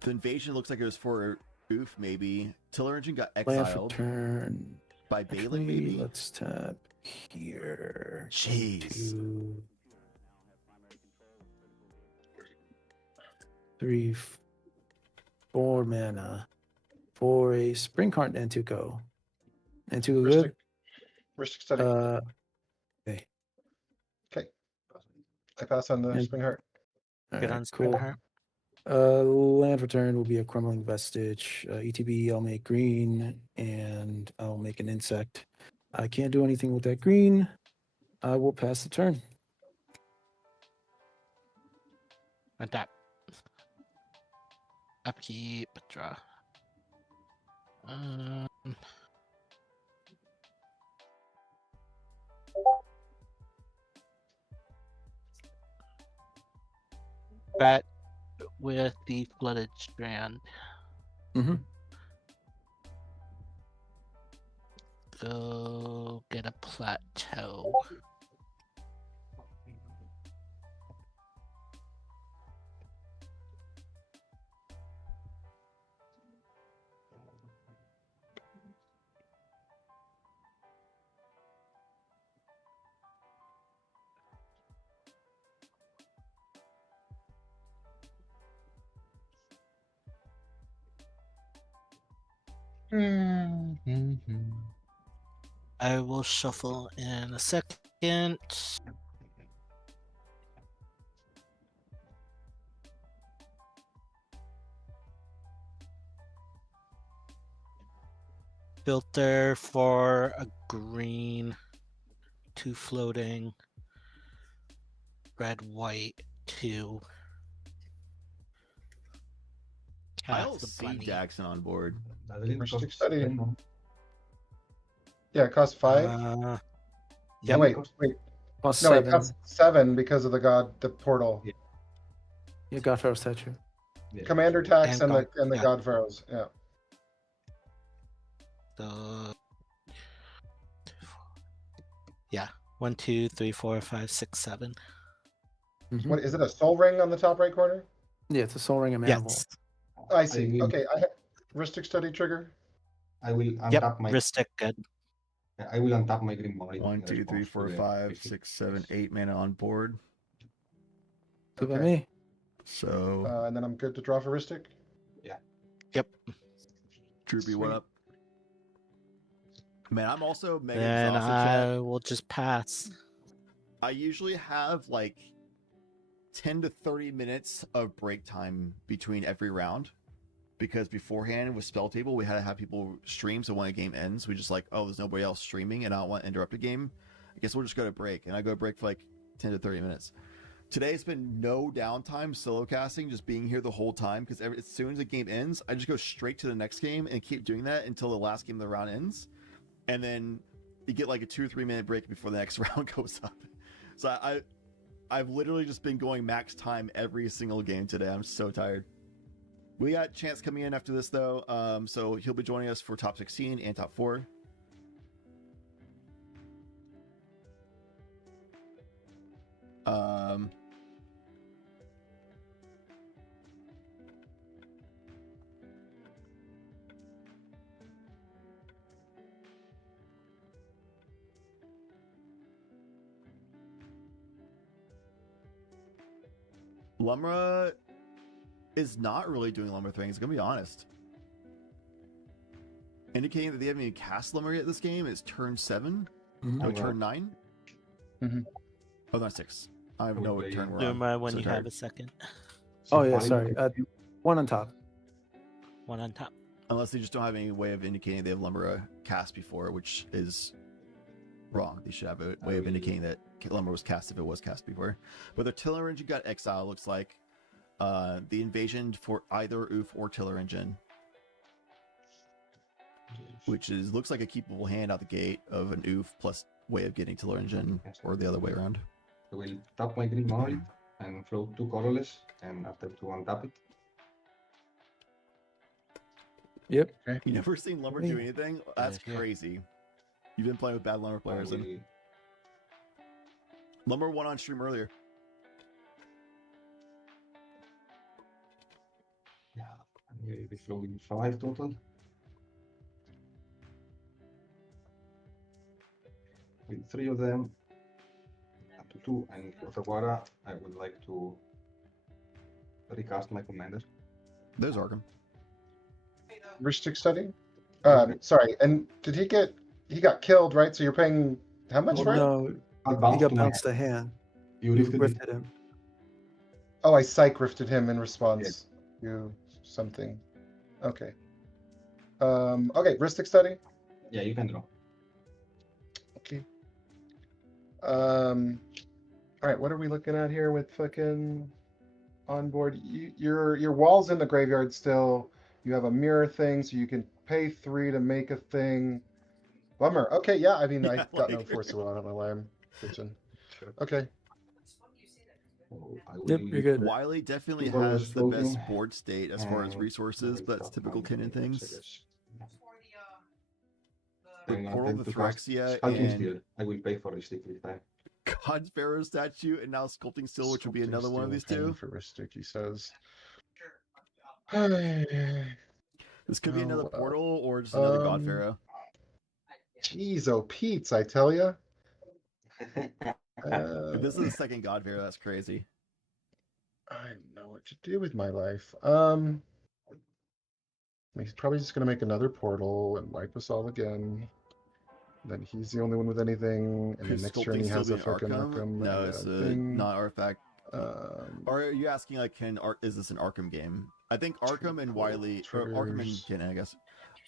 The invasion looks like it was for Oof, maybe. Tiller Engine got Land for exiled turn. by Bailing, Actually, maybe. let's tap here. Jeez. 1, 2, 3, 4 mana for a Springheart Nantuko. Nantuko good? Ristic study. Okay. Okay. I pass on the And- Springheart. All Good right, on cool. Springheart. Land return will be a Crumbling Vestige. ETB, I'll make green, and I'll make an insect. I can't do anything with that green. I will pass the turn. Untap. Upkeep, draw. Bet with the Flooded Strand. Mm-hmm. Go get a plateau. I will shuffle in a second. Filter for a green, 2 floating, red, white, 2. I Cast don't the see bunny. Jackson on board. Ristic study. Yeah, it costs 5. Yep. No, wait. Cost No, 7. it costs 7 because of the portal. Yeah, Godfather statue. Commander tax and the yeah. God Pharaohs. Yeah. So, yeah, 1, 2, 3, 4, 5, 6, 7. What is it? A soul ring on the top right corner? Yeah, it's a Soul Ring Amenable. Yes. I see. Okay, I have Ristic study trigger. I will Yep, untap my. Ristic, good. I will untap my Green Monolith. 1, in 2, 3, response 4, to the 5, issue. 6, 7, 8 mana on board. Good by me. So And then I'm good to draw for Ristic. Yeah. Yep. Droopy, what up? Man, I'm also mega Then exhausted, I chat. will just pass. I usually have like 10 to 30 minutes of break time between every round. Because beforehand with Spell Table, we had to have people stream, so when a game ends, we just like, oh, there's nobody else streaming, and I don't want to interrupt a game. I guess we'll just go to break, and I go to break for like 10 to 30 minutes. Today it's been no downtime solo casting, just being here the whole time, because as soon as the game ends, I just go straight to the next game and keep doing that until the last game of the round ends. And then you get like a 2 or 3 minute break before the next round goes up. So I've literally just been going max time every single game today. I'm so tired. We got Chance coming in after this though, so he'll be joining us for top 16 and top 4. Lumra is not really doing Lumber things, gonna be honest. indicating that they haven't even cast Lumber yet this game. It's turn 7. Mhm. No, turn 9. Mhm. Oh, not 6. I have no turn we're on. Lumber when So you tired. have a second. Oh yeah, sorry. One on top. One on top. Unless they just don't have any way of indicating they have Lumber cast before, which is wrong. They should have a way of indicating that Lumber was cast if it was cast before. But the Tiller Engine got exile, looks like. The invasion for either Oof or Tiller Engine, which looks like a keepable hand out the gate of an Oof plus way of getting Tiller Engine, or the other way around. I will tap my green Maori and float 2 colorless, and after to untap it. Yep. You never seen Lumber do anything? That's crazy. You've been playing with bad Lumber players. And Lumber won on stream earlier. Yeah, I'm going to be floating 5 total. With 3 of them, up to 2, and for Tawara, I would like to recast my commander. There's Arkham. Ristic study? Sorry, and did he got killed, right? So you're paying how much for it? No, he got bounced a hand. You rifted him. Oh, I psych rifted him in response. You something. Okay. Okay, Ristic study? Yeah, you can draw. Okay. All right, what are we looking at here with fucking onboard? Your wall's in the graveyard still. You have a mirror thing, so you can pay 3 to make a thing. Bummer. Okay, yeah, I mean, I got no force of will. I don't know why I'm bitching. Okay. Yep, you're good. Wiley definitely Two colors has the best floating, board state as far as and resources, but it's typical Kennen things. The I'm Portal going of the to cast Phyrexia Skulking and Steel. I will pay for Ristic this time. God Pharaoh statue, and now Sculpting Steel, which would be another one of these two. For Ristic, he says. This could be another Portal or just another God Pharaoh. Jeez, oh Pete's, I tell ya. If this is the second God Pharaoh, that's crazy. I don't know what to do with my life. He's probably just gonna make another portal and wipe us all again. Then he's the only one with anything, and Could then next turn Sculpting he Steel has be a an fucking Arkham? Arkham. No, it's a thing. not artifact. Or are you asking like, is this an Arkham game? I think Arkham and Wiley, or Arkham and Kennen, I guess,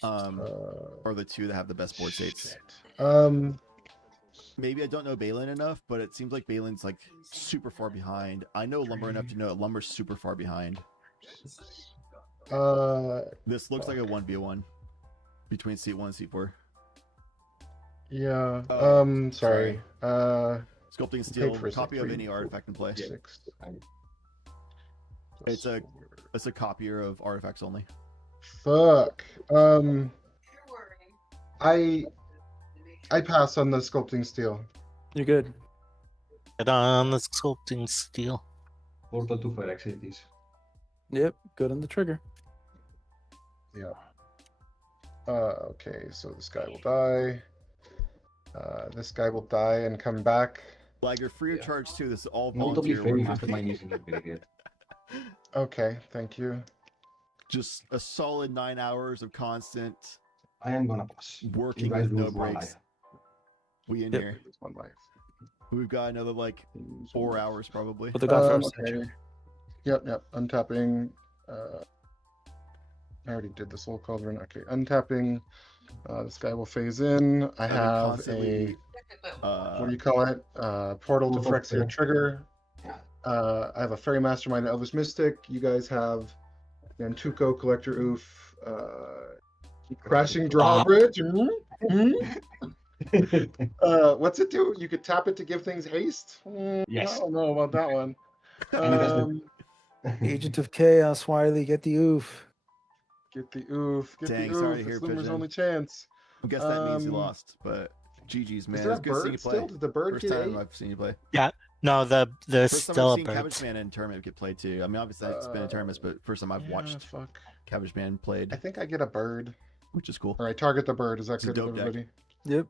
are the two that have the best board states. Maybe I don't know Balin enough, but it seems like Balin's like super far behind. I know Lumber enough to know that Lumber's super far behind. This looks like a 1v1 between seat 1 and seat 4. Yeah. Sorry. Sculpting Steel, copy of any artifact in play. It's a copier of artifacts only. Fuck. I pass on the Sculpting Steel. You're good. Get on the Sculpting Steel. Portal to Phyrexia it is. Yep, good on the trigger. Yeah. Okay, so this guy will die. This guy will die and come back. Like you're free of charge too. This is all Not to be volunteer fair, work. Mastermind is in the graveyard. Okay, thank you. Just a solid 9 hours of constant. I am gonna pass. Working You guys with no lose one breaks. life. We in Yep. here. One life. We've got another like 4 hours probably. But the God Pharaoh Okay. statue. Yep. Untapping. I already did the Soul Cauldron. Okay, untapping. This guy will phase in. I have a what do you call it? Portal to Phyrexia trigger. I have a Fairy Mastermind, Elvish Mystic. You guys have Nantuko, Collector Oof, Crashing Drawbridge. What's it do? You could tap it to give things haste? Yes. I don't know about that one. Agent of Chaos, Wiley, get the oof. Get the oof. Get Dang, the oof. sorry to hear, It's Limmer's Pigeon. only chance. I guess that means you lost, but GG's man. there It's a good seeing you bird play. still? Did the bird First get time ate? I've seen you play. Yeah. No, there's First time still I've a seen bird. Cabbage Man in tournament get played too. I mean, obviously it's been in tournaments, but first time I've watched Fuck. Cabbage Man played, I think I get a bird. which is cool. All right, target the bird. Is that It's a good with dope deck. everybody? Yep.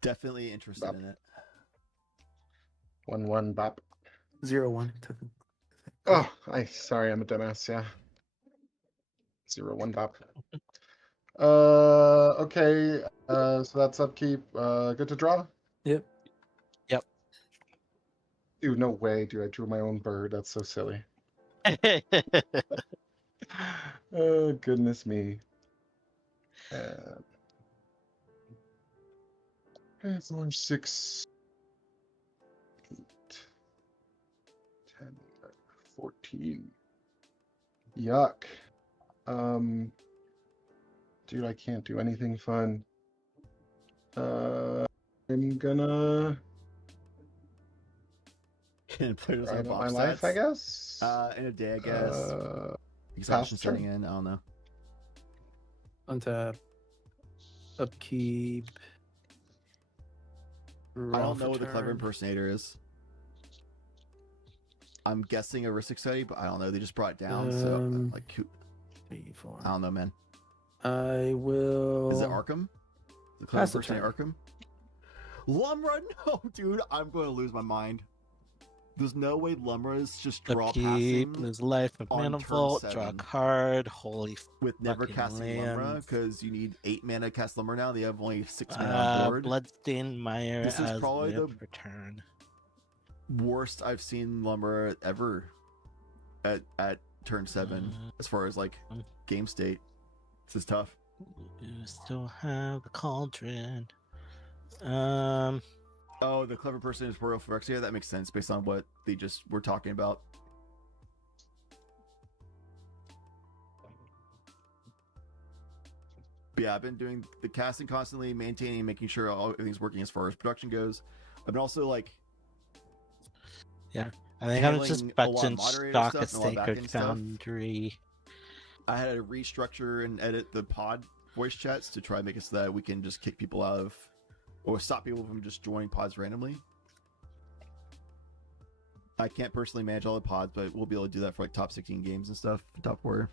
Definitely interested in it. 1-1 bop. 0-1. Oh, sorry, I'm a dumbass. Yeah. 0-1 bop. Okay. So that's upkeep. Good to draw. Yep. Yep. Dude, no way, dude. I drew my own bird. That's so silly. Oh, goodness me. It's only 6, 8, 10, 14. Yuck. Dude, I can't do anything fun. I'm gonna And players ride have out bop my life, I stats. guess. In a day, I guess. Exhaustion pass setting turn. in. I don't know. Untap. Upkeep. I don't know what the clever impersonator is. I'm guessing a Ristic study, but I don't know. They just brought it down, so like, 3, 4. I don't know, man. I will. Is it Arkham? The clever Pass the impersonator Arkham? Lumra? No, dude, I'm going to lose my mind. There's no way Lumra's just draw Upkeep, passing lose life of on turn Manifold, draw a 7 card. Holy with never fucking casting Lumra, lands. because you need 8 mana to cast Lumra now. They have only 6 mana on board. Bloodstained Mire This is as probably the whip return. worst I've seen Lumra ever at turn 7 as far as like game state. This is tough. You still have the Cauldron. Oh, the clever person is Royal Phyrexia. That makes sense based on what they just were talking about. But yeah, I've been doing the casting constantly, maintaining, making sure everything's working as far as production goes. I've been also like, yeah, I think I'm just handling a lot fetching of moderator stock stuff at and a lot of Sacred backend stuff. Foundry. I had to restructure and edit the pod voice chats to try and make it so that we can just kick people out of, or stop people from just joining pods randomly. I can't personally manage all the pods, but we'll be able to do that for like top 16 games and stuff. Top 4.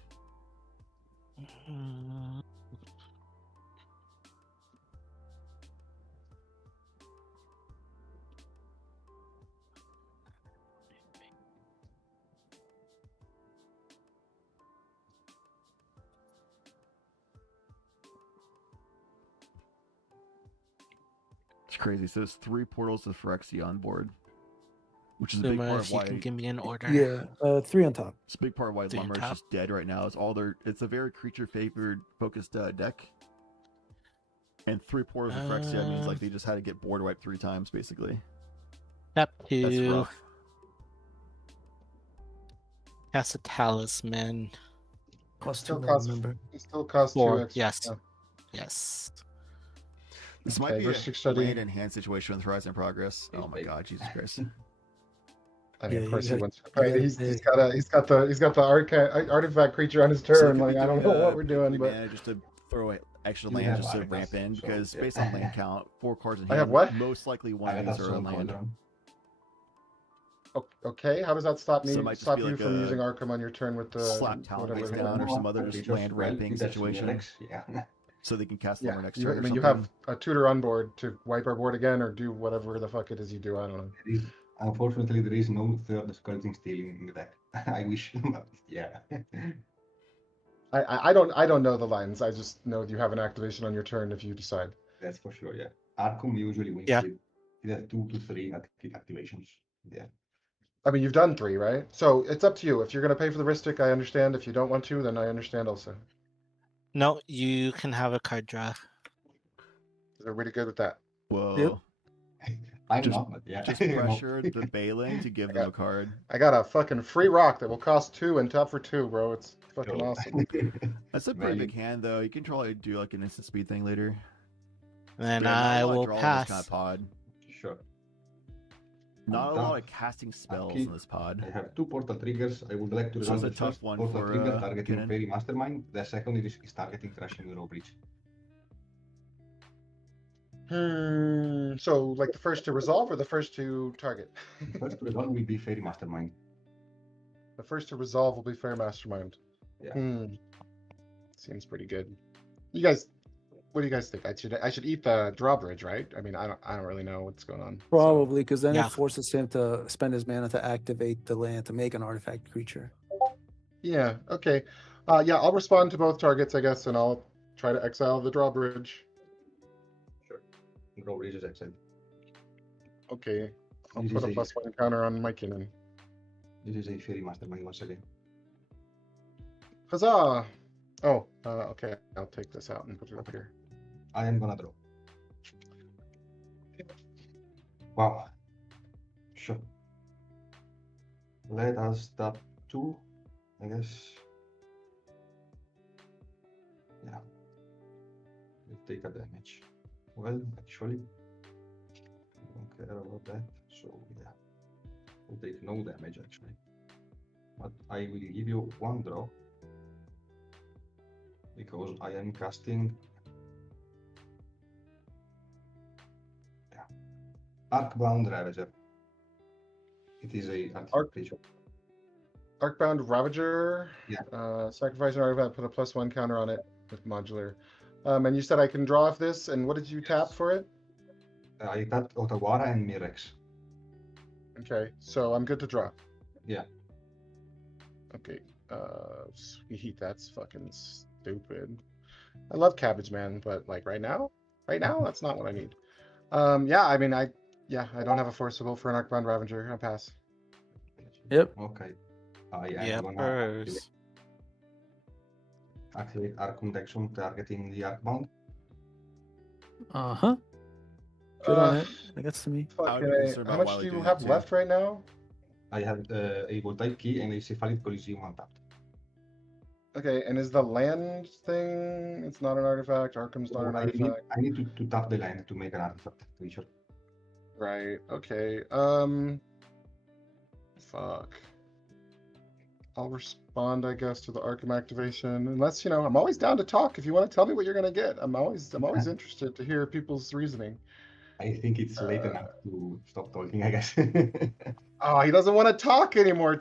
It's crazy. So there's 3 portals to Phyrexia on board, which is a big Suma, part if of you why. can give me an order. Yeah, 3 on top. It's a big part of why 3 on Lumber is top. just dead right now. It's a very creature favored focused deck, and 3 portals of Phyrexia means like they just had to get board wiped 3 times basically. Tap That's 2. rough. Cast a Talisman. Cost Still 2, costs. remember. It still costs 2 4. extra. Yes. Yeah. Yes. This might Okay, be Ristic a Study. land in hand situation with Horizon Progress. Oh my god, Jesus Christ. I mean, Yeah, of course you he got- wants. you gotta He's pay. got the artifact creature on his So they turn. could Like be I don't doing know a what we're doing, big but mana just to throw extra You land have just to Artifacts, ramp in, so, because yeah. based on land count, 4 cards in I hand, have what? most likely one I of got these that are on Soul land. Cauldron. Okay, how does that stop me? So it might just Stop be you like from a using Arkham on your turn with the slap talent whatever waste the- down or some other Okay, just just land well, ramping that's two situation, relics, yeah. so they can cast Yeah, Lumber next you, turn I or mean, you something. have a tutor on board to wipe our board again or do whatever the fuck it is you do. I don't know. Unfortunately, there is no third Scourging Steel in the deck. I wish, but yeah. I don't know the lines. I just know you have an activation on your turn if you decide. That's for sure, yeah. Arkham usually wins Yeah. with either 2 to 3 activations. Yeah. I mean, you've done 3, right? So it's up to you. If you're going to pay for the Ristic, I understand. If you don't want to, then I understand also. No, you can have a card draw. Is everybody good with that? Whoa. I'm Just- not, but yeah. Just pressure the Bailing to give them a card. I got a fucking free rock that will cost 2 and tap for 2, bro. It's fucking Sure. awesome. That's a pretty big hand, though. You can probably do like an instant speed thing later. Then Yeah, not a I lot of will draw in pass. this kind of pod. Sure. Not a Untap, lot of casting spells upkeep. in this pod. I have 2 portal triggers. I would like to So resolve it's a the tough first one portal for, trigger targeting Kinnan. Fairy Mastermind. The second is targeting Thrashing Mirror Breach. So, like the first to resolve or the first to target? The first result will be Fairy Mastermind. The first to resolve will be Fair Mastermind. Yeah. Seems pretty good. You guys, what do you guys think? I should eat the drawbridge, right? I mean, I don't really know what's going on. Probably, because then Yeah. it forces him to spend his mana to activate the land to make an artifact creature. Yeah. Okay. Yeah, I'll respond to both targets, I guess, and I'll try to exile the drawbridge. Sure. Drawbridge is exiled. Okay. I'll This put is a a- +1 counter on my cannon. This is a fairy mastermind once again. Huzzah! Oh, okay. I'll take this out and put it up here. I am gonna draw. Wow. Sure. Let us tap 2, I guess. Yeah. We'll take a damage. Well, actually, I don't care about that. So yeah, we'll take no damage actually. But I will give you 1 draw because I am casting. Yeah. Arcbound Ravager. It is a creature. Arcbound Ravager. Yeah. Sacrifice an artifact, put a +1 counter on it with modular. And you said I can draw off this, and what did you tap for it? I tapped Otawara and Mirex. Okay, so I'm good to draw. Yeah. Okay. Sweet, that's fucking stupid. I love Cabbage Man, but like right now, that's not what I need. Yeah, I mean, I don't have a forcible for an Arcbound Ravager. I pass. Yep. Okay. I am Yep. gonna activate Arcum Dexum targeting the Arcbound. Uh-huh. Good on it. That gets to me. Okay. How much do you have left right now? I have a Voltaic Key and a Cephalic Coliseum untapped. Okay, and is the land thing? It's not an artifact. Arkham's not an artifact. I need to tap the land to make an artifact creature. Right. Okay. Fuck. I'll respond, I guess, to the Arkham activation. Unless, I'm always down to talk. If you want to tell me what you're gonna get, I'm always interested to hear people's reasoning. I think it's late enough to stop talking, I guess. Oh, he doesn't want to talk anymore.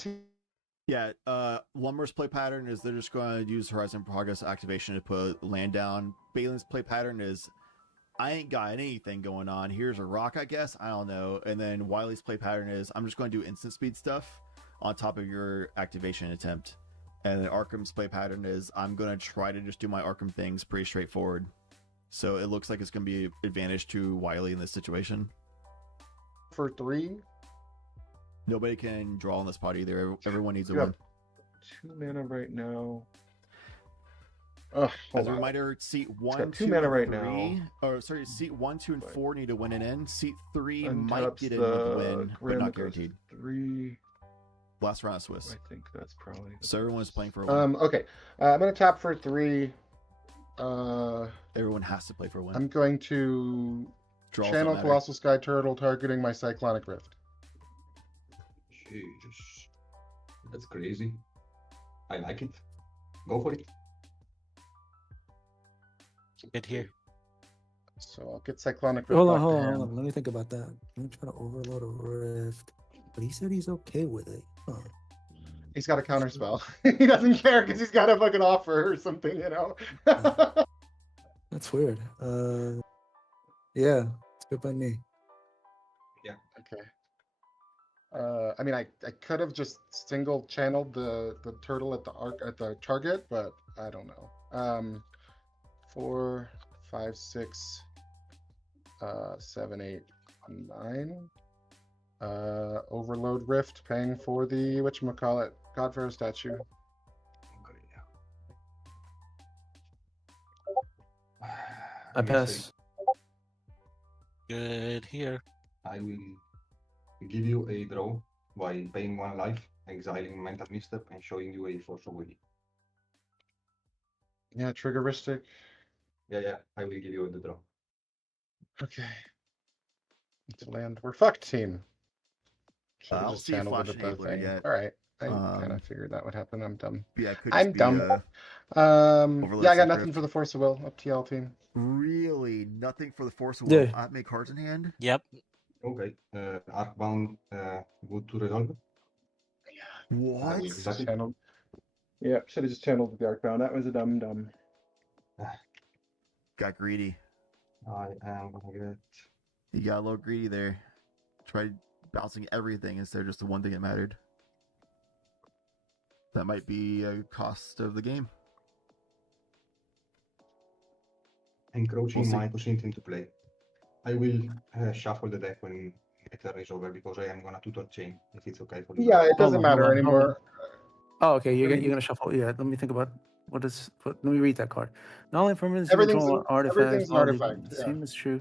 Yeah, Lumber's play pattern is they're just going to use Horizon Progress activation to put land down. Balin's play pattern is I ain't got anything going on. Here's a rock, I guess. I don't know. And then Wiley's play pattern is I'm just going to do instant speed stuff on top of your activation attempt. And then Arkham's play pattern is I'm going to try to just do my Arkham things pretty straightforward. So it looks like it's going to be advantage to Wiley in this situation. For 3? Nobody can draw on this pot either. Everyone needs a You have win. 2 mana right now. As a reminder, seat 1, got 2 2, mana and right 3. now. Or sorry, seat 1, 2, and 4 need to win an in. Seat 3 might Untaps get in with a the win, but Grim not that goes guaranteed. 3. Last round of Swiss. I think that's probably. So everyone is playing for a win. Okay. I'm gonna tap for 3. Everyone has to play for a win. I'm going to Draws channel don't matter. Colossal Sky Turtle targeting my Cyclonic Rift. Jesus. That's crazy. I like it. Go for it. Get here. So I'll get Cyclonic Rift. Hold on, back to hold on, hand. hold on. Let me think about that. Let me try to overload a rift. But he said he's okay with it. Huh. He's got a counter spell. He doesn't care because he's got a fucking offer or something, That's weird. Yeah, it's good by me. Yeah. Okay. I mean, I could have just single channeled the turtle at the target, but I don't know. 4, 5, 6, 7, 8, 9. Overload Rift, paying for the whatchamacallit, Godpharaoh statue. I pass. Good here. I will give you a draw by paying 1 life, exiling Mental Misstep, and showing you a Force of Will. Yeah, triggeristic. Yeah, I will give you the draw. Okay. It's land. We're fucked, team. Should've I'll just see you channeled flash it at the enabler thing. yet. All right. I kind of figured that would happen. I'm dumb. Yeah, it could I'm just be, dumb. overload Yeah, I got Sacred. nothing for the Force of Will. Up to y'all, team. Really? Nothing for the Force of Will? Yeah. I have many cards in hand? Yep. Okay. Arcbound, good to resolve. What? Just channeled. Yeah, should have just channeled the Arcbound. That was a dumb. Got greedy. I am gonna get. You got a little greedy there. Tried bouncing everything instead of just the one thing that mattered. That might be a cost of the game. Encroaching We'll see. might push it into play. I will shuffle the deck when my turn is over because I am gonna tutor chain if it's okay for you. Yeah, it Hold doesn't on, hold matter on, hold on. anymore. Oh, okay. You're, I mean- you're gonna shuffle. Yeah. Let me think about what is. Let me read that card. Not only permanents, you Everything's control an- artifacts. everything's an while the artifact, yeah. same is true.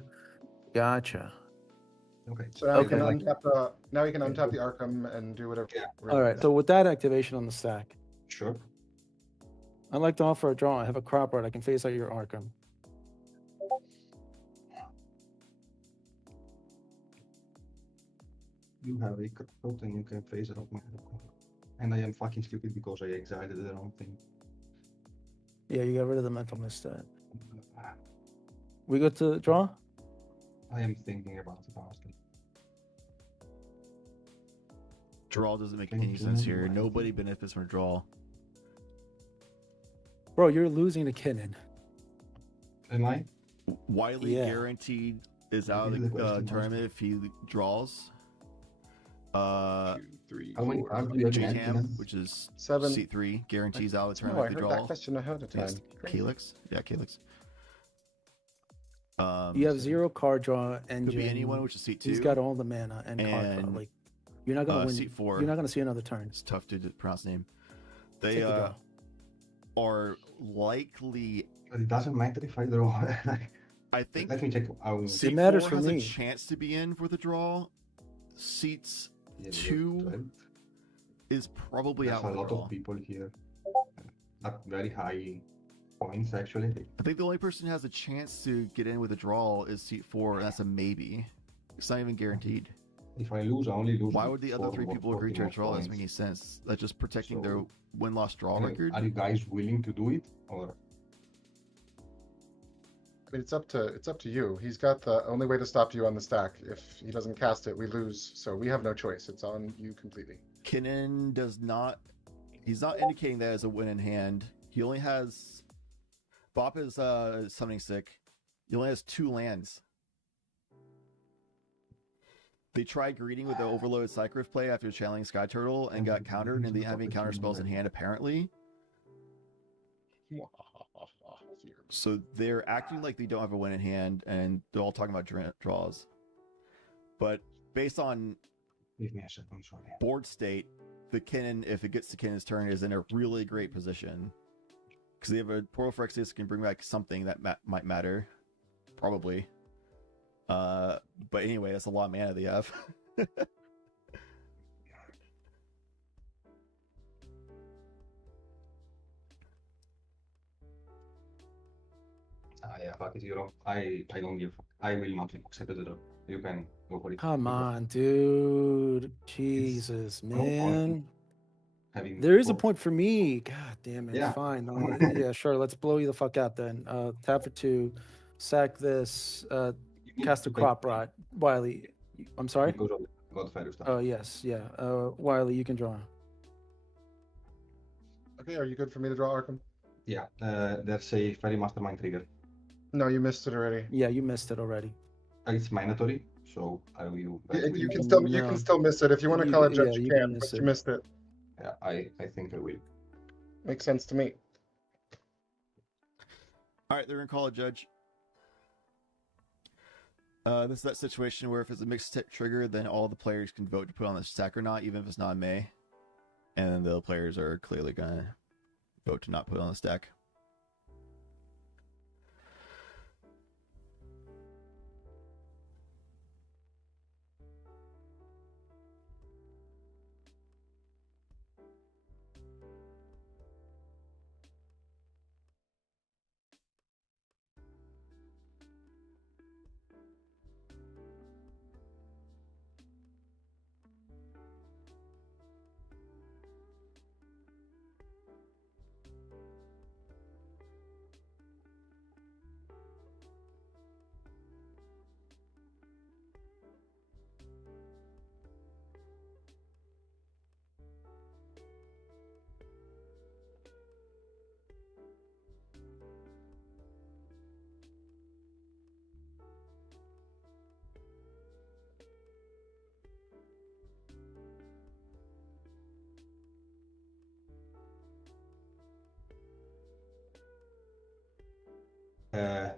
Gotcha. Okay. So now you Okay. can untap the untap the Arkham and do whatever. All right. So with that activation on the stack, Sure. I'd like to offer a draw. I have a crop art. I can face out your Arkham. You have a crowd and you can face it off my and I am fucking stupid because I exiled the wrong thing. Yeah, you got rid of the mental misstat. We good to draw? I am thinking about it honestly. Draw doesn't make any sense here. Nobody benefits from a draw. Bro, you're losing to Kinnan. Am I? Wiley Yeah. guaranteed is out This of is the the question, tournament if he draws. 2, 3, How many 4, times do you have to Mayhem, enter? Which is 7. seat 3 guarantees out of the No, tournament I if he heard draws. that question ahead of Yes, time. Calyx? Yeah, Calyx. You have 0 card draw engine. Could be anyone, which is seat 2. He's got all the mana and card draw. And, Like, you're not gonna win. seat 4. You're not gonna see another turn. It's tough to pronounce the name. Take They the draw. are likely. But it doesn't matter if I draw. I think. Let me check. Seat matters 4 for has me. a chance to be in for the draw. Seats 2 is probably There's out a for the lot draw. of people here at very high points actually. I think the only person who has a chance to get in with a draw is seat 4, and that's a maybe. It's not even guaranteed. If I lose, I only lose. Why would the other for 3 people agree to a 40 draw? Doesn't points. make any sense. That's just protecting their So, win-loss draw record. Are you guys willing to do it or? I mean, it's up to you. He's got the only way to stop you on the stack. If he doesn't cast it, we lose. So we have no choice. It's on you completely. Kinnan does not. He's not indicating that as a win in hand. He only has. Bop is summoning sick. He only has 2 lands. They tried greeting with the overloaded Cyclist play after channeling Sky Turtle and got countered and didn't have any counter spells in hand apparently. So they're acting like they don't have a win in hand, and they're all talking about draws. But based on Give me a second, sorry. board state, the Kinnan, if it gets to Kinnan's turn, is in a really great position. Because they have a Portal for Exodus can bring back something that might matter. Probably. But anyway, that's a lot of mana they have. Yeah, fuck it, you know. I don't give. I will not accept it at all. You can go for it. Come on, dude. Jesus, no point man. having There is a both. point for me. God damn it. Yeah. Fine. Yeah, sure. Let's blow you the fuck out then. Tap for 2. Sack this. Cast a crop rot. Wiley. I'm sorry? Because of Godfather stuff. Oh, yes. Yeah. Wiley, you can draw. Okay, are you good for me to draw Arkham? Yeah, there's a Fairy Mastermind trigger. No, you missed it already. Yeah, you missed it already. It's mandatory, so I will. You can still miss it if you want to call it judge. You can, but you missed it. Yeah, I think I will. Makes sense to me. All right, they're gonna call a judge. This is that situation where if it's a mixed trigger, then all the players can vote to put on the stack or not, even if it's not in May. And then the players are clearly gonna vote to not put on the stack.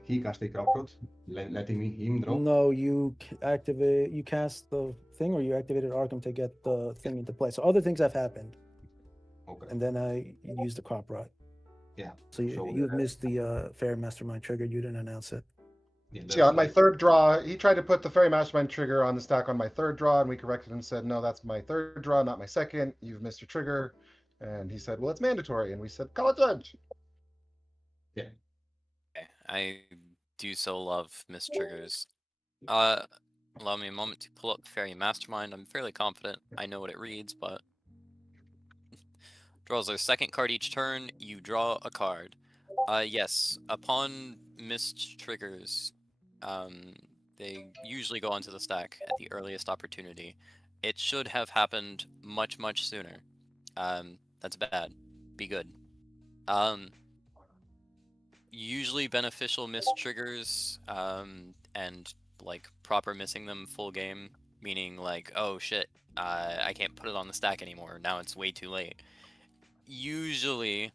he can take Rockroad, letting him draw. No, you cast the thing, or you activated Arkham to get the thing into play. So other things have happened. Okay. And then I used the crop rot. Yeah. So you had missed the Fairy Mastermind trigger. You didn't announce it. Yeah, on my third draw, he tried to put the Fairy Mastermind trigger on the stack on my third draw, and we corrected him and said, no, that's my third draw, not my second. You've missed your trigger. And he said, well, it's mandatory. And we said, call it judge. Yeah. Okay. I do so love missed triggers. Allow me a moment to pull up Fairy Mastermind. I'm fairly confident I know what it reads, but draws their second card each turn. You draw a card. Yes, upon missed triggers, they usually go onto the stack at the earliest opportunity. It should have happened much, much sooner. That's bad. Be good. Usually beneficial missed triggers, and like proper missing them full game, meaning like, oh shit, I can't put it on the stack anymore. Now it's way too late. Usually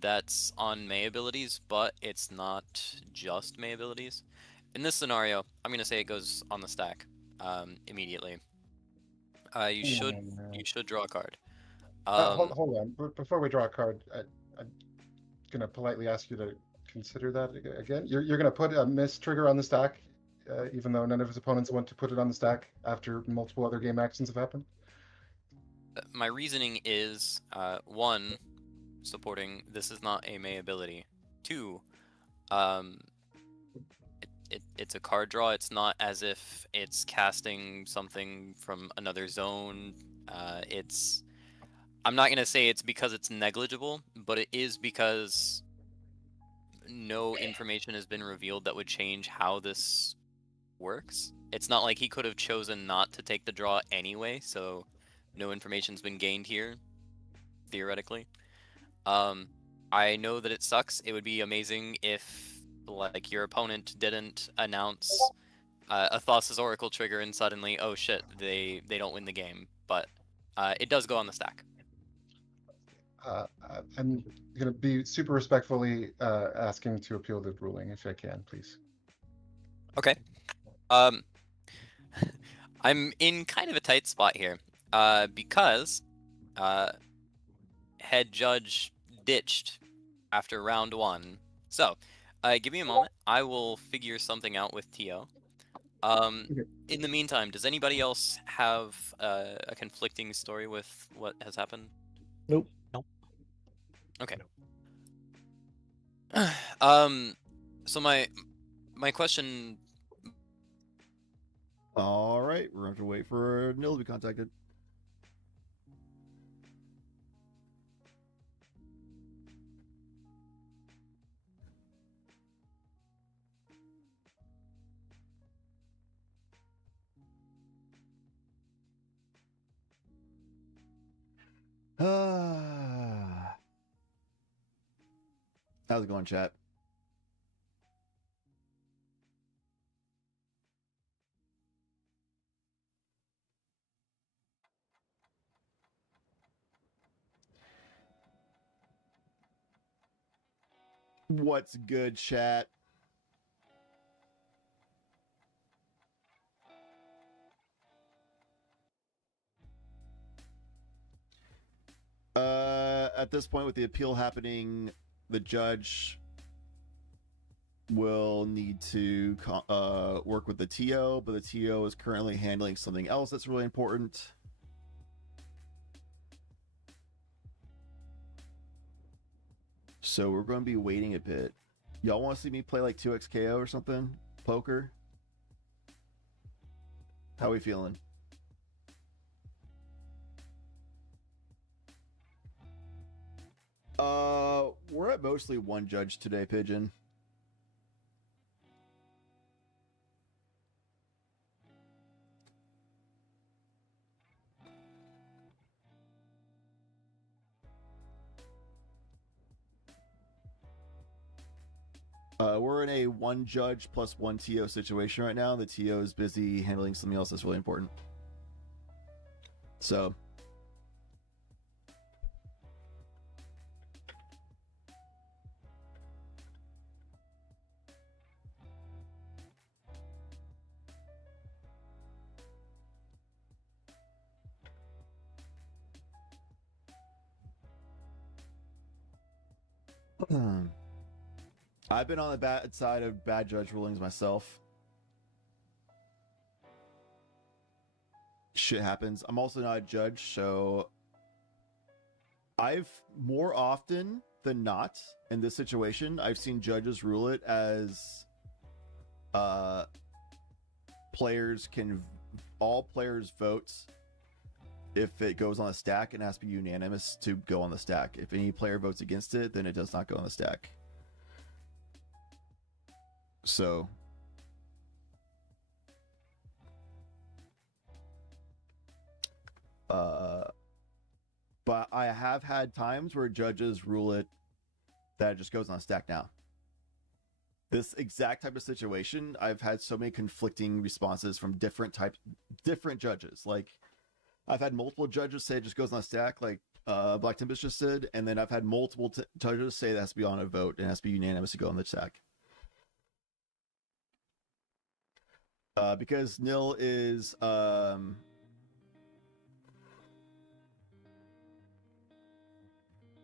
that's on May abilities, but it's not just May abilities. In this scenario, I'm gonna say it goes on the stack immediately. You should draw a card. Hold on. Before we draw a card, I'm going to politely ask you to consider that again. You're going to put a miss trigger on the stack, even though none of his opponents want to put it on the stack after multiple other game actions have happened? My reasoning is, one, supporting this is not a May ability. Two, it's a card draw. It's not as if it's casting something from another zone. I'm not gonna say it's because it's negligible, but it is because no information has been revealed that would change how this works. It's not like he could have chosen not to take the draw anyway, so no information's been gained here, theoretically. I know that it sucks. It would be amazing if like your opponent didn't announce a Thassa's Oracle trigger and suddenly, oh shit, they don't win the game. But it does go on the stack. I'm going to be super respectfully asking to appeal the ruling, if I can, please. Okay. I'm in kind of a tight spot here because head judge ditched after round 1. So, give me a moment. I will figure something out with Tio. In the meantime, does anybody else have a conflicting story with what has happened? Nope. Okay. So my question. All right, we're going to have to wait for Nil to be contacted. How's it going, chat? What's good, chat? At this point, with the appeal happening, the judge will need to work with the TO, but the TO is currently handling something else that's really important. So we're going to be waiting a bit. Y'all want to see me play like 2x KO or something? Poker? How we feeling? We're at mostly one judge today, Pigeon. We're in a one judge plus one TO situation right now. The TO is busy handling something else that's really important. So. I've been on the bad side of bad judge rulings myself. Shit happens. I'm also not a judge, so I've more often than not in this situation, I've seen judges rule it as all players vote if it goes on the stack, and it has to be unanimous to go on the stack. If any player votes against it, then it does not go on the stack. So but I have had times where judges rule it that it just goes on the stack now. This exact type of situation, I've had so many conflicting responses from different judges. Like, I've had multiple judges say it just goes on a stack, like Black Tempest just said, and then I've had multiple judges say that has to be on a vote and has to be unanimous to go on the stack. Because Nil is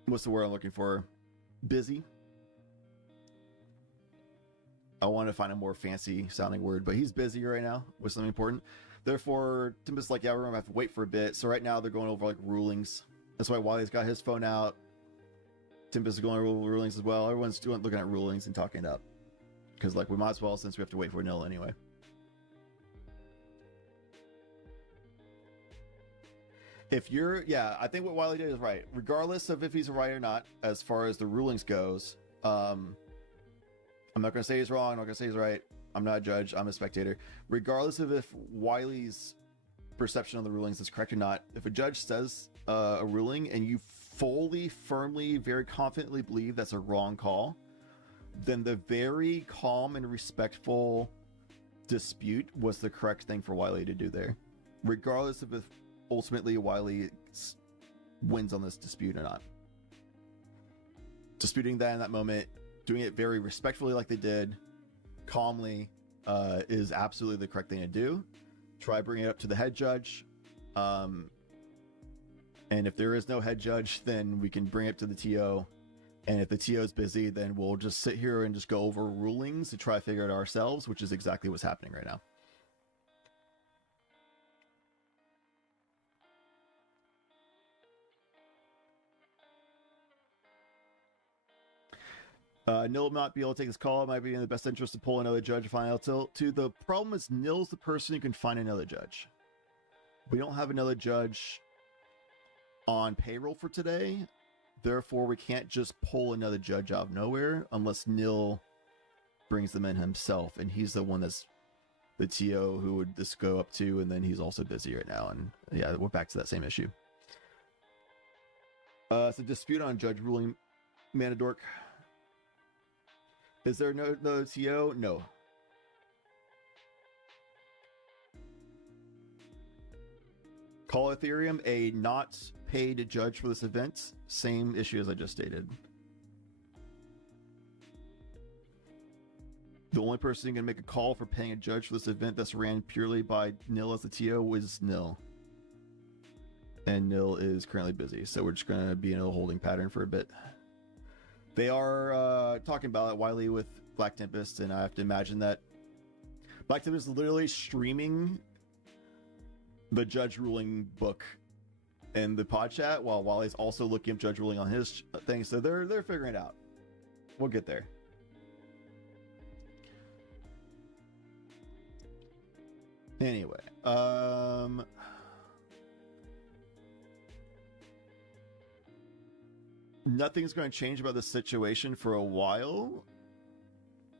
what's the word I'm looking for? Busy. I want to find a more fancy sounding word, but he's busy right now with something important. Therefore, Tempest like, yeah, we're gonna have to wait for a bit. So right now they're going over like rulings. That's why Wiley's got his phone out. Tempest is going over rulings as well. Everyone's looking at rulings and talking it up. Because like we might as well, since we have to wait for Nil anyway. If you're, yeah, I think what Wiley did is right. Regardless of if he's right or not, as far as the rulings goes, I'm not going to say he's wrong. I'm not going to say he's right. I'm not a judge. I'm a spectator. Regardless of if Wiley's perception of the rulings is correct or not, if a judge says a ruling and you fully, firmly, very confidently believe that's a wrong call, then the very calm and respectful dispute was the correct thing for Wiley to do there. Regardless of if ultimately Wiley wins on this dispute or not. Disputing that in that moment, doing it very respectfully like they did, calmly, is absolutely the correct thing to do. Try bringing it up to the head judge. And if there is no head judge, then we can bring it to the TO. And if the TO is busy, then we'll just sit here and just go over rulings to try to figure it out ourselves, which is exactly what's happening right now. Nil will not be able to take this call. It might be in the best interest to pull another judge to find out too. The problem is Nil's the person who can find another judge. We don't have another judge on payroll for today. Therefore, we can't just pull another judge out of nowhere unless Nil brings them in himself. And he's the one that's the TO who would this go up to. And then he's also busy right now. And yeah, we're back to that same issue. It's a dispute on judge ruling, Manadork. Is there no TO? No. Call Ethereum a not paid judge for this event. Same issue as I just stated. The only person who can make a call for paying a judge for this event that's ran purely by Nil as the TO was Nil. And Nil is currently busy, so we're just going to be in a holding pattern for a bit. They are talking about it, Wiley with Black Tempest, and I have to imagine that Black Tempest is literally streaming the judge ruling book in the pod chat while Wiley's also looking up judge ruling on his thing. So they're figuring it out. We'll get there. Anyway, nothing's going to change about this situation for a while.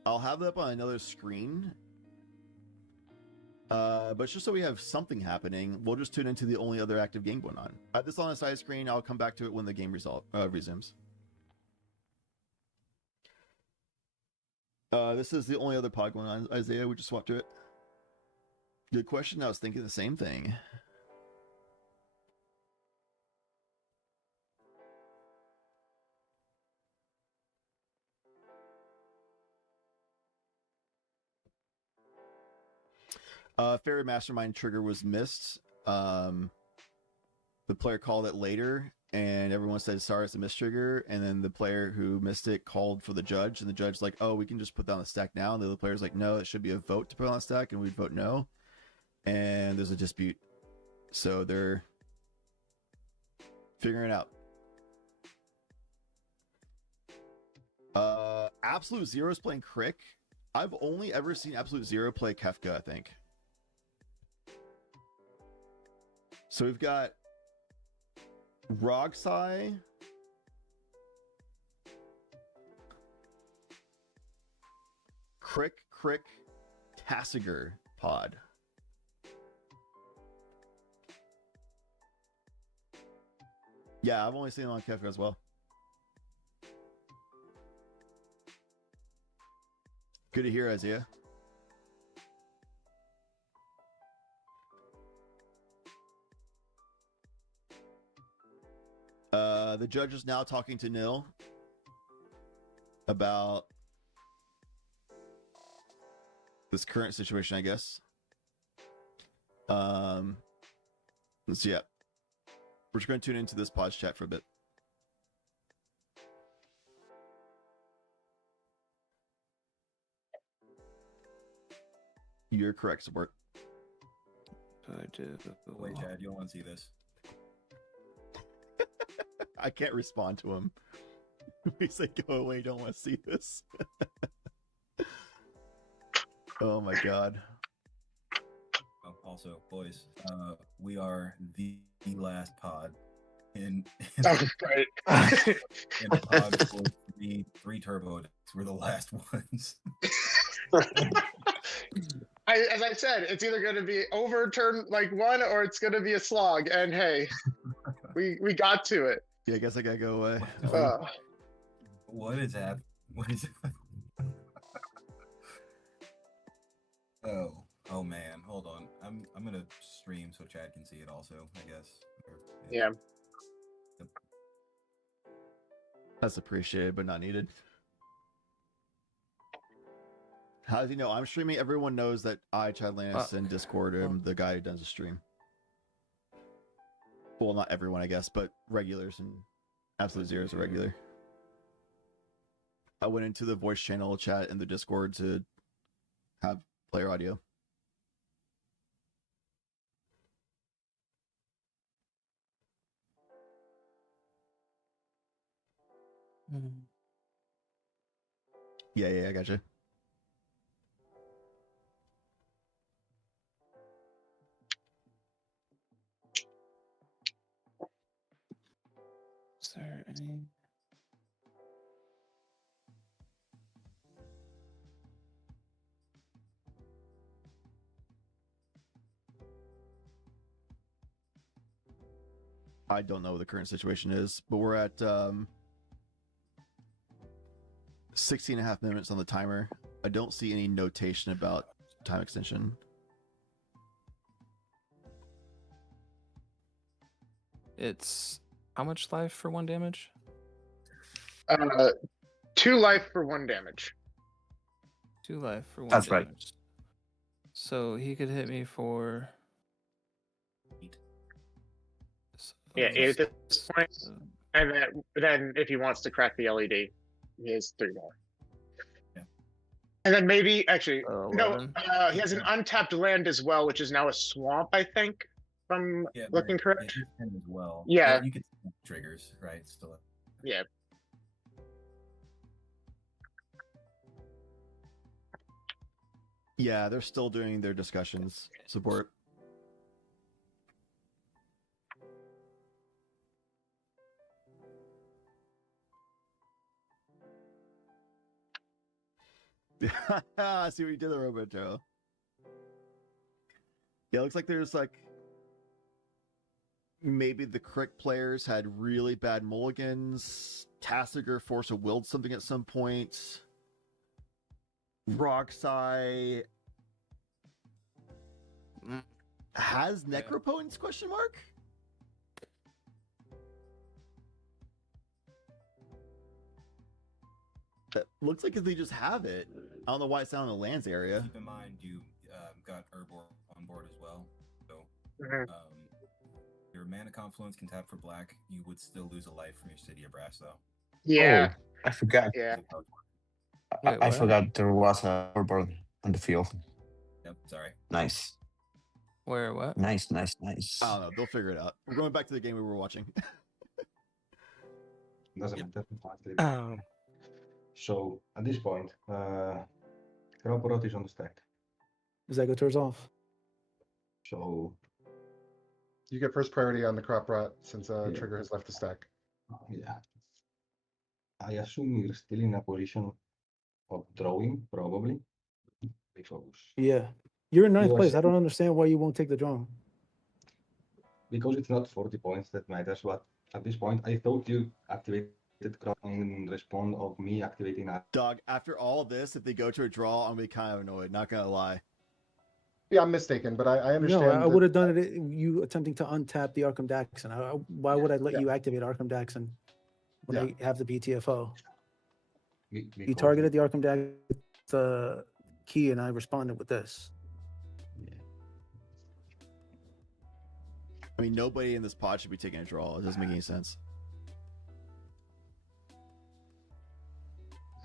I'll have it up on another screen. But just so we have something happening, we'll just tune into the only other active game going on. I have this on a side screen. I'll come back to it when the game resumes. This is the only other pod going on, Isaiah. We just swapped to it. Good question. I was thinking the same thing. Fairy Mastermind trigger was missed. The player called it later, and everyone said sorry, it's a miss trigger, and then the player who missed it called for the judge, and the judge's like, oh, we can just put that on the stack now, and the other player's like, no, it should be a vote to put on the stack, and we'd vote no, and there's a dispute, so they're figuring it out. Absolute Zero is playing Crick. I've only ever seen Absolute Zero play Kefka, I think. So we've got Rogsai, Crick, Tassiger pod. Yeah, I've only seen it on Kefka as well. Good to hear, Isaiah. The judge is now talking to Nil about this current situation, I guess. Let's see. Yeah. We're just going to tune into this pause chat for a bit. You're correct, support. I did. Wait, Chad, you don't want to see this. I can't respond to him. He's like, go away, don't want to see this. Oh my god. Oh, also, boys, we are the last pod in right. in the pod for three turbo decks. We're the last ones. As I said, it's either going to be overturn like one, or it's going to be a slog. And hey, we got to it. Yeah, I guess I gotta go away. What is happening? What is? Oh man, hold on. I'm gonna stream so Chad can see it also, I guess. Yeah. That's appreciated, but not needed. How does he know? I'm streaming. Everyone knows that I, Chad Lannis, and Discord am the guy who does the stream. Well, not everyone, I guess, but regulars and Absolute Zero is a regular. I went into the voice channel chat in the Discord to have player audio. Yeah, I gotcha. Is there any? I don't know what the current situation is, but we're at 16 and a half minutes on the timer. I don't see any notation about time extension. It's how much life for 1 damage? 2 life for 1 damage. 2 life for 1 That's damage. right. So he could hit me for 8. Yeah, 8 at this point. And then if he wants to crack the LED, he has 3 more. Yeah. And then maybe, actually, no, 11. he has an untapped land as well, which is now a swamp, I think, if I'm looking correct. Yeah, as well. Yeah. Well, you could triggers, right? Still. Yeah. Yeah, they're still doing their discussions. Support. I see what you did there, Roberto. Yeah, it looks like there's like maybe the Crick players had really bad mulligans. Tassiger force of willed something at some point. Rogsai has necropotence question mark? That looks like if they just have it. I don't know why it's not in the lands area. Keep in mind you got Herbor on board as well, so Mhm. your Mana Confluence can tap for black. You would still lose a life from your City of Brass, though. Yeah. I forgot. Yeah. I forgot there was a overboard on the field. Yep, sorry. Nice. Where, what? Nice. I don't know. They'll figure it out. We're going back to the game we were watching. Doesn't matter. So at this point, Kralporot is on the stack. Zegotor's off. So You get first priority on the crop rot since Trigger has left the stack. yeah, I assume you're still in a position of drawing, probably. Because Yeah. You're in ninth You are place. I don't still- understand why you won't take the draw. because it's not 40 points that matters, but at this point, I thought you activated crop in response of me activating that. Dog, after all this, if they go to a draw, I'm gonna be kind of annoyed. Not gonna lie. Yeah, I'm mistaken, but I understand. No, I that- would have done it. You attempting to untap the Arkham Daxon. Why would I let you activate Arkham Daxon when I have the BTFO? You targeted the Arkham Daxon the key, and I responded with this. I mean, nobody in this pod should be taking a draw. It doesn't make any sense.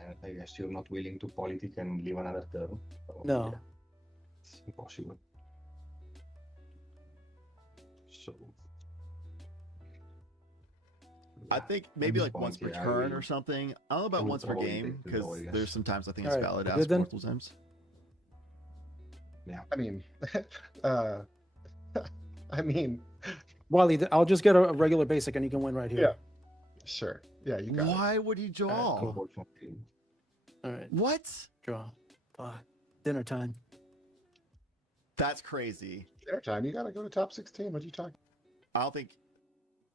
And I guess you're not willing to politic and leave another turn. So, No. yeah, it's impossible. So I think maybe this like once per point, yeah, I turn will- or something. I don't know I about will once per probably game take the because draw, I guess. there's sometimes I think it's Alright, valid to good ask then? multiple times. Yeah. I mean, uh, I mean, Wally, I'll just get a regular basic, and you can win right here. yeah, sure. Yeah, you got Why would he draw? Cool. All right. What? Draw. Fuck. Dinner time. That's crazy. dinner time. You got to go to top 16. What are you talking? I don't think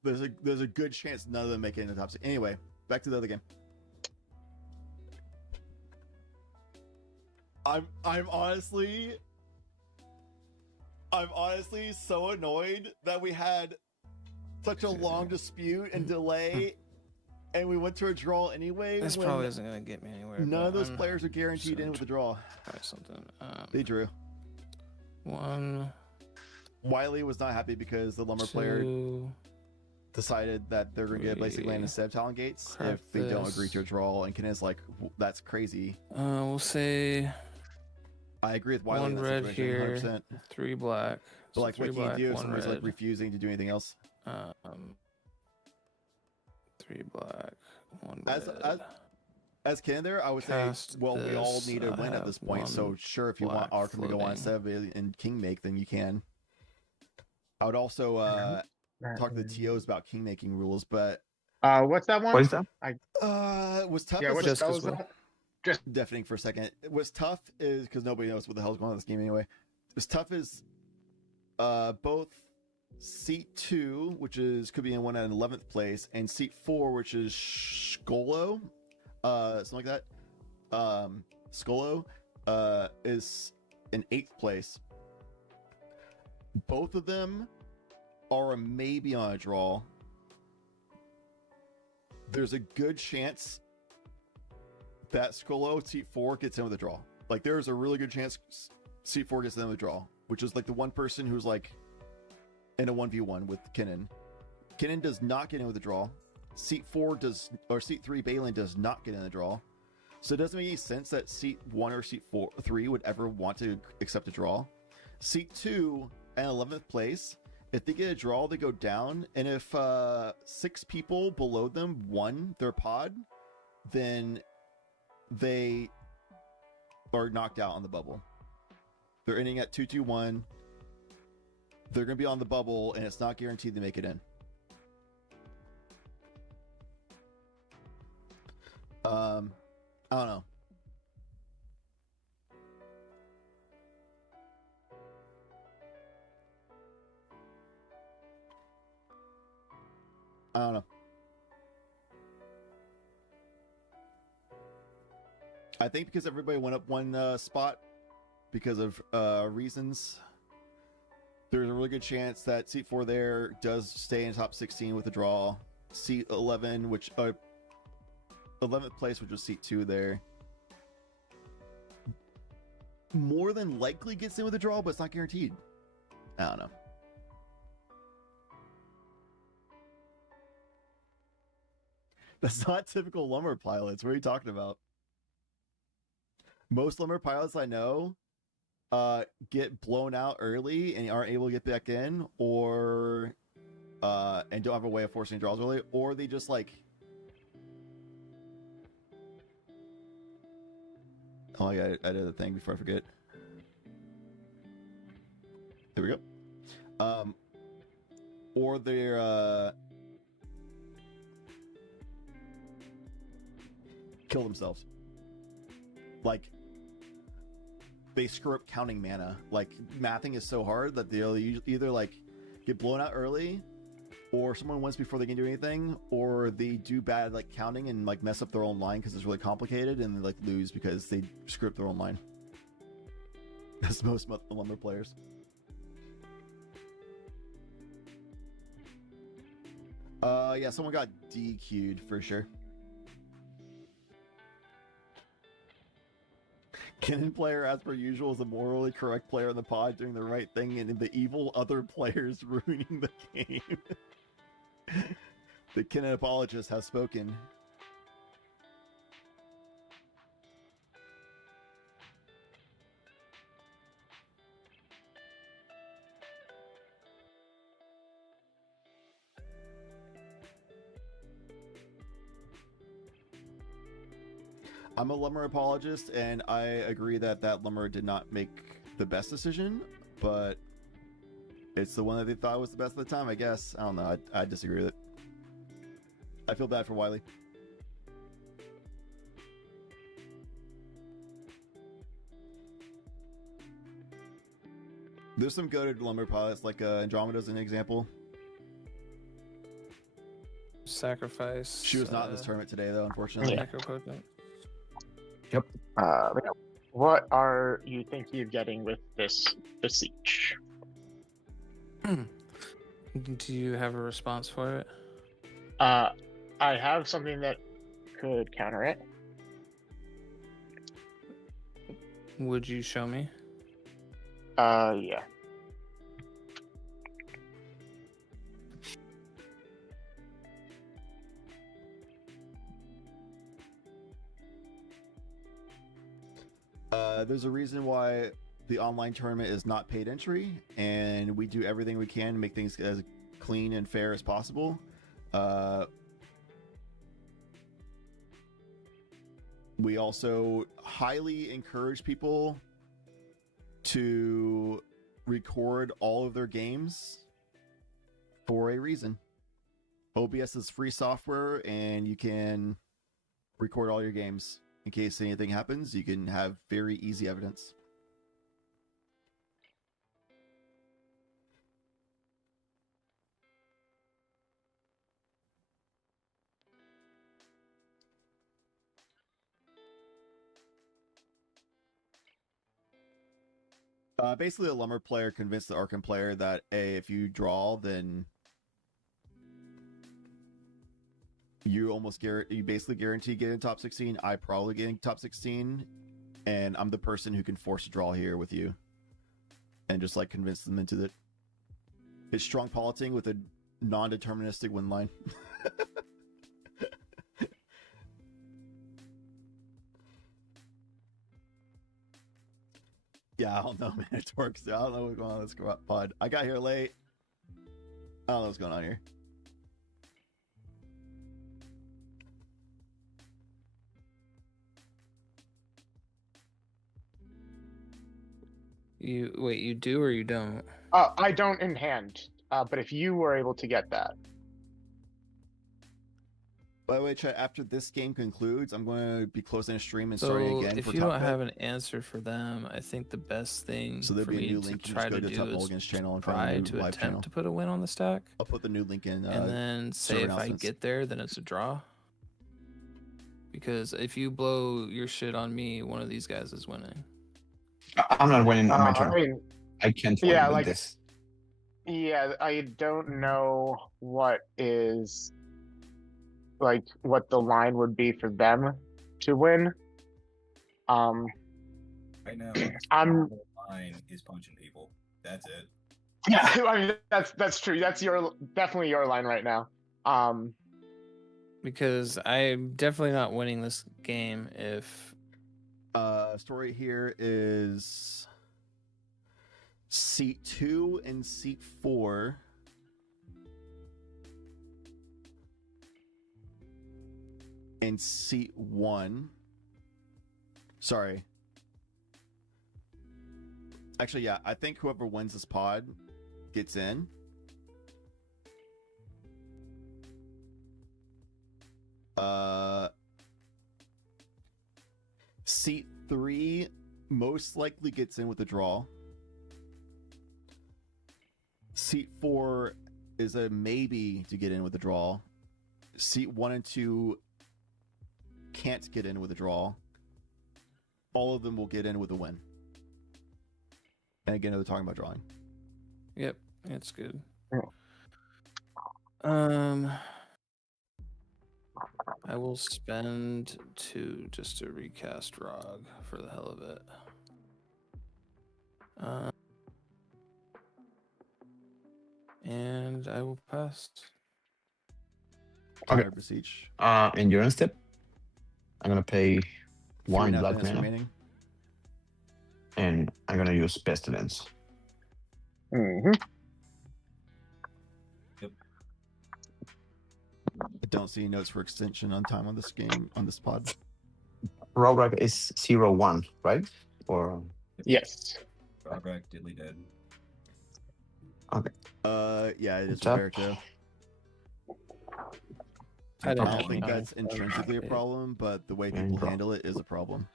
there's a good chance none of them make it in the top six. Anyway, back to the other game. I'm honestly so annoyed that we had such a long dispute and delay, and we went to a draw anyway. This when probably isn't gonna get me anywhere. None of but those I'm players are guaranteed in with a draw. try something. They drew. One. Wiley was not happy because the lumber player Two, decided that they're going to get basic land instead of talent gates if they don't agree to a draw. And Ken is like, that's crazy. We'll say I agree with Wiley. one in that red situation, here, 100%. 3 black. But like, three what can black, you do if one somebody's like red. refusing to do anything else? 3 black, 1 As red. as Ken there, I would Cast say, well, we all this, need a I win at have this point. So one sure, if you want black Arkham to go on floating. 7 and King make, then you can. I would also talk to the TOs about king making rules, but What's that one? What is that? it was tough. Yeah, as what a- spell is that? Just deafening for a second. What's tough is because nobody knows what the hell's going on in this game anyway. What's tough is both seat 2, which is could be in 1 at 11th place, and seat 4, which is Skolo, something like that. Skolo is in 8th place. Both of them are a maybe on a draw. There's a good chance that Skolo seat 4 gets in with a draw. Like there's a really good chance seat 4 gets in with a draw, which is like the one person who's like in a 1v1 with Kinnan. Kinnan does not get in with a draw. Seat 4 does, or seat 3 Balin does not get in the draw. So it doesn't make any sense that seat 1 or seat 3 would ever want to accept a draw. Seat 2 and 11th place, if they get a draw, they go down. And if 6 people below them won their pod, then they are knocked out on the bubble. They're ending at 2-2-1. They're going to be on the bubble, and it's not guaranteed they make it in. I don't know. I don't know. I think because everybody went up one spot because of reasons, there's a really good chance that seat 4 there does stay in top 16 with a draw. Seat 11, which 11th place, which was seat 2 there, more than likely gets in with a draw, but it's not guaranteed. I don't know. That's not typical lumber pilots. What are you talking about? Most lumber pilots I know get blown out early and aren't able to get back in, or and don't have a way of forcing draws early, or they just like. Oh, I did the thing before I forget. There we go. Or they're kill themselves. Like they screw up counting mana. Like mathing is so hard that they'll either like get blown out early, or someone wins before they can do anything, or they do bad like counting and like mess up their own line because it's really complicated, and they like lose because they screw up their own line. That's most lumber players. Yeah, someone got DQ'd for sure. Cannon player, as per usual, is a morally correct player in the pod doing the right thing, and the evil other players ruining the game. The Cannon apologist has spoken. I'm a lumber apologist, and I agree that lumber did not make the best decision, but it's the one that they thought was the best at the time, I guess. I don't know. I disagree with it. I feel bad for Wiley. There's some goated lumber pilots, like Andromeda's an example. Sacrifice. She was not in this tournament today, though, unfortunately. Necropotent. Yep. What are you thinking of getting with this beseech? Do you have a response for it? I have something that could counter it. Would you show me? Yeah. There's a reason why the online tournament is not paid entry, and we do everything we can to make things as clean and fair as possible. We also highly encourage people to record all of their games for a reason. OBS is free software, and you can record all your games. In case anything happens, you can have very easy evidence. Basically, a lumber player convinced the Arkham player that, hey, if you draw, then you basically guarantee getting top 16. I probably getting top 16, and I'm the person who can force a draw here with you, and just like convince them into it. It's strong politing with a non-deterministic win line. Yeah, I don't know, man. It works. I don't know what's going on in this pod. I got here late. I don't know what's going on here. You do or you don't? I don't in hand, but if you were able to get that. By the way, chat, after this game concludes, I'm going to be closing a stream and starting again. If for you Top don't Cut. have an answer for them, I think the best thing So there'll for be a me new to link. You try just go to to Top do Mulligans is channel and try find a new to live attempt channel. to put a win on the stack. I'll put the new link in. And then say if I get there, then it's a draw. Because if you blow your shit on me, one of these guys is winning. I'm not winning on my turn. I mean, I can't win with this. Yeah, I don't know what what the line would be for them to win. Right now, I'm line is punching people. That's it. Yeah, I mean that's true. That's definitely your line right now. Because I'm definitely not winning this game if. Story here is seat 2 and seat 4. And seat 1. Sorry. Actually, yeah, I think whoever wins this pod gets in. Seat 3 most likely gets in with a draw. Seat 4 is a maybe to get in with a draw. Seat 1 and 2 can't get in with a draw. All of them will get in with a win. And again, they're talking about drawing. Yep, it's good. I will spend 2 just to recast Rog for the hell of it. And I will pass. Okay. Beseech. Endurance tip. I'm gonna pay 1 3.5 black minutes mana, remaining. and I'm gonna use Pestilence. Mm-hmm. I don't see notes for extension on time on this game, on this pod. Rograk is 0-1, right? Or yes. Rograk, diddly dead. Okay. Yeah, it is Tap. Roberto. I I don't don't think know. that's intrinsically a problem, but the way And people draw. handle it is a problem.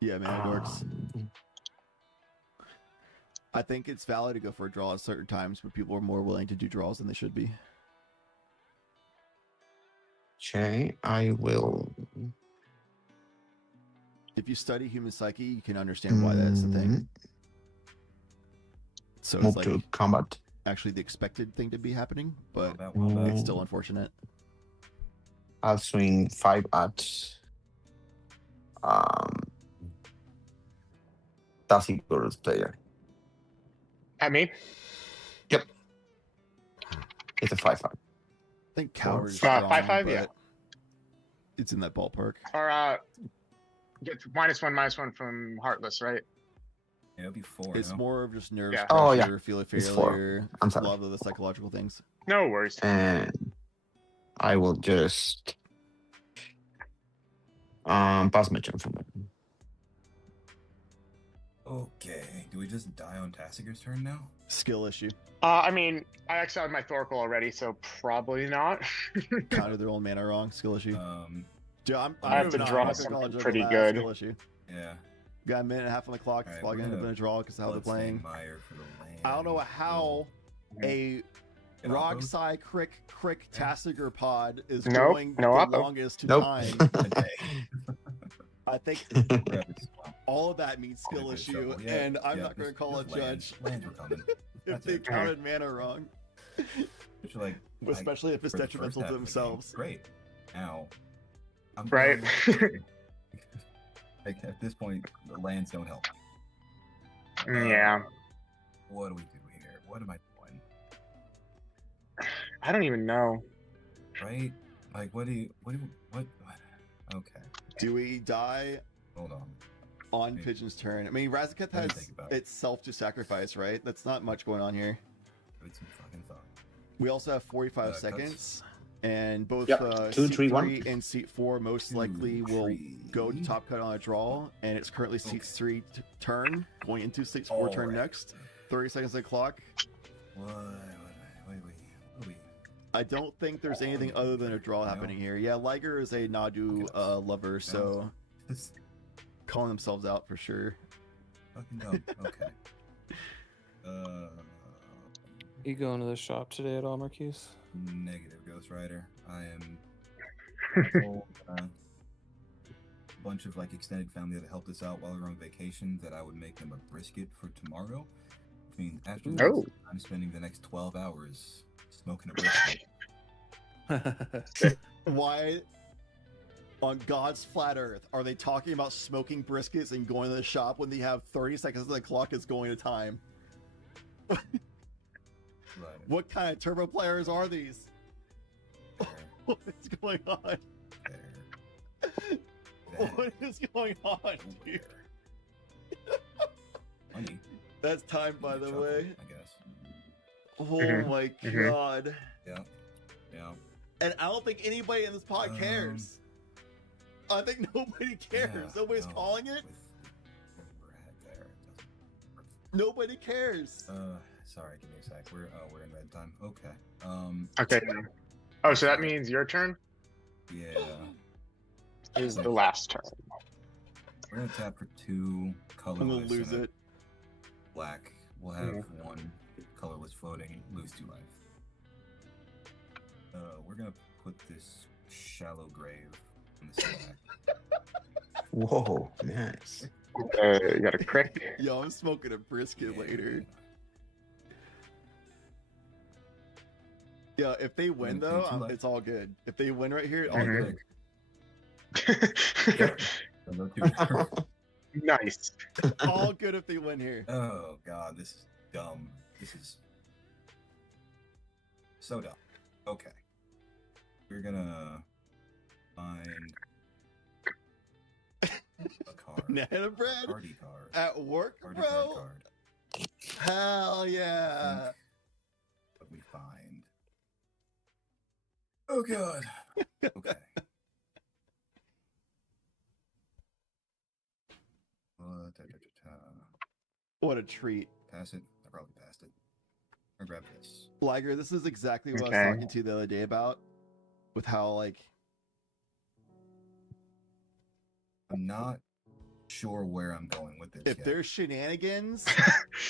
Yeah, man, it works. I think it's valid to go for a draw at certain times, but people are more willing to do draws than they should be. Okay, I will. If you study human psyche, you can understand why that's the thing. So Move it's like to combat. actually the expected thing to be happening, but Mm. it's still unfortunate. I'll swing 5 at Tassigur's player. At me? Yep. It's a 5-5. I think coward is 5-5, but yeah. it's in that ballpark. Or get -1/-1 from Heartless, right? Yeah, it'll be 4. It's no? more of just nerves, Yeah. pressure, Oh, yeah. feel of It's 4. failure, I'm a sorry. lot of the psychological things. No worries. And I will just pass my turn from it. Okay, do we just die on Tassigur's turn now? Skill issue. I mean, I exiled my Thorkel already, so probably not. Counted their own mana wrong. Skill issue. Dude, I'm I have to moving on. draw I'm not gonna something call it pretty juggle, good. Skill issue. Yeah. Got a minute and a half on the clock. Alright, It's probably we're gonna end up gonna in a draw because of how they're playing. Meyer for the land. I don't know how a Get Rog outpost? Sai Crick Tassiger pod is Nope, going no the oppo. longest to Nope. time. I think all of that means skill good issue, trouble. Yeah, and I'm yeah, not going to just- call a just lands. judge Lands were coming. if That's they it. counted mana wrong, Which, like, especially if it's for the first detrimental half to of the game, themselves. Great. Now, I'm Right. going- like, at this point, the lands don't help. Yeah. What do we do here? What am I doing? I don't even know. Right? Like, what? Okay. Do we die Hold on. on Pigeon's turn? I mean, Razaketh Let me has think about it. itself to sacrifice, right? That's not much going on here. Give it some fucking thought. We also have 45 cuts. seconds, and both Yep. 2, seat 3, 1. 3 and seat 4 most likely will go to top cut on a draw, and it's currently seat 3 turn, going into seat 4 turn Alright. next. 30 seconds on the clock. Wait. I don't think there's anything other than a draw happening here. Yeah, Liger is a Nadu lover, so calling themselves out for sure. Fucking dumb. Okay. You going to the shop today at all, Marquise? Negative, Ghost Rider. I am told a bunch of like extended family that helped us out while we were on vacation that I would make them a brisket for tomorrow. Which means after this, Oh. I'm spending the next 12 hours smoking a brisket. Why? On God's flat earth, are they talking about smoking briskets and going to the shop when they have 30 seconds and the clock is going to time? What kind of turbo players are these? What is going on? What is going on, dude? That's time, by the way. I guess. Oh my god. Yeah. Yeah. And I don't think anybody in this pod cares. I think nobody cares. Nobody's calling it. Nobody cares. Sorry, give me a sec. We're in red time. Okay. Okay. Oh, so that means your turn? Yeah. Is the last turn. We're gonna tap for 2 colorless. I'm gonna lose and a it. Black. We'll have 1 colorless floating. Lose 2 life. We're gonna put this shallow grave on the stack. Whoa, nice. You got a crick. Yo, I'm smoking a brisket later. Yeah, if they win though, it's all good. If they win right here, all good. Nice. All good if they win here. Oh god, this is dumb. This is so dumb. Okay. We're gonna find a card. Banana bread Party card. at work, Party bro. card. Hell yeah. What we find. Oh god. Okay. What a treat. Pass it. I probably passed it. Or grab this. Liger, this is exactly what I Okay. was talking to you the other day about. With how, like, I'm not sure where I'm going with this. if yet. there's shenanigans,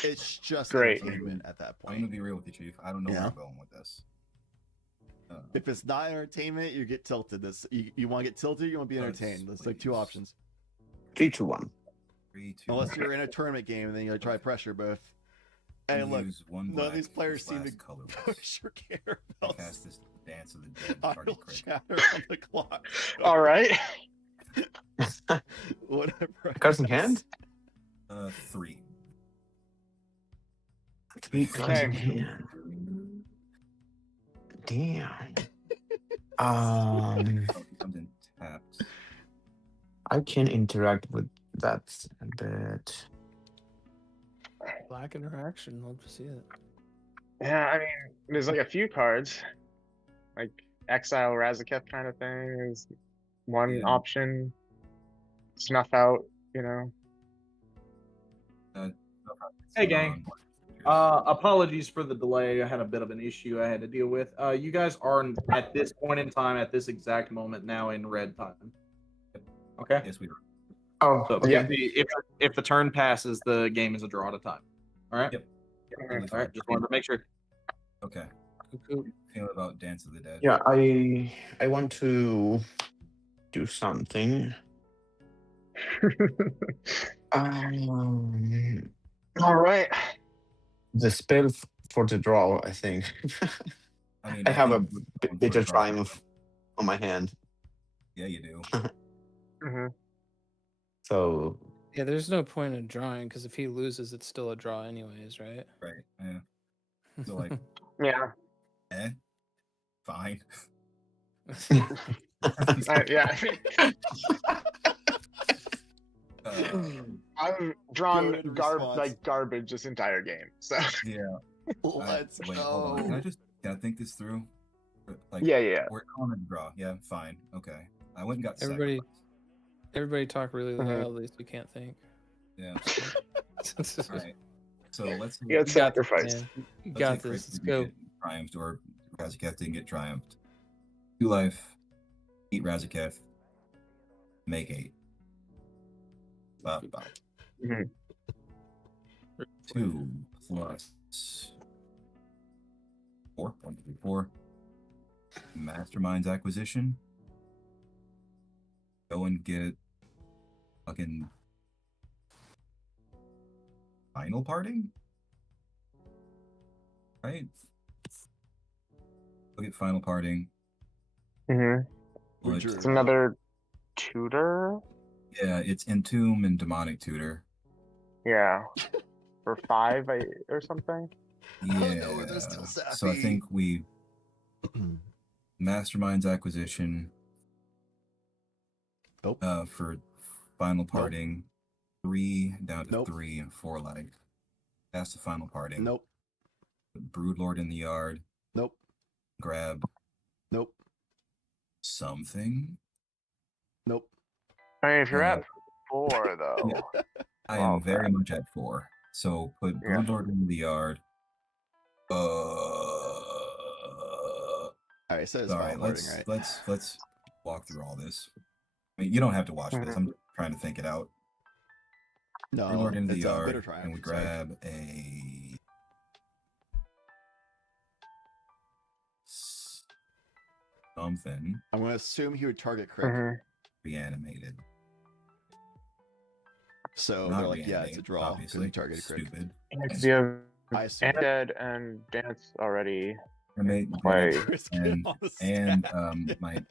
it's just Great. entertainment at that I'm gonna point. be real with you, Chief. I don't know where Yeah. I'm going with this. If it's not entertainment, you get tilted. This you want to get tilted, you want to be entertained. There's like 2 options. 3, 2, 1. 3, 2, Unless you're in a tournament game and then you try pressure both. And look, use 1 none of black, these players this seem to last colorless. push or care about Cast this Dance of the Dead idle party crit. chatter on the clock. All right. Whatever. Cards in hand? 3. 3 cards in Okay. hand. Damn. Oh, he comes in tapped. I can interact with that a bit. Black interaction. Love to see it. Yeah, I mean, there's like a few cards, like Exile Razaketh kind of thing is one Yeah. option. Snuff out, you know. Hey, gang. Apologies for the delay. I had a bit of an issue I had to deal with. You guys are at this point in time, at this exact moment now in red time. Okay. Yes, we are. Oh, So okay. if the turn passes, the game is a draw at a time. All right. Yep. All right. Just wanted to make sure. Okay. Feel about Dance of the Dead. Yeah, I want to do something. All right. The spell for the draw, I think. I mean, I have a think we're going bit for of a draw. triumph on my hand. Yeah, you do. Mm-hmm. So Yeah, there's no point in drawing because if he loses, it's still a draw anyways, right? Right. Yeah. So like, Yeah. fine. Yeah. I've drawn Good response. like garbage this entire game. So Yeah. Let's Wait, hold on. Can I just think this through? Like, Yeah. We're calling it a draw. Yeah, fine. Okay. I went and got Everybody talk really Mhm. loudly so you can't think. Yeah. All right. So let's. You got sacrificed. Man. You let's got say this. Chris Let's didn't go. get Triumphed or Razaketh didn't get triumphed. 2 life. Eat Razaketh. Make 8. Bop, bop. Mhm. 2 plus 4. 1, 2, 3, 4. Mastermind's acquisition. Go and get fucking final parting? Right? Look at final parting. Mm-hmm. Like, It's another tutor? Yeah, it's Entomb and Demonic Tutor. Yeah. For 5 or something? Yeah. they're still So I think we Mastermind's acquisition. Nope. For final parting, 3 down to 3 and 4 life. That's the final parting. Nope. Broodlord in the yard. Nope. Grab. Nope. Something. Nope. I mean, if you're at 4, though. Yeah. I am very much at 4. So put Broodlord in the yard. All right, so it's final parting, right? Let's walk through all this. I mean, you don't have to watch this. I'm trying to think it out. No, Broodlord in the it's yard, Bitter Triumph, and we sorry. grab a something. I'm going to assume he would target Crick. Reanimated. So Not they're like, yeah, it's a reanimate, draw because obviously. he targeted Crick. Stupid. Because you have I assume. Dead and Dance already Reanimate, play. and my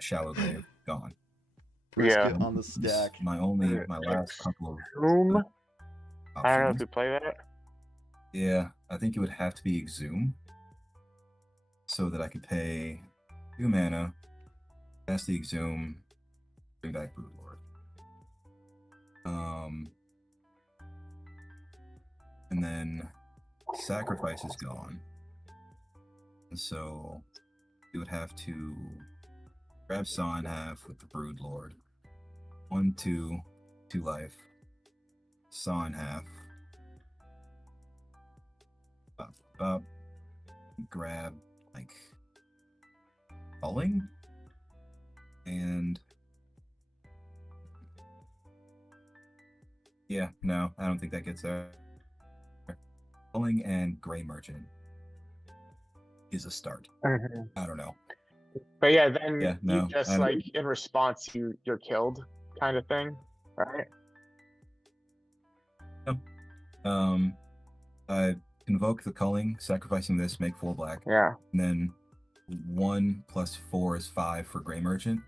Shallow Grave gone. Yeah. On the stack. My last couple of Room? I don't know if options. you play that. Yeah, I think it would have to be Exhume, so that I could pay 2 mana, cast the Exhume, bring back Broodlord. And then Sacrifice is gone, and so you would have to grab Saw in half with the Broodlord. 1, 2, 2 life. Saw in half. Up. Grab like Culling and yeah, no, I don't think that gets there. Culling and Gray Merchant is a start. I don't know. But yeah, then Yeah, no, you just like in response you're killed kind of thing, right? I invoke the Culling, sacrificing this, make 4 black. Yeah. And then 1 + 4 is 5 for Gray Merchant.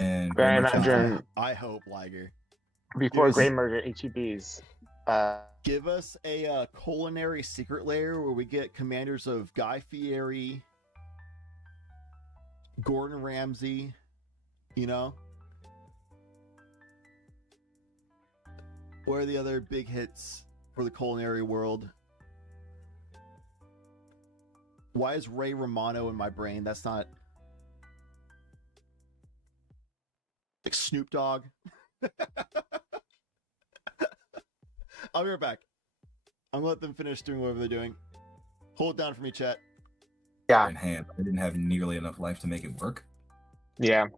And Gray Merchant. I hope, Liger. Before Gray Merchant HEBs. Give us a culinary secret lair where we get commanders of Guy Fieri, Gordon Ramsay, you know? What are the other big hits for the culinary world? Why is Ray Romano in my brain? That's not... Like Snoop Dogg. I'll be right back. I'm gonna let them finish doing whatever they're doing. Hold it down for me, chat. Yeah. In hand, I didn't have nearly enough life to make it work. Yeah.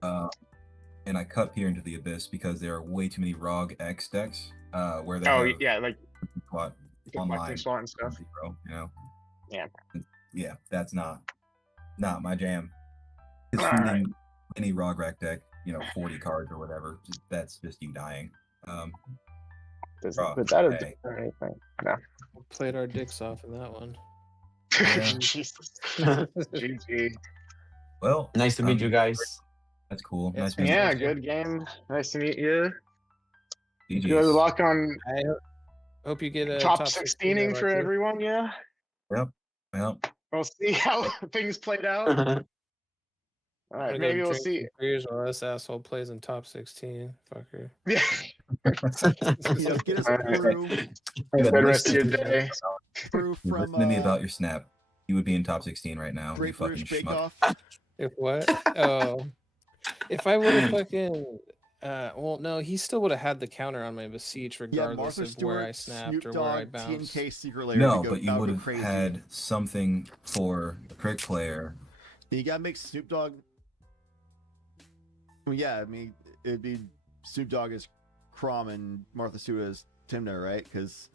And I cut Peer into the Abyss because there are way too many ROG X decks where they have yeah, like what online slot and stuff. 0, you know. Yeah. Yeah, that's not my jam. It's All shooting right. any ROG rack deck, 40 cards or whatever. That's just you dying. Doesn't put that into anything. No. Played our dicks off in that one. Jesus. GG. Well, Nice to meet you guys. That's cool. Yeah, Nice meeting Yeah, you. good game. Nice to meet you. GG's. Good luck on I hope you get a top top 16ing for everyone, yeah. Yep. We'll see how things played out. All right, maybe we'll see. Beers while this asshole plays in top 16. Fucker. Yeah. Get us through. Good rest of your day. Through from Listen to me about your snap. You would be in top 16 right now. Great You fucking British Bake schmuck. Off. If what? Oh. If I would have fucking well, no, he still would have had the counter on my Beseech regardless Martha of where I Stewart, snapped Snoop or where I Dogg, bounced. TNK Secret Lair. No, to go, but you that would be have crazy. had something for a Crick player. You gotta make Snoop Dogg. I mean, yeah, I mean, it'd be Snoop Dogg as Crom and Martha Stewart as Timno, right? Because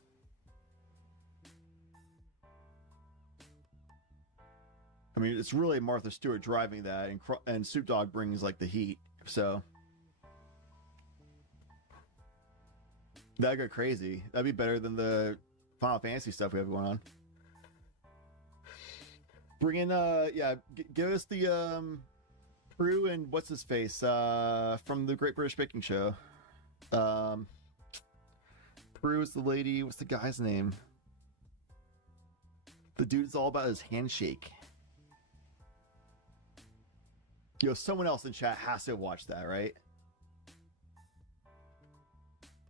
I mean, it's really Martha Stewart driving that, and Snoop Dogg brings like the heat. So that'd go crazy. That'd be better than the Final Fantasy stuff we have going on. Bring in, give us the Prue and what's his face from the Great British Baking Show. Prue is the lady. What's the guy's name? The dude's all about his handshake. Yo, someone else in chat has to watch that, right?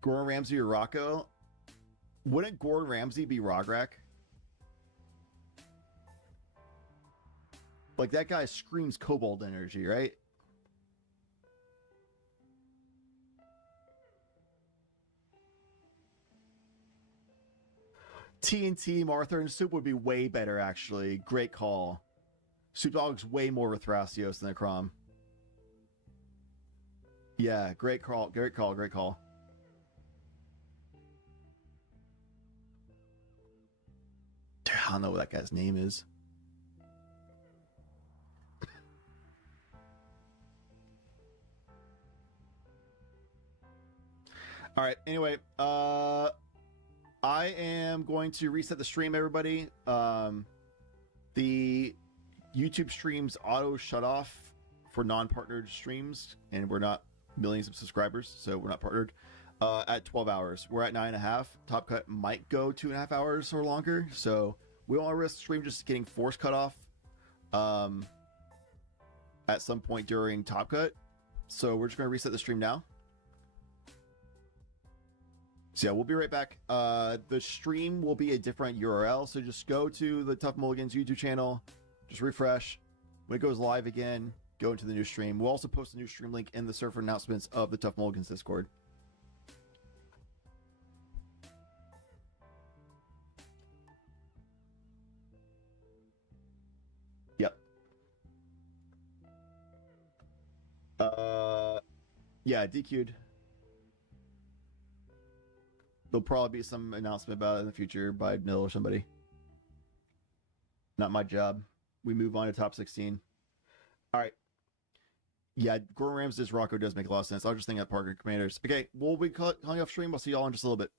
Gordon Ramsay or Rocco? Wouldn't Gordon Ramsay be Rograk? Like, that guy screams cobalt energy, right? TNT, Martha, and Soup would be way better, actually. Great call. Soup Dog's way more with Thrasios than the Crom. Yeah, great call, great call, great call. I don't know what that guy's name is. All right, anyway, I am going to reset the stream, everybody. The YouTube streams auto shut off for non-partnered streams, and we're not millions of subscribers, so we're not partnered. At 12 hours, we're at 9.5. Top Cut might go 2.5 hours or longer, so we don't want to risk the stream just getting force cut off at some point during Top Cut. So we're just going to reset the stream now. So yeah, we'll be right back. The stream will be a different URL, so just go to the Tough Mulligans YouTube channel, just refresh. When it goes live again, go into the new stream. We'll also post a new stream link in the server announcements of the Tough Mulligans Discord. Yep. Yeah, DQ'd. There'll probably be some announcement about it in the future by Nil or somebody. Not my job. We move on to top 16. All right. Yeah, Gordon Ramsay's Rocco does make a lot of sense. I was just thinking of Parker Commanders. Okay, we'll be calling off stream. I'll see y'all in just a little bit.